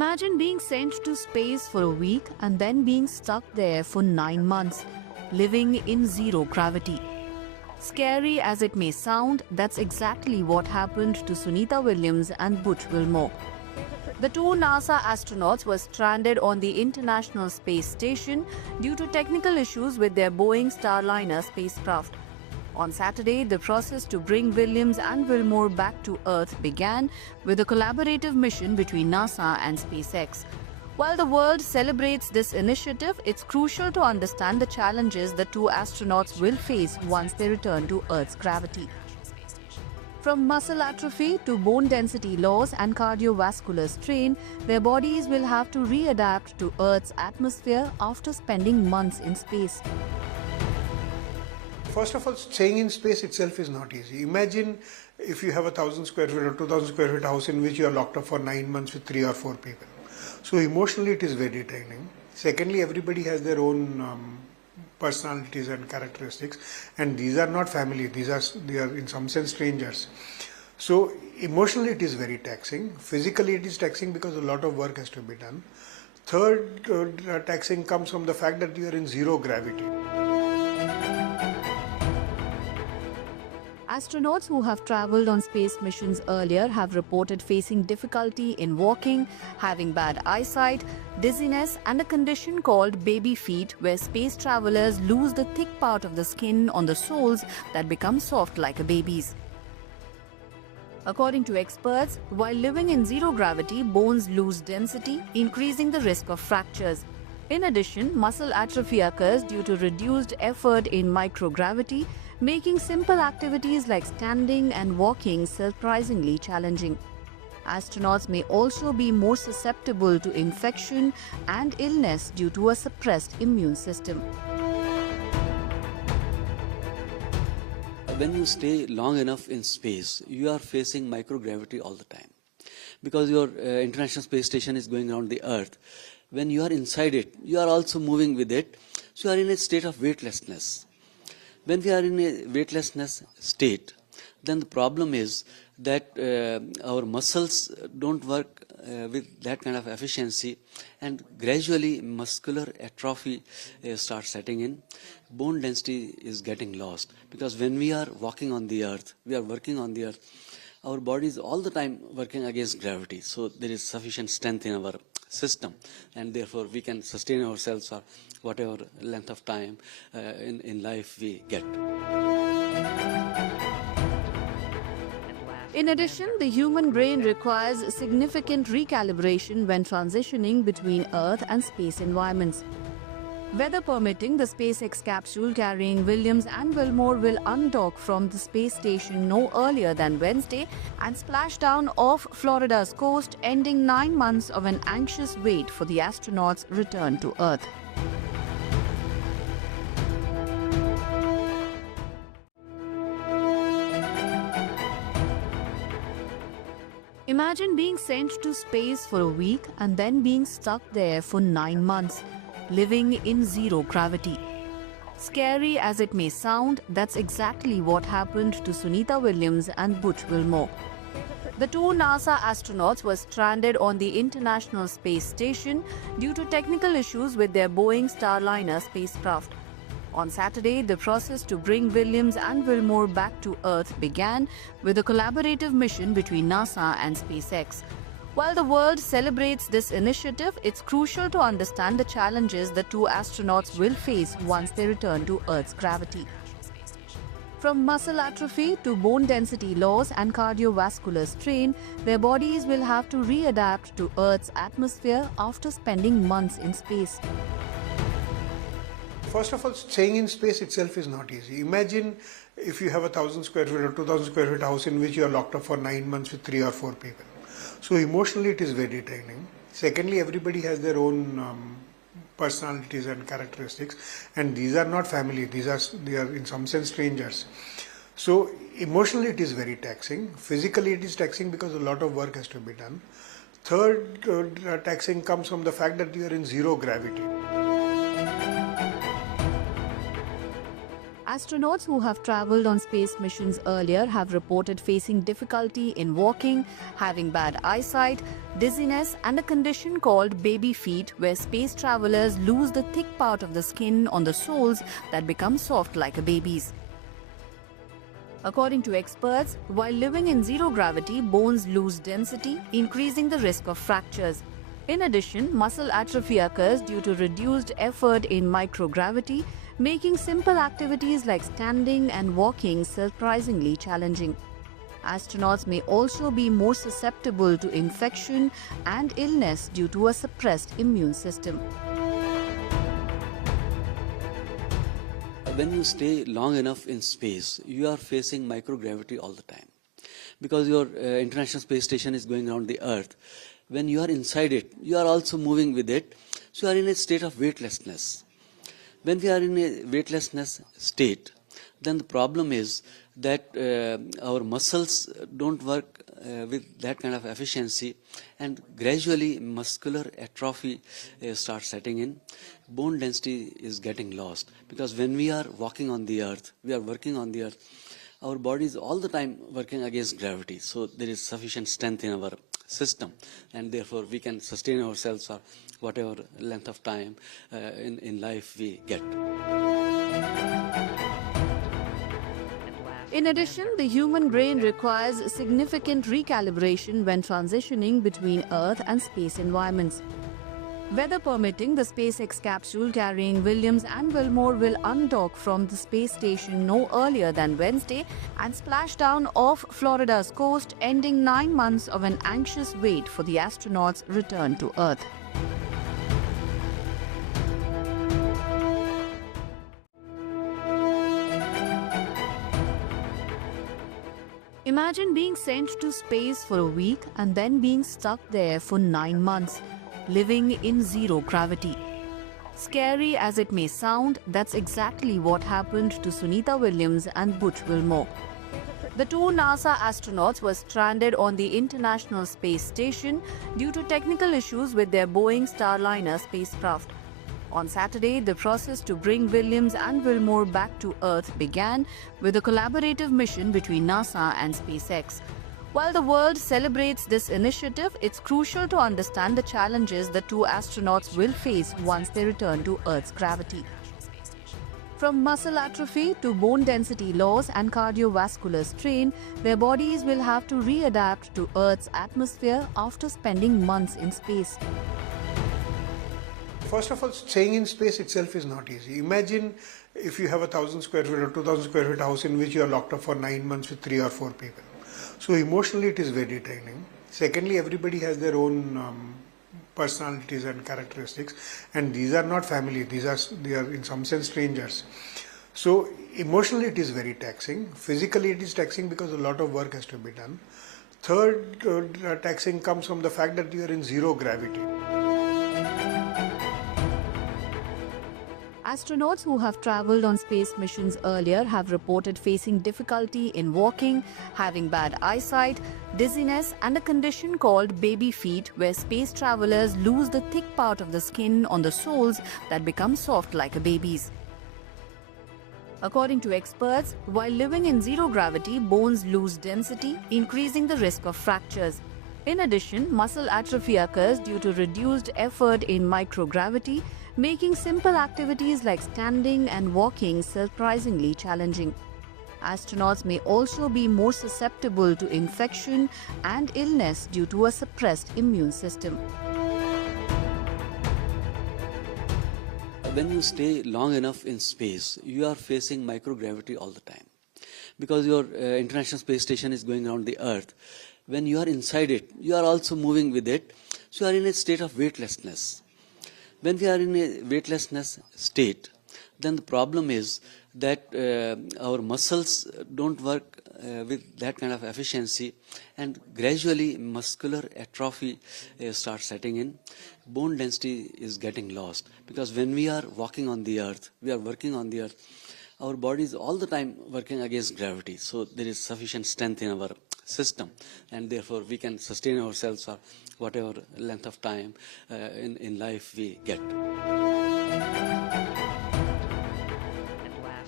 Imagine being sent to space for a week and then being stuck there for 9 months, living in zero gravity. Scary as it may sound, that's exactly what happened to Sunita Williams and Butch Wilmore. The two NASA astronauts were stranded on the International Space Station due to technical issues with their Boeing Starliner spacecraft. On Saturday, the process to bring Williams and Wilmore back to Earth began with a collaborative mission between NASA and SpaceX. While the world celebrates this initiative, it's crucial to understand the challenges the two astronauts will face once they return to Earth's gravity. From muscle atrophy to bone density loss and cardiovascular strain, their bodies will have to readapt to Earth's atmosphere after spending months in space. First of all, staying in space itself is not easy. Imagine if you have 1,000 square feet or 2,000 square feet house in which you are locked up for 9 months with 3 or 4 people. So emotionally it is very draining. Secondly, everybody has their own personalities and characteristics, and these are not family, they are in some sense strangers. So emotionally it is very taxing. Physically it is taxing because a lot of work has to be done. Third taxing comes from the fact that you are in zero gravity. Astronauts who have traveled on space missions earlier have reported facing difficulty in walking, having bad eyesight, dizziness, and a condition called baby feet, where space travelers lose the thick part of the skin on the soles that become soft like a baby's. According to experts, while living in zero gravity, bones lose density, increasing the risk of fractures. In addition, muscle atrophy occurs due to reduced effort in microgravity, making simple activities like standing and walking surprisingly challenging. Astronauts may also be more susceptible to infection and illness due to a suppressed immune system. When you stay long enough in space, you are facing microgravity all the time. Because your International Space Station is going around the Earth, when you are inside it, you are also moving with it, so you are in a state of weightlessness. When we are in a weightlessness state, then the problem is that our muscles don't work with that kind of efficiency, and gradually muscular atrophy starts setting in. Bone density is getting lost, because when we are walking on the earth, we are working on the earth, our body is all the time working against gravity, so there is sufficient strength in our system, and therefore we can sustain ourselves for whatever length of time in life we get. In addition, the human brain requires significant recalibration when transitioning between Earth and space environments. Weather permitting, the SpaceX capsule carrying Williams and Wilmore will undock from the space station no earlier than Wednesday and splash down off Florida's coast, ending 9 months of an anxious wait for the astronauts' return to Earth. Imagine being sent to space for a week and then being stuck there for 9 months, living in zero gravity. Scary as it may sound, that's exactly what happened to Sunita Williams and Butch Wilmore. The two NASA astronauts were stranded on the International Space Station due to technical issues with their Boeing Starliner spacecraft. On Saturday, the process to bring Williams and Wilmore back to Earth began with a collaborative mission between NASA and SpaceX. While the world celebrates this initiative, it's crucial to understand the challenges the two astronauts will face once they return to Earth's gravity. From muscle atrophy to bone density loss and cardiovascular strain, their bodies will have to readapt to Earth's atmosphere after spending months in space. First of all, staying in space itself is not easy. Imagine if you have 1,000 square feet or 2,000 square feet house in which you are locked up for 9 months with 3 or 4 people. So emotionally it is very draining. Secondly, everybody has their own personalities and characteristics, and these are not family, they are in some sense strangers. So emotionally it is very taxing. Physically it is taxing because a lot of work has to be done. Third taxing comes from the fact that you are in zero gravity. Astronauts who have traveled on space missions earlier have reported facing difficulty in walking, having bad eyesight, dizziness, and a condition called baby feet, where space travelers lose the thick part of the skin on the soles that become soft like a baby's. According to experts, while living in zero gravity, bones lose density, increasing the risk of fractures. In addition, muscle atrophy occurs due to reduced effort in microgravity, making simple activities like standing and walking surprisingly challenging. Astronauts may also be more susceptible to infection and illness due to a suppressed immune system. When you stay long enough in space, you are facing microgravity all the time. Because your International Space Station is going around the Earth, when you are inside it, you are also moving with it, so you are in a state of weightlessness. When we are in a weightlessness state, then the problem is that our muscles don't work with that kind of efficiency, and gradually muscular atrophy starts setting in. Bone density is getting lost, because when we are walking on the earth, we are working on the earth, our body is all the time working against gravity, so there is sufficient strength in our system, and therefore we can sustain ourselves for whatever length of time in life we get. In addition, the human brain requires significant recalibration when transitioning between Earth and space environments. Weather permitting, the SpaceX capsule carrying Williams and Wilmore will undock from the space station no earlier than Wednesday and splash down off Florida's coast, ending 9 months of an anxious wait for the astronauts' return to Earth. Imagine being sent to space for a week and then being stuck there for 9 months, living in zero gravity. Scary as it may sound, that's exactly what happened to Sunita Williams and Butch Wilmore. The two NASA astronauts were stranded on the International Space Station due to technical issues with their Boeing Starliner spacecraft. On Saturday, the process to bring Williams and Wilmore back to Earth began with a collaborative mission between NASA and SpaceX. While the world celebrates this initiative, it's crucial to understand the challenges the two astronauts will face once they return to Earth's gravity. From muscle atrophy to bone density loss and cardiovascular strain, their bodies will have to readapt to Earth's atmosphere after spending months in space. First of all, staying in space itself is not easy. Imagine if you have 1,000 square feet or 2,000 square feet house in which you are locked up for 9 months with 3 or 4 people. So emotionally it is very draining. Secondly, everybody has their own personalities and characteristics, and these are not family, they are in some sense strangers. So emotionally it is very taxing. Physically it is taxing because a lot of work has to be done. Third, taxing comes from the fact that you are in zero gravity. Astronauts who have traveled on space missions earlier have reported facing difficulty in walking, having bad eyesight, dizziness, and a condition called baby feet, where space travelers lose the thick part of the skin on the soles that become soft like a baby's. According to experts, while living in zero gravity, bones lose density, increasing the risk of fractures. In addition, muscle atrophy occurs due to reduced effort in microgravity, making simple activities like standing and walking surprisingly challenging. Astronauts may also be more susceptible to infection and illness due to a suppressed immune system. When you stay long enough in space, you are facing microgravity all the time. Because your International Space Station is going around the Earth, when you are inside it, you are also moving with it, so you are in a state of weightlessness. When we are in a weightlessness state, then the problem is that our muscles don't work with that kind of efficiency, and gradually muscular atrophy starts setting in. Bone density is getting lost, because when we are walking on the earth, we are working on the earth, our body is all the time working against gravity, so there is sufficient strength in our system, and therefore we can sustain ourselves for whatever length of time in life we get.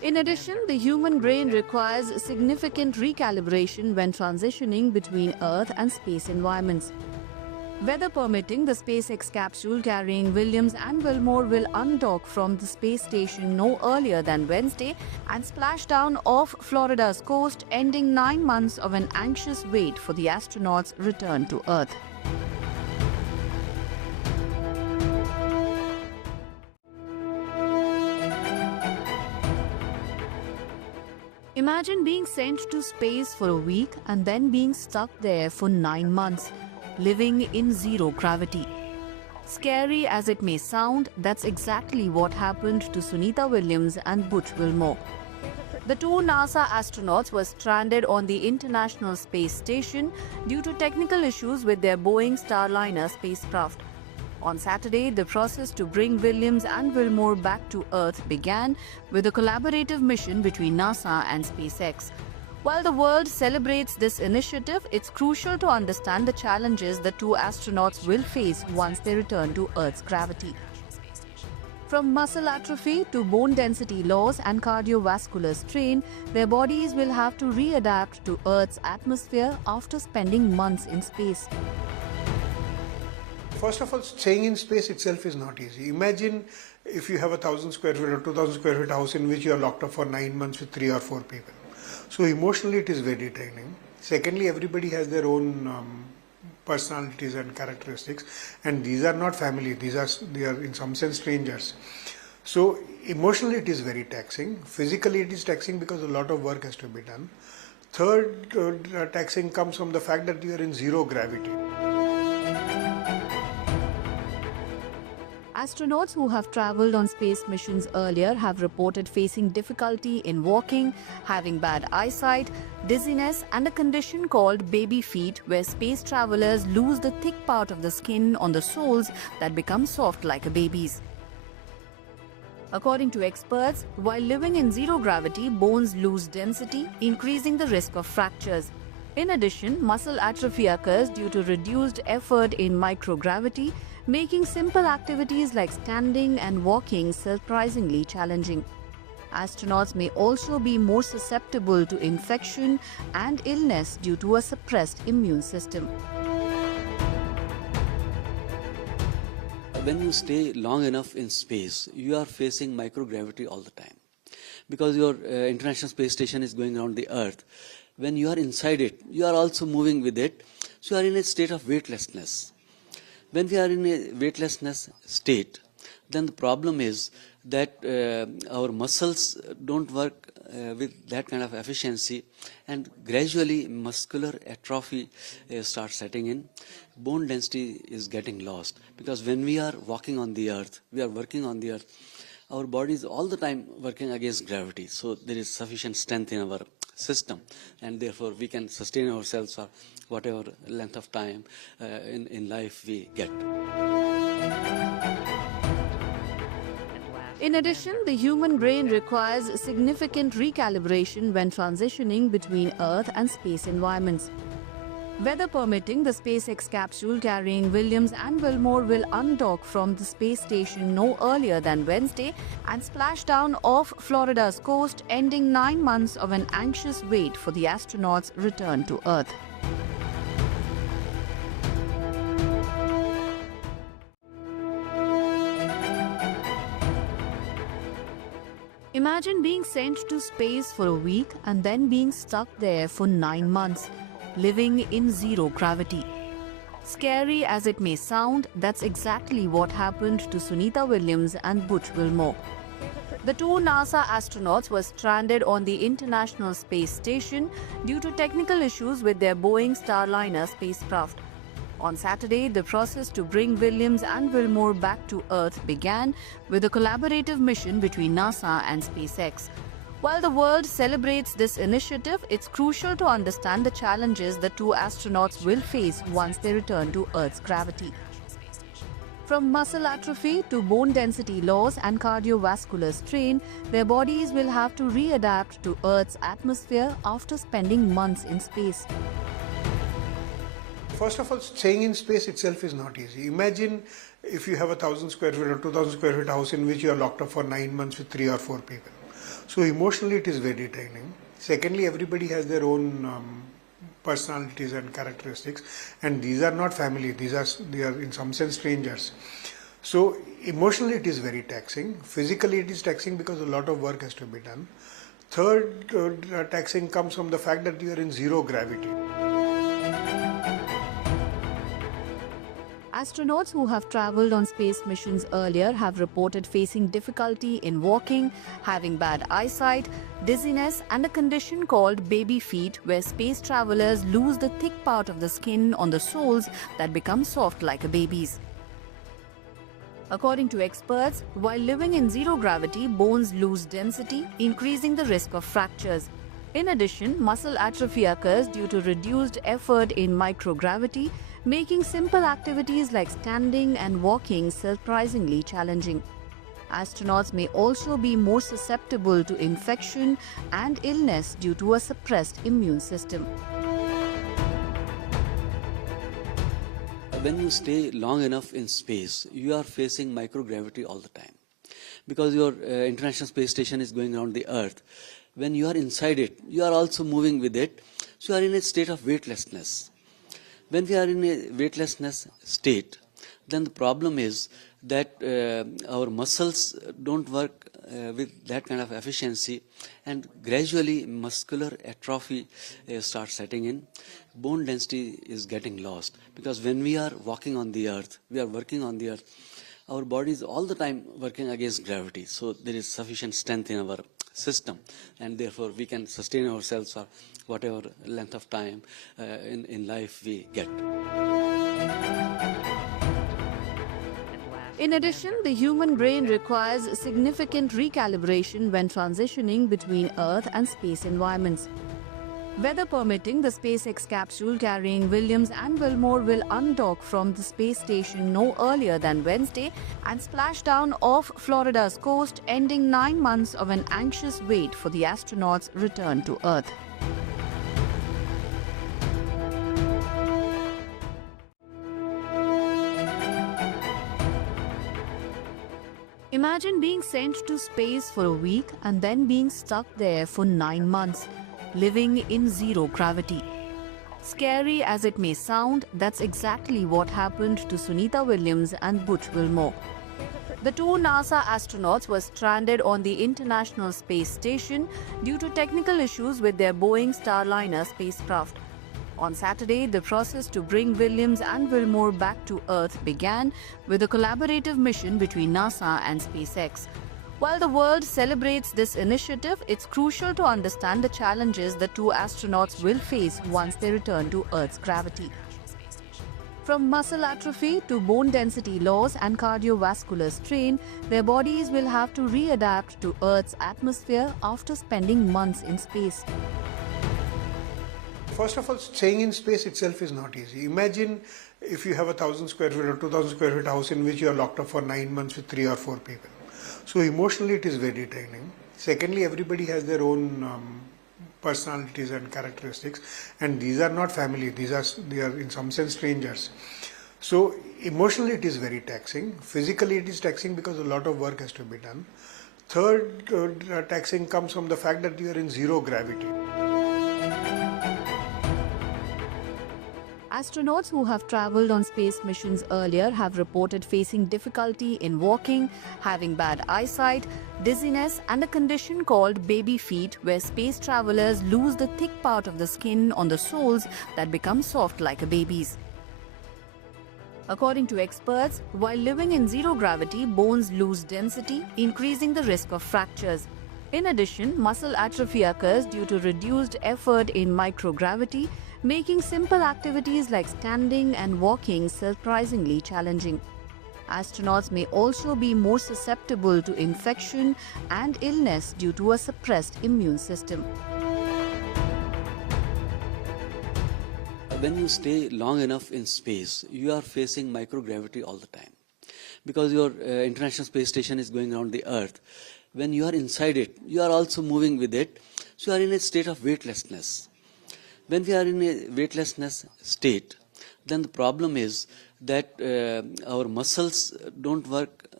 In addition, the human brain requires significant recalibration when transitioning between Earth and space environments. Weather permitting, the SpaceX capsule carrying Williams and Wilmore will undock from the space station no earlier than Wednesday and splash down off Florida's coast, ending 9 months of an anxious wait for the astronauts' return to Earth. Imagine being sent to space for a week and then being stuck there for 9 months, living in zero gravity. Scary as it may sound, that's exactly what happened to Sunita Williams and Butch Wilmore. The two NASA astronauts were stranded on the International Space Station due to technical issues with their Boeing Starliner spacecraft. On Saturday, the process to bring Williams and Wilmore back to Earth began with a collaborative mission between NASA and SpaceX. While the world celebrates this initiative, it's crucial to understand the challenges the two astronauts will face once they return to Earth's gravity. From muscle atrophy to bone density loss and cardiovascular strain, their bodies will have to readapt to Earth's atmosphere after spending months in space. First of all, staying in space itself is not easy. Imagine if you have 1,000 square feet or 2,000 square feet house in which you are locked up for 9 months with 3 or 4 people. So emotionally it is very draining. Secondly, everybody has their own personalities and characteristics, and these are not family, they are in some sense strangers. So emotionally it is very taxing. Physically it is taxing because a lot of work has to be done. Third taxing comes from the fact that you are in zero gravity. Astronauts who have traveled on space missions earlier have reported facing difficulty in walking, having bad eyesight, dizziness, and a condition called baby feet, where space travelers lose the thick part of the skin on the soles that become soft like a baby's. According to experts, while living in zero gravity, bones lose density, increasing the risk of fractures. In addition, muscle atrophy occurs due to reduced effort in microgravity, making simple activities like standing and walking surprisingly challenging. Astronauts may also be more susceptible to infection and illness due to a suppressed immune system. When you stay long enough in space, you are facing microgravity all the time. Because your International Space Station is going around the Earth. When you are inside it, you are also moving with it. So you are in a state of weightlessness. When we are in a weightlessness state, then the problem is that our muscles don't work with that kind of efficiency, and gradually muscular atrophy starts setting in. Bone density is getting lost, because when we are walking on the Earth, we are working on the Earth, our body is all the time working against gravity. So there is sufficient strength in our system, and therefore we can sustain ourselves for whatever length of time in life we get. In addition, the human brain requires significant recalibration when transitioning between Earth and space environments. Weather permitting, the SpaceX capsule carrying Williams and Wilmore will undock from the space station no earlier than Wednesday and splash down off Florida's coast, ending 9 months of an anxious wait for the astronauts' return to Earth. Imagine being sent to space for a week and then being stuck there for 9 months, living in zero gravity. Scary as it may sound, that's exactly what happened to Sunita Williams and Butch Wilmore. The two NASA astronauts were stranded on the International Space Station due to technical issues with their Boeing Starliner spacecraft. On Saturday, the process to bring Williams and Wilmore back to Earth began with a collaborative mission between NASA and SpaceX. While the world celebrates this initiative, it's crucial to understand the challenges the two astronauts will face once they return to Earth's gravity. From muscle atrophy to bone density loss and cardiovascular strain, their bodies will have to readapt to Earth's atmosphere after spending months in space. First of all, staying in space itself is not easy. Imagine if you have 1,000 square feet or 2,000 square feet house in which you are locked up for 9 months with 3 or 4 people. So emotionally it is very draining. Secondly, everybody has their own personalities and characteristics, and these are not family, they are in some sense strangers. So emotionally it is very taxing. Physically it is taxing because a lot of work has to be done. Third taxing comes from the fact that you are in zero gravity. Astronauts who have traveled on space missions earlier have reported facing difficulty in walking, having bad eyesight, dizziness, and a condition called baby feet, where space travelers lose the thick part of the skin on the soles that become soft like a baby's. According to experts, while living in zero gravity, bones lose density, increasing the risk of fractures. In addition, muscle atrophy occurs due to reduced effort in microgravity, making simple activities like standing and walking surprisingly challenging. Astronauts may also be more susceptible to infection and illness due to a suppressed immune system. When you stay long enough in space, you are facing microgravity all the time. Because your International Space Station is going around the Earth, when you are inside it, you are also moving with it, so you are in a state of weightlessness. When we are in a weightlessness state, then the problem is that our muscles don't work with that kind of efficiency, and gradually muscular atrophy starts setting in. Bone density is getting lost, because when we are walking on the earth, we are working on the earth, our body is all the time working against gravity, so there is sufficient strength in our system, and therefore we can sustain ourselves for whatever length of time in life we get. In addition, the human brain requires significant recalibration when transitioning between Earth and space environments. Weather permitting, the SpaceX capsule carrying Williams and Wilmore will undock from the space station no earlier than Wednesday and splash down off Florida's coast, ending 9 months of an anxious wait for the astronauts' return to Earth. Imagine being sent to space for a week and then being stuck there for 9 months, living in zero gravity. Scary as it may sound, that's exactly what happened to Sunita Williams and Butch Wilmore. The two NASA astronauts were stranded on the International Space Station due to technical issues with their Boeing Starliner spacecraft. On Saturday, the process to bring Williams and Wilmore back to Earth began with a collaborative mission between NASA and SpaceX. While the world celebrates this initiative, it's crucial to understand the challenges the two astronauts will face once they return to Earth's gravity. From muscle atrophy to bone density loss and cardiovascular strain, their bodies will have to readapt to Earth's atmosphere after spending months in space. First of all, staying in space itself is not easy. Imagine if you have 1,000 square feet or 2,000 square feet house in which you are locked up for 9 months with 3 or 4 people. So emotionally it is very draining. Secondly, everybody has their own personalities and characteristics, and these are not family, they are in some sense strangers. So emotionally it is very taxing. Physically it is taxing because a lot of work has to be done. Third taxing comes from the fact that you are in zero gravity. Astronauts who have traveled on space missions earlier have reported facing difficulty in walking, having bad eyesight, dizziness, and a condition called baby feet, where space travelers lose the thick part of the skin on the soles that become soft like a baby's. According to experts, while living in zero gravity, bones lose density, increasing the risk of fractures. In addition, muscle atrophy occurs due to reduced effort in microgravity, making simple activities like standing and walking surprisingly challenging. Astronauts may also be more susceptible to infection and illness due to a suppressed immune system. When you stay long enough in space, you are facing microgravity all the time. Because your International Space Station is going around the Earth, when you are inside it, you are also moving with it, so you are in a state of weightlessness. When we are in a weightlessness state, then the problem is that our muscles don't work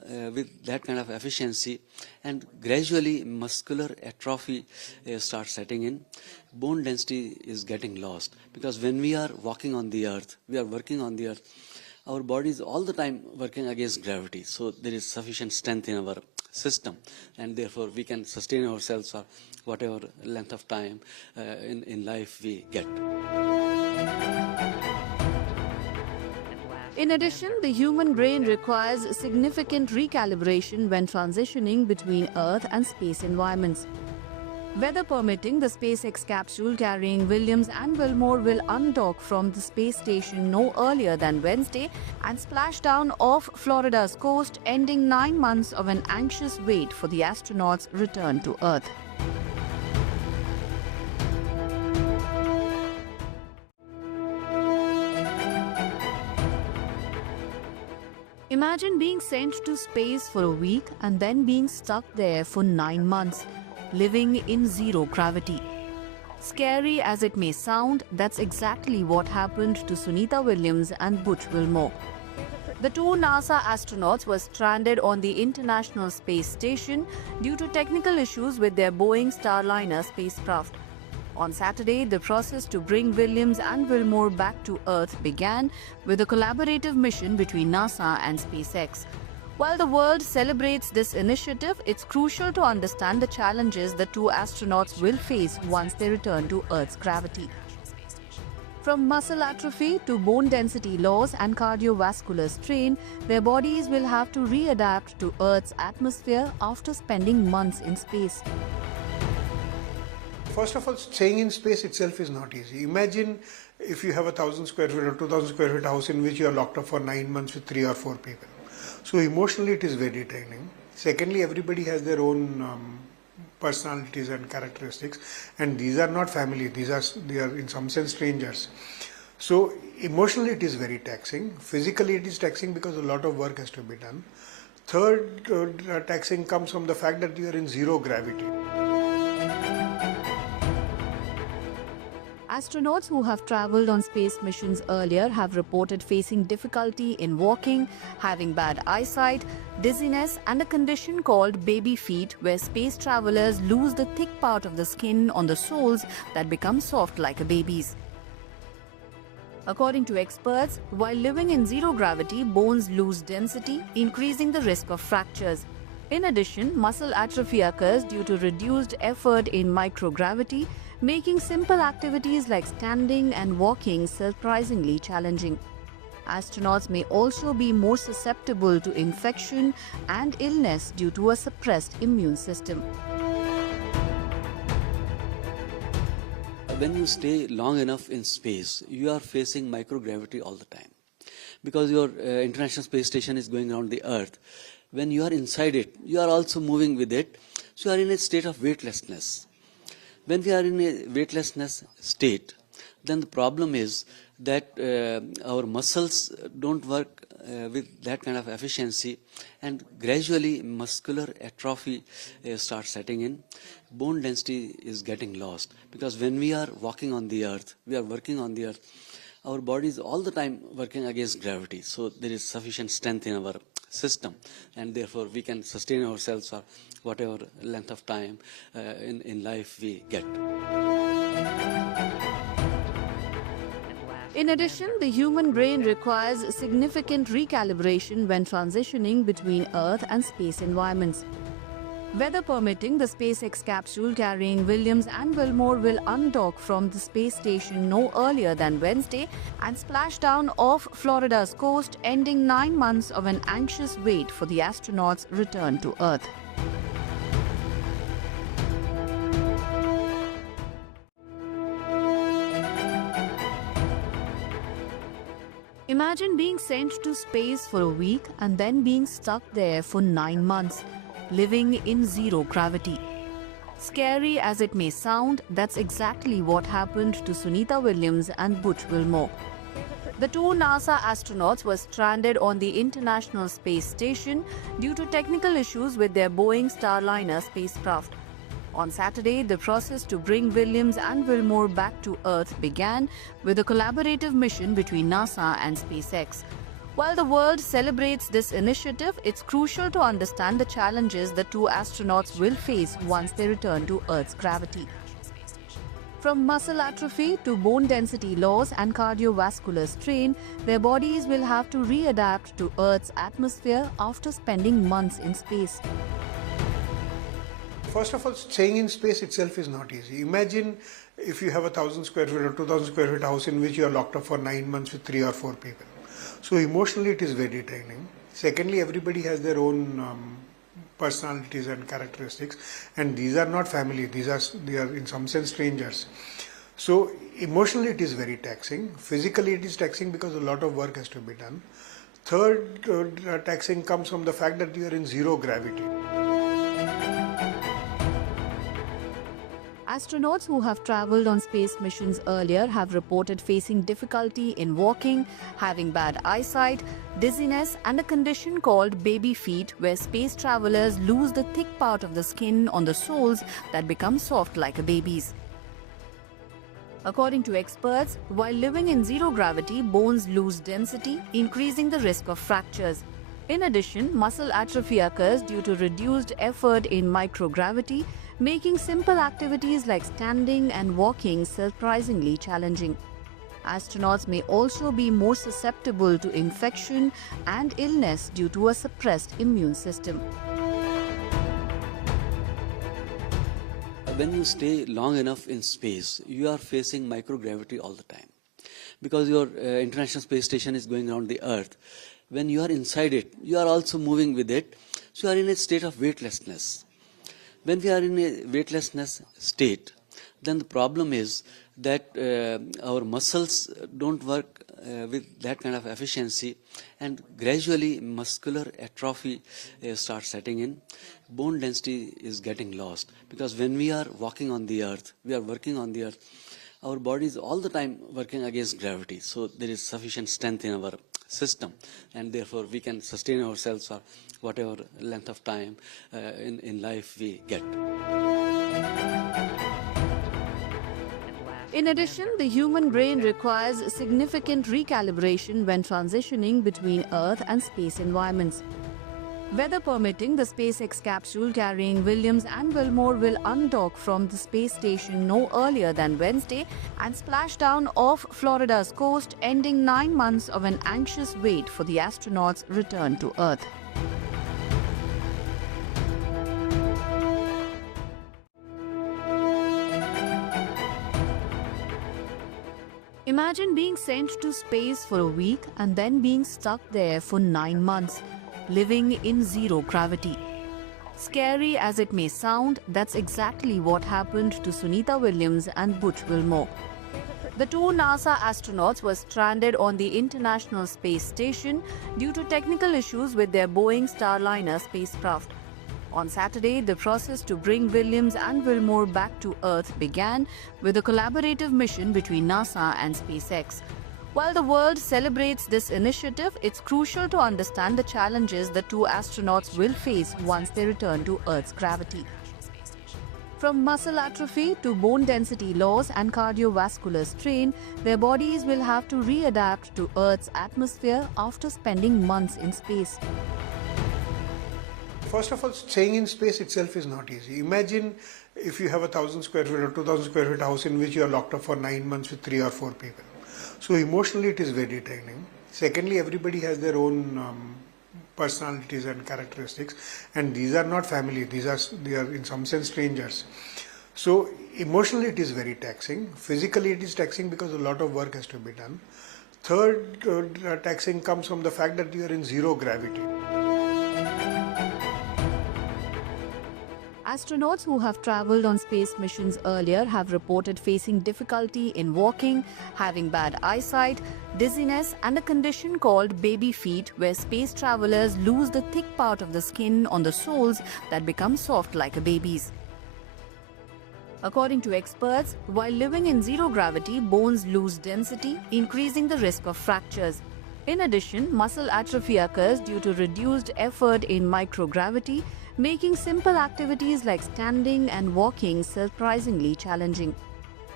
with that kind of efficiency, and gradually muscular atrophy starts setting in. Bone density is getting lost, because when we are walking on the earth, we are working on the earth, our body is all the time working against gravity. So there is sufficient strength in our system, and therefore we can sustain ourselves for whatever length of time in life we get. In addition, the human brain requires significant recalibration when transitioning between Earth and space environments. Weather permitting, the SpaceX capsule carrying Williams and Wilmore will undock from the space station no earlier than Wednesday and splash down off Florida's coast, ending 9 months of an anxious wait for the astronauts' return to Earth. Imagine being sent to space for a week and then being stuck there for 9 months, living in zero gravity. Scary as it may sound, that's exactly what happened to Sunita Williams and Butch Wilmore. The two NASA astronauts were stranded on the International Space Station due to technical issues with their Boeing Starliner spacecraft. On Saturday, the process to bring Williams and Wilmore back to Earth began with a collaborative mission between NASA and SpaceX. While the world celebrates this initiative, it's crucial to understand the challenges the two astronauts will face once they return to Earth's gravity. From muscle atrophy to bone density loss and cardiovascular strain, their bodies will have to readapt to Earth's atmosphere after spending months in space. First of all, staying in space itself is not easy. Imagine if you have 1,000 square feet or 2,000 square feet house in which you are locked up for 9 months with 3 or 4 people. So emotionally it is very draining. Secondly, everybody has their own personalities and characteristics, and these are not family, they are in some sense strangers. So emotionally it is very taxing. Physically it is taxing because a lot of work has to be done. Third taxing comes from the fact that you are in zero gravity. Astronauts who have traveled on space missions earlier have reported facing difficulty in walking, having bad eyesight, dizziness, and a condition called baby feet, where space travelers lose the thick part of the skin on the soles that become soft like a baby's. According to experts, while living in zero gravity, bones lose density, increasing the risk of fractures. In addition, muscle atrophy occurs due to reduced effort in microgravity, making simple activities like standing and walking surprisingly challenging. Astronauts may also be more susceptible to infection and illness due to a suppressed immune system. When you stay long enough in space, you are facing microgravity all the time, because your International Space Station is going around the Earth. When you are inside it, you are also moving with it, so you are in a state of weightlessness. When we are in a weightlessness state, then the problem is that our muscles don't work with that kind of efficiency, and gradually muscular atrophy starts setting in. Bone density is getting lost, because when we are walking on the earth, we are working on the earth, our body is all the time working against gravity. So there is sufficient strength in our system, and therefore we can sustain ourselves for whatever length of time in life we get. In addition, the human brain requires significant recalibration when transitioning between Earth and space environments. Weather permitting, the SpaceX capsule carrying Williams and Wilmore will undock from the space station no earlier than Wednesday and splash down off Florida's coast, ending 9 months of an anxious wait for the astronauts' return to Earth. Imagine being sent to space for a week and then being stuck there for 9 months, living in zero gravity. Scary as it may sound, that's exactly what happened to Sunita Williams and Butch Wilmore. The two NASA astronauts were stranded on the International Space Station due to technical issues with their Boeing Starliner spacecraft. On Saturday, the process to bring Williams and Wilmore back to Earth began with a collaborative mission between NASA and SpaceX. While the world celebrates this initiative, it's crucial to understand the challenges the two astronauts will face once they return to Earth's gravity. From muscle atrophy to bone density loss and cardiovascular strain, their bodies will have to readapt to Earth's atmosphere after spending months in space. First of all, staying in space itself is not easy. Imagine if you have a 1,000 square feet or 2,000 square feet house in which you are locked up for 9 months with 3 or 4 people. So emotionally it is very draining. Secondly, everybody has their own personalities and characteristics, and these are not family, they are in some sense strangers. So emotionally it is very taxing. Physically it is taxing because a lot of work has to be done. Third taxing comes from the fact that you are in zero gravity. Astronauts who have traveled on space missions earlier have reported facing difficulty in walking, having bad eyesight, dizziness, and a condition called baby feet, where space travelers lose the thick part of the skin on the soles that become soft like a baby's. According to experts, while living in zero gravity, bones lose density, increasing the risk of fractures. In addition, muscle atrophy occurs due to reduced effort in microgravity, making simple activities like standing and walking surprisingly challenging. Astronauts may also be more susceptible to infection and illness due to a suppressed immune system. When you stay long enough in space, you are facing microgravity all the time. Because your International Space Station is going around the Earth, when you are inside it, you are also moving with it, so you are in a state of weightlessness. When we are in a weightlessness state, then the problem is that our muscles don't work with that kind of efficiency, and gradually muscular atrophy starts setting in. Bone density is getting lost, because when we are walking on the Earth, we are working on the Earth, our body is all the time working against gravity, so there is sufficient strength in our system, and therefore we can sustain ourselves for whatever length of time in life we get. In addition, the human brain requires significant recalibration when transitioning between Earth and space environments. Weather permitting, the SpaceX capsule carrying Williams and Wilmore will undock from the space station no earlier than Wednesday and splash down off Florida's coast, ending 9 months of an anxious wait for the astronauts' return to Earth. Imagine being sent to space for a week and then being stuck there for 9 months, living in zero gravity. Scary as it may sound, that's exactly what happened to Sunita Williams and Butch Wilmore. The two NASA astronauts were stranded on the International Space Station due to technical issues with their Boeing Starliner spacecraft. On Saturday, the process to bring Williams and Wilmore back to Earth began with a collaborative mission between NASA and SpaceX. While the world celebrates this initiative, it's crucial to understand the challenges the two astronauts will face once they return to Earth's gravity. From muscle atrophy to bone density loss and cardiovascular strain, their bodies will have to readapt to Earth's atmosphere after spending months in space. First of all, staying in space itself is not easy. Imagine if you have a 1,000 square feet or 2,000 square feet house in which you are locked up for 9 months with 3 or 4 people. So emotionally it is very draining. Secondly, everybody has their own personalities and characteristics, and these are not family, they are in some sense strangers. So emotionally it is very taxing. Physically it is taxing because a lot of work has to be done. Third taxing comes from the fact that you are in zero gravity. Astronauts who have traveled on space missions earlier have reported facing difficulty in walking, having bad eyesight, dizziness, and a condition called baby feet, where space travelers lose the thick part of the skin on the soles that become soft like a baby's. According to experts, while living in zero gravity, bones lose density, increasing the risk of fractures. In addition, muscle atrophy occurs due to reduced effort in microgravity, making simple activities like standing and walking surprisingly challenging.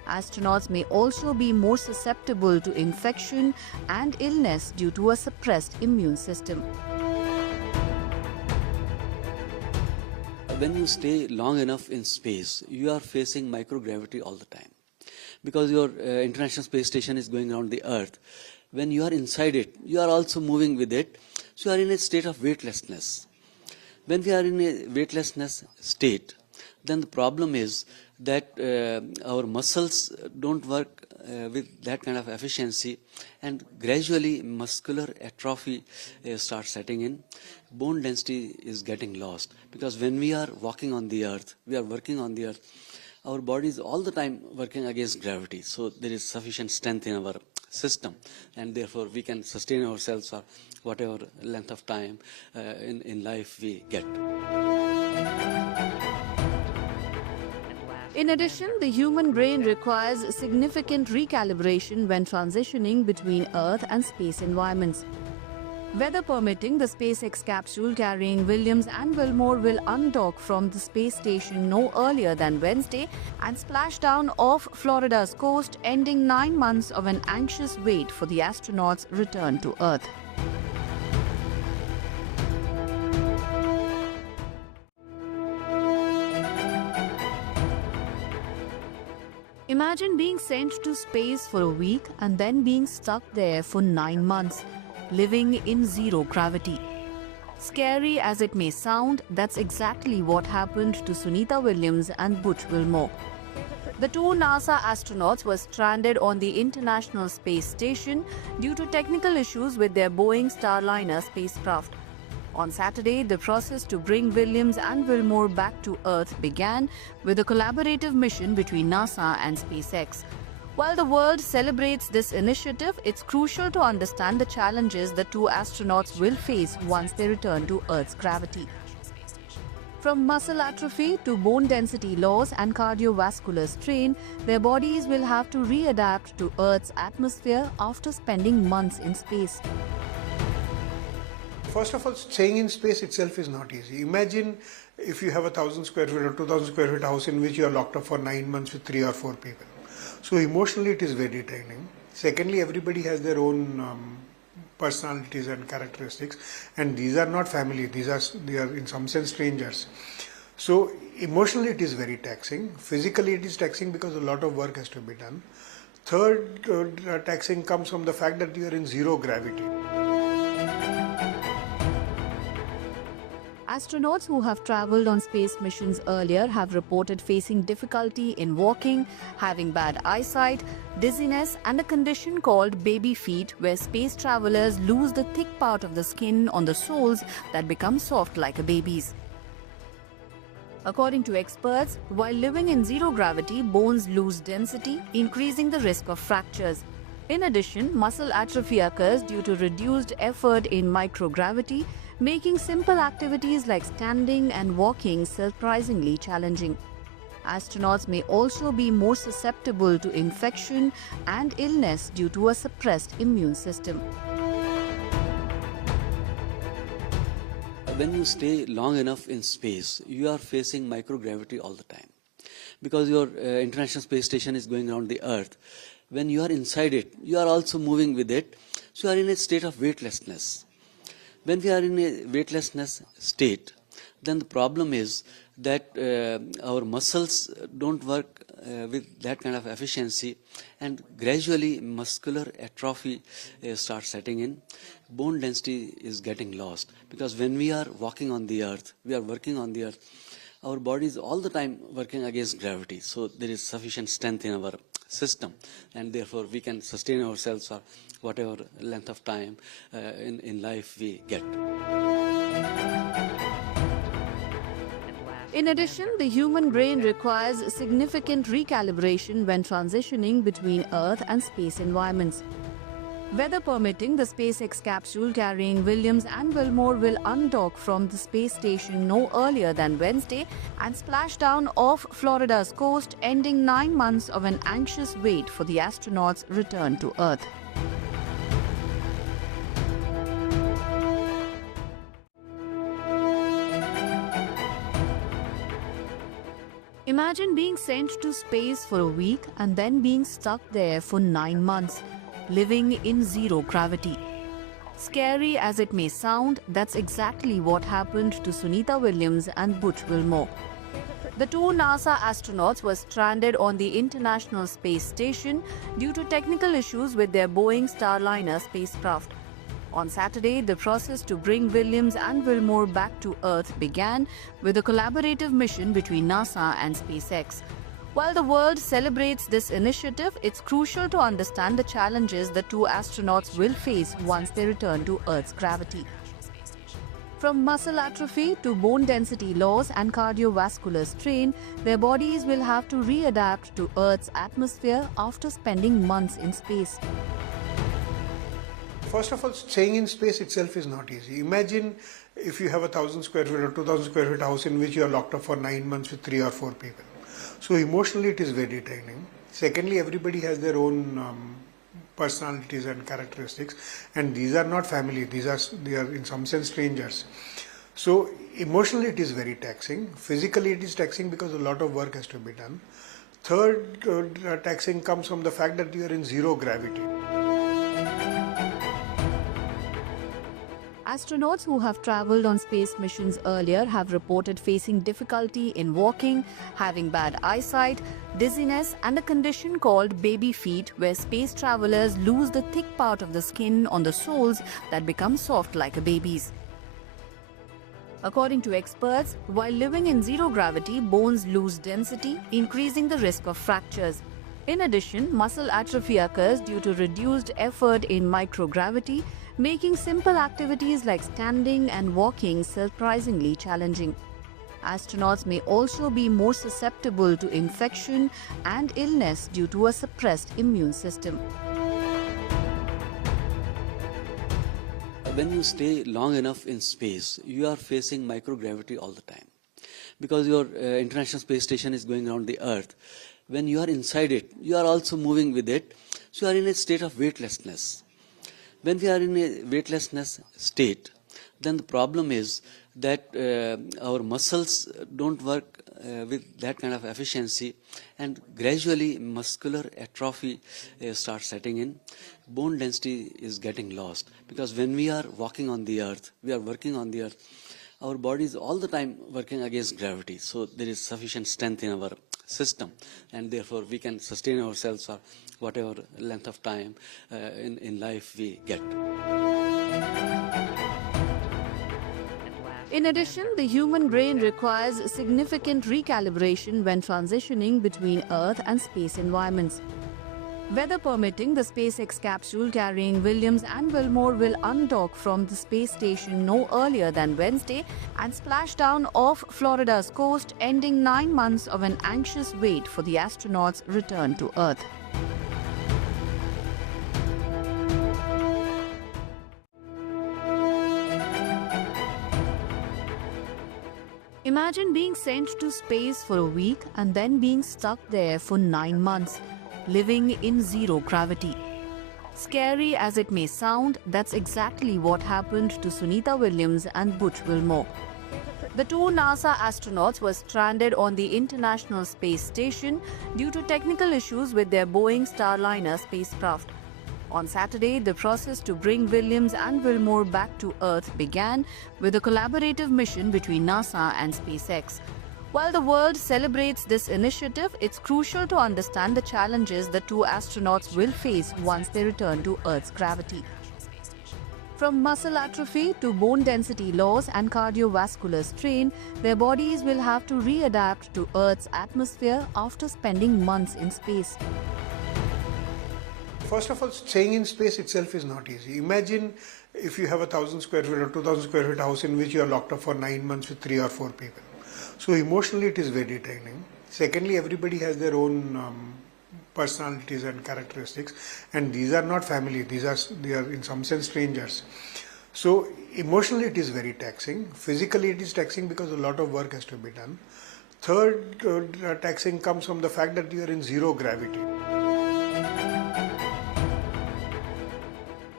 Astronauts may also be more susceptible to infection and illness due to a suppressed immune system. When you stay long enough in space, you are facing microgravity all the time. Because your International Space Station is going around the Earth, when you are inside it, you are also moving with it, so you are in a state of weightlessness. When we are in a weightlessness state, then the problem is that our muscles don't work with that kind of efficiency, and gradually muscular atrophy starts setting in. Bone density is getting lost, because when we are walking on the earth, we are working on the earth, our body is all the time working against gravity, so there is sufficient strength in our system, and therefore we can sustain ourselves for whatever length of time in life we get. In addition, the human brain requires significant recalibration when transitioning between Earth and space environments. Weather permitting, the SpaceX capsule carrying Williams and Wilmore will undock from the space station no earlier than Wednesday and splash down off Florida's coast, ending 9 months of an anxious wait for the astronauts' return to Earth. Imagine being sent to space for a week and then being stuck there for 9 months, living in zero gravity. Scary as it may sound, that's exactly what happened to Sunita Williams and Butch Wilmore. The two NASA astronauts were stranded on the International Space Station due to technical issues with their Boeing Starliner spacecraft. On Saturday, the process to bring Williams and Wilmore back to Earth began with a collaborative mission between NASA and SpaceX. While the world celebrates this initiative, it's crucial to understand the challenges the two astronauts will face once they return to Earth's gravity. From muscle atrophy to bone density loss and cardiovascular strain, their bodies will have to readapt to Earth's atmosphere after spending months in space. First of all, staying in space itself is not easy. Imagine if you have a 1,000 square feet or 2,000 square feet house in which you are locked up for 9 months with 3 or 4 people. So emotionally it is very draining. Secondly, everybody has their own personalities and characteristics, and these are not family, they are in some sense strangers. So emotionally it is very taxing. Physically it is taxing because a lot of work has to be done. Third, taxing comes from the fact that you are in zero gravity. Astronauts who have traveled on space missions earlier have reported facing difficulty in walking, having bad eyesight, dizziness, and a condition called baby feet, where space travelers lose the thick part of the skin on the soles that become soft like a baby's. According to experts, while living in zero gravity, bones lose density, increasing the risk of fractures. In addition, muscle atrophy occurs due to reduced effort in microgravity, making simple activities like standing and walking surprisingly challenging. Astronauts may also be more susceptible to infection and illness due to a suppressed immune system. When you stay long enough in space, you are facing microgravity all the time. Because your International Space Station is going around the Earth, when you are inside it, you are also moving with it, so you are in a state of weightlessness. When we are in a weightlessness state, then the problem is that our muscles don't work with that kind of efficiency, and gradually muscular atrophy starts setting in. Bone density is getting lost, because when we are walking on the earth, we are working on the earth, our body is all the time working against gravity, so there is sufficient strength in our system, and therefore we can sustain ourselves for whatever length of time in life we get. In addition, the human brain requires significant recalibration when transitioning between Earth and space environments. Weather permitting, the SpaceX capsule carrying Williams and Wilmore will undock from the space station no earlier than Wednesday and splash down off Florida's coast, ending 9 months of an anxious wait for the astronauts' return to Earth. Imagine being sent to space for a week and then being stuck there for 9 months, living in zero gravity. Scary as it may sound, that's exactly what happened to Sunita Williams and Butch Wilmore. The two NASA astronauts were stranded on the International Space Station due to technical issues with their Boeing Starliner spacecraft. On Saturday, the process to bring Williams and Wilmore back to Earth began with a collaborative mission between NASA and SpaceX. While the world celebrates this initiative, it's crucial to understand the challenges the two astronauts will face once they return to Earth's gravity. From muscle atrophy to bone density loss and cardiovascular strain, their bodies will have to readapt to Earth's atmosphere after spending months in space. First of all, staying in space itself is not easy. Imagine if you have a 1,000 square feet or 2,000 square feet house in which you are locked up for 9 months with 3 or 4 people. So emotionally it is very draining. Secondly, everybody has their own personalities and characteristics, and these are not family, they are in some sense strangers. So emotionally it is very taxing. Physically it is taxing because a lot of work has to be done. Third taxing comes from the fact that you are in zero gravity. Astronauts who have traveled on space missions earlier have reported facing difficulty in walking, having bad eyesight, dizziness, and a condition called baby feet, where space travelers lose the thick part of the skin on the soles that become soft like a baby's. According to experts, while living in zero gravity, bones lose density, increasing the risk of fractures. In addition, muscle atrophy occurs due to reduced effort in microgravity, making simple activities like standing and walking surprisingly challenging. Astronauts may also be more susceptible to infection and illness due to a suppressed immune system. When you stay long enough in space, you are facing microgravity all the time. Because your International Space Station is going around the Earth, when you are inside it, you are also moving with it, so you are in a state of weightlessness. When we are in a weightlessness state, then the problem is that our muscles don't work with that kind of efficiency, and gradually muscular atrophy starts setting in. Bone density is getting lost, because when we are walking on the Earth, we are working on the Earth, our body is all the time working against gravity, so there is sufficient strength in our system, and therefore we can sustain ourselves for whatever length of time in life we get. In addition, the human brain requires significant recalibration when transitioning between Earth and space environments. Weather permitting, the SpaceX capsule carrying Williams and Wilmore will undock from the space station no earlier than Wednesday and splash down off Florida's coast, ending 9 months of an anxious wait for the astronauts' return to Earth. Imagine being sent to space for a week and then being stuck there for 9 months, living in zero gravity. Scary as it may sound, that's exactly what happened to Sunita Williams and Butch Wilmore. The two NASA astronauts were stranded on the International Space Station due to technical issues with their Boeing Starliner spacecraft. On Saturday, the process to bring Williams and Wilmore back to Earth began with a collaborative mission between NASA and SpaceX. While the world celebrates this initiative, it's crucial to understand the challenges the two astronauts will face once they return to Earth's gravity. From muscle atrophy to bone density loss and cardiovascular strain, their bodies will have to readapt to Earth's atmosphere after spending months in space. First of all, staying in space itself is not easy. Imagine if you have a 1,000 square feet or 2,000 square feet house in which you are locked up for 9 months with 3 or 4 people. So emotionally it is very draining. Secondly, everybody has their own personalities and characteristics, and these are not family, they are in some sense strangers. So emotionally it is very taxing. Physically it is taxing because a lot of work has to be done. Third taxing comes from the fact that you are in zero gravity.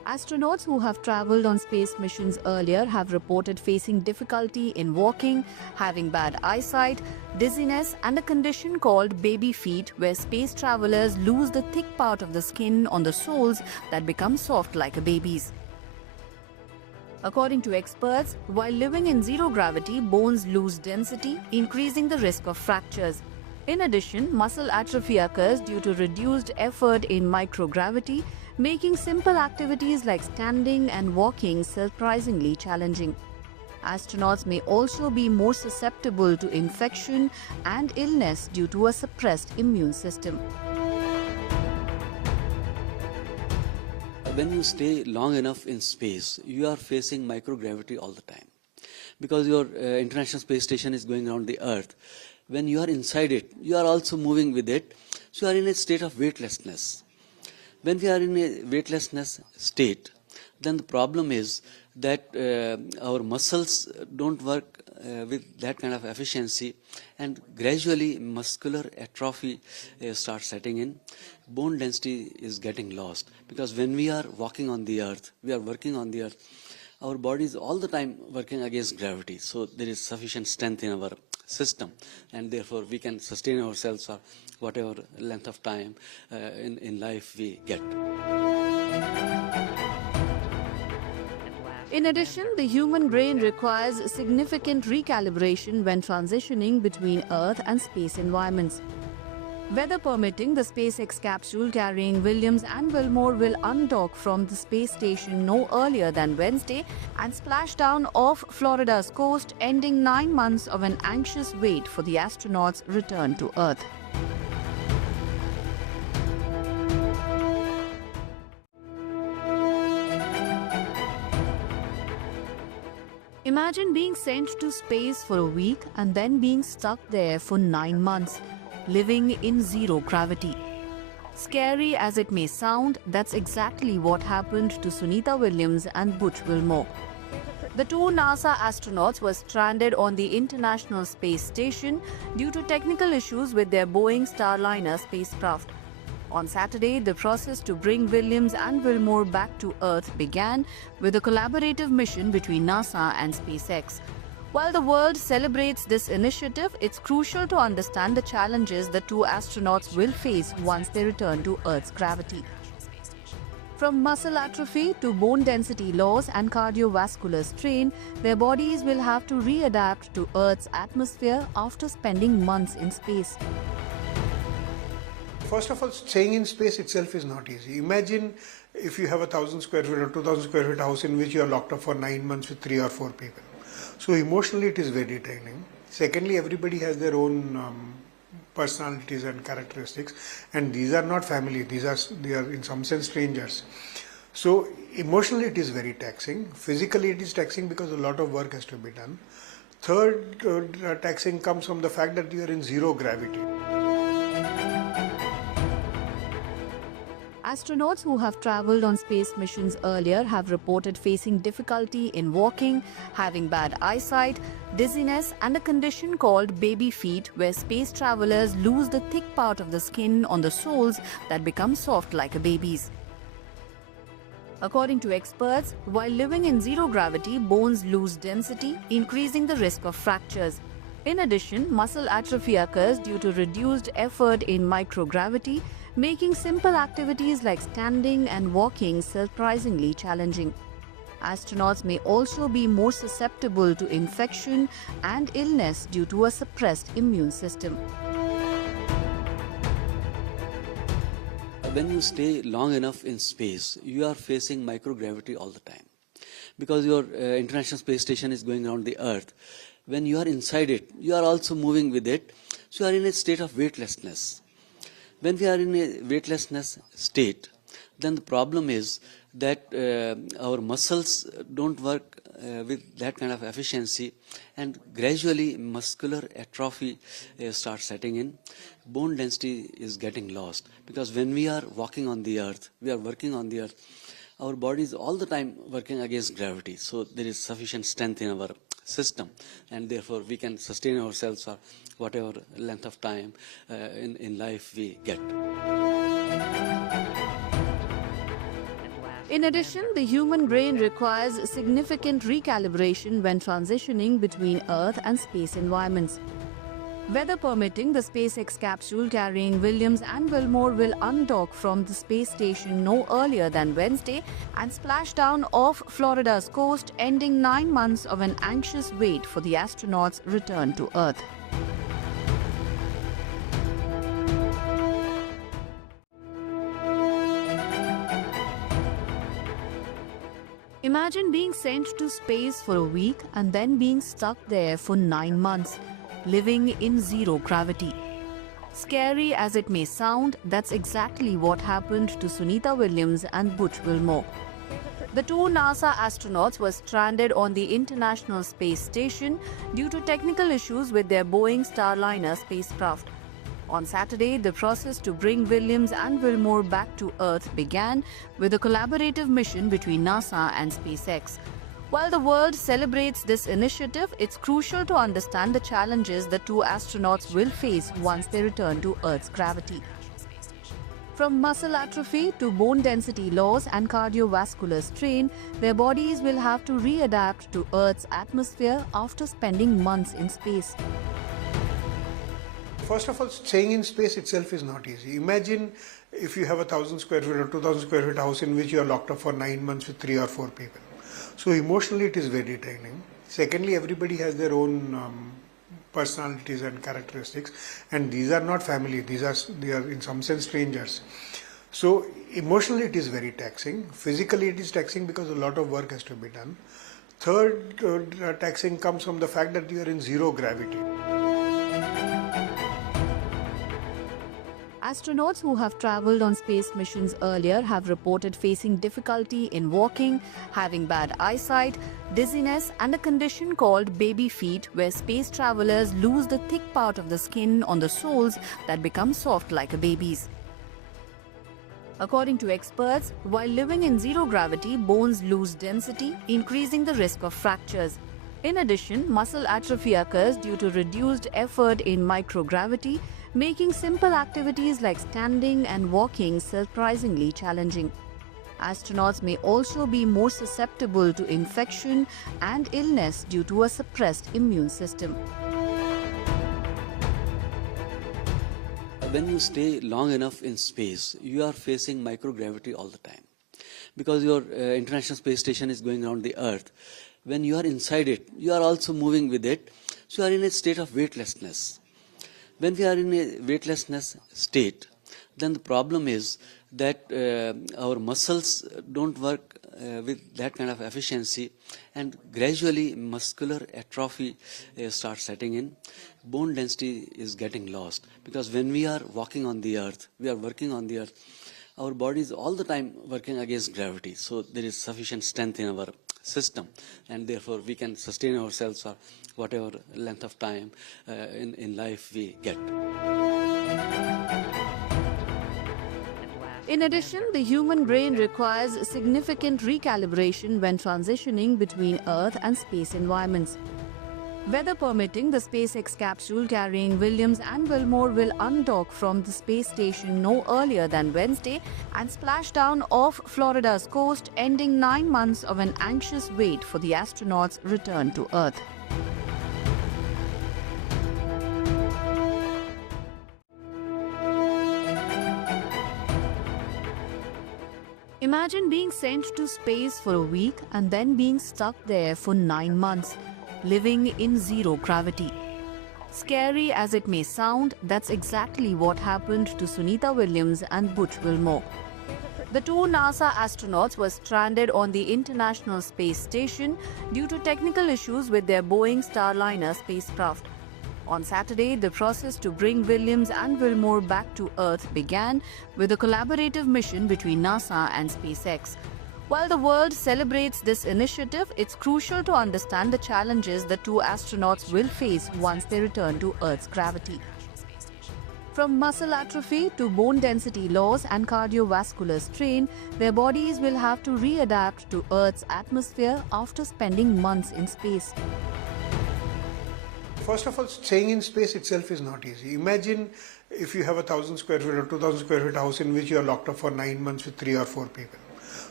Astronauts who have traveled on space missions earlier have reported facing difficulty in walking, having bad eyesight, dizziness, and a condition called baby feet, where space travelers lose the thick part of the skin on the soles that become soft like a baby's. According to experts, while living in zero gravity, bones lose density, increasing the risk of fractures. In addition, muscle atrophy occurs due to reduced effort in microgravity, making simple activities like standing and walking surprisingly challenging. Astronauts may also be more susceptible to infection and illness due to a suppressed immune system. When you stay long enough in space, you are facing microgravity all the time. Because your International Space Station is going around the Earth, when you are inside it, you are also moving with it, so you are in a state of weightlessness. When we are in a weightlessness state, then the problem is that our muscles don't work with that kind of efficiency, and gradually muscular atrophy starts setting in. Bone density is getting lost, because when we are walking on the earth, we are working on the earth, our body is all the time working against gravity, so there is sufficient strength in our system, and therefore we can sustain ourselves for whatever length of time in life we get. In addition, the human brain requires significant recalibration when transitioning between Earth and space environments. Weather permitting, the SpaceX capsule carrying Williams and Wilmore will undock from the space station no earlier than Wednesday and splash down off Florida's coast, ending 9 months of an anxious wait for the astronauts' return to Earth. Imagine being sent to space for a week and then being stuck there for 9 months, living in zero gravity. Scary as it may sound, that's exactly what happened to Sunita Williams and Butch Wilmore. The two NASA astronauts were stranded on the International Space Station due to technical issues with their Boeing Starliner spacecraft. On Saturday, the process to bring Williams and Wilmore back to Earth began with a collaborative mission between NASA and SpaceX. While the world celebrates this initiative, it's crucial to understand the challenges the two astronauts will face once they return to Earth's gravity. From muscle atrophy to bone density loss and cardiovascular strain, their bodies will have to readapt to Earth's atmosphere after spending months in space. First of all, staying in space itself is not easy. Imagine if you have 1,000 square feet or 2,000 square feet house in which you are locked up for 9 months with 3 or 4 people. So emotionally it is very draining. Secondly, everybody has their own personalities and characteristics, and these are not family, they are in some sense strangers. So emotionally it is very taxing. Physically it is taxing because a lot of work has to be done. Third taxing comes from the fact that you are in zero gravity. Astronauts who have traveled on space missions earlier have reported facing difficulty in walking, having bad eyesight, dizziness, and a condition called baby feet, where space travelers lose the thick part of the skin on the soles that become soft like a baby's. According to experts, while living in zero gravity, bones lose density, increasing the risk of fractures. In addition, muscle atrophy occurs due to reduced effort in microgravity, making simple activities like standing and walking surprisingly challenging. Astronauts may also be more susceptible to infection and illness due to a suppressed immune system. When you stay long enough in space, you are facing microgravity all the time. Because your International Space Station is going around the Earth, when you are inside it, you are also moving with it, so you are in a state of weightlessness. When we are in a weightlessness state, then the problem is that our muscles don't work with that kind of efficiency, and gradually muscular atrophy starts setting in. Bone density is getting lost, because when we are walking on the earth, we are working on the earth, our body is all the time working against gravity, so there is sufficient strength in our system, and therefore we can sustain ourselves for whatever length of time in life we get. In addition, the human brain requires significant recalibration when transitioning between Earth and space environments. Weather permitting, the SpaceX capsule carrying Williams and Wilmore will undock from the space station no earlier than Wednesday and splash down off Florida's coast, ending 9 months of an anxious wait for the astronauts' return to Earth. Imagine being sent to space for a week and then being stuck there for 9 months, living in zero gravity. Scary as it may sound, that's exactly what happened to Sunita Williams and Butch Wilmore. The two NASA astronauts were stranded on the International Space Station due to technical issues with their Boeing Starliner spacecraft. On Saturday, the process to bring Williams and Wilmore back to Earth began with a collaborative mission between NASA and SpaceX. While the world celebrates this initiative, it's crucial to understand the challenges the two astronauts will face once they return to Earth's gravity. From muscle atrophy to bone density loss and cardiovascular strain, their bodies will have to readapt to Earth's atmosphere after spending months in space. First of all, staying in space itself is not easy. Imagine if you have a 1,000 square feet or 2,000 square feet house in which you are locked up for 9 months with 3 or 4 people. So emotionally it is very draining. Secondly, everybody has their own personalities and characteristics, and these are not family, they are in some sense strangers. So emotionally it is very taxing. Physically it is taxing because a lot of work has to be done. Third taxing comes from the fact that you are in zero gravity. Astronauts who have traveled on space missions earlier have reported facing difficulty in walking, having bad eyesight, dizziness, and a condition called baby feet, where space travelers lose the thick part of the skin on the soles that become soft like a baby's. According to experts, while living in zero gravity, bones lose density, increasing the risk of fractures. In addition, muscle atrophy occurs due to reduced effort in microgravity, making simple activities like standing and walking surprisingly challenging. Astronauts may also be more susceptible to infection and illness due to a suppressed immune system. When you stay long enough in space, you are facing microgravity all the time. Because your International Space Station is going around the Earth. When you are inside it, you are also moving with it. So you are in a state of weightlessness. When we are in a weightlessness state, then the problem is that our muscles don't work with that kind of efficiency, and gradually muscular atrophy starts setting in. Bone density is getting lost, because when we are walking on the Earth, we are working on the Earth, our body is all the time working against gravity. So there is sufficient strength in our system, and therefore we can sustain ourselves for whatever length of time in life we get. In addition, the human brain requires significant recalibration when transitioning between Earth and space environments. Weather permitting, the SpaceX capsule carrying Williams and Wilmore will undock from the space station no earlier than Wednesday and splash down off Florida's coast, ending 9 months of an anxious wait for the astronauts' return to Earth. Imagine being sent to space for a week and then being stuck there for 9 months, living in zero gravity. Scary as it may sound, that's exactly what happened to Sunita Williams and Butch Wilmore. The two NASA astronauts were stranded on the International Space Station due to technical issues with their Boeing Starliner spacecraft. On Saturday, the process to bring Williams and Wilmore back to Earth began with a collaborative mission between NASA and SpaceX. While the world celebrates this initiative, it's crucial to understand the challenges the two astronauts will face once they return to Earth's gravity. From muscle atrophy to bone density loss and cardiovascular strain, their bodies will have to readapt to Earth's atmosphere after spending months in space. First of all, staying in space itself is not easy. Imagine if you have a 1,000 square feet or 2,000 square feet house in which you are locked up for 9 months with 3 or 4 people.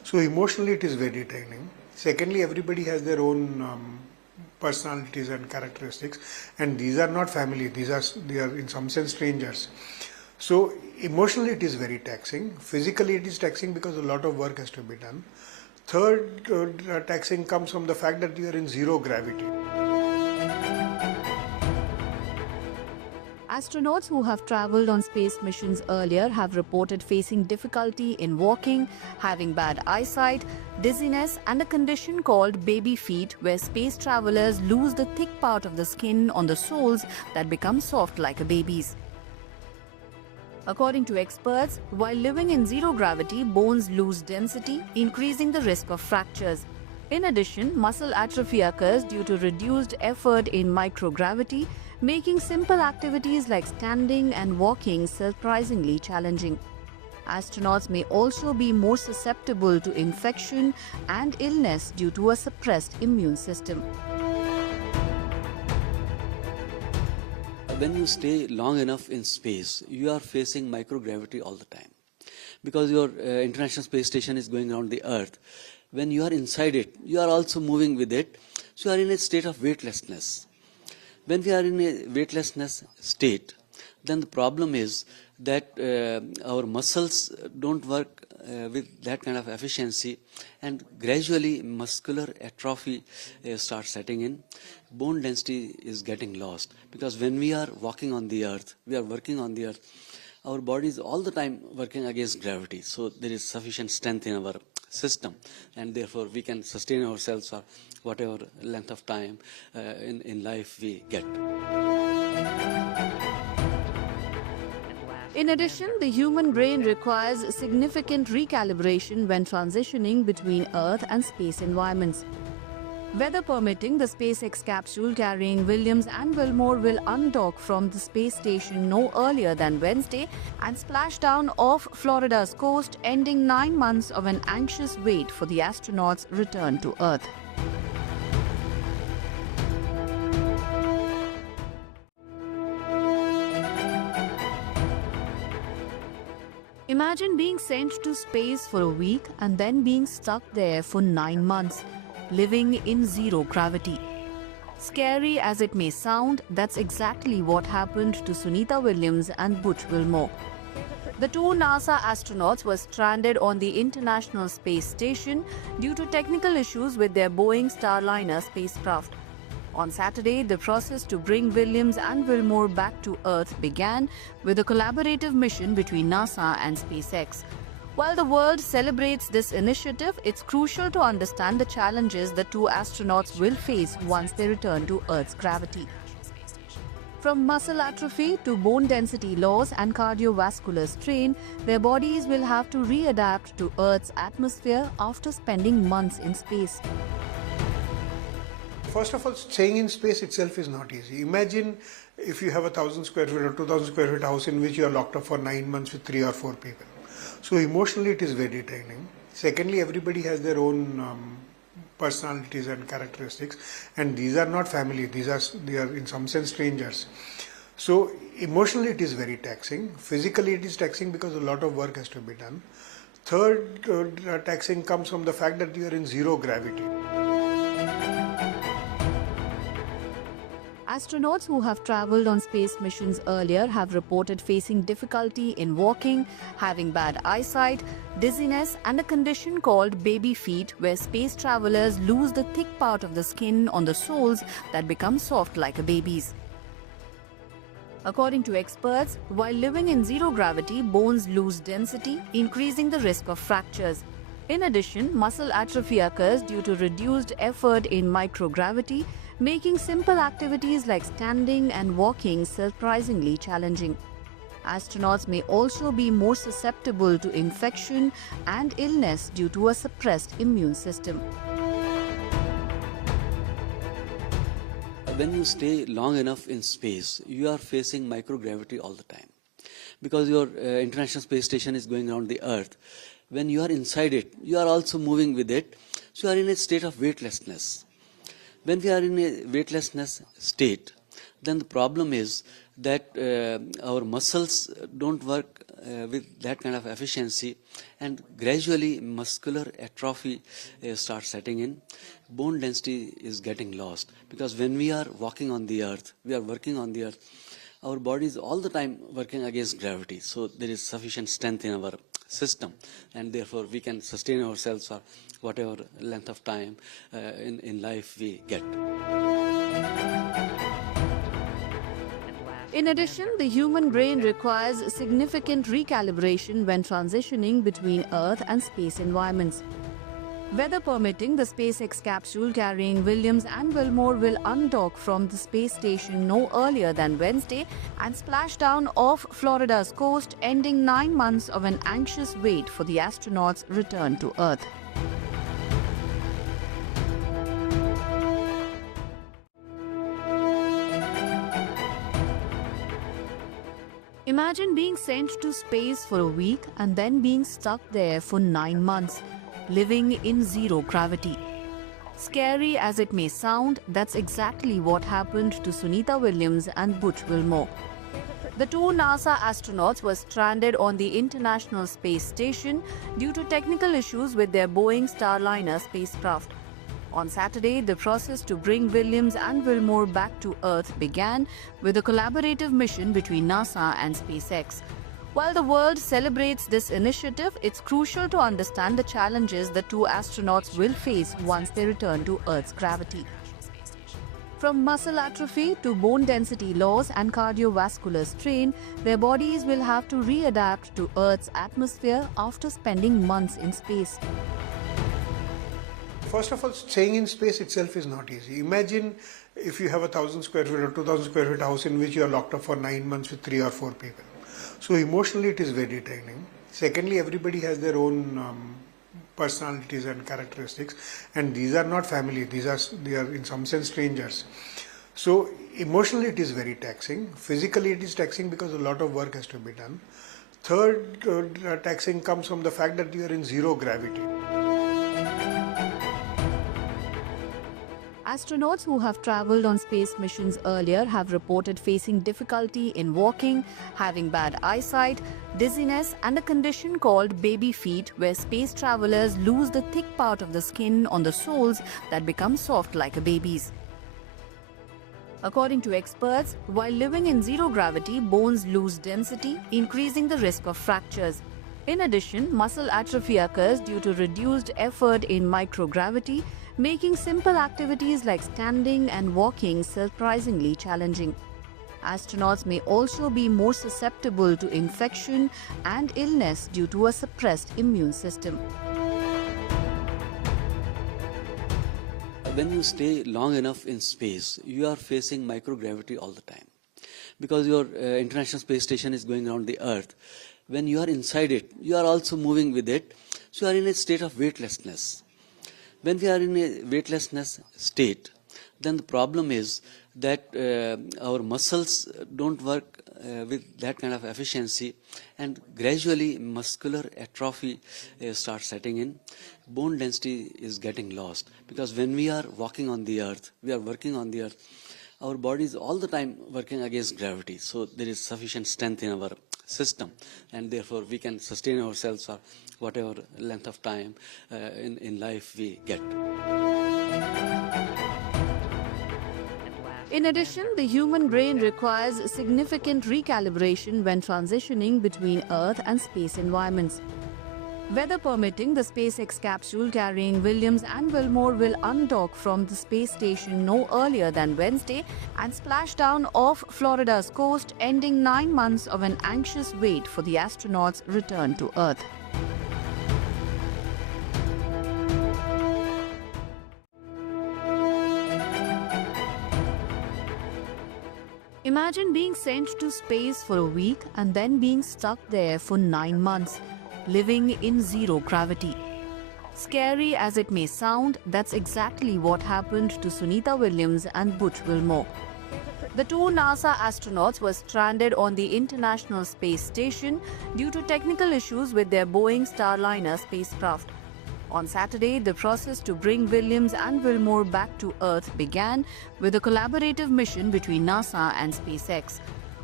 So emotionally it is very draining. Secondly, everybody has their own personalities and characteristics, and these are not family, they are in some sense strangers. So emotionally it is very taxing. Physically it is taxing because a lot of work has to be done. Third, taxing comes from the fact that you are in zero gravity. Astronauts who have traveled on space missions earlier have reported facing difficulty in walking, having bad eyesight, dizziness, and a condition called baby feet, where space travelers lose the thick part of the skin on the soles that become soft like a baby's. According to experts, while living in zero gravity, bones lose density, increasing the risk of fractures. In addition, muscle atrophy occurs due to reduced effort in microgravity, making simple activities like standing and walking surprisingly challenging. Astronauts may also be more susceptible to infection and illness due to a suppressed immune system. When you stay long enough in space, you are facing microgravity all the time. Because your International Space Station is going around the Earth, when you are inside it, you are also moving with it, so you are in a state of weightlessness. When we are in a weightlessness state, then the problem is that our muscles don't work with that kind of efficiency, and gradually muscular atrophy starts setting in. Bone density is getting lost, because when we are walking on the earth, we are working on the earth, our body is all the time working against gravity, so there is sufficient strength in our system, and therefore we can sustain ourselves for whatever length of time in life we get. In addition, the human brain requires significant recalibration when transitioning between Earth and space environments. Weather permitting, the SpaceX capsule carrying Williams and Wilmore will undock from the space station no earlier than Wednesday and splash down off Florida's coast, ending 9 months of an anxious wait for the astronauts' return to Earth. Imagine being sent to space for a week and then being stuck there for 9 months, living in zero gravity. Scary as it may sound, that's exactly what happened to Sunita Williams and Butch Wilmore. The two NASA astronauts were stranded on the International Space Station due to technical issues with their Boeing Starliner spacecraft. On Saturday, the process to bring Williams and Wilmore back to Earth began with a collaborative mission between NASA and SpaceX. While the world celebrates this initiative, it's crucial to understand the challenges the two astronauts will face once they return to Earth's gravity. From muscle atrophy to bone density loss and cardiovascular strain, their bodies will have to readapt to Earth's atmosphere after spending months in space. First of all, staying in space itself is not easy. Imagine if you have a 1,000 square feet or 2,000 square feet house in which you are locked up for 9 months with 3 or 4 people. So emotionally it is very draining. Secondly, everybody has their own personalities and characteristics, and these are not family, they are in some sense strangers. So emotionally it is very taxing. Physically it is taxing because a lot of work has to be done. Third, taxing comes from the fact that you are in zero gravity. Astronauts who have traveled on space missions earlier have reported facing difficulty in walking, having bad eyesight, dizziness, and a condition called baby feet, where space travelers lose the thick part of the skin on the soles that become soft like a baby's. According to experts, while living in zero gravity, bones lose density, increasing the risk of fractures. In addition, muscle atrophy occurs due to reduced effort in microgravity, making simple activities like standing and walking surprisingly challenging. Astronauts may also be more susceptible to infection and illness due to a suppressed immune system. When you stay long enough in space, you are facing microgravity all the time. Because your International Space Station is going around the Earth, when you are inside it, you are also moving with it, so you are in a state of weightlessness. When we are in a weightlessness state, then the problem is that our muscles don't work with that kind of efficiency, and gradually muscular atrophy starts setting in. Bone density is getting lost, because when we are walking on the earth, we are working on the earth, our body is all the time working against gravity, so there is sufficient strength in our system, and therefore we can sustain ourselves for whatever length of time in life we get. In addition, the human brain requires significant recalibration when transitioning between Earth and space environments. Weather permitting, the SpaceX capsule carrying Williams and Wilmore will undock from the space station no earlier than Wednesday and splash down off Florida's coast, ending 9 months of an anxious wait for the astronauts' return to Earth. Imagine being sent to space for a week and then being stuck there for 9 months, living in zero gravity. Scary as it may sound, that's exactly what happened to Sunita Williams and Butch Wilmore. The two NASA astronauts were stranded on the International Space Station due to technical issues with their Boeing Starliner spacecraft. On Saturday, the process to bring Williams and Wilmore back to Earth began with a collaborative mission between NASA and SpaceX. While the world celebrates this initiative, it's crucial to understand the challenges the two astronauts will face once they return to Earth's gravity. From muscle atrophy to bone density loss and cardiovascular strain, their bodies will have to readapt to Earth's atmosphere after spending months in space. First of all, staying in space itself is not easy. Imagine if you have 1,000 square feet or 2,000 square feet house in which you are locked up for 9 months with 3 or 4 people. So emotionally it is very draining. Secondly, everybody has their own personalities and characteristics, and these are not family, they are in some sense strangers. So emotionally it is very taxing. Physically it is taxing because a lot of work has to be done. Third taxing comes from the fact that you are in zero gravity. Astronauts who have traveled on space missions earlier have reported facing difficulty in walking, having bad eyesight, dizziness, and a condition called baby feet, where space travelers lose the thick part of the skin on the soles that become soft like a baby's. According to experts, while living in zero gravity, bones lose density, increasing the risk of fractures. In addition, muscle atrophy occurs due to reduced effort in microgravity, making simple activities like standing and walking surprisingly challenging. Astronauts may also be more susceptible to infection and illness due to a suppressed immune system. When you stay long enough in space, you are facing microgravity all the time, because your International Space Station is going around the Earth. When you are inside it, you are also moving with it, so you are in a state of weightlessness. When we are in a weightlessness state, then the problem is that our muscles don't work with that kind of efficiency, and gradually muscular atrophy starts setting in. Bone density is getting lost, because when we are walking on the earth, we are working on the earth, our body is all the time working against gravity, so there is sufficient strength in our system, and therefore we can sustain ourselves for whatever length of time in life we get. In addition, the human brain requires significant recalibration when transitioning between Earth and space environments. Weather permitting, the SpaceX capsule carrying Williams and Wilmore will undock from the space station no earlier than Wednesday and splash down off Florida's coast, ending 9 months of an anxious wait for the astronauts' return to Earth. Imagine being sent to space for a week and then being stuck there for 9 months, living in zero gravity. Scary as it may sound, that's exactly what happened to Sunita Williams and Butch Wilmore. The two NASA astronauts were stranded on the International Space Station due to technical issues with their Boeing Starliner spacecraft. On Saturday, the process to bring Williams and Wilmore back to Earth began with a collaborative mission between NASA and SpaceX.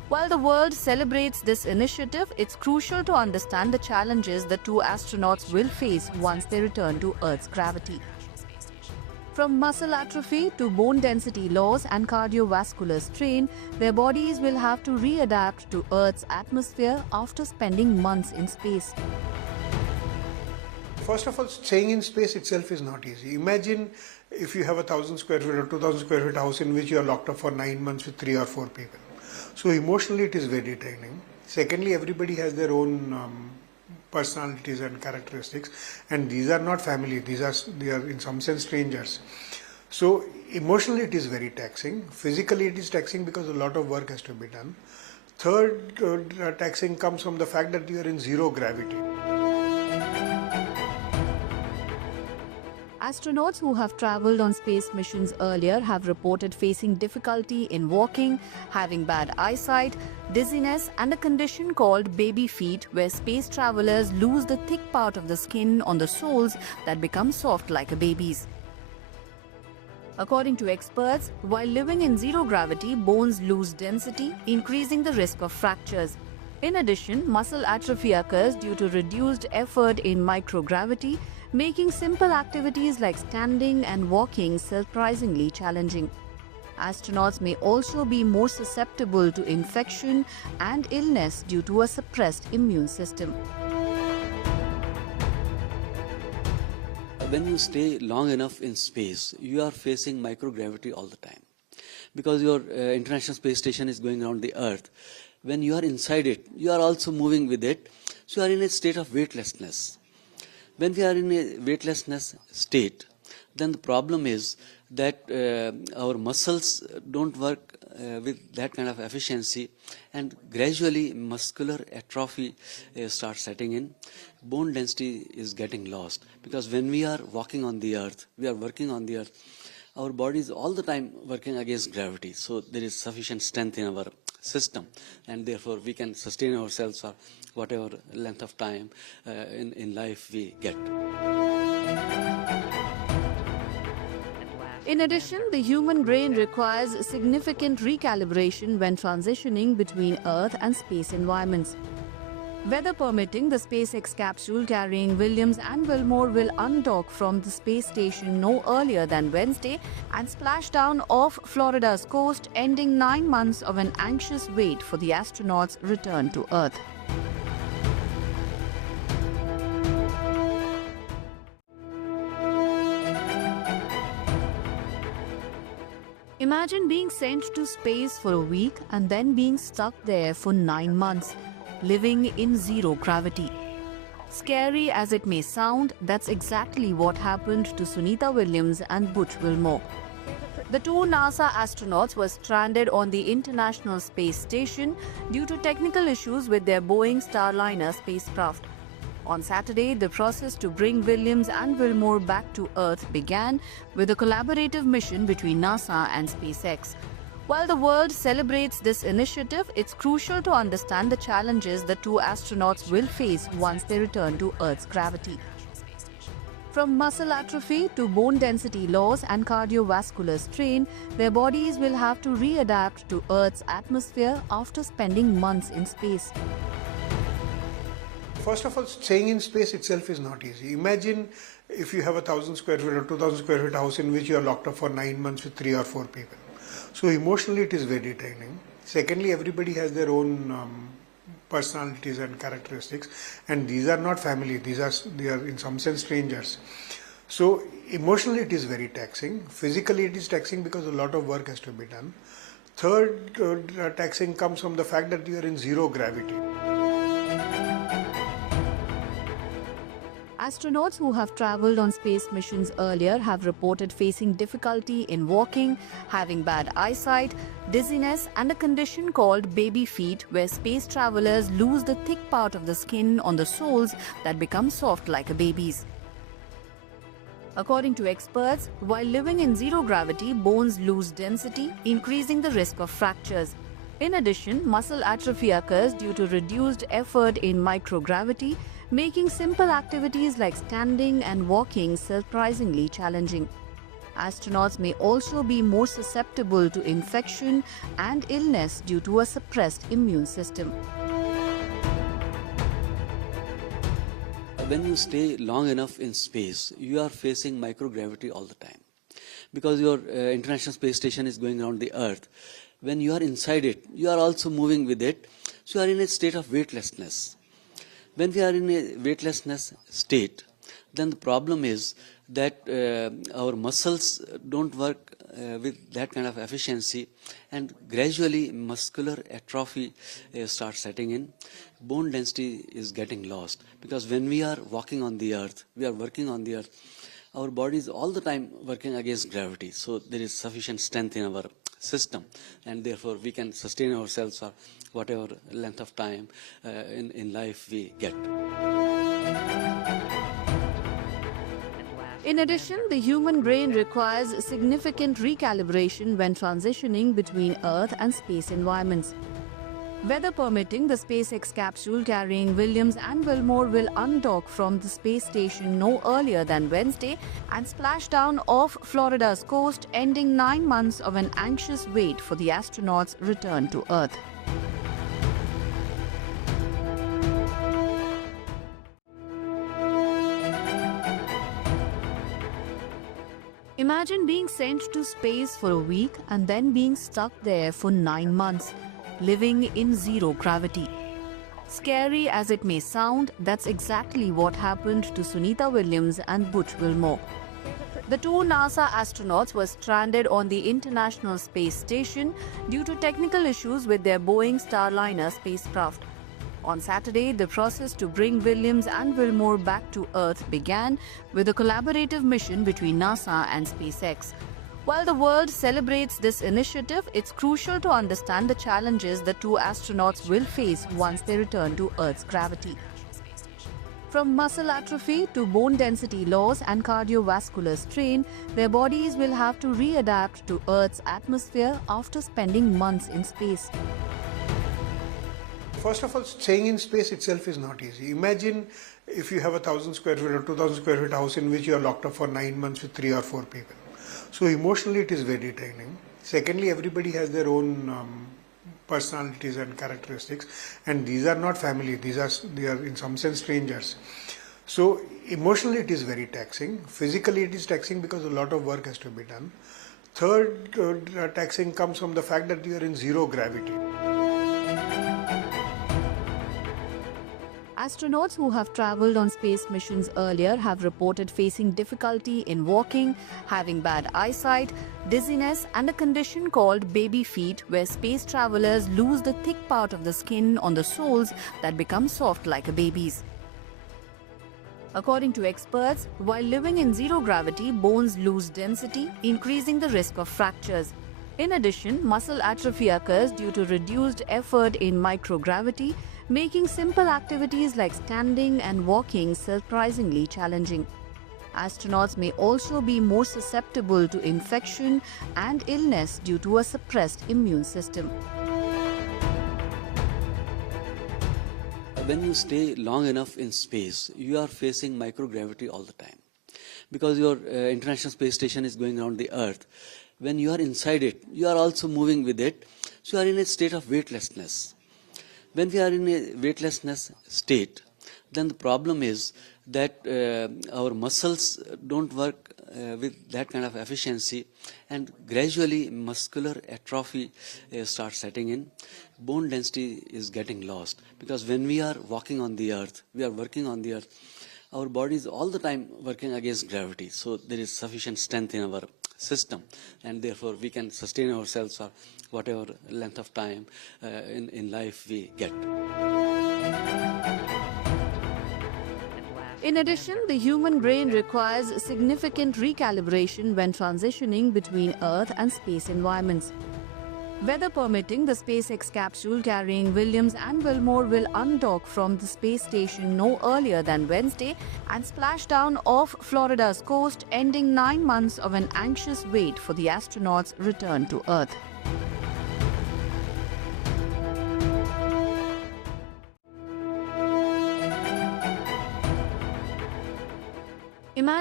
While the world celebrates this initiative, it's crucial to understand the challenges the two astronauts will face once they return to Earth's gravity. From muscle atrophy to bone density loss and cardiovascular strain, their bodies will have to readapt to Earth's atmosphere after spending months in space. First of all, staying in space itself is not easy. Imagine if you have 1,000 square feet or 2,000 square feet house in which you are locked up for 9 months with 3 or 4 people. So emotionally it is very draining. Secondly, everybody has their own personalities and characteristics, and these are not family, they are in some sense strangers. So emotionally it is very taxing. Physically it is taxing because a lot of work has to be done. Third taxing comes from the fact that you are in zero gravity. Astronauts who have traveled on space missions earlier have reported facing difficulty in walking, having bad eyesight, dizziness, and a condition called baby feet, where space travelers lose the thick part of the skin on the soles that become soft like a baby's. According to experts, while living in zero gravity, bones lose density, increasing the risk of fractures. In addition, muscle atrophy occurs due to reduced effort in microgravity, making simple activities like standing and walking surprisingly challenging. Astronauts may also be more susceptible to infection and illness due to a suppressed immune system. When you stay long enough in space, you are facing microgravity all the time. Because your International Space Station is going around the Earth, when you are inside it, you are also moving with it, so you are in a state of weightlessness. When we are in a weightlessness state, then the problem is that our muscles don't work with that kind of efficiency, and gradually muscular atrophy starts setting in. Bone density is getting lost, because when we are walking on the Earth, we are working on the Earth, our body is all the time working against gravity, so there is sufficient strength in our system, and therefore we can sustain ourselves for whatever length of time in life we get. In addition, the human brain requires significant recalibration when transitioning between Earth and space environments. Weather permitting, the SpaceX capsule carrying Williams and Wilmore will undock from the space station no earlier than Wednesday and splash down off Florida's coast, ending 9 months of an anxious wait for the astronauts' return to Earth. Imagine being sent to space for a week and then being stuck there for 9 months, living in zero gravity. Scary as it may sound, that's exactly what happened to Sunita Williams and Butch Wilmore. The two NASA astronauts were stranded on the International Space Station due to technical issues with their Boeing Starliner spacecraft. On Saturday, the process to bring Williams and Wilmore back to Earth began with a collaborative mission between NASA and SpaceX. While the world celebrates this initiative, it's crucial to understand the challenges the two astronauts will face once they return to Earth's gravity. From muscle atrophy to bone density loss and cardiovascular strain, their bodies will have to readapt to Earth's atmosphere after spending months in space. First of all, staying in space itself is not easy. Imagine if you have 1,000 square feet or 2,000 square feet house in which you are locked up for 9 months with 3 or 4 people. So emotionally it is very draining. Secondly, everybody has their own personalities and characteristics, and these are not family, they are in some sense strangers. So emotionally it is very taxing. Physically it is taxing because a lot of work has to be done. Third taxing comes from the fact that you are in zero gravity. Astronauts who have traveled on space missions earlier have reported facing difficulty in walking, having bad eyesight, dizziness, and a condition called baby feet, where space travelers lose the thick part of the skin on the soles that become soft like a baby's. According to experts, while living in zero gravity, bones lose density, increasing the risk of fractures. In addition, muscle atrophy occurs due to reduced effort in microgravity, making simple activities like standing and walking surprisingly challenging. Astronauts may also be more susceptible to infection and illness due to a suppressed immune system. When you stay long enough in space, you are facing microgravity all the time. Because your International Space Station is going around the Earth, when you are inside it, you are also moving with it, so you are in a state of weightlessness. When we are in a weightlessness state, then the problem is that our muscles don't work with that kind of efficiency, and gradually muscular atrophy starts setting in. Bone density is getting lost, because when we are walking on the earth, we are working on the earth, our body is all the time working against gravity, so there is sufficient strength in our system, and therefore we can sustain ourselves for whatever length of time in life we get. In addition, the human brain requires significant recalibration when transitioning between Earth and space environments. Weather permitting, the SpaceX capsule carrying Williams and Wilmore will undock from the space station no earlier than Wednesday and splash down off Florida's coast, ending 9 months of an anxious wait for the astronauts' return to Earth. Imagine being sent to space for a week and then being stuck there for 9 months, living in zero gravity. Scary as it may sound, that's exactly what happened to Sunita Williams and Butch Wilmore. The two NASA astronauts were stranded on the International Space Station due to technical issues with their Boeing Starliner spacecraft. On Saturday, the process to bring Williams and Wilmore back to Earth began with a collaborative mission between NASA and SpaceX. While the world celebrates this initiative, it's crucial to understand the challenges the two astronauts will face once they return to Earth's gravity. From muscle atrophy to bone density loss and cardiovascular strain, their bodies will have to readapt to Earth's atmosphere after spending months in space. First of all, staying in space itself is not easy. Imagine if you have a 1,000 square feet or 2,000 square feet house in which you are locked up for 9 months with 3 or 4 people. So emotionally it is very draining. Secondly, everybody has their own personalities and characteristics, and these are not family, they are in some sense strangers. So emotionally it is very taxing. Physically it is taxing because a lot of work has to be done. Third taxing comes from the fact that you are in zero gravity. Astronauts who have traveled on space missions earlier have reported facing difficulty in walking, having bad eyesight, dizziness, and a condition called baby feet, where space travelers lose the thick part of the skin on the soles that become soft like a baby's. According to experts, while living in zero gravity, bones lose density, increasing the risk of fractures. In addition, muscle atrophy occurs due to reduced effort in microgravity, making simple activities like standing and walking surprisingly challenging. Astronauts may also be more susceptible to infection and illness due to a suppressed immune system. When you stay long enough in space, you are facing microgravity all the time. Because your International Space Station is going around the Earth, when you are inside it, you are also moving with it, so you are in a state of weightlessness. When we are in a weightlessness state, then the problem is that our muscles don't work with that kind of efficiency, and gradually muscular atrophy starts setting in. Bone density is getting lost, because when we are walking on the earth, we are working on the earth, our body is all the time working against gravity, so there is sufficient strength in our system, and therefore we can sustain ourselves for whatever length of time in life we get. In addition, the human brain requires significant recalibration when transitioning between Earth and space environments. Weather permitting, the SpaceX capsule carrying Williams and Wilmore will undock from the space station no earlier than Wednesday and splash down off Florida's coast, ending 9 months of an anxious wait for the astronauts' return to Earth. Imagine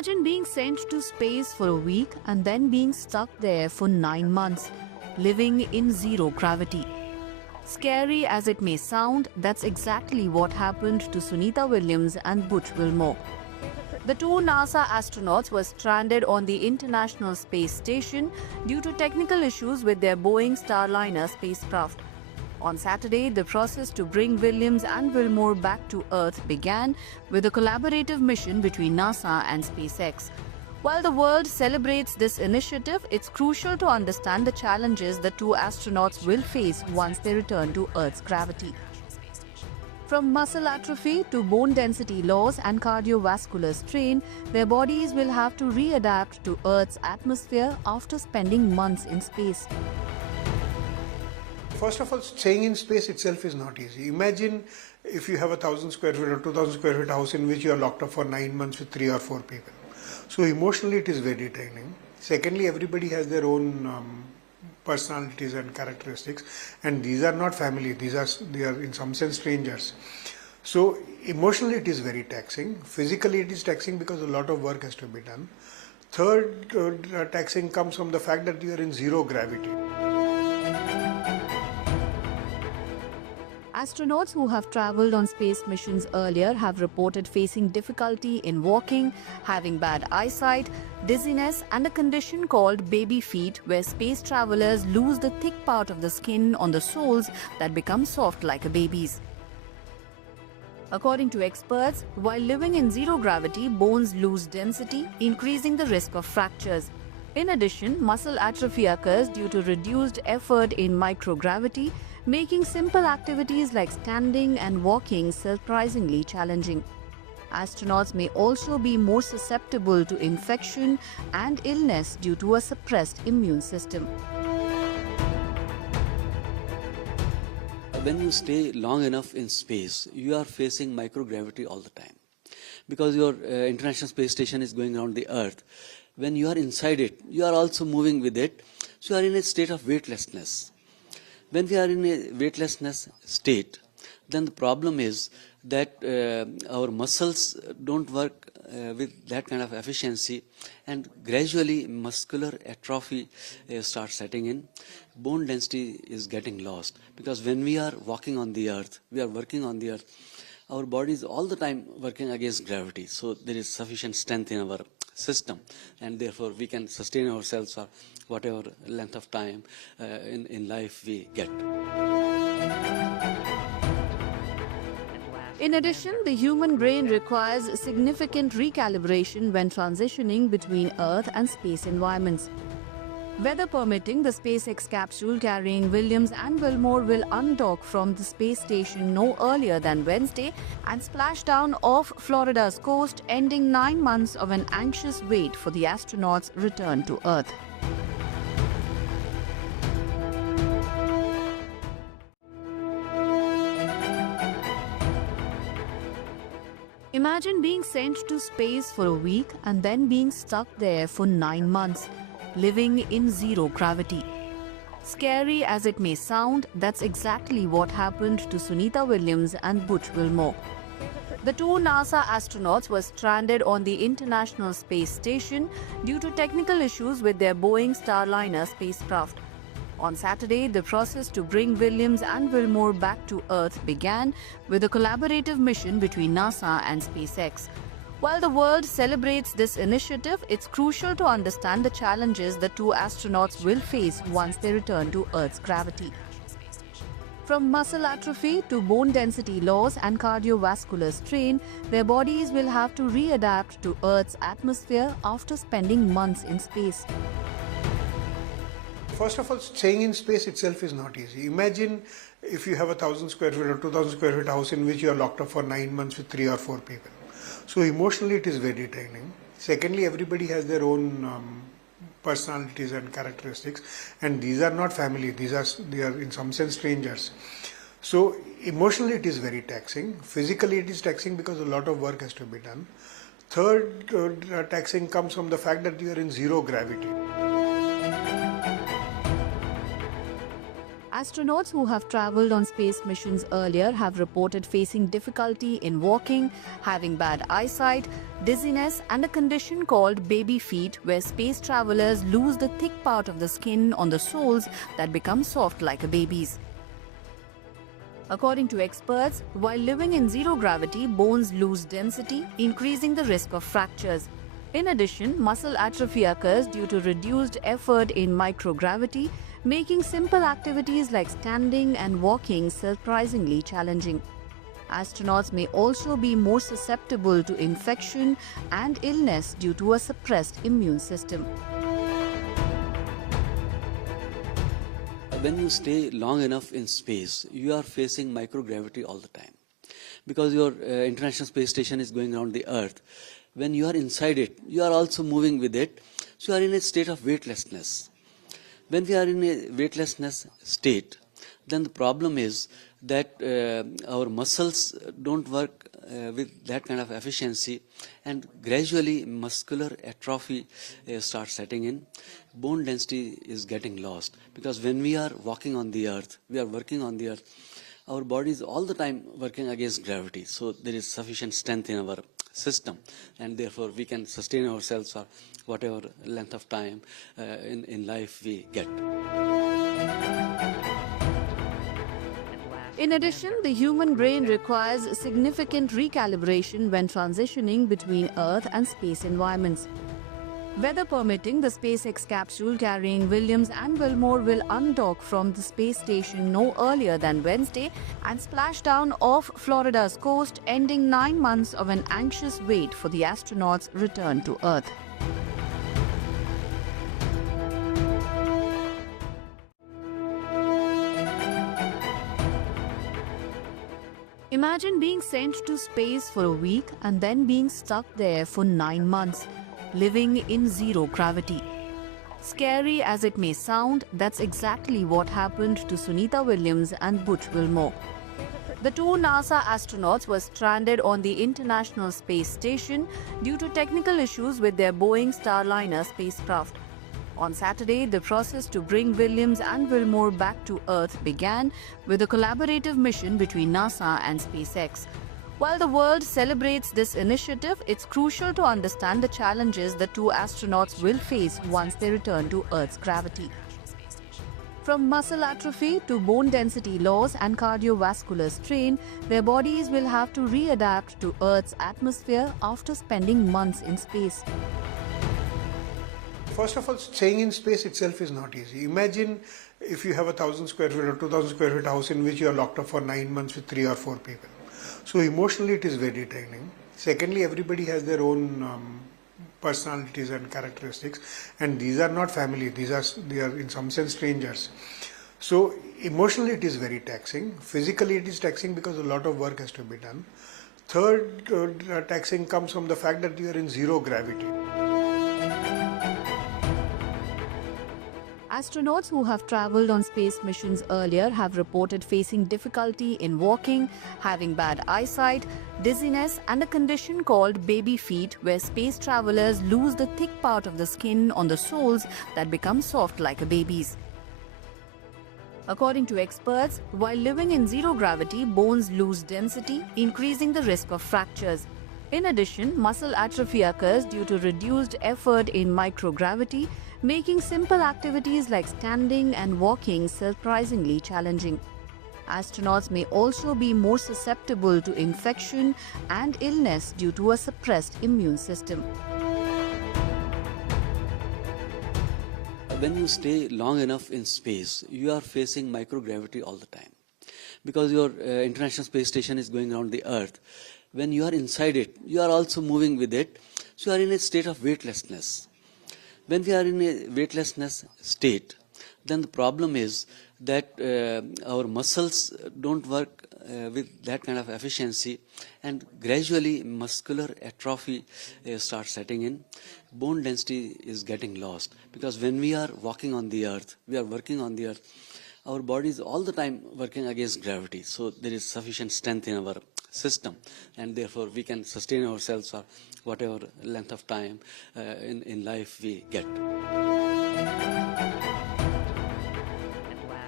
Imagine being sent to space for a week and then being stuck there for 9 months, living in zero gravity. Scary as it may sound, that's exactly what happened to Sunita Williams and Butch Wilmore. The two NASA astronauts were stranded on the International Space Station due to technical issues with their Boeing Starliner spacecraft. On Saturday, the process to bring Williams and Wilmore back to Earth began with a collaborative mission between NASA and SpaceX. While the world celebrates this initiative, it's crucial to understand the challenges the two astronauts will face once they return to Earth's gravity. From muscle atrophy to bone density loss and cardiovascular strain, their bodies will have to readapt to Earth's atmosphere after spending months in space. First of all, staying in space itself is not easy. Imagine if you have a 1,000 square feet or 2,000 square feet house in which you are locked up for 9 months with 3 or 4 people. So emotionally it is very draining. Secondly, everybody has their own personalities and characteristics, and these are not family, they are in some sense strangers. So emotionally it is very taxing. Physically it is taxing because a lot of work has to be done. Third taxing comes from the fact that you are in zero gravity. Astronauts who have traveled on space missions earlier have reported facing difficulty in walking, having bad eyesight, dizziness, and a condition called baby feet, where space travelers lose the thick part of the skin on the soles that become soft like a baby's. According to experts, while living in zero gravity, bones lose density, increasing the risk of fractures. In addition, muscle atrophy occurs due to reduced effort in microgravity, making simple activities like standing and walking surprisingly challenging. Astronauts may also be more susceptible to infection and illness due to a suppressed immune system. When you stay long enough in space, you are facing microgravity all the time. Because your International Space Station is going around the Earth. When you are inside it, you are also moving with it. So you are in a state of weightlessness. When we are in a weightlessness state, then the problem is that our muscles don't work with that kind of efficiency, and gradually muscular atrophy starts setting in. Bone density is getting lost, because when we are walking on the Earth, we are working on the Earth, our body is all the time working against gravity. So there is sufficient strength in our system, and therefore we can sustain ourselves for whatever length of time in life we get. In addition, the human brain requires significant recalibration when transitioning between Earth and space environments. Weather permitting, the SpaceX capsule carrying Williams and Wilmore will undock from the space station no earlier than Wednesday and splash down off Florida's coast, ending 9 months of an anxious wait for the astronauts' return to Earth. Imagine being sent to space for a week and then being stuck there for 9 months, living in zero gravity. Scary as it may sound, that's exactly what happened to Sunita Williams and Butch Wilmore. The two NASA astronauts were stranded on the International Space Station due to technical issues with their Boeing Starliner spacecraft. On Saturday, the process to bring Williams and Wilmore back to Earth began with a collaborative mission between NASA and SpaceX. While the world celebrates this initiative, it's crucial to understand the challenges the two astronauts will face once they return to Earth's gravity. From muscle atrophy to bone density loss and cardiovascular strain, their bodies will have to readapt to Earth's atmosphere after spending months in space. First of all, staying in space itself is not easy. Imagine if you have a 1,000 square feet or 2,000 square feet house in which you are locked up for 9 months with 3 or 4 people. So emotionally it is very draining. Secondly, everybody has their own personalities and characteristics, and these are not family, they are in some sense strangers. So emotionally it is very taxing. Physically it is taxing because a lot of work has to be done. Third taxing comes from the fact that you are in zero gravity. Astronauts who have traveled on space missions earlier have reported facing difficulty in walking, having bad eyesight, dizziness, and a condition called baby feet, where space travelers lose the thick part of the skin on the soles that become soft like a baby's. According to experts, while living in zero gravity, bones lose density, increasing the risk of fractures. In addition, muscle atrophy occurs due to reduced effort in microgravity, making simple activities like standing and walking surprisingly challenging. Astronauts may also be more susceptible to infection and illness due to a suppressed immune system. When you stay long enough in space, you are facing microgravity all the time. Because your International Space Station is going around the Earth, when you are inside it, you are also moving with it, so you are in a state of weightlessness. When we are in a weightlessness state, then the problem is that our muscles don't work with that kind of efficiency, and gradually muscular atrophy starts setting in. Bone density is getting lost, because when we are walking on the earth, we are working on the earth, our body is all the time working against gravity, so there is sufficient strength in our system, and therefore we can sustain ourselves for whatever length of time in life we get. In addition, the human brain requires significant recalibration when transitioning between Earth and space environments. Weather permitting, the SpaceX capsule carrying Williams and Wilmore will undock from the space station no earlier than Wednesday and splash down off Florida's coast, ending 9 months of an anxious wait for the astronauts' return to Earth. Imagine being sent to space for a week and then being stuck there for 9 months, living in zero gravity. Scary as it may sound, that's exactly what happened to Sunita Williams and Butch Wilmore. The two NASA astronauts were stranded on the International Space Station due to technical issues with their Boeing Starliner spacecraft. On Saturday, the process to bring Williams and Wilmore back to Earth began with a collaborative mission between NASA and SpaceX. While the world celebrates this initiative, it's crucial to understand the challenges the two astronauts will face once they return to Earth's gravity. From muscle atrophy to bone density loss and cardiovascular strain, their bodies will have to readapt to Earth's atmosphere after spending months in space. First of all, staying in space itself is not easy. Imagine if you have 1,000 square feet or 2,000 square feet house in which you are locked up for 9 months with 3 or 4 people. So emotionally it is very draining. Secondly, everybody has their own personalities and characteristics, and these are not family, they are in some sense strangers. So emotionally it is very taxing. Physically it is taxing because a lot of work has to be done. Third taxing comes from the fact that you are in zero gravity. Astronauts who have traveled on space missions earlier have reported facing difficulty in walking, having bad eyesight, dizziness, and a condition called baby feet, where space travelers lose the thick part of the skin on the soles that become soft like a baby's. According to experts, while living in zero gravity, bones lose density, increasing the risk of fractures. In addition, muscle atrophy occurs due to reduced effort in microgravity, making simple activities like standing and walking surprisingly challenging. Astronauts may also be more susceptible to infection and illness due to a suppressed immune system. When you stay long enough in space, you are facing microgravity all the time. Because your International Space Station is going around the Earth, when you are inside it, you are also moving with it, so you are in a state of weightlessness. When we are in a weightlessness state, then the problem is that our muscles don't work with that kind of efficiency, and gradually muscular atrophy starts setting in. Bone density is getting lost, because when we are walking on the earth, we are working on the earth, our body is all the time working against gravity, so there is sufficient strength in our system, and therefore we can sustain ourselves for whatever length of time in life we get.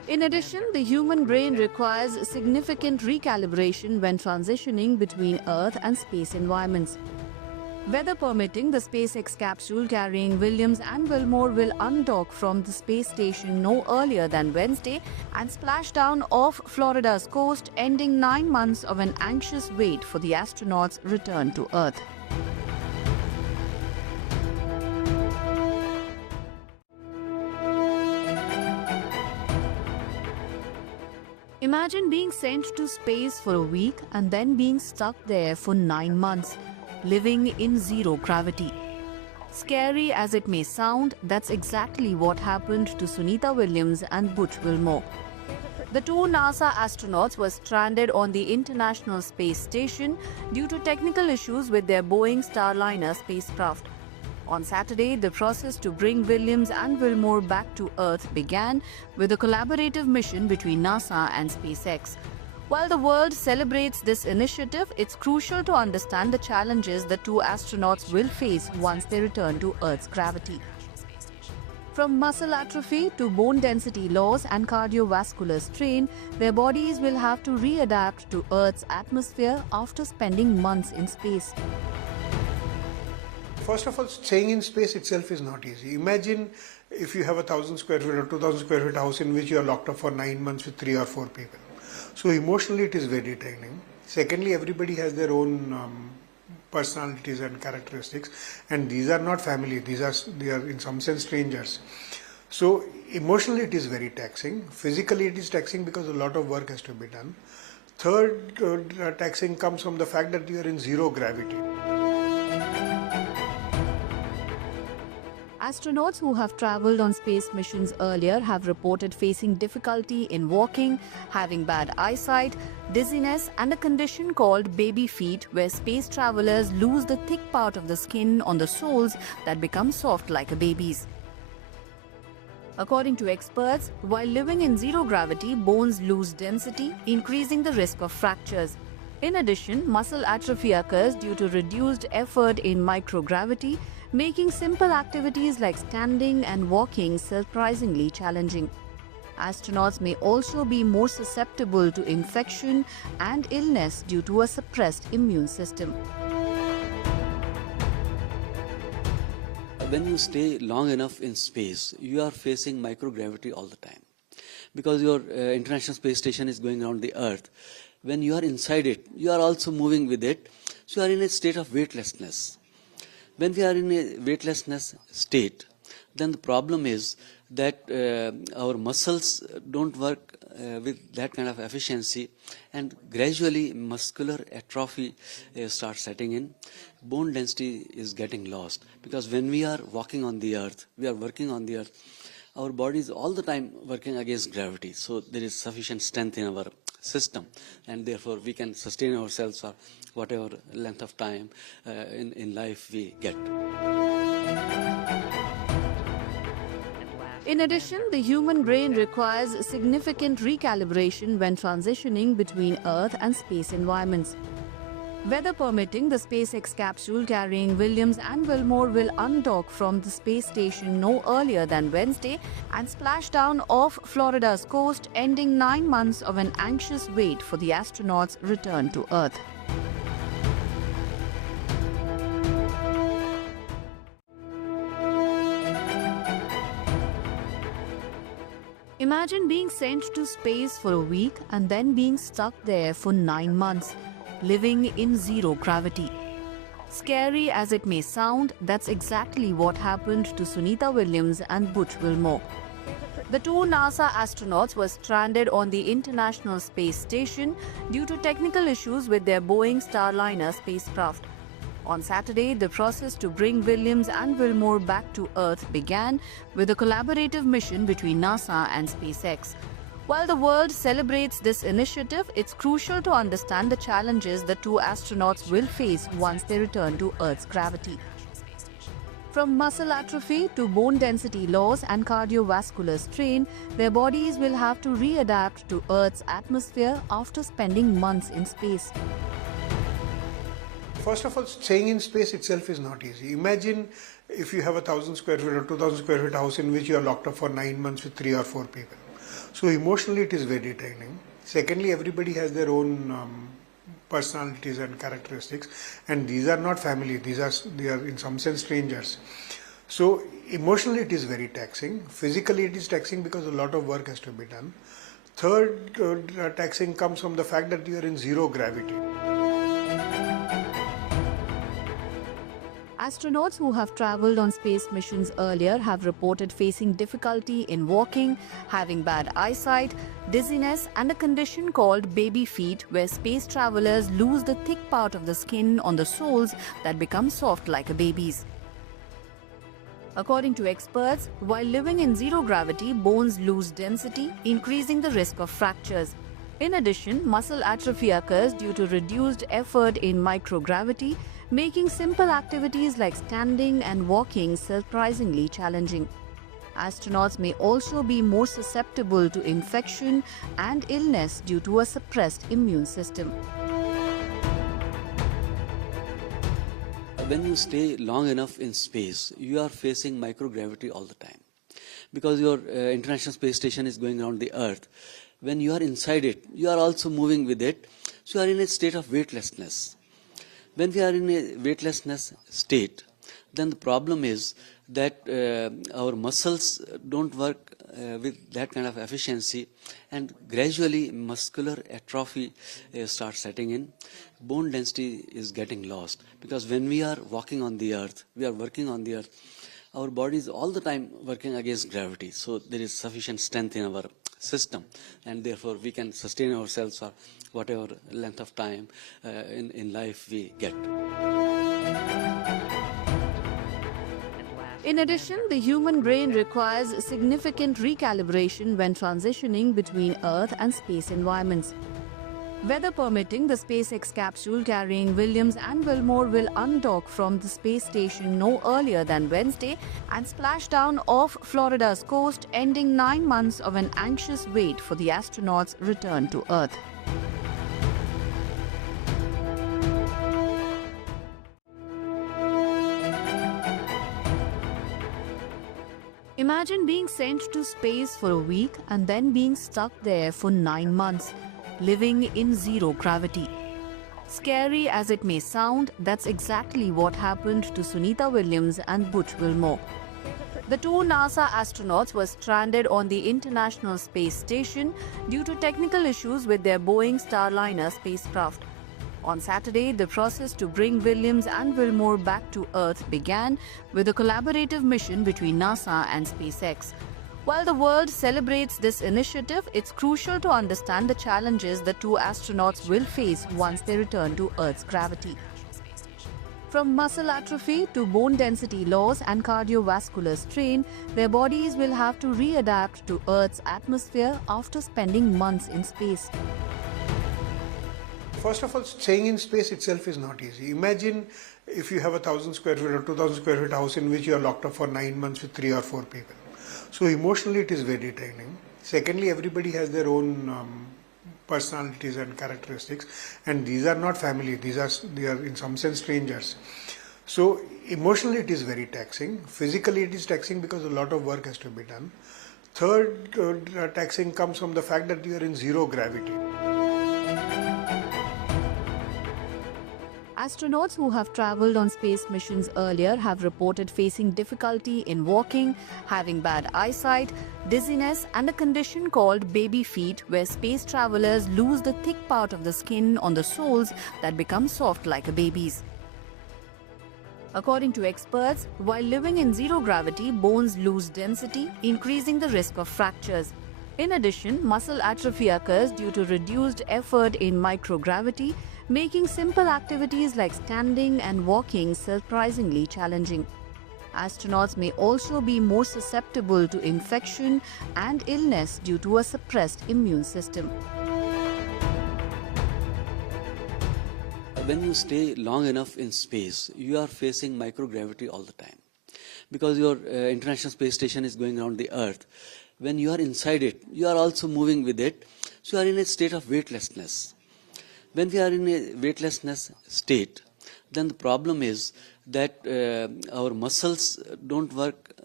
In addition, the human brain requires significant recalibration when transitioning between Earth and space environments. Weather permitting, the SpaceX capsule carrying Williams and Wilmore will undock from the space station no earlier than Wednesday and splash down off Florida's coast, ending 9 months of an anxious wait for the astronauts' return to Earth. Imagine being sent to space for a week and then being stuck there for 9 months, living in zero gravity. Scary as it may sound, that's exactly what happened to Sunita Williams and Butch Wilmore. The two NASA astronauts were stranded on the International Space Station due to technical issues with their Boeing Starliner spacecraft. On Saturday, the process to bring Williams and Wilmore back to Earth began with a collaborative mission between NASA and SpaceX. While the world celebrates this initiative, it's crucial to understand the challenges the two astronauts will face once they return to Earth's gravity. From muscle atrophy to bone density loss and cardiovascular strain, their bodies will have to readapt to Earth's atmosphere after spending months in space. First of all, staying in space itself is not easy. Imagine if you have a 1,000 square feet or 2,000 square feet house in which you are locked up for 9 months with 3 or 4 people. So emotionally it is very draining. Secondly, everybody has their own personalities and characteristics, and these are not family, they are in some sense strangers. So emotionally it is very taxing. Physically it is taxing because a lot of work has to be done. Third, taxing comes from the fact that you are in zero gravity. Astronauts who have traveled on space missions earlier have reported facing difficulty in walking, having bad eyesight, dizziness, and a condition called baby feet, where space travelers lose the thick part of the skin on the soles that become soft like a baby's. According to experts, while living in zero gravity, bones lose density, increasing the risk of fractures. In addition, muscle atrophy occurs due to reduced effort in microgravity, making simple activities like standing and walking surprisingly challenging. Astronauts may also be more susceptible to infection and illness due to a suppressed immune system. When you stay long enough in space, you are facing microgravity all the time. Because your International Space Station is going around the Earth, when you are inside it, you are also moving with it, so you are in a state of weightlessness. When we are in a weightlessness state, then the problem is that our muscles don't work with that kind of efficiency, and gradually muscular atrophy starts setting in. Bone density is getting lost, because when we are walking on the Earth, we are working on the Earth, our body is all the time working against gravity, so there is sufficient strength in our system, and therefore we can sustain ourselves for whatever length of time in life we get. In addition, the human brain requires significant recalibration when transitioning between Earth and space environments. Weather permitting, the SpaceX capsule carrying Williams and Wilmore will undock from the space station no earlier than Wednesday and splash down off Florida's coast, ending 9 months of an anxious wait for the astronauts' return to Earth. Imagine being sent to space for a week and then being stuck there for 9 months, living in zero gravity. Scary as it may sound, that's exactly what happened to Sunita Williams and Butch Wilmore. The two NASA astronauts were stranded on the International Space Station due to technical issues with their Boeing Starliner spacecraft. On Saturday, the process to bring Williams and Wilmore back to Earth began with a collaborative mission between NASA and SpaceX. While the world celebrates this initiative, it's crucial to understand the challenges the two astronauts will face once they return to Earth's gravity. From muscle atrophy to bone density loss and cardiovascular strain, their bodies will have to readapt to Earth's atmosphere after spending months in space. First of all, staying in space itself is not easy. Imagine if you have a 1,000 square feet or 2,000 square feet house in which you are locked up for 9 months with 3 or 4 people. So emotionally it is very draining. Secondly, everybody has their own personalities and characteristics, and these are not family, they are in some sense strangers. So emotionally it is very taxing. Physically it is taxing because a lot of work has to be done. Third taxing comes from the fact that you are in zero gravity. Astronauts who have traveled on space missions earlier have reported facing difficulty in walking, having bad eyesight, dizziness, and a condition called baby feet, where space travelers lose the thick part of the skin on the soles that become soft like a baby's. According to experts, while living in zero gravity, bones lose density, increasing the risk of fractures. In addition, muscle atrophy occurs due to reduced effort in microgravity, making simple activities like standing and walking surprisingly challenging. Astronauts may also be more susceptible to infection and illness due to a suppressed immune system. When you stay long enough in space, you are facing microgravity all the time. Because your International Space Station is going around the Earth. When you are inside it, you are also moving with it. So you are in a state of weightlessness. When we are in a weightlessness state, then the problem is that our muscles don't work with that kind of efficiency, and gradually muscular atrophy starts setting in. Bone density is getting lost, because when we are walking on the earth, we are working on the earth, our body is all the time working against gravity. So there is sufficient strength in our system, and therefore we can sustain ourselves for whatever length of time in life we get. In addition, the human brain requires significant recalibration when transitioning between Earth and space environments. Weather permitting, the SpaceX capsule carrying Williams and Wilmore will undock from the space station no earlier than Wednesday and splash down off Florida's coast, ending 9 months of an anxious wait for the astronauts' return to Earth. Imagine being sent to space for a week and then being stuck there for 9 months, living in zero gravity. Scary as it may sound, that's exactly what happened to Sunita Williams and Butch Wilmore. The two NASA astronauts were stranded on the International Space Station due to technical issues with their Boeing Starliner spacecraft. On Saturday, the process to bring Williams and Wilmore back to Earth began with a collaborative mission between NASA and SpaceX. While the world celebrates this initiative, it's crucial to understand the challenges the two astronauts will face once they return to Earth's gravity. From muscle atrophy to bone density loss and cardiovascular strain, their bodies will have to readapt to Earth's atmosphere after spending months in space. First of all, staying in space itself is not easy. Imagine if you have a 1,000 square feet or 2,000 square feet house in which you are locked up for 9 months with 3 or 4 people. So emotionally it is very draining. Secondly, everybody has their own personalities and characteristics, and these are not family, they are in some sense strangers. So emotionally it is very taxing. Physically it is taxing because a lot of work has to be done. Third taxing comes from the fact that you are in zero gravity. Astronauts who have traveled on space missions earlier have reported facing difficulty in walking, having bad eyesight, dizziness, and a condition called baby feet, where space travelers lose the thick part of the skin on the soles that become soft like a baby's. According to experts, while living in zero gravity, bones lose density, increasing the risk of fractures. In addition, muscle atrophy occurs due to reduced effort in microgravity, making simple activities like standing and walking surprisingly challenging. Astronauts may also be more susceptible to infection and illness due to a suppressed immune system. When you stay long enough in space, you are facing microgravity all the time. Because your International Space Station is going around the Earth. When you are inside it, you are also moving with it. So you are in a state of weightlessness. When we are in a weightlessness state, then the problem is that our muscles don't work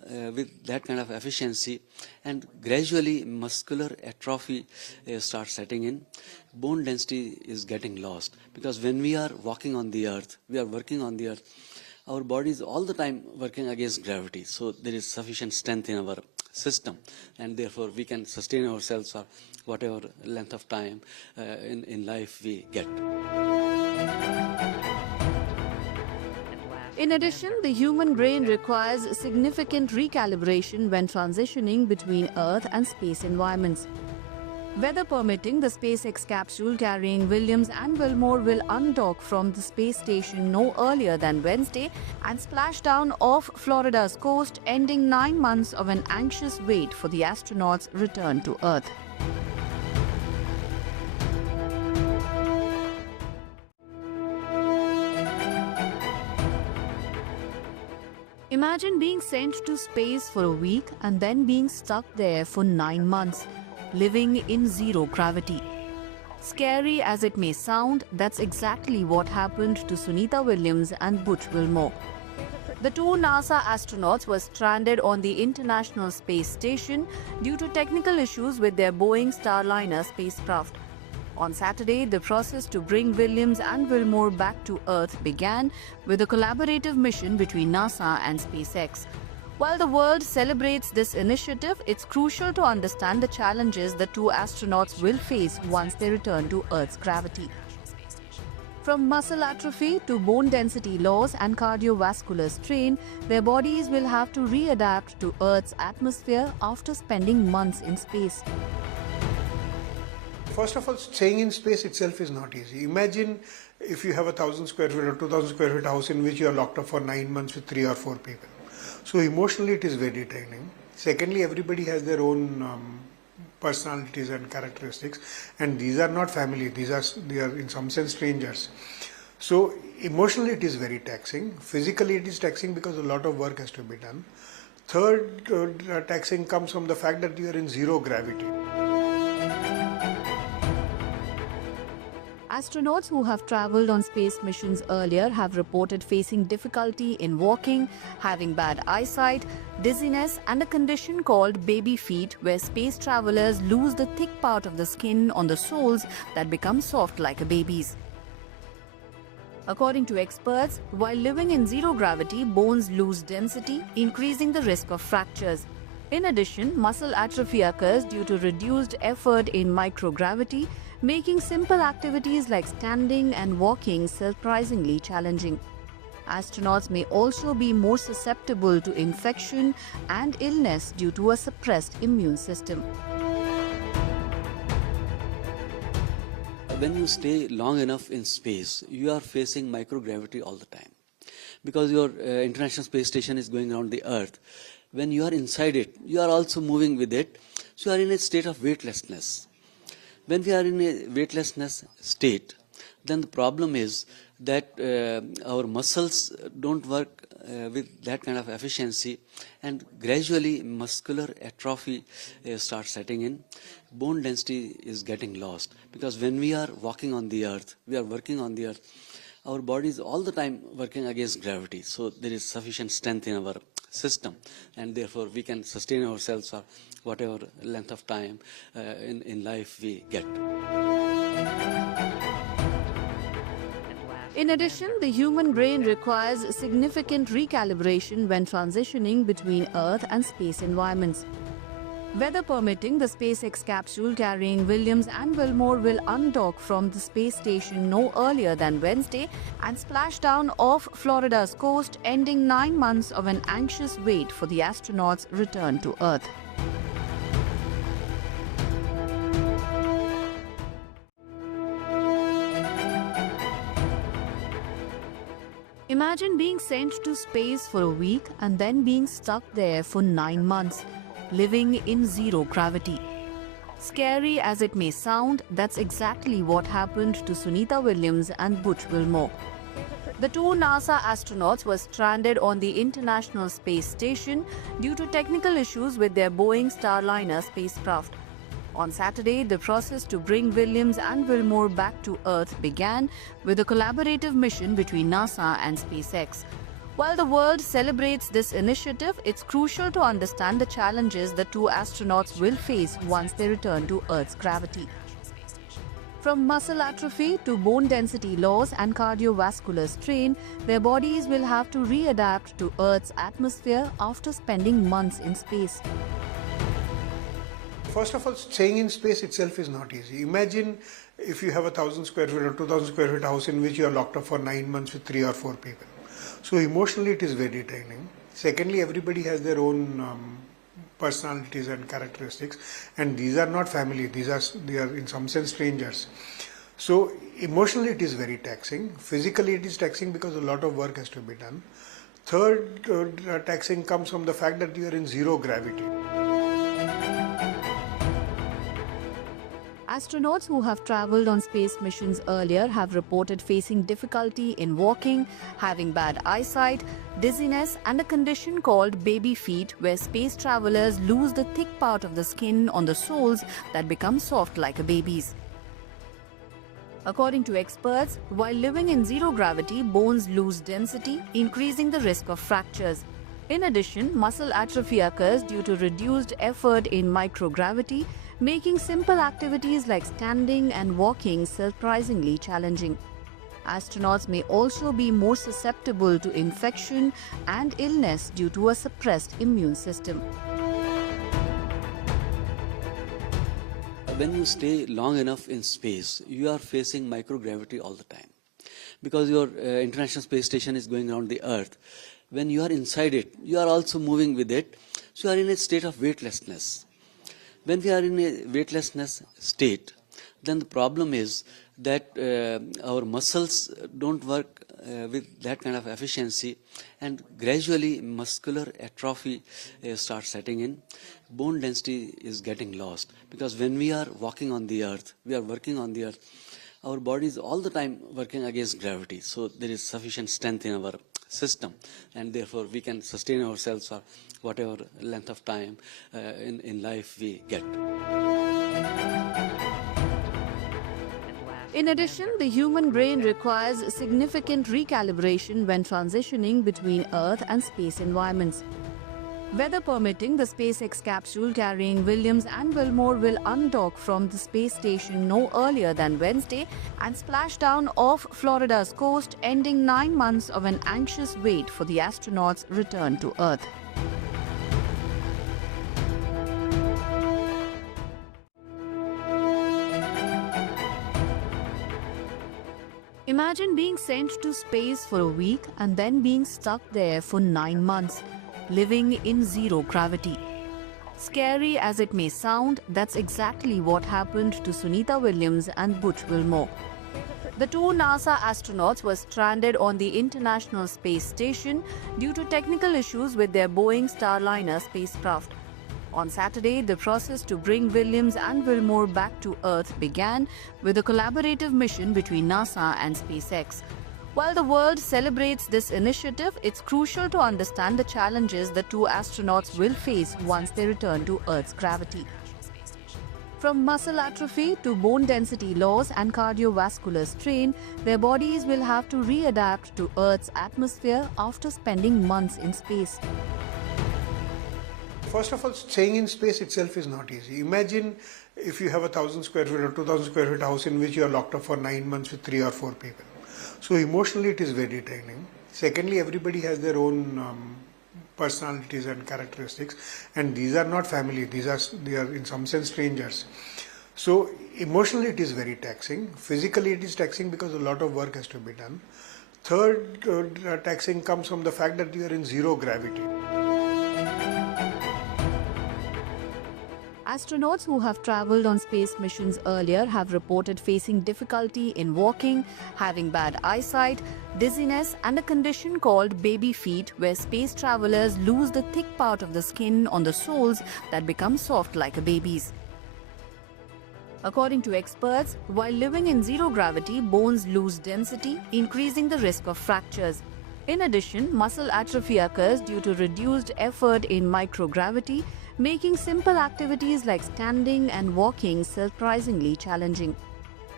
with that kind of efficiency, and gradually muscular atrophy starts setting in. Bone density is getting lost, because when we are walking on the earth, we are working on the earth, our body is all the time working against gravity, so there is sufficient strength in our system, and therefore we can sustain ourselves for whatever length of time in life we get. In addition, the human brain requires significant recalibration when transitioning between Earth and space environments. Weather permitting, the SpaceX capsule carrying Williams and Wilmore will undock from the space station no earlier than Wednesday and splash down off Florida's coast, ending 9 months of an anxious wait for the astronauts' return to Earth. Imagine being sent to space for a week and then being stuck there for 9 months, living in zero gravity. Scary as it may sound, that's exactly what happened to Sunita Williams and Butch Wilmore. The two NASA astronauts were stranded on the International Space Station due to technical issues with their Boeing Starliner spacecraft. On Saturday, the process to bring Williams and Wilmore back to Earth began with a collaborative mission between NASA and SpaceX. While the world celebrates this initiative, it's crucial to understand the challenges the two astronauts will face once they return to Earth's gravity. From muscle atrophy to bone density loss and cardiovascular strain, their bodies will have to readapt to Earth's atmosphere after spending months in space. First of all, staying in space itself is not easy. Imagine if you have a 1,000 square feet or 2,000 square feet house in which you are locked up for 9 months with 3 or 4 people. So emotionally it is very draining. Secondly, everybody has their own personalities and characteristics, and these are not family, they are in some sense strangers. So emotionally it is very taxing. Physically it is taxing because a lot of work has to be done. Third taxing comes from the fact that you are in zero gravity. Astronauts who have traveled on space missions earlier have reported facing difficulty in walking, having bad eyesight, dizziness, and a condition called baby feet, where space travelers lose the thick part of the skin on the soles that become soft like a baby's. According to experts, while living in zero gravity, bones lose density, increasing the risk of fractures. In addition, muscle atrophy occurs due to reduced effort in microgravity, making simple activities like standing and walking surprisingly challenging. Astronauts may also be more susceptible to infection and illness due to a suppressed immune system. When you stay long enough in space, you are facing microgravity all the time, because your International Space Station is going around the Earth. When you are inside it, you are also moving with it, so you are in a state of weightlessness. When we are in a weightlessness state, then the problem is that our muscles don't work with that kind of efficiency, and gradually muscular atrophy starts setting in. Bone density is getting lost, because when we are walking on the earth, we are working on the earth, our body is all the time working against gravity, so there is sufficient strength in our system, and therefore we can sustain ourselves for whatever length of time in life we get. In addition, the human brain requires significant recalibration when transitioning between Earth and space environments. Weather permitting, the SpaceX capsule carrying Williams and Wilmore will undock from the space station no earlier than Wednesday and splash down off Florida's coast, ending 9 months of an anxious wait for the astronauts' return to Earth. Imagine being sent to space for a week and then being stuck there for 9 months, living in zero gravity. Scary as it may sound, that's exactly what happened to Sunita Williams and Butch Wilmore. The two NASA astronauts were stranded on the International Space Station due to technical issues with their Boeing Starliner spacecraft. On Saturday, the process to bring Williams and Wilmore back to Earth began with a collaborative mission between NASA and SpaceX. While the world celebrates this initiative, it's crucial to understand the challenges the two astronauts will face once they return to Earth's gravity. From muscle atrophy to bone density loss and cardiovascular strain, their bodies will have to readapt to Earth's atmosphere after spending months in space. First of all, staying in space itself is not easy. Imagine if you have 1,000 square feet or 2,000 square feet house in which you are locked up for 9 months with 3 or 4 people. So emotionally it is very draining. Secondly, everybody has their own personalities and characteristics, and these are not family, they are in some sense strangers. So emotionally it is very taxing. Physically it is taxing because a lot of work has to be done. Third taxing comes from the fact that you are in zero gravity. Astronauts who have traveled on space missions earlier have reported facing difficulty in walking, having bad eyesight, dizziness, and a condition called baby feet, where space travelers lose the thick part of the skin on the soles that become soft like a baby's. According to experts, while living in zero gravity, bones lose density, increasing the risk of fractures. In addition, muscle atrophy occurs due to reduced effort in microgravity, making simple activities like standing and walking surprisingly challenging. Astronauts may also be more susceptible to infection and illness due to a suppressed immune system. When you stay long enough in space, you are facing microgravity all the time. Because your International Space Station is going around the Earth, when you are inside it, you are also moving with it, so you are in a state of weightlessness. When we are in a weightlessness state, then the problem is that our muscles don't work with that kind of efficiency, and gradually muscular atrophy starts setting in. Bone density is getting lost, because when we are walking on the Earth, we are working on the Earth, our body is all the time working against gravity, so there is sufficient strength in our system, and therefore we can sustain ourselves for whatever length of time in life we get. In addition, the human brain requires significant recalibration when transitioning between Earth and space environments. Weather permitting, the SpaceX capsule carrying Williams and Wilmore will undock from the space station no earlier than Wednesday and splash down off Florida's coast, ending 9 months of an anxious wait for the astronauts' return to Earth. Imagine being sent to space for a week and then being stuck there for 9 months, living in zero gravity. Scary as it may sound, that's exactly what happened to Sunita Williams and Butch Wilmore. The two NASA astronauts were stranded on the International Space Station due to technical issues with their Boeing Starliner spacecraft. On Saturday, the process to bring Williams and Wilmore back to Earth began with a collaborative mission between NASA and SpaceX. While the world celebrates this initiative, it's crucial to understand the challenges the two astronauts will face once they return to Earth's gravity. From muscle atrophy to bone density loss and cardiovascular strain, their bodies will have to readapt to Earth's atmosphere after spending months in space. First of all, staying in space itself is not easy. Imagine if you have 1,000 square feet or 2,000 square feet house in which you are locked up for 9 months with 3 or 4 people. So emotionally it is very draining. Secondly, everybody has their own personalities and characteristics, and these are not family, they are in some sense strangers. So emotionally it is very taxing. Physically it is taxing because a lot of work has to be done. Third taxing comes from the fact that you are in zero gravity. Astronauts who have traveled on space missions earlier have reported facing difficulty in walking, having bad eyesight, dizziness, and a condition called baby feet, where space travelers lose the thick part of the skin on the soles that become soft like a baby's. According to experts, while living in zero gravity, bones lose density, increasing the risk of fractures. In addition, muscle atrophy occurs due to reduced effort in microgravity, making simple activities like standing and walking surprisingly challenging.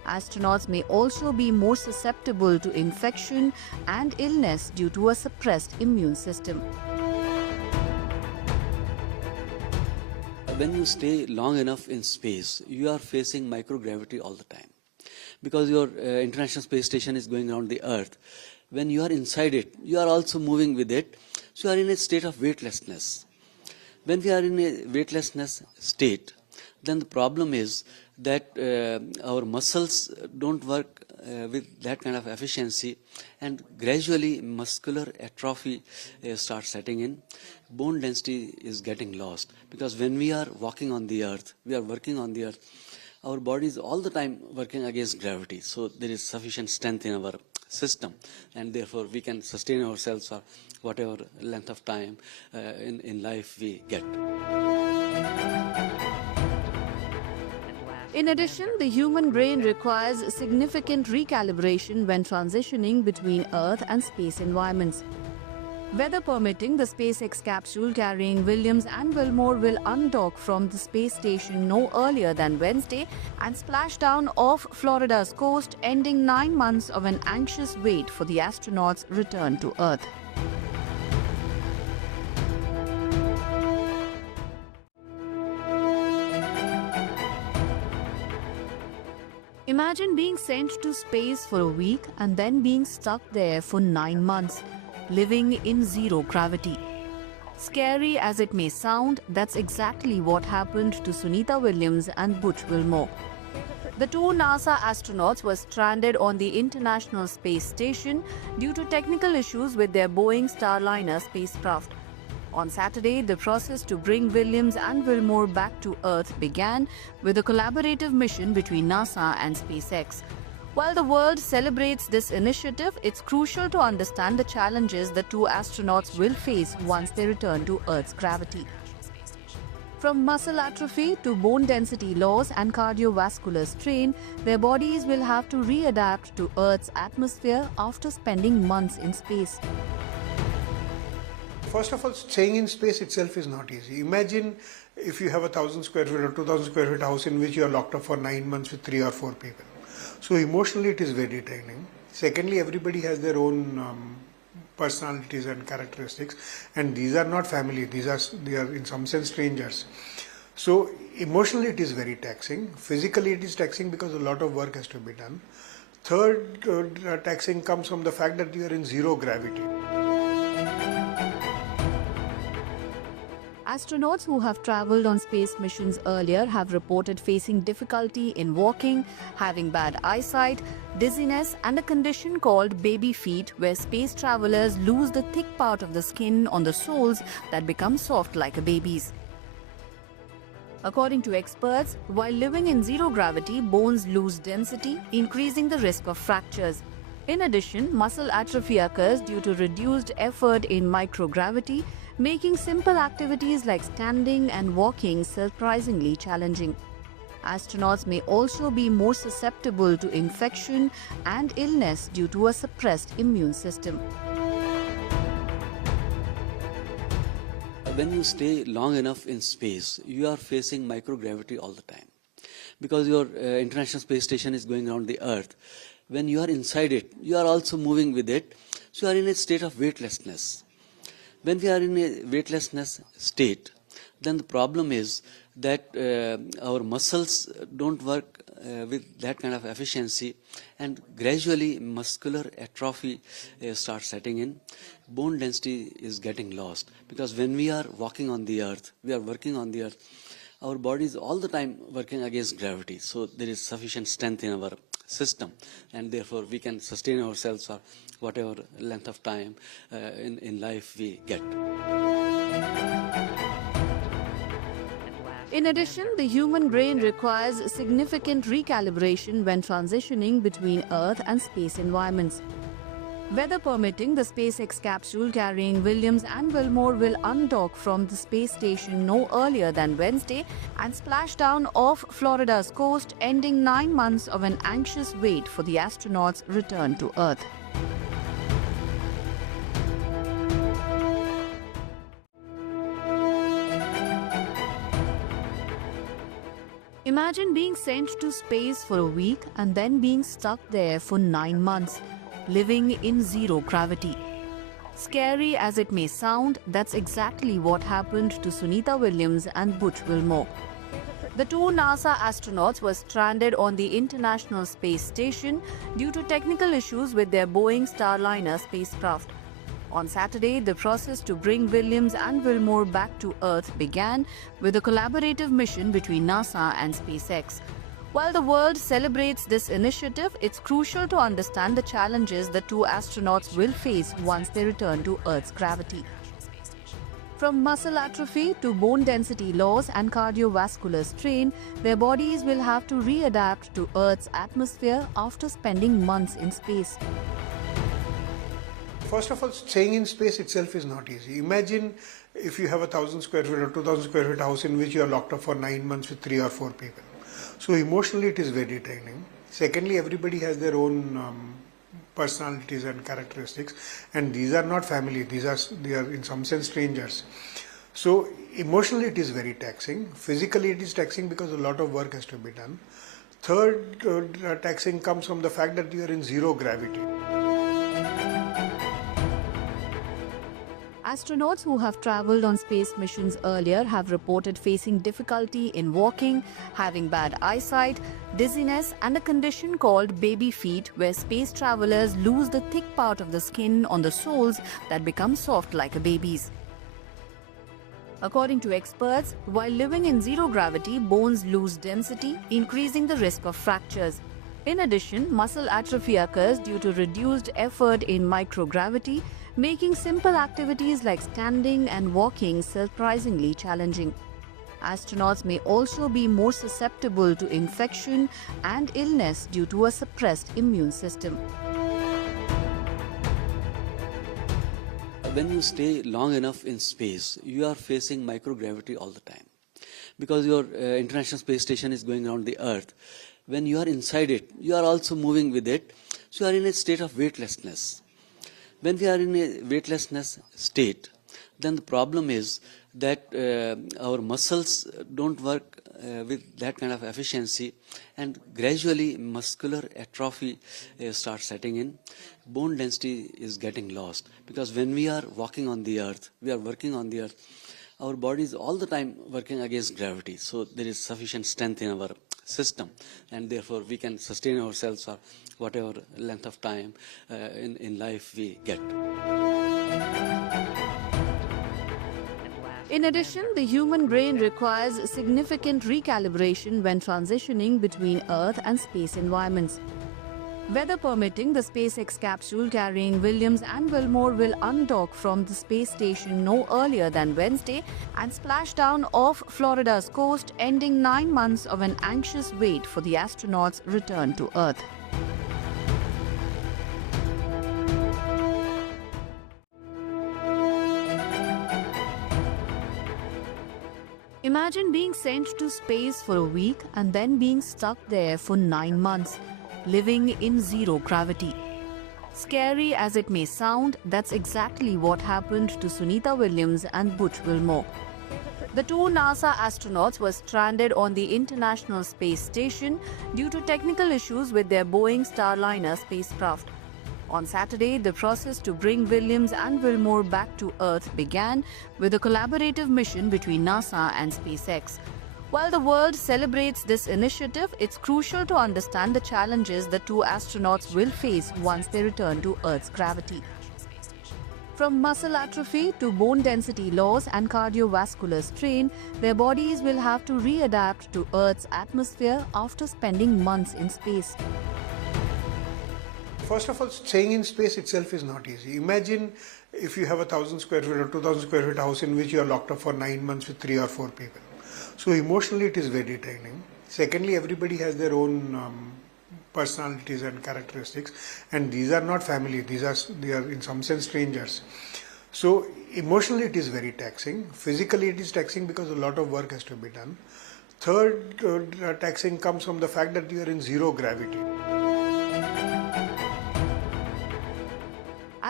Astronauts may also be more susceptible to infection and illness due to a suppressed immune system. When you stay long enough in space, you are facing microgravity all the time. Because your International Space Station is going around the Earth, when you are inside it, you are also moving with it, so you are in a state of weightlessness. When we are in a weightlessness state, then the problem is that our muscles don't work with that kind of efficiency, and gradually muscular atrophy starts setting in. Bone density is getting lost, because when we are walking on the earth, we are working on the earth, our body is all the time working against gravity, so there is sufficient strength in our system, and therefore we can sustain ourselves for whatever length of time in life we get. In addition, the human brain requires significant recalibration when transitioning between Earth and space environments. Weather permitting, the SpaceX capsule carrying Williams and Wilmore will undock from the space station no earlier than Wednesday and splash down off Florida's coast, ending 9 months of an anxious wait for the astronauts' return to Earth. Imagine being sent to space for a week and then being stuck there for 9 months, living in zero gravity. Scary as it may sound, that's exactly what happened to Sunita Williams and Butch Wilmore. The two NASA astronauts were stranded on the International Space Station due to technical issues with their Boeing Starliner spacecraft. On Saturday, the process to bring Williams and Wilmore back to Earth began with a collaborative mission between NASA and SpaceX. While the world celebrates this initiative, it's crucial to understand the challenges the two astronauts will face once they return to Earth's gravity. From muscle atrophy to bone density loss and cardiovascular strain, their bodies will have to readapt to Earth's atmosphere after spending months in space. First of all, staying in space itself is not easy. Imagine if you have 1,000 square feet or 2,000 square feet house in which you are locked up for 9 months with 3 or 4 people. So emotionally it is very draining. Secondly, everybody has their own personalities and characteristics, and these are not family, they are in some sense strangers. So emotionally it is very taxing. Physically it is taxing because a lot of work has to be done. Third taxing comes from the fact that you are in zero gravity. Astronauts who have traveled on space missions earlier have reported facing difficulty in walking, having bad eyesight, dizziness, and a condition called baby feet, where space travelers lose the thick part of the skin on the soles that become soft like a baby's. According to experts, while living in zero gravity, bones lose density, increasing the risk of fractures. In addition, muscle atrophy occurs due to reduced effort in microgravity, making simple activities like standing and walking surprisingly challenging. Astronauts may also be more susceptible to infection and illness due to a suppressed immune system. When you stay long enough in space, you are facing microgravity all the time. Because your International Space Station is going around the Earth, when you are inside it, you are also moving with it, so you are in a state of weightlessness. When we are in a weightlessness state, then the problem is that our muscles don't work with that kind of efficiency, and gradually muscular atrophy starts setting in. Bone density is getting lost, because when we are walking on the earth, we are working on the earth, our body is all the time working against gravity, so there is sufficient strength in our system, and therefore we can sustain ourselves for whatever length of time in life we get. In addition, the human brain requires significant recalibration when transitioning between Earth and space environments. Weather permitting, the SpaceX capsule carrying Williams and Wilmore will undock from the space station no earlier than Wednesday and splash down off Florida's coast, ending 9 months of an anxious wait for the astronauts' return to Earth. Imagine being sent to space for a week and then being stuck there for 9 months, living in zero gravity. Scary as it may sound, that's exactly what happened to Sunita Williams and Butch Wilmore. The two NASA astronauts were stranded on the International Space Station due to technical issues with their Boeing Starliner spacecraft. On Saturday, the process to bring Williams and Wilmore back to Earth began with a collaborative mission between NASA and SpaceX. While the world celebrates this initiative, it's crucial to understand the challenges the two astronauts will face once they return to Earth's gravity. From muscle atrophy to bone density loss and cardiovascular strain, their bodies will have to readapt to Earth's atmosphere after spending months in space. First of all, staying in space itself is not easy. Imagine if you have a 1,000 square feet or 2,000 square feet house in which you are locked up for 9 months with 3 or 4 people. So emotionally it is very draining. Secondly, everybody has their own personalities and characteristics, and these are not family, they are in some sense strangers. So emotionally it is very taxing. Physically it is taxing because a lot of work has to be done. Third taxing comes from the fact that you are in zero gravity. Astronauts who have traveled on space missions earlier have reported facing difficulty in walking, having bad eyesight, dizziness, and a condition called baby feet, where space travelers lose the thick part of the skin on the soles that become soft like a baby's. According to experts, while living in zero gravity, bones lose density, increasing the risk of fractures. In addition, muscle atrophy occurs due to reduced effort in microgravity, making simple activities like standing and walking surprisingly challenging. Astronauts may also be more susceptible to infection and illness due to a suppressed immune system. When you stay long enough in space, you are facing microgravity all the time. Because your International Space Station is going around the Earth. When you are inside it, you are also moving with it. So you are in a state of weightlessness. When we are in a weightlessness state, then the problem is that our muscles don't work with that kind of efficiency, and gradually muscular atrophy starts setting in. Bone density is getting lost, because when we are walking on the Earth, we are working on the Earth, our body is all the time working against gravity. So there is sufficient strength in our system, and therefore we can sustain ourselves for whatever length of time in life we get. In addition, the human brain requires significant recalibration when transitioning between Earth and space environments. Weather permitting, the SpaceX capsule carrying Williams and Wilmore will undock from the space station no earlier than Wednesday and splash down off Florida's coast, ending 9 months of an anxious wait for the astronauts' return to Earth. Imagine being sent to space for a week and then being stuck there for 9 months, living in zero gravity. Scary as it may sound, that's exactly what happened to Sunita Williams and Butch Wilmore. The two NASA astronauts were stranded on the International Space Station due to technical issues with their Boeing Starliner spacecraft. On Saturday, the process to bring Williams and Wilmore back to Earth began with a collaborative mission between NASA and SpaceX. While the world celebrates this initiative, it's crucial to understand the challenges the two astronauts will face once they return to Earth's gravity. From muscle atrophy to bone density loss and cardiovascular strain, their bodies will have to readapt to Earth's atmosphere after spending months in space. First of all, staying in space itself is not easy. Imagine if you have a 1,000 square feet or 2,000 square feet house in which you are locked up for 9 months with 3 or 4 people. So emotionally it is very draining. Secondly, everybody has their own personalities and characteristics, and these are not family, they are in some sense strangers. So emotionally it is very taxing. Physically it is taxing because a lot of work has to be done. Third taxing comes from the fact that you are in zero gravity.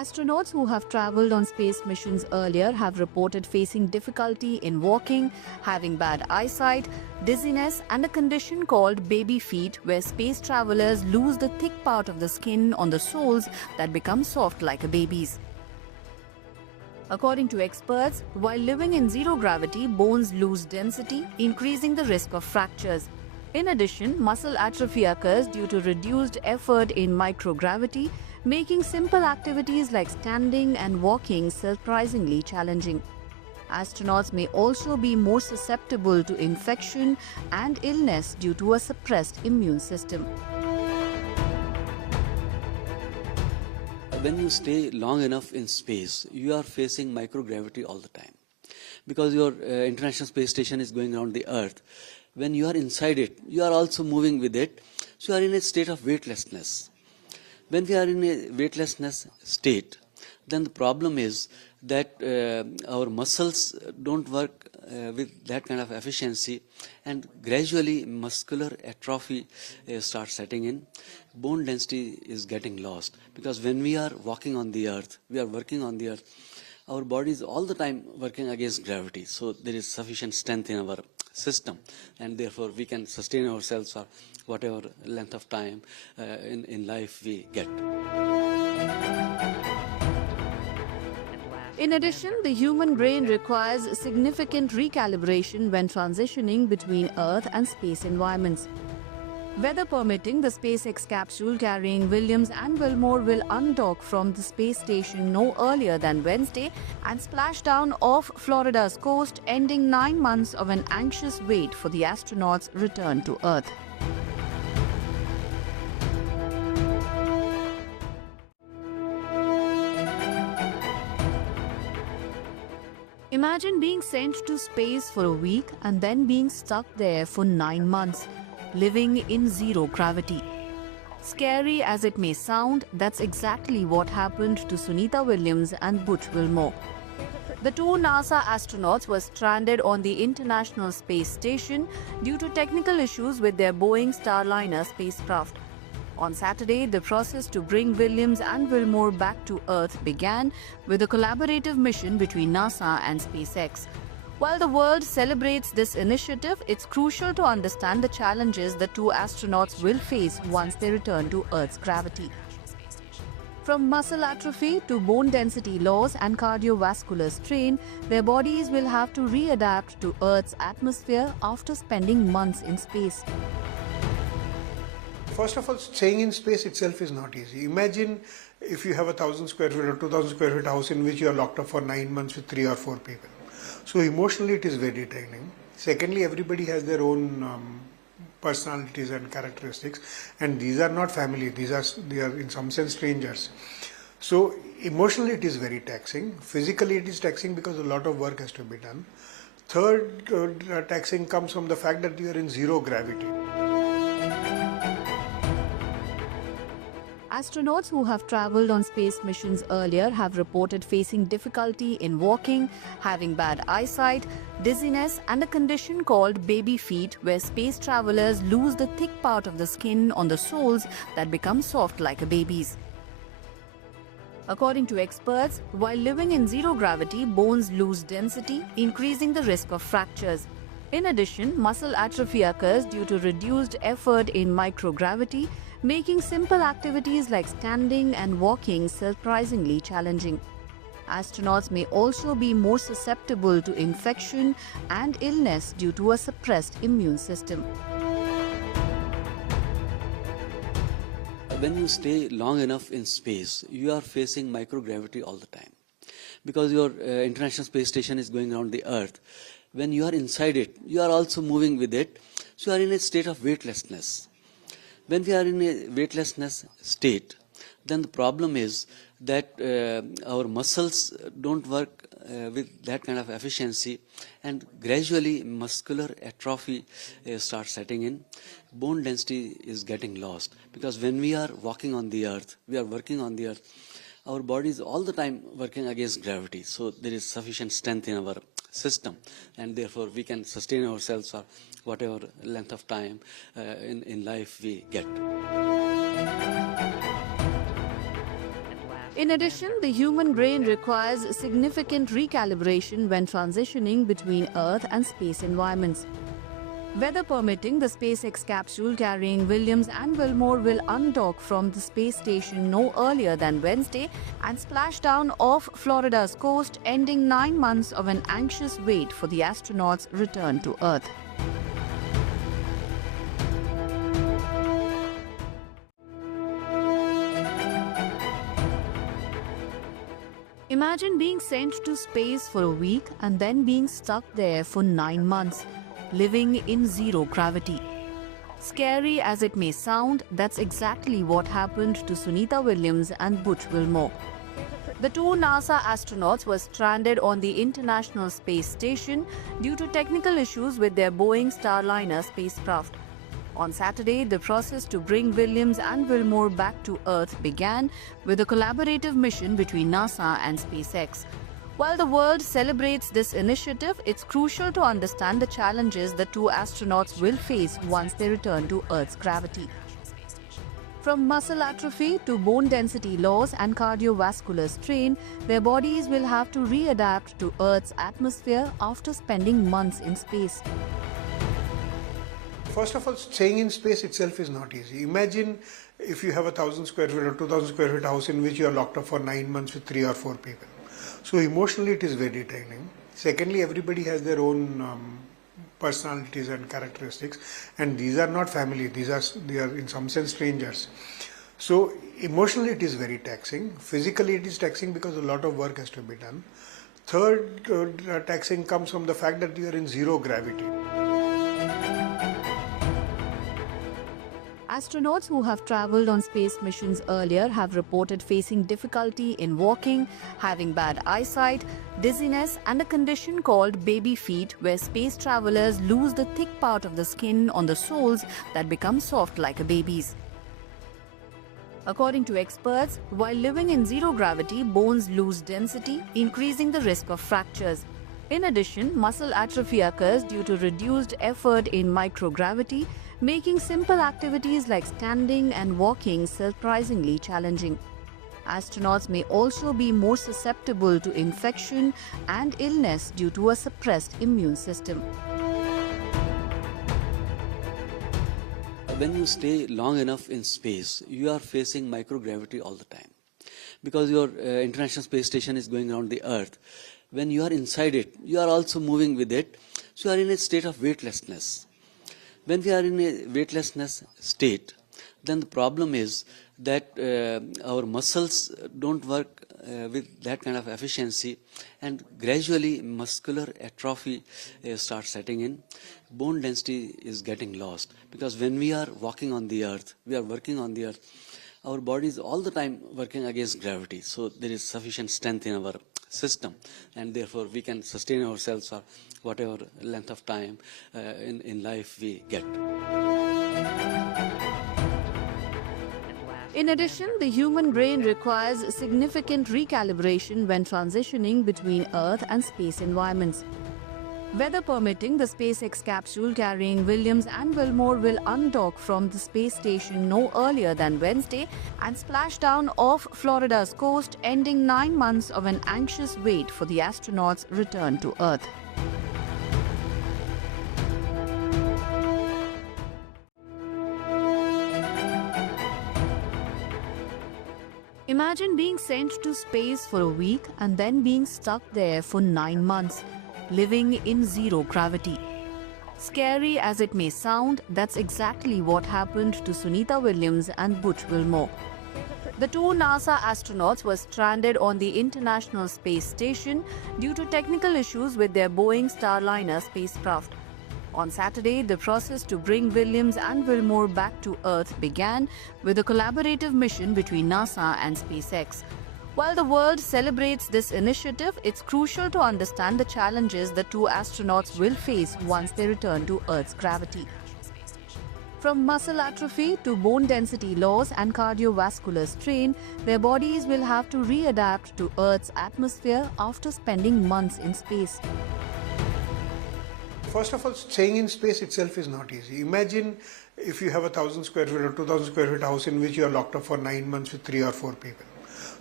Astronauts who have traveled on space missions earlier have reported facing difficulty in walking, having bad eyesight, dizziness, and a condition called baby feet, where space travelers lose the thick part of the skin on the soles that become soft like a baby's. According to experts, while living in zero gravity, bones lose density, increasing the risk of fractures. In addition, muscle atrophy occurs due to reduced effort in microgravity, making simple activities like standing and walking surprisingly challenging. Astronauts may also be more susceptible to infection and illness due to a suppressed immune system. When you stay long enough in space, you are facing microgravity all the time. Because your International Space Station is going around the Earth, when you are inside it, you are also moving with it, so you are in a state of weightlessness. When we are in a weightlessness state, then the problem is that our muscles don't work with that kind of efficiency, and gradually muscular atrophy starts setting in. Bone density is getting lost, because when we are walking on the earth, we are working on the earth, our body is all the time working against gravity, so there is sufficient strength in our system, and therefore we can sustain ourselves for whatever length of time in life we get. In addition, the human brain requires significant recalibration when transitioning between Earth and space environments. Weather permitting, the SpaceX capsule carrying Williams and Wilmore will undock from the space station no earlier than Wednesday and splash down off Florida's coast, ending 9 months of an anxious wait for the astronauts' return to Earth. Imagine being sent to space for a week and then being stuck there for 9 months, living in zero gravity. Scary as it may sound, that's exactly what happened to Sunita Williams and Butch Wilmore. The two NASA astronauts were stranded on the International Space Station due to technical issues with their Boeing Starliner spacecraft. On Saturday, the process to bring Williams and Wilmore back to Earth began with a collaborative mission between NASA and SpaceX. While the world celebrates this initiative, it's crucial to understand the challenges the two astronauts will face once they return to Earth's gravity. From muscle atrophy to bone density loss and cardiovascular strain, their bodies will have to readapt to Earth's atmosphere after spending months in space. First of all, staying in space itself is not easy. Imagine if you have 1,000 square feet or 2,000 square feet house in which you are locked up for 9 months with 3 or 4 people. So emotionally it is very draining. Secondly, everybody has their own personalities and characteristics, and these are not family, they are in some sense strangers. So emotionally it is very taxing. Physically it is taxing because a lot of work has to be done. Third taxing comes from the fact that you are in zero gravity. Astronauts who have traveled on space missions earlier have reported facing difficulty in walking, having bad eyesight, dizziness, and a condition called baby feet, where space travelers lose the thick part of the skin on the soles that become soft like a baby's. According to experts, while living in zero gravity, bones lose density, increasing the risk of fractures. In addition, muscle atrophy occurs due to reduced effort in microgravity, making simple activities like standing and walking surprisingly challenging. Astronauts may also be more susceptible to infection and illness due to a suppressed immune system. When you stay long enough in space, you are facing microgravity all the time. Because your International Space Station is going around the Earth, when you are inside it, you are also moving with it, so you are in a state of weightlessness. When we are in a weightlessness state, then the problem is that our muscles don't work with that kind of efficiency, and gradually muscular atrophy starts setting in. Bone density is getting lost, because when we are walking on the earth, we are working on the earth, our body is all the time working against gravity, so there is sufficient strength in our system, and therefore we can sustain ourselves for whatever length of time in life we get. In addition, the human brain requires significant recalibration when transitioning between Earth and space environments. Weather permitting, the SpaceX capsule carrying Williams and Wilmore will undock from the space station no earlier than Wednesday and splash down off Florida's coast, ending 9 months of an anxious wait for the astronauts' return to Earth. Imagine being sent to space for a week and then being stuck there for 9 months, living in zero gravity. Scary as it may sound, that's exactly what happened to Sunita Williams and Butch Wilmore. The two NASA astronauts were stranded on the International Space Station due to technical issues with their Boeing Starliner spacecraft. On Saturday, the process to bring Williams and Wilmore back to Earth began with a collaborative mission between NASA and SpaceX. While the world celebrates this initiative, it's crucial to understand the challenges the two astronauts will face once they return to Earth's gravity. From muscle atrophy to bone density loss and cardiovascular strain, their bodies will have to readapt to Earth's atmosphere after spending months in space. First of all, staying in space itself is not easy. Imagine if you have 1,000 square feet or 2,000 square feet house in which you are locked up for 9 months with 3 or 4 people. So emotionally it is very draining. Secondly, everybody has their own personalities and characteristics, and these are not family, they are in some sense strangers. So emotionally it is very taxing. Physically it is taxing because a lot of work has to be done. Third taxing comes from the fact that you are in zero gravity. Astronauts who have traveled on space missions earlier have reported facing difficulty in walking, having bad eyesight, dizziness, and a condition called baby feet, where space travelers lose the thick part of the skin on the soles that become soft like a baby's. According to experts, while living in zero gravity, bones lose density, increasing the risk of fractures. In addition, muscle atrophy occurs due to reduced effort in microgravity, making simple activities like standing and walking surprisingly challenging. Astronauts may also be more susceptible to infection and illness due to a suppressed immune system. When you stay long enough in space, you are facing microgravity all the time. Because your International Space Station is going around the Earth, when you are inside it, you are also moving with it, so you are in a state of weightlessness. When we are in a weightlessness state, then the problem is that our muscles don't work with that kind of efficiency, and gradually muscular atrophy starts setting in. Bone density is getting lost, because when we are walking on the Earth, we are working on the Earth, our body is all the time working against gravity, so there is sufficient strength in our system, and therefore we can sustain ourselves for whatever length of time in life we get. In addition, the human brain requires significant recalibration when transitioning between Earth and space environments. Weather permitting, the SpaceX capsule carrying Williams and Wilmore will undock from the space station no earlier than Wednesday and splash down off Florida's coast, ending 9 months of an anxious wait for the astronauts' return to Earth. Imagine being sent to space for a week and then being stuck there for 9 months, living in zero gravity. Scary as it may sound, that's exactly what happened to Sunita Williams and Butch Wilmore. The two NASA astronauts were stranded on the International Space Station due to technical issues with their Boeing Starliner spacecraft. On Saturday, the process to bring Williams and Wilmore back to Earth began with a collaborative mission between NASA and SpaceX. While the world celebrates this initiative, it's crucial to understand the challenges the two astronauts will face once they return to Earth's gravity. From muscle atrophy to bone density loss and cardiovascular strain, their bodies will have to readapt to Earth's atmosphere after spending months in space. First of all, staying in space itself is not easy. Imagine if you have 1,000 square feet or 2,000 square feet house in which you are locked up for 9 months with 3 or 4 people.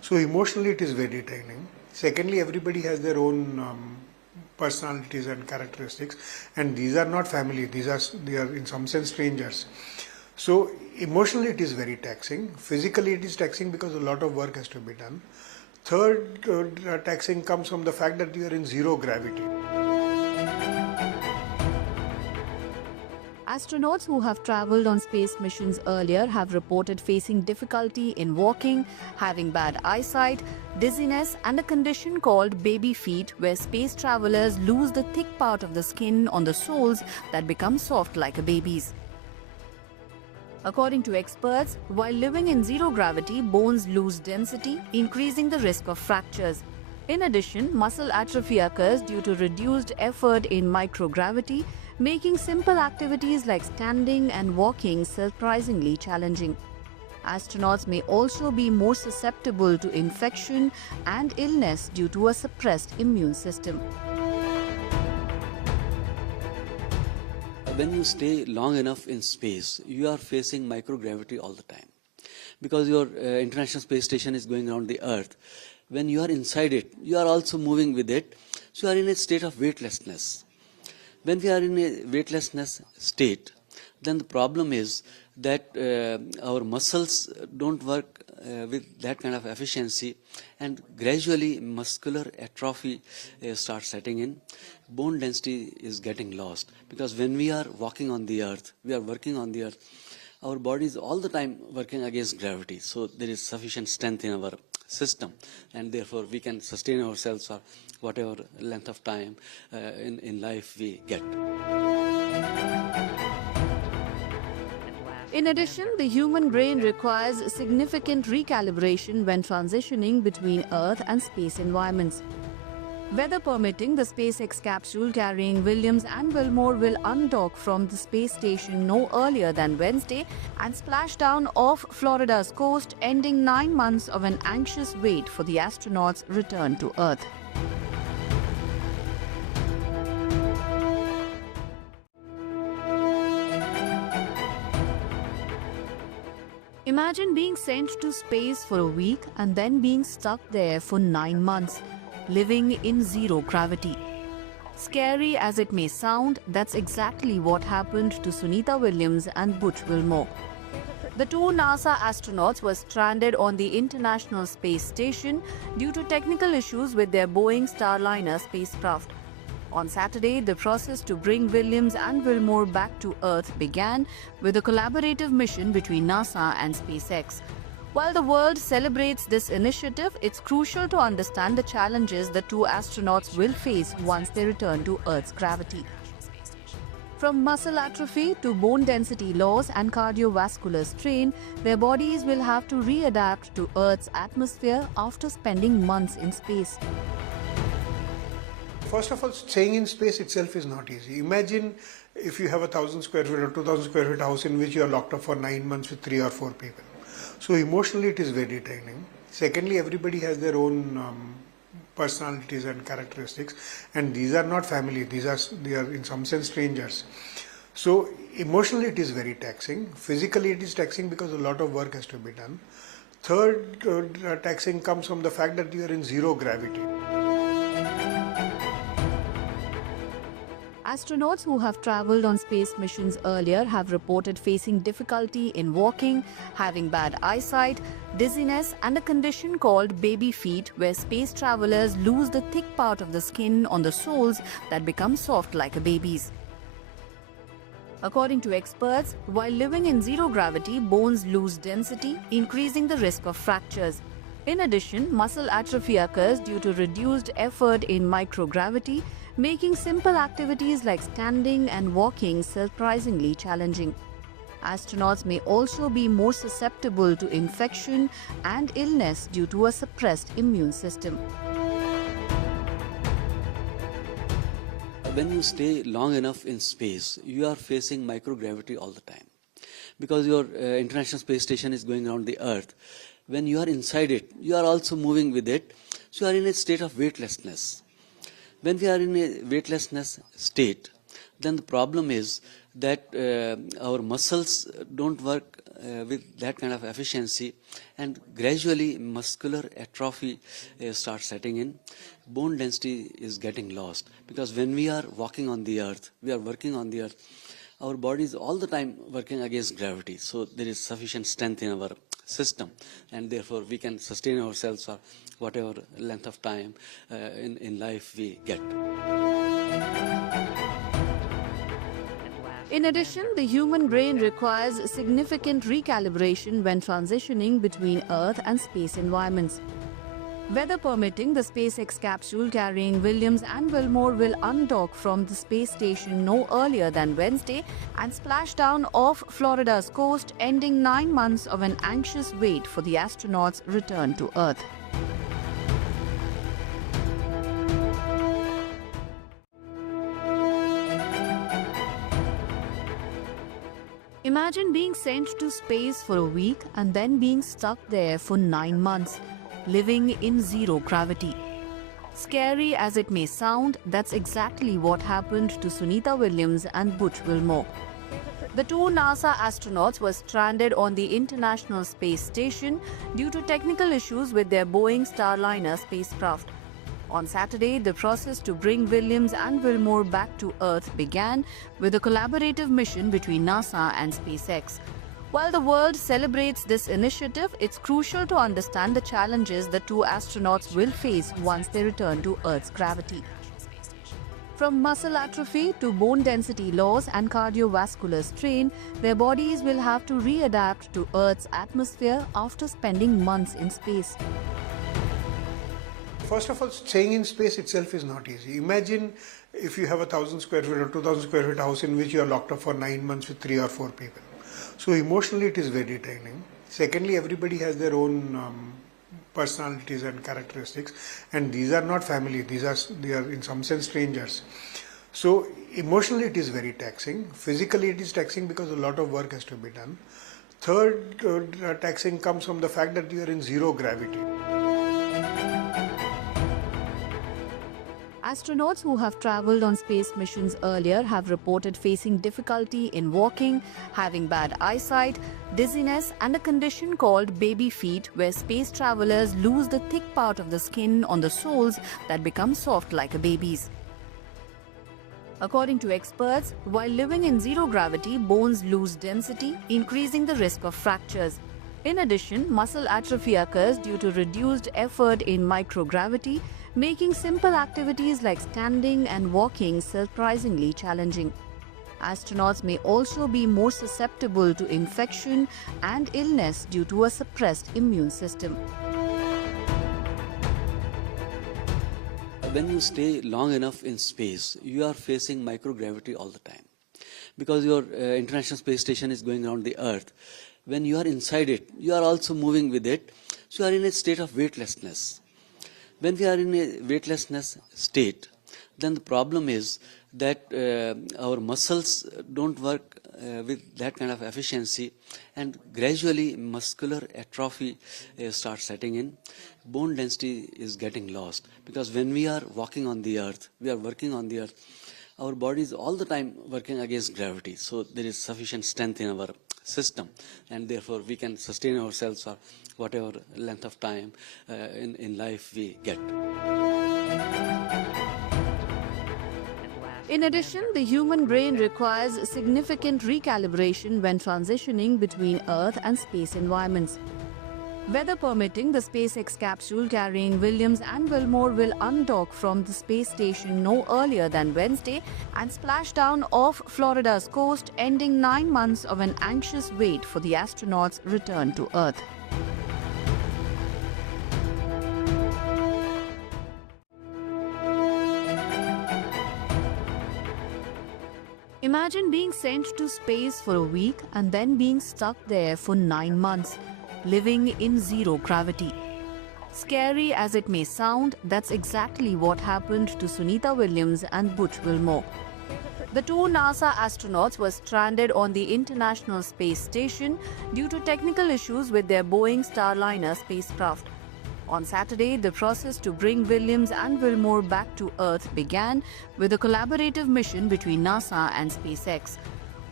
So emotionally it is very draining. Secondly, everybody has their own personalities and characteristics, and these are not family, they are in some sense strangers. So emotionally it is very taxing. Physically it is taxing because a lot of work has to be done. Third taxing comes from the fact that you are in zero gravity. Astronauts who have traveled on space missions earlier have reported facing difficulty in walking, having bad eyesight, dizziness, and a condition called baby feet, where space travelers lose the thick part of the skin on the soles that become soft like a baby's. According to experts, while living in zero gravity, bones lose density, increasing the risk of fractures. In addition, muscle atrophy occurs due to reduced effort in microgravity, making simple activities like standing and walking surprisingly challenging. Astronauts may also be more susceptible to infection and illness due to a suppressed immune system. When you stay long enough in space, you are facing microgravity all the time. Because your International Space Station is going around the Earth, when you are inside it, you are also moving with it, so you are in a state of weightlessness. When we are in a weightlessness state, then the problem is that our muscles don't work with that kind of efficiency, and gradually muscular atrophy starts setting in. Bone density is getting lost, because when we are walking on the earth, we are working on the earth, our body is all the time working against gravity, so there is sufficient strength in our system, and therefore we can sustain ourselves for whatever length of time in life we get. In addition, the human brain requires significant recalibration when transitioning between Earth and space environments. Weather permitting, the SpaceX capsule carrying Williams and Wilmore will undock from the space station no earlier than Wednesday and splash down off Florida's coast, ending 9 months of an anxious wait for the astronauts' return to Earth. Imagine being sent to space for a week and then being stuck there for 9 months, living in zero gravity. Scary as it may sound, that's exactly what happened to Sunita Williams and Butch Wilmore. The two NASA astronauts were stranded on the International Space Station due to technical issues with their Boeing Starliner spacecraft. On Saturday, the process to bring Williams and Wilmore back to Earth began with a collaborative mission between NASA and SpaceX. While the world celebrates this initiative, it's crucial to understand the challenges the two astronauts will face once they return to Earth's gravity. From muscle atrophy to bone density loss and cardiovascular strain, their bodies will have to readapt to Earth's atmosphere after spending months in space. First of all, staying in space itself is not easy. Imagine if you have a 1,000 square feet or 2,000 square feet house in which you are locked up for 9 months with 3 or 4 people. So emotionally it is very draining. Secondly, everybody has their own personalities and characteristics, and these are not family, they are in some sense strangers. So emotionally it is very taxing. Physically it is taxing because a lot of work has to be done. Third taxing comes from the fact that you are in zero gravity. Astronauts who have traveled on space missions earlier have reported facing difficulty in walking, having bad eyesight, dizziness, and a condition called baby feet, where space travelers lose the thick part of the skin on the soles that become soft like a baby's. According to experts, while living in zero gravity, bones lose density, increasing the risk of fractures. In addition, muscle atrophy occurs due to reduced effort in microgravity, making simple activities like standing and walking surprisingly challenging. Astronauts may also be more susceptible to infection and illness due to a suppressed immune system. When you stay long enough in space, you are facing microgravity all the time. Because your International Space Station is going around the Earth, when you are inside it, you are also moving with it, so you are in a state of weightlessness. When we are in a weightlessness state, then the problem is that our muscles don't work with that kind of efficiency, and gradually muscular atrophy starts setting in. Bone density is getting lost, because when we are walking on the earth, we are working on the earth, our body is all the time working against gravity, so there is sufficient strength in our system, and therefore we can sustain ourselves for whatever length of time in life we get. In addition, the human brain requires significant recalibration when transitioning between Earth and space environments. Weather permitting, the SpaceX capsule carrying Williams and Wilmore will undock from the space station no earlier than Wednesday and splash down off Florida's coast, ending 9 months of an anxious wait for the astronauts' return to Earth. Imagine being sent to space for a week and then being stuck there for 9 months, living in zero gravity. Scary as it may sound, that's exactly what happened to Sunita Williams and Butch Wilmore. The two NASA astronauts were stranded on the International Space Station due to technical issues with their Boeing Starliner spacecraft. On Saturday, the process to bring Williams and Wilmore back to Earth began with a collaborative mission between NASA and SpaceX. While the world celebrates this initiative, it's crucial to understand the challenges the two astronauts will face once they return to Earth's gravity. From muscle atrophy to bone density loss and cardiovascular strain, their bodies will have to readapt to Earth's atmosphere after spending months in space. First of all, staying in space itself is not easy. Imagine if you have a 1,000 square feet or 2,000 square feet house in which you are locked up for 9 months with 3 or 4 people. So emotionally it is very draining. Secondly, everybody has their own personalities and characteristics, and these are not family, they are in some sense strangers. So emotionally it is very taxing. Physically it is taxing because a lot of work has to be done. Third taxing comes from the fact that you are in zero gravity. Astronauts who have traveled on space missions earlier have reported facing difficulty in walking, having bad eyesight, dizziness, and a condition called baby feet, where space travelers lose the thick part of the skin on the soles that become soft like a baby's. According to experts, while living in zero gravity, bones lose density, increasing the risk of fractures. In addition, muscle atrophy occurs due to reduced effort in microgravity, making simple activities like standing and walking surprisingly challenging. Astronauts may also be more susceptible to infection and illness due to a suppressed immune system. When you stay long enough in space, you are facing microgravity all the time, because your International Space Station is going around the Earth. When you are inside it, you are also moving with it, so you are in a state of weightlessness. When we are in a weightlessness state, then the problem is that our muscles don't work with that kind of efficiency, and gradually muscular atrophy starts setting in. Bone density is getting lost, because when we are walking on the earth, we are working on the earth, our body is all the time working against gravity, so there is sufficient strength in our system, and therefore we can sustain ourselves for whatever length of time in life we get. In addition, the human brain requires significant recalibration when transitioning between Earth and space environments. Weather permitting, the SpaceX capsule carrying Williams and Wilmore will undock from the space station no earlier than Wednesday and splash down off Florida's coast, ending 9 months of an anxious wait for the astronauts' return to Earth. Imagine being sent to space for a week and then being stuck there for 9 months, living in zero gravity. Scary as it may sound, that's exactly what happened to Sunita Williams and Butch Wilmore. The two NASA astronauts were stranded on the International Space Station due to technical issues with their Boeing Starliner spacecraft. On Saturday, the process to bring Williams and Wilmore back to Earth began with a collaborative mission between NASA and SpaceX.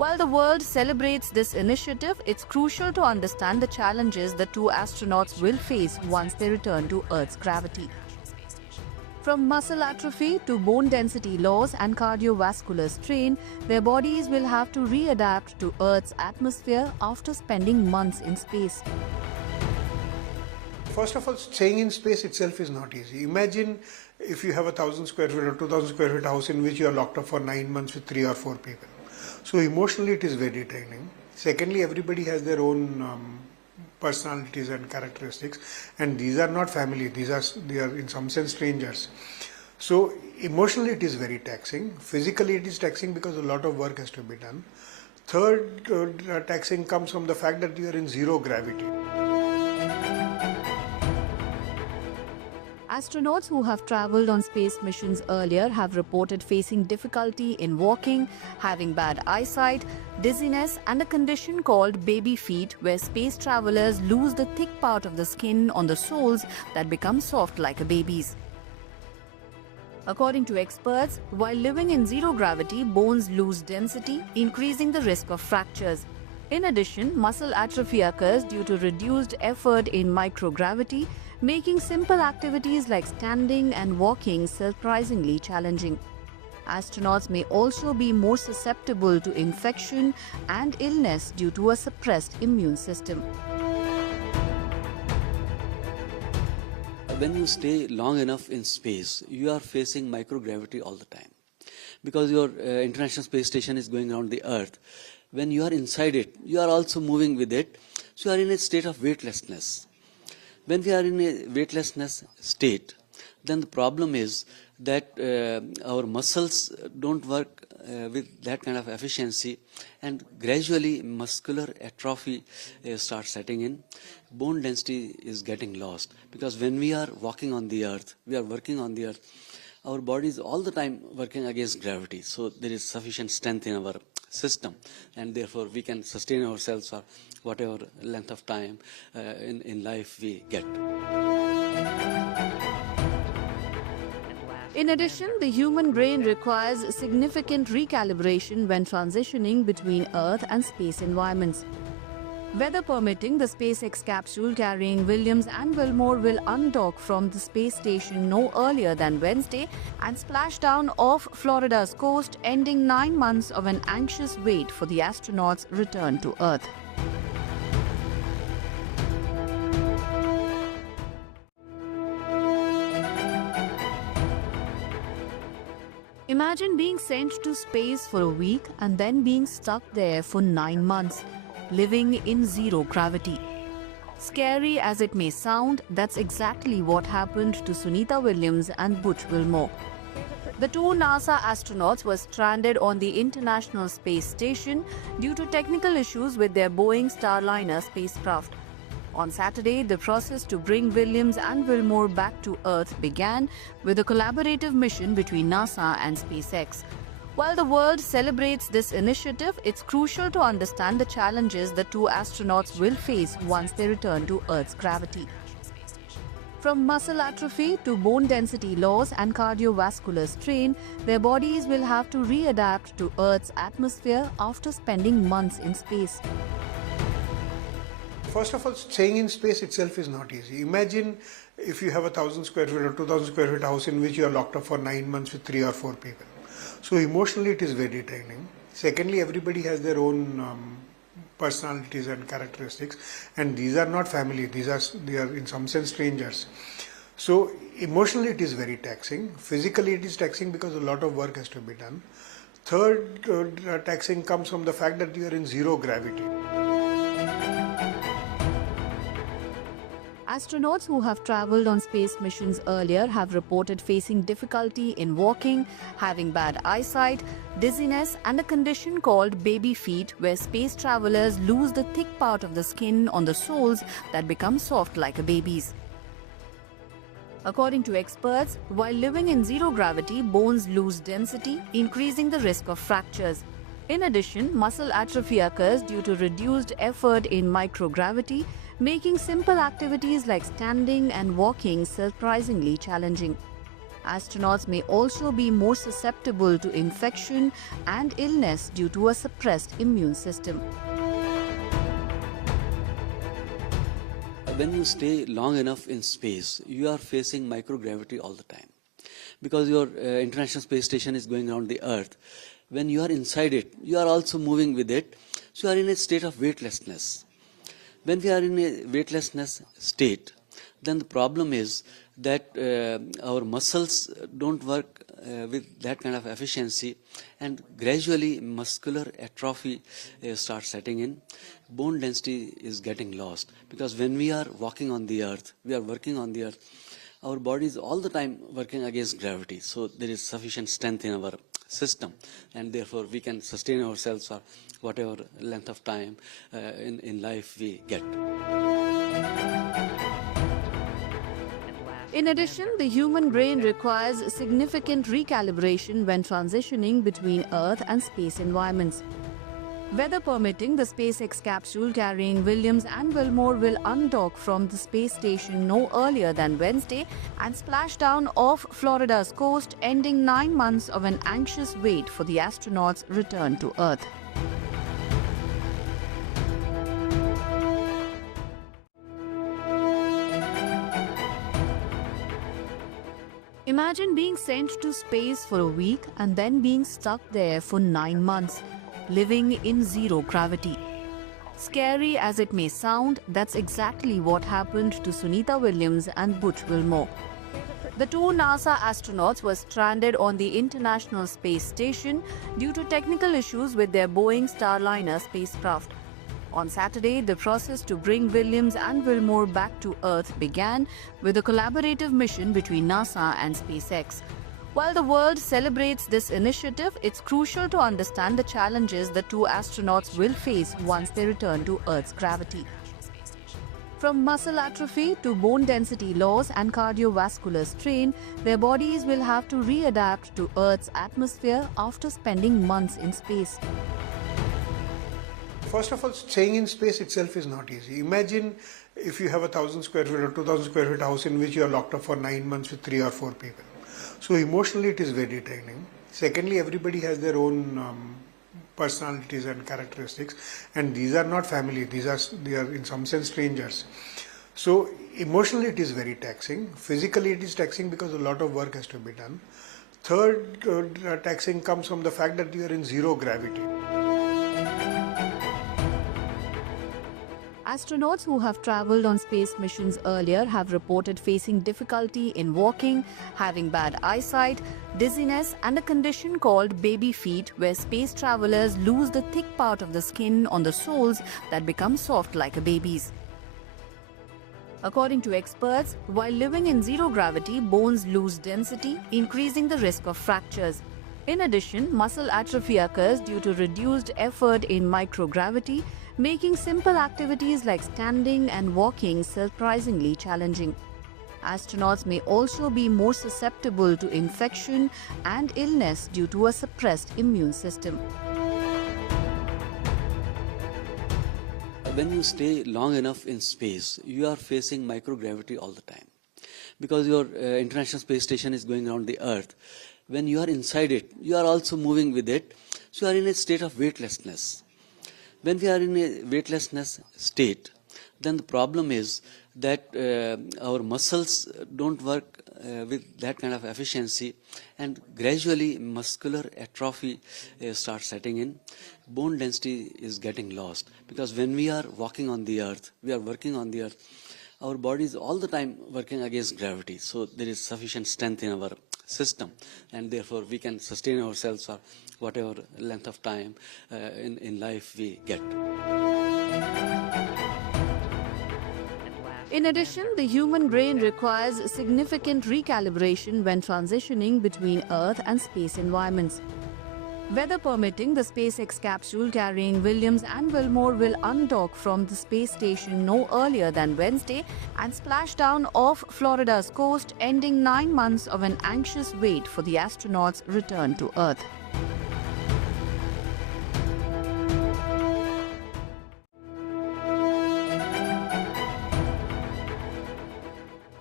While the world celebrates this initiative, it's crucial to understand the challenges the two astronauts will face once they return to Earth's gravity. From muscle atrophy to bone density loss and cardiovascular strain, their bodies will have to readapt to Earth's atmosphere after spending months in space. First of all, staying in space itself is not easy. Imagine if you have 1,000 square feet or 2,000 square feet house in which you are locked up for 9 months with 3 or 4 people. So emotionally it is very draining. Secondly, everybody has their own personalities and characteristics, and these are not family, they are in some sense strangers. So emotionally it is very taxing. Physically it is taxing because a lot of work has to be done. Third taxing comes from the fact that you are in zero gravity. Astronauts who have traveled on space missions earlier have reported facing difficulty in walking, having bad eyesight, dizziness, and a condition called baby feet, where space travelers lose the thick part of the skin on the soles that become soft like a baby's. According to experts, while living in zero gravity, bones lose density, increasing the risk of fractures. In addition, muscle atrophy occurs due to reduced effort in microgravity, making simple activities like standing and walking surprisingly challenging. Astronauts may also be more susceptible to infection and illness due to a suppressed immune system. When you stay long enough in space, you are facing microgravity all the time. Because your International Space Station is going around the Earth, when you are inside it, you are also moving with it, so you are in a state of weightlessness. When we are in a weightlessness state, then the problem is that our muscles don't work with that kind of efficiency, and gradually muscular atrophy starts setting in. Bone density is getting lost, because when we are walking on the Earth, we are working on the Earth, our body is all the time working against gravity, so there is sufficient strength in our system, and therefore we can sustain ourselves for whatever length of time in life we get. In addition, the human brain requires significant recalibration when transitioning between Earth and space environments. Weather permitting, the SpaceX capsule carrying Williams and Wilmore will undock from the space station no earlier than Wednesday and splash down off Florida's coast, ending 9 months of an anxious wait for the astronauts' return to Earth. Imagine being sent to space for a week and then being stuck there for 9 months, living in zero gravity. Scary as it may sound, that's exactly what happened to Sunita Williams and Butch Wilmore. The two NASA astronauts were stranded on the International Space Station due to technical issues with their Boeing Starliner spacecraft. On Saturday, the process to bring Williams and Wilmore back to Earth began with a collaborative mission between NASA and SpaceX. While the world celebrates this initiative, it's crucial to understand the challenges the two astronauts will face once they return to Earth's gravity. From muscle atrophy to bone density loss and cardiovascular strain, their bodies will have to readapt to Earth's atmosphere after spending months in space. First of all, staying in space itself is not easy. Imagine if you have 1,000 square feet or 2,000 square feet house in which you are locked up for 9 months with 3 or 4 people. So emotionally it is very draining. Secondly, everybody has their own personalities and characteristics, and these are not family, they are in some sense strangers. So emotionally it is very taxing. Physically it is taxing because a lot of work has to be done. Third taxing comes from the fact that you are in zero gravity. Astronauts who have traveled on space missions earlier have reported facing difficulty in walking, having bad eyesight, dizziness, and a condition called baby feet, where space travelers lose the thick part of the skin on the soles that become soft like a baby's. According to experts, while living in zero gravity, bones lose density, increasing the risk of fractures. In addition, muscle atrophy occurs due to reduced effort in microgravity, making simple activities like standing and walking surprisingly challenging. Astronauts may also be more susceptible to infection and illness due to a suppressed immune system. When you stay long enough in space, you are facing microgravity all the time. Because your International Space Station is going around the Earth, when you are inside it, you are also moving with it, so you are in a state of weightlessness. When we are in a weightlessness state, then the problem is that our muscles don't work with that kind of efficiency, and gradually muscular atrophy starts setting in. Bone density is getting lost, because when we are walking on the earth, we are working on the earth, our body is all the time working against gravity, so there is sufficient strength in our system, and therefore we can sustain ourselves for whatever length of time in life we get. In addition, the human brain requires significant recalibration when transitioning between Earth and space environments. Weather permitting, the SpaceX capsule carrying Williams and Wilmore will undock from the space station no earlier than Wednesday and splash down off Florida's coast, ending 9 months of an anxious wait for the astronauts' return to Earth. Imagine being sent to space for a week and then being stuck there for 9 months, living in zero gravity. Scary as it may sound, that's exactly what happened to Sunita Williams and Butch Wilmore. The two NASA astronauts were stranded on the International Space Station due to technical issues with their Boeing Starliner spacecraft. On Saturday, the process to bring Williams and Wilmore back to Earth began with a collaborative mission between NASA and SpaceX. While the world celebrates this initiative, it's crucial to understand the challenges the two astronauts will face once they return to Earth's gravity. From muscle atrophy to bone density loss and cardiovascular strain, their bodies will have to readapt to Earth's atmosphere after spending months in space. First of all, staying in space itself is not easy. Imagine if you have 1,000 square feet or 2,000 square feet house in which you are locked up for 9 months with 3 or 4 people. So emotionally it is very draining. Secondly, everybody has their own personalities and characteristics, and these are not family, they are in some sense strangers. So emotionally it is very taxing. Physically it is taxing because a lot of work has to be done. Third taxing comes from the fact that you are in zero gravity. Astronauts who have traveled on space missions earlier have reported facing difficulty in walking, having bad eyesight, dizziness, and a condition called baby feet, where space travelers lose the thick part of the skin on the soles that become soft like a baby's. According to experts, while living in zero gravity, bones lose density, increasing the risk of fractures. In addition, muscle atrophy occurs due to reduced effort in microgravity, making simple activities like standing and walking surprisingly challenging. Astronauts may also be more susceptible to infection and illness due to a suppressed immune system. When you stay long enough in space, you are facing microgravity all the time. Because your International Space Station is going around the Earth, when you are inside it, you are also moving with it, so you are in a state of weightlessness. When we are in a weightlessness state, then the problem is that our muscles don't work with that kind of efficiency, and gradually muscular atrophy starts setting in. Bone density is getting lost, because when we are walking on the earth, we are working on the earth, our body is all the time working against gravity, so there is sufficient strength in our system, and therefore we can sustain ourselves for whatever length of time in life we get. In addition, the human brain requires significant recalibration when transitioning between Earth and space environments. Weather permitting, the SpaceX capsule carrying Williams and Wilmore will undock from the space station no earlier than Wednesday and splash down off Florida's coast, ending 9 months of an anxious wait for the astronauts' return to Earth.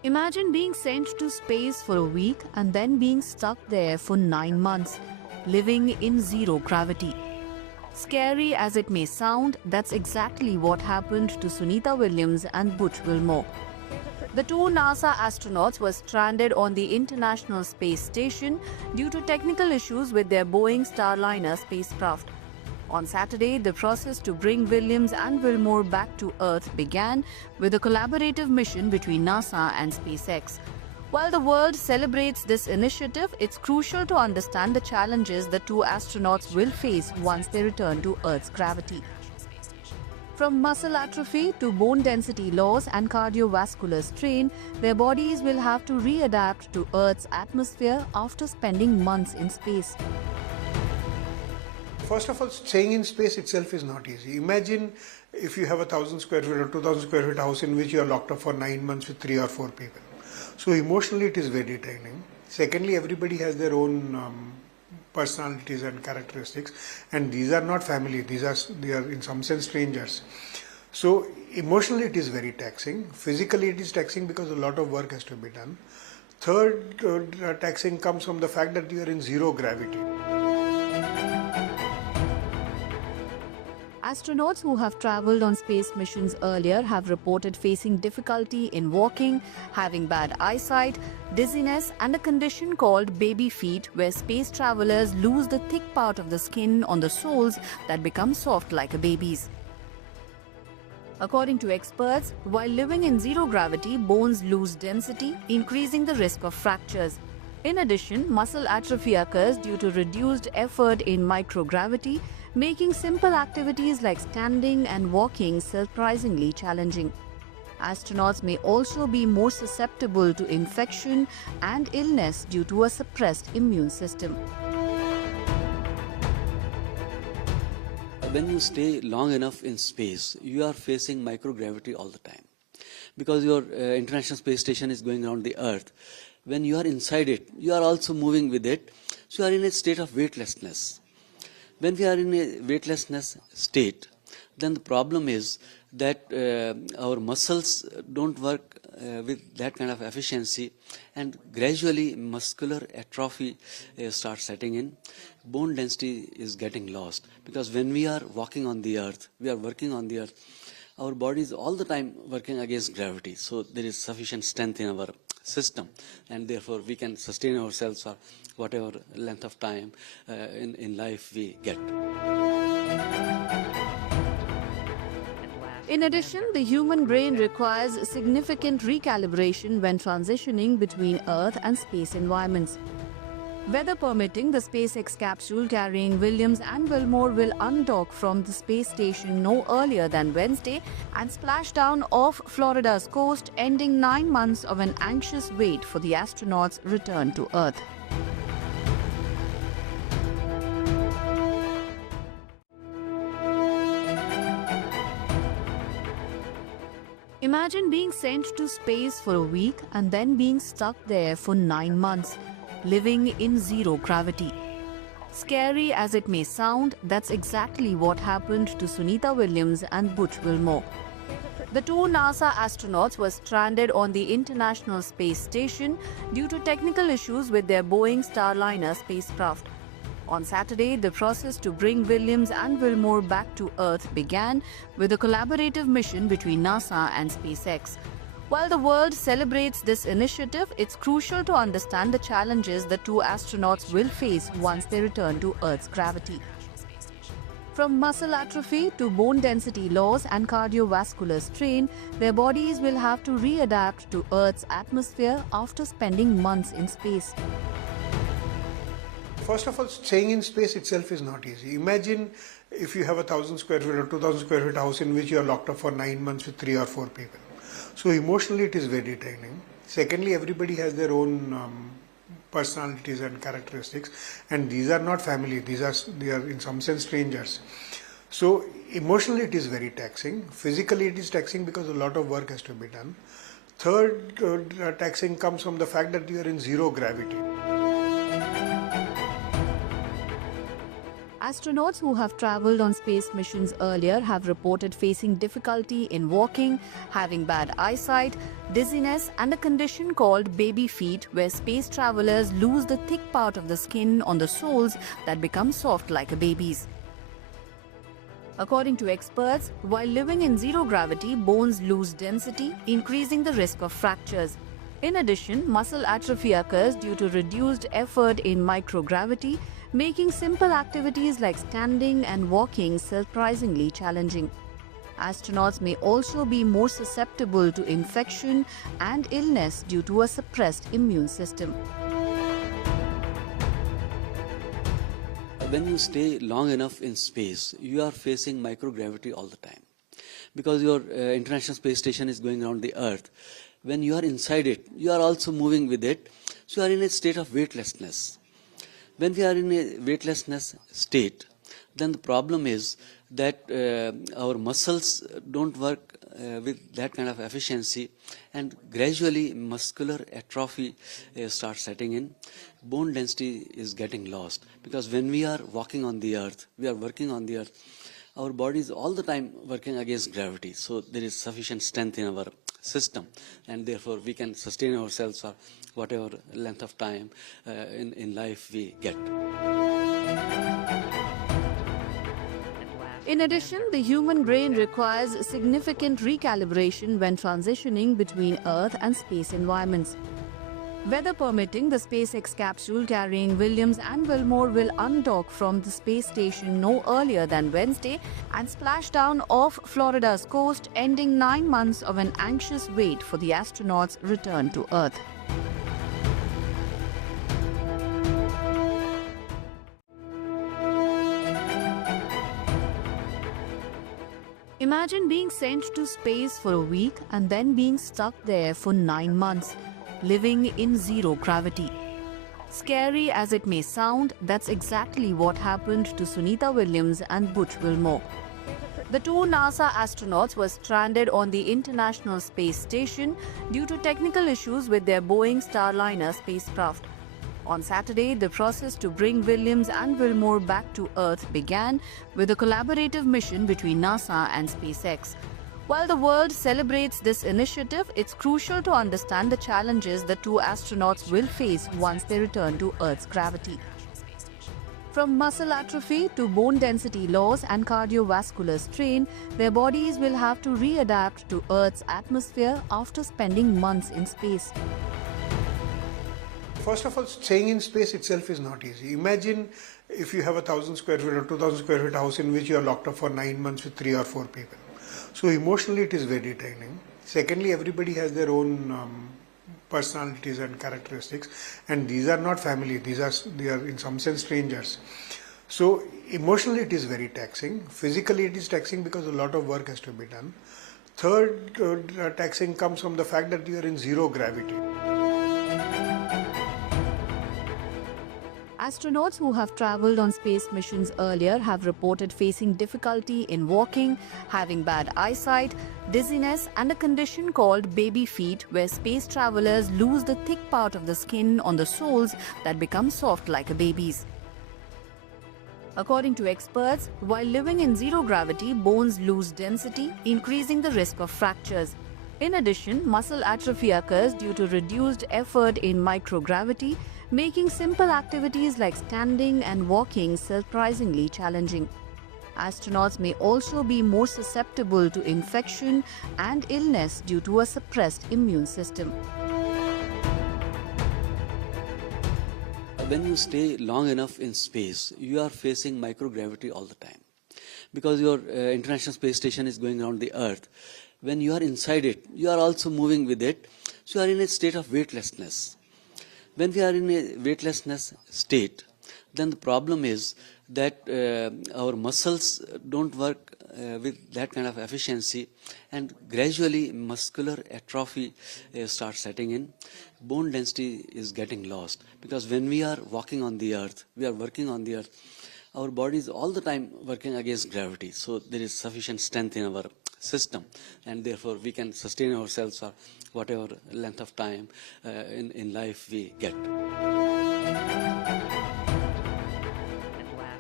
Imagine being sent to space for a week and then being stuck there for 9 months, living in zero gravity. Scary as it may sound, that's exactly what happened to Sunita Williams and Butch Wilmore. The two NASA astronauts were stranded on the International Space Station due to technical issues with their Boeing Starliner spacecraft. On Saturday, the process to bring Williams and Wilmore back to Earth began with a collaborative mission between NASA and SpaceX. While the world celebrates this initiative, it's crucial to understand the challenges the two astronauts will face once they return to Earth's gravity. From muscle atrophy to bone density loss and cardiovascular strain, their bodies will have to readapt to Earth's atmosphere after spending months in space. First of all, staying in space itself is not easy. Imagine if you have a 1,000 square feet or 2,000 square feet house in which you are locked up for 9 months with 3 or 4 people. So emotionally it is very draining. Secondly, everybody has their own personalities and characteristics, and these are not family, they are in some sense strangers. So emotionally it is very taxing. Physically it is taxing because a lot of work has to be done. Third taxing comes from the fact that you are in zero gravity. Astronauts who have traveled on space missions earlier have reported facing difficulty in walking, having bad eyesight, dizziness, and a condition called baby feet, where space travelers lose the thick part of the skin on the soles that become soft like a baby's. According to experts, while living in zero gravity, bones lose density, increasing the risk of fractures. In addition, muscle atrophy occurs due to reduced effort in microgravity, making simple activities like standing and walking surprisingly challenging. Astronauts may also be more susceptible to infection and illness due to a suppressed immune system. When you stay long enough in space, you are facing microgravity all the time. Because your International Space Station is going around the Earth. When you are inside it, you are also moving with it. So you are in a state of weightlessness. When we are in a weightlessness state, then the problem is that our muscles don't work with that kind of efficiency, and gradually muscular atrophy starts setting in. Bone density is getting lost, because when we are walking on the Earth, we are working on the Earth, our body is all the time working against gravity. So there is sufficient strength in our system, and therefore we can sustain ourselves for whatever length of time in life we get. In addition, the human brain requires significant recalibration when transitioning between Earth and space environments. Weather permitting, the SpaceX capsule carrying Williams and Wilmore will undock from the space station no earlier than Wednesday and splash down off Florida's coast, ending 9 months of an anxious wait for the astronauts' return to Earth. Imagine being sent to space for a week and then being stuck there for 9 months, living in zero gravity. Scary as it may sound, that's exactly what happened to Sunita Williams and Butch Wilmore. The two NASA astronauts were stranded on the International Space Station due to technical issues with their Boeing Starliner spacecraft. On Saturday, the process to bring Williams and Wilmore back to Earth began with a collaborative mission between NASA and SpaceX. While the world celebrates this initiative, it's crucial to understand the challenges the two astronauts will face once they return to Earth's gravity. From muscle atrophy to bone density loss and cardiovascular strain, their bodies will have to readapt to Earth's atmosphere after spending months in space. First of all, staying in space itself is not easy. Imagine if you have a 1,000 square feet or 2,000 square feet house in which you are locked up for 9 months with 3 or 4 people. So emotionally it is very draining. Secondly, everybody has their own personalities and characteristics, and these are not family, they are in some sense strangers. So emotionally it is very taxing. Physically it is taxing because a lot of work has to be done. Third taxing comes from the fact that you are in zero gravity. Astronauts who have traveled on space missions earlier have reported facing difficulty in walking, having bad eyesight, dizziness, and a condition called baby feet, where space travelers lose the thick part of the skin on the soles that become soft like a baby's. According to experts, while living in zero gravity, bones lose density, increasing the risk of fractures. In addition, muscle atrophy occurs due to reduced effort in microgravity, making simple activities like standing and walking surprisingly challenging. Astronauts may also be more susceptible to infection and illness due to a suppressed immune system. When you stay long enough in space, you are facing microgravity all the time. Because your International Space Station is going around the Earth, when you are inside it, you are also moving with it, so you are in a state of weightlessness. When we are in a weightlessness state, then the problem is that our muscles don't work with that kind of efficiency, and gradually muscular atrophy starts setting in. Bone density is getting lost, because when we are walking on the earth, we are working on the earth, our body is all the time working against gravity, so there is sufficient strength in our system, and therefore we can sustain ourselves for whatever length of time in life we get. In addition, the human brain requires significant recalibration when transitioning between Earth and space environments. Weather permitting, the SpaceX capsule carrying Williams and Wilmore will undock from the space station no earlier than Wednesday and splash down off Florida's coast, ending 9 months of an anxious wait for the astronauts' return to Earth. Imagine being sent to space for a week and then being stuck there for 9 months, living in zero gravity. Scary as it may sound, that's exactly what happened to Sunita Williams and Butch Wilmore. The two NASA astronauts were stranded on the International Space Station due to technical issues with their Boeing Starliner spacecraft. On Saturday, the process to bring Williams and Wilmore back to Earth began with a collaborative mission between NASA and SpaceX. While the world celebrates this initiative, it's crucial to understand the challenges the two astronauts will face once they return to Earth's gravity. From muscle atrophy to bone density loss and cardiovascular strain, their bodies will have to readapt to Earth's atmosphere after spending months in space. First of all, staying in space itself is not easy. Imagine if you have a 1,000 square feet or 2,000 square feet house in which you are locked up for 9 months with 3 or 4 people. So emotionally it is very draining. Secondly, everybody has their own personalities and characteristics, and these are not family, they are in some sense strangers. So emotionally it is very taxing. Physically it is taxing because a lot of work has to be done. Third taxing comes from the fact that you are in zero gravity. Astronauts who have traveled on space missions earlier have reported facing difficulty in walking, having bad eyesight, dizziness, and a condition called baby feet, where space travelers lose the thick part of the skin on the soles that become soft like a baby's. According to experts, while living in zero gravity, bones lose density, increasing the risk of fractures. In addition, muscle atrophy occurs due to reduced effort in microgravity, making simple activities like standing and walking surprisingly challenging. Astronauts may also be more susceptible to infection and illness due to a suppressed immune system. When you stay long enough in space, you are facing microgravity all the time. Because your International Space Station is going around the Earth, when you are inside it, you are also moving with it, so you are in a state of weightlessness. When we are in a weightlessness state, then the problem is that our muscles don't work with that kind of efficiency, and gradually muscular atrophy starts setting in. Bone density is getting lost, because when we are walking on the earth, we are working on the earth, our body is all the time working against gravity, so there is sufficient strength in our system, and therefore we can sustain ourselves for whatever length of time in life we get.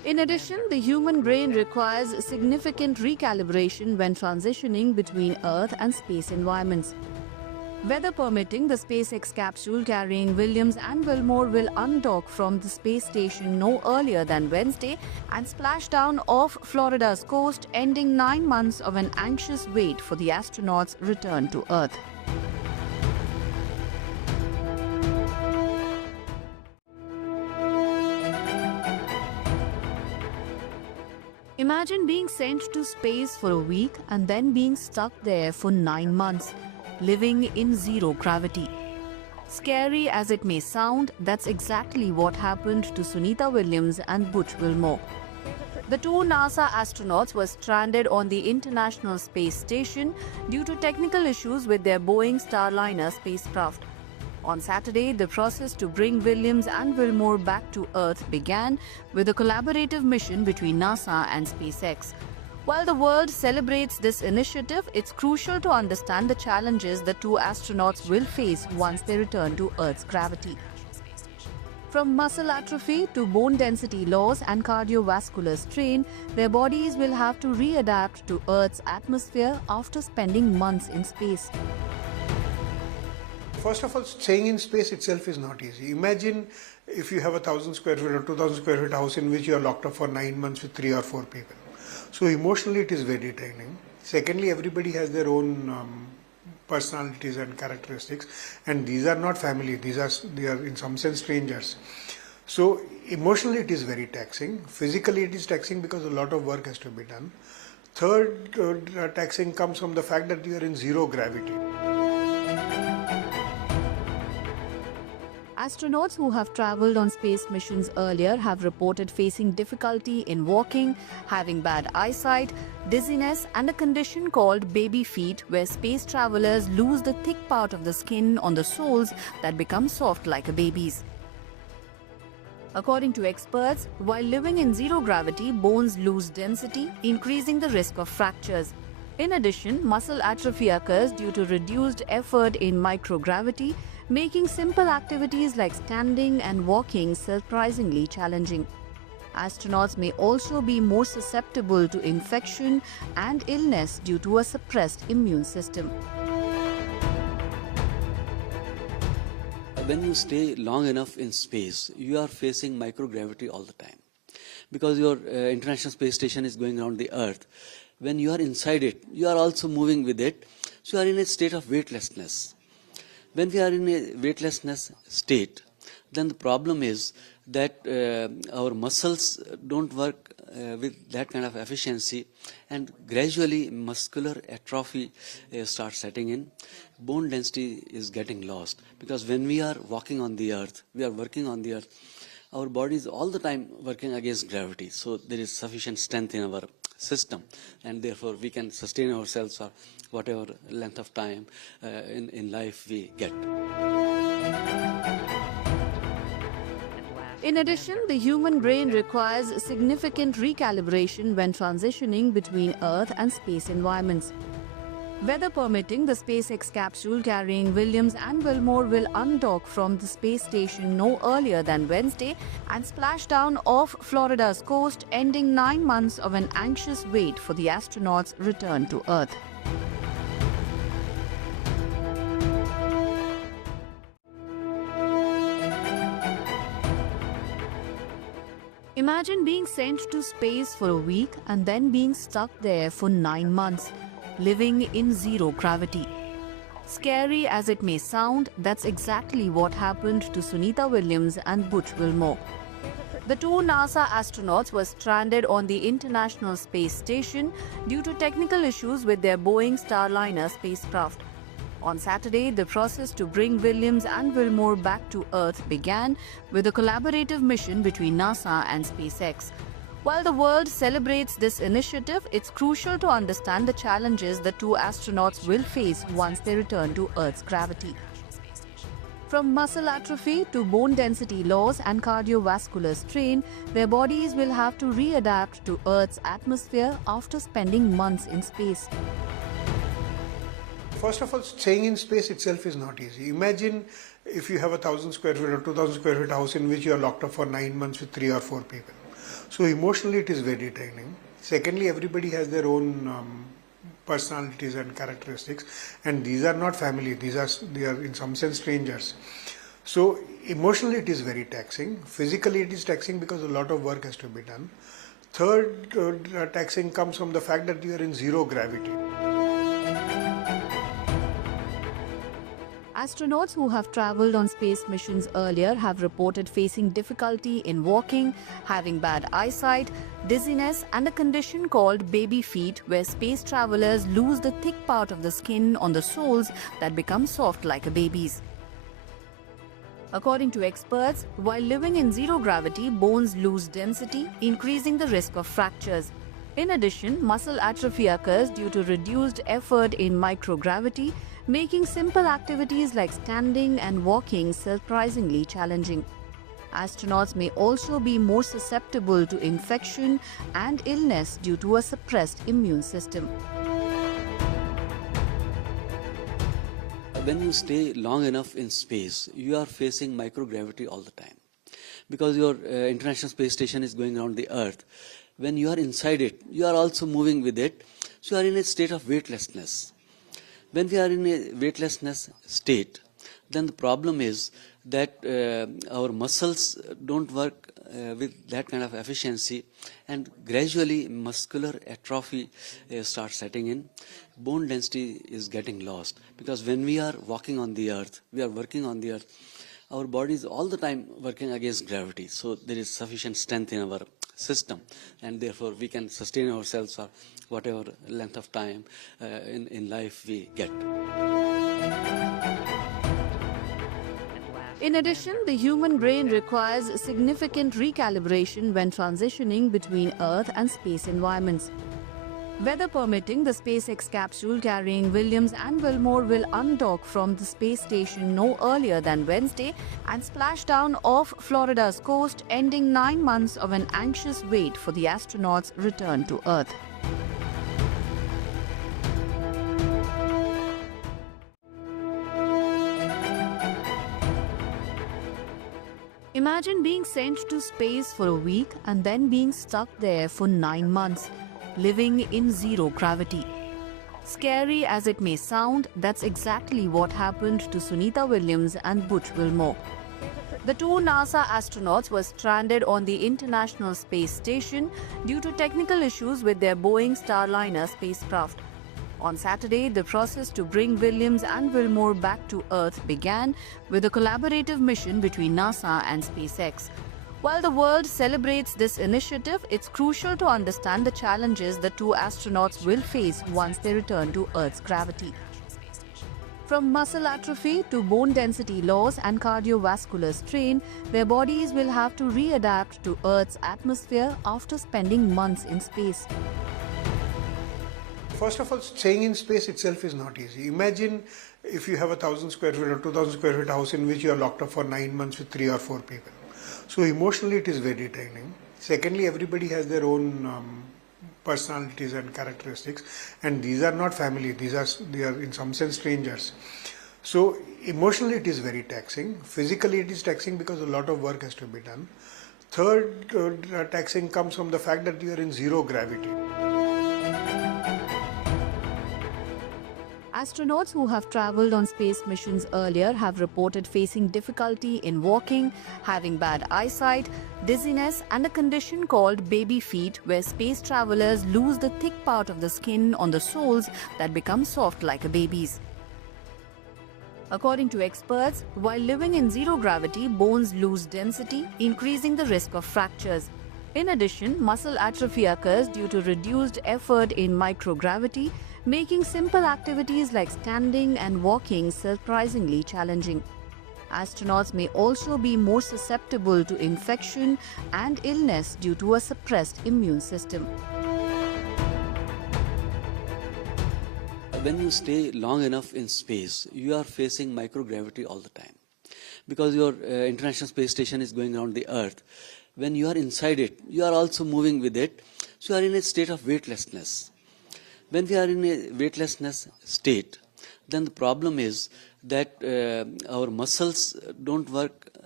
In addition, the human brain requires significant recalibration when transitioning between Earth and space environments. Weather permitting, the SpaceX capsule carrying Williams and Wilmore will undock from the space station no earlier than Wednesday and splash down off Florida's coast, ending 9 months of an anxious wait for the astronauts' return to Earth. Imagine being sent to space for a week and then being stuck there for 9 months, living in zero gravity. Scary as it may sound, that's exactly what happened to Sunita Williams and Butch Wilmore. The two NASA astronauts were stranded on the International Space Station due to technical issues with their Boeing Starliner spacecraft. On Saturday, the process to bring Williams and Wilmore back to Earth began with a collaborative mission between NASA and SpaceX. While the world celebrates this initiative, it's crucial to understand the challenges the two astronauts will face once they return to Earth's gravity. From muscle atrophy to bone density loss and cardiovascular strain, their bodies will have to readapt to Earth's atmosphere after spending months in space. First of all, staying in space itself is not easy. Imagine if you have 1,000 square feet or 2,000 square feet house in which you are locked up for 9 months with 3 or 4 people. So emotionally it is very draining. Secondly, everybody has their own personalities and characteristics, and these are not family, they are in some sense strangers. So emotionally it is very taxing. Physically it is taxing because a lot of work has to be done. Third taxing comes from the fact that you are in zero gravity. Astronauts who have traveled on space missions earlier have reported facing difficulty in walking, having bad eyesight, dizziness, and a condition called baby feet, where space travelers lose the thick part of the skin on the soles that become soft like a baby's. According to experts, while living in zero gravity, bones lose density, increasing the risk of fractures. In addition, muscle atrophy occurs due to reduced effort in microgravity, making simple activities like standing and walking surprisingly challenging. Astronauts may also be more susceptible to infection and illness due to a suppressed immune system. When you stay long enough in space, you are facing microgravity all the time. Because your International Space Station is going around the Earth, when you are inside it, you are also moving with it, so you are in a state of weightlessness. When we are in a weightlessness state, then the problem is that our muscles don't work with that kind of efficiency, and gradually muscular atrophy starts setting in. Bone density is getting lost, because when we are walking on the Earth, we are working on the Earth, our body is all the time working against gravity, so there is sufficient strength in our system, and therefore we can sustain ourselves for whatever length of time in life we get. In addition, the human brain requires significant recalibration when transitioning between Earth and space environments. Weather permitting, the SpaceX capsule carrying Williams and Wilmore will undock from the space station no earlier than Wednesday and splash down off Florida's coast, ending 9 months of an anxious wait for the astronauts' return to Earth. Imagine being sent to space for a week and then being stuck there for 9 months, living in zero gravity. Scary as it may sound, that's exactly what happened to Sunita Williams and Butch Wilmore. The two NASA astronauts were stranded on the International Space Station due to technical issues with their Boeing Starliner spacecraft. On Saturday, the process to bring Williams and Wilmore back to Earth began with a collaborative mission between NASA and SpaceX. While the world celebrates this initiative, it's crucial to understand the challenges the two astronauts will face once they return to Earth's gravity. From muscle atrophy to bone density loss and cardiovascular strain, their bodies will have to readapt to Earth's atmosphere after spending months in space. First of all, staying in space itself is not easy. Imagine if you have 1,000 square feet or 2,000 square feet house in which you are locked up for 9 months with 3 or 4 people. So emotionally it is very draining. Secondly, everybody has their own personalities and characteristics, and these are not family, they are in some sense strangers. So emotionally it is very taxing. Physically it is taxing because a lot of work has to be done. Third taxing comes from the fact that you are in zero gravity. Astronauts who have traveled on space missions earlier have reported facing difficulty in walking, having bad eyesight, dizziness, and a condition called baby feet, where space travelers lose the thick part of the skin on the soles that become soft like a baby's. According to experts, while living in zero gravity, bones lose density, increasing the risk of fractures. In addition, muscle atrophy occurs due to reduced effort in microgravity, making simple activities like standing and walking surprisingly challenging. Astronauts may also be more susceptible to infection and illness due to a suppressed immune system. When you stay long enough in space, you are facing microgravity all the time. Because your International Space Station is going around the Earth, when you are inside it, you are also moving with it, so you are in a state of weightlessness. When we are in a weightlessness state, then the problem is that our muscles don't work with that kind of efficiency, and gradually muscular atrophy starts setting in. Bone density is getting lost, because when we are walking on the earth, we are working on the earth, our body is all the time working against gravity, so there is sufficient strength in our system, and therefore we can sustain ourselves for whatever length of time in life we get. In addition, the human brain requires significant recalibration when transitioning between Earth and space environments. Weather permitting, the SpaceX capsule carrying Williams and Wilmore will undock from the space station no earlier than Wednesday and splash down off Florida's coast, ending 9 months of an anxious wait for the astronauts' return to Earth. Imagine being sent to space for a week and then being stuck there for 9 months, living in zero gravity. Scary as it may sound, that's exactly what happened to Sunita Williams and Butch Wilmore. The two NASA astronauts were stranded on the International Space Station due to technical issues with their Boeing Starliner spacecraft. On Saturday, the process to bring Williams and Wilmore back to Earth began with a collaborative mission between NASA and SpaceX. While the world celebrates this initiative, it's crucial to understand the challenges the two astronauts will face once they return to Earth's gravity. From muscle atrophy to bone density loss and cardiovascular strain, their bodies will have to readapt to Earth's atmosphere after spending months in space. First of all, staying in space itself is not easy. Imagine if you have a 1,000 square feet or 2,000 square feet house in which you are locked up for 9 months with 3 or 4 people. So emotionally it is very draining. Secondly, everybody has their own personalities and characteristics, and these are not family, they are in some sense strangers. So emotionally it is very taxing. Physically it is taxing because a lot of work has to be done. Third taxing comes from the fact that you are in zero gravity. Astronauts who have traveled on space missions earlier have reported facing difficulty in walking, having bad eyesight, dizziness, and a condition called baby feet, where space travelers lose the thick part of the skin on the soles that become soft like a baby's. According to experts, while living in zero gravity, bones lose density, increasing the risk of fractures. In addition, muscle atrophy occurs due to reduced effort in microgravity, making simple activities like standing and walking surprisingly challenging. Astronauts may also be more susceptible to infection and illness due to a suppressed immune system. When you stay long enough in space, you are facing microgravity all the time. Because your International Space Station is going around the Earth, when you are inside it, you are also moving with it, so you are in a state of weightlessness. When we are in a weightlessness state, then the problem is that our muscles don't work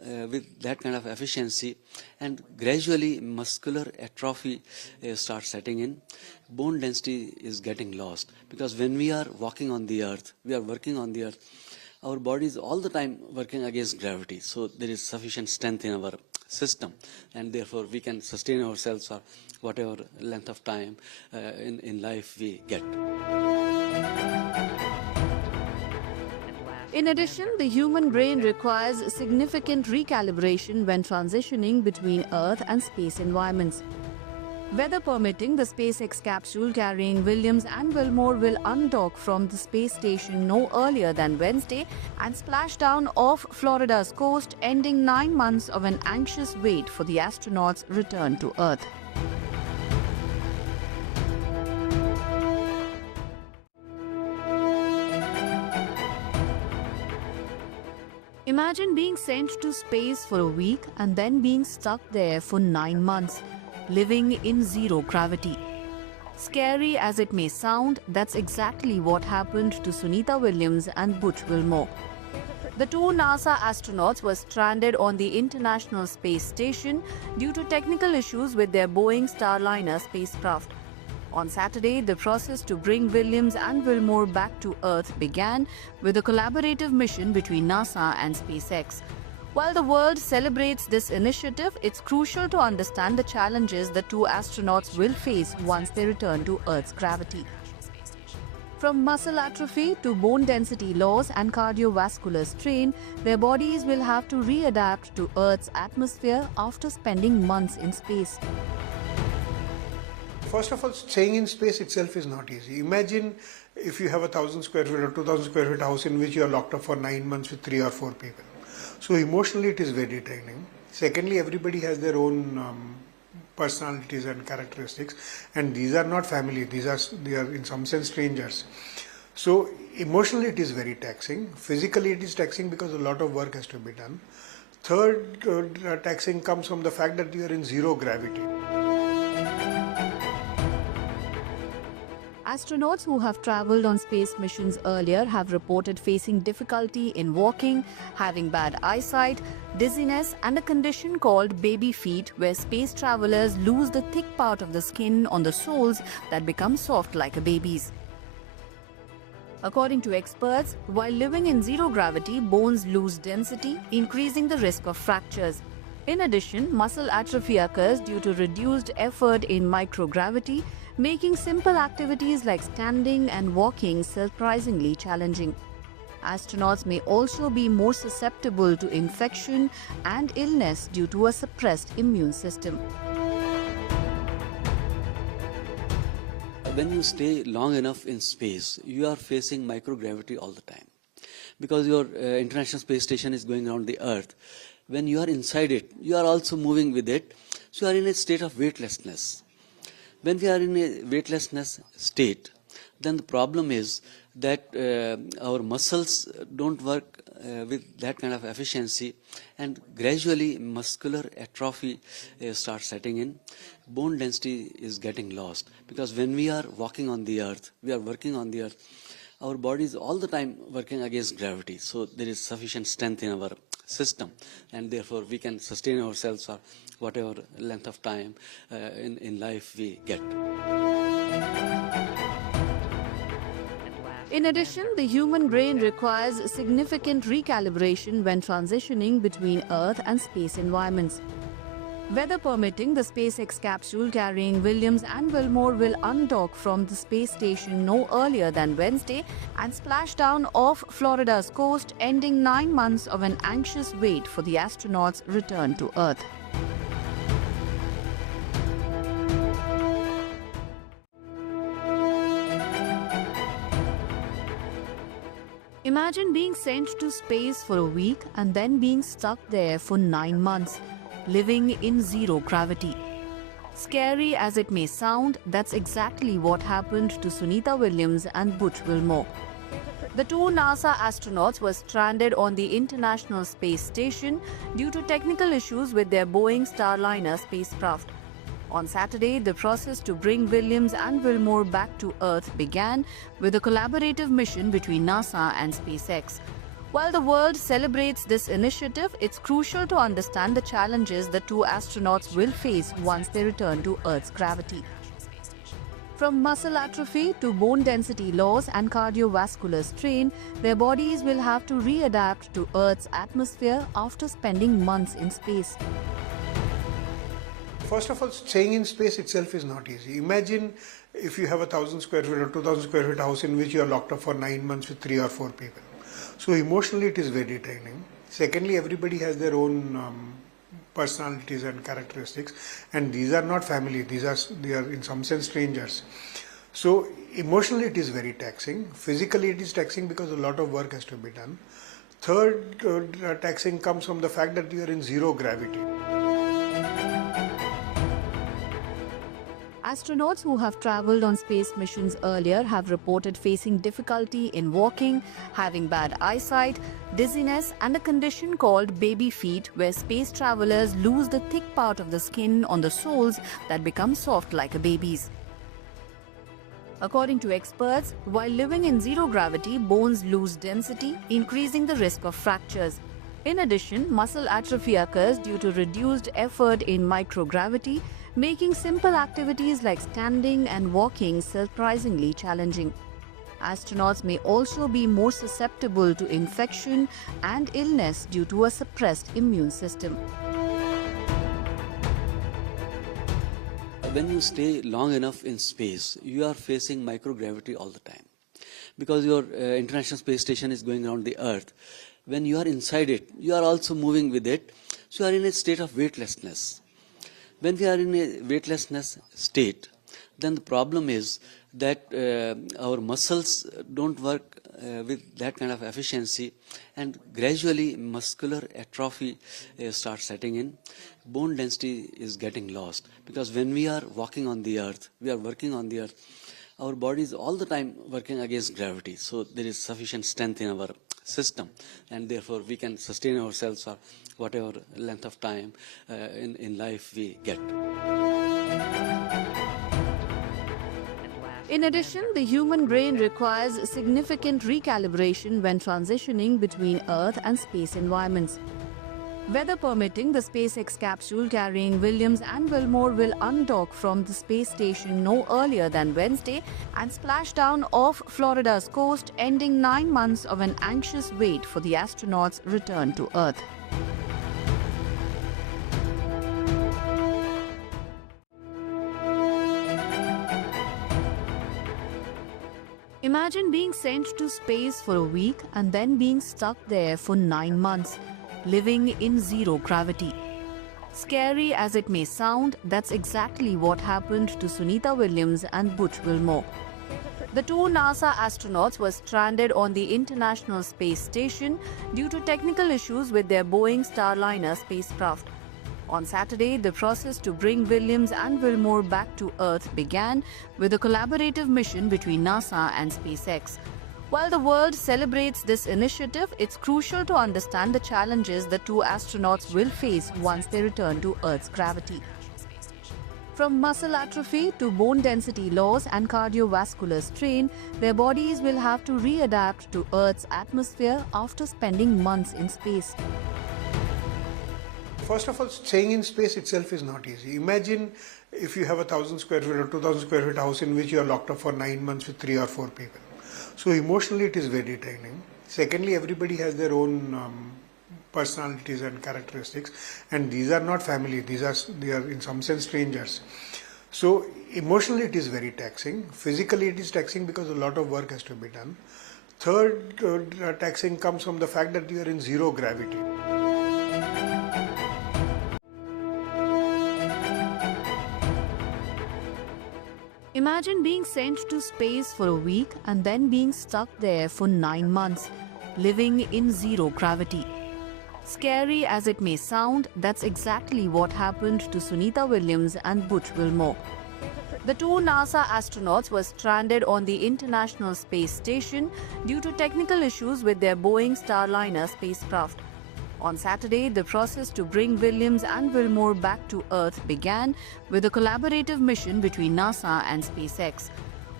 with that kind of efficiency, and gradually muscular atrophy starts setting in. Bone density is getting lost, because when we are walking on the earth, we are working on the earth, our body is all the time working against gravity. So there is sufficient strength in our system, and therefore we can sustain ourselves for whatever length of time in life we get. In addition, the human brain requires significant recalibration when transitioning between Earth and space environments. Weather permitting, the SpaceX capsule carrying Williams and Wilmore will undock from the space station no earlier than Wednesday and splash down off Florida's coast, ending 9 months of an anxious wait for the astronauts' return to Earth. Imagine being sent to space for a week and then being stuck there for 9 months, living in zero gravity. Scary as it may sound, that's exactly what happened to Sunita Williams and Butch Wilmore. The two NASA astronauts were stranded on the International Space Station due to technical issues with their Boeing Starliner spacecraft. On Saturday, the process to bring Williams and Wilmore back to Earth began with a collaborative mission between NASA and SpaceX. While the world celebrates this initiative, it's crucial to understand the challenges the two astronauts will face once they return to Earth's gravity. From muscle atrophy to bone density loss and cardiovascular strain, their bodies will have to readapt to Earth's atmosphere after spending months in space. First of all, staying in space itself is not easy. Imagine if you have a 1,000 square feet or 2,000 square feet house in which you are locked up for 9 months with 3 or 4 people. So emotionally it is very draining. Secondly, everybody has their own personalities and characteristics, and these are not family, they are in some sense strangers. So emotionally it is very taxing. Physically it is taxing because a lot of work has to be done. Third taxing comes from the fact that you are in zero gravity. Astronauts who have traveled on space missions earlier have reported facing difficulty in walking, having bad eyesight, dizziness, and a condition called baby feet, where space travelers lose the thick part of the skin on the soles that become soft like a baby's. According to experts, while living in zero gravity, bones lose density, increasing the risk of fractures. In addition, muscle atrophy occurs due to reduced effort in microgravity, making simple activities like standing and walking surprisingly challenging. Astronauts may also be more susceptible to infection and illness due to a suppressed immune system. When you stay long enough in space, you are facing microgravity all the time, because your International Space Station is going around the Earth. When you are inside it, you are also moving with it, so you are in a state of weightlessness. When we are in a weightlessness state, then the problem is that our muscles don't work with that kind of efficiency, and gradually muscular atrophy starts setting in. Bone density is getting lost, because when we are walking on the earth, we are working on the earth, our body is all the time working against gravity. So there is sufficient strength in our system, and therefore we can sustain ourselves for whatever length of time in life we get. In addition, the human brain requires significant recalibration when transitioning between Earth and space environments. Weather permitting, the SpaceX capsule carrying Williams and Wilmore will undock from the space station no earlier than Wednesday and splash down off Florida's coast, ending 9 months of an anxious wait for the astronauts' return to Earth. Imagine being sent to space for a week and then being stuck there for 9 months, living in zero gravity. Scary as it may sound, that's exactly what happened to Sunita Williams and Butch Wilmore. The two NASA astronauts were stranded on the International Space Station due to technical issues with their Boeing Starliner spacecraft. On Saturday, the process to bring Williams and Wilmore back to Earth began with a collaborative mission between NASA and SpaceX. While the world celebrates this initiative, it's crucial to understand the challenges the two astronauts will face once they return to Earth's gravity. From muscle atrophy to bone density loss and cardiovascular strain, their bodies will have to readapt to Earth's atmosphere after spending months in space. First of all, staying in space itself is not easy. Imagine if you have 1,000 square feet or 2,000 square feet house in which you are locked up for 9 months with 3 or 4 people. So emotionally it is very draining. Secondly, everybody has their own personalities and characteristics, and these are not family, they are in some sense strangers. So emotionally it is very taxing. Physically it is taxing because a lot of work has to be done. Third taxing comes from the fact that you are in zero gravity. Astronauts who have traveled on space missions earlier have reported facing difficulty in walking, having bad eyesight, dizziness, and a condition called baby feet, where space travelers lose the thick part of the skin on the soles that become soft like a baby's. According to experts, while living in zero gravity, bones lose density, increasing the risk of fractures. In addition, muscle atrophy occurs due to reduced effort in microgravity, making simple activities like standing and walking surprisingly challenging. Astronauts may also be more susceptible to infection and illness due to a suppressed immune system. When you stay long enough in space, you are facing microgravity all the time. Because your International Space Station is going around the Earth. When you are inside it, you are also moving with it. So you are in a state of weightlessness. When we are in a weightlessness state, then the problem is that our muscles don't work with that kind of efficiency, and gradually muscular atrophy starts setting in. Bone density is getting lost, because when we are walking on the Earth, we are working on the Earth, our body is all the time working against gravity. So there is sufficient strength in our system, and therefore we can sustain ourselves for whatever length of time in life we get. In addition, the human brain requires significant recalibration when transitioning between Earth and space environments. Weather permitting, the SpaceX capsule carrying Williams and Wilmore will undock from the space station no earlier than Wednesday and splash down off Florida's coast, ending 9 months of an anxious wait for the astronauts' return to Earth. Imagine being sent to space for a week and then being stuck there for 9 months, living in zero gravity. Scary as it may sound, that's exactly what happened to Sunita Williams and Butch Wilmore. The two NASA astronauts were stranded on the International Space Station due to technical issues with their Boeing Starliner spacecraft. On Saturday, the process to bring Williams and Wilmore back to Earth began with a collaborative mission between NASA and SpaceX. While the world celebrates this initiative, it's crucial to understand the challenges the two astronauts will face once they return to Earth's gravity. From muscle atrophy to bone density loss and cardiovascular strain, their bodies will have to readapt to Earth's atmosphere after spending months in space. First of all, staying in space itself is not easy. Imagine if you have 1,000 square feet or 2,000 square feet house in which you are locked up for 9 months with 3 or 4 people. So emotionally it is very draining. Secondly, everybody has their own personalities and characteristics, and these are not family, they are in some sense strangers. So emotionally it is very taxing. Physically it is taxing because a lot of work has to be done. Third taxing comes from the fact that you are in zero gravity. Imagine being sent to space for a week and then being stuck there for 9 months, living in zero gravity. Scary as it may sound, that's exactly what happened to Sunita Williams and Butch Wilmore. The two NASA astronauts were stranded on the International Space Station due to technical issues with their Boeing Starliner spacecraft. On Saturday, the process to bring Williams and Wilmore back to Earth began with a collaborative mission between NASA and SpaceX.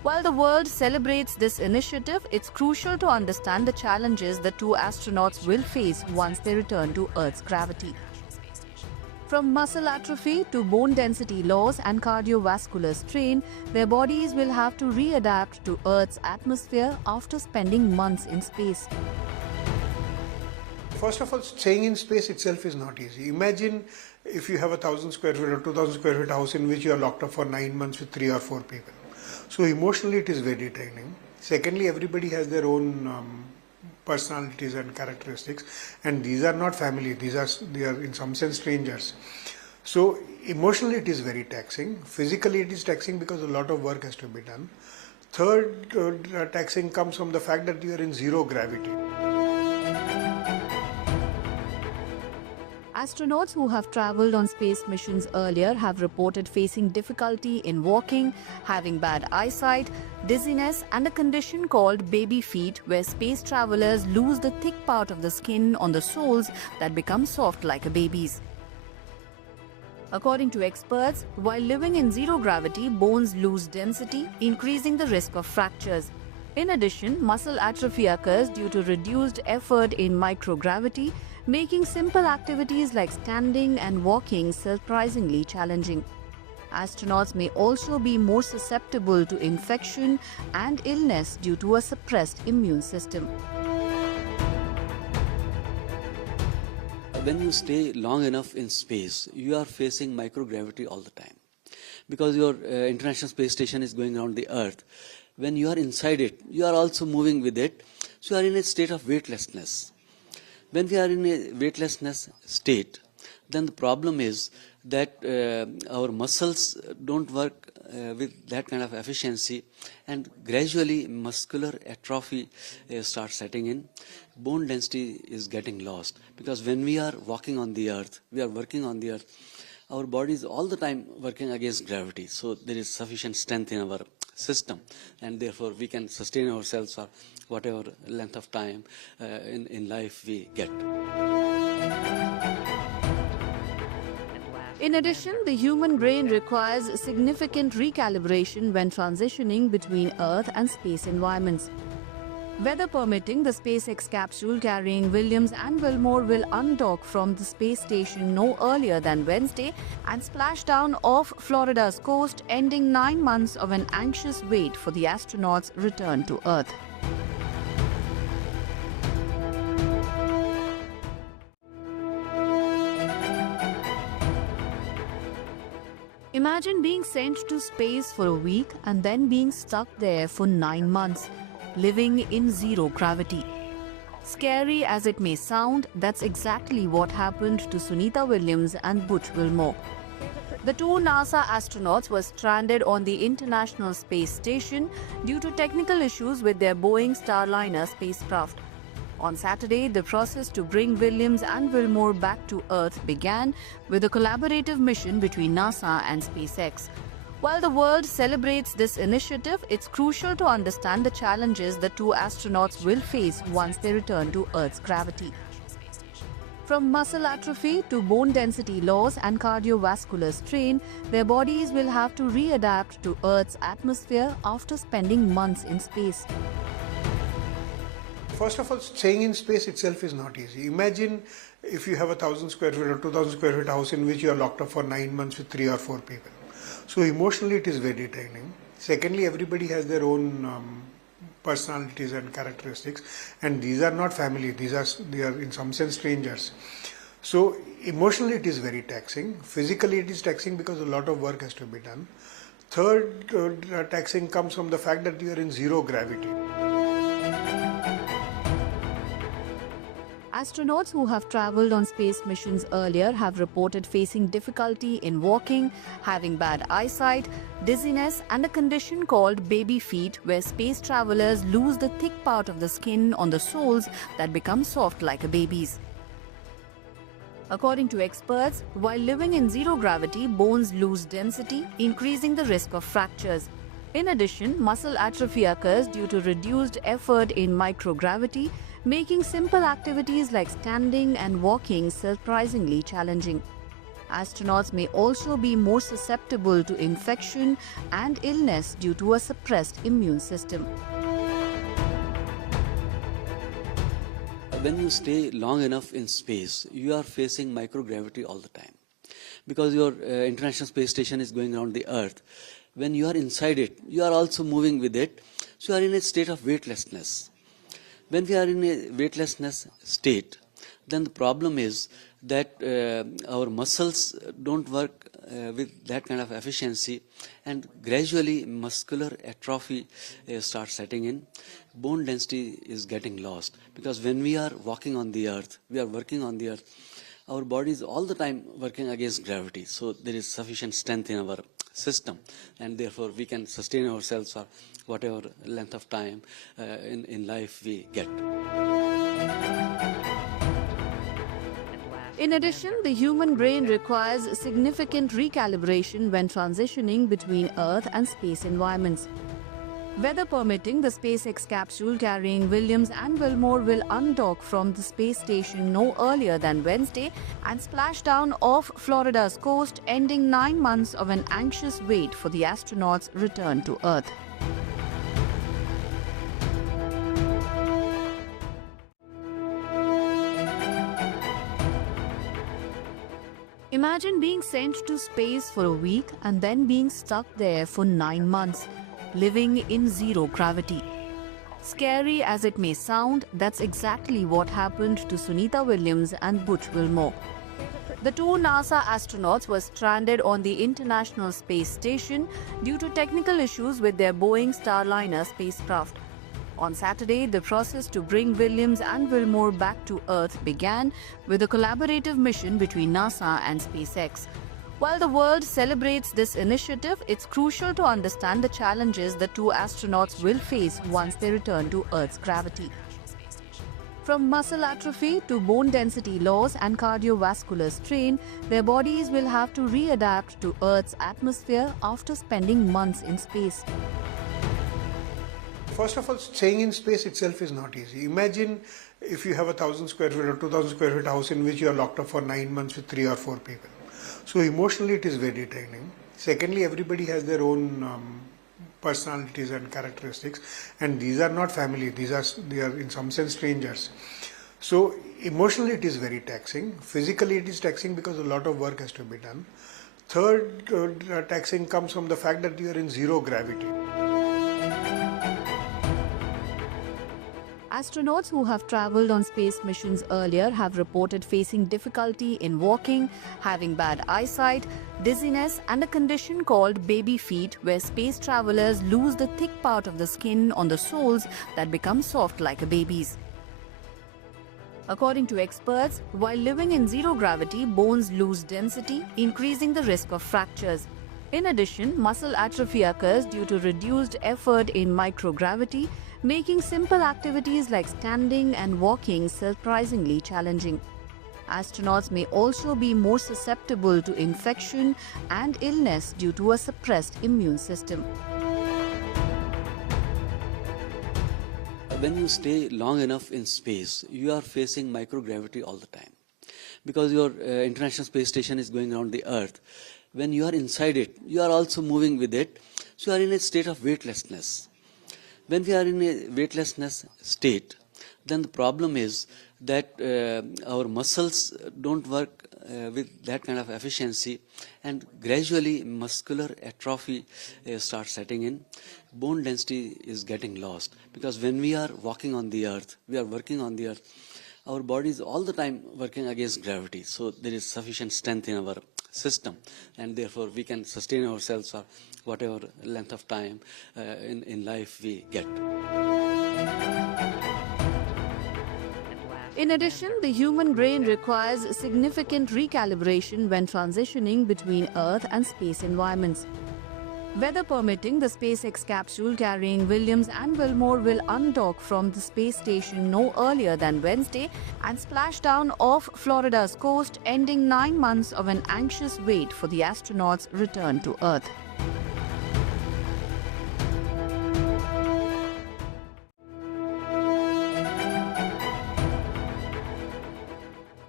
While the world celebrates this initiative, it's crucial to understand the challenges the two astronauts will face once they return to Earth's gravity. From muscle atrophy to bone density loss and cardiovascular strain, their bodies will have to readapt to Earth's atmosphere after spending months in space. First of all, staying in space itself is not easy. Imagine if you have 1,000 square feet or 2,000 square feet house in which you are locked up for 9 months with 3 or 4 people. So emotionally it is very draining. Secondly, everybody has their own personalities and characteristics, and these are not family, they are in some sense strangers. So emotionally it is very taxing. Physically it is taxing because a lot of work has to be done. Third taxing comes from the fact that you are in zero gravity. Astronauts who have traveled on space missions earlier have reported facing difficulty in walking, having bad eyesight, dizziness, and a condition called baby feet, where space travelers lose the thick part of the skin on the soles that become soft like a baby's. According to experts, while living in zero gravity, bones lose density, increasing the risk of fractures. In addition, muscle atrophy occurs due to reduced effort in microgravity, making simple activities like standing and walking surprisingly challenging. Astronauts may also be more susceptible to infection and illness due to a suppressed immune system. When you stay long enough in space, you are facing microgravity all the time. Because your International Space Station is going around the Earth. When you are inside it, you are also moving with it. So you are in a state of weightlessness. When we are in a weightlessness state, then the problem is that our muscles don't work with that kind of efficiency, and gradually muscular atrophy starts setting in. Bone density is getting lost, because when we are walking on the Earth, we are working on the Earth, our body is all the time working against gravity. So there is sufficient strength in our system, and therefore we can sustain ourselves for whatever length of time in life we get. In addition, the human brain requires significant recalibration when transitioning between Earth and space environments. Weather permitting, the SpaceX capsule carrying Williams and Wilmore will undock from the space station no earlier than Wednesday and splash down off Florida's coast, ending 9 months of an anxious wait for the astronauts' return to Earth. Imagine being sent to space for a week and then being stuck there for 9 months, living in zero gravity. Scary as it may sound, that's exactly what happened to Sunita Williams and Butch Wilmore. The two NASA astronauts were stranded on the International Space Station due to technical issues with their Boeing Starliner spacecraft. On Saturday, the process to bring Williams and Wilmore back to Earth began with a collaborative mission between NASA and SpaceX. While the world celebrates this initiative, it's crucial to understand the challenges the two astronauts will face once they return to Earth's gravity. From muscle atrophy to bone density loss and cardiovascular strain, their bodies will have to readapt to Earth's atmosphere after spending months in space. First of all, staying in space itself is not easy. Imagine if you have 1,000 square feet or 2,000 square feet house in which you are locked up for 9 months with 3 or 4 people. So emotionally it is very draining. Secondly, everybody has their own personalities and characteristics, and these are not family, they are in some sense strangers. So emotionally it is very taxing. Physically it is taxing because a lot of work has to be done. Third taxing comes from the fact that you are in zero gravity. Astronauts who have traveled on space missions earlier have reported facing difficulty in walking, having bad eyesight, dizziness, and a condition called baby feet, where space travelers lose the thick part of the skin on the soles that become soft like a baby's. According to experts, while living in zero gravity, bones lose density, increasing the risk of fractures. In addition, muscle atrophy occurs due to reduced effort in microgravity, making simple activities like standing and walking surprisingly challenging. Astronauts may also be more susceptible to infection and illness due to a suppressed immune system. When you stay long enough in space, you are facing microgravity all the time. Because your International Space Station is going around the Earth, when you are inside it, you are also moving with it, so you are in a state of weightlessness. When we are in a weightlessness state, then the problem is that our muscles don't work with that kind of efficiency, and gradually muscular atrophy starts setting in. Bone density is getting lost, because when we are walking on the earth, we are working on the earth, our body is all the time working against gravity, so there is sufficient strength in our system, and therefore we can sustain ourselves for whatever length of time in life we get. In addition, the human brain requires significant recalibration when transitioning between Earth and space environments. Weather permitting, the SpaceX capsule carrying Williams and Wilmore will undock from the space station no earlier than Wednesday and splash down off Florida's coast, ending 9 months of an anxious wait for the astronauts' return to Earth. Imagine being sent to space for a week and then being stuck there for 9 months, living in zero gravity. Scary as it may sound, that's exactly what happened to Sunita Williams and Butch Wilmore. The two NASA astronauts were stranded on the International Space Station due to technical issues with their Boeing Starliner spacecraft. On Saturday, the process to bring Williams and Wilmore back to Earth began with a collaborative mission between NASA and SpaceX. While the world celebrates this initiative, it's crucial to understand the challenges the two astronauts will face once they return to Earth's gravity. From muscle atrophy to bone density loss and cardiovascular strain, their bodies will have to readapt to Earth's atmosphere after spending months in space. First of all, staying in space itself is not easy. Imagine if you have 1,000 square feet or 2,000 square feet house in which you are locked up for 9 months with 3 or 4 people. So emotionally it is very draining. Secondly, everybody has their own personalities and characteristics, and these are not family, they are in some sense strangers. So emotionally it is very taxing. Physically it is taxing because a lot of work has to be done. Third taxing comes from the fact that you are in zero gravity. Astronauts who have traveled on space missions earlier have reported facing difficulty in walking, having bad eyesight, dizziness, and a condition called baby feet, where space travelers lose the thick part of the skin on the soles that become soft like a baby's. According to experts, while living in zero gravity, bones lose density, increasing the risk of fractures. In addition, muscle atrophy occurs due to reduced effort in microgravity, making simple activities like standing and walking surprisingly challenging. Astronauts may also be more susceptible to infection and illness due to a suppressed immune system. When you stay long enough in space, you are facing microgravity all the time. Because your International Space Station is going around the Earth, when you are inside it, you are also moving with it, so you are in a state of weightlessness. When we are in a weightlessness state, then the problem is that our muscles don't work with that kind of efficiency, and gradually muscular atrophy starts setting in. Bone density is getting lost, because when we are walking on the earth, we are working on the earth, our body is all the time working against gravity, so there is sufficient strength in our system, and therefore we can sustain ourselves for whatever length of time in life we get. In addition, the human brain requires significant recalibration when transitioning between Earth and space environments. Weather permitting, the SpaceX capsule carrying Williams and Wilmore will undock from the space station no earlier than Wednesday and splash down off Florida's coast, ending 9 months of an anxious wait for the astronauts' return to Earth.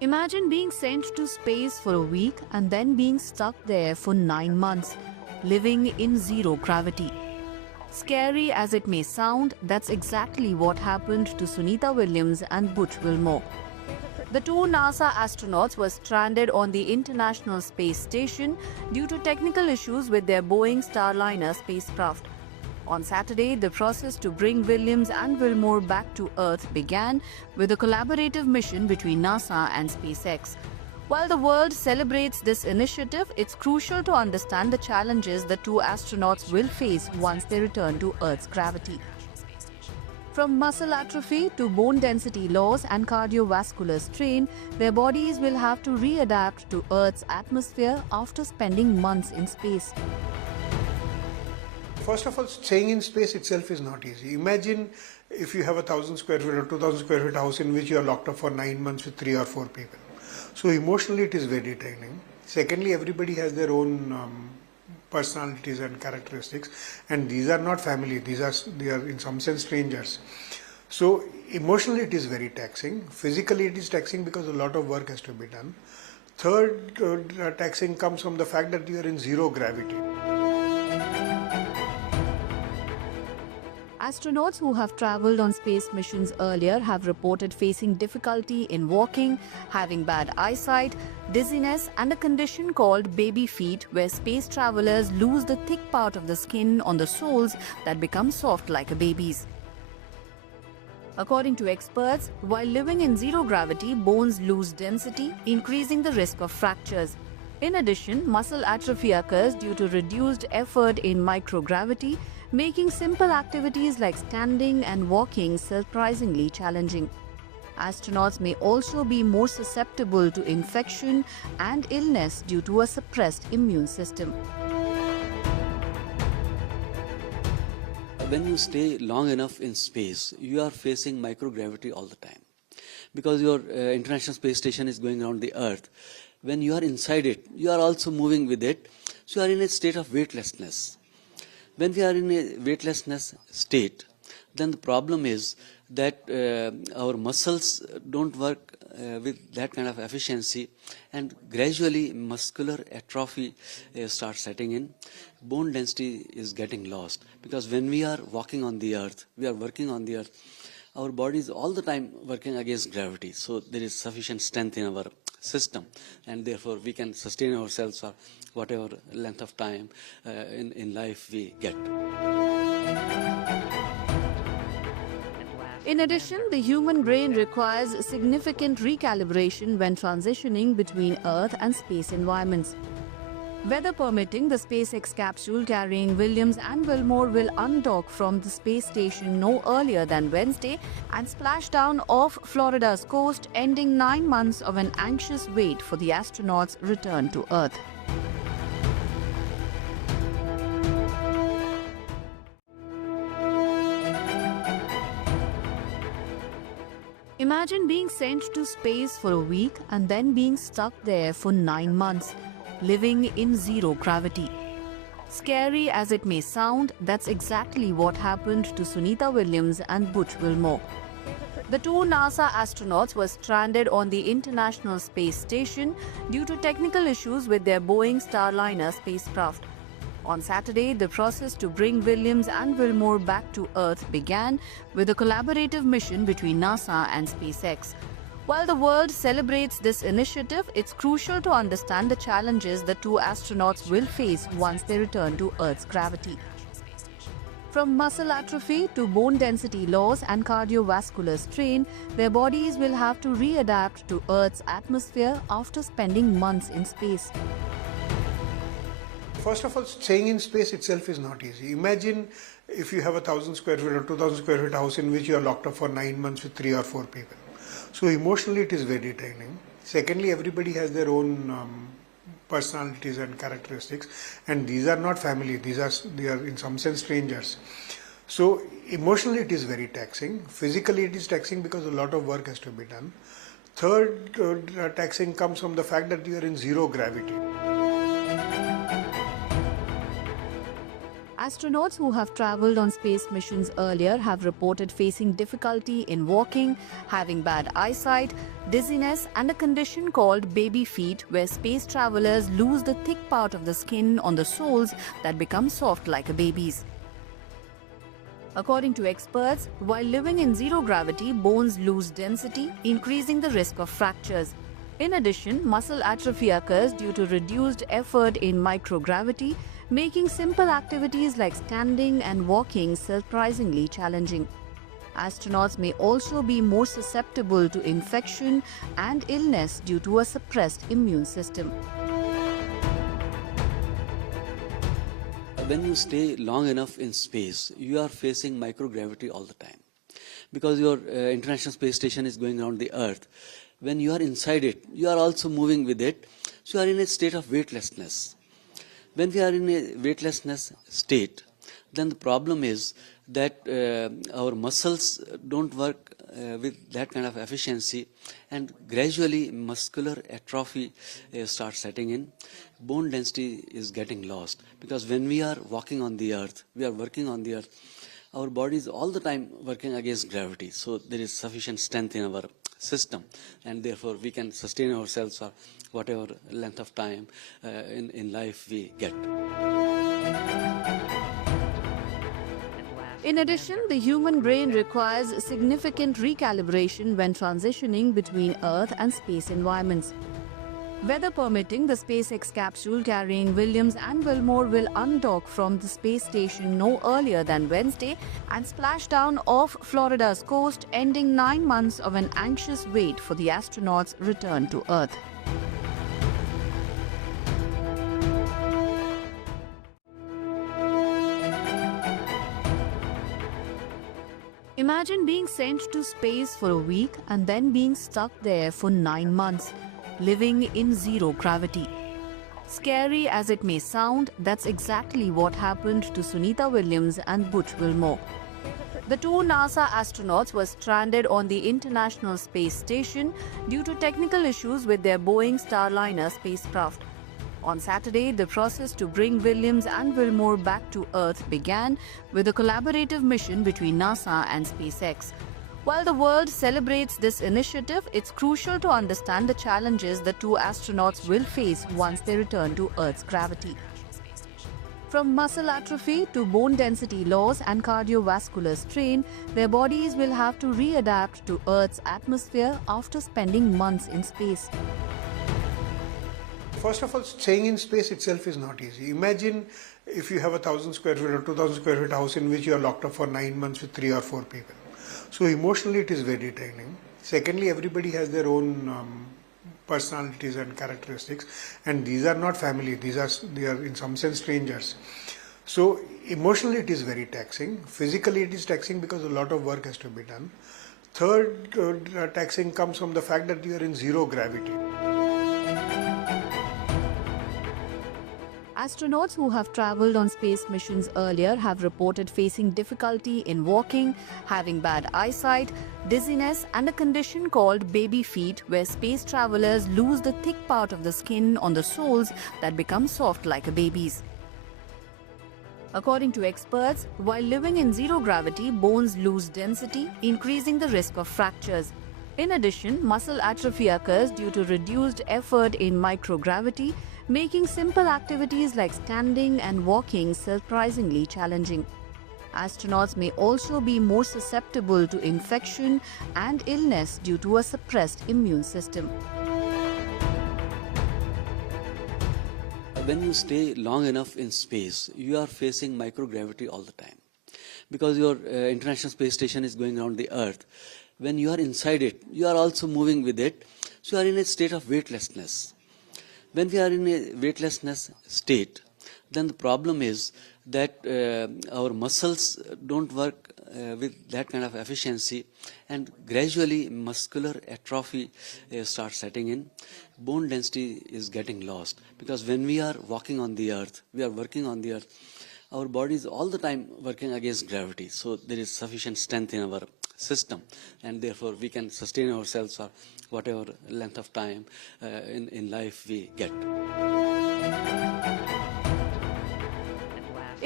Imagine being sent to space for a week and then being stuck there for 9 months, living in zero gravity. Scary as it may sound, that's exactly what happened to Sunita Williams and Butch Wilmore. The two NASA astronauts were stranded on the International Space Station due to technical issues with their Boeing Starliner spacecraft. On Saturday, the process to bring Williams and Wilmore back to Earth began with a collaborative mission between NASA and SpaceX. While the world celebrates this initiative, it's crucial to understand the challenges the two astronauts will face once they return to Earth's gravity. From muscle atrophy to bone density loss and cardiovascular strain, their bodies will have to readapt to Earth's atmosphere after spending months in space. First of all, staying in space itself is not easy. Imagine if you have a 1,000 square feet or 2,000 square feet house in which you are locked up for 9 months with 3 or 4 people. So emotionally it is very draining. Secondly, everybody has their own personalities and characteristics, and these are not family, they are in some sense strangers. So emotionally it is very taxing. Physically it is taxing because a lot of work has to be done. Third taxing comes from the fact that you are in zero gravity. Astronauts who have traveled on space missions earlier have reported facing difficulty in walking, having bad eyesight, dizziness, and a condition called baby feet, where space travelers lose the thick part of the skin on the soles that become soft like a baby's. According to experts, while living in zero gravity, bones lose density, increasing the risk of fractures. In addition, muscle atrophy occurs due to reduced effort in microgravity, making simple activities like standing and walking surprisingly challenging. Astronauts may also be more susceptible to infection and illness due to a suppressed immune system. When you stay long enough in space, you are facing microgravity all the time. Because your International Space Station is going around the Earth, when you are inside it, you are also moving with it, so you are in a state of weightlessness. When we are in a weightlessness state, then the problem is that our muscles don't work with that kind of efficiency, and gradually muscular atrophy starts setting in. Bone density is getting lost, because when we are walking on the Earth, we are working on the Earth, our body is all the time working against gravity, so there is sufficient strength in our system, and therefore we can sustain ourselves for whatever length of time in life we get. In addition, the human brain requires significant recalibration when transitioning between Earth and space environments. Weather permitting, the SpaceX capsule carrying Williams and Wilmore will undock from the space station no earlier than Wednesday and splash down off Florida's coast, ending 9 months of an anxious wait for the astronauts' return to Earth. Imagine being sent to space for a week and then being stuck there for 9 months, living in zero gravity. Scary as it may sound, that's exactly what happened to Sunita Williams and Butch Wilmore. The two NASA astronauts were stranded on the International Space Station due to technical issues with their Boeing Starliner spacecraft. On Saturday, the process to bring Williams and Wilmore back to Earth began with a collaborative mission between NASA and SpaceX. While the world celebrates this initiative, it's crucial to understand the challenges the two astronauts will face once they return to Earth's gravity. From muscle atrophy to bone density loss and cardiovascular strain, their bodies will have to readapt to Earth's atmosphere after spending months in space. First of all, staying in space itself is not easy. Imagine if you have a 1,000 square feet or 2,000 square feet house in which you are locked up for 9 months with 3 or 4 people. So emotionally it is very draining. Secondly, everybody has their own personalities and characteristics, and these are not family, they are in some sense strangers. So emotionally it is very taxing. Physically it is taxing because a lot of work has to be done. Third taxing comes from the fact that you are in zero gravity. Astronauts who have traveled on space missions earlier have reported facing difficulty in walking, having bad eyesight, dizziness, and a condition called baby feet, where space travelers lose the thick part of the skin on the soles that become soft like a baby's. According to experts, while living in zero gravity, bones lose density, increasing the risk of fractures. In addition, muscle atrophy occurs due to reduced effort in microgravity, making simple activities like standing and walking surprisingly challenging. Astronauts may also be more susceptible to infection and illness due to a suppressed immune system. When you stay long enough in space, you are facing microgravity all the time. Because your International Space Station is going around the Earth, when you are inside it, you are also moving with it, so you are in a state of weightlessness. When we are in a weightlessness state, then the problem is that our muscles don't work with that kind of efficiency, and gradually muscular atrophy starts setting in. Bone density is getting lost, because when we are walking on the earth, we are working on the earth, our body is all the time working against gravity, so there is sufficient strength in our system, and therefore we can sustain ourselves for whatever length of time in life we get. In addition, the human brain requires significant recalibration when transitioning between Earth and space environments. Weather permitting, the SpaceX capsule carrying Williams and Wilmore will undock from the space station no earlier than Wednesday and splash down off Florida's coast, ending 9 months of an anxious wait for the astronauts' return to Earth. Imagine being sent to space for a week and then being stuck there for 9 months, living in zero gravity. Scary as it may sound, that's exactly what happened to Sunita Williams and Butch Wilmore. The two NASA astronauts were stranded on the International Space Station due to technical issues with their Boeing Starliner spacecraft. On Saturday, the process to bring Williams and Wilmore back to Earth began with a collaborative mission between NASA and SpaceX. While the world celebrates this initiative, it's crucial to understand the challenges the two astronauts will face once they return to Earth's gravity. From muscle atrophy to bone density loss and cardiovascular strain, their bodies will have to readapt to Earth's atmosphere after spending months in space. First of all, staying in space itself is not easy. Imagine if you have a 1,000 square feet or 2,000 square feet house in which you are locked up for 9 months with 3 or 4 people. So emotionally it is very draining. Secondly, everybody has their own personalities and characteristics, and these are not family, they are in some sense strangers. So emotionally it is very taxing. Physically it is taxing because a lot of work has to be done. Third taxing comes from the fact that you are in zero gravity. Astronauts who have traveled on space missions earlier have reported facing difficulty in walking, having bad eyesight, dizziness, and a condition called baby feet, where space travelers lose the thick part of the skin on the soles that become soft like a baby's. According to experts, while living in zero gravity, bones lose density, increasing the risk of fractures. In addition, muscle atrophy occurs due to reduced effort in microgravity, making simple activities like standing and walking surprisingly challenging. Astronauts may also be more susceptible to infection and illness due to a suppressed immune system. When you stay long enough in space, you are facing microgravity all the time. Because your International Space Station is going around the Earth, when you are inside it, you are also moving with it, so you are in a state of weightlessness. When we are in a weightlessness state, then the problem is that our muscles don't work with that kind of efficiency, and gradually muscular atrophy starts setting in. Bone density is getting lost, because when we are walking on the earth, we are working on the earth, our body is all the time working against gravity, so there is sufficient strength in our system, and therefore we can sustain ourselves for whatever length of time in life we get.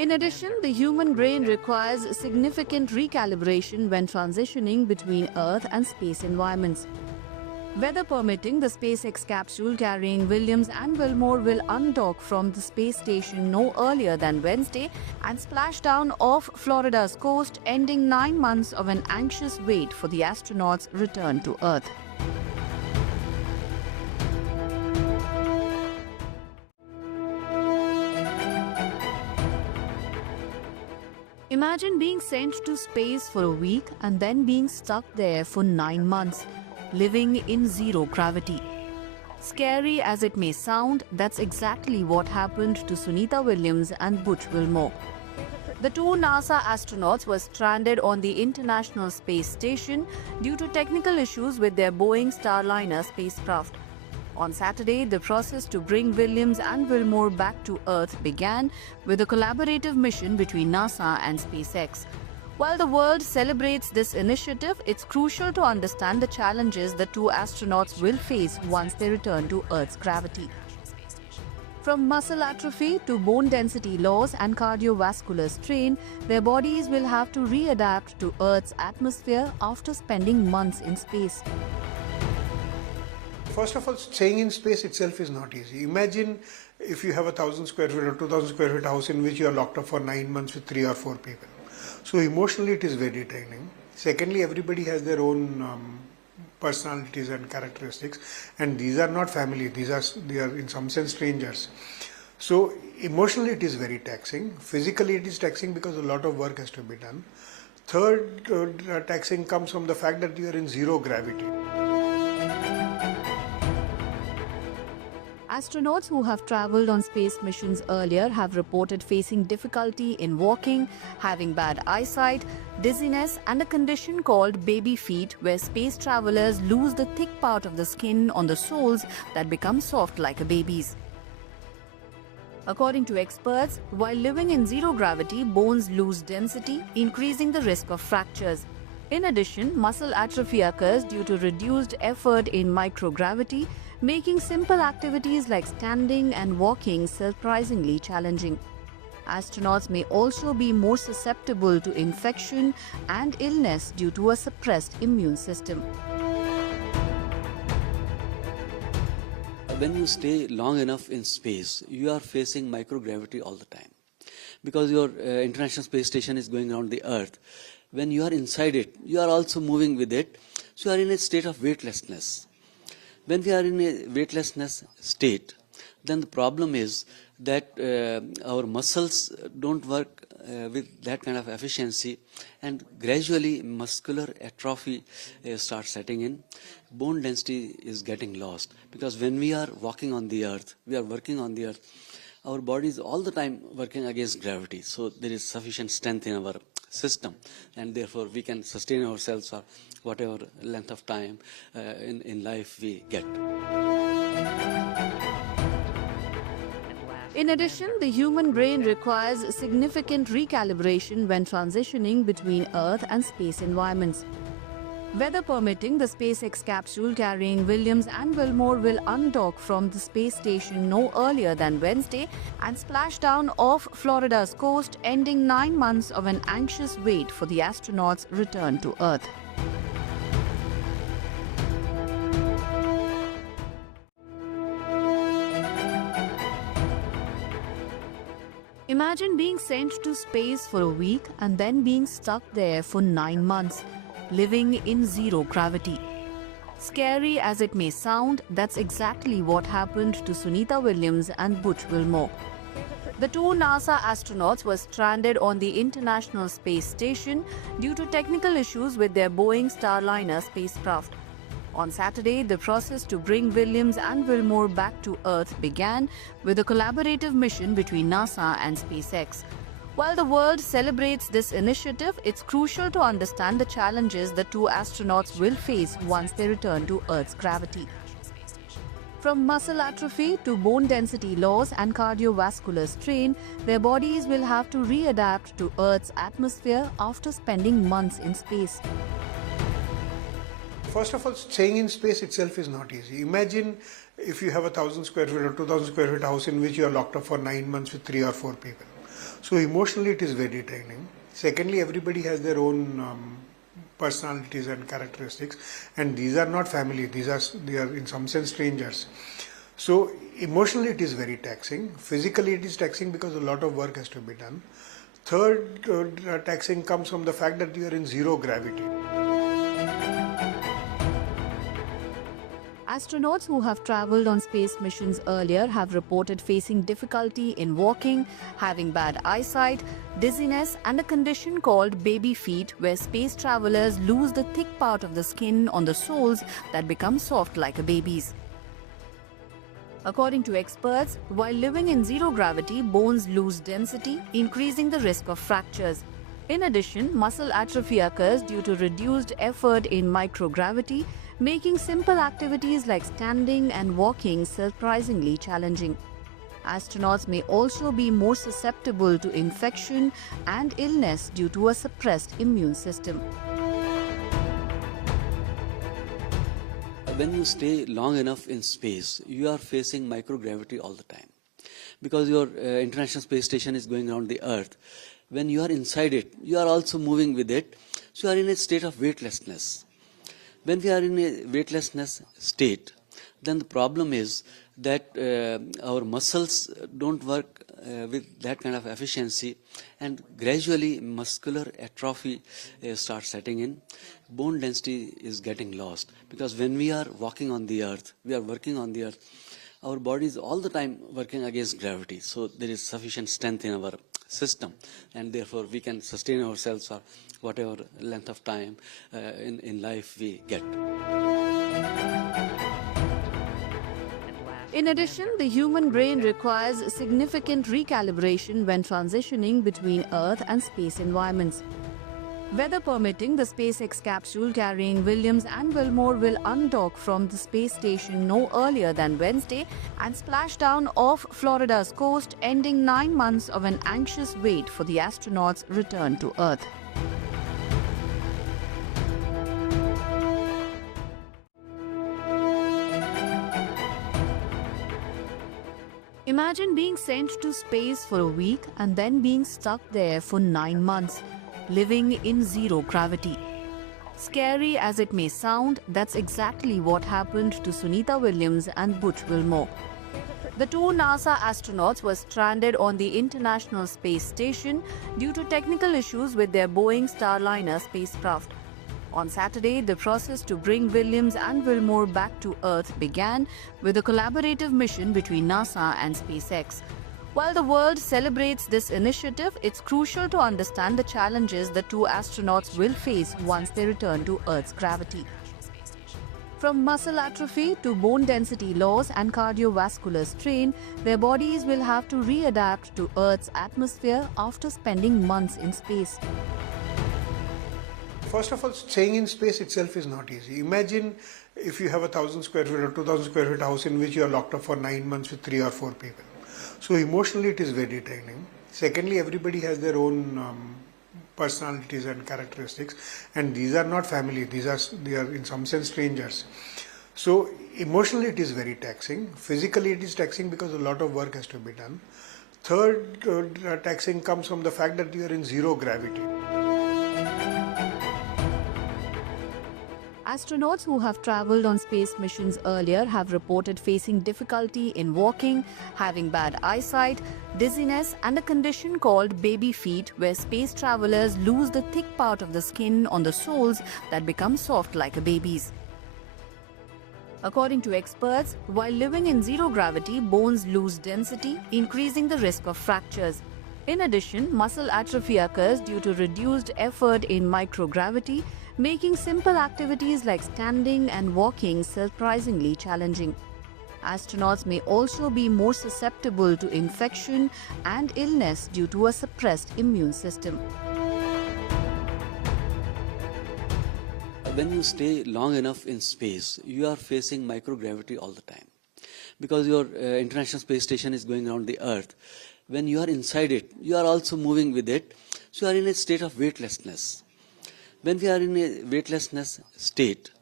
In addition, the human brain requires significant recalibration when transitioning between Earth and space environments. Weather permitting, the SpaceX capsule carrying Williams and Wilmore will undock from the space station no earlier than Wednesday and splash down off Florida's coast, ending 9 months of an anxious wait for the astronauts' return to Earth. Imagine being sent to space for a week and then being stuck there for 9 months, living in zero gravity. Scary as it may sound, that's exactly what happened to Sunita Williams and Butch Wilmore. The two NASA astronauts were stranded on the International Space Station due to technical issues with their Boeing Starliner spacecraft. On Saturday, the process to bring Williams and Wilmore back to Earth began with a collaborative mission between NASA and SpaceX. While the world celebrates this initiative, it's crucial to understand the challenges the two astronauts will face once they return to Earth's gravity. From muscle atrophy to bone density loss and cardiovascular strain, their bodies will have to readapt to Earth's atmosphere after spending months in space. First of all, staying in space itself is not easy. Imagine if you have a 1,000 square feet or 2,000 square feet house in which you are locked up for 9 months with 3 or 4 people. So emotionally it is very draining. Secondly, everybody has their own personalities and characteristics, and these are not family, they are in some sense strangers. So emotionally it is very taxing. Physically it is taxing because a lot of work has to be done. Third taxing comes from the fact that you are in zero gravity. Astronauts who have traveled on space missions earlier have reported facing difficulty in walking, having bad eyesight, dizziness, and a condition called baby feet, where space travelers lose the thick part of the skin on the soles that become soft like a baby's. According to experts, while living in zero gravity, bones lose density, increasing the risk of fractures. In addition, muscle atrophy occurs due to reduced effort in microgravity, making simple activities like standing and walking surprisingly challenging. Astronauts may also be more susceptible to infection and illness due to a suppressed immune system. When you stay long enough in space, you are facing microgravity all the time. Because your International Space Station is going around the Earth, when you are inside it, you are also moving with it, so you are in a state of weightlessness. When we are in a weightlessness state, then the problem is that our muscles don't work with that kind of efficiency, and gradually muscular atrophy starts setting in. Bone density is getting lost, because when we are walking on the Earth, we are working on the Earth, our body is all the time working against gravity, so there is sufficient strength in our system, and therefore we can sustain ourselves for whatever length of time in life we get. In addition, the human brain requires significant recalibration when transitioning between Earth and space environments. Weather permitting, the SpaceX capsule carrying Williams and Wilmore will undock from the space station no earlier than Wednesday and splash down off Florida's coast, ending 9 months of an anxious wait for the astronauts' return to Earth. Imagine being sent to space for a week and then being stuck there for 9 months, living in zero gravity. Scary as it may sound, that's exactly what happened to Sunita Williams and Butch Wilmore. The two NASA astronauts were stranded on the International Space Station due to technical issues with their Boeing Starliner spacecraft. On Saturday, the process to bring Williams and Wilmore back to Earth began with a collaborative mission between NASA and SpaceX. While the world celebrates this initiative, it's crucial to understand the challenges the two astronauts will face once they return to Earth's gravity. From muscle atrophy to bone density loss and cardiovascular strain, their bodies will have to readapt to Earth's atmosphere after spending months in space. First of all, staying in space itself is not easy. Imagine if you have a 1,000 square feet or 2,000 square feet house in which you are locked up for 9 months with 3 or 4 people. So emotionally it is very draining. Secondly, everybody has their own personalities and characteristics, and these are not family, they are in some sense strangers. So emotionally it is very taxing. Physically it is taxing because a lot of work has to be done. Third taxing comes from the fact that you are in zero gravity. Astronauts who have traveled on space missions earlier have reported facing difficulty in walking, having bad eyesight, dizziness, and a condition called baby feet, where space travelers lose the thick part of the skin on the soles that become soft like a baby's. According to experts, while living in zero gravity, bones lose density, increasing the risk of fractures. In addition, muscle atrophy occurs due to reduced effort in microgravity, making simple activities like standing and walking surprisingly challenging. Astronauts may also be more susceptible to infection and illness due to a suppressed immune system. When you stay long enough in space, you are facing microgravity all the time. Because your International Space Station is going around the Earth, when you are inside it, you are also moving with it, so you are in a state of weightlessness. When we are in a weightlessness state, then the problem is that our muscles don't work with that kind of efficiency, and gradually muscular atrophy starts setting in. Bone density is getting lost, because when we are walking on the earth, we are working on the earth, our body is all the time working against gravity, so there is sufficient strength in our system, and therefore we can sustain ourselves for whatever length of time in life we get. In addition, the human brain requires significant recalibration when transitioning between Earth and space environments. Weather permitting, the SpaceX capsule carrying Williams and Wilmore will undock from the space station no earlier than Wednesday and splash down off Florida's coast, ending 9 months of an anxious wait for the astronauts' return to Earth. Imagine being sent to space for a week and then being stuck there for 9 months, living in zero gravity. Scary as it may sound, that's exactly what happened to Sunita Williams and Butch Wilmore. The two NASA astronauts were stranded on the International Space Station due to technical issues with their Boeing Starliner spacecraft. On Saturday, the process to bring Williams and Wilmore back to Earth began with a collaborative mission between NASA and SpaceX. While the world celebrates this initiative, it's crucial to understand the challenges the two astronauts will face once they return to Earth's gravity. From muscle atrophy to bone density loss and cardiovascular strain, their bodies will have to readapt to Earth's atmosphere after spending months in space. First of all, staying in space itself is not easy. Imagine if you have 1,000 square feet or 2,000 square feet house in which you are locked up for 9 months with 3 or 4 people. So emotionally it is very draining. Secondly, everybody has their own personalities and characteristics, and these are not family, they are in some sense strangers. So emotionally it is very taxing. Physically it is taxing because a lot of work has to be done. Third taxing comes from the fact that you are in zero gravity. Astronauts who have traveled on space missions earlier have reported facing difficulty in walking, having bad eyesight, dizziness, and a condition called baby feet, where space travelers lose the thick part of the skin on the soles that become soft like a baby's. According to experts, while living in zero gravity, bones lose density, increasing the risk of fractures. In addition, muscle atrophy occurs due to reduced effort in microgravity, making simple activities like standing and walking surprisingly challenging. Astronauts may also be more susceptible to infection and illness due to a suppressed immune system. When you stay long enough in space, you are facing microgravity all the time. Because your International Space Station is going around the Earth, when you are inside it, you are also moving with it, so you are in a state of weightlessness. When we are in a weightlessness state,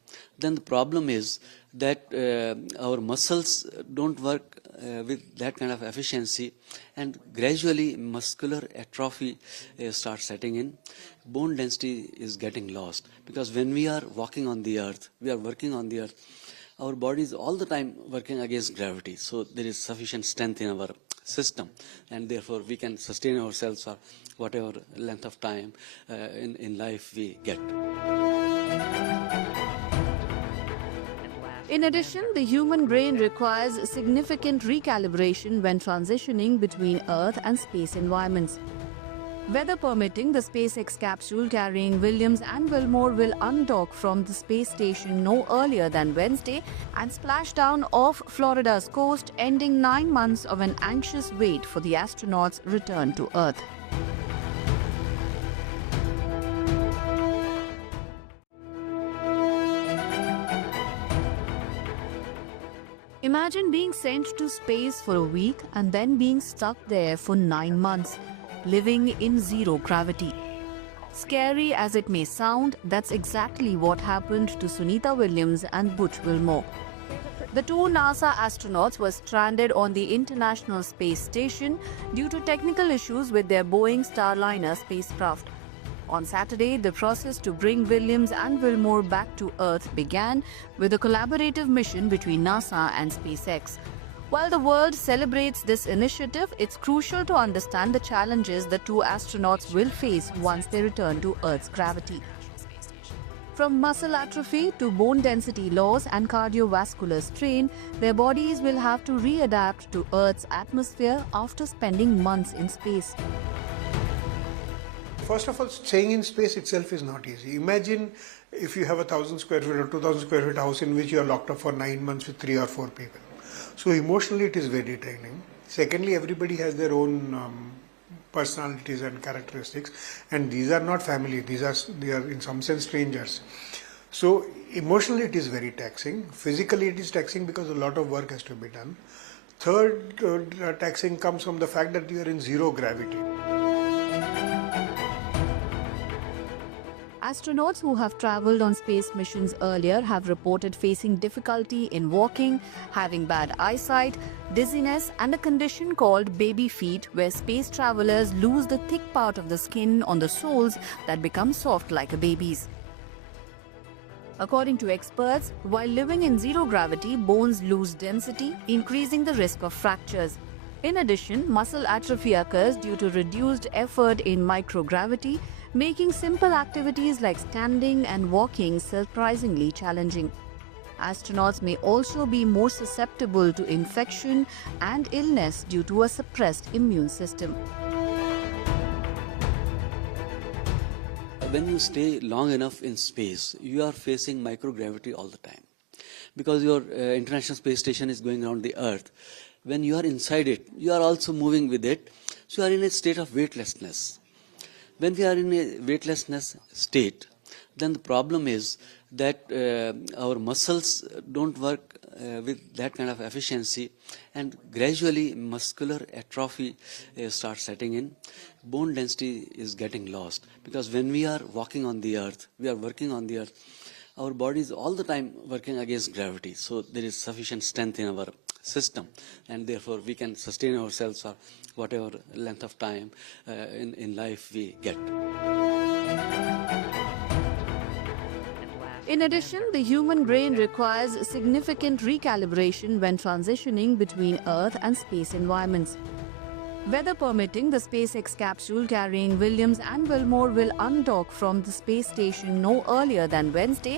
then the problem is that our muscles don't work with that kind of efficiency, and gradually muscular atrophy starts setting in. Bone density is getting lost, because when we are walking on the earth, we are working on the earth, our body is all the time working against gravity, so there is sufficient strength in our system, and therefore we can sustain ourselves for whatever length of time in life we get. In addition, the human brain requires significant recalibration when transitioning between Earth and space environments. Weather permitting, the SpaceX capsule carrying Williams and Wilmore will undock from the space station no earlier than Wednesday and splash down off Florida's coast, ending 9 months of an anxious wait for the astronauts' return to Earth. Imagine being sent to space for a week and then being stuck there for 9 months, living in zero gravity. Scary as it may sound, that's exactly what happened to Sunita Williams and Butch Wilmore. The two NASA astronauts were stranded on the International Space Station due to technical issues with their Boeing Starliner spacecraft. On Saturday, the process to bring Williams and Wilmore back to Earth began with a collaborative mission between NASA and SpaceX. While the world celebrates this initiative, it's crucial to understand the challenges the two astronauts will face once they return to Earth's gravity. From muscle atrophy to bone density loss and cardiovascular strain, their bodies will have to readapt to Earth's atmosphere after spending months in space. First of all, staying in space itself is not easy. Imagine if you have 1,000 square feet or 2,000 square feet house in which you are locked up for 9 months with 3 or 4 people. So emotionally it is very draining. Secondly, everybody has their own personalities and characteristics, and these are not family, they are in some sense strangers. So emotionally it is very taxing. Physically it is taxing because a lot of work has to be done. Third, taxing comes from the fact that you are in zero gravity. Astronauts who have traveled on space missions earlier have reported facing difficulty in walking, having bad eyesight, dizziness, and a condition called baby feet, where space travelers lose the thick part of the skin on the soles that become soft like a baby's. According to experts, while living in zero gravity, bones lose density, increasing the risk of fractures. In addition, muscle atrophy occurs due to reduced effort in microgravity, making simple activities like standing and walking surprisingly challenging. Astronauts may also be more susceptible to infection and illness due to a suppressed immune system. When you stay long enough in space, you are facing microgravity all the time, because your International Space Station is going around the Earth. When you are inside it, you are also moving with it, so you are in a state of weightlessness. When we are in a weightlessness state, then the problem is that our muscles don't work with that kind of efficiency, and gradually muscular atrophy starts setting in. Bone density is getting lost, because when we are walking on the earth, we are working on the earth, our body is all the time working against gravity, so there is sufficient strength in our system, and therefore we can sustain ourselves for whatever length of time in life we get. In addition, the human brain requires significant recalibration when transitioning between Earth and space environments. Weather permitting, the SpaceX capsule carrying Williams and Wilmore will undock from the space station no earlier than Wednesday